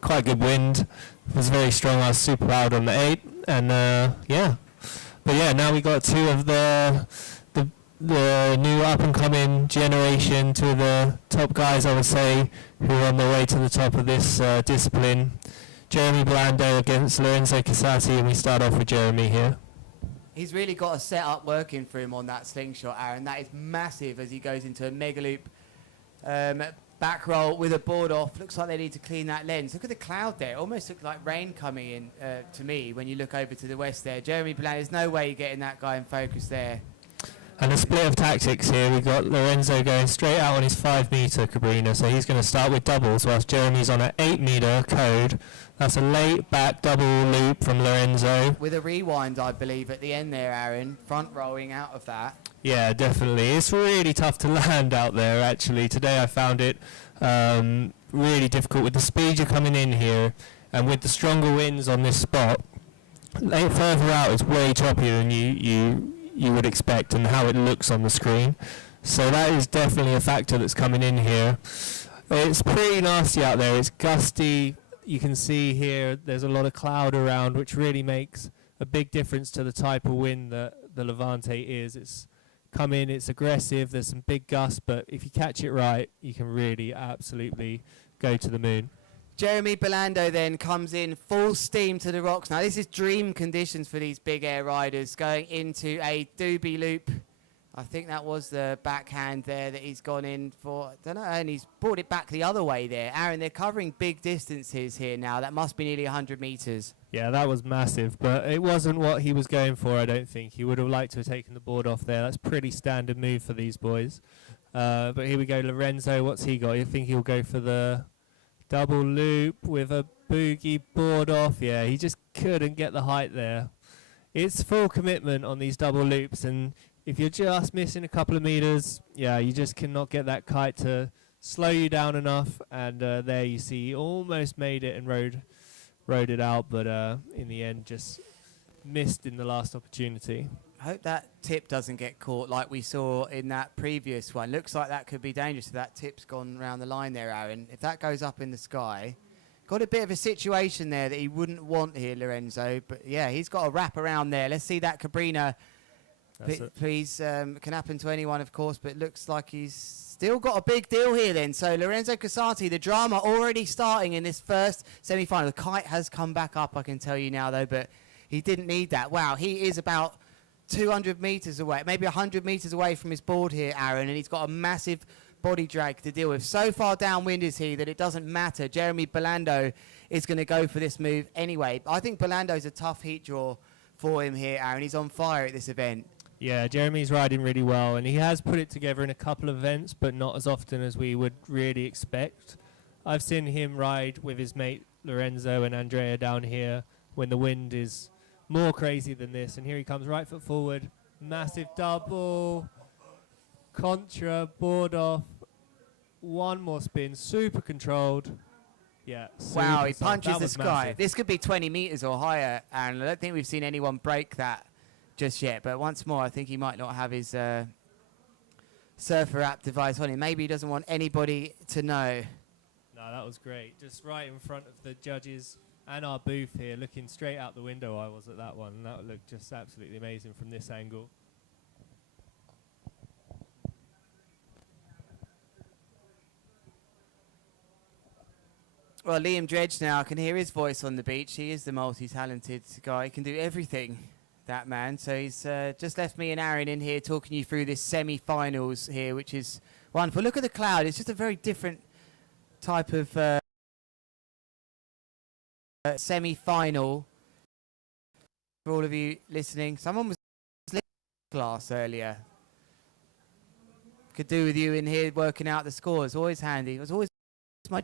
quite good wind. It was very strong. I was super proud on the 8, and yeah. But yeah, now we got two of the new up and coming generation, two of the top guys, I would say, who are on their way to the top of this discipline. Jeremy Belando against Lorenzo Casati, and we start off with Jeremy here. He's really got a setup working for him on that slingshot, Aaron. That is massive as he goes into a mega loop back roll with a board off. Looks like they need to clean that lens. Look at the cloud there. It almost looks like rain coming in to me when you look over to the west there. Jeremy Belando, there's no way you're getting that guy in focus there. And a split of tactics here. We've got Lorenzo going straight out on his 5-meter Cabrina, so he's going to start with doubles, whilst Jeremy's on an 8-meter code. That's a late back double loop from Lorenzo. With a rewind, I believe, at the end there, Aaron. Front rolling out of that. Yeah, definitely. It's really tough to land out there, actually. Today I found it really difficult with the speed you're coming in here, and with the stronger winds on this spot. Further out, it's way choppier than you would expect, and how it looks on the screen. So that is definitely a factor that's coming in here. It's pretty nasty out there. It's gusty. You can see here there's a lot of cloud around, which really makes a big difference to the type of wind that the Levante is. It's come in, it's aggressive, there's some big gusts, but if you catch it right, you can really absolutely go to the moon. Jeremy Belando then comes in full steam to the rocks. Now this is dream conditions for these big air riders, going into a doobie loop. I think that was the backhand there that he's gone in for. I don't know, and he's brought it back the other way there. Aaron, they're covering big distances here now. That must be nearly 100 meters. Yeah, that was massive, but it wasn't what he was going for, I don't think. He would have liked to have taken the board off there. That's pretty standard move for these boys. But here we go, Lorenzo, what's he got? You think he'll go for the double loop with a boogie board off? Yeah, he just couldn't get the height there. It's full commitment on these double loops, and if you're just missing a couple of meters, yeah, you just cannot get that kite to slow you down enough. And there you see, he almost made it and rode it out, but in the end just missed in the last opportunity. I hope that tip doesn't get caught like we saw in that previous one. Looks like that could be dangerous if that tip's gone around the line there, Aaron. If that goes up in the sky, got a bit of a situation there that he wouldn't want here, Lorenzo. But yeah, he's got a wrap around there. Let's see that Cabrina. Please, can happen to anyone, of course, but it looks like he's still got a big deal here then. So Lorenzo Casati, the drama already starting in this first semi-final. The kite has come back up, I can tell you now, though, but he didn't need that. Wow, he is about 200 meters away, maybe 100 meters away from his board here, Aaron, and he's got a massive body drag to deal with. So far downwind is he that it doesn't matter. Jeremy Belando is going to go for this move anyway. I think Belando's a tough heat draw for him here, Aaron. He's on fire at this event. Yeah, Jeremy's riding really well, and he has put it together in a couple of events, but not as often as we would really expect. I've seen him ride with his mate Lorenzo and Andrea down here when the wind is more crazy than this. And here he comes, right foot forward, massive double, contra, board off, one more spin, super controlled. Yeah. Wow, he super punches that the was sky. massive. This could be 20 meters or higher, and I don't think we've seen anyone break that just yet. But once more, I think he might not have his surfer app device on him. Maybe he doesn't want anybody to know. No, that was great. Just right in front of the judges and our booth here, looking straight out the window. I was at that one, and that looked just absolutely amazing from this angle. Well, Liam Dredge now, I can hear his voice on the beach. He is the multi-talented guy. He can do everything, that man. So he's just left me and Aaron in here talking you through this semi-finals here, which is wonderful. Look at the cloud. It's just a very different type of semi-final. For all of you listening, someone was glass earlier. Could do with you in here working out the scores. Always handy. It was always my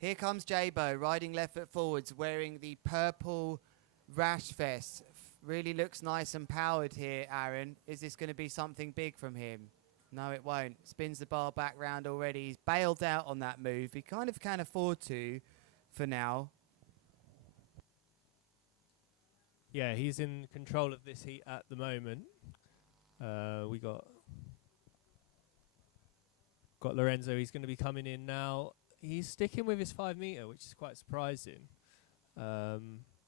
Here comes Jabo, riding left foot forwards, wearing the purple rash vest. Really looks nice and powered here, Aaron. Is this going to be something big from him? No, it won't. Spins the bar back round already. He's bailed out on that move. He kind of can afford to for now. Yeah, he's in control of this heat at the moment. We got Lorenzo. He's going to be coming in now. He's sticking with his 5 meter, which is quite surprising.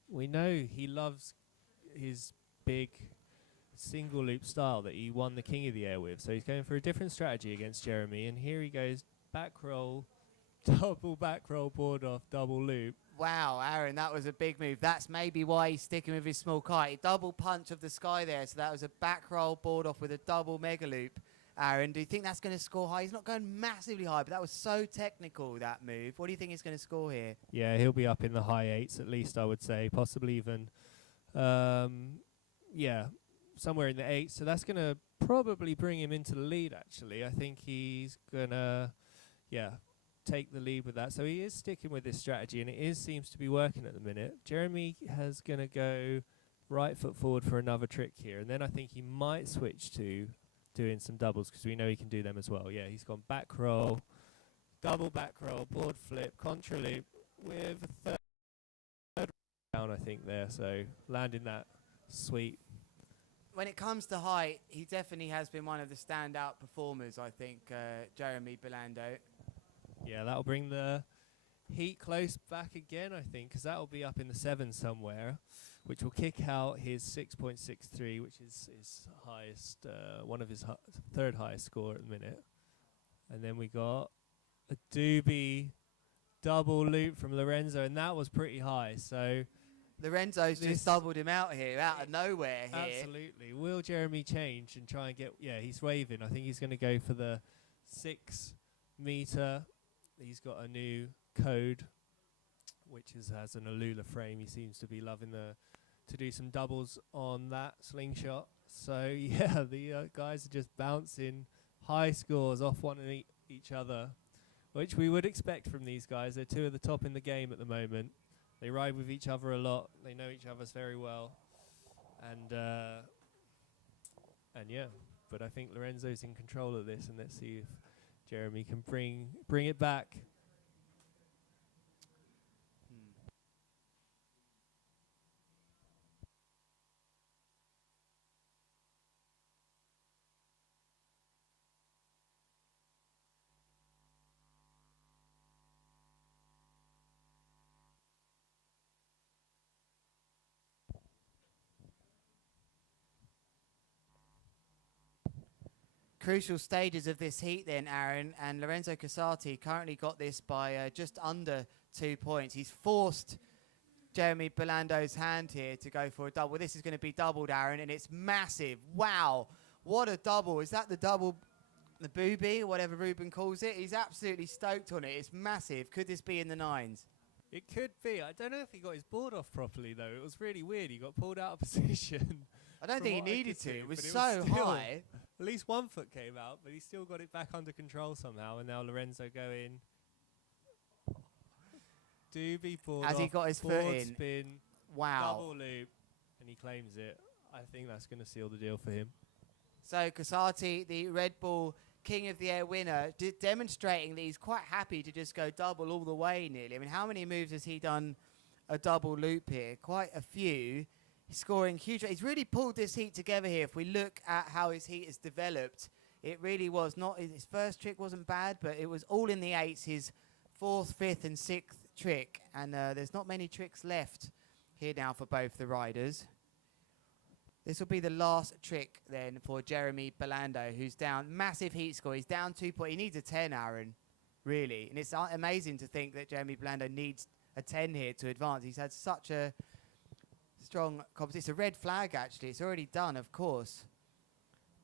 We know he loves his big single loop style that he won the King of the Air with. So he's going for a different strategy against Jeremy. And here he goes, back roll, double back roll, board off, double loop. Wow, Aaron, that was a big move. That's maybe why he's sticking with his small kite. He double punch of the sky there. So that was a back roll, board off with a double mega loop. Aaron, do you think that's going to score high? He's not going massively high, but that was so technical, that move. What do you think he's going to score here? Yeah, he'll be up in the high 8s at least, I would say. Possibly even, yeah, somewhere in the 8s. So that's going to probably bring him into the lead, actually. I think he's going to, yeah, take the lead with that. So he is sticking with this strategy, and it seems to be working at the minute. Jeremy has going to go right foot forward for another trick here, and then I think he might switch to doing some doubles because we know he can do them as well. Yeah, he's gone back roll, double back roll, board flip, contra loop with a third down, I think, there. So landing that sweet when it comes to height, he definitely has been one of the standout performers, I think, Jeremy Belando. Yeah, that'll bring the heat close back again, I think, because that'll be up in the 7 somewhere, which will kick out his 6.63, which is his highest, one of his third highest score at the minute. And then we got a doobie double loop from Lorenzo, and that was pretty high. So Lorenzo's just doubled him out here, out of nowhere here. Absolutely. Will Jeremy change and try and get... Yeah, he's waving. I think he's going to go for the 6 meter. He's got a new code, which has an Alula frame. He seems to be loving to do some doubles on that slingshot. So, yeah, the guys are just bouncing high scores off one and each other, which we would expect from these guys. They're 2 of the top in the game at the moment. They ride with each other a lot. They know each other very well. And yeah, but I think Lorenzo's in control of this, and let's see if Jeremy can bring it back. Crucial stages of this heat then, Aaron, and Lorenzo Casati currently got this by just under 2 points. He's forced Jeremy Belando's hand here to go for a double. This is going to be doubled, Aaron, and it's massive. Wow, what a double. Is that the double, the booby, or whatever Ruben calls it? He's absolutely stoked on it. It's massive. Could this be in the 9s? It could be. I don't know if he got his board off properly, though. It was really weird. He got pulled out of position. I don't think he needed to. It was so high. At least 1 foot came out, but he still got it back under control somehow. And now Lorenzo going. Doobie board Has he off, got his board foot in? Spin, wow. Double loop, and he claims it. I think that's going to seal the deal for him. So Casati, the Red Bull King of the Air winner, demonstrating that he's quite happy to just go double all the way nearly. I mean, how many moves has he done a double loop here? Quite a few. He's scoring huge. He's really pulled this heat together here. If we look at how his heat has developed, it really was not... His first trick wasn't bad, but it was all in the 8s. His 4th, 5th and 6th trick. And there's not many tricks left here now for both the riders. This will be the last trick then for Jeremy Belando, who's down. Massive heat score. He's down 2 points. He needs a 10, Aaron, really. And it's amazing to think that Jeremy Belando needs a 10 here to advance. He's had such a strong competition. It's a red flag, actually. It's already done, of course,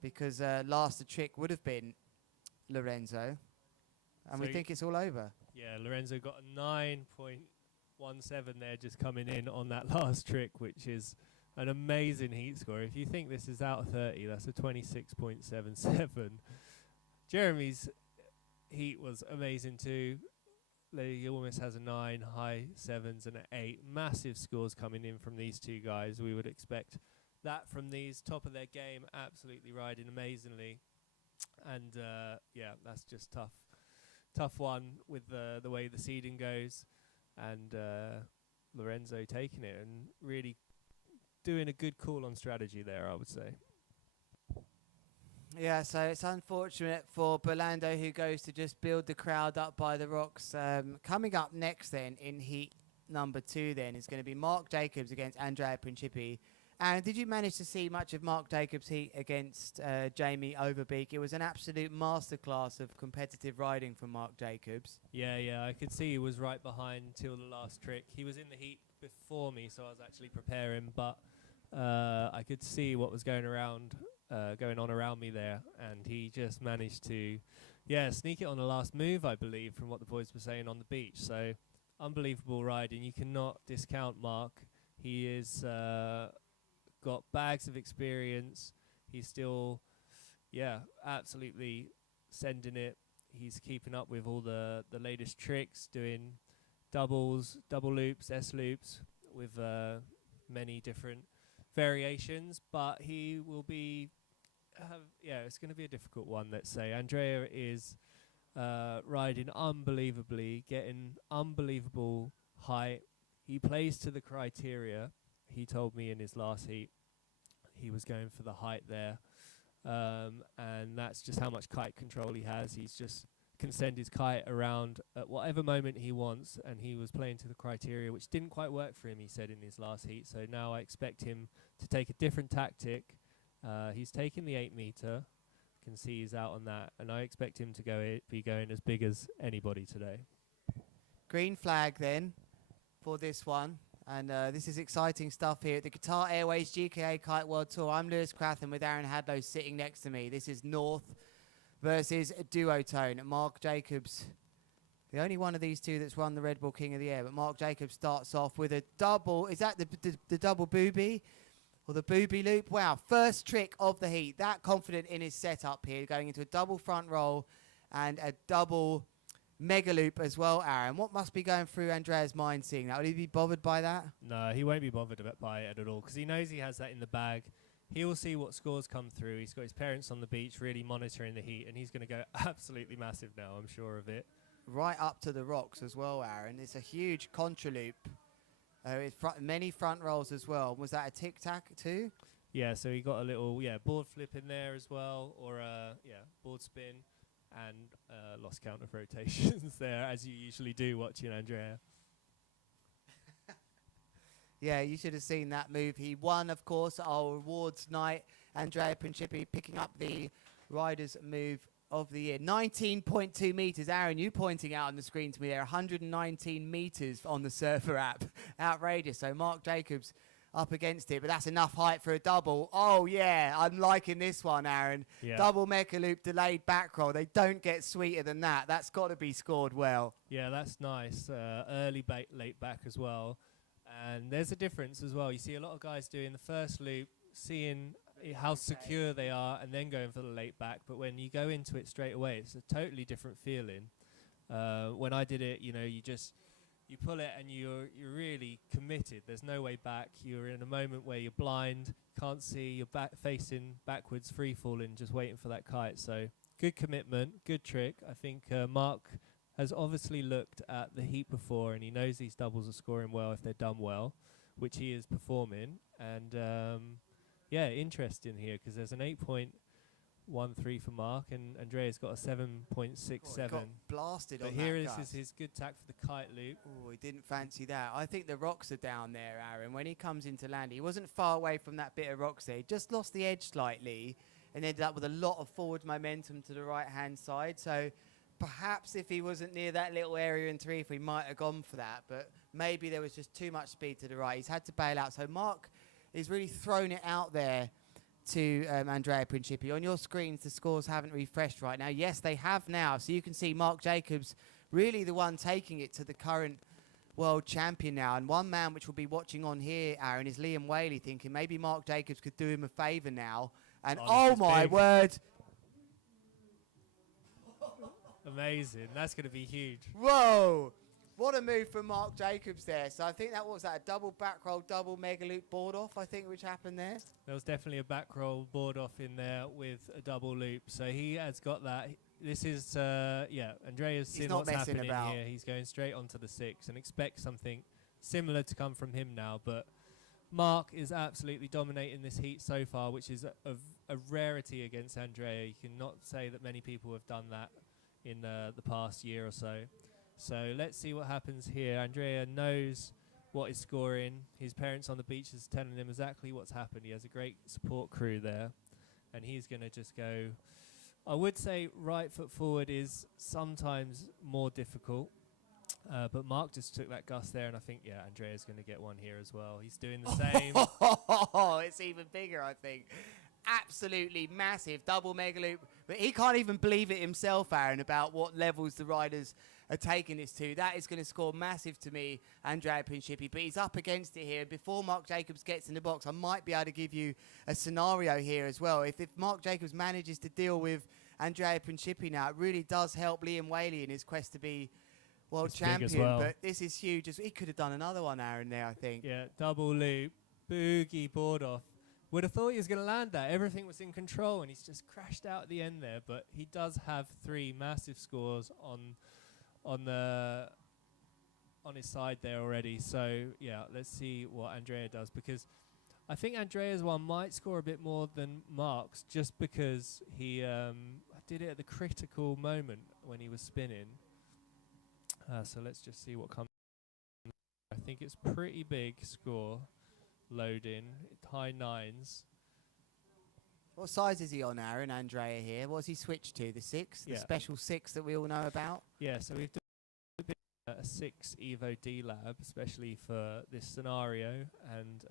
because last the trick would have been Lorenzo. And So we think it's all over. Yeah, Lorenzo got a 9.17 there just coming in on that last trick, which is an amazing heat score. If you think this is out of 30, that's a 26.77. Jeremy's heat was amazing too. He almost has a 9, high 7s and an 8. Massive scores coming in from these two guys. We would expect that from these, top of their game, absolutely riding amazingly. And yeah, that's just tough one with the way the seeding goes. And Lorenzo taking it and really doing a good call on strategy there, I would say. Yeah, so it's unfortunate for Belando, who goes to just build the crowd up by the rocks. Coming up next then in heat number 2 then is going to be Mark Jacobs against Andrea Principi. And did you manage to see much of Mark Jacobs' heat against Jamie Overbeek? It was an absolute masterclass of competitive riding from Mark Jacobs. Yeah, I could see he was right behind till the last trick. He was in the heat before me, so I was actually preparing, but I could see what was going on around me there, and he just managed to sneak it on the last move, I believe, from what the boys were saying on the beach. So unbelievable riding. You cannot discount Mark. He is got bags of experience. He's still absolutely sending it. He's keeping up with all the latest tricks, doing doubles, double loops, S loops with many different variations, but he will be it's going to be a difficult one, let's say. Andrea is riding unbelievably, getting unbelievable height. He plays to the criteria. He told me in his last heat he was going for the height there. And that's just how much kite control he has. He's just can send his kite around at whatever moment he wants, and he was playing to the criteria, which didn't quite work for him, he said in his last heat. So now I expect him to take a different tactic. He's taken the 8 meter, can see he's out on that, and I expect him to be going as big as anybody today. Green flag then for this one. And this is exciting stuff here at the Qatar Airways GKA Kite World Tour. I'm Lewis Cratham with Aaron Hadlow sitting next to me. This is North versus Duotone. Mark Jacobs, the only one of these two that's won the Red Bull King of the Air. But Mark Jacobs starts off with a double. Is that the double booby? Or the booby loop? Wow, first trick of the heat. That confident in his setup here, going into a double front roll and a double mega loop as well, Aaron. What must be going through Andrea's mind seeing that? Would he be bothered by that? No, he won't be bothered by it at all, because he knows he has that in the bag. He will see what scores come through. He's got his parents on the beach really monitoring the heat, and he's going to go absolutely massive now, I'm sure of it. Right up to the rocks as well, Aaron. It's a huge contra loop. Many front rolls as well. Was that a tic-tac too? Yeah, so he got a little board flip in there as well, or board spin, and lost count of rotations there, as you usually do watching Andrea. Yeah, you should have seen that move. He won, of course, our awards night. Andrea Principi picking up the Riders Move of the Year. 19.2 meters. Aaron, you pointing out on the screen to me there, 119 meters on the Surfer app. Outrageous. So Mark Jacobs up against it, but that's enough height for a double. Oh, yeah, I'm liking this one, Aaron. Yeah. Double mecha loop, delayed back roll. They don't get sweeter than that. That's got to be scored well. Yeah, that's nice. Early late back as well. And there's a difference as well. You see a lot of guys doing the first loop, seeing how secure they are, and then going for the late back. But when you go into it straight away, it's a totally different feeling. When I did it, you pull it and you're really committed. There's no way back. You're in a moment where you're blind, can't see, you're facing backwards, free falling, just waiting for that kite. So good commitment, good trick. I think Mark has obviously looked at the heat before, and he knows these doubles are scoring well if they're done well, which he is performing. And interesting here, because there's an 8.13 for Mark, and Andrea's got a 7.67. Got blasted but on here that is his good tack for the kite loop. Oh, he didn't fancy that. I think the rocks are down there, Aaron. When he comes into land, he wasn't far away from that bit of rocks there. He just lost the edge slightly and ended up with a lot of forward momentum to the right-hand side. So perhaps if he wasn't near that little area in Tarifa, he might have gone for that. But maybe there was just too much speed to the right. He's had to bail out. So Mark is really thrown it out there to Andrea Principi. On your screens, the scores haven't refreshed right now. Yes, they have now. So you can see Mark Jacobs really the one taking it to the current world champion now. And one man which will be watching on here, Aaron, is Liam Whaley, thinking maybe Mark Jacobs could do him a favour now. And oh my word. Amazing. That's going to be huge. Whoa. What a move from Mark Jacobs there. So I think that was a double back roll, double mega loop board off, I think, which happened there. There was definitely a back roll board off in there with a double loop. So he has got that. This is, Andrea's seen what's happening here. He's going straight onto the 6 and expects something similar to come from him now. But Mark is absolutely dominating this heat so far, which is a rarity against Andrea. You cannot say that many people have done that in the past year or so. So let's see what happens here. Andrea knows what he's scoring. His parents on the beach is telling him exactly what's happened. He has a great support crew there. And he's going to just go... I would say right foot forward is sometimes more difficult. But Mark just took that gust there, and I think, Andrea's going to get one here as well. He's doing the same. It's even bigger, I think. Absolutely massive double mega loop. But he can't even believe it himself, Aaron, about what levels the riders are taking this to. That is going to score massive to me, Andrea Principi. But he's up against it here. Before Mark Jacobs gets in the box, I might be able to give you a scenario here as well. If Mark Jacobs manages to deal with Andrea Principi now, it really does help Liam Whaley in his quest to be world champion. Well. But this is huge. He could have done another one, Aaron, there, I think. Yeah, double loop, boogie board off. Would have thought he was going to land that. Everything was in control, and he's just crashed out at the end there. But he does have 3 massive scores on his side there already. So, let's see what Andrea does. Because I think Andrea's one might score a bit more than Mark's just because he did it at the critical moment when he was spinning. So let's just see what comes. I think it's pretty big score, loading, high nines. What size is he on, Aaron? Andrea here. What's he switched to? The 6? The special 6 that we all know about? Yeah, so we've done a 6 Evo D Lab, especially for this scenario. And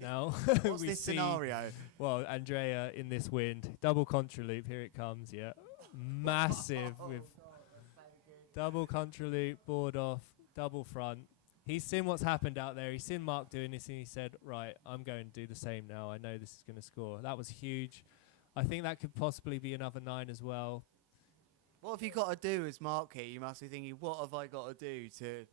now what's we this see, scenario? Well, Andrea in this wind, double contra loop. Here it comes. Yeah, massive with double contra loop, board off, double front. He's seen what's happened out there. He's seen Mark doing this, and he said, "Right, I'm going to do the same now. I know this is going to score." That was huge. I think that could possibly be another 9 as well. What have you got to do as Mark here? You must be thinking, what have I got to do to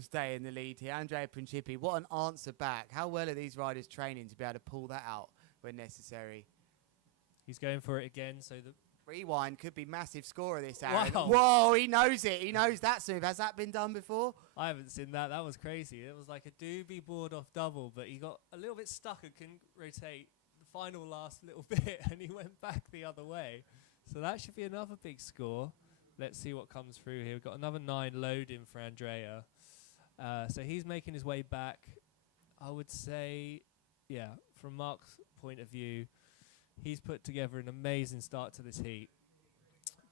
stay in the lead here? Andrea Principi, what an answer back. How well are these riders training to be able to pull that out when necessary? He's going for it again, so the rewind could be massive score of this, Aaron. Wow. Whoa, he knows it. He knows that move. Has that been done before? I haven't seen that. That was crazy. It was like a doobie board off double, but he got a little bit stuck and couldn't rotate the final last little bit, and he went back the other way. So that should be another big score. Let's see what comes through here. We've got another 9 loading for Andrea. So he's making his way back. I would say, yeah, from Mark's point of view, he's put together an amazing start to this heat.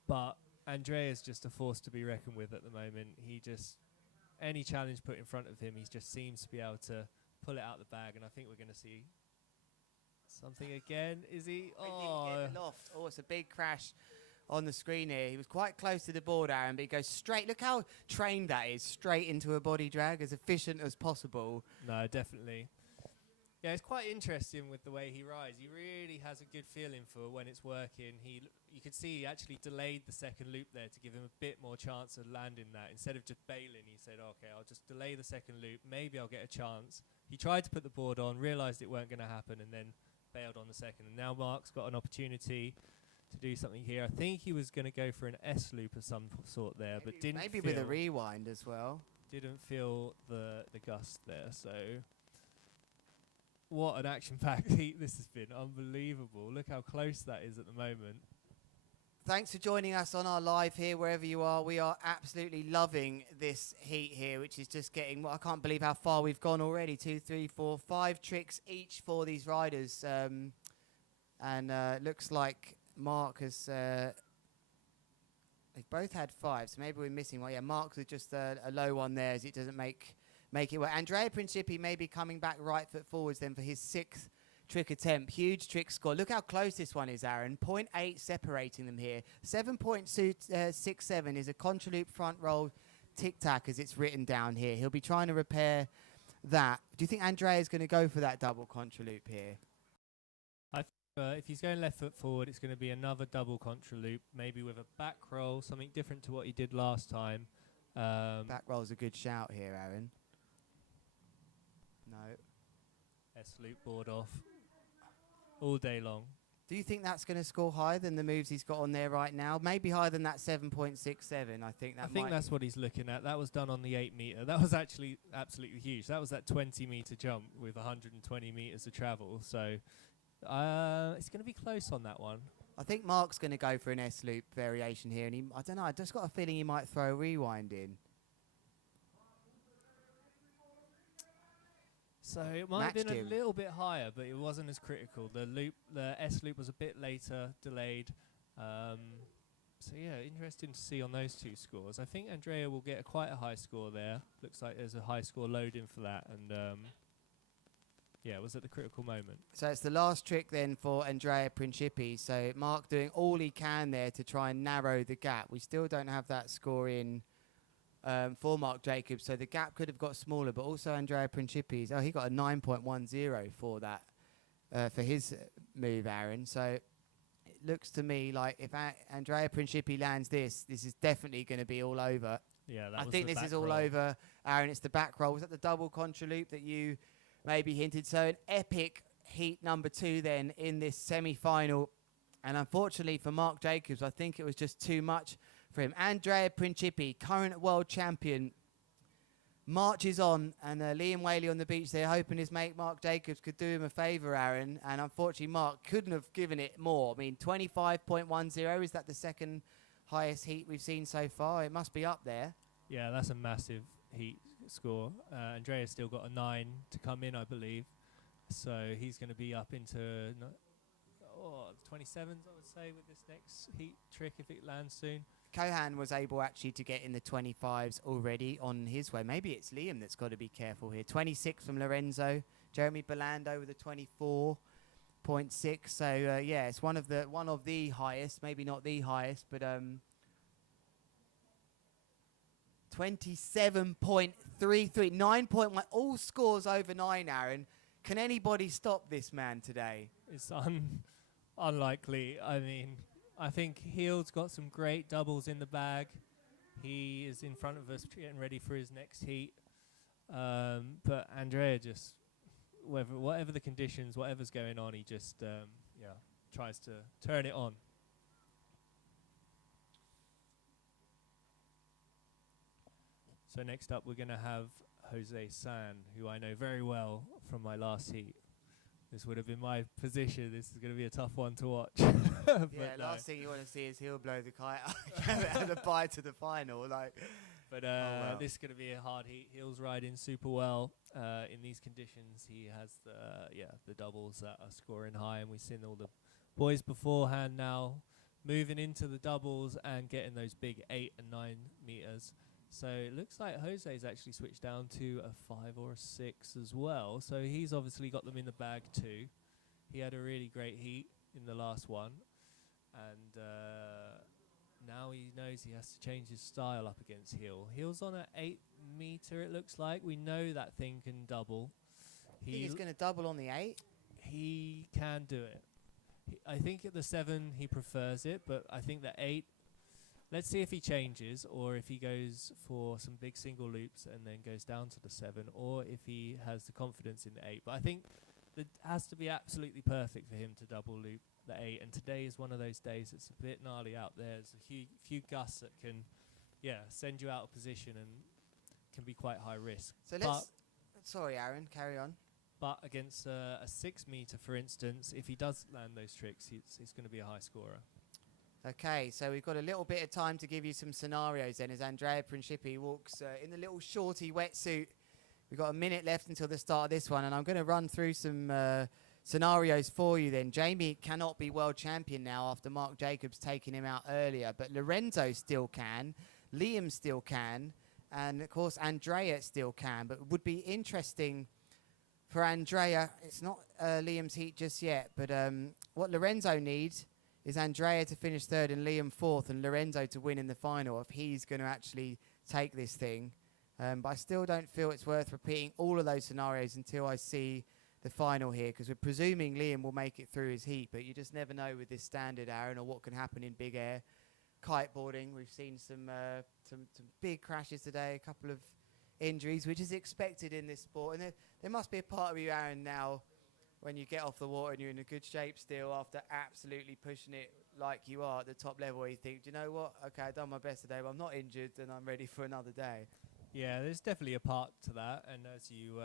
But Andrea's just a force to be reckoned with at the moment. He just, any challenge put in front of him, he just seems to be able to pull it out the bag. And I think we're going to see something again. Is he? Oh, he didn't get the loft. Oh, it's a big crash on the screen here. He was quite close to the board, Aaron, but he goes straight. Look how trained that is, straight into a body drag, as efficient as possible. No, definitely. Yeah, it's quite interesting with the way he rides. He really has a good feeling for when it's working. You could see he actually delayed the second loop there to give him a bit more chance of landing that. Instead of just bailing, he said, okay, I'll just delay the second loop. Maybe I'll get a chance. He tried to put the board on, realised it weren't going to happen, and then bailed on the second. And now Mark's got an opportunity to do something here. I think he was going to go for an S loop of some sort there, but didn't maybe feel with a rewind as well. Didn't feel the gust there, so... What an action-packed heat this has been. Unbelievable. Look how close that is at the moment. Thanks for joining us on our live here, wherever you are. We are absolutely loving this heat here, which is just getting... Well, I can't believe how far we've gone already. 2, 3, 4, 5 tricks each for these riders. And looks like Mark has... they've both had 5, so maybe we're missing one. Yeah, Mark's with just a low one there, as it doesn't make it work. Andrea Principi may be coming back right foot forwards then for his 6th trick attempt. Huge trick score. Look how close this one is, Aaron. 0.8 separating them here. 7.67 is a contra loop front roll tic-tac, as it's written down here. He'll be trying to repair that. Do you think Andrea is going to go for that double contra loop here? I think if he's going left foot forward, it's going to be another double contra loop, maybe with a back roll, something different to what he did last time. Back roll's a good shout here, Aaron. No. S-loop board off all day long. Do you think that's going to score higher than the moves he's got on there right now? Maybe higher than that 7.67. I think that's what he's looking at. That was done on the 8 meter. That was actually absolutely huge. That was that 20 meter jump with 120 meters of travel. So it's going to be close on that one. I think Mark's going to go for an S-loop variation here. And I don't know, I just got a feeling he might throw a rewind in. So it might have been a little bit higher, but it wasn't as critical. The S loop was a bit later, delayed. So yeah, interesting to see on those 2 scores. I think Andrea will get quite a high score there. Looks like there's a high score loading for that, and yeah, it was at the critical moment. So it's the last trick then for Andrea Principi. So Mark doing all he can there to try and narrow the gap. We still don't have that score in for Mark Jacobs, so the gap could have got smaller, but also Andrea Principi's, he got a 9.10 for that, for his move, Aaron. So it looks to me like if Andrea Principi lands this is definitely going to be all over. Yeah, I think this is all over, Aaron. It's the back roll. Was that the double contra loop that you maybe hinted? So an epic heat number 2 then in this semi-final. And unfortunately for Mark Jacobs, I think it was just too much for him. Andrea Principi, current world champion, marches on, and Liam Whaley on the beach there, hoping his mate Mark Jacobs could do him a favour, Aaron. And unfortunately, Mark couldn't have given it more. I mean, 25.10, is that the second highest heat we've seen so far? It must be up there. Yeah, that's a massive heat score. Andrea's still got a 9 to come in, I believe. So he's going to be up into 27s, I would say, with this next heat trick if it lands soon. Kohan was able actually to get in the 25s already on his way. Maybe it's Liam that's got to be careful here. 26 from Lorenzo. Jeremy Belando with a 24.6. So yeah, it's one of the highest, maybe not the highest, but 27.33, 9.1, all scores over 9, Aaron. Can anybody stop this man today? It's unlikely. I mean, I think Heald's got some great doubles in the bag. He is in front of us getting ready for his next heat. But Andrea just, whatever the conditions, whatever's going on, he just tries to turn it on. So next up, we're going to have Jose San, who I know very well from my last heat. This would have been my position. This is going to be a tough one to watch. Yeah, last thing you want to see is he'll blow the kite and a bye to the final. This is going to be a hard heat. Heal's riding super well in these conditions. He has the doubles that are scoring high, and we've seen all the boys beforehand now moving into the doubles and getting those big 8 and 9 meters. So it looks like Jose's actually switched down to a 5 or a 6 as well. So he's obviously got them in the bag too. He had a really great heat in the last one. And now he knows he has to change his style up against Heal. Heal's on an 8 meter, it looks like. We know that thing can double. He's going to double on the 8? He can do it. I think at the 7 he prefers it, but I think the 8, let's see if he changes, or if he goes for some big single loops and then goes down to the 7, or if he has the confidence in the 8. But I think it has to be absolutely perfect for him to double loop the 8. And today is one of those days it's a bit gnarly out there. There's a few gusts that can, send you out of position and can be quite high risk. So sorry, Aaron, carry on. But against a 6 meter, for instance, if he does land those tricks, he's going to be a high scorer. Okay, so we've got a little bit of time to give you some scenarios then as Andrea Principi walks in the little shorty wetsuit. We've got a minute left until the start of this one, and I'm going to run through some scenarios for you then. Jamie cannot be world champion now after Mark Jacobs taking him out earlier, but Lorenzo still can, Liam still can, and of course Andrea still can. But it would be interesting for Andrea, it's not Liam's heat just yet, but what Lorenzo needs is Andrea to finish 3rd and Liam 4th, and Lorenzo to win in the final if he's going to actually take this thing. But I still don't feel it's worth repeating all of those scenarios until I see the final here, because we're presuming Liam will make it through his heat, but you just never know with this standard, Aaron, or what can happen in big air. Kiteboarding, we've seen some big crashes today, a couple of injuries, which is expected in this sport. And there must be a part of you, Aaron, now, when you get off the water and you're in a good shape still after absolutely pushing it like you are at the top level, where you think, do you know what? Okay, I've done my best today, but I'm not injured and I'm ready for another day. Yeah, there's definitely a part to that. And as you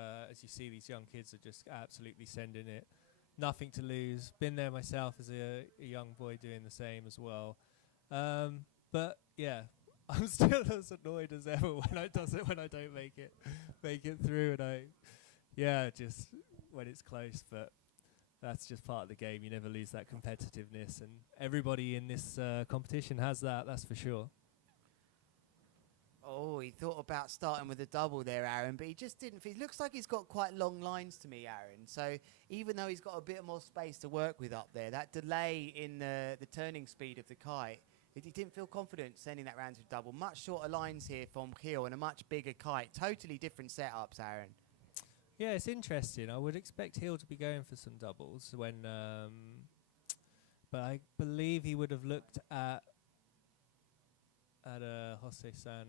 see, these young kids are just absolutely sending it. Nothing to lose. Been there myself as a young boy doing the same as well. But yeah, I'm still as annoyed as ever when I don't make it through, and just when it's close. But that's just part of the game. You never lose that competitiveness, and everybody in this competition has that. That's for sure. Oh, he thought about starting with a double there, Aaron, but he just didn't. He looks like he's got quite long lines to me, Aaron. So even though he's got a bit more space to work with up there, that delay in the turning speed of the kite, he didn't feel confident sending that round to a double. Much shorter lines here from Keel and a much bigger kite. Totally different setups, Aaron. Yeah, it's interesting. I would expect Hill to be going for some doubles when, but I believe he would have looked at Jose San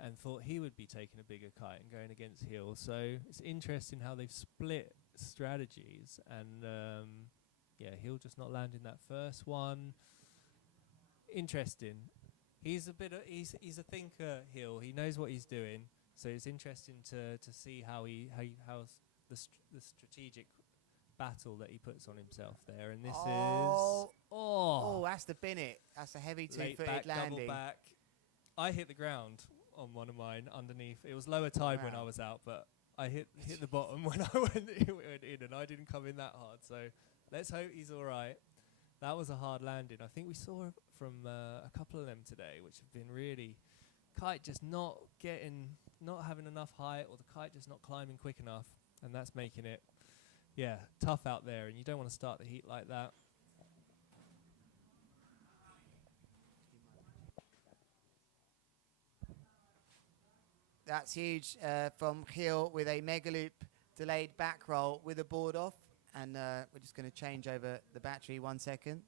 and thought he would be taking a bigger kite and going against Hill. So it's interesting how they've split strategies, and Hill just not landing that first one. Interesting. He's a thinker, Hill. He knows what he's doing. So it's interesting to see how the strategic battle that he puts on himself there. And this is that's the binnet. That's a heavy late two-footed back, landing. double back. I hit the ground on one of mine underneath. It was lower tide when I was out, but I hit the bottom when I went in, and I didn't come in that hard. So let's hope he's all right. That was a hard landing. I think we saw from a couple of them today, which have been really kite just not having enough height, or the kite just not climbing quick enough, and that's making it tough out there. And you don't want to start the heat like that. That's huge from Gil with a mega loop delayed back roll with a board off. And we're just going to change over the battery 1 second.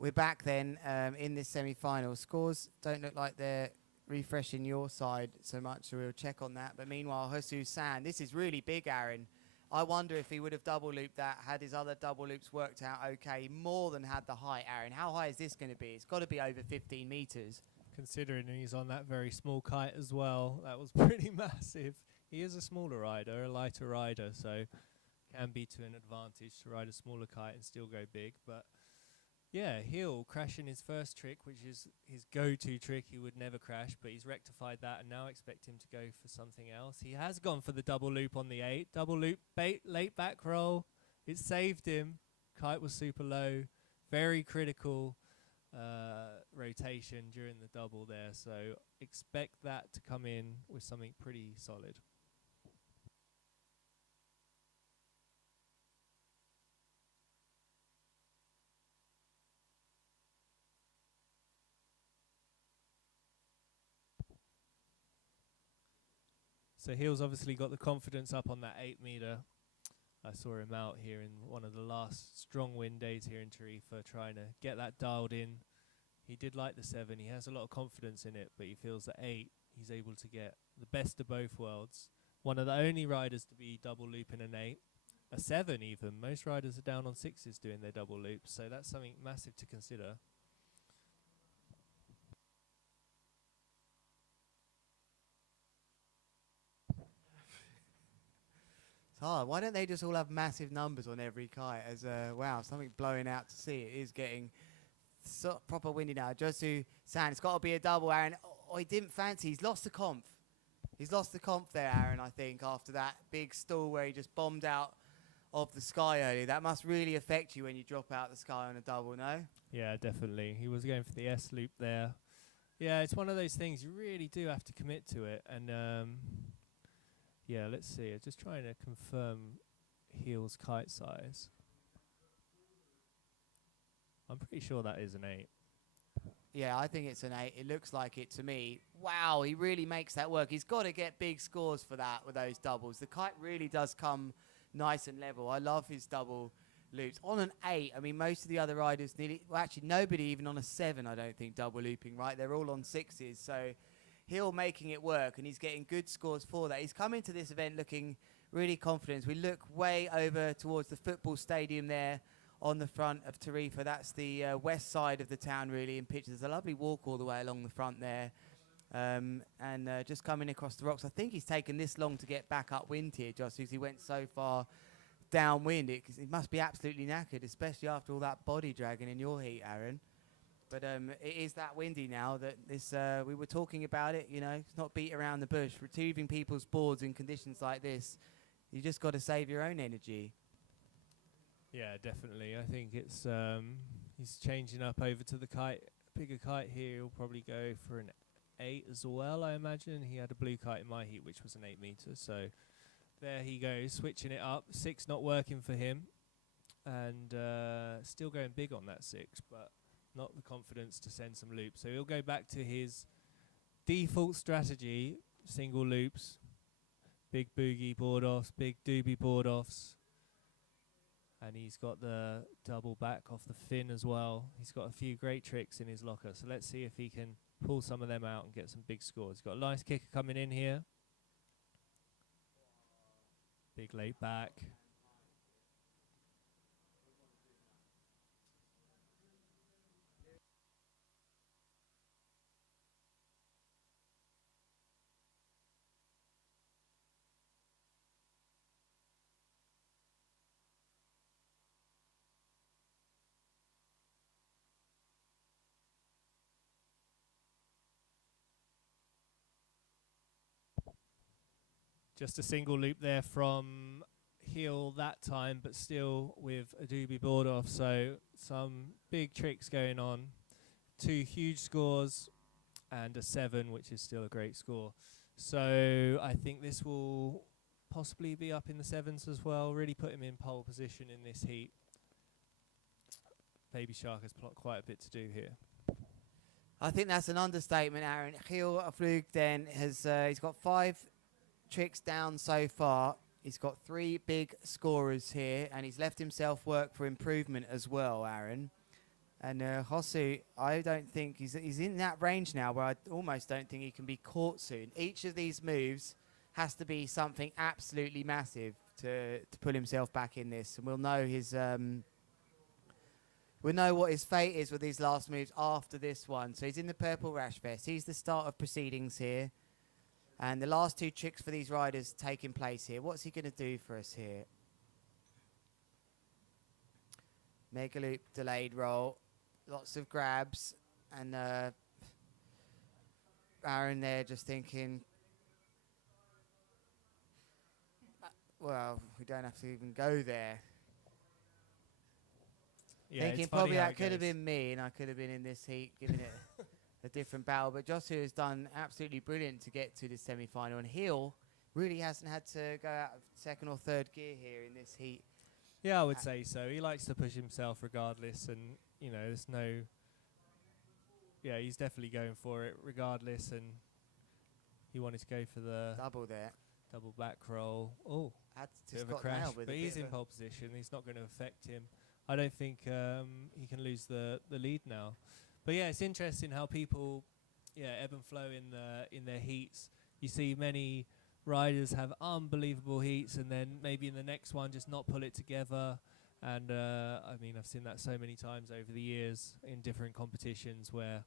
We're back then in this semi-final. Scores don't look like they're refreshing your side so much, so we'll check on that. But meanwhile, Jesus San, this is really big, Aaron. I wonder if he would have double looped that had his other double loops worked out okay, more than had the height, Aaron. How high is this going to be? It's got to be over 15 meters. Considering he's on that very small kite as well, that was pretty massive. He is a smaller rider, a lighter rider, so can be to an advantage to ride a smaller kite and still go big. But yeah, Hill crashing his first trick, which is his go-to trick. He would never crash, but he's rectified that, and now expect him to go for something else. He has gone for the double loop on the 8. Double loop, late back roll. It saved him. Kite was super low. Very critical rotation during the double there, so expect that to come in with something pretty solid. So Hill's obviously got the confidence up on that 8 meter. I saw him out here in one of the last strong wind days here in Tarifa, trying to get that dialed in. He did like the 7. He has a lot of confidence in it, but he feels that 8, he's able to get the best of both worlds. One of the only riders to be double looping an 8. A 7 even. Most riders are down on 6s doing their double loops, so that's something massive to consider. It's hard. Why don't they just all have massive numbers on every kite? As wow, something blowing out to sea. It is getting proper windy now. Josu San, it's got to be a double, Aaron. Oh, he didn't fancy. He's lost the conf. He's lost the conf there, Aaron, I think, after that big stall where he just bombed out of the sky earlier. That must really affect you when you drop out the sky on a double, no? Yeah, definitely. He was going for the S loop there. Yeah, it's one of those things. You really do have to commit to it. And yeah, let's see. I'm just trying to confirm Hill's kite size. I'm pretty sure that is an 8. Yeah, I think it's an 8. It looks like it to me. Wow, he really makes that work. He's got to get big scores for that with those doubles. The kite really does come nice and level. I love his double loops. On an 8, I mean, most of the other riders actually nobody even on a 7, I don't think, double looping, right? They're all on 6s. So Hill making it work, and he's getting good scores for that. He's come into this event looking really confident. We look way over towards the football stadium there on the front of Tarifa. That's the west side of the town, really, in pictures. There's a lovely walk all the way along the front there. And just coming across the rocks. I think he's taken this long to get back upwind here, just because he went so far downwind. It must be absolutely knackered, especially after all that body dragging in your heat, Aaron. But it is that windy now that this, we were talking about it, you know, it's not beat around the bush. Retrieving people's boards in conditions like this, you just got to save your own energy. Yeah, definitely. I think it's he's changing up over to the kite, bigger kite here. He'll probably go for an 8 as well, I imagine. He had a blue kite in my heat, which was an 8 meter. So there he goes, switching it up. 6 not working for him, and still going big on that 6, but not the confidence to send some loops. So he'll go back to his default strategy, single loops, Big boogie board offs, big doobie board offs. And he's got the double back off the fin as well. He's got a few great tricks in his locker. So let's see if he can pull some of them out and get some big scores. He's got a nice kicker coming in here. Big late back. Just a single loop there from heel that time, but still with a doobie board off. So some big tricks going on. 2 huge scores and a 7, which is still a great score. So I think this will possibly be up in the 7s as well. Really put him in pole position in this heat. Baby Shark has quite a bit to do here. I think that's an understatement, Aaron. Heel Flug then has he's got 5 tricks down so far. He's got 3 big scorers here, and he's left himself work for improvement as well, Aaron. And Hosu, I don't think he's in that range now where I almost don't think he can be caught soon. Each of these moves has to be something absolutely massive to pull himself back in this, and we'll know his we'll know what his fate is with these last moves after this one. So he's in the purple rash vest. He's the start of proceedings here. And the last 2 tricks for these riders taking place here. What's he going to do for us here? Mega loop, delayed roll. Lots of grabs. And Aaron there just thinking, well, we don't have to even go there. Yeah, Thinking probably that could have been me, and I could have been in this heat giving it a different battle. But Josu has done absolutely brilliant to get to the semi-final, and Heel really hasn't had to go out of 2nd or 3rd gear here in this heat. Yeah, I would say so. He likes to push himself regardless, and you know, there's no. Yeah, he's definitely going for it regardless, and he wanted to go for the double there, double back roll. Oh, bit of a crash, but he's in pole position. He's not going to affect him. I don't think he can lose the lead now. But yeah, it's interesting how people, ebb and flow in their heats. You see many riders have unbelievable heats, and then maybe in the next one just not pull it together. And I mean, I've seen that so many times over the years in different competitions where,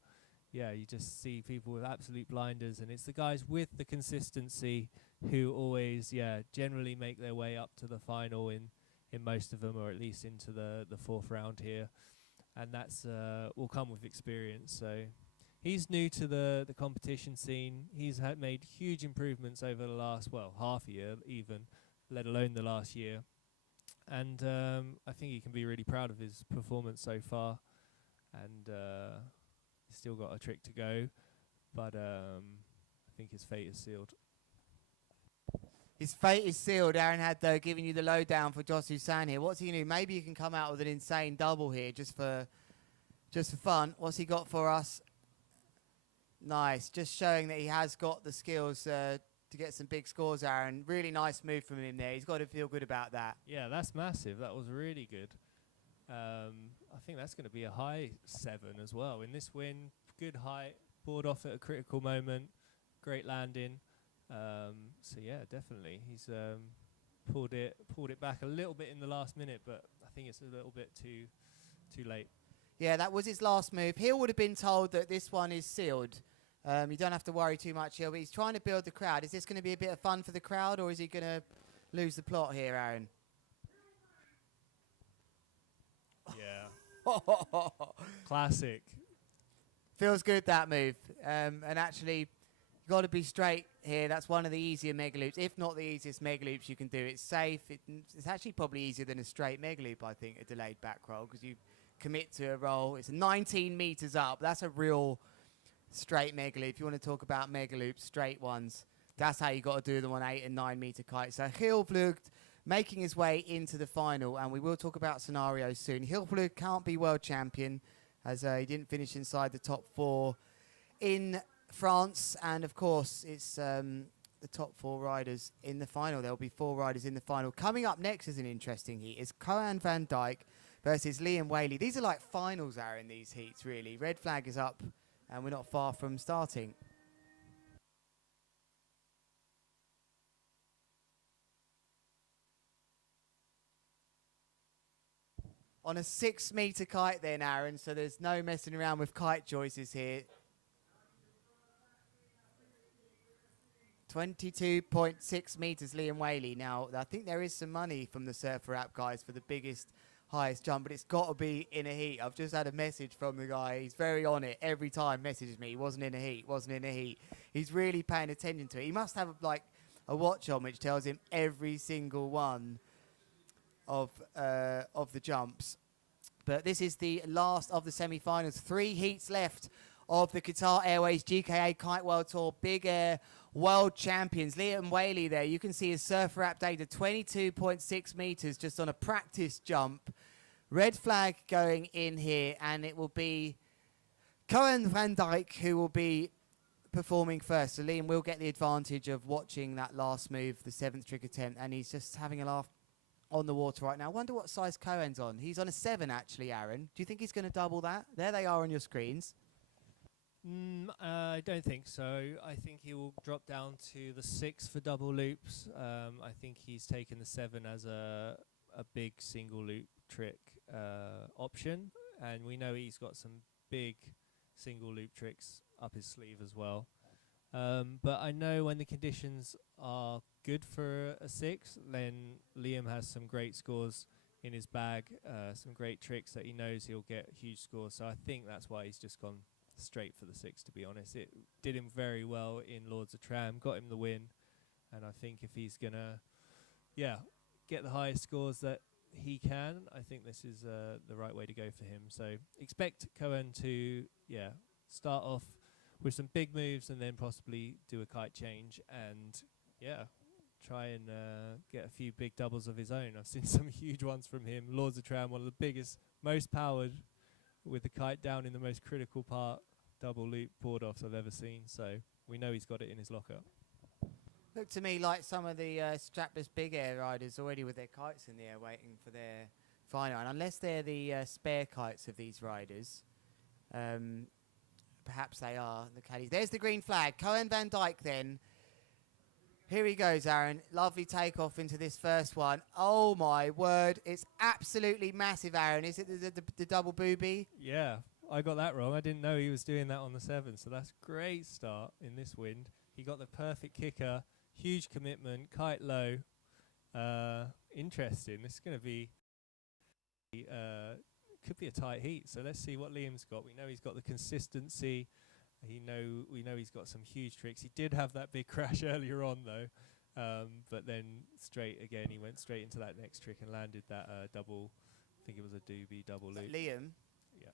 you just see people with absolute blinders, and it's the guys with the consistency who always, generally make their way up to the final in most of them, or at least into the 4th round here. And that's will come with experience. So he's new to the competition scene. He's made huge improvements over the last, half a year even, let alone the last year. And I think he can be really proud of his performance so far. And he's still got a trick to go, but I think his fate is sealed. His fate is sealed. Aaron had, though, giving you the lowdown for Josu San here. What's he going to do? Maybe he can come out with an insane double here just for fun. What's he got for us? Nice. Just showing that he has got the skills to get some big scores, Aaron. Really nice move from him there. He's got to feel good about that. Yeah, that's massive. That was really good. I think that's going to be a high 7 as well. In this win, good height, board off at a critical moment, great landing. So yeah, definitely he's pulled it back a little bit in the last minute, but I think it's a little bit too late. Yeah, that was his last move. Hill would have been told that this one is sealed. You don't have to worry too much, Hill, but he's trying to build the crowd. Is this going to be a bit of fun for the crowd, or is he going to lose the plot here, Aaron? Yeah. Classic. Feels good, that move. And actually, you've got to be straight here. That's one of the easier mega loops, if not the easiest mega loops you can do. It's safe. It's actually probably easier than a straight mega loop, I think, a delayed back roll, because you commit to a roll. It's 19 meters up. That's a real straight mega loop. If you want to talk about mega loops, straight ones, that's how you got to do them on 8 and 9 meter kites. So Hilvlug making his way into the final, and we will talk about scenarios soon. Hilvlug can't be world champion as he didn't finish inside the top 4 in France, and of course it's the top 4 riders in the final. There'll be 4 riders in the final. Coming up next is an interesting heat. Is Cohen van Dijk versus Liam Whaley. These are like finals, Aaron, these heats, really. Red flag is up, and we're not far from starting. On a 6-metre kite then, Aaron, so there's no messing around with kite choices here. 22.6 metres, Liam Whaley. Now, I think there is some money from the Surfer app guys for the biggest, highest jump, but it's got to be in a heat. I've just had a message from the guy. He's very on it. Every time messages me. He wasn't in a heat, wasn't in a heat. He's really paying attention to it. He must have, like, a watch on which tells him every single one of the jumps. But this is the last of the semi-finals. 3 heats left of the Qatar Airways GKA Kite World Tour Big Air World Champions. Liam Whaley there. You can see his Surfer app data, 22.6 metres just on a practice jump. Red flag going in here, and it will be Cohen van Dijk who will be performing first. So Liam will get the advantage of watching that last move, the 7th trick attempt, and he's just having a laugh on the water right now. I wonder what size Cohen's on. He's on a 7 actually, Aaron. Do you think he's going to double that? There they are on your screens. I don't think so. I think he will drop down to the 6 for double loops. I think he's taken the 7 as a big single loop trick option, and we know he's got some big single loop tricks up his sleeve as well. But I know when the conditions are good for a 6, then Liam has some great scores in his bag, some great tricks that he knows he'll get huge scores. So I think that's why he's just gone straight for the 6, to be honest. It did him very well in Lords of Tram, got him the win, and I think if he's gonna get the highest scores that he can, I think this is the right way to go for him. So expect Cohen to start off with some big moves and then possibly do a kite change and try and get a few big doubles of his own. I've seen some huge ones from him. Lords of Tram, one of the biggest, most powered, with the kite down in the most critical part, double loop board offs I've ever seen. So we know he's got it in his locker. Looked to me like some of the strapless big air riders already with their kites in the air waiting for their final. And unless they're the spare kites of these riders, perhaps they are the caddies. There's the green flag. Cohen van Dijk then. Here he goes, Aaron. Lovely takeoff into this first one. Oh, my word. It's absolutely massive, Aaron. Is it the double booby? Yeah, I got that wrong. I didn't know he was doing that on the 7, so that's a great start in this wind. He got the perfect kicker, huge commitment, kite low. Interesting. This is going to be, could be a tight heat, so let's see what Liam's got. We know he's got the consistency. We know he's got some huge tricks. He did have that big crash earlier on, though, but then he went straight into that next trick and landed that double. I think it was a doobie double loop. Liam.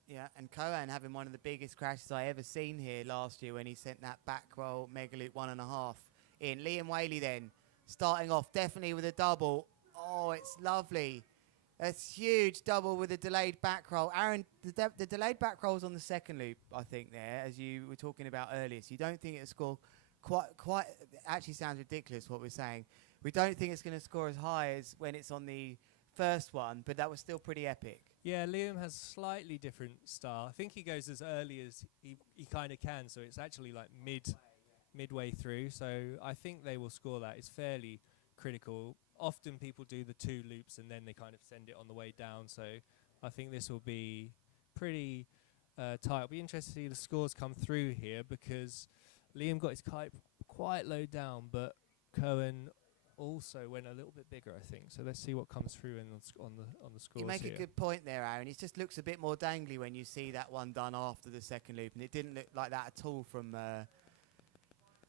Yeah, and Cohen having one of the biggest crashes I ever seen here last year when he sent that back roll mega loop 1.5 in. Liam Whaley then starting off definitely with a double. Oh, it's lovely. That's huge double with a delayed back roll. Aaron, the delayed back roll's on the 2nd loop, I think, there, as you were talking about earlier. So you don't think it'll score quite actually sounds ridiculous what we're saying. We don't think it's going to score as high as when it's on the first one, but that was still pretty epic. Yeah, Liam has slightly different style. I think he goes as early as he kind of can, so it's actually like midway through. So I think they will score that. It's fairly critical. Often people do the 2 loops and then they kind of send it on the way down. So I think this will be pretty tight. It'll be interesting to see the scores come through here because Liam got his kite quite low down, but Cohen also went a little bit bigger, I think. So let's see what comes through on the scores. You make here. a good point there, Aaron. It just looks a bit more dangly when you see that one done after the 2nd loop, and it didn't look like that at all from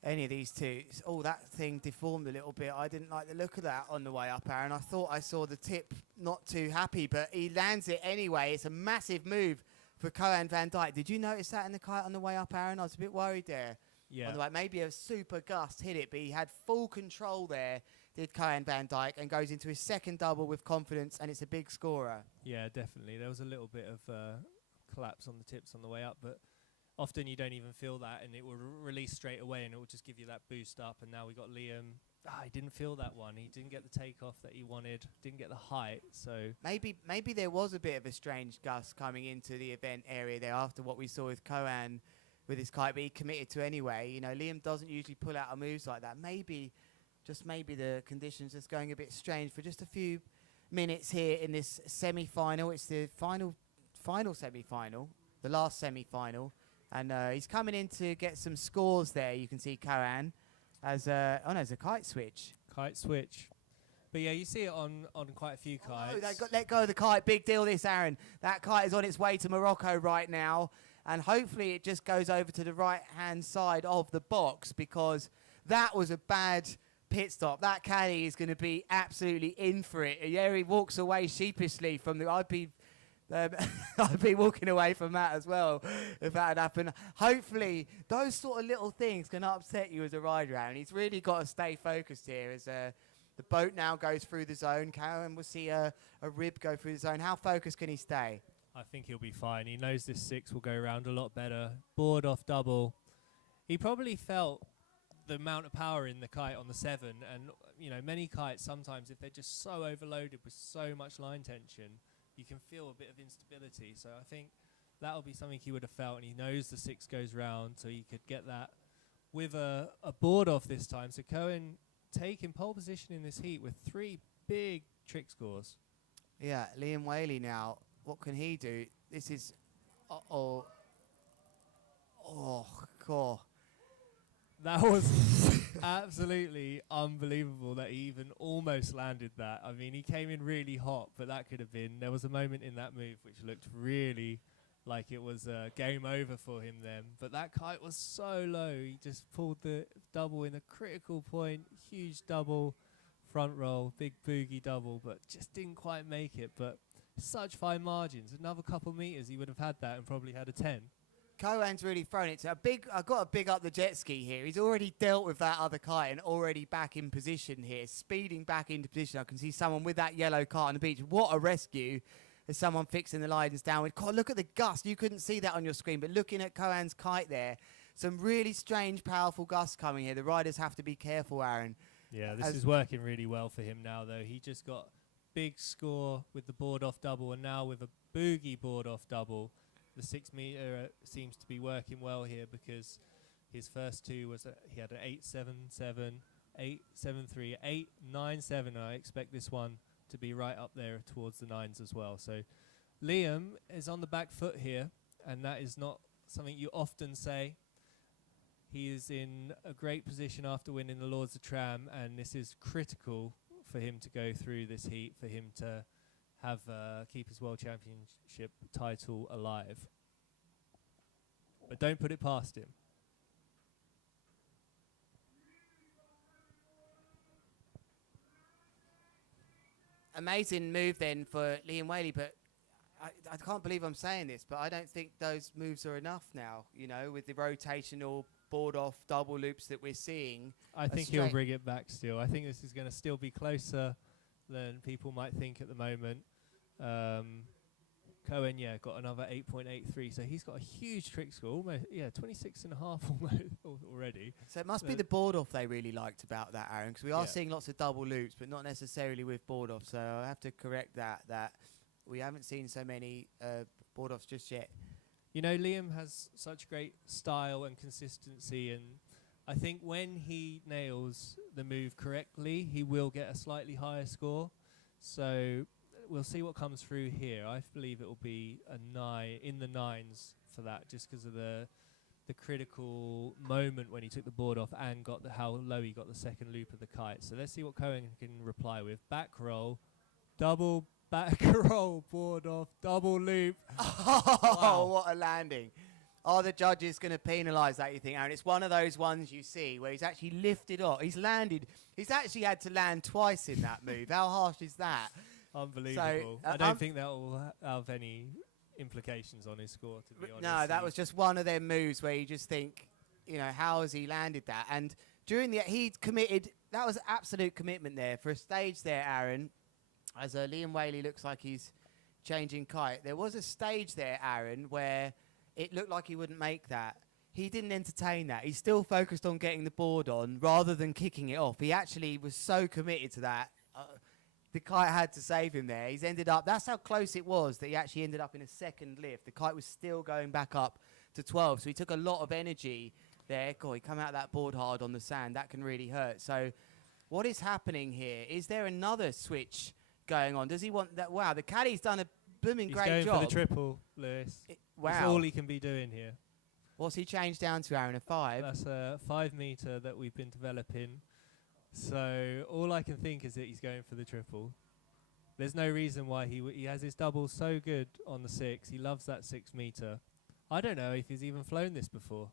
any of these two. Oh, that thing deformed a little bit. I didn't like the look of that on the way up, Aaron. I thought I saw the tip not too happy, but he lands it anyway. It's a massive move for Cohen van Dijk. Did you notice that in the kite on the way up, Aaron? I was a bit worried there. Yeah. On the way, maybe a super gust hit it, but he had full control there, did Cohen van Dijk, and goes into his 2nd double with confidence, and it's a big scorer. Yeah, definitely. There was a little bit of collapse on the tips on the way up, but often you don't even feel that, and it will release straight away, and it will just give you that boost up. And now we got Liam. He didn't feel that one. He didn't get the takeoff that he wanted. Didn't get the height. So maybe there was a bit of a strange gust coming into the event area there after what we saw with Kohan with his kite, but he committed to anyway. You know, Liam doesn't usually pull out moves like that. Maybe the conditions just going a bit strange for just a few minutes here in this semi-final. It's the final semi-final, the last semi-final, and he's coming in to get some scores there. You can see Kohan as a kite switch. Kite switch. But yeah, you see it on quite a few kites. Oh, they got let go of the kite. Big deal this, Aaron. That kite is on its way to Morocco right now, and hopefully it just goes over to the right-hand side of the box, because that was a bad pit stop. That caddy is going to be absolutely in for it. Yeah, he walks away sheepishly from the... I'd be walking away from that as well if that had happened. Hopefully, those sort of little things can upset you as a rider, Aaron. He's really got to stay focused here as the boat now goes through the zone. Karen will see a rib go through the zone. How focused can he stay? I think he'll be fine. He knows this 6 will go around a lot better. Board off double. He probably felt the amount of power in the kite on the 7, and you know, many kites sometimes, if they're just so overloaded with so much line tension, you can feel a bit of instability. So I think that'll be something he would have felt, and he knows the 6 goes round, so he could get that with a board off this time. So Cohen taking pole position in this heat with 3 big trick scores. Yeah, Liam Whaley now. What can he do? This is... God. That was absolutely unbelievable that he even almost landed that. I mean, he came in really hot, but that could have been... There was a moment in that move which looked really like it was game over for him then. But that kite was so low. He just pulled the double in a critical point. Huge double, front roll, big boogie double, but just didn't quite make it. But such fine margins. Another couple meters, he would have had that and probably had a 10. Cohen's really thrown it to I've got to big up the jet ski here. He's already dealt with that other kite and already back in position here, speeding back into position. I can see someone with that yellow kite on the beach. What a rescue. There's someone fixing the lines downwind. God, look at the gust. You couldn't see that on your screen, but looking at Cohen's kite there, some really strange, powerful gusts coming here. The riders have to be careful, Aaron. Yeah, this is working really well for him now, though. He just got big score with the board off double, and now with a boogie board off double. The 6 meter seems to be working well here, because his first 2 was he had an 877, 873, 897. I expect this one to be right up there towards the 9s as well. So Liam is on the back foot here, and that is not something you often say. He is in a great position after winning the Lords of Tram, and this is critical for him to go through this heat, for him to have keep his World Championship title alive. But don't put it past him. Amazing move then for Liam Whaley, but I can't believe I'm saying this, but I don't think those moves are enough now, you know, with the rotational board off double loops that we're seeing. I think he'll bring it back still. I think this is going to still be closer than people might think at the moment. Cohen, got another 8.83, so he's got a huge trick score, almost 26 and a half almost already. So it must be the board off they really liked about that, Aaron, because we are seeing lots of double loops, but not necessarily with board off. So I have to correct that we haven't seen so many board offs just yet. You know, Liam has such great style and consistency, and I think when he nails the move correctly, he will get a slightly higher score. So we'll see what comes through here. I believe it will be a 9 in the 9s for that, just because of the critical moment when he took the board off and got how low he got the second loop of the kite. So let's see what Cohen can reply with. Back roll, double back roll, board off, double loop. Oh, what a landing. Are the judges going to penalise that, you think, Aaron? It's one of those ones you see where he's actually lifted off. He's landed. He's actually had to land twice in that move. How harsh is that? Unbelievable. So, I don't think that will have any implications on his score, to be honest. No, that was just one of them moves where you just think, you know, how has he landed that? And during he committed, that was absolute commitment there for a stage there, Aaron, as Liam Whaley looks like he's changing kite. There was a stage there, Aaron, where it looked like he wouldn't make that. He didn't entertain that. He's still focused on getting the board on rather than kicking it off. He actually was so committed to that. The kite had to save him there. He's ended up, that's how close it was that he actually ended up in a second lift. The kite was still going back up to 12, so he took a lot of energy there. God, he come out that board hard on the sand. That can really hurt. So what is happening here? Is there another switch going on? Does he want that? Wow, the caddy's done a blooming great job. He's going for the triple, Lewis. Wow. That's all he can be doing here. What's he changed down to, Aaron? A 5? That's a 5 meter that we've been developing. So all I can think is that he's going for the triple. There's no reason why he has his double so good on the 6. He loves that 6 meter. I don't know if he's even flown this before.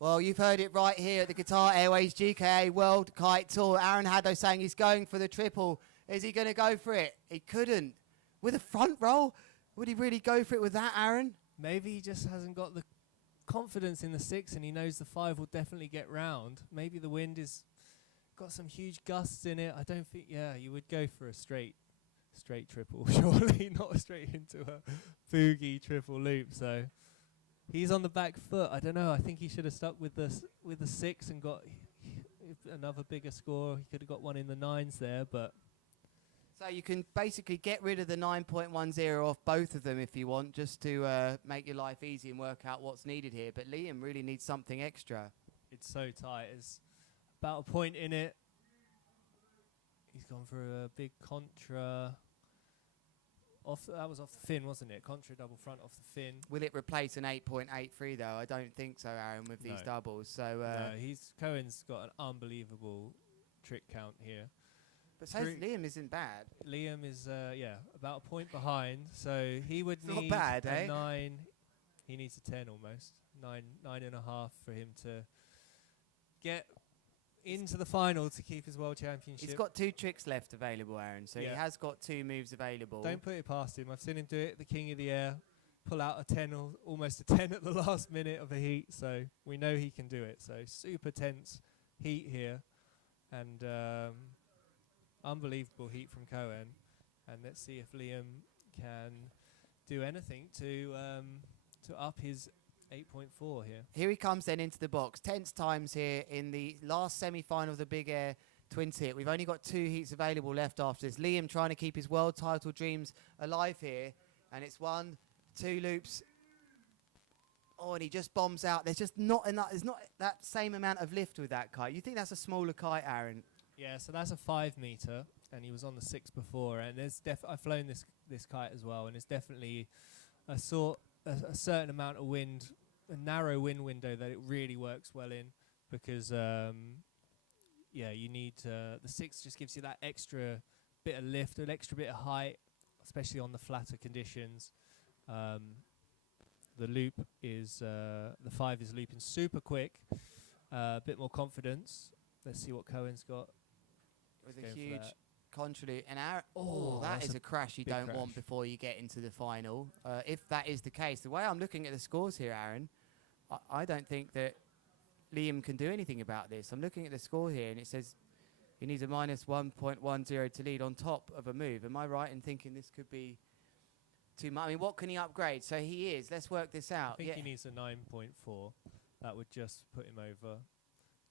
Well, you've heard it right here at the Qatar Airways GKA World Kite Tour. Aaron Haddo saying he's going for the triple. Is he going to go for it? He couldn't. With a front roll? Would he really go for it with that, Aaron? Maybe he just hasn't got the confidence in the 6 and he knows the 5 will definitely get round. Maybe the wind is got some huge gusts in it. I don't think, you would go for a straight triple, surely, not straight into a boogie triple loop. So he's on the back foot. I don't know. I think he should have stuck with the 6 and got another bigger score. He could have got one in the 9s there, but. So you can basically get rid of the 9.10 off both of them if you want, just to make your life easy and work out what's needed here. But Liam really needs something extra. It's so tight. It's about a point in it. He's gone for a big contra. That was off the fin, wasn't it? Contra double front off the fin. Will it replace an 8.83 though? I don't think so, Aaron, with these doubles. So no, Cohen's got an unbelievable trick count here. But so Liam isn't bad. Liam is about a point behind. So he would need not bad, a 9. He needs a 10 almost. 9.5 for him to get into the final to keep his world championship. He's got 2 tricks left available, Aaron, so he has got 2 moves available. Don't put it past him. I've seen him do it, the King of the Air, pull out a 10 or almost a 10 at the last minute of a heat, so we know he can do it. So super tense heat here, and unbelievable heat from Cohen. And let's see if Liam can do anything to up his 8.4 here. Here he comes then into the box. Tense times here in the last semi-final of the Big Air Twintip. We've only got 2 heats available left after this. Liam trying to keep his world title dreams alive here. And it's 1, 2 loops. Oh, and he just bombs out. There's just not enough. There's not that same amount of lift with that kite. You think that's a smaller kite, Aaron? Yeah, so that's a 5 meter. And he was on the 6 before. And there's I've flown this kite as well. And it's definitely a certain amount of wind, a narrow wind window that it really works well in, because you need the 6 just gives you that extra bit of lift, an extra bit of height, especially on the flatter conditions. The loop is the 5 is looping super quick, a bit more confidence. Let's see what Cohen's got. With a huge contra loop. And that is a crash you don't want before you get into the final. If that is the case, the way I'm looking at the scores here, Aaron, I don't think that Liam can do anything about this. I'm looking at the score here, and it says he needs a minus 1.10 to lead on top of a move. Am I right in thinking this could be too much? I mean, what can he upgrade? So he is. Let's work this out. I think he needs a 9.4. That would just put him over,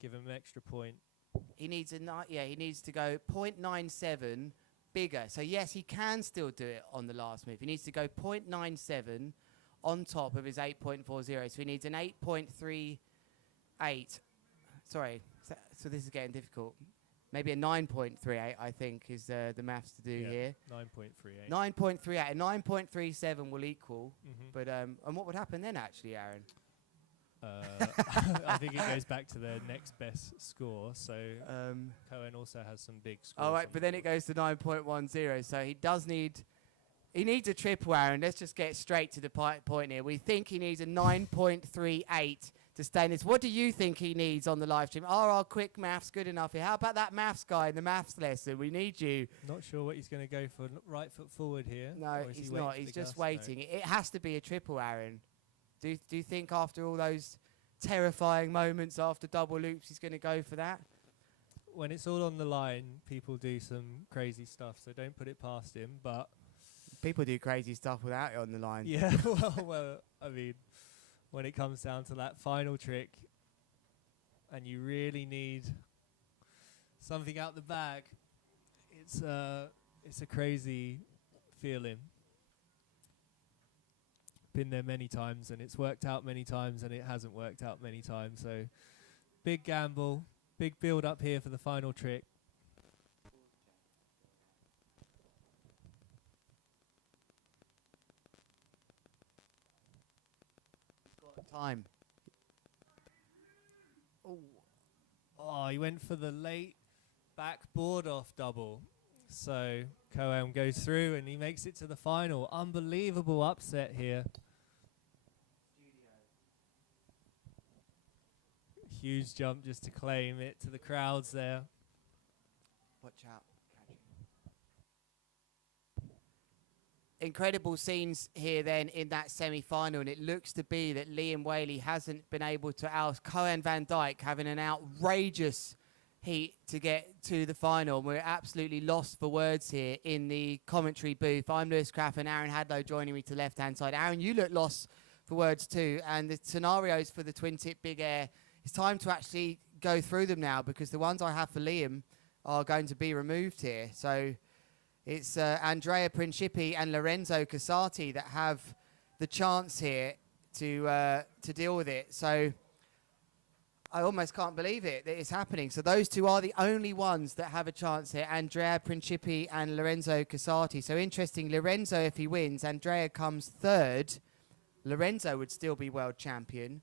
give him an extra point. He needs he needs to go 0.97 bigger. So yes, he can still do it on the last move. He needs to go 0.97 on top of his 8.40. So he needs an 8.38. Sorry, so this is getting difficult. Maybe a 9.38, I think, is the maths to do here. 9.38. 9.38. A 9.37 will equal. But and what would happen then, actually, Aaron? I think it goes back to their next best score. So Cohen also has some big scores. All right, but then it goes to 9.10. So he does need. He needs a triple, Aaron. Let's just get straight to the point here. We think he needs a 9.38 to stay in this. What do you think he needs on the live stream? Are our quick maths good enough here? How about that maths guy in the maths lesson? We need you. Not sure what he's going to go for. Right foot forward here. No, he's not. He's just waiting. No. It has to be a triple, Aaron. Do you think after all those terrifying moments after double loops, he's going to go for that? When it's all on the line, people do some crazy stuff, so don't put it past him. But people do crazy stuff without it on the line. Yeah, well, I mean, when it comes down to that final trick, and you really need something out the bag. It's a crazy feeling. Been there many times, and it's worked out many times, and it hasn't worked out many times. So big gamble, big build up here for the final trick. Time. Oh, he went for the late backboard off double. So Coam goes through and he makes it to the final. Unbelievable upset here. Huge jump just to claim it to the crowds there. Watch out. Incredible scenes here then in that semi-final, and it looks to be that Liam Whaley hasn't been able to oust Cohen van Dijk, having an outrageous heat to get to the final. We're absolutely lost for words here in the commentary booth. I'm Lewis Craft and Aaron Hadlow joining me to the left-hand side. Aaron, you look lost for words too, and the scenarios for the twin-tip big air, it's time to actually go through them now, because the ones I have for Liam are going to be removed here. So it's Andrea Principi and Lorenzo Casati that have the chance here to deal with it. So I almost can't believe it that it's happening. So those two are the only ones that have a chance here, Andrea Principi and Lorenzo Casati. So interesting, Lorenzo, if he wins, Andrea comes third. Lorenzo would still be world champion.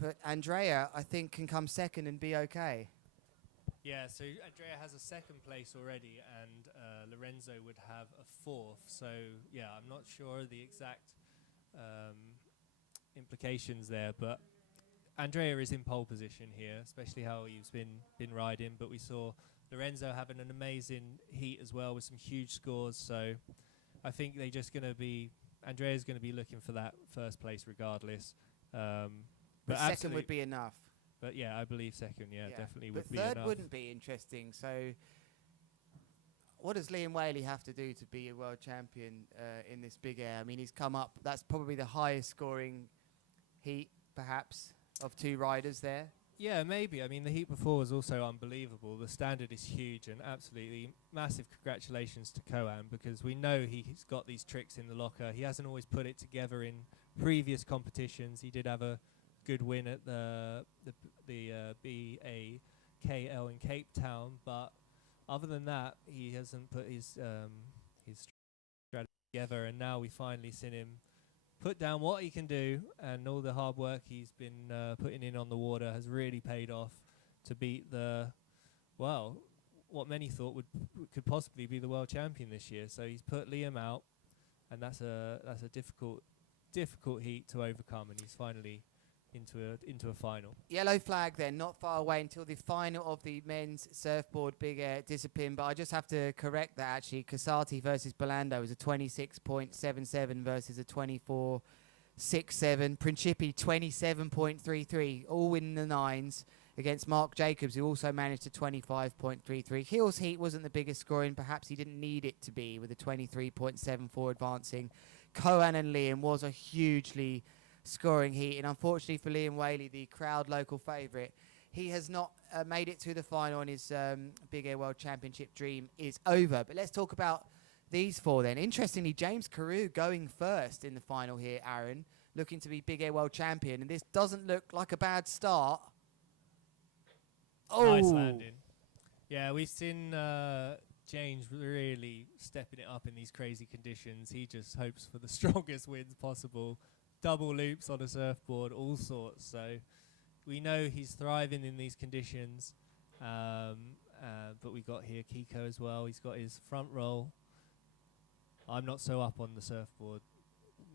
But Andrea, I think, can come second and be okay. Yeah, so Andrea has a second place already, and Lorenzo would have a fourth. So, yeah, I'm not sure the exact implications there, but Andrea is in pole position here, especially how he's been riding. But we saw Lorenzo having an amazing heat as well with some huge scores. So I think they're just going to be, Andrea's going to be looking for that first place regardless. But second would be enough. But yeah, I believe second, definitely would be enough. But enough. third wouldn't be interesting. So what does Liam Whaley have to do to be a world champion in this big air? I mean, he's come up, that's probably the highest scoring heat, perhaps, of two riders there. Yeah, maybe. I mean, the heat before was also unbelievable. The standard is huge, and absolutely massive congratulations to Coan, because we know he's got these tricks in the locker. He hasn't always put it together in previous competitions. He did have a good win at the BAKL in Cape Town, but other than that, he hasn't put his strategy together. And now we finally seen him put down what he can do, and all the hard work he's been putting in on the water has really paid off to beat what many thought could possibly be the world champion this year. So he's put Liam out, and that's a difficult heat to overcome, and he's finally into a final. Yellow flag then, not far away until the final of the men's surfboard big air discipline. But I just have to correct that, actually. Casati versus Belando was a 26.77 versus a 24.67. Principi 27.33, all in the nines, against Mark Jacobs, who also managed a 25.33. Hill's heat wasn't the biggest scoring. Perhaps he didn't need it to be, with a 23.74 advancing. Coan and Liam was a hugely scoring heat, and unfortunately for Liam Whaley, the crowd local favourite, he has not made it to the final, and his Big Air World Championship dream is over. But let's talk about these four then. Interestingly, James Carew going first in the final here, Aaron, looking to be Big Air World Champion, and this doesn't look like a bad start. Nice landing. Yeah, we've seen James really stepping it up in these crazy conditions. He just hopes for the strongest winds possible. Double loops on a surfboard, all sorts. So we know he's thriving in these conditions. But we got here Kiko as well. He's got his front roll. I'm not so up on the surfboard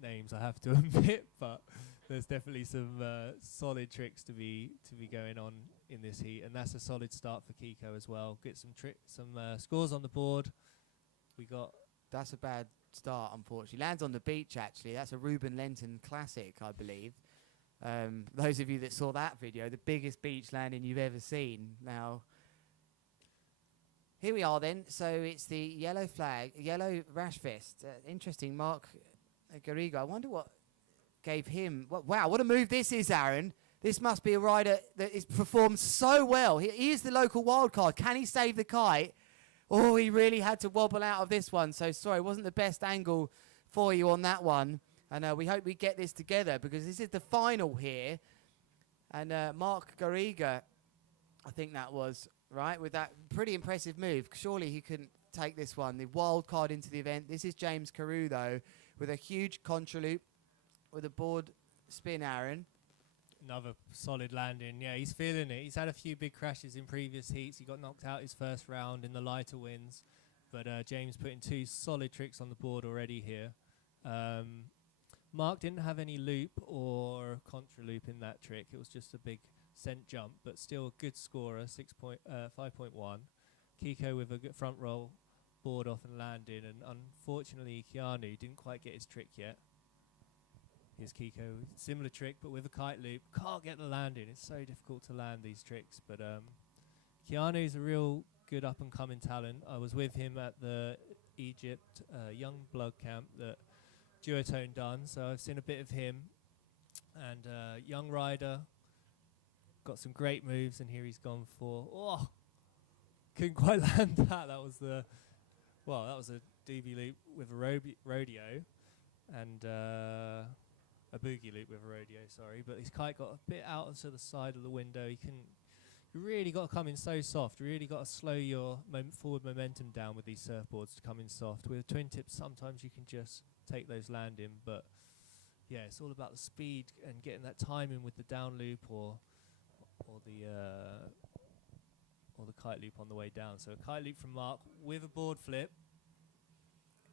names, I have to admit, but there's definitely some solid tricks to be going on in this heat, and that's a solid start for Kiko as well. Get some scores on the board. We got. That's a bad start, unfortunately. Lands on the beach, actually. That's a Ruben Lenton classic, I believe. Those of you that saw that video, the biggest beach landing you've ever seen. Now, here we are then. So it's the yellow flag, yellow rash vest. Interesting, Mark Garrigo. I wonder what gave him... Wow, what a move this is, Aaron. This must be a rider that is performed so well. He is the local wildcard. Can he save the kite? Oh, he really had to wobble out of this one. So sorry, it wasn't the best angle for you on that one. And we hope we get this together because this is the final here. And Mark Garriga, I think that was, right, with that pretty impressive move. Surely he couldn't take this one. The wild card into the event. This is James Carew, though, with a huge contra loop with a board spin, Aaron. Another solid landing. Yeah, he's feeling it. He's had a few big crashes in previous heats. He got knocked out his first round in the lighter winds. But James putting 2 solid tricks on the board already here. Mark didn't have any loop or contra loop in that trick. It was just a big scent jump, but still a good scorer, 5.1. Kiko with a good front roll, board off and landing. And unfortunately, Keanu didn't quite get his trick yet. Here's Kiko, similar trick, but with a kite loop. Can't get the landing. It's so difficult to land these tricks. But Keanu's a real good up-and-coming talent. I was with him at the Egypt Young Blood Camp that Duotone done, so I've seen a bit of him. And young rider, got some great moves, and here he's gone for... Oh! Couldn't quite land that. That was that was a DB loop with a rodeo. And... a boogie loop with a rodeo, sorry, but his kite got a bit out to the side of the window. You really got to come in so soft. You really got to slow your forward momentum down with these surfboards to come in soft. With twin tips, sometimes you can just take those landing, but yeah, it's all about the speed and getting that timing with the down loop or the kite loop on the way down. So a kite loop from Mark with a board flip.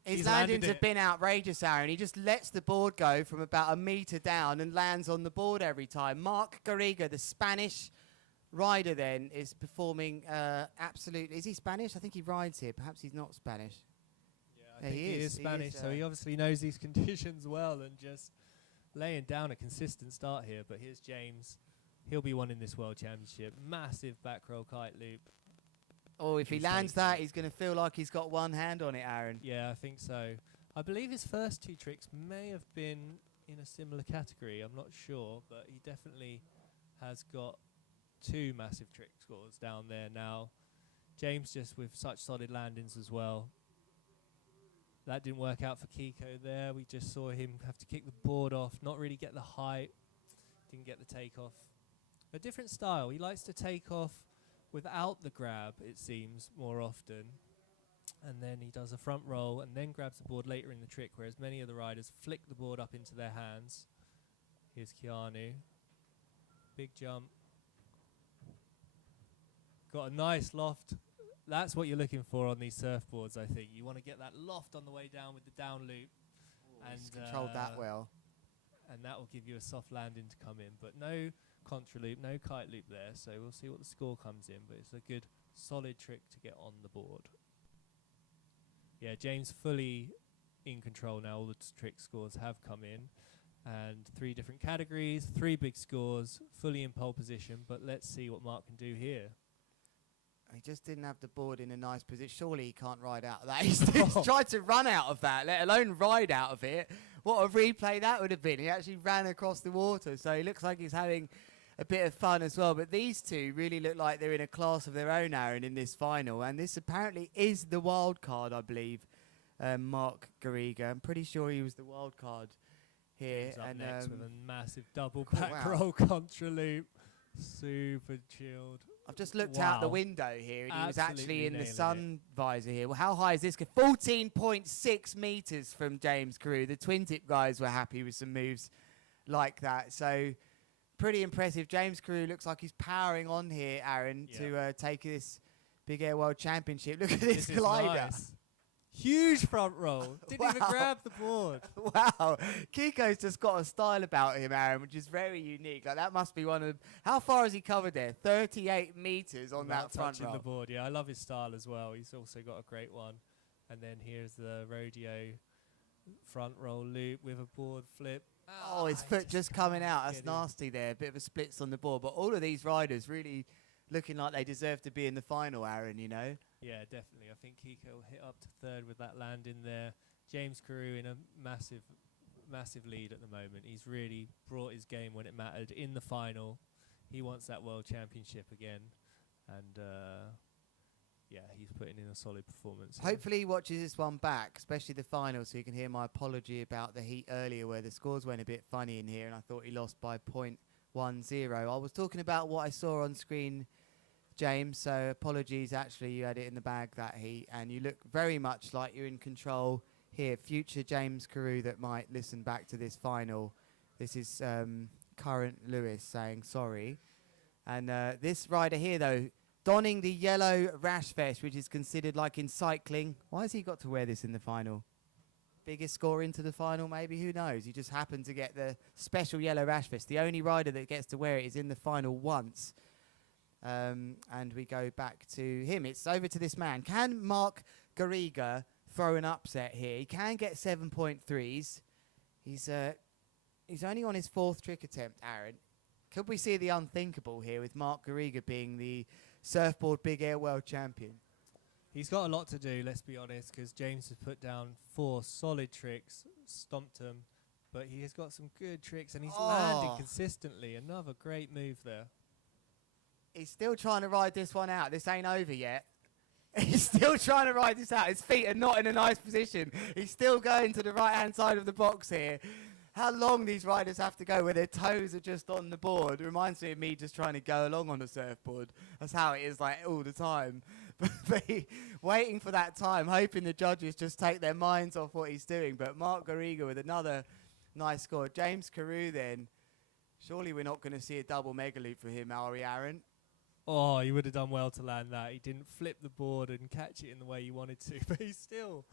His landings have been outrageous, Aaron. He just lets the board go from about a metre down and lands on the board every time. Mark Garriga, the Spanish rider then, is performing absolutely... Is he Spanish? I think he rides here. Perhaps he's not Spanish. Yeah, I think he is Spanish, so he obviously knows these conditions well and just laying down a consistent start here. But here's James. He'll be winning this World Championship. Massive back roll kite loop. Oh, if he lands that, he's going to feel like he's got one hand on it, Aaron. Yeah, I think so. I believe his first 2 tricks may have been in a similar category. I'm not sure, but he definitely has got 2 massive trick scores down there now. James just with such solid landings as well. That didn't work out for Kiko there. We just saw him have to kick the board off, not really get the height, didn't get the takeoff. A different style. He likes to take off without the grab, it seems, more often. And then he does a front roll and then grabs the board later in the trick, whereas many of the riders flick the board up into their hands. Here's Keanu. Big jump. Got a nice loft. That's what you're looking for on these surfboards, I think. You want to get that loft on the way down with the down loop. And he's controlled that well. And that will give you a soft landing to come in. But no contra loop, no kite loop there, so we'll see what the score comes in, but it's a good solid trick to get on the board. Yeah, James fully in control now. All the trick scores have come in, and 3 different categories, 3 big scores, fully in pole position, but let's see what Mark can do here. He just didn't have the board in a nice position. Surely he can't ride out of that. He's tried to run out of that, let alone ride out of it. What a replay that would have been. He actually ran across the water, so he looks like he's having a bit of fun as well. But these 2 really look like they're in a class of their own, Aaron, in this final. And this apparently is the wild card, I believe, Mark Garriga. I'm pretty sure he was the wild card here. He's up and next with a massive double back roll contra loop. Super chilled. I've just looked out the window here, and he was actually in the sun visor here. Well, how high is this? 14.6 metres from James Carew. The twin tip guys were happy with some moves like that. So pretty impressive. James Carew looks like he's powering on here, Aaron, to take this Big Air World Championship. Look at this glider. Nice. Huge front roll. Didn't even grab the board. Wow. Kiko's just got a style about him, Aaron, which is very unique. Like, that must be one of... How far has he covered there? 38 metres on that front roll. The board, yeah. I love his style as well. He's also got a great one. And then here's the rodeo front roll loop with a board flip. Oh, his foot just coming out. That's nasty there. A bit of a splits on the board. But all of these riders really looking like they deserve to be in the final, Aaron, you know? Yeah, definitely. I think Kiko will hit up to 3rd with that landing there. James Carew in a massive massive lead at the moment. He's really brought his game when it mattered in the final. He wants that World Championship again. And yeah, he's putting in a solid performance. Hopefully he watches this one back, especially the final, so you can hear my apology about the heat earlier where the scores went a bit funny in here and I thought he lost by 0.10. I was talking about what I saw on screen, James, so apologies. Actually, you had it in the bag, that heat, and you look very much like you're in control here. Future James Carew that might listen back to this final. This is current Lewis saying sorry. And this rider here, though, donning the yellow rash vest, which is considered like in cycling. Why has he got to wear this in the final? Biggest score into the final, maybe? Who knows? He just happened to get the special yellow rash vest. The only rider that gets to wear it is in the final once. And we go back to him. It's over to this man. Can Mark Garriga throw an upset here? He can get 7.3s. He's only on his 4th trick attempt, Aaron. Could we see the unthinkable here with Mark Garriga being the Surfboard Big Air World Champion? He's got a lot to do, let's be honest, because James has put down 4 solid tricks, stomped them, but he has got some good tricks and he's landing consistently. Another great move there. He's still trying to ride this one out. This ain't over yet. He's still trying to ride this out. His feet are not in a nice position. He's still going to the right-hand side of the box here. How long these riders have to go where their toes are just on the board. It reminds me of me just trying to go along on a surfboard. That's how it is like all the time. But waiting for that time, hoping the judges just take their minds off what he's doing. But Mark Garriga with another nice score. James Carew then. Surely we're not going to see a double mega loop for him, are we, Aaron? Oh, he would have done well to land that. He didn't flip the board and catch it in the way he wanted to, but he still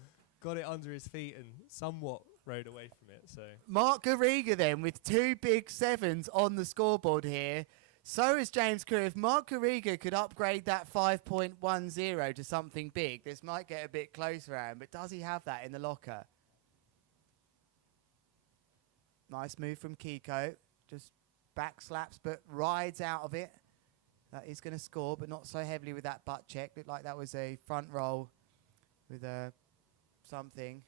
got it under his feet and somewhat rode away from it. So Mark Garriga then with 2 big 7s on the scoreboard here. So is James Carew. If Mark Garriga could upgrade that 5.10 to something big, this might get a bit closer, Aaron, but does he have that in the locker? Nice move from Kiko. Just back slaps, but rides out of it. That is going to score, but not so heavily with that butt check. Looked like that was a front roll with something.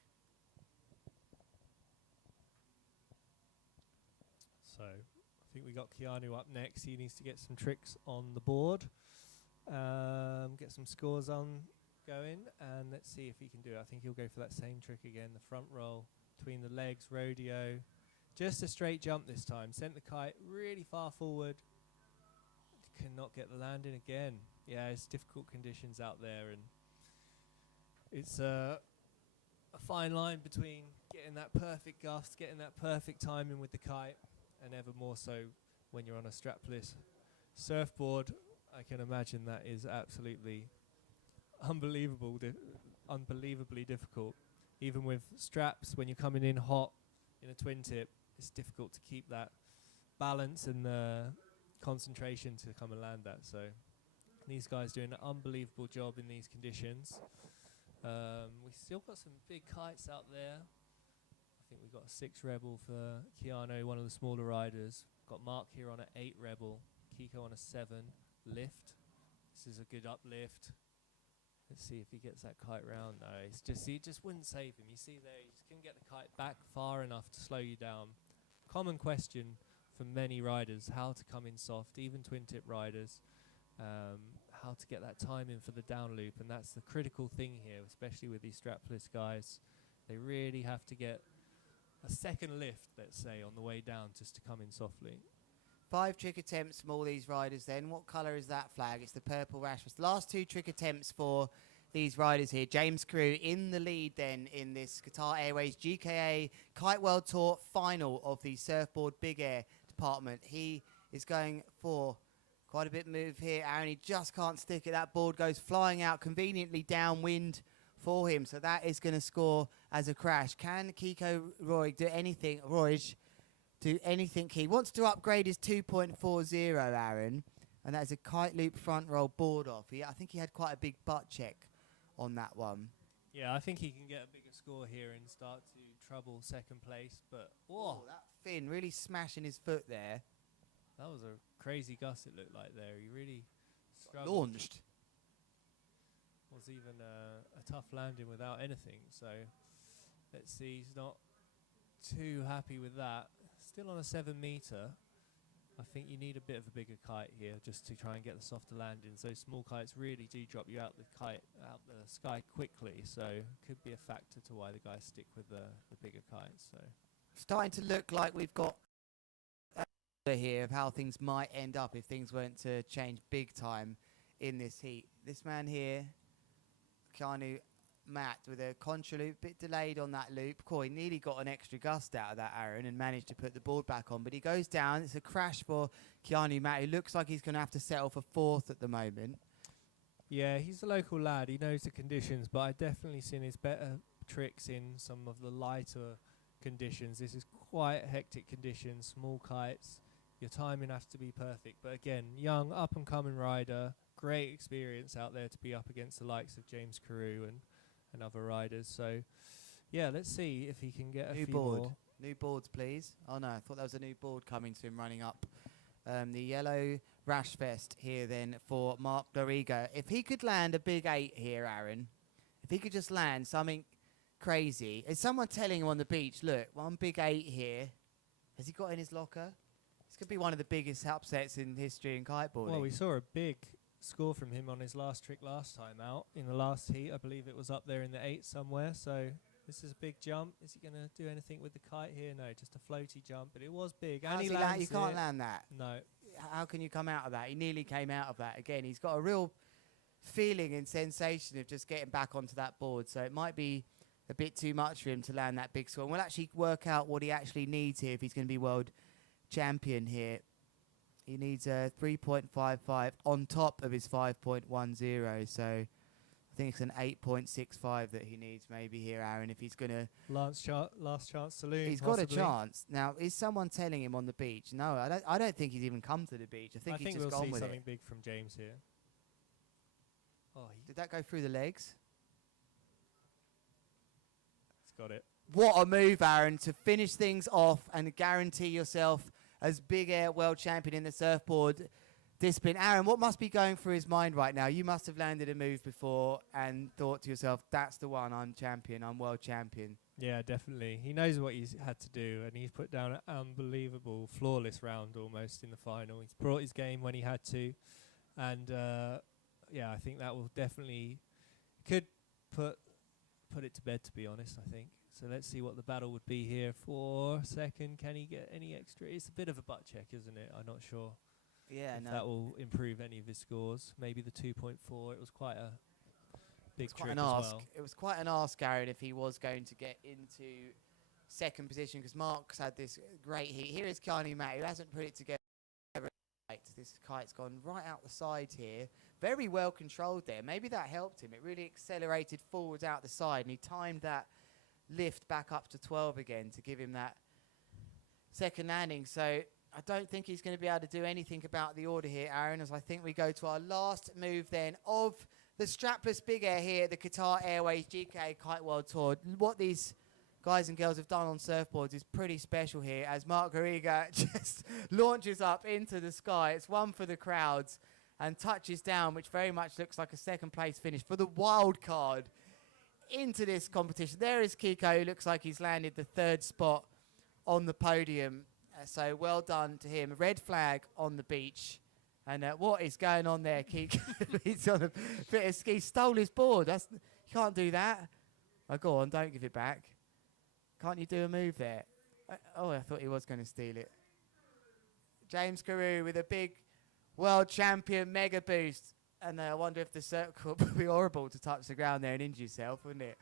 So I think we got Keanu up next. He needs to get some tricks on the board, get some scores on going, and let's see if he can do it. I think he'll go for that same trick again, the front roll between the legs, rodeo. Just a straight jump this time. Sent the kite really far forward. Cannot get the landing again. Yeah, it's difficult conditions out there, and it's a fine line between getting that perfect gust, getting that perfect timing with the kite, and ever more so when you're on a strapless surfboard. I can imagine that is absolutely unbelievably difficult. Even with straps, when you're coming in hot in a twin tip, it's difficult to keep that balance and the concentration to come and land that. So these guys doing an unbelievable job in these conditions. We've still got some big kites out there. I think we've got a 6 Rebel for Keanu, one of the smaller riders. Got Mark here on an 8 Rebel, Kiko on a 7 lift. This is a good uplift. Let's see if he gets that kite round. No, it's just, he just wouldn't save him. You see there, he just couldn't get the kite back far enough to slow you down. Common question for many riders, how to come in soft, even twin tip riders, how to get that time in for the down loop, and that's the critical thing here, especially with these strapless guys. They really have to get a second lift, let's say, on the way down just to come in softly. 5 trick attempts from all these riders then. What colour is that flag? It's the purple rash. The last 2 trick attempts for these riders here. James Carew in the lead then in this Qatar Airways GKA Kite World Tour final of the Surfboard Big Air department. He is going for quite a bit move here, Aaron. He just can't stick it. That board goes flying out conveniently downwind for him. So that is going to score as a crash. Can Kiko Roig do anything? Roig do anything. He wants to upgrade his 2.40, Aaron, and that is a kite loop front roll board off. I think he had quite a big butt check on that one. Yeah, I think he can get a bigger score here and start to trouble second place. But that fin really smashing his foot there. That was a crazy gust it looked like there. He really struggled. Launched. Was even a tough landing without anything. So let's see, he's not too happy with that. Still on a 7 meter. I think you need a bit of a bigger kite here just to try and get the softer landing. So small kites really do drop you out the sky quickly. So could be a factor to why the guys stick with the bigger kites. So Starting to look like we've got here of how things might end up if things weren't to change big time in this heat. This man here, Keanu Matt, with a contra loop, bit delayed on that loop. Cool, he nearly got an extra gust out of that, Aaron, and managed to put the board back on. But he goes down. It's a crash for Keanu Matt, who looks like he's going to have to settle for 4th at the moment. yeah, he's a local lad. He knows the conditions, but I've definitely seen his better tricks in some of the lighter conditions. This is quite hectic conditions, small kites. Your timing has to be perfect. But again, young, up-and-coming rider, great experience out there to be up against the likes of James Carew and other riders. So, yeah, let's see if he can get a New few board. more. New boards, please. Oh, no, I thought that was a new board coming to him running up. The yellow rash vest here then for Mark Doriga. If he could land a big 8 here, Aaron, if he could just land something crazy. Is someone telling him on the beach, look, one big 8 here. Has he got in his locker? This could be one of the biggest upsets in history in kiteboarding. Well, we saw a big score from him on his last trick last time out. In the last heat, I believe it was up there in the 8 somewhere. So this is a big jump. Is he going to do anything with the kite here? No, just a floaty jump, but it was big. And he lands you can't land that. No. How can you come out of that? He nearly came out of that again. He's got a real feeling and sensation of just getting back onto that board. So it might be a bit too much for him to land that big score. And we'll actually work out what he actually needs here if he's going to be world champion here. He needs a 3.55 on top of his 5.10. So I think it's an 8.65 that he needs maybe here, Aaron, if he's going to... Last chance saloon, He's possibly. got a chance. Now, is someone telling him on the beach? No, I don't think he's even come to the beach. I think he's just we'll gone see with something it. big from James here. Oh, Did that go through the legs? he's got it. What a move, Aaron, to finish things off and guarantee yourself as big air world champion in the surfboard discipline. Aaron, what must be going through his mind right now? You must have landed a move before and thought to yourself, that's the one, I'm champion, I'm world champion. Yeah, definitely. He knows what he's had to do, and he's put down an unbelievable, flawless round almost in the final. He's brought his game when he had to, and yeah, I think that will definitely could put it to bed, to be honest, I think. So let's see what the battle would be here for second. Can he get any extra? It's a bit of a butt check, isn't it? I'm not sure. Yeah, if no. that will improve any of his scores. Maybe the 2.4. It was quite a big trick as well. It was quite an ask, Aaron, if he was going to get into second position, because Mark's had this great heat. Here is Keanu Matt, who hasn't put it together. This kite's gone right out the side here. Very well controlled there. Maybe that helped him. It really accelerated forwards out the side, and he timed that lift back up to 12 again to give him that second landing. So I don't think he's going to be able to do anything about the order here, Aaron, as I think we go to our last move then of the strapless big air here, the Qatar Airways GKA Kite World Tour. What these guys and girls have done on surfboards is pretty special here, as Mark Garriga just launches up into the sky. It's one for the crowds and touches down, which very much looks like a second place finish for the wild card into this competition. There is Kiko, who looks like he's landed the 3rd spot on the podium. So well done to him. Red flag on the beach. And what is going on there, Kiko? He's on a bit of ski. Stole his board. You can't do that. Oh, go on, don't give it back. Can't you do a move there? Oh, I thought he was going to steal it. James Carew with a big world champion mega boost. And I wonder if the circle would be horrible to touch the ground there and injure yourself, wouldn't it?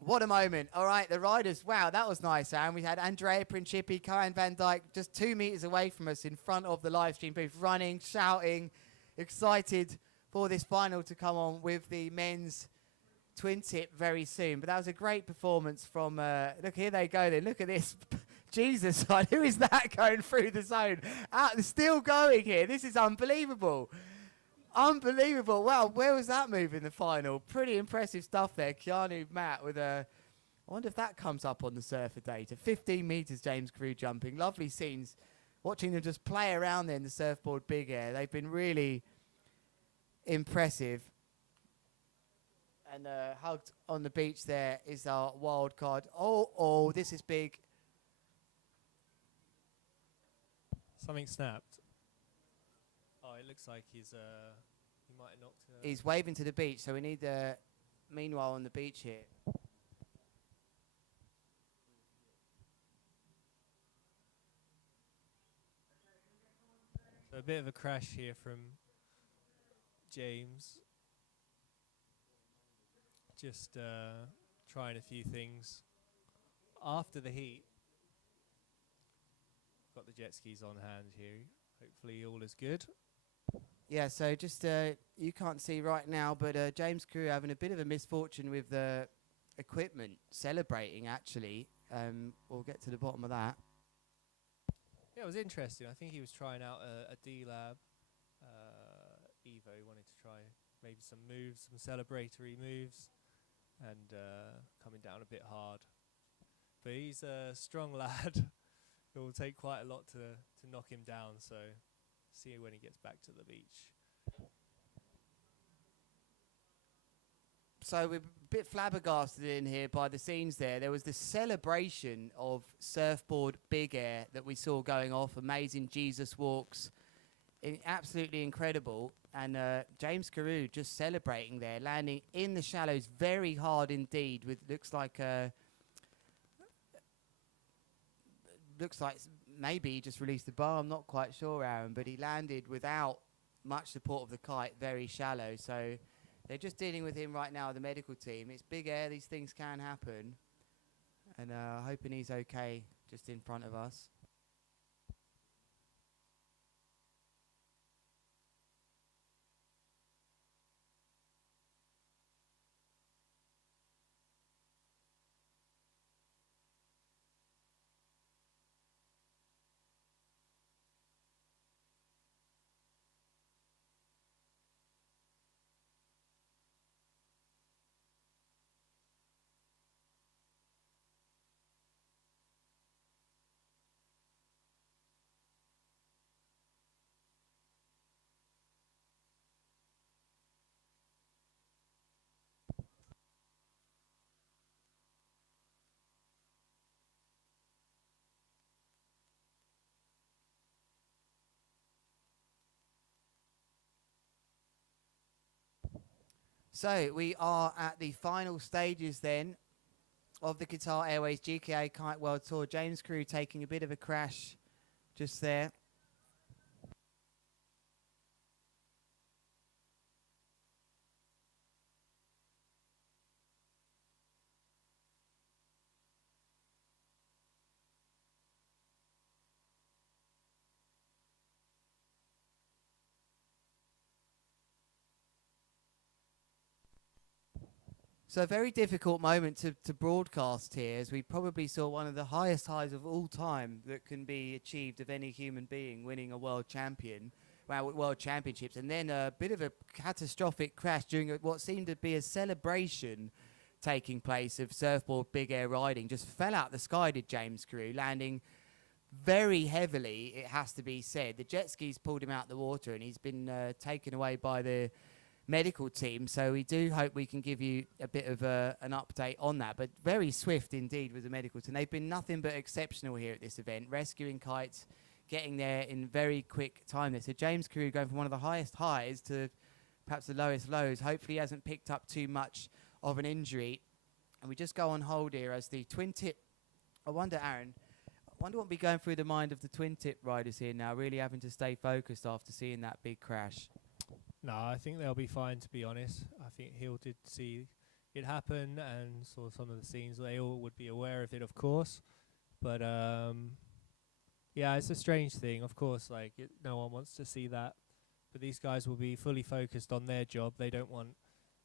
What a moment. All right, the riders. Wow, that was nice, Aaron. We had Andrea Principi, Karen Van Dyke just 2 meters away from us in front of the live stream booth, running, shouting, excited for this final to come on with the men's Twintip very soon. But that was a great performance from, look, here they go then. Look at this. Jesus, who is that going through the zone? Still going here. This is unbelievable. Unbelievable. Wow, where was that move in the final? Pretty impressive stuff there. Keanu Matt with a... I wonder if that comes up on the surfer data. 15 meters, James Carew jumping. Lovely scenes. Watching them just play around there in the surfboard big air. They've been really impressive. And hugged on the beach there is our wild card. Oh, this is big. Something snapped. Oh, it looks like he might have knocked. He's waving to the beach, so we need meanwhile on the beach here. So a bit of a crash here from James. Just trying a few things after the heat. Got the jet skis on hand here. Hopefully all is good. Yeah, so just you can't see right now, but James Crew having a bit of a misfortune with the equipment, celebrating actually. We'll get to the bottom of that. Yeah, it was interesting. I think he was trying out a D-Lab Evo. He wanted to try maybe some moves, some celebratory moves, and coming down a bit hard. But he's a strong lad. It will take quite a lot to knock him down, so see when he gets back to the beach. So we're a bit flabbergasted in here by the scenes there. There was the celebration of surfboard big air that we saw going off. Amazing Jesus walks. Absolutely incredible. And James Carew just celebrating there, landing in the shallows very hard indeed with looks like maybe he just released the bar. I'm not quite sure, Aaron, but he landed without much support of the kite, very shallow. So they're just dealing with him right now, the medical team. It's big air, these things can happen. And hoping he's okay just in front of us. So we are at the final stages then of the Qatar Airways GKA Kite World Tour. James Crew taking a bit of a crash just there. So a very difficult moment to broadcast here, as we probably saw one of the highest highs of all time that can be achieved of any human being winning a world championships, and then a bit of a catastrophic crash during what seemed to be a celebration taking place of surfboard big air riding. Just fell out the sky, did James Carew, landing very heavily, it has to be said. The jet skis pulled him out the water, and he's been taken away by the medical team, so we do hope we can give you a bit of an update on that. But very swift indeed with the medical team. They've been nothing but exceptional here at this event, rescuing kites, getting there in very quick time there. So James Carew going from one of the highest highs to perhaps the lowest lows. Hopefully he hasn't picked up too much of an injury. And we just go on hold here as the Twintip. I wonder, Aaron, what will be going through the mind of the Twintip riders here now, really having to stay focused after seeing that big crash? No, I think they'll be fine, to be honest. I think Hill did see it happen and saw some of the scenes. They all would be aware of it, of course. But, yeah, it's a strange thing. Of course, like, no one wants to see that. But these guys will be fully focused on their job. They don't want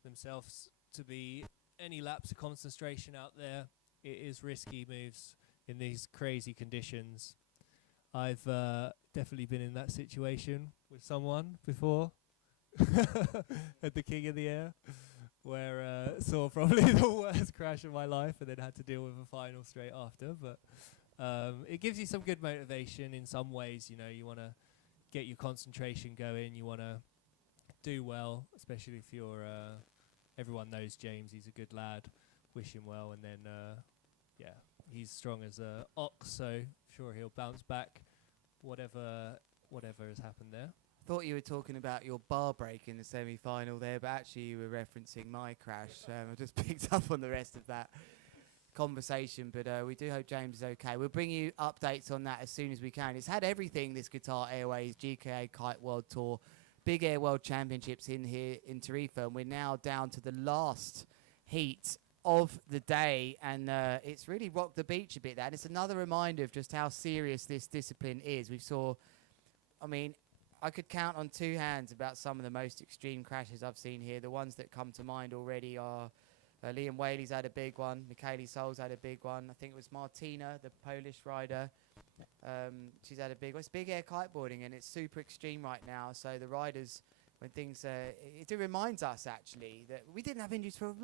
themselves to be any lapse of concentration out there. It is risky moves in these crazy conditions. I've definitely been in that situation with someone before. At the King of the Air, where saw probably the worst crash of my life and then had to deal with a final straight after. But it gives you some good motivation in some ways. You know, you want to get your concentration going, you want to do well, especially if you're everyone knows James. He's a good lad. Wish him well. And then, yeah, he's strong as a ox, so sure he'll bounce back. Whatever has happened there. Thought you were talking about your bar break in the semi-final there, but actually you were referencing my crash. I just picked up on the rest of that conversation, but we do hope James is okay. We'll bring you updates on that as soon as we can. It's had everything, this Qatar Airways GKA Kite World Tour, Big Air World Championships in here in Tarifa, and we're now down to the last heat of the day, and it's really rocked the beach a bit there, and it's another reminder of just how serious this discipline is. I could count on two hands about some of the most extreme crashes I've seen here. The ones that come to mind already are Liam Whaley's had a big one, Michaeli Sol's had a big one, I think it was Martina, the Polish rider, she's had a big one. It's big air kiteboarding and it's super extreme right now, so the riders, when things, it reminds us actually that we didn't have injuries for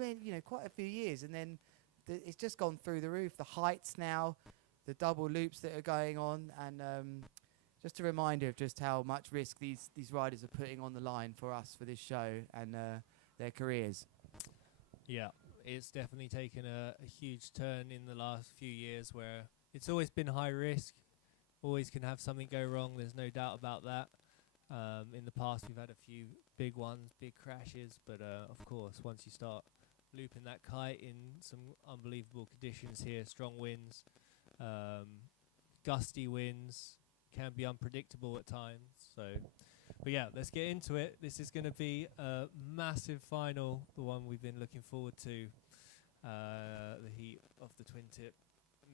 quite a few years, and then it's just gone through the roof. The heights now, the double loops that are going on, and just a reminder of just how much risk these riders are putting on the line for us for this show and their careers. Yeah, it's definitely taken a huge turn in the last few years where it's always been high risk, always can have something go wrong, there's no doubt about that. In the past we've had a few big ones, big crashes, but of course once you start looping that kite in some unbelievable conditions here, strong winds, gusty winds, can be unpredictable at times. So, but yeah, let's get into it. This is going to be a massive final, the one we've been looking forward to, the heat of the Twintip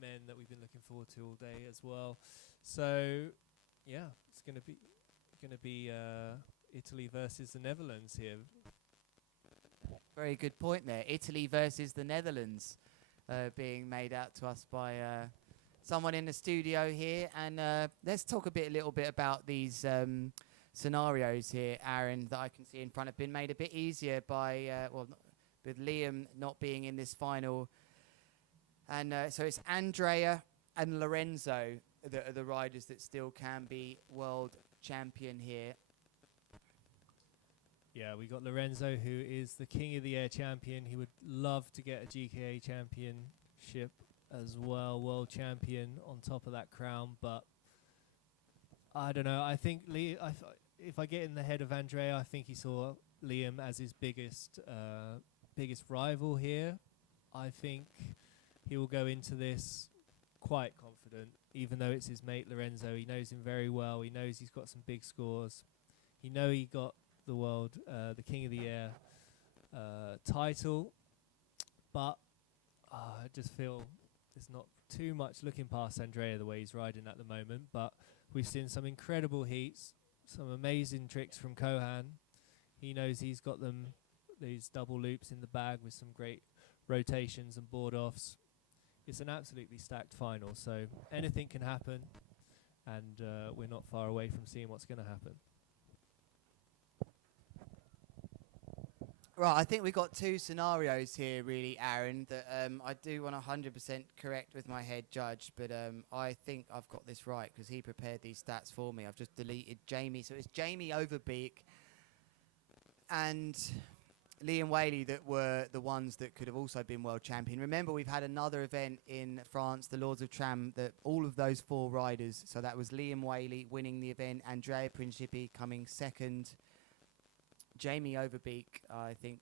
men that we've been looking forward to all day as well. So yeah, it's going to be Italy versus the Netherlands here. Very good point there. Italy versus the Netherlands, being made out to us by someone in the studio here, and let's talk a little bit about these scenarios here, Aaron, that I can see in front have been made a bit easier by with Liam not being in this final, and so it's Andrea and Lorenzo that are the riders that still can be world champion here. Yeah, we got Lorenzo, who is the King of the Air champion. He would love to get a GKA championship as well, world champion on top of that crown, but I don't know. I think if I get in the head of Andrea, I think he saw Liam as his biggest rival here. I think he will go into this quite confident, even though it's his mate Lorenzo. He knows him very well. He knows he's got some big scores. He got the world, the King of the Air title, but I just feel there's not too much looking past Andrea the way he's riding at the moment, but we've seen some incredible heats, some amazing tricks from Kohan. He knows he's got these double loops in the bag with some great rotations and board offs. It's an absolutely stacked final, so anything can happen, and we're not far away from seeing what's going to happen. Right, I think we've got two scenarios here, really, Aaron, that I do want to 100% correct with my head judge, but I think I've got this right because he prepared these stats for me. I've just deleted Jamie. So it's Jamie Overbeek and Liam Whaley that were the ones that could have also been world champion. Remember, we've had another event in France, the Lords of Tram, that all of those four riders, so that was Liam Whaley winning the event, Andrea Principi coming second, Jamie Overbeek, I think,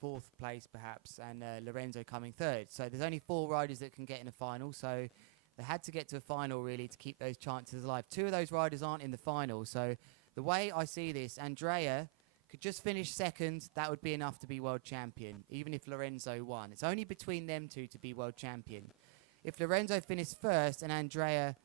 fourth place perhaps, and Lorenzo coming third. So there's only four riders that can get in a final, so they had to get to a final really to keep those chances alive. Two of those riders aren't in the final, so the way I see this, Andrea could just finish second, that would be enough to be world champion, even if Lorenzo won. It's only between them two to be world champion. If Lorenzo finished first and Andrea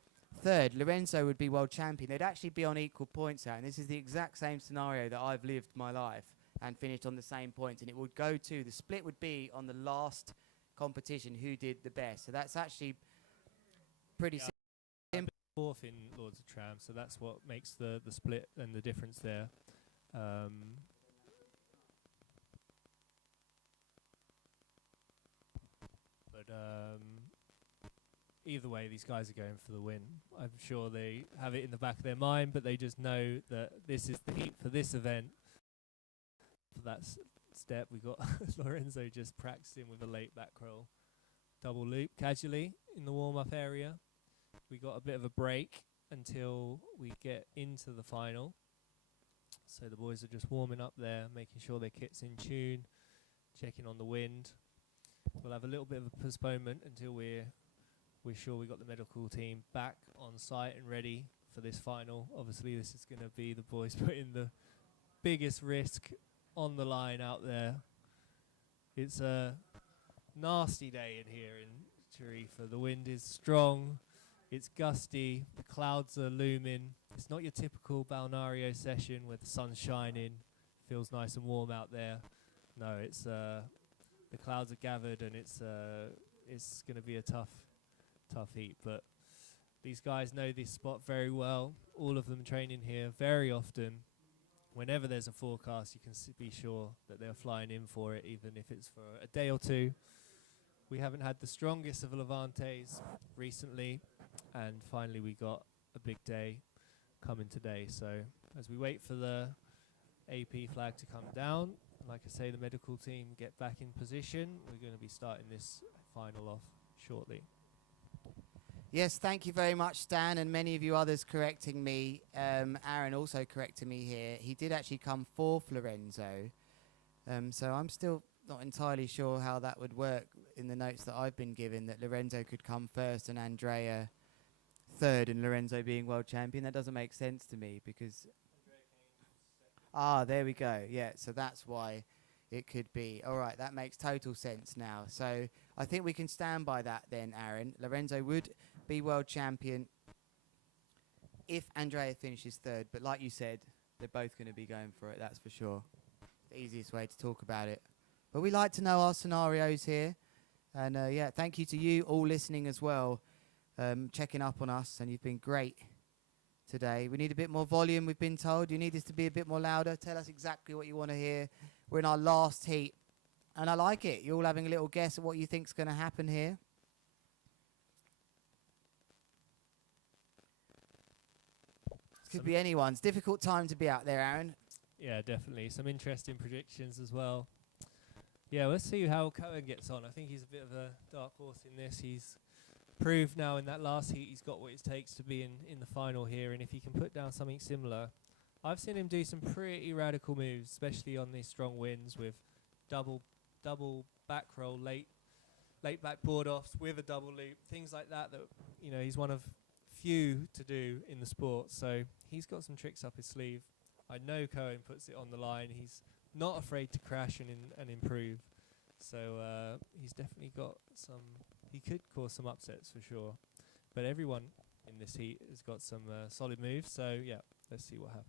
third, Lorenzo would be world champion. They'd actually be on equal points out, and this is the exact same scenario that I've lived my life and finished on the same points, and it would go to, the split would be on the last competition who did the best. So that's actually pretty simple. Fourth in Lords of Tram, so that's what makes the split and the difference there. Either way, these guys are going for the win. I'm sure they have it in the back of their mind, but they just know that this is the heat for this event. For that step. We got Lorenzo just practicing with a late back roll. Double loop casually in the warm-up area. We got a bit of a break until we get into the final. So the boys are just warming up there, making sure their kit's in tune, checking on the wind. We'll have a little bit of a postponement until we're sure we got the medical team back on site and ready for this final. Obviously, this is going to be the boys putting the biggest risk on the line out there. It's a nasty day in here in Tarifa. The wind is strong, it's gusty, the clouds are looming. It's not your typical Balneario session where the sun's shining, feels nice and warm out there. No, it's the clouds are gathered and it's going to be a tough heat. But these guys know this spot very well. All of them training here very often. Whenever there's a forecast, you can be sure that they're flying in for it, even if it's for a day or two. We haven't had the strongest of Levantes recently, and finally we got a big day coming today. So as we wait for the AP flag to come down, like I say, the medical team get back in position. We're going to be starting this final off shortly. Yes, thank you very much, Stan, and many of you others correcting me. Aaron also corrected me here. He did actually come fourth, Lorenzo. So I'm still not entirely sure how that would work in the notes that I've been given, that Lorenzo could come first and Andrea third, and Lorenzo being world champion. That doesn't make sense to me because... Ah, there we go. Yeah, so that's why it could be. All right, that makes total sense now. So I think we can stand by that then, Aaron. Lorenzo would be world champion if Andrea finishes third. But like you said, they're both going to be going for it, that's for sure. The easiest way to talk about it. But we like to know our scenarios here. And yeah, thank you to you all listening as well, checking up on us. And you've been great today. We need a bit more volume, we've been told. You need this to be a bit more louder. Tell us exactly what you want to hear. We're in our last heat, and I like it. You're all having a little guess at what you think's going to happen here. This could be anyone's. Difficult time to be out there, Aaron. Yeah, definitely. Some interesting predictions as well. Yeah, let's see how Cohen gets on. I think he's a bit of a dark horse in this. He's proved now in that last heat he's got what it takes to be in the final here, and if he can put down something similar, I've seen him do some pretty radical moves, especially on these strong winds with double back roll, late back board offs with a double loop, things like that. That he's one of few to do in the sport. So he's got some tricks up his sleeve. I know Cohen puts it on the line. He's not afraid to crash and improve. So he's definitely got some. He could cause some upsets for sure. But everyone in this heat has got some solid moves. So yeah. Let's see what happens.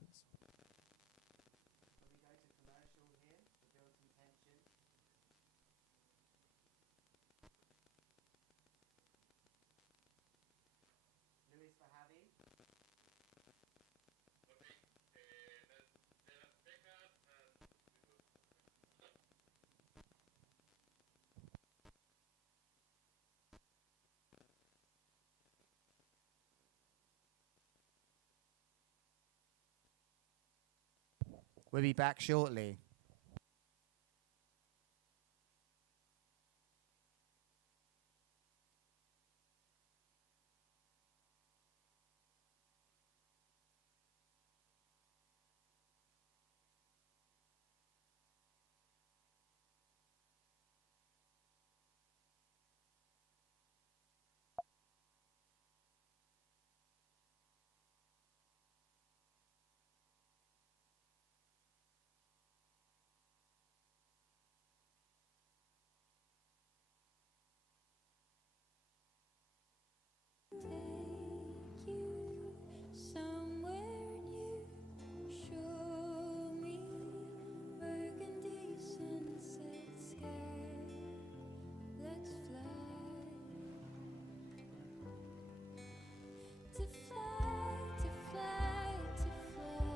We'll be back shortly.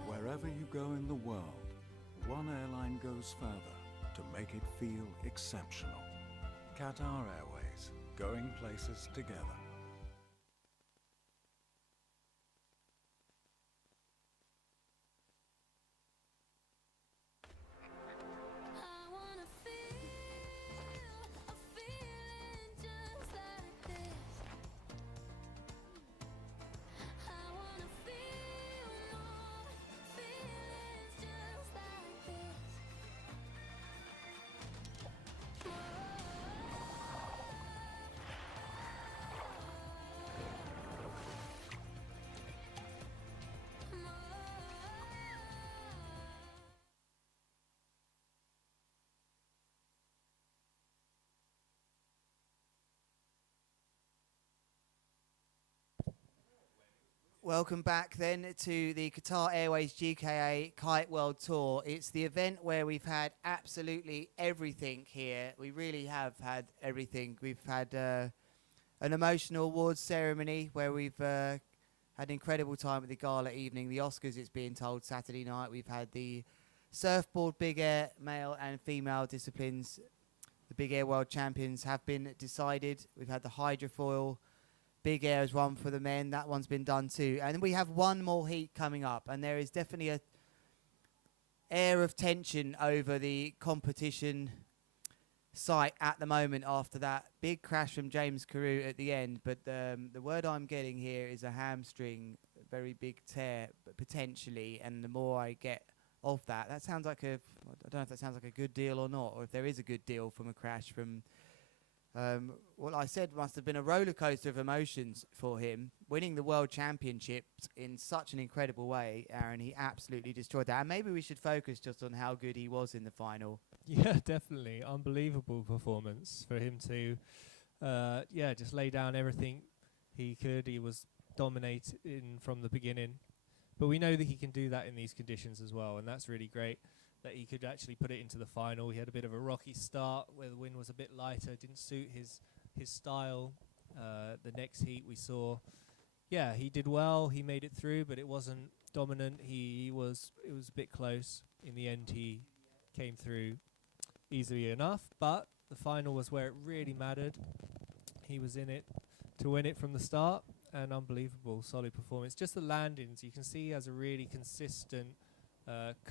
Wherever you go in the world, one airline goes further to make it feel exceptional. Qatar Airways, going places together. Welcome back then to the Qatar Airways GKA Kite World Tour. It's the event where we've had absolutely everything here. We really have had everything. We've had an emotional awards ceremony where we've had an incredible time at the gala evening. The Oscars, it's being told, Saturday night. We've had the surfboard big air male and female disciplines. The big air world champions have been decided. We've had the hydrofoil big air as one for the men. That one's been done too. And we have one more heat coming up, and there is definitely a air of tension over the competition site at the moment after that big crash from James Carew at the end. But the word I'm getting here is a hamstring, a very big tear potentially, and the more I get of that, that sounds like I don't know if that sounds like a good deal or not, or if there is a good deal from a crash from what I said must have been a roller coaster of emotions for him, winning the World Championships in such an incredible way. Aaron, he absolutely destroyed that. And maybe we should focus just on how good he was in the final. Yeah, definitely. Unbelievable performance for him to, just lay down everything he could. He was dominating from the beginning. But we know that he can do that in these conditions as well, and that's really great that he could actually put it into the final. He had a bit of a rocky start where the wind was a bit lighter, didn't suit his style. The next heat we saw, he did well. He made it through, but it wasn't dominant. It was a bit close. In the end, he came through easily enough, but the final was where it really mattered. He was in it to win it from the start, and unbelievable, solid performance. Just the landings, you can see he has a really consistent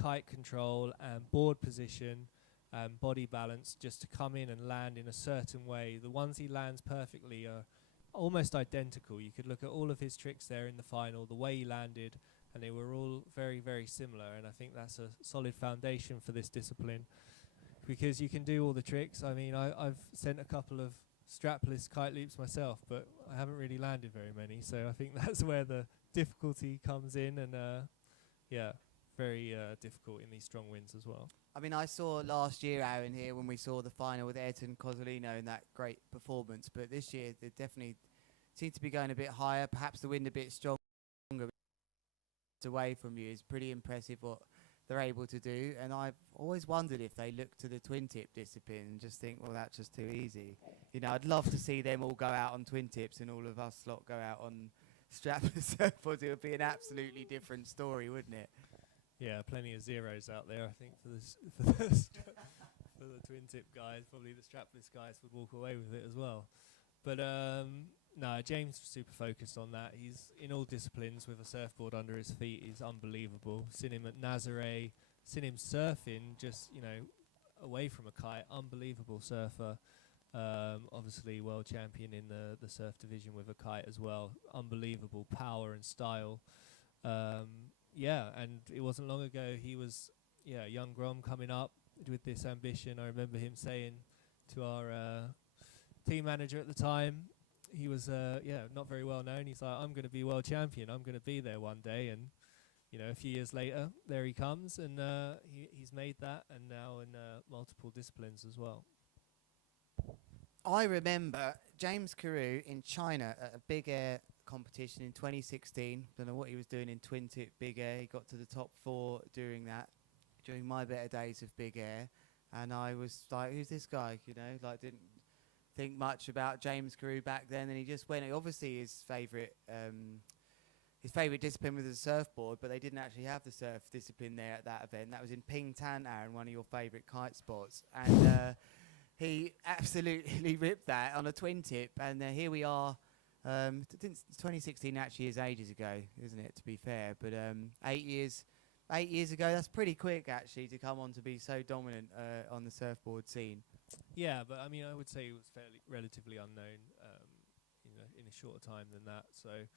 kite control and board position and body balance just to come in and land in a certain way. The ones he lands perfectly are almost identical. You could look at all of his tricks there in the final, the way he landed, and they were all very, very similar. And I think that's a solid foundation for this discipline, because you can do all the tricks. I mean, I've sent a couple of strapless kite loops myself, but I haven't really landed very many. So I think that's where the difficulty comes in, and very difficult in these strong winds as well. I mean, I saw last year, Aaron, here when we saw the final with Ayrton Cozzolino in that great performance, but this year they definitely seem to be going a bit higher, perhaps the wind a bit stronger away from you. Is pretty impressive what they're able to do, and I've always wondered if they look to the Twintip discipline and just think, well, that's just too easy. You know, I'd love to see them all go out on Twintips and all of us lot go out on strapless surfboards. It would be an absolutely different story, wouldn't it? Yeah, plenty of zeros out there, I think, for the twin tip guys. Probably the strapless guys would walk away with it as well. But no, James was super focused on that. He's in all disciplines with a surfboard under his feet. He's unbelievable. Seen him at Nazare, seen him surfing just, away from a kite. Unbelievable surfer. Obviously world champion in the surf division with a kite as well. Unbelievable power and style. And it wasn't long ago he was, young Grom coming up with this ambition. I remember him saying to our team manager at the time, he was, not very well known. He's like, I'm going to be world champion. I'm going to be there one day. And, a few years later, there he comes, and he's made that, and now in multiple disciplines as well. I remember James Carew in China at a big air competition in 2016. Don't know what he was doing in twin tip big air. He got to the top 4 during my better days of big air, and I was like, who's this guy? Didn't think much about James Carew back then, and he just went. Obviously his favourite discipline was the surfboard, but they didn't actually have the surf discipline there at that event. That was in Pingtan, Aaron, one of your favourite kite spots, and he absolutely ripped that on a twin tip, and here we are. 2016 actually is ages ago, isn't it, to be fair, but 8 years ago, that's pretty quick actually to come on to be so dominant on the surfboard scene. Yeah, but I mean, I would say he was relatively unknown in a shorter time than that. So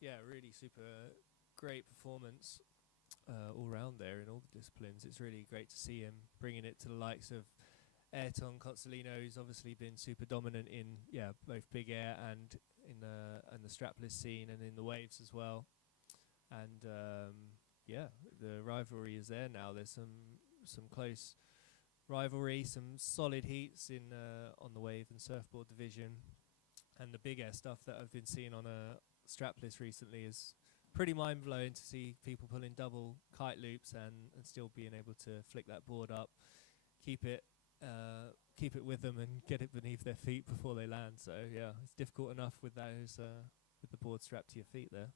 yeah, really super great performance all round there in all the disciplines. It's really great to see him bringing it to the likes of Ayrton Cozzolino, who's obviously been super dominant in both big air and in the strapless scene and in the waves as well. And the rivalry is there now. There's some close rivalry, some solid heats in on the wave and surfboard division, and the big air stuff that I've been seeing on a strapless recently has pretty mind-blowing to see people pulling double kite loops and still being able to flick that board up, keep it with them and get it beneath their feet before they land. So yeah, it's difficult enough with those with the board strapped to your feet there.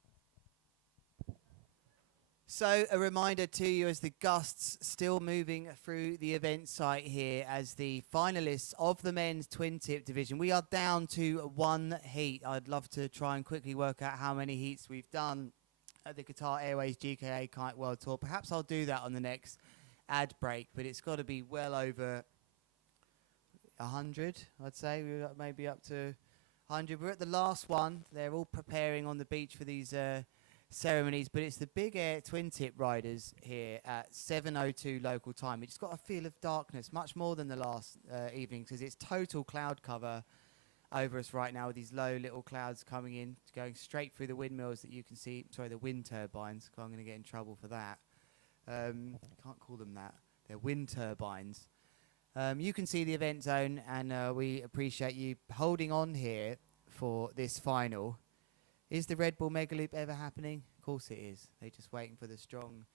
So a reminder to you as the gusts still moving through the event site here as the finalists of the men's twin tip division. We are down to one heat. I'd love to try and quickly work out how many heats we've done at the Qatar Airways GKA Kite World Tour. Perhaps I'll do that on the next ad break, but it's got to be well over 100, I'd say. We're maybe up to 100. We're at the last one. They're all preparing on the beach for these ceremonies, but it's the big air twin tip riders here at 7:02 local time. It's got a feel of darkness, much more than the last evening, because it's total cloud cover over us right now with these low little clouds coming in, going straight through the windmills that you can see. Sorry, the wind turbines. I'm going to get in trouble for that. Can't call them that. They're wind turbines. You can see the event zone, and we appreciate you holding on here for this final. Is the Red Bull Mega Loop ever happening? Of course it is. They're just waiting for the strong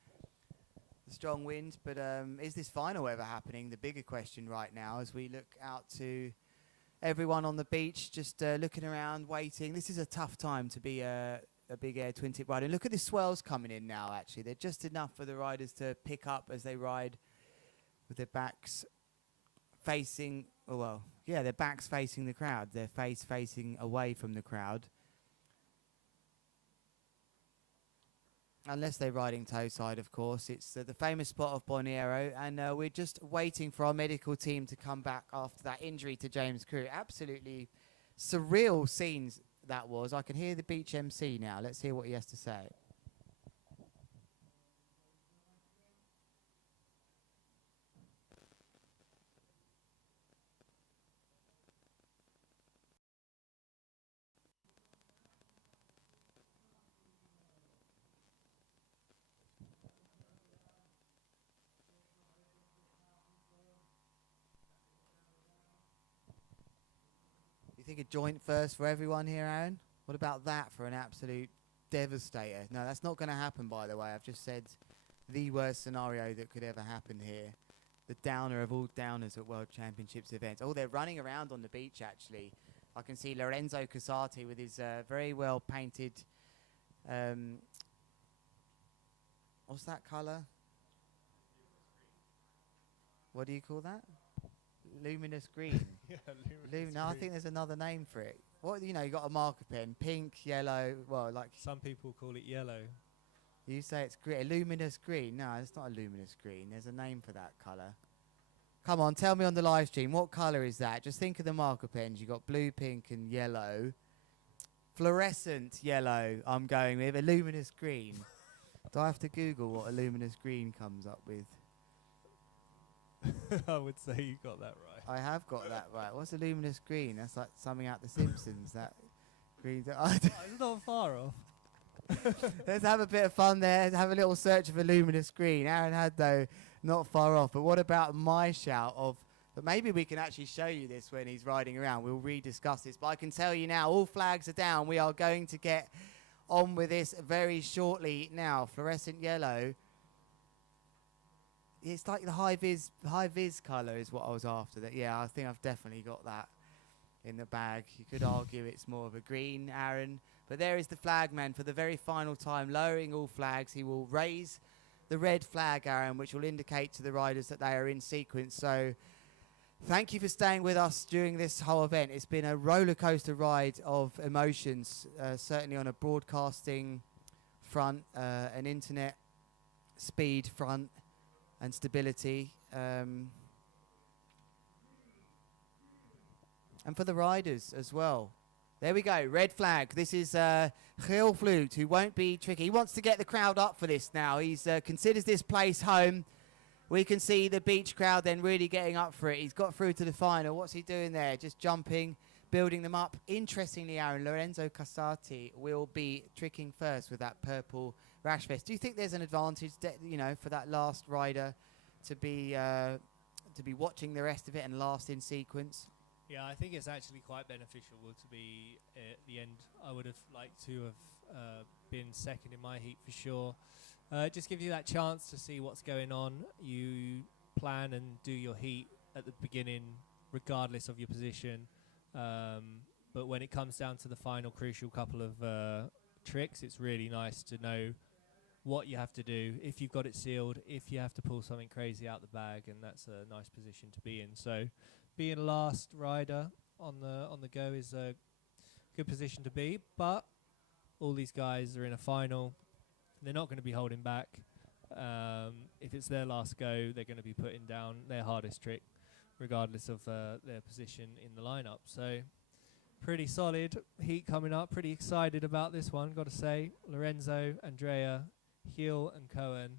wind. But is this final ever happening? The bigger question right now as we look out to everyone on the beach, just looking around, waiting. This is a tough time to be a big air twin tip rider. Look at the swells coming in now, actually. They're just enough for the riders to pick up as they ride with their backs facing, their backs facing the crowd, their face facing away from the crowd. Unless they're riding toe side, of course. It's the famous spot of Bonaire, and we're just waiting for our medical team to come back after that injury to James Crew. Absolutely surreal scenes that was. I can hear the beach MC now. Let's hear what he has to say. You think a joint first for everyone here, Aaron? What about that for an absolute devastator? No, that's not going to happen, by the way. I've just said the worst scenario that could ever happen here. The downer of all downers at World Championships events. Oh, they're running around on the beach, actually. I can see Lorenzo Casati with his very well painted... what's that colour? What do you call that? Luminous green. Yeah, luminous No, I green. think there's another name for it. What, you got a marker pen, pink, yellow, some people call it yellow. You say it's green, a luminous green. No, it's not a luminous green. There's a name for that colour. Come on, tell me on the live stream, what colour is that? Just think of the marker pens. You've got blue, pink and yellow. Fluorescent yellow, I'm going with. A luminous green. Do I have to Google what a luminous green comes up with? I would say you got that right. I have got that right. What's a luminous green? That's like something out The Simpsons. That green. It's not far off. Let's have a bit of fun there. Have a little search of a luminous green. Aaron had, though, not far off. But what about my shout of... But maybe we can actually show you this when he's riding around. We'll rediscuss this. But I can tell you now, all flags are down. We are going to get on with this very shortly now. Fluorescent yellow. It's like the high vis colour is what I was after. That, yeah, I think I've definitely got that in the bag. You could argue it's more of a green, Aaron. But there is the flagman for the very final time, lowering all flags. He will raise the red flag, Aaron, which will indicate to the riders that they are in sequence. So thank you for staying with us during this whole event. It's been a roller coaster ride of emotions, certainly on a broadcasting front, an internet speed front, and stability, and for the riders as well. There we go, red flag. This is Gil Vloot, who won't be tricky. He wants to get the crowd up for this now. He considers this place home. We can see the beach crowd then really getting up for it. He's got through to the final. What's he doing there? Just jumping, building them up. Interestingly, Aaron, Lorenzo Casati will be tricking first with that purple rash vest. Do you think there's an advantage, for that last rider to be watching the rest of it and last in sequence? Yeah, I think it's actually quite beneficial to be at the end. I would have liked to have been second in my heat for sure. Just gives you that chance to see what's going on. You plan and do your heat at the beginning, regardless of your position. But when it comes down to the final crucial couple of tricks, it's really nice to know what you have to do, if you've got it sealed, if you have to pull something crazy out the bag, and that's a nice position to be in. So being last rider on the go is a good position to be, but all these guys are in a final. They're not going to be holding back. If it's their last go, they're going to be putting down their hardest trick, regardless of their position in the lineup. So pretty solid heat coming up. Pretty excited about this one, got to say. Lorenzo, Andrea, Heel and Cohen,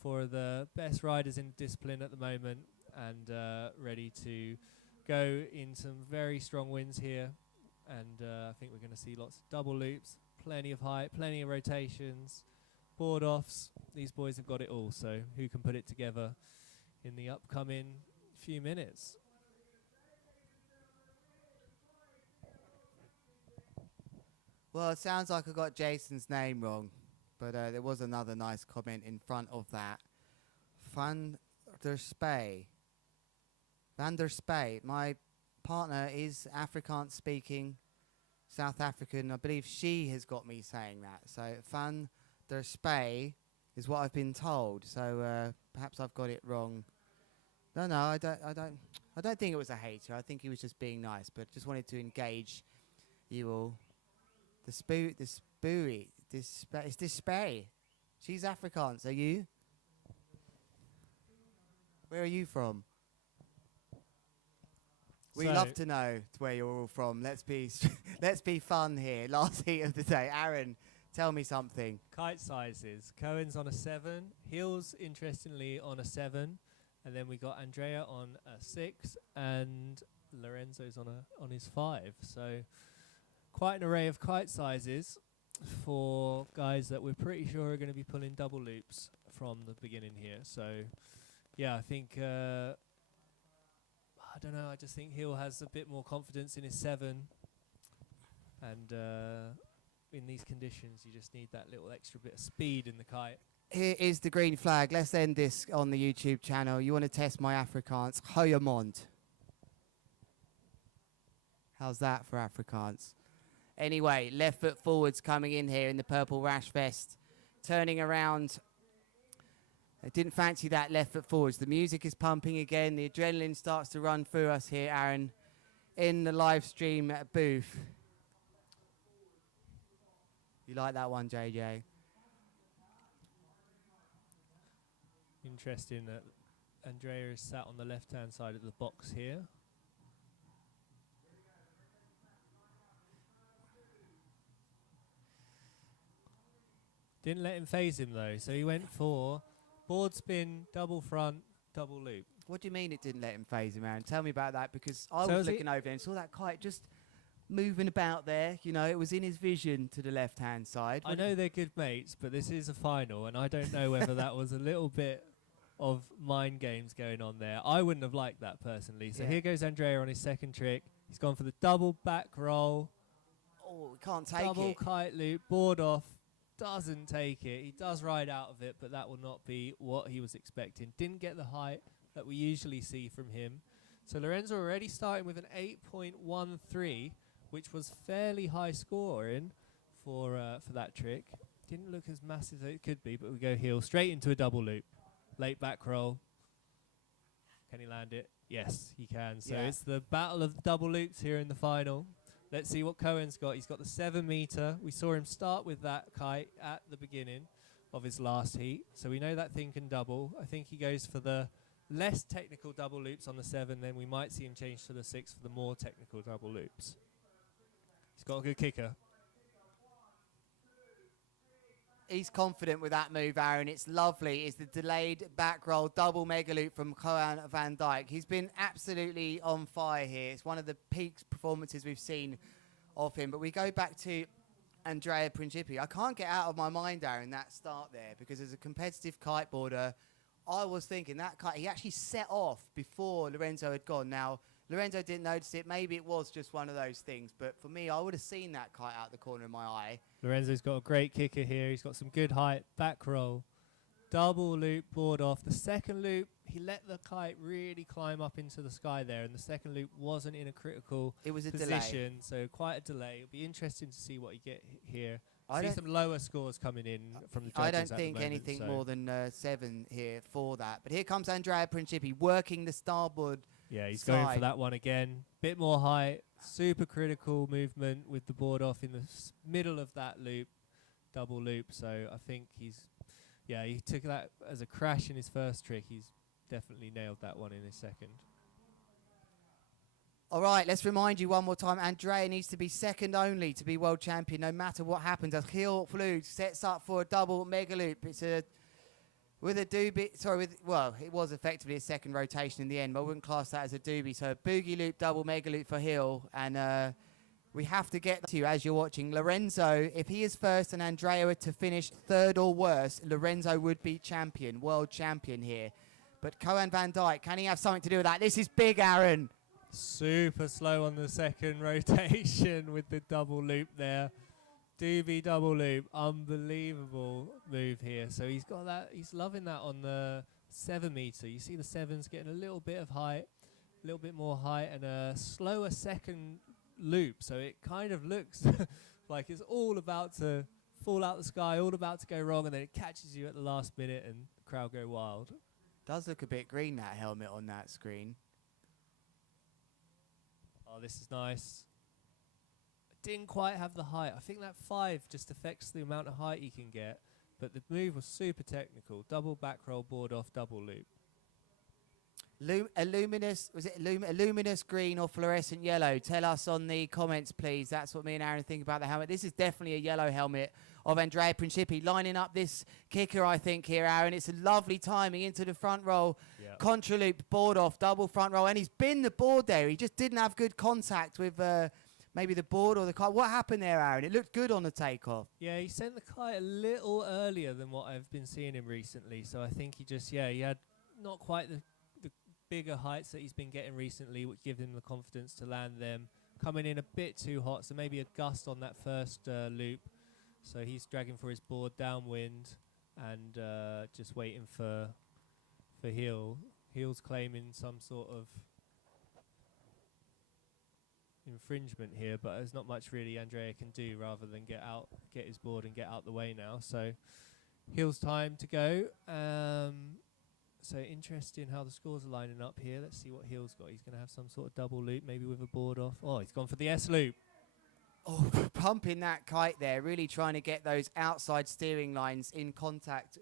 for the best riders in discipline at the moment, and ready to go in some very strong wins here. And I think we're going to see lots of double loops, plenty of height, plenty of rotations, board offs. These boys have got it all, so who can put it together in the upcoming few minutes? Well, it sounds like I got Jason's name wrong, but there was another nice comment in front of that. Van der Spey. Van der Spey. My partner is Afrikaans speaking, South African. I believe she has got me saying that. So Van der Spey is what I've been told. So perhaps I've got it wrong. No, I don't think it was a hater. I think he was just being nice, but just wanted to engage you all. It's this Spey. She's Afrikaans. Are you? Where are you from? We love to know where you're all from. Let's be fun here. Last heat of the day. Aaron, tell me something. Kite sizes. Cohen's on a 7. Heels, interestingly, on a 7. And then we got Andrea on a 6. And Lorenzo's on his 5. So quite an array of kite sizes for guys that we're pretty sure are going to be pulling double loops from the beginning here. So, yeah, I think, I don't know, I just think Hill has a bit more confidence in his 7. And in these conditions, you just need that little extra bit of speed in the kite. Here is the green flag. Let's end this on the YouTube channel. You want to test my Afrikaans? Goeiemond. How's that for Afrikaans? Anyway, left foot forwards coming in here in the purple rash vest. Turning around. I didn't fancy that left foot forwards. The music is pumping again. The adrenaline starts to run through us here, Aaron, in the live stream booth. You like that one, JJ? Interesting that Andrea is sat on the left-hand side of the box here. Didn't let him phase him though, so he went for board spin, double front, double loop. What do you mean it didn't let him phase him, Aaron? Tell me about that, because I was looking over there and saw that kite just moving about there. You know, it was in his vision to the left-hand side. I know they're good mates, but this is a final, and I don't know whether that was a little bit of mind games going on there. I wouldn't have liked that personally. So here goes Andrea on his second trick. He's gone for the double back roll. Oh, we can't take it. Double kite loop, board off. Doesn't take it. He does ride out of it, but that will not be what he was expecting. Didn't get the height that we usually see from him. So Lorenzo already starting with an 8.13, which was fairly high scoring for that trick. Didn't look as massive as it could be, but we go heel straight into a double loop. Late back roll. Can he land it? Yes, he can. So it's the battle of the double loops here in the final. Let's see what Cohen's got. He's got the 7 meter. We saw him start with that kite at the beginning of his last heat. So we know that thing can double. I think he goes for the less technical double loops on the 7. Then we might see him change to the 6 for the more technical double loops. He's got a good kicker. He's confident with that move, Aaron. It's lovely. It's the delayed back roll double mega loop from Cohen van Dijk. He's been absolutely on fire here. It's one of the peak performances we've seen of him. But we go back to Andrea Principi. I can't get out of my mind, Aaron, that start there, because as a competitive kiteboarder, I was thinking that kite, he actually set off before Lorenzo had gone. Now, Lorenzo didn't notice it. Maybe it was just one of those things. But for me, I would have seen that kite out the corner of my eye. Lorenzo's got a great kicker here. He's got some good height, back roll, double loop, board off. The second loop, he let the kite really climb up into the sky there, and the second loop wasn't in a critical position, so quite a delay. It'll be interesting to see what you get here. I see some lower scores coming in from the judges. I don't at the think moment, anything so more than 7 here for that. But here comes Andrea Principi working the starboard. Yeah, he's side. going for that one again. Bit more height, super critical movement with the board off in the middle of that loop, double loop. So I think he's, yeah, he took that as a crash in his first trick. He's definitely nailed that one in his second. All right, let's remind you one more time. Andrea needs to be second only to be world champion, no matter what happens. As heel fluke sets up for a double mega loop. It's a with a doobie. Sorry, well, it was effectively a second rotation in the end, but I wouldn't class that as a doobie. So a boogie loop, double mega loop for heel, and we have to get to you as you're watching. Lorenzo, if he is first and Andrea were to finish third or worse, Lorenzo would be champion, world champion here. But Cohen van Dijk, can he have something to do with that? This is big, Aaron. Super slow on the second rotation with the double loop there. Doobie double loop, unbelievable move here. So he's got that, he's loving that on the 7 meter. You see the 7's getting a little bit of height, a little bit more height, and a slower second loop. So it kind of looks like it's all about to fall out the sky, all about to go wrong, and then it catches you at the last minute and the crowd go wild. Does look a bit green, that helmet on that screen. Oh, this is nice. Didn't quite have the height. I think that 5 just affects the amount of height you can get, but the move was super technical. Double back roll, board off, double loop. A luminous green or fluorescent yellow? Tell us on the comments, please. That's what me and Aaron think about the helmet. This is definitely a yellow helmet of Andrea Principi. Lining up this kicker, I think, here, Aaron. It's a lovely timing into the front roll. Yep. Contra loop, board off, double front roll. And he's binned the board there. He just didn't have good contact with maybe the board or the kite. What happened there, Aaron? It looked good on the takeoff. Yeah, he sent the kite a little earlier than what I've been seeing him recently. So I think he just, he had not quite the bigger heights that he's been getting recently, which give him the confidence to land them. Coming in a bit too hot, so maybe a gust on that first loop. So he's dragging for his board downwind and just waiting for heel. Heel's claiming some sort of infringement here, but there's not much really Andrea can do rather than get his board and get out the way now. So heel's time to go. So interesting how the scores are lining up here. Let's see what heel's got. He's going to have some sort of double loop, maybe with a board off. Oh, he's gone for the S loop. Oh, pumping that kite there, really trying to get those outside steering lines in contact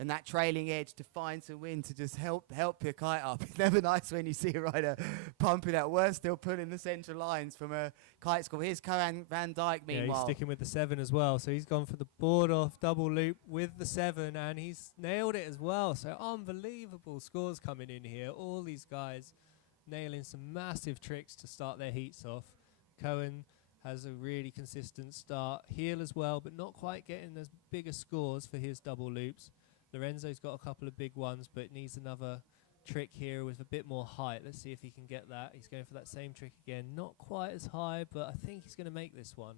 and that trailing edge to find some wind to just help your kite up. It's never nice when you see a rider pumping that. We're still pulling the central lines from a kite score. Here's Cohen van Dijk, meanwhile. Yeah, he's sticking with the 7 as well. So he's gone for the board off double loop with the 7, and he's nailed it as well. So unbelievable scores coming in here. All these guys nailing some massive tricks to start their heats off. Cohen has a really consistent start. Heel as well, but not quite getting as bigger scores for his double loops. Lorenzo's got a couple of big ones, but needs another trick here with a bit more height. Let's see if he can get that. He's going for that same trick again. Not quite as high, but I think he's going to make this one.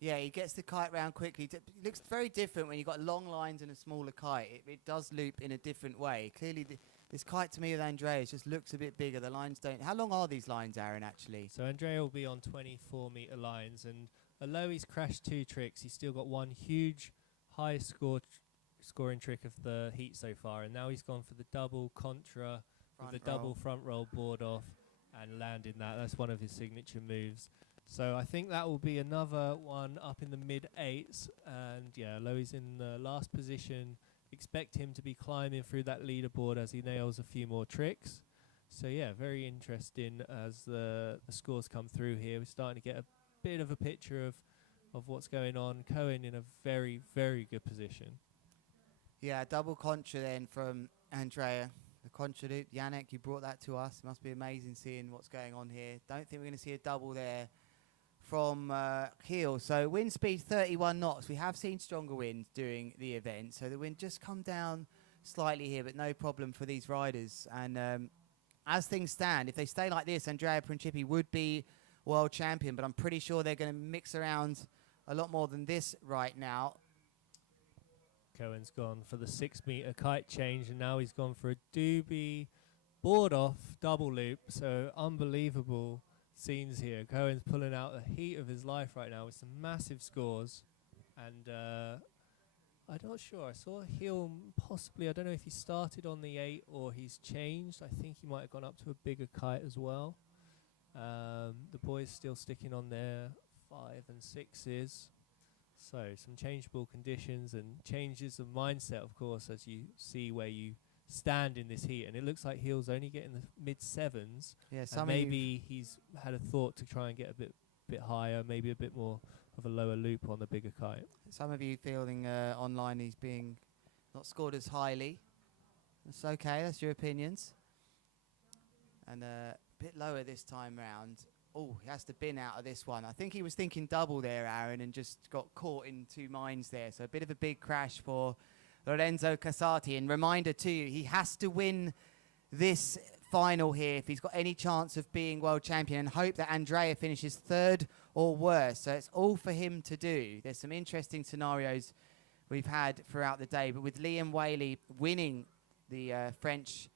Yeah, he gets the kite round quickly. It looks very different when you've got long lines and a smaller kite. It does loop in a different way. Clearly, this kite to me with Andreas just looks a bit bigger. The lines don't... How long are these lines, Aaron, actually? So Andrea will be on 24-meter lines, and although he's crashed 2 tricks, he's still got one huge high scoring trick of the heat so far, and now he's gone for the double contra with the double front roll board off and landing that. That's one of his signature moves. So I think that will be another one up in the mid-8s, and yeah, although he's in the last position, expect him to be climbing through that leaderboard as he nails a few more tricks. So yeah, very interesting as the scores come through here. We're starting to get a bit of a picture of what's going on. Cohen in a very, very good position. Yeah, double contra then from Andrea. The contra loop. Yannick, you brought that to us. It must be amazing seeing what's going on here. Don't think we're going to see a double there from heel. So wind speed 31 knots. We have seen stronger winds during the event. So the wind just come down slightly here, but no problem for these riders. And as things stand, if they stay like this, Andrea Principi would be world champion, but I'm pretty sure they're going to mix around a lot more than this right now. Cohen's gone for the 6-meter kite change, and now he's gone for a doobie board off double loop. So unbelievable scenes here. Cohen's pulling out the heat of his life right now with some massive scores. And I'm not sure. I saw Hill possibly, I don't know if he started on the 8 or he's changed. I think he might have gone up to a bigger kite as well. The boys still sticking on their 5 and 6s. So some changeable conditions and changes of mindset, of course, as you see where you stand in this heat. And it looks like Hill's only getting the mid-7s. Yeah, and maybe he's had a thought to try and get a bit higher, maybe a bit more of a lower loop on the bigger kite. Some of you feeling online he's being not scored as highly. That's okay, that's your opinions. And a bit lower this time round. Oh, he has to bin out of this one. I think he was thinking double there, Aaron, and just got caught in 2 mines there. So a bit of a big crash for Lorenzo Casati. And reminder to you, he has to win this final here if he's got any chance of being world champion, and hope that Andrea finishes 3rd or worse. So it's all for him to do. There's some interesting scenarios we've had throughout the day, but with Liam Whaley winning the French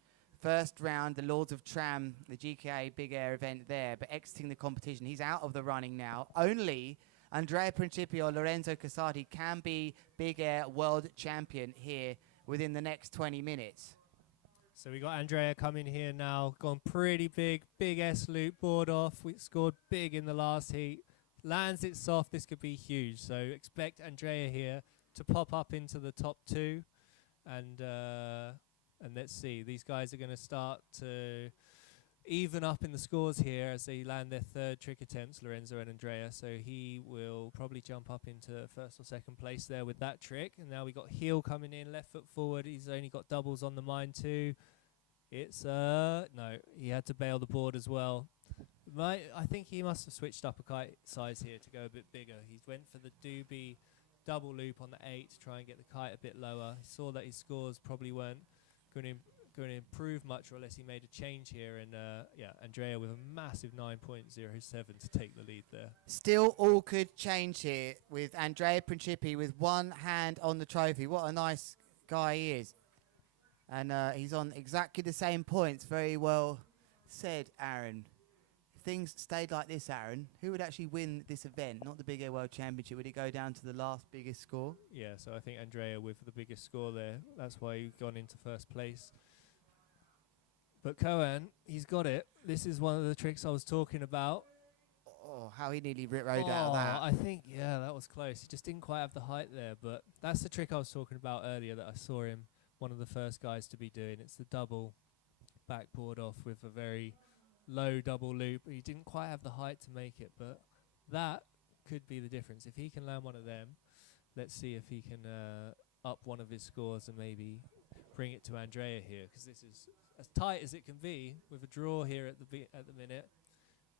first round, the Lords of Tram, the GKA Big Air event there, but exiting the competition, he's out of the running now. Only Andrea Principi or Lorenzo Casati can be Big Air world champion here within the next 20 minutes. So we got Andrea coming here now, gone pretty big S loop board off. We scored big in the last heat. Lands it soft, this could be huge. So expect Andrea here to pop up into the top 2. And let's see, these guys are going to start to even up in the scores here as they land their 3rd trick attempts, Lorenzo and Andrea. So he will probably jump up into 1st or 2nd place there with that trick. And now we got Heel coming in, left foot forward. He's only got doubles on the mine too. It's, no, he had to bail the board as well. I think he must have switched up a kite size here to go a bit bigger. He went for the doobie double loop on the 8 to try and get the kite a bit lower. He saw that his scores probably weren't going to improve much, or unless he made a change here. And yeah, Andrea with a massive 9.07 to take the lead there. Still all could change here with Andrea Principi with one hand on the trophy. What a nice guy he is. And he's on exactly the same points. Very well said, Aaron. If things stayed like this, Aaron, who would actually win this event? Not the Big Air World Championship. Would it go down to the last biggest score? Yeah, so I think Andrea with the biggest score there. That's why he's gone into 1st place. But Cohen, he's got it. This is one of the tricks I was talking about. Oh, how he nearly rode out of that. I think, yeah, that was close. He just didn't quite have the height there. But that's the trick I was talking about earlier that I saw him, one of the first guys to be doing. It's the double backboard off with a very low double loop. He didn't quite have the height to make it, but that could be the difference. If he can land one of them, let's see if he can up one of his scores and maybe bring it to Andrea here, because this is as tight as it can be with a draw here at the minute.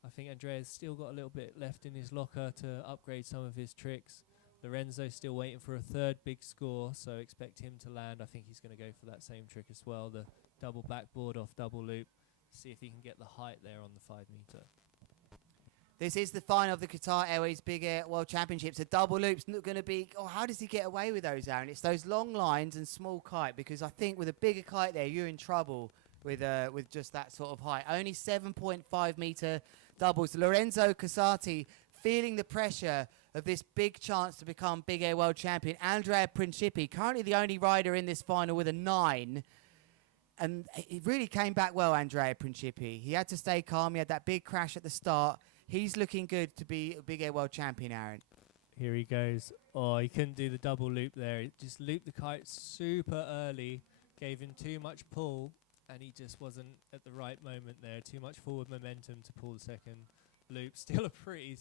I think Andrea's still got a little bit left in his locker to upgrade some of his tricks. Lorenzo's still waiting for a 3rd big score, so expect him to land. I think he's going to go for that same trick as well, the double backboard off double loop. See if he can get the height there on the 5 meter. This is the final of the Qatar Airways Big Air World Championships. A double loop's not going to be... Oh, how does he get away with those, Aaron? It's those long lines and small kite, because I think with a bigger kite there, you're in trouble with just that sort of height. Only 7.5 meter doubles. Lorenzo Casati feeling the pressure of this big chance to become Big Air World Champion. Andrea Principi, currently the only rider in this final with a 9. And he really came back well, Andrea Principi. He had to stay calm. He had that big crash at the start. He's looking good to be a Big Air World Champion, Aaron. Here he goes. Oh, he couldn't do the double loop there. He just looped the kite super early, gave him too much pull, and he just wasn't at the right moment there. Too much forward momentum to pull the 2nd loop. Still a pretty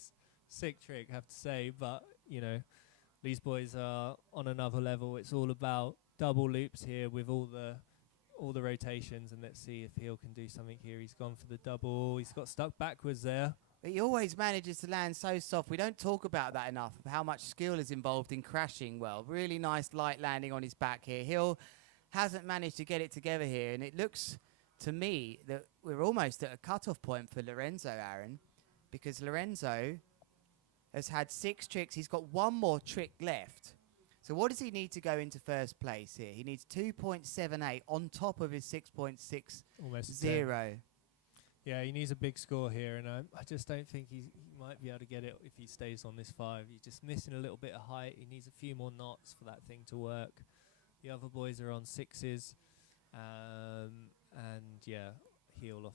sick trick, I have to say. But, you know, these boys are on another level. It's all about double loops here with all the rotations, and let's see if Heel can do something here. He's gone for the double. He's got stuck backwards there. But he always manages to land so soft. We don't talk about that enough, of how much skill is involved in crashing well. Really nice light landing on his back here. Hill hasn't managed to get it together here, and it looks to me that we're almost at a cut-off point for Lorenzo, Aaron, because Lorenzo has had 6 tricks. He's got 1 more trick left. So what does he need to go into first place here? He needs 2.78 on top of his 6.60. Almost 10. Yeah, he needs a big score here, and I just don't think he might be able to get it if he stays on this 5. He's just missing a little bit of height. He needs a few more knots for that thing to work. The other boys are on 6s, and yeah, he'll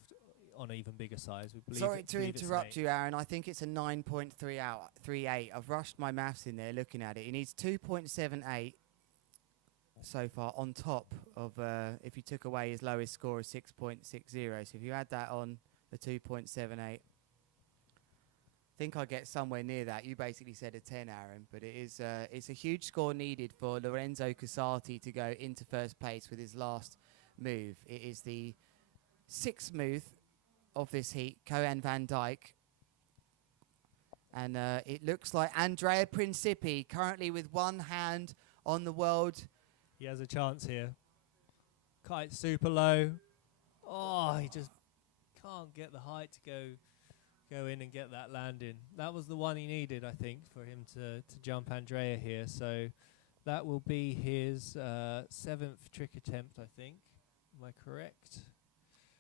on an even bigger size. Sorry to interrupt you, Aaron. I think it's a 9.38. I've rushed my maths in there looking at it. He needs 2.78 so far on top of if you took away his lowest score of 6.60. So if you add that on the 2.78, I think I get somewhere near that. You basically said a 10, Aaron, but it is it's a huge score needed for Lorenzo Casati to go into first place with his last move. It is the 6th move of this heat, Cohen van Dijk. And it looks like Andrea Principi currently with 1 hand on the world. He has a chance here. Kite super low. Oh, he just can't get the height to go in and get that landing. That was the one he needed, I think, for him to jump Andrea here. So that will be his 7th trick attempt, I think. Am I correct?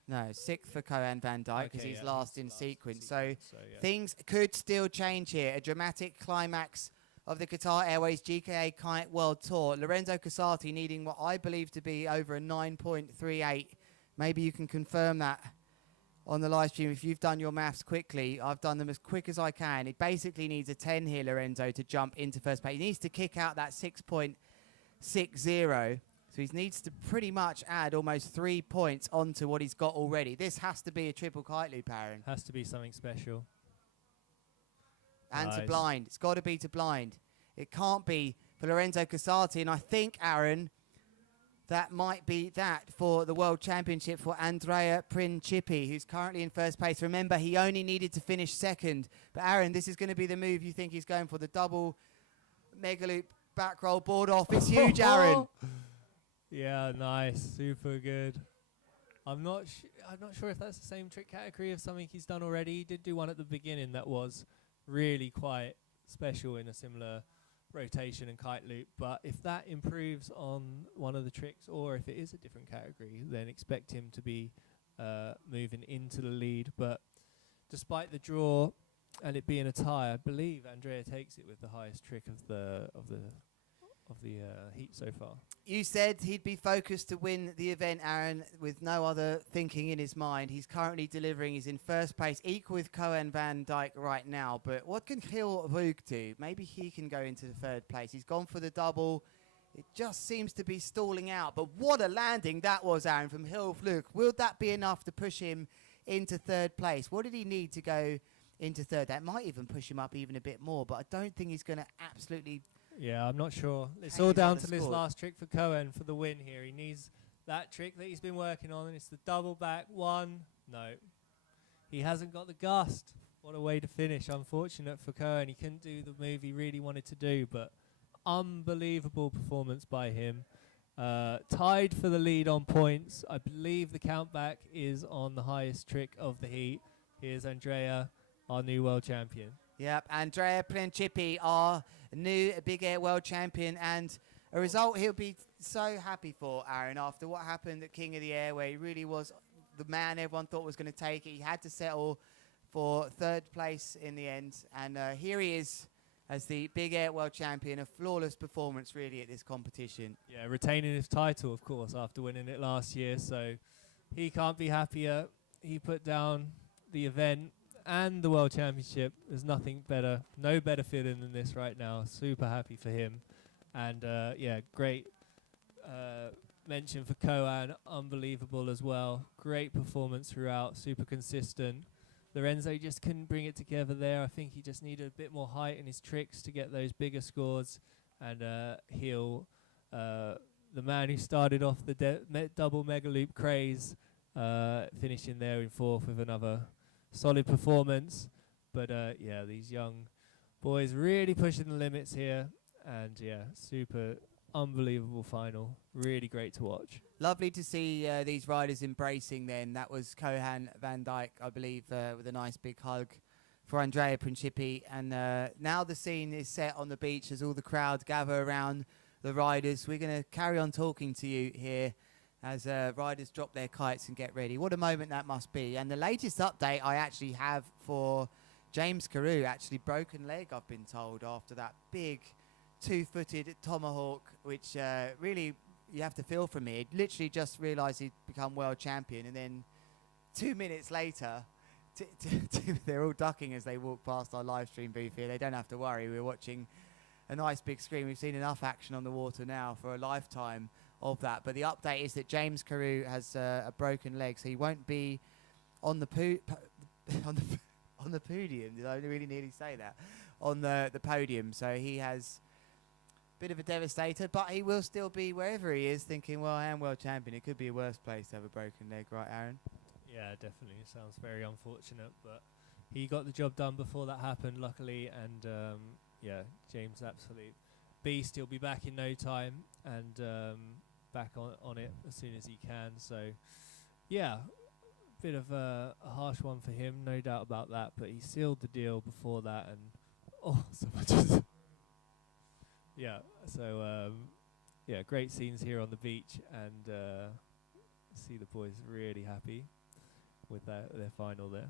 No, 6th for Cohen van Dijk because Okay, he's yeah, last he's in last sequence. in So yeah. things could still change here. A dramatic climax of the Qatar Airways GKA Kite World Tour. Lorenzo Casati needing what I believe to be over a 9.38. Maybe you can confirm that on the live stream if you've done your maths quickly. I've done them as quick as I can. It basically needs a 10 here, Lorenzo, to jump into first place. He needs to kick out that 6.60. So he needs to pretty much add almost 3 points onto what he's got already. This has to be a triple kite loop, Aaron. Has to be something special. And Nice. to blind. It's got to be to blind. It can't be for Lorenzo Casati. And I think, Aaron, that might be that for the World Championship for Andrea Principi, who's currently in first place. Remember, he only needed to finish 2nd. But, Aaron, this is going to be the move you think he's going for, the double mega loop back roll board off. It's huge, Aaron. Yeah, nice. Super good. I'm not sure if that's the same trick category of something he's done already. He did do one at the beginning that was really quite special in a similar rotation and kite loop. But if that improves on one of the tricks, or if it is a different category, then expect him to be moving into the lead. But despite the draw and it being a tie, I believe Andrea takes it with the highest trick of the heat so far. You said he'd be focused to win the event, Aaron, with no other thinking in his mind. He's currently delivering. He's in first place, equal with Cohen van Dijk right now. But what can Gil Ruug do? Maybe he can go into the 3rd place. He's gone for the double. It just seems to be stalling out. But what a landing that was, Aaron, from Gil Ruug. Will that be enough to push him into 3rd place? What did he need to go into 3rd? That might even push him up even a bit more. But I don't think he's going to absolutely... Yeah, I'm not sure. It's Hang all his down other to this score. last trick for Cohen for the win here. He needs that trick that he's been working on, and it's the double back 1. No. He hasn't got the gust. What a way to finish. Unfortunate for Cohen. He couldn't do the move he really wanted to do, but unbelievable performance by him. Tied for the lead on points. I believe the countback is on the highest trick of the heat. Here's Andrea, our new world champion. Yep, Andrea Principi, our new Big Air World Champion, and a result he'll be so happy for, Aaron, after what happened at King of the Air, where he really was the man everyone thought was going to take it. He had to settle for 3rd place in the end, and here he is as the Big Air World Champion. A flawless performance, really, at this competition. Yeah, retaining his title, of course, after winning it last year, so he can't be happier. He put down the event and the World Championship. There's nothing better, no better feeling than this right now. Super happy for him. And yeah, great mention for Cohen, unbelievable as well. Great performance throughout, super consistent. Lorenzo just couldn't bring it together there. I think he just needed a bit more height in his tricks to get those bigger scores. And he'll, the man who started off the double mega loop craze, finishing there in 4th with another solid performance. But yeah, these young boys really pushing the limits here, and yeah, super unbelievable final. Really great to watch. Lovely to see these riders embracing then. That was Kohan van Dijk, I believe, with a nice big hug for Andrea Principi. And now the scene is set on the beach as all the crowd gather around the riders. We're going to carry on talking to you here as riders drop their kites and get ready. What a moment that must be. And the latest update I actually have for James Carew, actually broken leg, I've been told, after that big two-footed tomahawk, which really you have to feel from me. He literally just realised he'd become world champion, and then 2 minutes later, they're all ducking as they walk past our live stream booth here. They don't have to worry. We're watching a nice big screen. We've seen enough action on the water now for a lifetime of that. But the update is that James Carew has a broken leg, so he won't be on the on the podium. Did I really nearly say that? On the podium. So he has a bit of a devastator, but he will still be wherever he is, thinking, well, I am world champion. It could be a worse place to have a broken leg, right, Aaron? Yeah, definitely. It sounds very unfortunate, but he got the job done before that happened, luckily. And yeah, James, absolute beast. He'll be back in no time and back on it as soon as he can. So, yeah, bit of a harsh one for him, no doubt about that. But he sealed the deal before that, and so much. Yeah, so yeah, great scenes here on the beach, and see the boys really happy with their final there.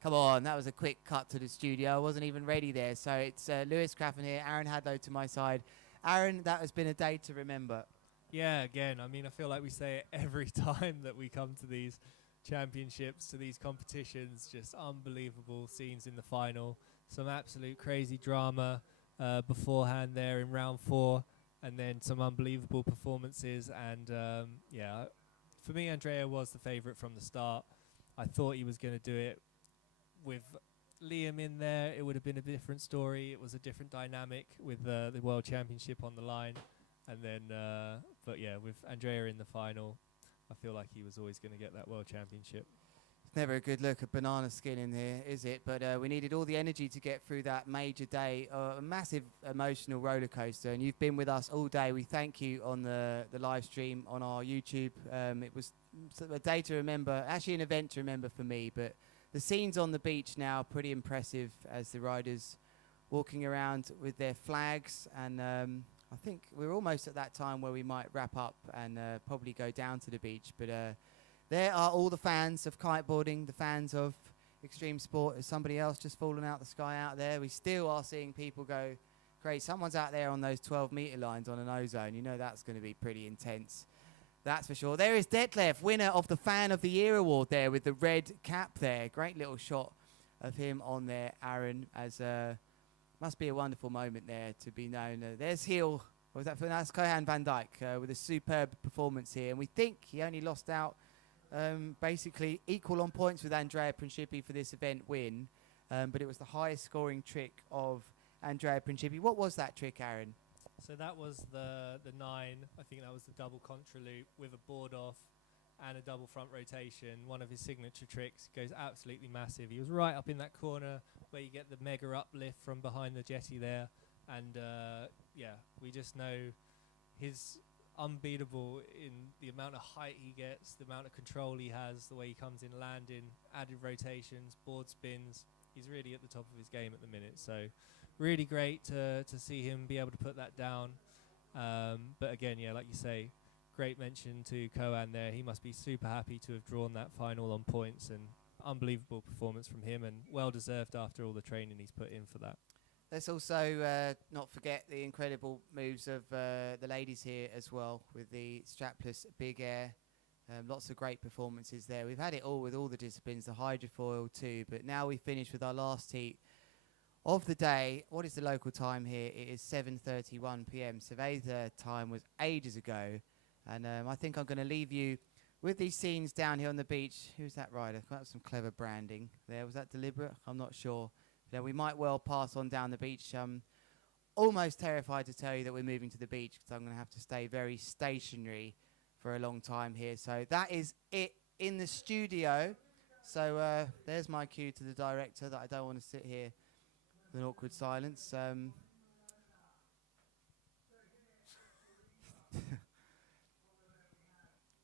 Come on, that was a quick cut to the studio. I wasn't even ready there. So it's Lewis Craffen here, Aaron Hadlow to my side. Aaron, that has been a day to remember. Yeah, again, I mean, I feel like we say it every time that we come to these championships, to these competitions. Just unbelievable scenes in the final. Some absolute crazy drama beforehand there in round 4, and then some unbelievable performances. And yeah, for me, Andrea was the favourite from the start. I thought he was going to do it. With Liam in there, it would have been a different story. It was a different dynamic with the World Championship on the line. And then, but yeah, with Andrea in the final, I feel like he was always going to get that World Championship. It's never a good look at banana skin in here, is it? But we needed all the energy to get through that major day, a massive emotional roller coaster. And you've been with us all day. We thank you on the live stream on our YouTube. It was a day to remember, actually an event to remember for me, but the scenes on the beach now are pretty impressive as the riders walking around with their flags. And I think we're almost at that time where we might wrap up and probably go down to the beach. But there are all the fans of kiteboarding, the fans of extreme sport. Is somebody else just fallen out the sky out there? We still are seeing people go crazy. Someone's out there on those 12-meter lines on an ozone. You know that's going to be pretty intense. That's for sure. There is Detlef, winner of the Fan of the Year award there with the red cap there. Great little shot of him on there, Aaron, as must be a wonderful moment there to be known. There's Heel. What was that for? That's Kohan van Dijk with a superb performance here. And we think he only lost out basically equal on points with Andrea Principi for this event win. But it was the highest scoring trick of Andrea Principi. What was that trick, Aaron? So that was the 9. I think that was the double contra loop with a board off and a double front rotation. One of his signature tricks. Goes absolutely massive. He was right up in that corner where you get the mega uplift from behind the jetty there. And yeah, we just know his unbeatable in the amount of height he gets, the amount of control he has, the way he comes in landing, added rotations, board spins. He's really at the top of his game at the minute. So really great to see him be able to put that down. But again, yeah, like you say, great mention to Kohan there. He must be super happy to have drawn that final on points, and unbelievable performance from him, and well deserved after all the training he's put in for that. Let's also not forget the incredible moves of the ladies here as well with the strapless big air. Lots of great performances there. We've had it all with all the disciplines, the hydrofoil too, but now we finish with our last heat of the day. What is the local time here? It is 7:31 p.m. Survey's time was ages ago. And I think I'm going to leave you with these scenes down here on the beach. Who's that rider? Got some clever branding there. Was that deliberate? I'm not sure. Yeah, we might well pass on down the beach. Almost terrified to tell you that we're moving to the beach because I'm going to have to stay very stationary for a long time here. So that is it in the studio. So there's my cue to the director that I don't want to sit here with an awkward silence.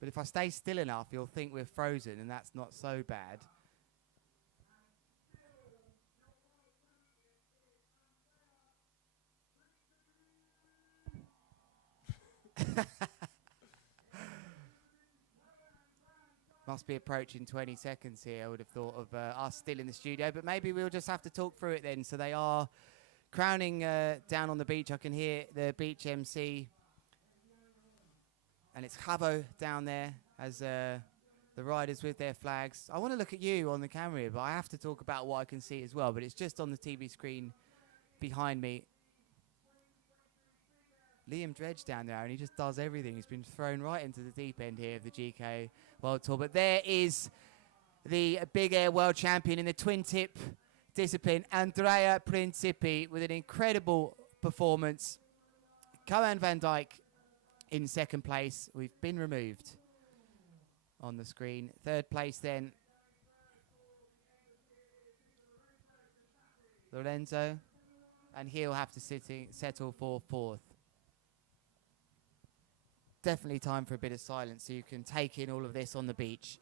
But if I stay still enough, you'll think we're frozen, and that's not so bad. Must be approaching 20 seconds here, I would have thought, of us still in the studio. But maybe we'll just have to talk through it then. So they are crowning down on the beach. I can hear the beach MC. And it's Chavo down there as the riders with their flags. I want to look at you on the camera here, but I have to talk about what I can see as well. But it's just on the TV screen behind me. Liam Dredge down there, and he just does everything. He's been thrown right into the deep end here of the GKA World Tour. But there is the Big Air World Champion in the Twintip discipline, Andrea Principi, with an incredible performance. Cohen van Dijk in second place. We've been removed on the screen. Third place then, Lorenzo, and he'll have to settle for fourth. Definitely time for a bit of silence so you can take in all of this on the beach.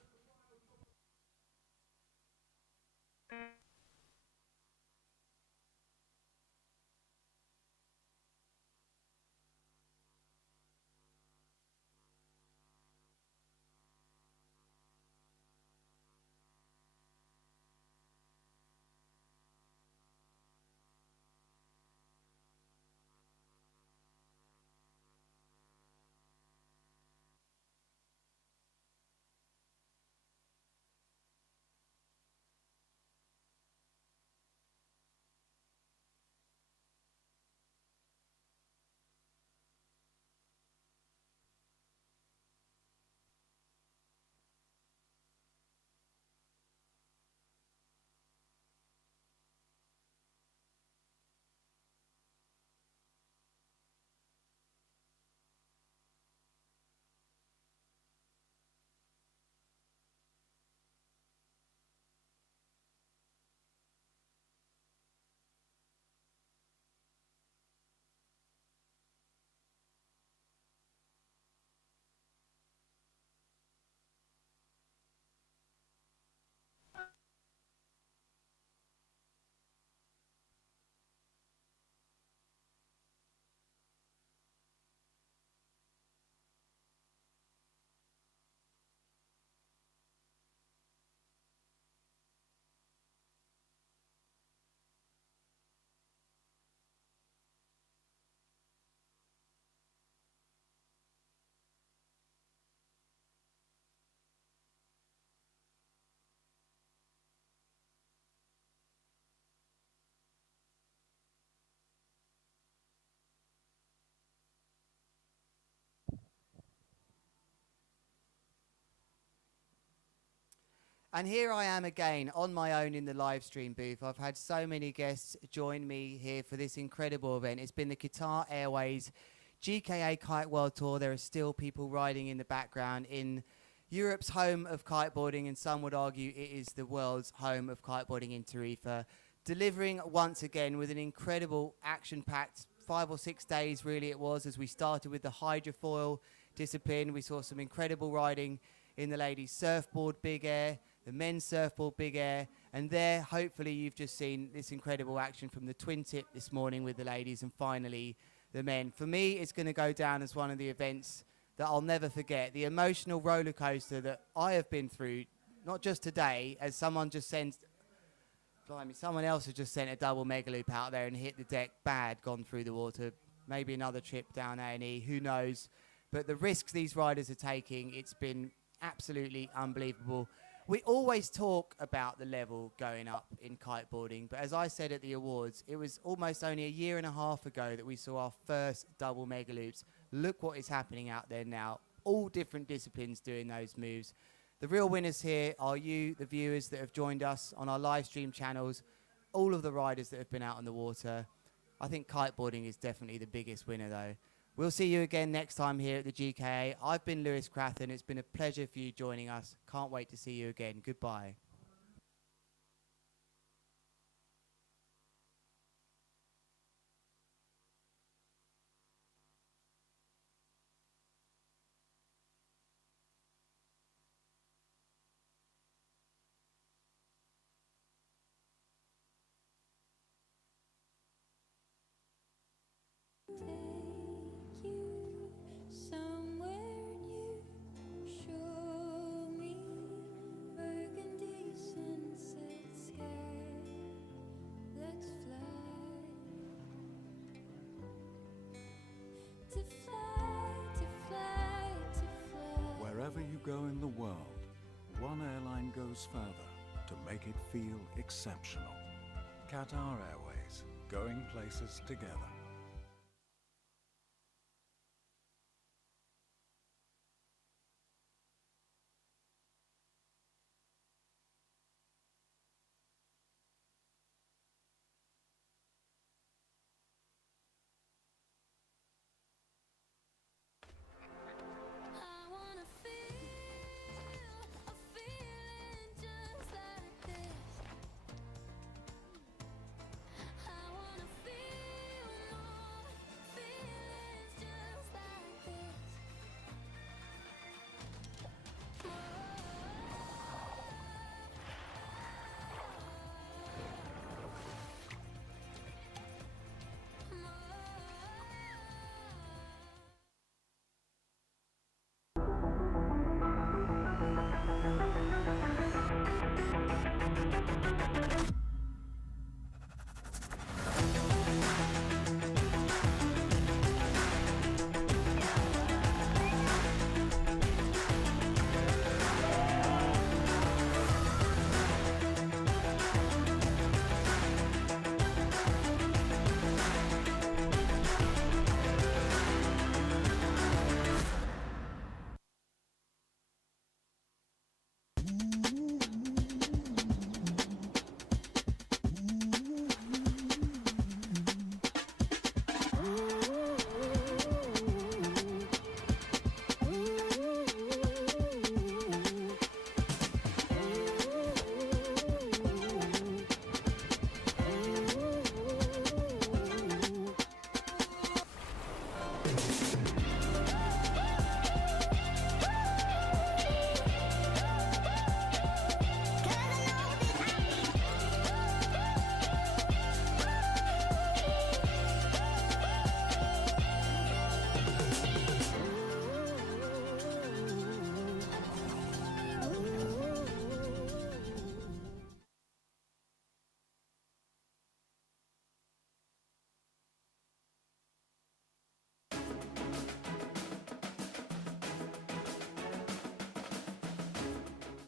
And here I am again on my own in the live stream booth. I've had so many guests join me here for this incredible event. It's been the Qatar Airways GKA Kite World Tour. There are still people riding in the background in Europe's home of kiteboarding, and some would argue it is the world's home of kiteboarding in Tarifa, delivering once again with an incredible action-packed 5 or 6 days really it was, as we started with the hydrofoil discipline. We saw some incredible riding in the ladies' surfboard big air, the men's surfboard big air, and there hopefully you've just seen this incredible action from the Twintip this morning with the ladies, and finally the men. For me, it's going to go down as one of the events that I'll never forget. The emotional roller coaster that I have been through, not just today, as someone just sent, blimey, someone else has just sent a double mega loop out there and hit the deck bad, gone through the water. Maybe another trip down A&E, who knows. But the risks these riders are taking, it's been absolutely unbelievable. We always talk about the level going up in kiteboarding, but as I said at the awards, it was almost only a year and a half ago that we saw our first double mega loops. Look what is happening out there now. All different disciplines doing those moves. The real winners here are you, the viewers that have joined us on our live stream channels, all of the riders that have been out on the water. I think kiteboarding is definitely the biggest winner though. We'll see you again next time here at the GKA. I've been Lewis Crathen. It's been a pleasure for you joining us. Can't wait to see you again. Goodbye. Wherever you go in the world, one airline goes further to make it feel exceptional. Qatar Airways, going places together.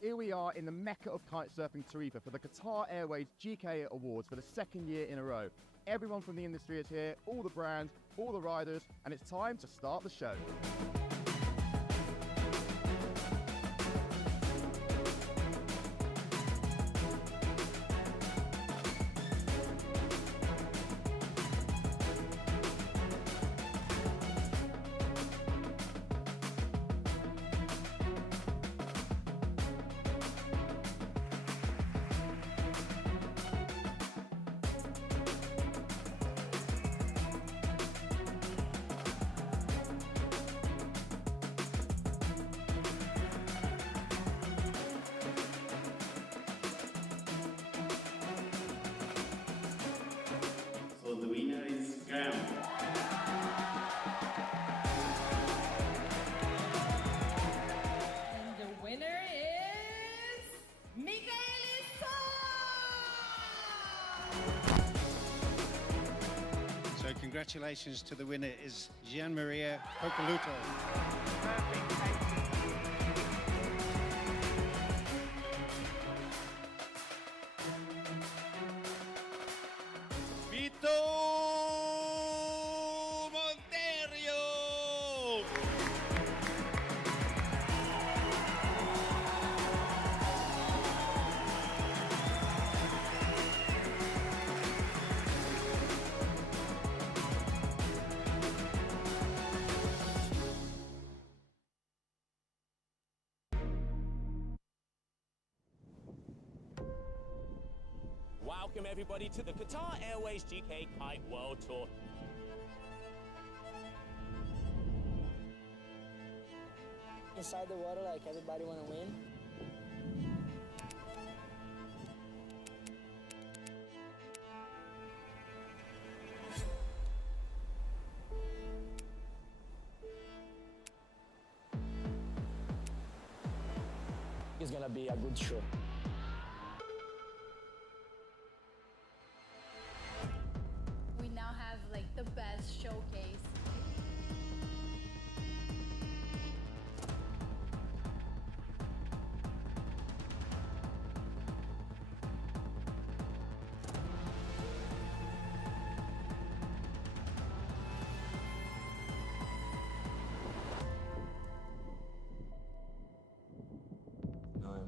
Here we are in the mecca of kitesurfing, Tarifa, for the Qatar Airways GKA Awards for the second year in a row. Everyone from the industry is here, all the brands, all the riders, and it's time to start the show. So the winner is Graham. And the winner is So congratulations to the winner is Gian Maria Coccoluto. welcome everybody to the Qatar Airways GKA Kite World Tour. Inside the water, like everybody want to win. It's gonna be a good show. We now have like the best showcase.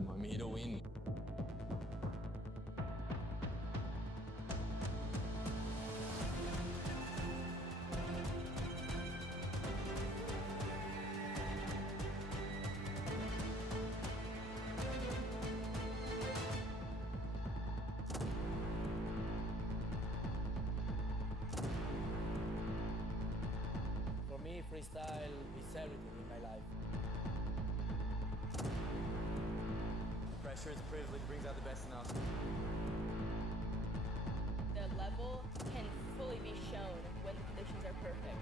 I'm here to win. For me, freestyle is everything in my life. Pressure is privilege, brings out the best in us. The level can fully be shown when the conditions are perfect.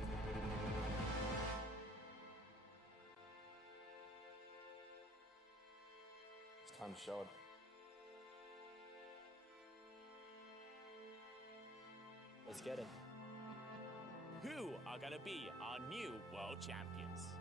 It's time to show it. Let's get it. Who are going to be our new world champions?